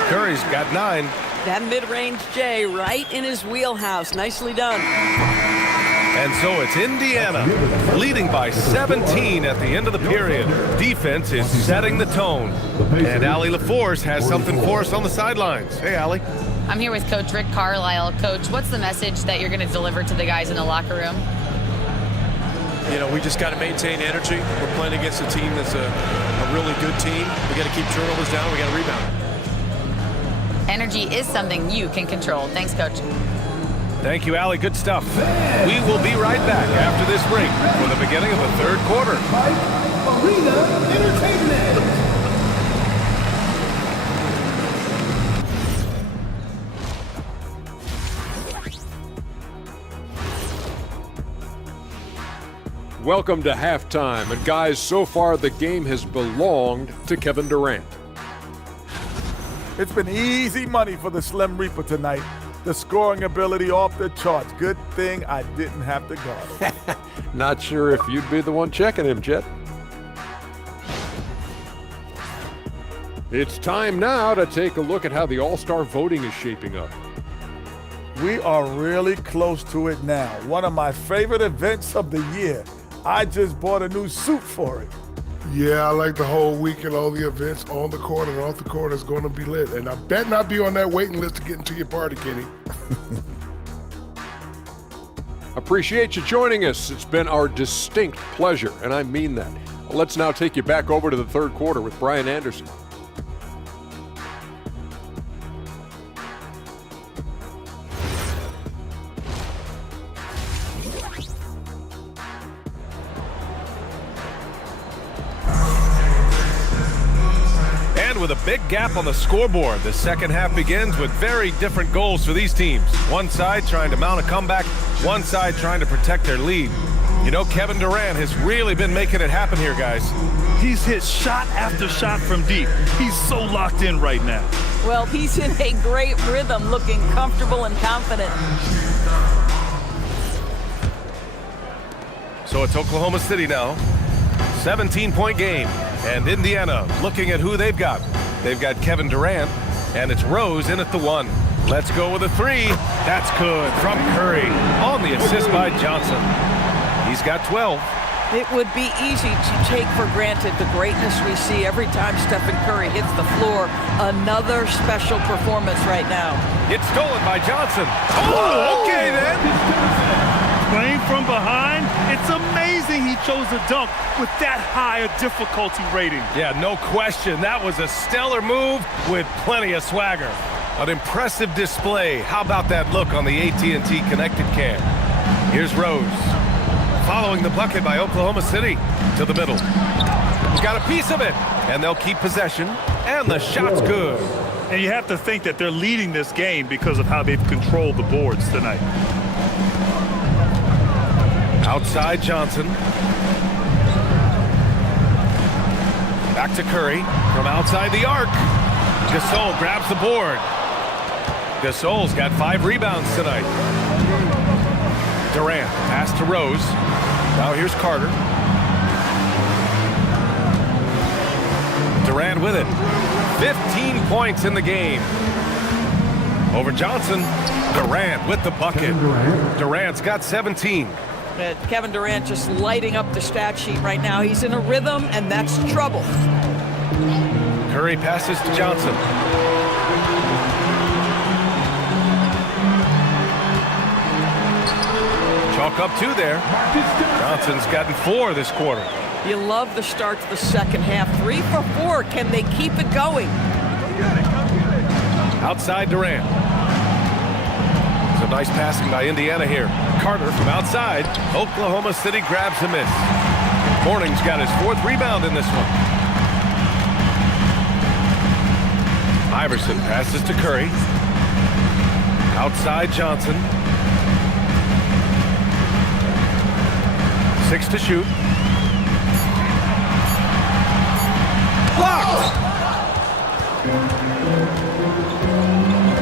Curry's got 9. That mid-range J right in his wheelhouse. Nicely done. And so it's Indiana leading by 17 at the end of the period. Defense is setting the tone. And Allie LaForce has something for us on the sidelines. Hey, Allie. I'm here with Coach Rick Carlisle. Coach, what's the message that you're going to deliver to the guys in the locker room? You know, we just got to maintain energy. We're playing against a team that's a really good team. We got to keep turnovers down. We got to rebound. Energy is something you can control. Thanks, Coach. Thank you, Allie. Good stuff. We will be right back after this break for the beginning of the third quarter. Arena Entertainment. Welcome to halftime. And guys, so far the game has belonged to Kevin Durant. It's been easy money for the Slim Reaper tonight. The scoring ability off the charts. Good thing I didn't have to guard. Not sure if you'd be the one checking him, Chet. It's time now to take a look at how the All-Star voting is shaping up. We are really close to it now. One of my favorite events of the year. I just bought a new suit for it. Yeah, I like the whole weekend, all the events on the court and off the court is going to be lit. And I bet not be on that waiting list to get into your party, Kenny. Appreciate you joining us. It's been our distinct pleasure, and I mean that. Let's now take you back over to the third quarter with Brian Anderson. with a big gap on the scoreboard. The second half begins with very different goals for these teams. One side trying to mount a comeback, one side trying to protect their lead. You know, Kevin Durant has really been making it happen here, guys. He's hit shot after shot from deep. He's so locked in right now. Well, he's in a great rhythm, looking comfortable and confident. So it's Oklahoma City now. 17-point game. And Indiana looking at who they've got. They've got Kevin Durant, and it's Rose in at the 1. Let's go with a 3. That's good from Curry on the assist by Johnson. He's got 12. It would be easy to take for granted the greatness we see every time Stephen Curry hits the floor. Another special performance right now. It's stolen by Johnson. Oh, okay then. Playing from behind, it's amazing he chose a dunk with that high a difficulty rating. Yeah, no question. That was a stellar move with plenty of swagger. An impressive display. How about that look on the AT&T connected cam? Here's Rose. Following the bucket by Oklahoma City to the middle. He's got a piece of it, and they'll keep possession, and the shot's good. And you have to think that they're leading this game because of how they've controlled the boards tonight. Outside Johnson. Back to Curry from outside the arc. Gasol grabs the board. Gasol's got 5 rebounds tonight. Durant pass to Rose. Now here's Carter. Durant with it. 15 points in the game. Over Johnson. Durant with the bucket. Durant's got 17. Kevin Durant just lighting up the stat sheet right now. He's in a rhythm, and that's trouble. Curry passes to Johnson. Chalk up 2 there. Johnson's gotten 4 this quarter. You love the start to the second half. 3 for 4. Can they keep it going? Outside Durant. Some nice passing by Indiana here. Carter from outside. Oklahoma City grabs a miss. Morning's got his 4th rebound in this one. Iverson passes to Curry. Outside Johnson. 6 to shoot. Blocked!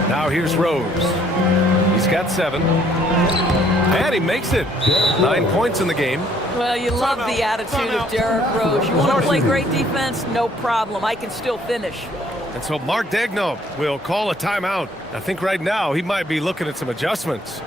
Now here's Rose. He's got 7. And he makes it. 9 points in the game. Well, you love the attitude of Derrick Rose. You want to play great defense? No problem. I can still finish. And so Mark Daigneault will call a timeout. I think right now he might be looking at some adjustments.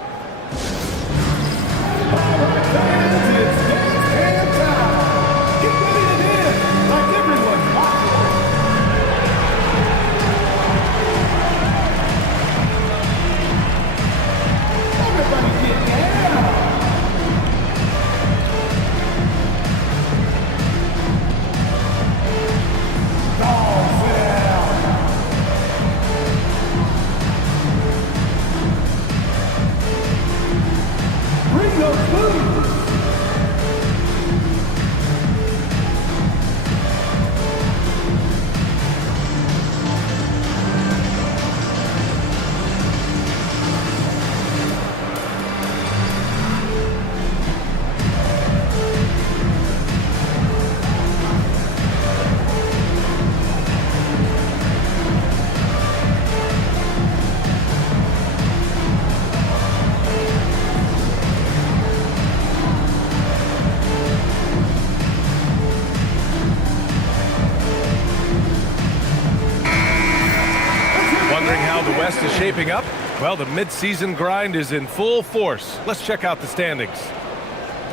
West is shaping up? Well, the midseason grind is in full force. Let's check out the standings.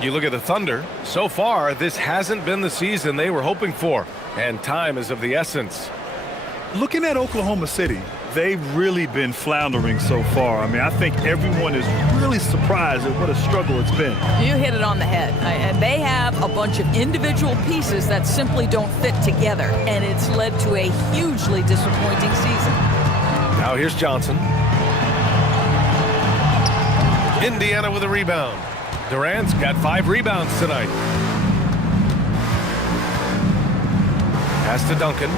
You look at the Thunder. So far, this hasn't been the season they were hoping for, and time is of the essence. Looking at Oklahoma City, they've really been floundering so far. I mean, I think everyone is really surprised at what a struggle it's been. You hit it on the head. And they have a bunch of individual pieces that simply don't fit together, and it's led to a hugely disappointing season. Now here's Johnson. Indiana with a rebound. Durant's got 5 rebounds tonight. Pass to Duncan.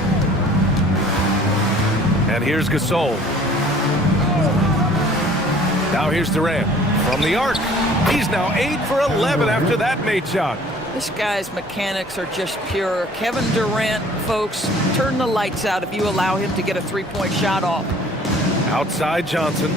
And here's Gasol. Now here's Durant from the arc. He's now 8 for 11 after that made shot. This guy's mechanics are just pure. Kevin Durant, folks, turn the lights out if you allow him to get a three-point shot off. Outside Johnson.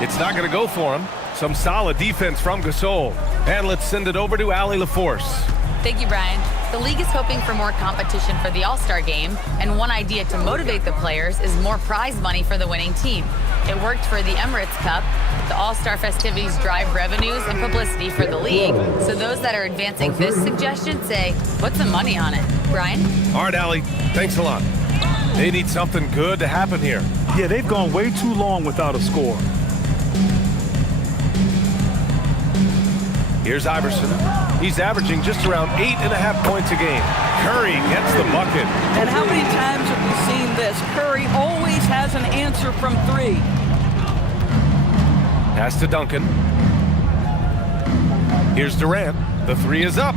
It's not going to go for him. Some solid defense from Gasol. And let's send it over to Allie LaForce. Thank you, Brian. The league is hoping for more competition for the All-Star game, and one idea to motivate the players is more prize money for the winning team. It worked for the Emirates Cup. The All-Star festivities drive revenues and publicity for the league, so those that are advancing this suggestion say, put some money on it. Brian? All right, Allie. Thanks a lot. They need something good to happen here. Yeah, they've gone way too long without a score. Here's Iverson. He's averaging just around 8.5 points a game. Curry gets the bucket. And how many times have we seen this? Curry always has an answer from three. Pass to Duncan. Here's Durant. The three is up.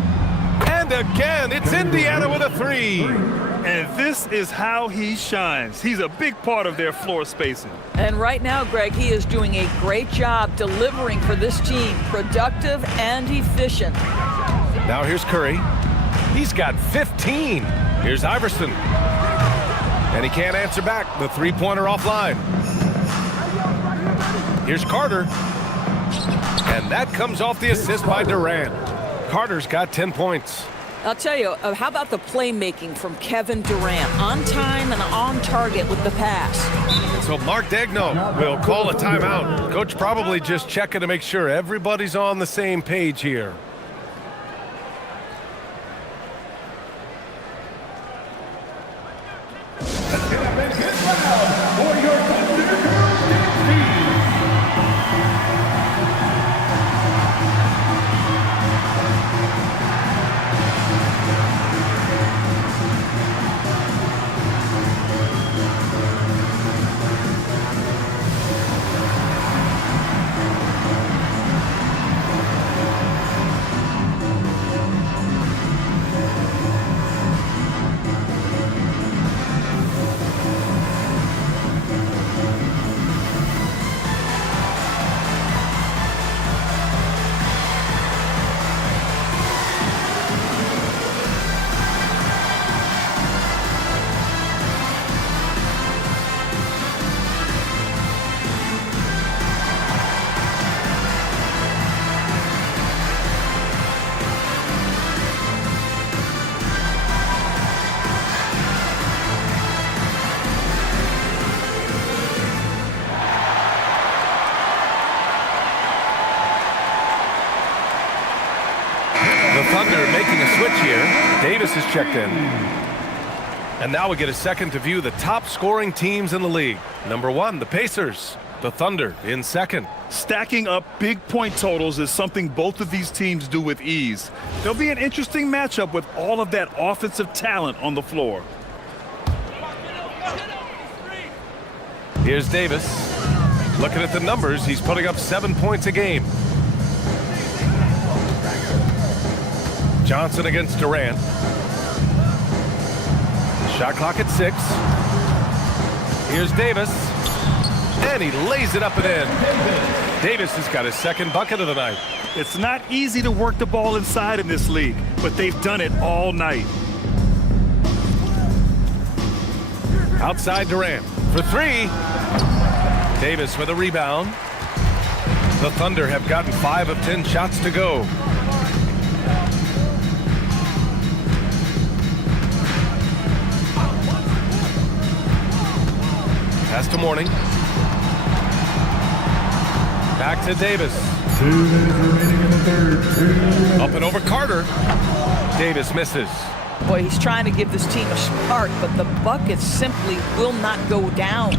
And again, it's Indiana with a three. And this is how he shines. He's a big part of their floor spacing. And right now, Greg, he is doing a great job delivering for this team. Productive and efficient. Now here's Curry. He's got 15. Here's Iverson. And he can't answer back. The three-pointer offline. Here's Carter. And that comes off the assist by Durant. Carter's got 10 points. I'll tell you, how about the playmaking from Kevin Durant? On time and on target with the pass. And so Mark Daigneault will call a timeout. Coach probably just checking to make sure everybody's on the same page here. Davis is checked in. And now we get a second to view the top scoring teams in the league. Number 1, the Pacers. The Thunder in second. Stacking up big point totals is something both of these teams do with ease. There'll be an interesting matchup with all of that offensive talent on the floor. Here's Davis. Looking at the numbers, he's putting up 7 points a game. Johnson against Durant. Shot clock at 6. Here's Davis. And he lays it up and in. Davis has got his second bucket of the night. It's not easy to work the ball inside in this league, but they've done it all night. Outside Durant for 3. Davis with a rebound. The Thunder have gotten 5 of 10 shots to go. Pass to Mourning. Back to Davis. 2 minutes remaining in the third. Up and over Carter. Davis misses. Boy, he's trying to give this team a spark, but the buckets simply will not go down.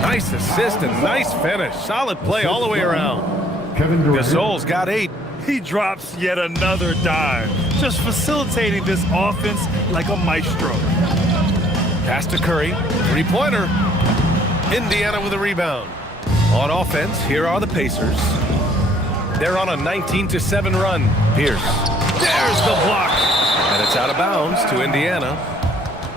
Nice assist and nice finish. Solid play all the way around. Gasol's got 8. He drops yet another dime, just facilitating this offense like a maestro. Pass to Curry. 3-pointer. Indiana with a rebound. On offense, here are the Pacers. They're on a 19-7 run. Pierce. There's the block. And it's out of bounds to Indiana.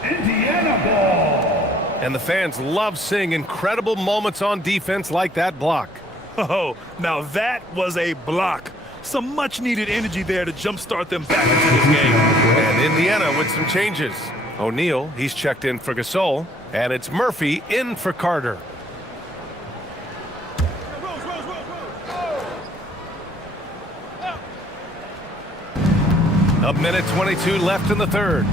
Indiana ball. And the fans love seeing incredible moments on defense like that block. Oh, now that was a block. Some much-needed energy there to jumpstart them back into this game. And Indiana with some changes. O'Neal, he's checked in for Gasol. And it's Murphy in for Carter. A minute 22 left in the third.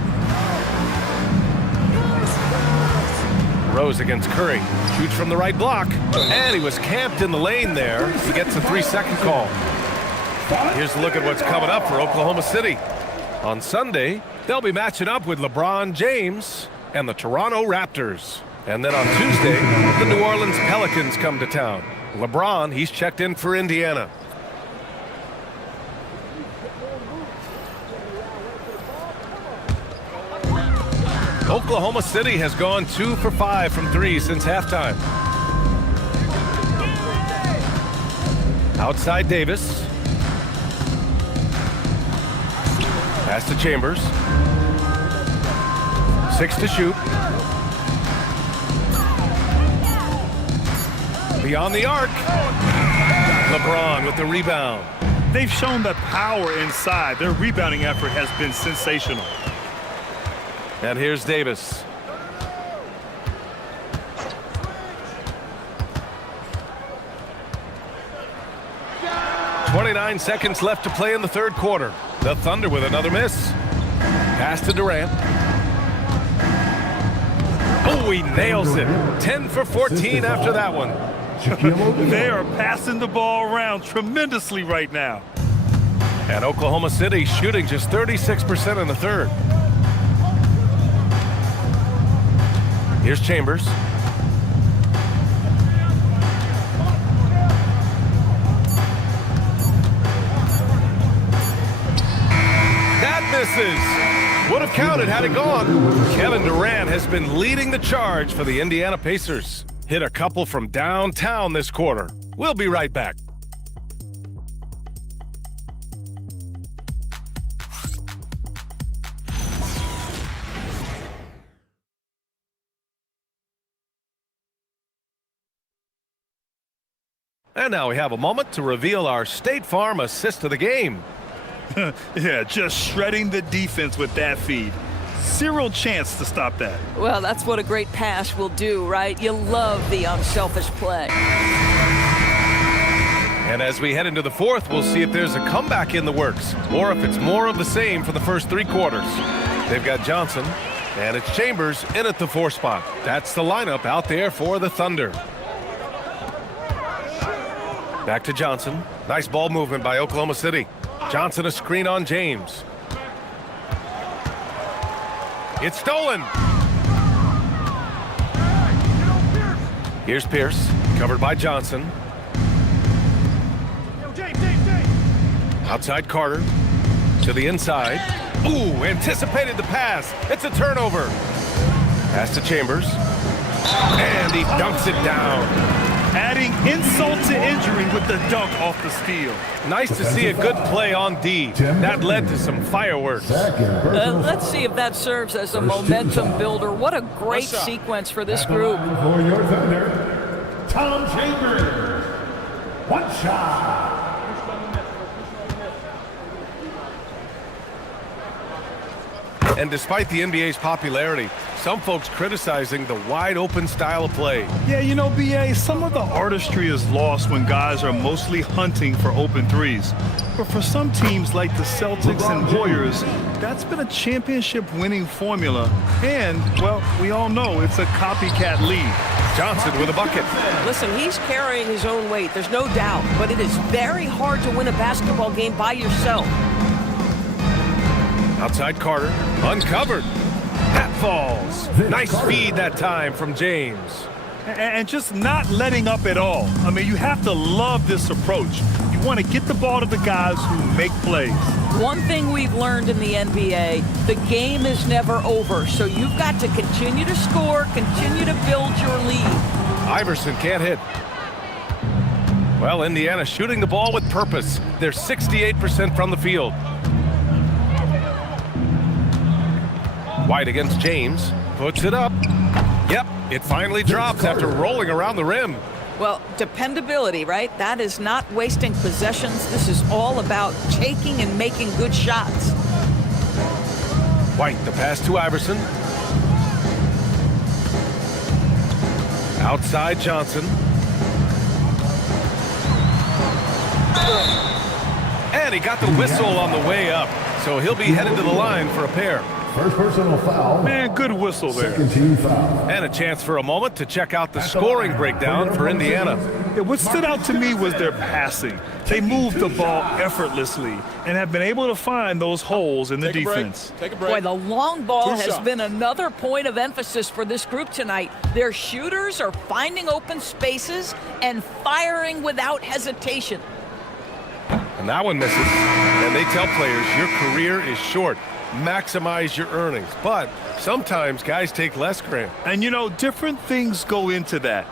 Rose against Curry. Shoots from the right block. And he was camped in the lane there. He gets a 3-second call. Here's a look at what's coming up for Oklahoma City. On Sunday, they'll be matching up with LeBron James and the Toronto Raptors. And then on Tuesday, the New Orleans Pelicans come to town. LeBron, he's checked in for Indiana. Oklahoma City has gone 2 for 5 from 3 since halftime. Outside Davis. Pass to Chambers. 6 to shoot. Beyond the arc. LeBron with the rebound. They've shown the power inside. Their rebounding effort has been sensational. And here's Davis. .29 seconds left to play in the third quarter. The Thunder with another miss. Pass to Durant. Oh, he nails it. 10 for 14 after that one. They are passing the ball around tremendously right now. And Oklahoma City shooting just 36% in the third. Here's Chambers. That misses. Would have counted had it gone. Kevin Durant has been leading the charge for the Indiana Pacers. Hit a couple from downtown this quarter. We'll be right back. And now we have a moment to reveal our State Farm assist of the game. Yeah, just shredding the defense with that feed. Zero chance to stop that. Well, that's what a great pass will do, right? You love the unselfish play. And as we head into the fourth, we'll see if there's a comeback in the works or if it's more of the same for the first 3 quarters. They've got Johnson, and it's Chambers in at the 4 spot. That's the lineup out there for the Thunder. Back to Johnson. Nice ball movement by Oklahoma City. Johnson a screen on James. It's stolen. Here's Pierce, covered by Johnson. Outside Carter, to the inside. Ooh, anticipated the pass. It's a turnover. Pass to Chambers. And he dunks it down. Adding insult to injury with the dunk off the steal. Nice to see a good play on D. That led to some fireworks. Let's see if that serves as a momentum builder. What a great sequence for this group. For your Thunder, Tom Chambers. 1 shot. And despite the NBA's popularity, some folks criticizing the wide-open style of play. Yeah, you know, B.A., some of the artistry is lost when guys are mostly hunting for open threes. But for some teams like the Celtics and Warriors, that's been a championship-winning formula. And, well, we all know it's a copycat league. Johnson with a bucket. Listen, he's carrying his own weight, there's no doubt. But it is very hard to win a basketball game by yourself. Outside Carter, uncovered. That falls. Nice feed that time from James. And just not letting up at all. I mean, you have to love this approach. You want to get the ball to the guys who make plays. One thing we've learned in the NBA, the game is never over. So you've got to continue to score, continue to build your lead. Iverson can't hit. Well, Indiana shooting the ball with purpose. They're 68% from the field. White against James. Puts it up. Yep, it finally drops after rolling around the rim. Well, dependability, right? That is not wasting possessions. This is all about taking and making good shots. White, the pass to Iverson. Outside Johnson. And he got the whistle on the way up, so he'll be headed to the line for a pair. First personal foul. Man, good whistle there. Second team foul. And a chance for a moment to check out the scoring breakdown for Indiana. Yeah, what stood out to me was their passing. They moved the ball effortlessly and have been able to find those holes in the defense. Take a break. Boy, the long ball Two has shots. been another point of emphasis for this group tonight. Their shooters are finding open spaces and firing without hesitation. And that one misses. And they tell players, your career is short. Maximize your earnings. But sometimes guys take less, Grant. And you know, different things go into that.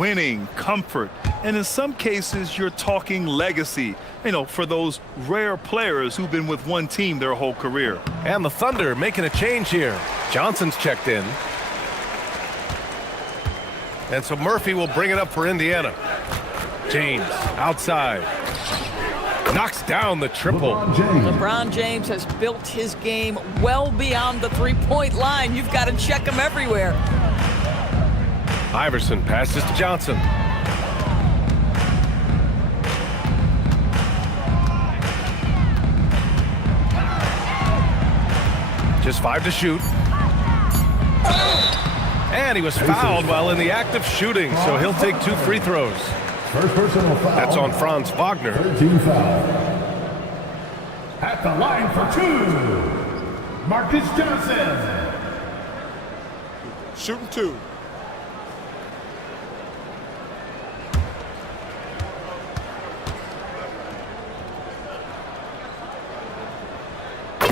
Winning, comfort, and in some cases, you're talking legacy, you know, for those rare players who've been with one team their whole career. And the Thunder making a change here. Johnson's checked in. And so Murphy will bring it up for Indiana. James outside. Knocks down the triple. LeBron James has built his game well beyond the three-point line. You've got to check him everywhere. Iverson passes to Johnson. Just 5 to shoot. And he was fouled while in the act of shooting, so he'll take 2 free throws. First personal foul. That's on Franz Wagner. Third team foul. At the line for 2, Marcus Johnson. Shooting 2.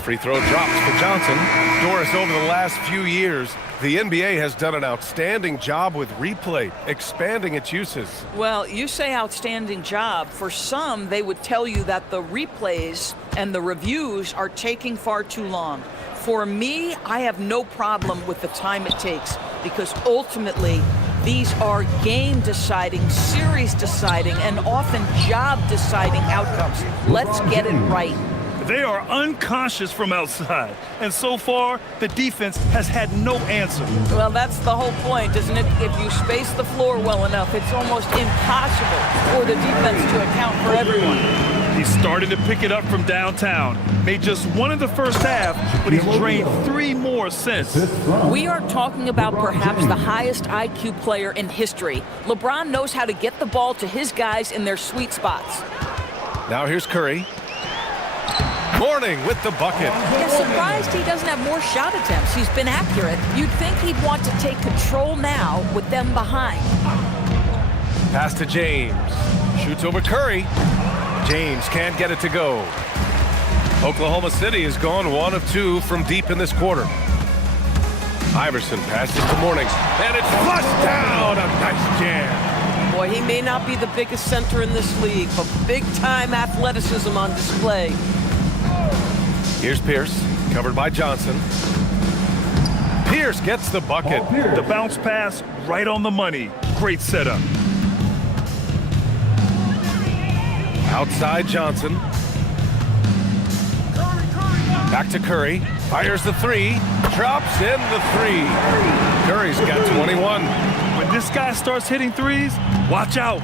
Free throw drops for Johnson. Doris, over the last few years, the NBA has done an outstanding job with replay, expanding its uses. Well, you say outstanding job. For some, they would tell you that the replays and the reviews are taking far too long. For me, I have no problem with the time it takes because ultimately, these are game-deciding, series-deciding, and often job-deciding outcomes. Let's get it right. They are unconscious from outside, and so far, the defense has had no answer. Well, that's the whole point, isn't it? If you space the floor well enough, it's almost impossible for the defense to account for everyone. He's starting to pick it up from downtown. Made just 1 in the first half, but he's drained 3 more since. We are talking about perhaps the highest IQ player in history. LeBron knows how to get the ball to his guys in their sweet spots. Now here's Curry. Mourning with the bucket. Yeah, surprised he doesn't have more shot attempts. He's been accurate. You'd think he'd want to take control now with them behind. Pass to James. Shoots over Curry. James can't get it to go. Oklahoma City has gone 1 of 2 from deep in this quarter. Iverson passes to Mourning. And it's flushed down. A nice jam. Boy, he may not be the biggest center in this league, but big-time athleticism on display. Here's Pierce, covered by Johnson. Pierce gets the bucket. The bounce pass right on the money. Great setup. Outside Johnson. Back to Curry. Fires the 3. Drops in the 3. Curry's got 21. When this guy starts hitting threes, watch out.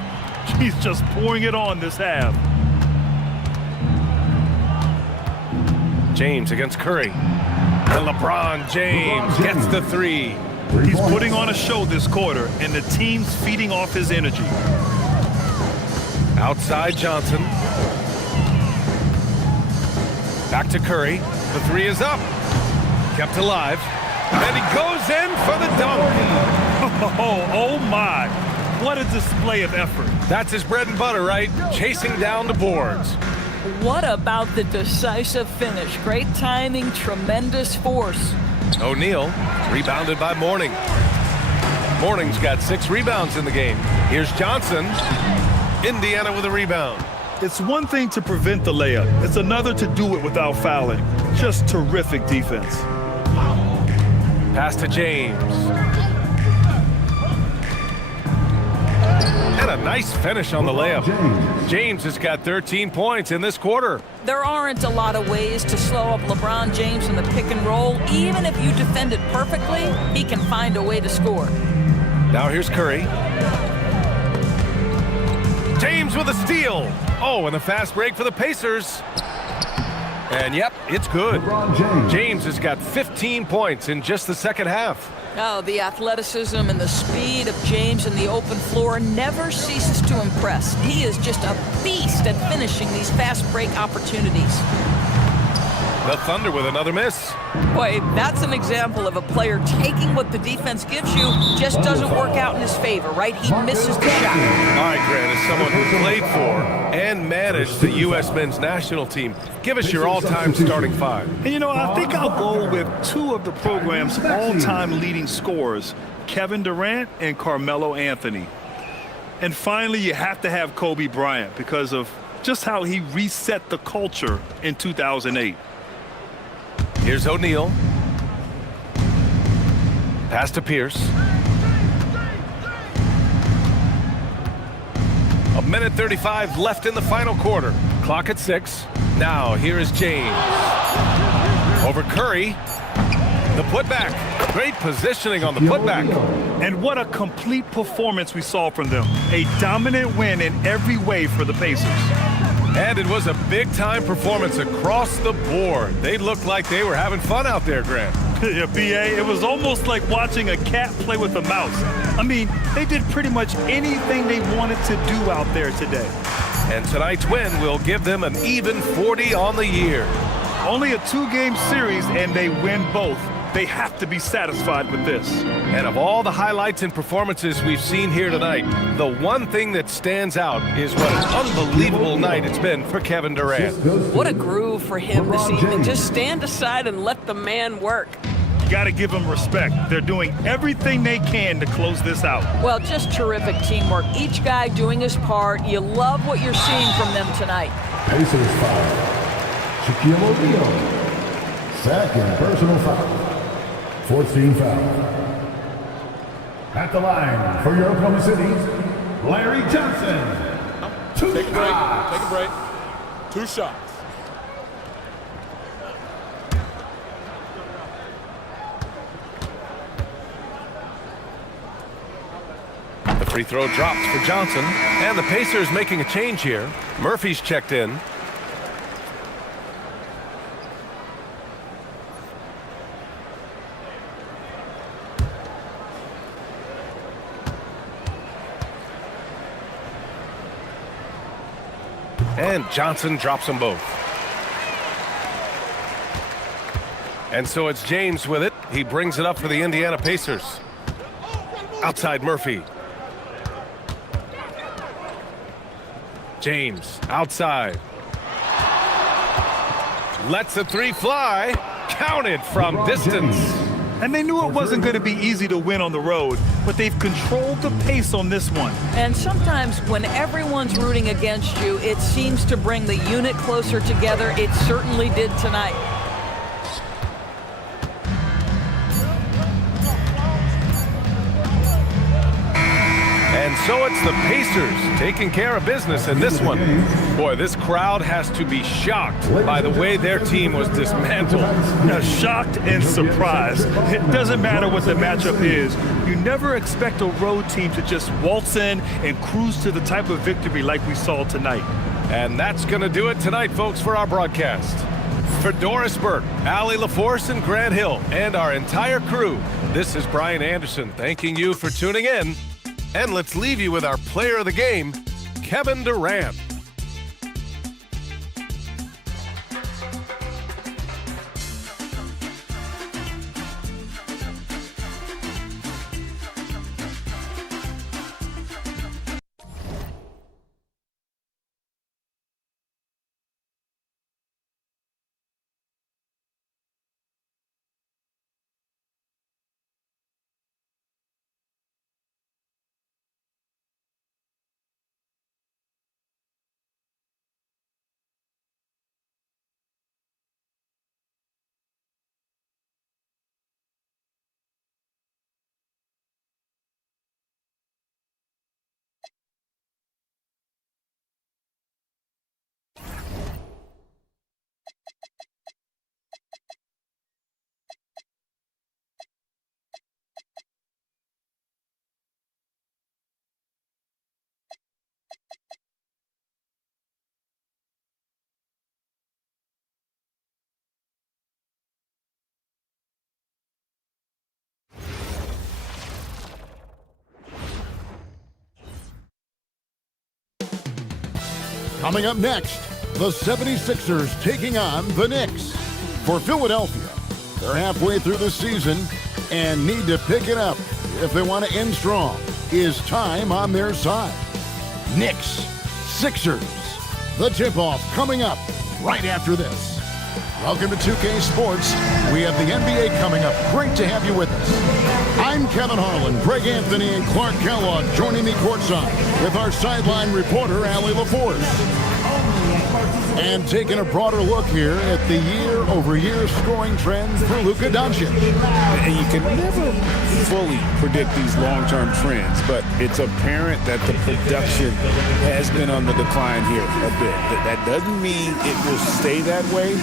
He's just pouring it on this half. James against Curry. And LeBron James gets the 3. He's putting on a show this quarter, and the team's feeding off his energy. Outside Johnson. Back to Curry. The 3 is up. Kept alive. And he goes in for the dunk. Oh my. What a display of effort. That's his bread and butter, right? Chasing down the boards. What about the decisive finish? Great timing, tremendous force. O'Neal rebounded by Mourning. Mourning's got 6 rebounds in the game. Here's Johnson. Indiana with a rebound. It's one thing to prevent the layup. It's another to do it without fouling. Just terrific defense. Pass to James. And a nice finish on the layup. James has got 13 points in this quarter. There aren't a lot of ways to slow up LeBron James in the pick and roll. Even if you defend it perfectly, he can find a way to score. Now here's Curry. James with a steal. Oh, and a fast break for the Pacers. And yep, it's good. James has got 15 points in just the second half. Oh, the athleticism and the speed of James in the open floor never ceases to impress. He is just a beast at finishing these fast break opportunities. The Thunder with another miss. Boy, that's an example of a player taking what the defense gives you, just doesn't work out in his favor, right? He misses the shot. All right, Grant, as someone who played for and managed the U.S. men's national team, give us your all-time starting five. And, you know, I think I'll go with two of the program's all-time leading scorers, Kevin Durant and Carmelo Anthony. And finally, you have to have Kobe Bryant because of just how he reset the culture in 2008. Here's O'Neal. Pass to Pierce. A minute 35 left in the final quarter. Clock at 6. Now here is James. Over Curry. The putback. Great positioning on the putback. And what a complete performance we saw from them. A dominant win in every way for the Pacers. And it was a big-time performance across the board. They looked like they were having fun out there, Grant. Yeah, B.A., it was almost like watching a cat play with a mouse. I mean, they did pretty much anything they wanted to do out there today. And tonight's win will give them an even 40 on the year. Only a 2-game series, and they win both. They have to be satisfied with this. And of all the highlights and performances we've seen here tonight, the one thing that stands out is what an unbelievable night it's been for Kevin Durant. What a groove for him this evening. Just stand aside and let the man work. You got to give them respect. They're doing everything they can to close this out. Well, just terrific teamwork. Each guy doing his part. You love what you're seeing from them tonight. Pacers foul. Shaquille O'Neal. Second personal foul. 4th team foul. At the line for your Oklahoma City, Larry Johnson. Take a break. Take a break. 2 shots. The free throw drops for Johnson, and the Pacers making a change here. Murphy's checked in. And Johnson drops them both. And so it's James with it. He brings it up for the Indiana Pacers. Outside Murphy. James outside. Lets the 3 fly. Counted from distance. And they knew it wasn't going to be easy to win on the road, but they've controlled the pace on this one. And sometimes when everyone's rooting against you, it seems to bring the unit closer together. It certainly did tonight. And so it's the Pacers taking care of business in this one. Boy, this crowd has to be shocked by the way their team was dismantled. Now, shocked and surprised. It doesn't matter what the matchup is. You never expect a road team to just waltz in and cruise to the type of victory like we saw tonight. And that's going to do it tonight, folks, for our broadcast. For Doris Burke, Allie LaForce, and Grant Hill, and our entire crew, this is Brian Anderson thanking you for tuning in. And let's leave you with our player of the game, Kevin Durant. Coming up next, the 76ers taking on the Knicks. For Philadelphia, they're halfway through the season and need to pick it up if they want to end strong. Is time on their side? Knicks, Sixers. The tip-off coming up right after this. Welcome to 2K Sports. We have the NBA coming up. Great to have you with us. I'm Kevin Harlan, Greg Anthony, and Clark Kellogg joining me courtside with our sideline reporter, Allie LaForce. And taking a broader look here at the year-over-year scoring trend for Luka Doncic. And you can never fully predict these long-term trends, but it's apparent that the production has been on the decline here a bit. That doesn't mean it will stay that way.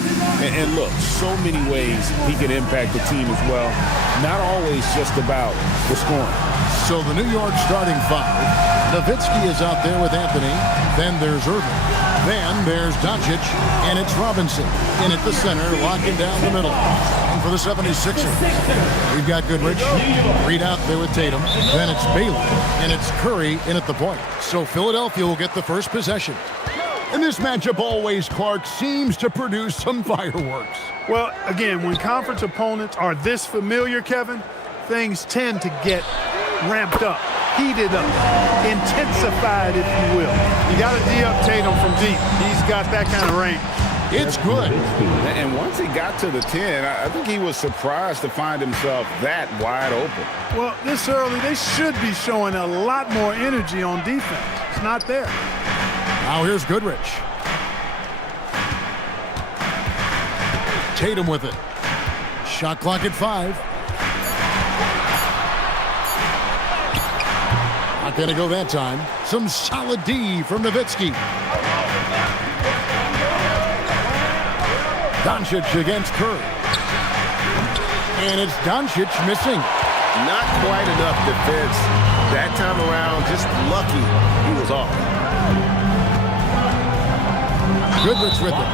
And look, so many ways he can impact the team as well. Not always just about the scoring. So the New York starting five. Nowitzki is out there with Anthony. Then there's Irving. Then there's Doncic, and it's Robinson in at the center, locking down the middle. And for the 76ers, we've got Goodrich, Reed out there with Tatum. Then it's Bailey, and it's Curry in at the point. So Philadelphia will get the first possession. And this matchup always, Clark, seems to produce some fireworks. Well, again, when conference opponents are this familiar, Kevin, things tend to get ramped up, heated up, intensified, if you will. You got to D-up Tatum from deep. He's got that kind of range. It's good. And once he got to the 10, I think he was surprised to find himself that wide open. Well, this early, they should be showing a lot more energy on defense. It's not there. Now here's Goodrich. Tatum with it. Shot clock at 5. Not going to go that time. Some solid D from Nowitzki. Doncic against Curry. And it's Doncic missing. Not quite enough defense that time around. Just lucky he was off. Goodrich with it.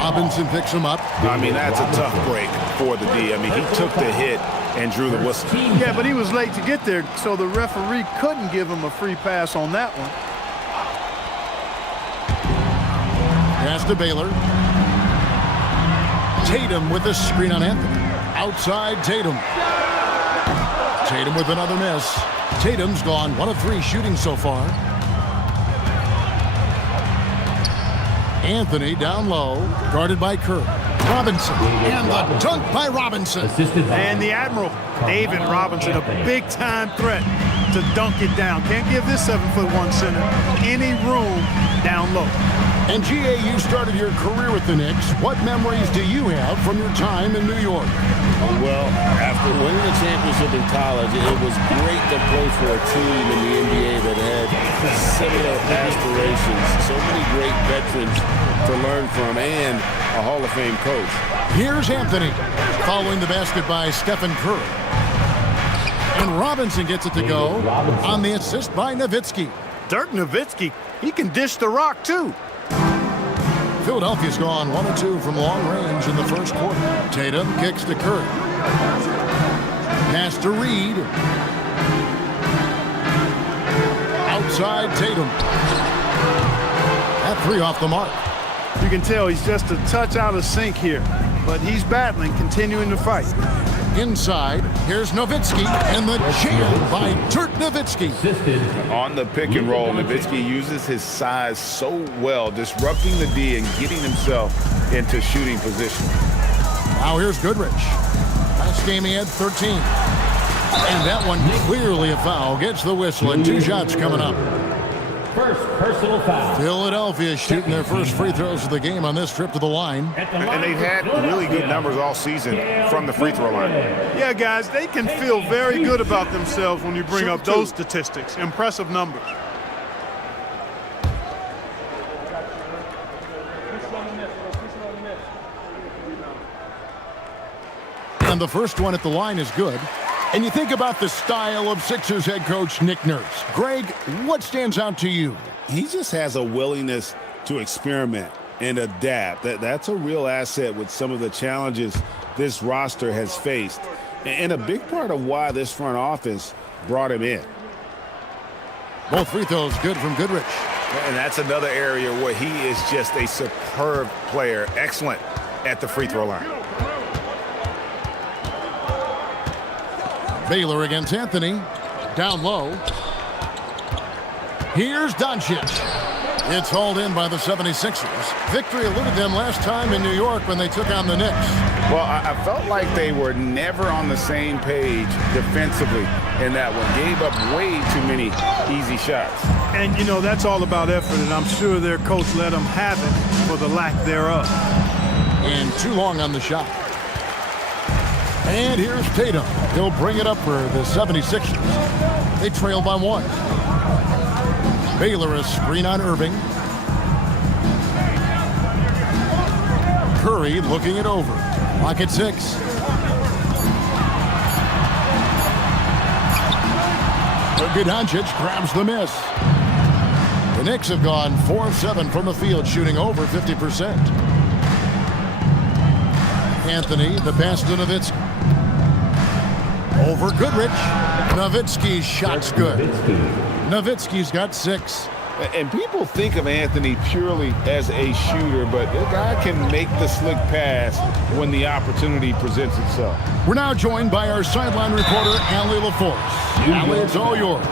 Robinson picks him up. I mean, that's a tough break for the D. I mean, he took the hit and drew the whistle. Yeah, but he was late to get there, so the referee couldn't give him a free pass on that one. Pass to Baylor. Tatum with a screen on Anthony. Outside Tatum. Tatum with another miss. Tatum's gone 1 of 3 shooting so far. Anthony down low, guarded by Curry. Robinson, and the dunk by Robinson. And the Admiral, David Robinson, a big-time threat to dunk it down. Can't give this 7'1" center any room down low. And GA, you started your career with the Knicks. What memories do you have from your time in New York? Well, after winning the championship in college, it was great to play for a team in the NBA that had similar aspirations. So many great veterans to learn from, and a Hall of Fame coach. Here's Anthony, following the basket by Stephen Curry. And Robinson gets it to go on the assist by Nowitzki. Dirk Nowitzki, he can dish the rock too. Philadelphia's gone 1 of 2 from long range in the first quarter. Tatum kicks to Curry. Pass to Reed. Outside Tatum. That 3 off the mark. You can tell he's just a touch out of sync here, but he's battling, continuing to fight. Inside, here's Nowitzki, and the jam by Dirk Nowitzki. On the pick and roll, Nowitzki uses his size so well, disrupting the D and getting himself into shooting position. Now here's Goodrich. Last game he had 13. And that one clearly a foul. Gets the whistle, and 2 shots coming up. First personal foul. Philadelphia shooting their first free throws of the game on this trip to the line. And they've had really good numbers all season from the free throw line. Yeah, guys, they can feel very good about themselves when you bring up those statistics. Impressive numbers. And the first one at the line is good. And you think about the style of Sixers head coach Nick Nurse. Greg, what stands out to you? He just has a willingness to experiment and adapt. That's a real asset with some of the challenges this roster has faced. And a big part of why this front office brought him in. Both free throws good from Goodrich. And that's another area where he is just a superb player. Excellent at the free throw line. Baylor against Anthony. Down low. Here's Doncic. It's hauled in by the 76ers. Victory eluded them last time in New York when they took on the Knicks. Well, I felt like they were never on the same page defensively in that one. Gave up way too many easy shots. And, you know, that's all about effort, and I'm sure their coach let them have it for the lack thereof. And too long on the shot. And here's Tatum. He'll bring it up for the 76ers. They trail by 1. Baylor a screen on Irving. Curry looking it over. Clock at 6. Doncic grabs the miss. The Knicks have gone 4 of 7 from the field, shooting over 50%. Anthony, the pass to Nowitzki. Over Goodrich. Nowitzki's shot's good. Nowitzki's got 6. And people think of Anthony purely as a shooter, but the guy can make the slick pass when the opportunity presents itself. We're now joined by our sideline reporter, Allie LaForce. Allie, it's all yours.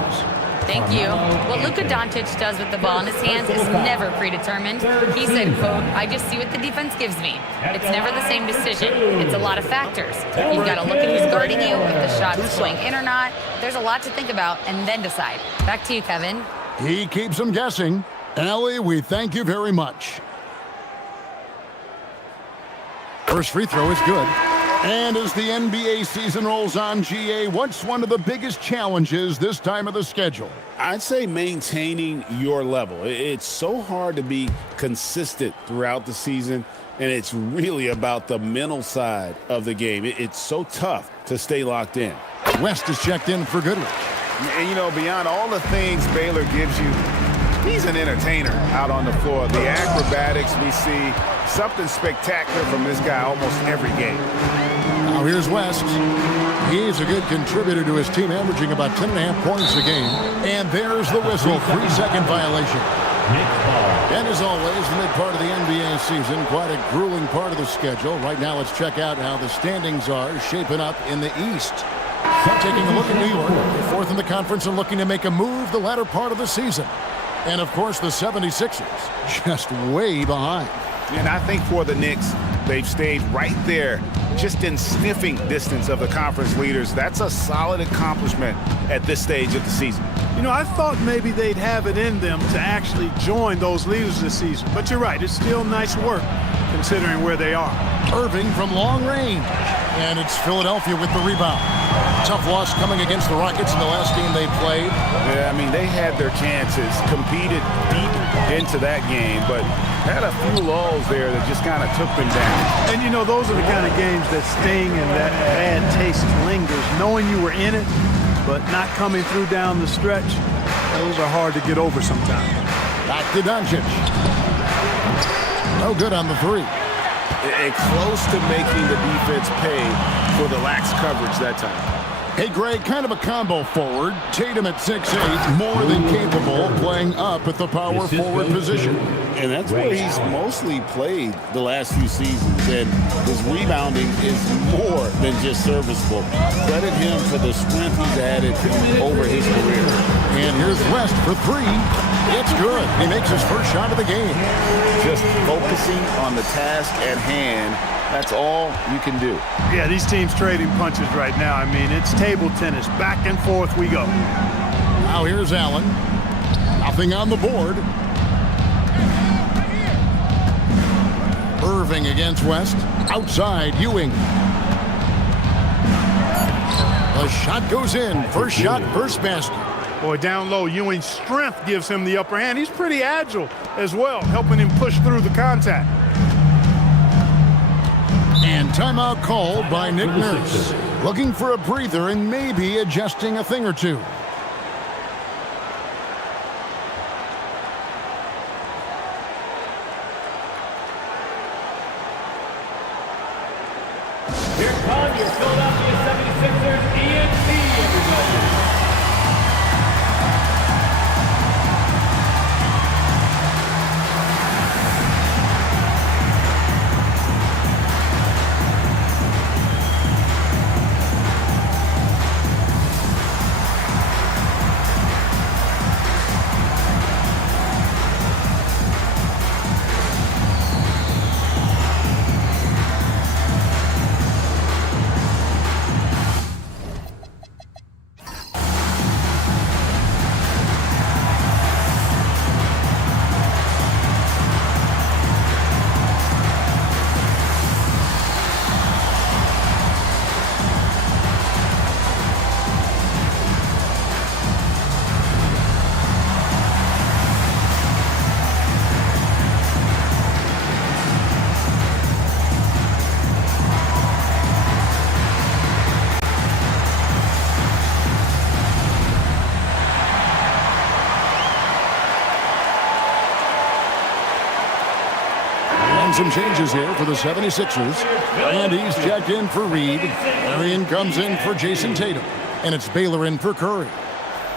Thank you. What Luka Doncic does with the ball in his hands is never predetermined. He said, quote, "I just see what the defense gives me. It's never the same decision. It's a lot of factors. You've got to look at who's guarding you, if the shot's going in or not. There's a lot to think about and then decide." Back to you, Kevin. He keeps them guessing. Allie, we thank you very much. First free throw is good. And as the NBA season rolls on, GA, what's one of the biggest challenges this time of the schedule? I'd say maintaining your level. It's so hard to be consistent throughout the season, and it's really about the mental side of the game. It's so tough to stay locked in. West is checked in for Goodrich. And, you know, beyond all the things Baylor gives you, he's an entertainer out on the floor. The acrobatics we see, something spectacular from this guy almost every game. Now here's West. He's a good contributor to his team, averaging about 10.5 points a game. And there's the whistle, 3-second violation. And as always, the mid part of the NBA season, quite a grueling part of the schedule. Right now, let's check out how the standings are shaping up in the East. Taking a look at New York, 4th in the conference and looking to make a move the latter part of the season. And, of course, the 76ers just way behind. And I think for the Knicks, they've stayed right there, just in sniffing distance of the conference leaders. That's a solid accomplishment at this stage of the season. You know, I thought maybe they'd have it in them to actually join those leaders this season. But you're right, it's still nice work considering where they are. Irving from long range. And it's Philadelphia with the rebound. Tough loss coming against the Rockets in the last game they played. Yeah, I mean, they had their chances, competed deep into that game, but had a few lulls there that just kind of took them down. And, you know, those are the kind of games that sting and that bad taste lingers. Knowing you were in it, but not coming through down the stretch, those are hard to get over sometimes. Back to Doncic. No good on the 3. And close to making the defense pay for the lax coverage that time. Hey, Greg, kind of a combo forward. Tatum at 6'8", more than capable, playing up at the power forward position. And that's where he's mostly played the last few seasons. And his rebounding is more than just serviceable. Credit him for the strength he's added over his career. And here's West for 3. It's good. He makes his first shot of the game. Just focusing on the task at hand. That's all you can do. Yeah, these teams trading punches right now. I mean, it's table tennis. Back and forth we go. Now here's Allen. Nothing on the board. Irving against West. Outside, Ewing. The shot goes in. First shot, first basket. Boy, down low, Ewing's strength gives him the upper hand. He's pretty agile as well, helping him push through the contact. And timeout called by Nick Nurse. Looking for a breather and maybe adjusting a thing or two. Here come your Philadelphia 76ers, ENC, everybody. some changes here for the 76ers. And he's checked in for Reed. Marion comes in for Jason Tatum. And it's Baylor in for Curry.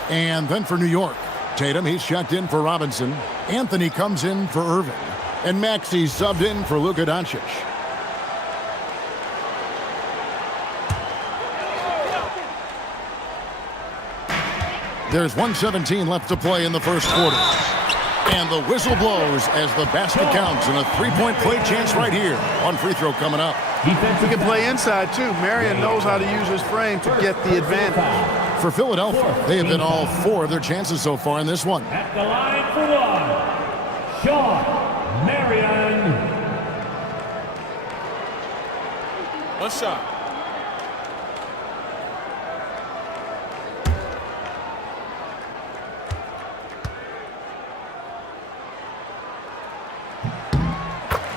And then for New York, Tatum, he's checked in for Robinson. Anthony comes in for Irving. And Maxey subbed in for Luka Doncic. There's 1:17 left to play in the first quarter. And the whistle blows as the basket counts, and a three-point play chance right here. One free throw coming up. He can play inside, too. Marion knows how to use his frame to get the advantage. For Philadelphia, they have hit all 4 of their chances so far in this one. At the line for one, Shawn Marion. One shot.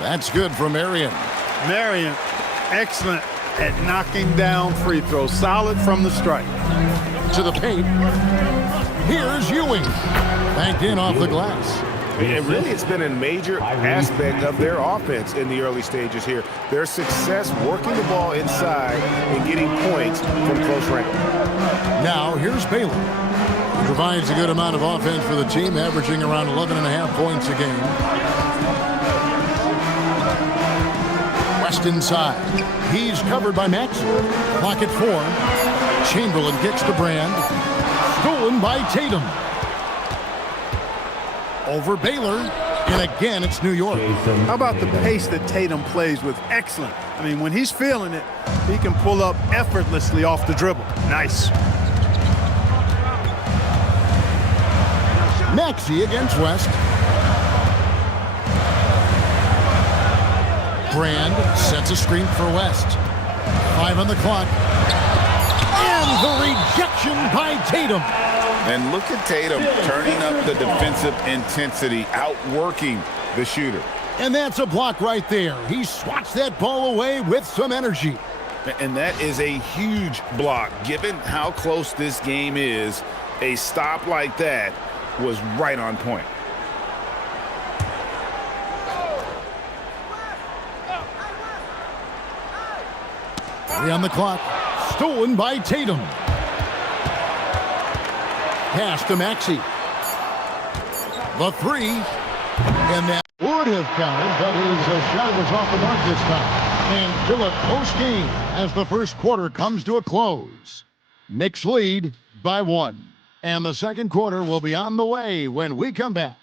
That's good for Marion. Marion, excellent at knocking down free throws. Solid from the stripe. To the paint. Here's Ewing. Banked in off the glass. And really, it's been a major aspect of their offense in the early stages here. Their success working the ball inside and getting points from close range. Now, here's Baylor. He provides a good amount of offense for the team, averaging around 11.5 points a game. West inside. He's covered by Maxey. Clock at 4. Chamberlain kicks to Brand. Stolen by Tatum. Over Baylor, and again it's New York. How about the pace that Tatum plays with? Excellent. I mean, when he's feeling it, he can pull up effortlessly off the dribble. Nice. Maxey against West. Brand sets a screen for West. 5 on the clock. And the rejection by Tatum. And look at Tatum turning up the defensive intensity, outworking the shooter. And that's a block right there. He swats that ball away with some energy. And that is a huge block. Given how close this game is, a stop like that was right on point. Three on the clock. Stolen by Tatum. Pass to Maxey. The 3. And that would have counted, but his shot was off the mark this time. And Philip post-game as the first quarter comes to a close. Knicks lead by 1. And the second quarter will be on the way when we come back.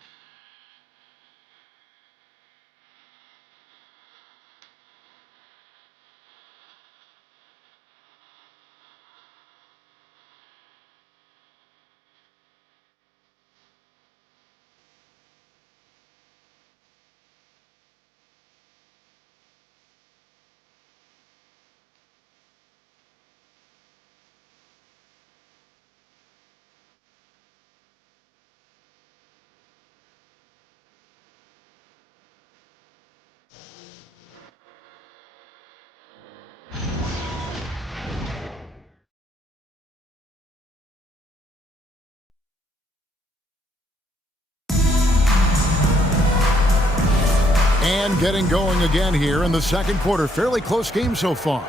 And getting going again here in the second quarter. Fairly close game so far.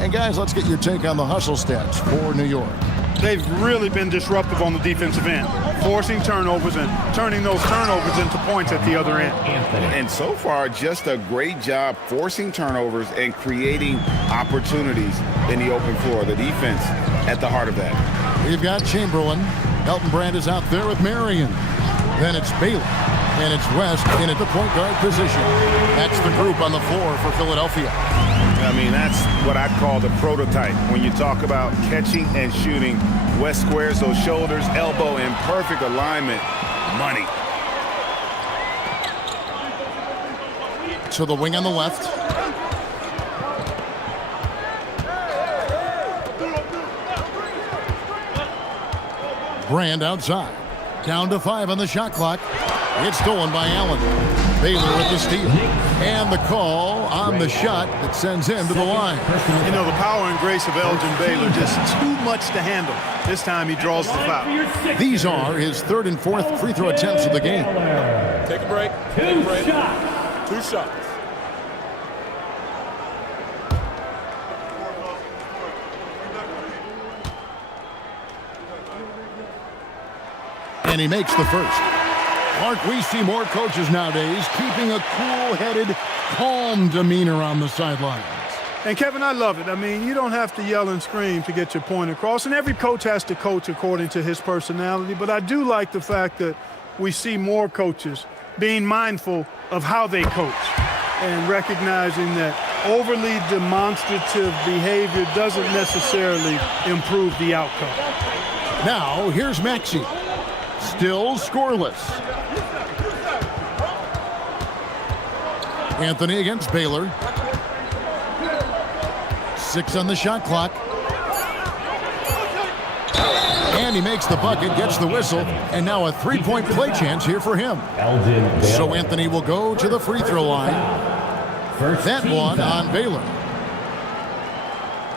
And guys, let's get your take on the hustle stats for New York. They've really been disruptive on the defensive end, forcing turnovers and turning those turnovers into points at the other end. And so far, just a great job forcing turnovers and creating opportunities in the open floor. The defense at the heart of that. We've got Chamberlain. Elton Brand is out there with Marion. Then it's Baylor. And it's West in at the point guard position. That's the group on the floor for Philadelphia. I mean, that's what I'd call the prototype. When you talk about catching and shooting, West squares those shoulders, elbow in perfect alignment. Money. To the wing on the left. Brand outside. Down to 5 on the shot clock. It's stolen by Allen. Baylor with the steal. And the call on the shot that sends him to the line. You know, the power and grace of Elgin Baylor, just too much to handle. This time he draws the foul. These are his 3rd and 4th free throw attempts of the game. Take a break. Take a break. 2 shots. And he makes the first. Mark, we see more coaches nowadays keeping a cool-headed, calm demeanor on the sidelines. And, Kevin, I love it. I mean, you don't have to yell and scream to get your point across, and every coach has to coach according to his personality. But I do like the fact that we see more coaches being mindful of how they coach and recognizing that overly demonstrative behavior doesn't necessarily improve the outcome. Now, here's Maxey. Still scoreless. Anthony against Baylor. 6 on the shot clock. And he makes the bucket, gets the whistle, and now a 3-point play chance here for him. So Anthony will go to the free throw line. That one on Baylor.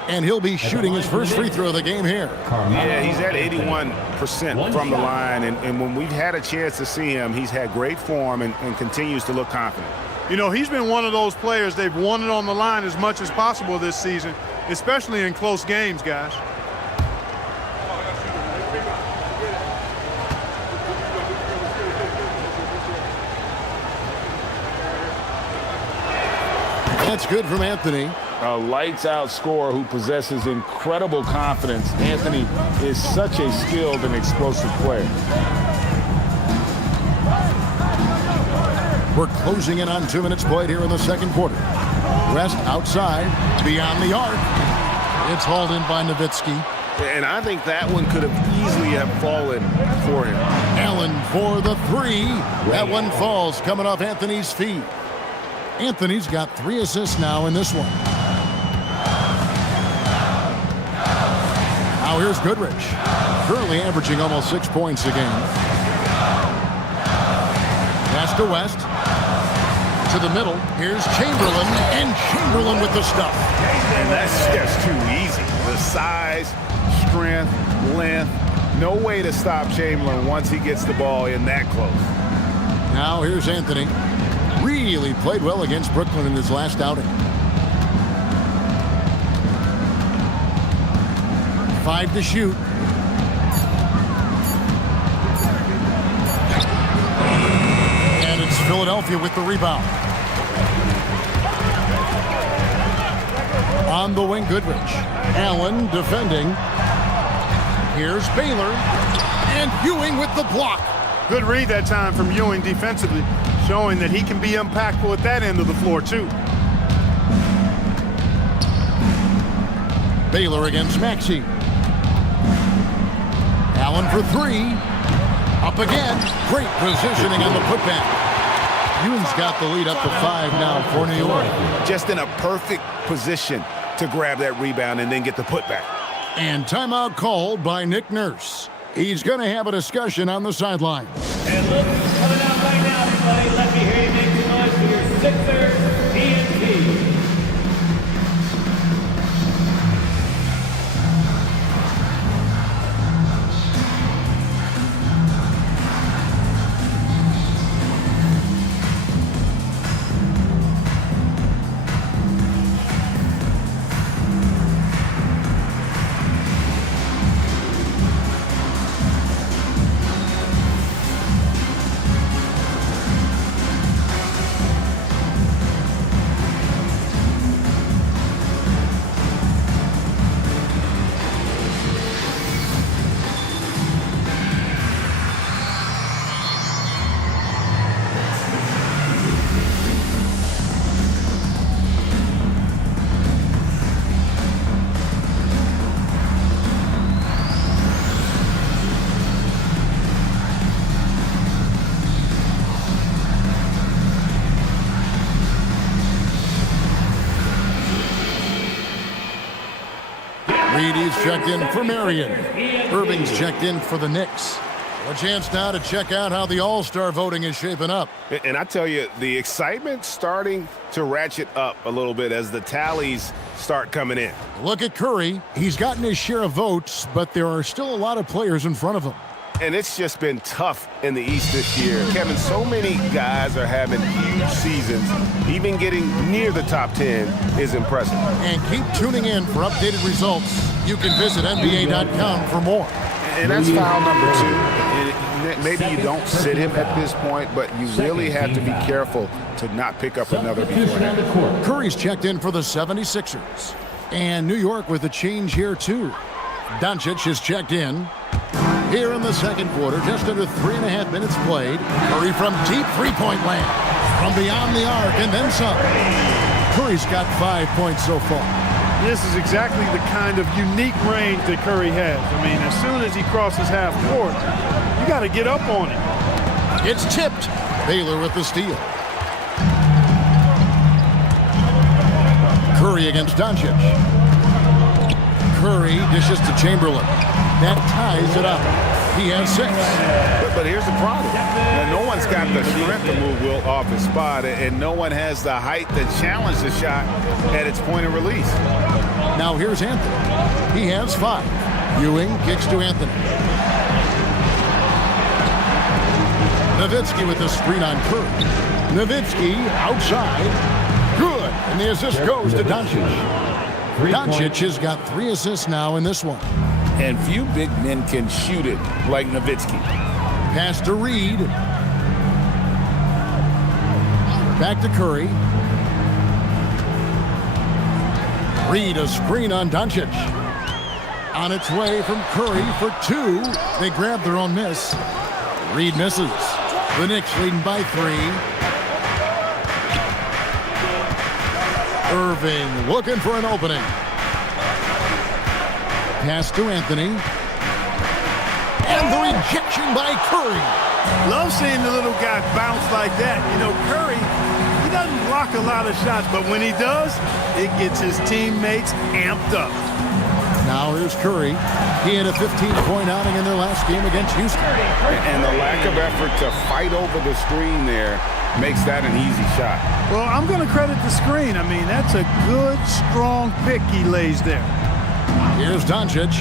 And he'll be shooting his first free throw of the game here. Yeah, he's at 81% from the line, and when we've had a chance to see him, he's had great form and continues to look confident. You know, he's been one of those players, they've won it on the line as much as possible this season, especially in close games, guys. That's good from Anthony. A lights-out scorer who possesses incredible confidence. Anthony is such a skilled and explosive player. We're closing in on 2 minutes played here in the second quarter. Rest outside, beyond the arc. It's hauled in by Nowitzki. And I think that one could have easily have fallen for him. Allen for the 3. That one falls, coming off Anthony's feet. Anthony's got 3 assists now in this one. Now here's Goodrich, currently averaging almost 6 points a game. Pass to West. To the middle. Here's Chamberlain, and Chamberlain with the stuff. And that's just too easy. The size, strength, length. No way to stop Chamberlain once he gets the ball in that close. Now here's Anthony. Really played well against Brooklyn in his last outing. 5 to shoot. And it's Philadelphia with the rebound. On the wing, Goodrich. Allen defending. Here's Baylor. And Ewing with the block. Good read that time from Ewing defensively, showing that he can be impactful at that end of the floor, too. Baylor against Maxey. Allen for 3. Up again. Great positioning on the putback. Ewing's got the lead up to 5 now for New York. Just in a perfect position to grab that rebound and then get the putback. And timeout called by Nick Nurse. He's going to have a discussion on the sideline. And look, coming out right now, everybody. Let me hear you make some noise for your Sixers TNT. Reedy's checked in for Marion. Irving's checked in for the Knicks. A chance now to check out how the All-Star voting is shaping up. And I tell you, the excitement's starting to ratchet up a little bit as the tallies start coming in. Look at Curry. He's gotten his share of votes, but there are still a lot of players in front of him. And it's just been tough in the East this year. Kevin, so many guys are having huge seasons. Even getting near the top 10 is impressive. And keep tuning in for updated results. You can visit NBA.com for more. And that's foul number 2. Maybe you don't sit him at this point, but you really have to be careful to not pick up another before that. Curry's checked in for the 76ers. And New York with a change here, too. Doncic is checked in. Here in the second quarter, just under 3.5 minutes played. Curry from deep three-point land. From beyond the arc and then some. Curry's got 5 points so far. This is exactly the kind of unique range that Curry has. I mean, as soon as he crosses half court, you got to get up on it. It's tipped. Baylor with the steal. Curry against Doncic. Curry dishes to Chamberlain. That ties it up. He has 6. But here's the problem. Now, no one's got the strength to move Will off his spot, and no one has the height to challenge the shot at its point of release. Now here's Anthony. He has 5. Ewing kicks to Anthony. Nowitzki with the screen on Curry. Nowitzki outside. Good. And the assist goes to Doncic. Doncic has got 3 assists now in this one. And few big men can shoot it like Nowitzki. Pass to Reed. Back to Curry. Reed, a screen on Doncic. On its way from Curry for 2. They grab their own miss. Reed misses. The Knicks leading by 3. Irving looking for an opening. Pass to Anthony. And the rejection by Curry. Love seeing the little guy bounce like that. You know, Curry, he doesn't block a lot of shots, but when he does, it gets his teammates amped up. Now here's Curry. He had a 15-point outing in their last game against Houston. And the lack of effort to fight over the screen there makes that an easy shot. Well, I'm going to credit the screen. I mean, that's a good, strong pick he lays there. Here's Doncic.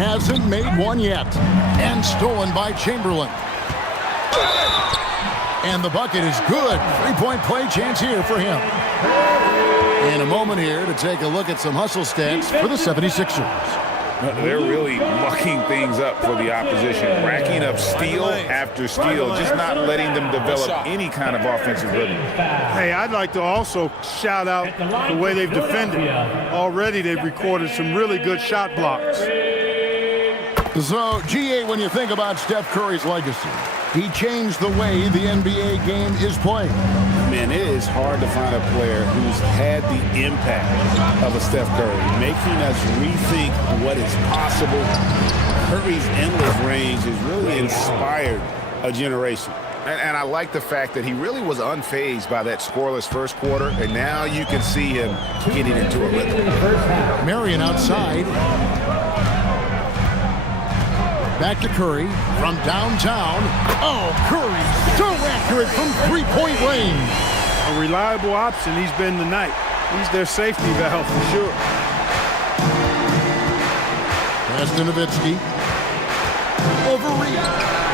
Hasn't made one yet. And stolen by Chamberlain. And the bucket is good. 3-point play chance here for him. In a moment here to take a look at some hustle stats for the 76ers. They're really mucking things up for the opposition, racking up steal after steal, just not letting them develop any kind of offensive rhythm. Hey, I'd like to also shout out the way they've defended. Already they've recorded some really good shot blocks. So, GA, when you think about Steph Curry's legacy, he changed the way the NBA game is played. Man, it is hard to find a player who's had the impact of a Steph Curry, making us rethink what is possible. Curry's endless range has really inspired a generation. And I like the fact that he really was unfazed by that scoreless first quarter, and now you can see him getting into a rhythm. Marion outside. Back to Curry from downtown. Oh, Curry so accurate from three-point range. A reliable option he's been tonight. He's their safety valve for sure. Pass to Nowitzki. Over Reed.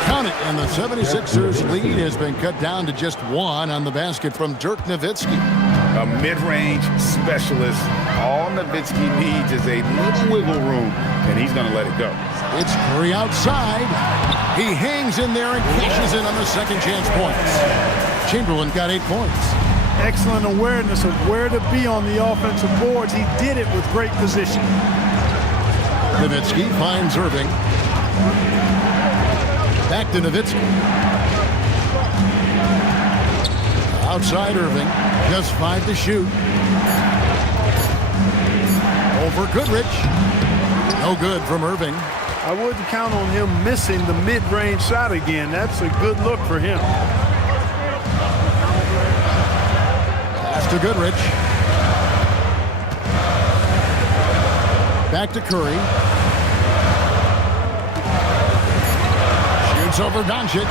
Count it, and the 76ers lead has been cut down to just 1 on the basket from Dirk Nowitzki. A mid-range specialist. All Nowitzki needs is a little wiggle room, and he's going to let it go. It's Curry outside. He hangs in there and cashes in on the second chance points. Chamberlain got 8 points. Excellent awareness of where to be on the offensive boards. He did it with great position. Nowitzki finds Irving. Back to Nowitzki. Outside Irving. Just 5 to shoot. Over Goodrich. No good from Irving. I wouldn't count on him missing the mid-range shot again. That's a good look for him. Pass to Goodrich. Back to Curry. Shoots over Doncic.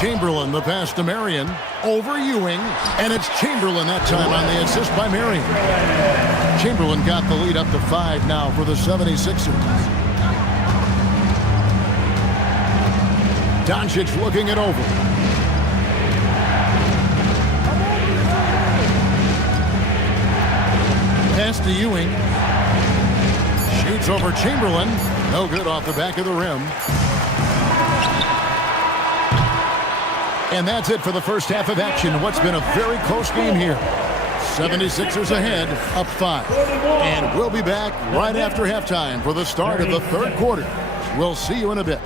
Chamberlain, the pass to Marion. Over Ewing. And it's Chamberlain that time on the assist by Marion. Chamberlain got the lead up to 5 now for the 76ers. Doncic looking it over. Pass to Ewing. Shoots over Chamberlain. No good off the back of the rim. And that's it for the first half of action. What's been a very close game here. 76ers ahead, up 5. And we'll be back right after halftime for the start of the third quarter. We'll see you in a bit.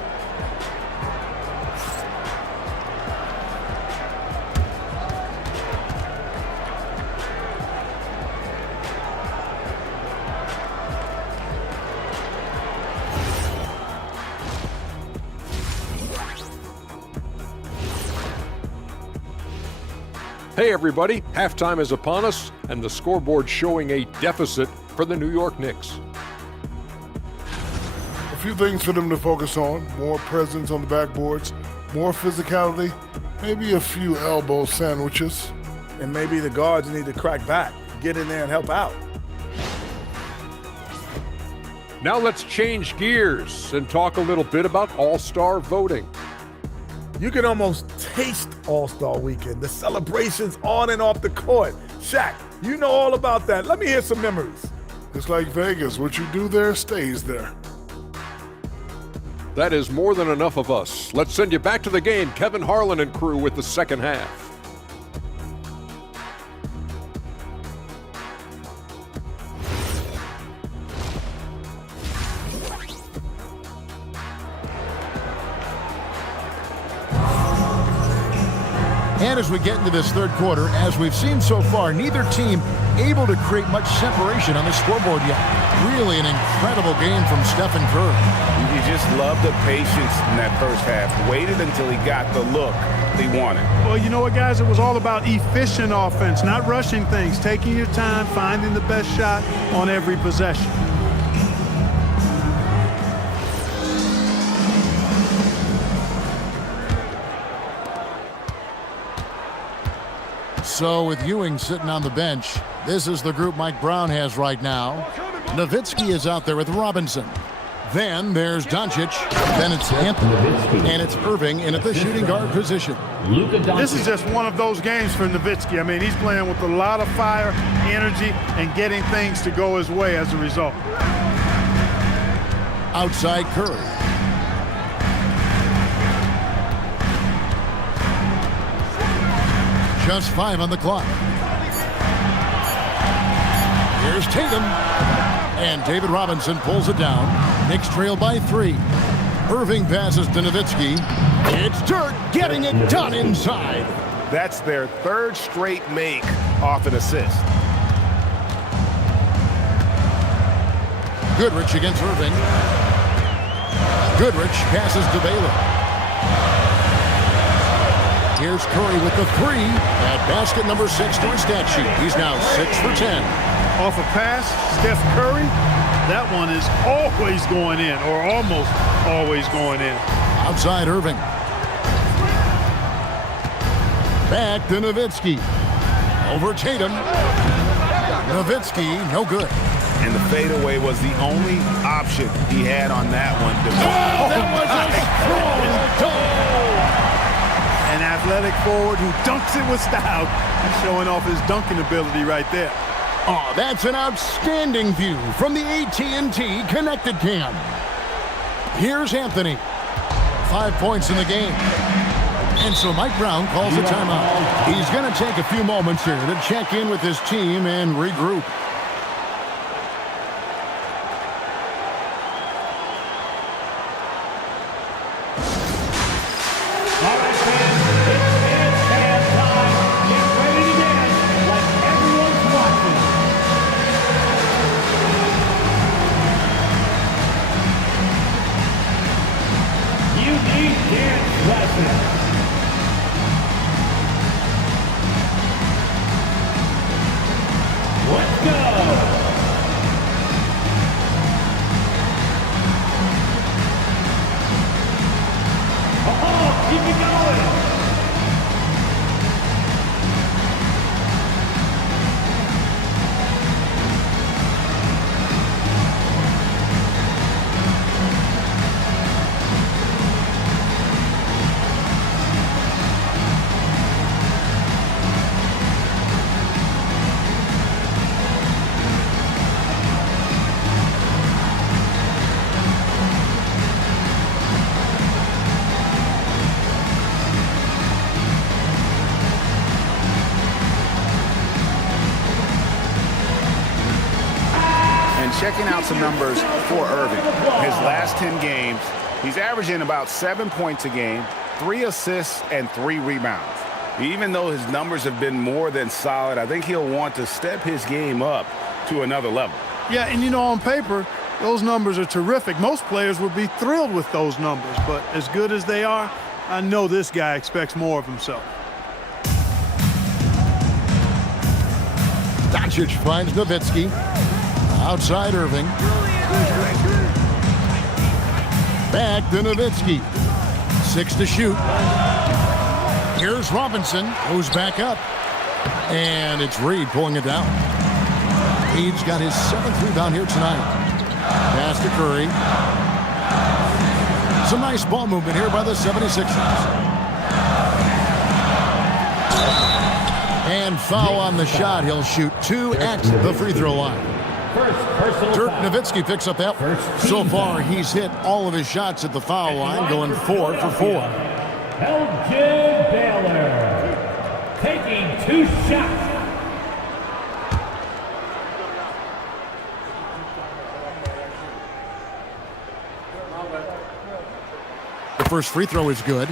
Hey everybody, halftime is upon us, and the scoreboard showing a deficit for the New York Knicks. A few things for them to focus on. More presence on the backboards, more physicality, maybe a few elbow sandwiches. And maybe the guards need to crack back, get in there and help out. Now let's change gears and talk a little bit about All-Star voting. You can almost taste All-Star Weekend, the celebrations on and off the court. Shaq, you know all about that. Let me hear some memories. It's like Vegas. What you do there stays there. That is more than enough of us. Let's send you back to the game. Kevin Harlan and crew with the second half. And as we get into this third quarter, as we've seen so far, neither team able to create much separation on the scoreboard yet. Really an incredible game from Stephen Curry. You just love the patience in that first half. Waited until he got the look he wanted. Well, you know what, guys? It was all about efficient offense, not rushing things, taking your time, finding the best shot on every possession. So with Ewing sitting on the bench, this is the group Mike Brown has right now. Nowitzki is out there with Robinson. Then there's Doncic. Then it's Anthony. And it's Irving in at the shooting guard position. This is just one of those games for Nowitzki. I mean, he's playing with a lot of fire, energy, and getting things to go his way as a result. Outside Curry. Just 5 on the clock. Here's Tatum. And David Robinson pulls it down. Knicks trail by 3. Irving passes to Nowitzki. It's Dirk getting it done inside. That's their third straight make off an assist. Goodrich against Irving. Goodrich passes to Baylor. Here's Curry with the 3 at basket number 6 to his stat sheet. He's now 6 for 10. Off a pass, Steph Curry, that one is always going in, or almost always going in. Outside Irving. Back to Nowitzki. Over Tatum. Nowitzki, no good. And the fadeaway was the only option he had on that one. That was a strong goal. An athletic forward who dunks it with style. Showing off his dunking ability right there. Oh, that's an outstanding view from the AT&T Connected Cam. Here's Anthony. 5 points in the game. And so Mike Brown calls a timeout. He's going to take a few moments here to check in with his team and regroup. Let's go! checking out some numbers for Irving. His last 10 games, he's averaging about 7 points a game, 3 assists, and 3 rebounds. Even though his numbers have been more than solid, I think he'll want to step his game up to another level. Yeah, and you know, on paper, those numbers are terrific. Most players would be thrilled with those numbers, but as good as they are, I know this guy expects more of himself. Doncic finds Nowitzki. Outside Irving. Back to Nowitzki. 6 to shoot. Here's Robinson, who's back up. And it's Reed pulling it down. Reed's got his 7th rebound here tonight. Pass to Curry. Some nice ball movement here by the 76ers. And foul on the shot. He'll shoot 2 at the free throw line. Dirk Nowitzki picks up that. So far, he's hit all of his shots at the foul line, going 4 for 4. Elgin Baylor taking 2 shots. The first free throw is good.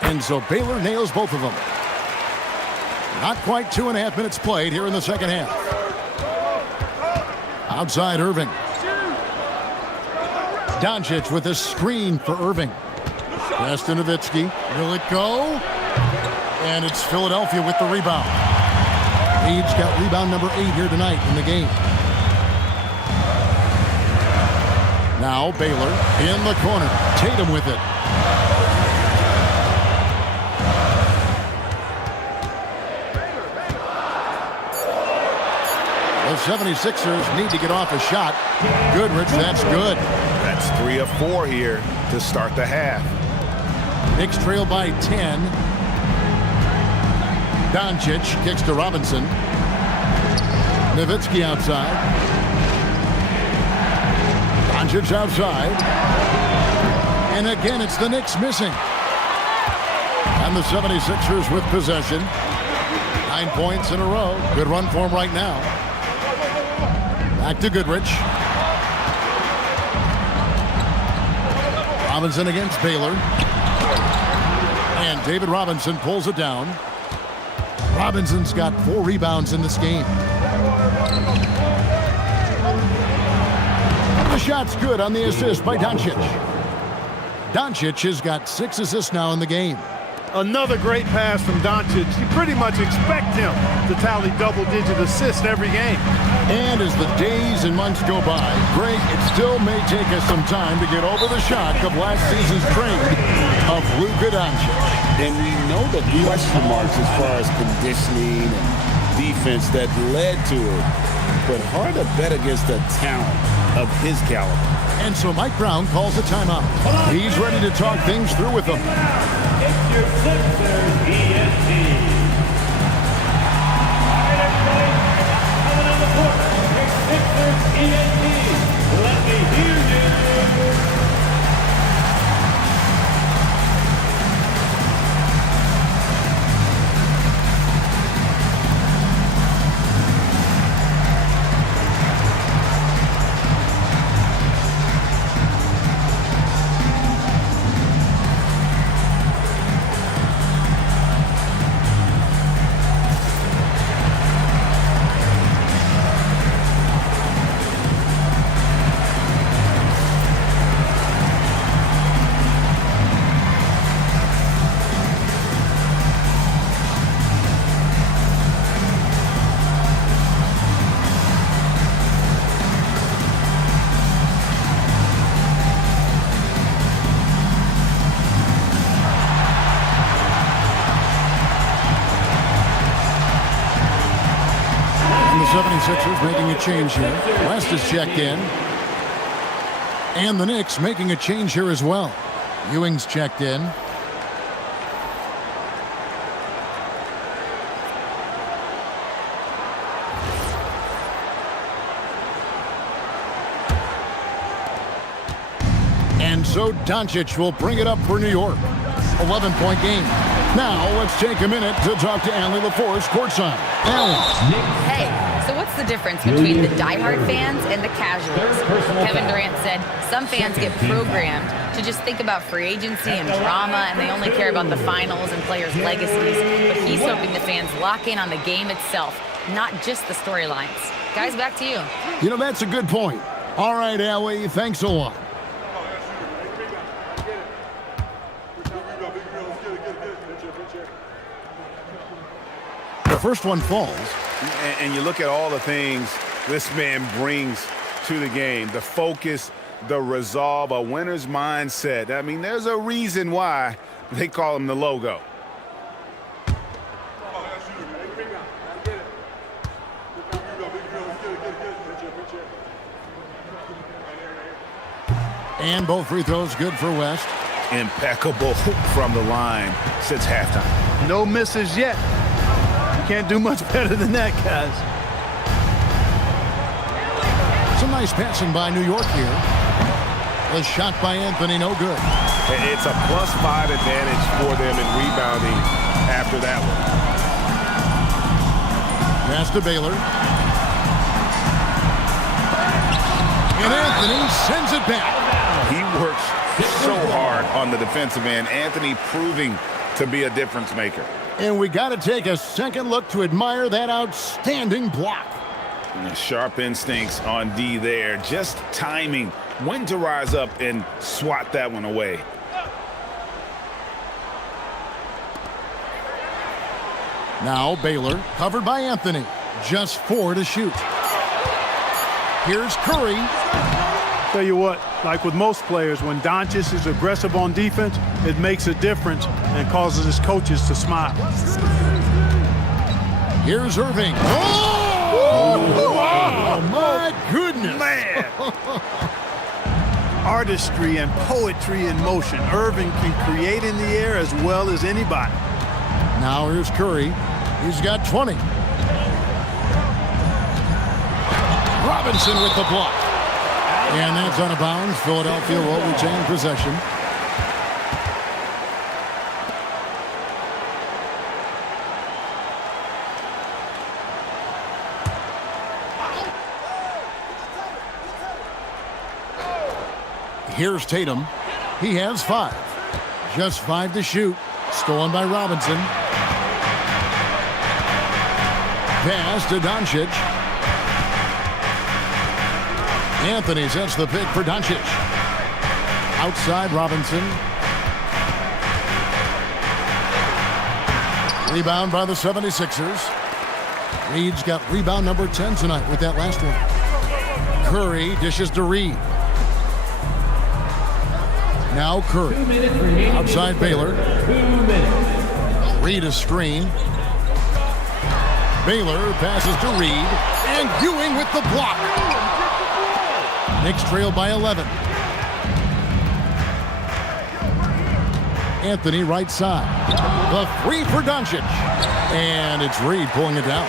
And so Baylor nails both of them. Not quite 2.5 minutes played here in the second half. Outside Irving. Doncic with a screen for Irving. Pass to Nowitzki. Will it go? And it's Philadelphia with the rebound. Reed's got rebound number 8 here tonight in the game. Now Baylor in the corner. Tatum with it. The 76ers need to get off a shot. Goodrich, that's good. That's 3 of 4 here to start the half. Knicks trail by 10. Doncic kicks to Robinson. Nowitzki outside. Doncic outside. And again, it's the Knicks missing. And the 76ers with possession. 9 points in a row. Good run for him right now. Back to Goodrich. Robinson against Baylor. And David Robinson pulls it down. Robinson's got 4 rebounds in this game. The shot's good on the assist by Doncic. Doncic has got 6 assists now in the game. Another great pass from Doncic. You pretty much expect him to tally double-digit assists every game. And as the days and months go by, Greg, it still may take us some time to get over the shock of last season's trade of Luka Doncic. And we know the question marks as far as conditioning and defense that led to it. But hard to bet against the talent of his caliber. And so Mike Brown calls a timeout. He's ready to talk things through with them. It's your Sixers EST. Coming on the court, your Sixers EST. Let me hear you. And the 76ers making a change here. West is checked in. And the Knicks making a change here as well. Ewing's checked in. So Doncic will bring it up for New York. 11-point game. Now let's take a minute to talk to Allie LaForce courtside. Allie. Hey, so what's the difference between the diehard fans and the casuals? Kevin Durant said some fans get programmed to just think about free agency and drama, and they only care about the finals and players' legacies. But he's hoping the fans lock in on the game itself, not just the storylines. Guys, back to you. You know, that's a good point. All right, Allie, thanks a lot. The first one falls. And you look at all the things this man brings to the game. The focus, the resolve, a winner's mindset. I mean, there's a reason why they call him the logo. And both free throws good for West. Impeccable from the line since halftime. No misses yet. You can't do much better than that, guys. Some nice passing by New York here. The shot by Anthony, no good. It's a +5 advantage for them in rebounding after that one. Pass to Baylor. And Anthony sends it back. He works so hard on the defensive end. Anthony proving to be a difference maker. And we got to take a second look to admire that outstanding block. And the sharp instincts on D there. Just timing when to rise up and swat that one away. Now Baylor, covered by Anthony. Just 4 to shoot. Here's Curry. Tell you what, like with most players, when Doncic is aggressive on defense, it makes a difference and causes his coaches to smile. Here's Irving. Oh, my goodness. Man. Artistry and poetry in motion. Irving can create in the air as well as anybody. Now here's Curry. He's got 20. Robinson with the block. And that's out of bounds. Philadelphia will retain possession. Here's Tatum. He has 5. Just 5 to shoot. Stolen by Robinson. Pass to Doncic. Anthony sets the pick for Doncic. Outside Robinson. Rebound by the 76ers. Reed's got rebound number 10 tonight with that last one. Curry dishes to Reed. Now Curry. Outside Baylor. Reed a screen. Baylor passes to Reed. And Ewing with the block. Knicks trail by 11. Anthony right side. The 3 for Doncic. And it's Reed pulling it down.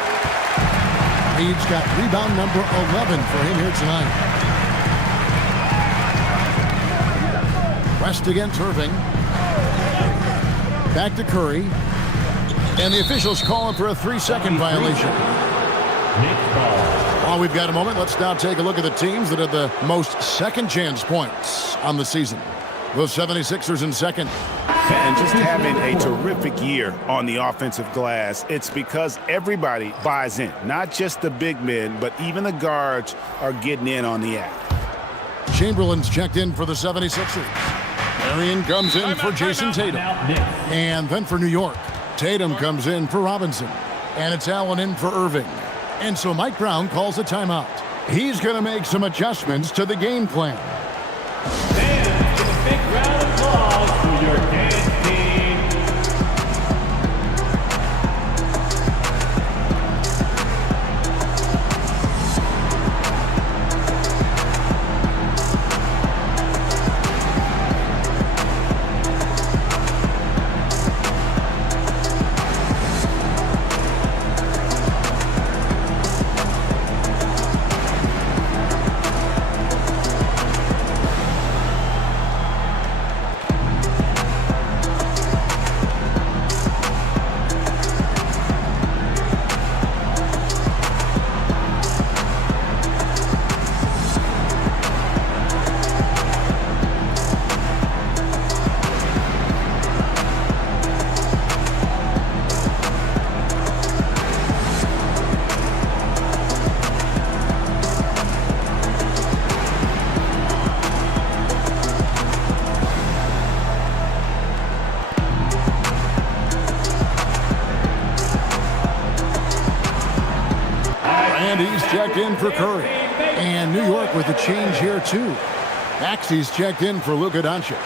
Reed's got rebound number 11 for him here tonight. West against Irving. Back to Curry. And the officials calling for a 3-second violation. While we've got a moment, let's now take a look at the teams that had the most second chance points on the season. The 76ers in second. And just having a terrific year on the offensive glass, it's because everybody buys in. Not just the big men, but even the guards are getting in on the act. Chamberlain's checked in for the 76ers. Marion comes in for Jason Tatum. And then for New York, Tatum comes in for Robinson. And it's Allen in for Irving. And so Mike Brown calls a timeout. He's going to make some adjustments to the game plan. And a big round of applause for your dance team. checked in for Curry. And New York with a change here, too. Maxey's checked in for Luka Doncic.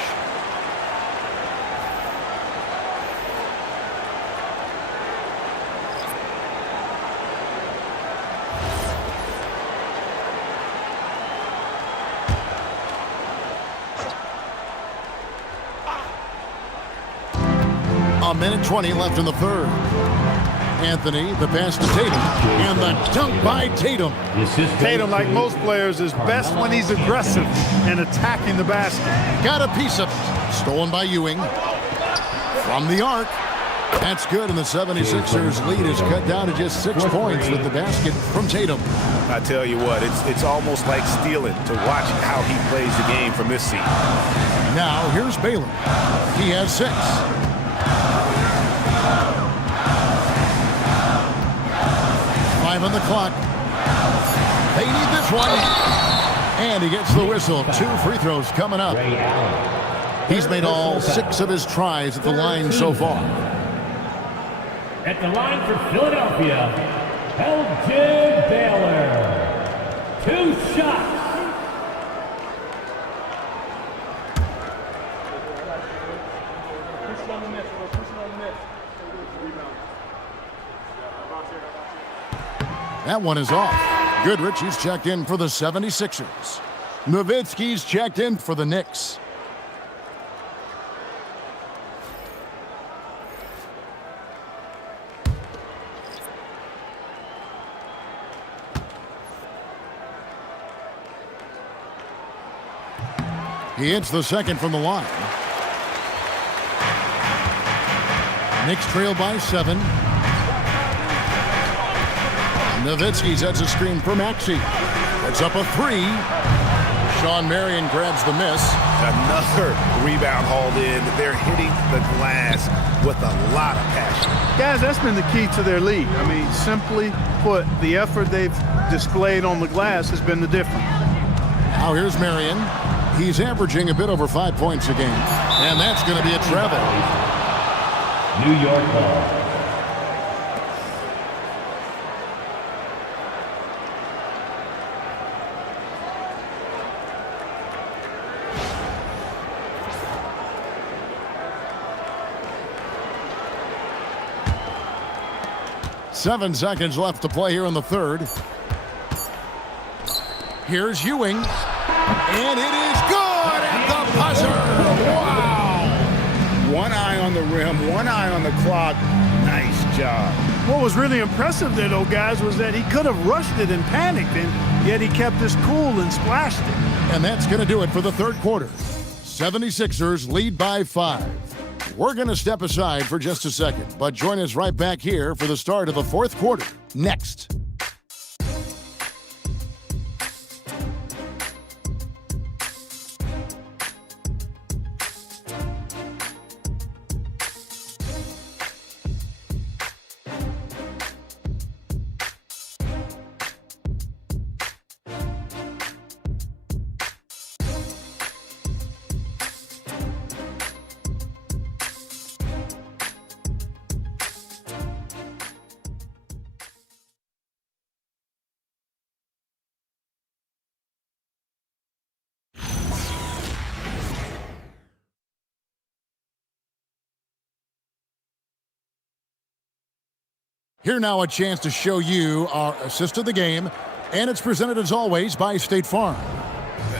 A minute 20 left in the third. Anthony, the pass to Tatum, and the dunk by Tatum. Tatum, like most players, is best when he's aggressive and attacking the basket. Got a piece of it. Stolen by Ewing. From the arc. That's good, and the 76ers lead is cut down to just 6 points with the basket from Tatum. I tell you what, it's almost like stealing to watch how he plays the game from this seat. Now, here's Baylor. He has 6. On the clock. They need this one. And he gets the whistle. 2 free throws coming up. He's made all 6 of his tries at the line so far. At the line for Philadelphia, Elgin Baylor. 2 shots. That one is off. Goodrich, he's checked in for the 76ers. Nowitzki's checked in for the Knicks. He hits the second from the line. Knicks trail by 7. Nowitzki sets a screen for Maxey. Puts up a 3. Sean Marion grabs the miss. Another rebound hauled in. They're hitting the glass with a lot of passion. Guys, that's been the key to their lead. I mean, simply put, the effort they've displayed on the glass has been the difference. Now here's Marion. He's averaging a bit over 5 points a game. And that's going to be a travel. New York ball. Seven seconds left to play here in the third. Here's Ewing. And it is good at the buzzer. Wow. One eye on the rim, one eye on the clock. Nice job. What was really impressive there, though, guys, was that he could have rushed it and panicked, and yet he kept his cool and splashed it. And that's going to do it for the third quarter. 76ers lead by 5. We're going to step aside for just a second, but join us right back here for the start of the fourth quarter next. Here now a chance to show you our assist of the game, and it's presented as always by State Farm.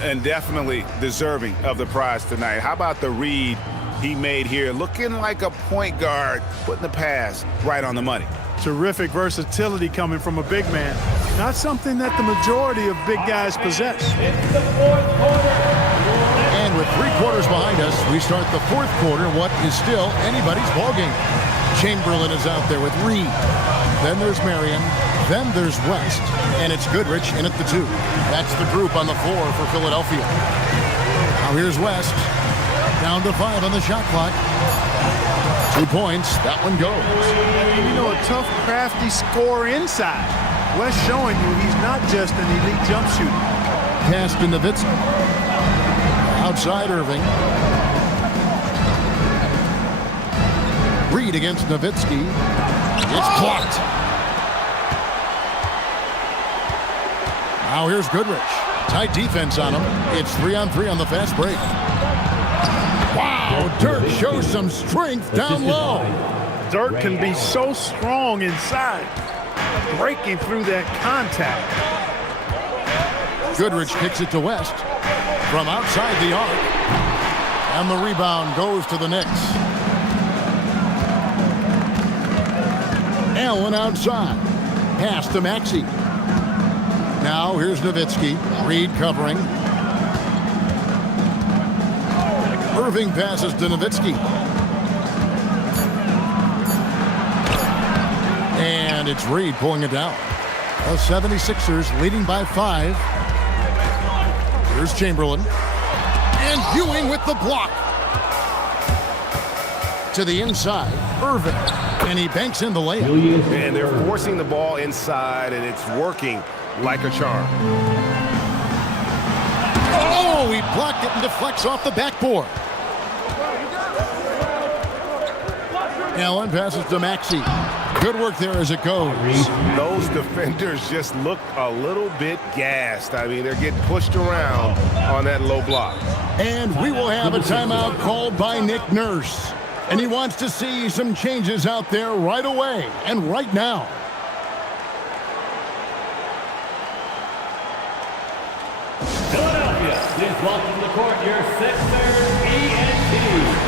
And definitely deserving of the prize tonight. How about the read he made here? Looking like a point guard, putting the pass right on the money. Terrific versatility coming from a big man. Not something that the majority of big guys possess. It's the fourth quarter. And with 3 quarters behind us, we start the fourth quarter, what is still anybody's ballgame. Chamberlain is out there with Reed. Then there's Marion. Then there's West. And it's Goodrich in at the 2. That's the group on the floor for Philadelphia. Now here's West. Down to 5 on the shot clock. 2 points. That one goes. And you know, a tough, crafty scorer inside. West showing you he's not just an elite jump shooter. Pass to Nowitzki. Outside Irving. Reed against Nowitzki. It's blocked. Now here's Goodrich. Tight defense on him. It's 3-on-3 on the fast break. Wow, Dirk shows some strength down low. Dirk can be so strong inside, breaking through that contact. Goodrich kicks it to West from outside the arc. And the rebound goes to the Knicks. Allen outside. Pass to Maxey. Now here's Nowitzki. Reed covering. Irving passes to Nowitzki. And it's Reed pulling it down. The 76ers leading by 5. Here's Chamberlain. And Ewing with the block. To the inside, Irving. And he banks in the layup. And they're forcing the ball inside, and it's working like a charm. Oh, he blocked it and deflects off the backboard. Allen passes to Maxey. Good work there as it goes. Those defenders just look a little bit gassed. I mean, they're getting pushed around on that low block. And we will have a timeout called by Nick Nurse. And he wants to see some changes out there right away and right now. Philadelphia, please welcome to the court your Sixers ENT.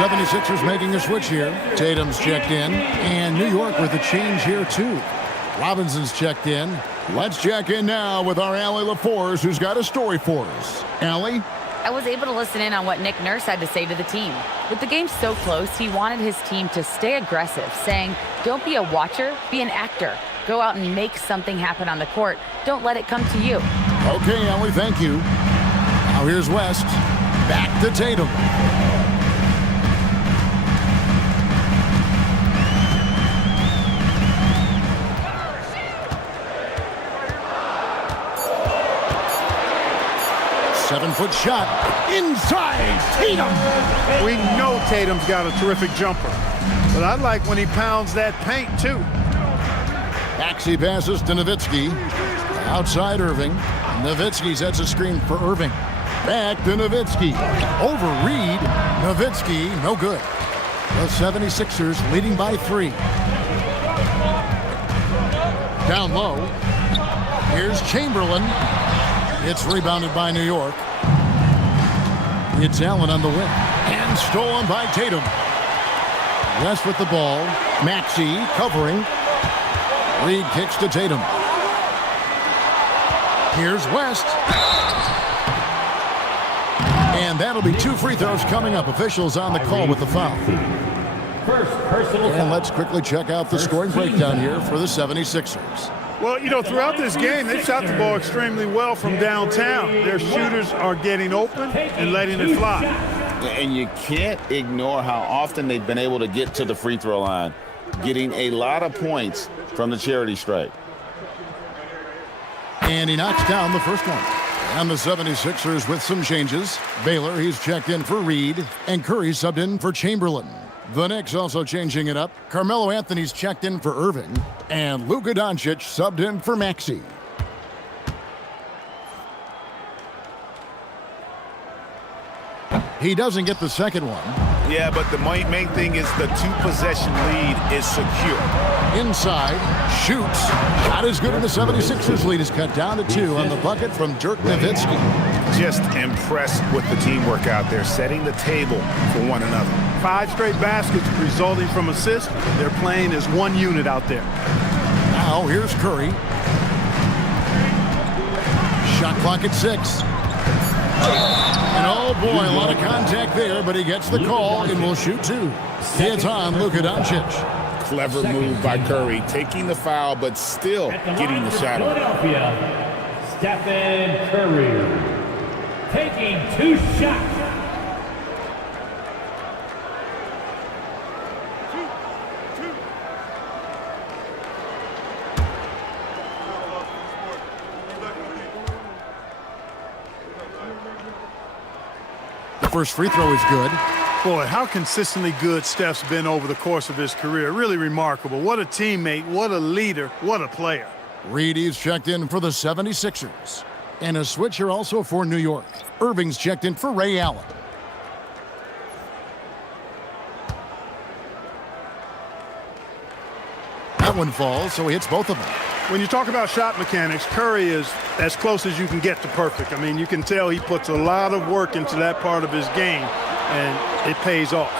The 76ers making a switch here. Tatum's checked in, and New York with a change here too. Robinson's checked in. Let's check in now with our Allie LaForce, who's got a story for us. Allie? I was able to listen in on what Nick Nurse had to say to the team. With the game so close, he wanted his team to stay aggressive, saying, don't be a watcher, be an actor. Go out and make something happen on the court. Don't let it come to you. Okay, Allie, thank you. Now here's West. Back to Tatum. Seven-foot shot inside Tatum. We know Tatum's got a terrific jumper, but I like when he pounds that paint too. Maxey passes to Nowitzki. Outside Irving. Nowitzki sets a screen for Irving. Back to Nowitzki. Over Reed. Nowitzki, no good. The 76ers leading by 3. Down low. Here's Chamberlain. It's rebounded by New York. It's Allen on the wing. And stolen by Tatum. West with the ball. Maxey covering. Reed kicks to Tatum. Here's West. And that'll be 2 free throws coming up. Officials on the call with the foul. First personal And let's quickly check out the scoring breakdown here for the 76ers. Well, you know, throughout this game, they shot the ball extremely well from downtown. Their shooters are getting open and letting it fly. And you can't ignore how often they've been able to get to the free throw line, getting a lot of points from the charity stripe. And he knocks down the first one. And the 76ers with some changes. Baylor, he's checked in for Reed, and Curry subbed in for Chamberlain. The Knicks also changing it up. Carmelo Anthony's checked in for Irving, and Luka Doncic subbed in for Maxey. He doesn't get the second one. Yeah, but the main thing is the two-possession lead is secure. Inside, shoots. Not as good, and the 76ers lead is cut down to 2 on the bucket from Dirk Nowitzki. Just impressed with the teamwork out there, setting the table for one another. 5 straight baskets resulting from assists. They're playing as one unit out there. Now here's Curry. Shot clock at 6. And oh boy, a lot of contact there, but he gets the call and will shoot 2. It's on Luka Doncic. Clever move by Curry, taking the foul, but still getting the shot off. Philadelphia, Stephen Curry, taking 2 shots. The first free throw is good. Boy, how consistently good Steph's been over the course of his career. Really remarkable. What a teammate, what a leader, what a player. Reedy's checked in for the 76ers. And a switch here also for New York. Irving's checked in for Ray Allen. That one falls, so he hits both of them. When you talk about shot mechanics, Curry is as close as you can get to perfect. I mean, you can tell he puts a lot of work into that part of his game, and it pays off.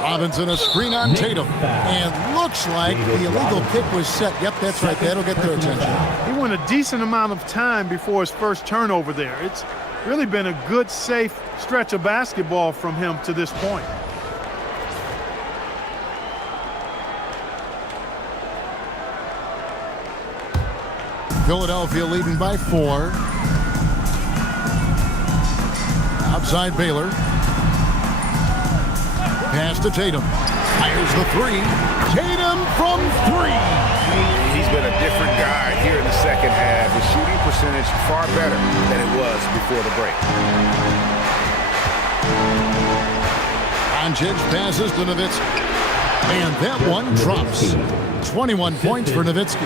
Robinson, a screen on Tatum. And looks like the illegal pick was set. Yep, that's right. That'll get their attention. He went a decent amount of time before his first turnover there. It's really been a good, safe stretch of basketball from him to this point. Philadelphia leading by 4. Outside Baylor. Pass to Tatum. Fires the 3. Tatum from 3. He's been a different guy here in the second half. His shooting percentage far better than it was before the break. Doncic passes to Nowitzki. And that one drops. 21 points for Nowitzki.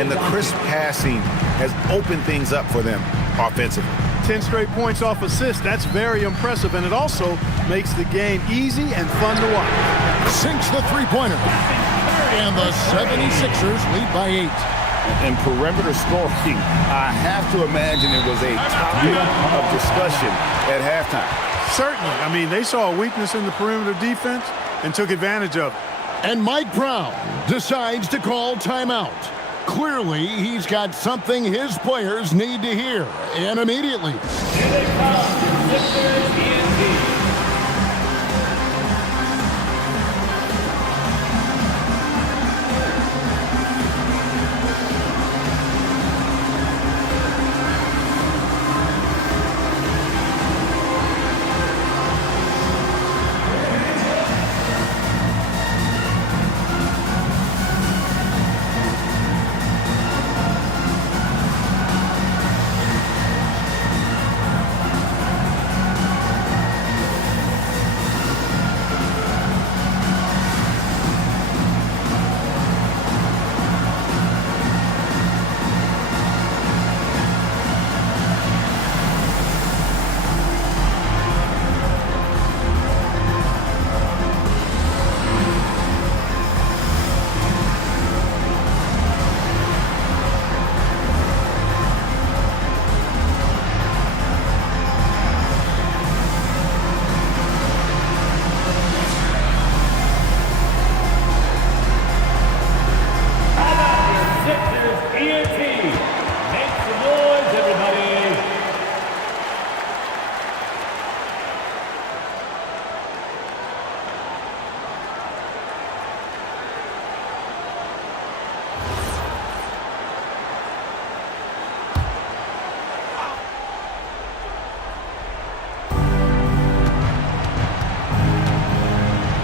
And the crisp passing has opened things up for them offensively. 10 straight points off assists. That's very impressive, and it also makes the game easy and fun to watch. Sinks the three-pointer. And the 76ers lead by 8. And perimeter scoring, I have to imagine it was a topic of discussion at halftime. Certainly. I mean, they saw a weakness in the perimeter defense and took advantage of it. And Mike Brown decides to call timeout. Clearly, he's got something his players need to hear, and immediately. Here they come, Sixers ENT.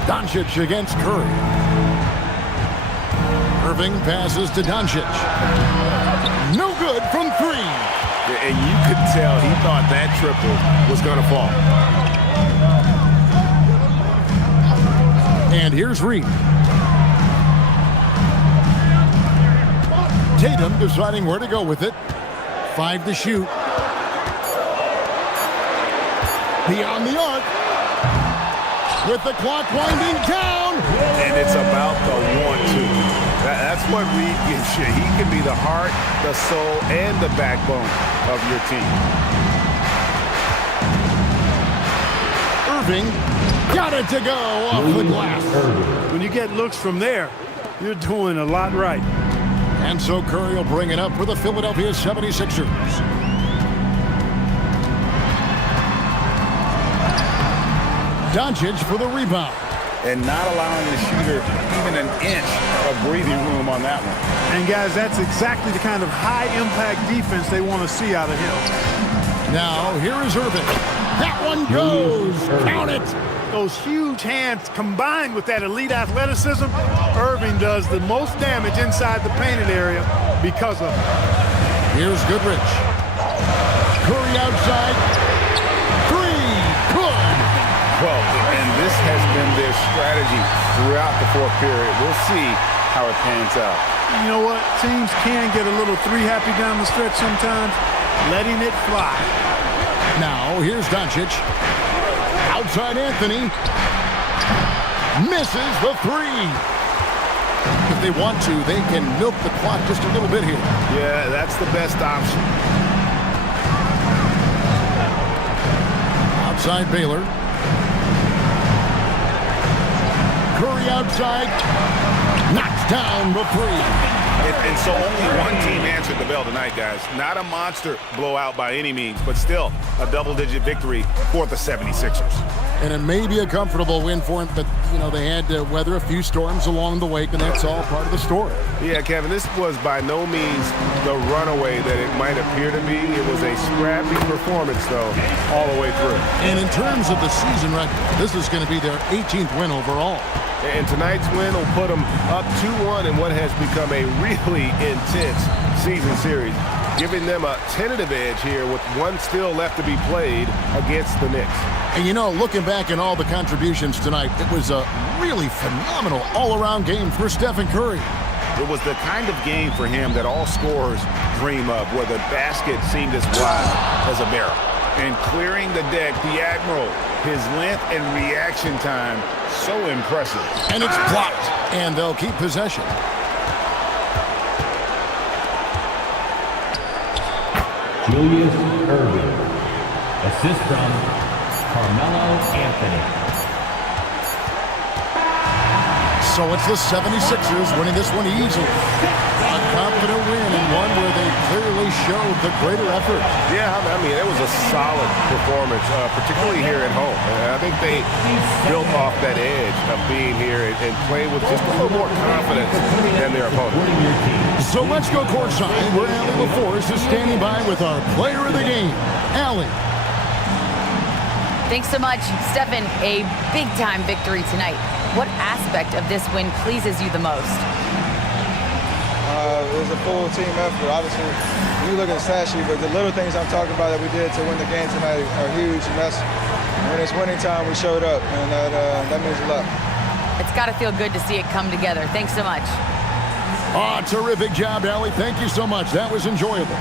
Doncic against Curry. Irving passes to Doncic. No good from 3. And you could tell he thought that triple was going to fall. And here's Reed. Tatum deciding where to go with it. 5 to shoot. Beyond the arc. With the clock winding down. And it's about the want-to. That's what Reed gives you. He can be the heart, the soul, and the backbone of your team. Irving got it to go off the glass. When you get looks from there, you're doing a lot right. And so Curry will bring it up for the Philadelphia 76ers. Doncic for the rebound. And not allowing the shooter even an inch of breathing room on that one. And guys, that's exactly the kind of high-impact defense they want to see out of him. Now, here is Irving. That one goes. Count it. Those huge hands combined with that elite athleticism, Irving does the most damage inside the painted area because of it. Here's Goodrich. Curry outside. Three. Good. Well, and this has been their strategy throughout the fourth period. We'll see how it pans out. You know what? Teams can get a little three-happy down the stretch sometimes, letting it fly. Now, here's Doncic. Outside Anthony. Misses the three. If they want to, they can milk the clock just a little bit here. Yeah, that's the best option. Outside Baylor. Curry outside. Knocks down the three. And so only one team answered the bell tonight, guys. Not a monster blowout by any means, but still a double-digit victory for the 76ers. And it may be a comfortable win for him, but, you know, they had to weather a few storms along the way, and that's all part of the story. Yeah, Kevin, this was by no means the runaway that it might appear to be. It was a scrappy performance, though, all the way through. And in terms of the season record, this is going to be their 18th win overall. And tonight's win will put them up 2-1 in what has become a really intense season series, giving them a tentative edge here with one still left to be played against the Knicks. And, you know, looking back at all the contributions tonight, it was a really phenomenal all-around game for Stephen Curry. It was the kind of game for him that all scorers dream of, where the basket seemed as wide as a barrel. And clearing the deck, the Admiral, his length and reaction time, so impressive. And it's blocked, and they'll keep possession. Julius Irving. Assist from Carmelo Anthony. So it's the 76ers winning this one easily. A confident win and one where they clearly showed the greater effort. Yeah, I mean, it was a solid performance, particularly here at home. And I think they built off that edge of being here and played with just a little more confidence than their opponent. So let's go courtside, where Allie LaForce is standing by with our player of the game, Allie. Thanks so much, Stephen. A big-time victory tonight. What aspect of this win pleases you the most? It was a full team effort. Obviously, you look at the stat sheet, but the little things I'm talking about that we did to win the game tonight are huge. And that's when it's winning time, we showed up, and that means a lot. It's got to feel good to see it come together. Thanks so much. Oh, terrific job, Allie. Thank you so much. That was enjoyable.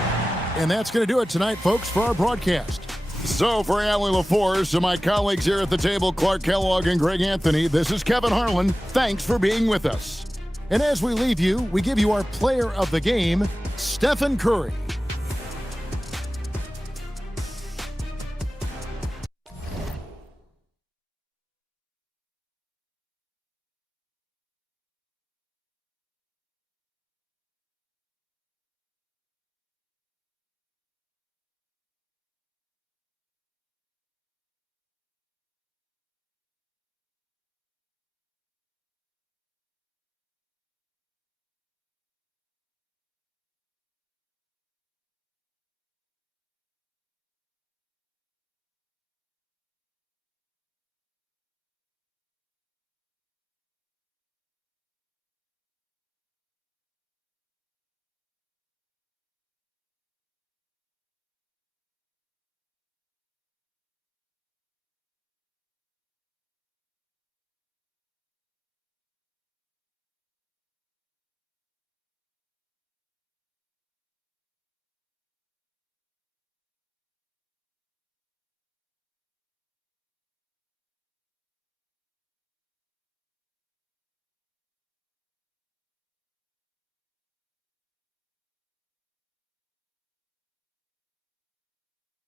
And that's going to do it tonight, folks, for our broadcast. So for Allie LaForce and my colleagues here at the table, Clark Kellogg and Greg Anthony, this is Kevin Harlan. Thanks for being with us. And as we leave you, we give you our player of the game, Stephen Curry.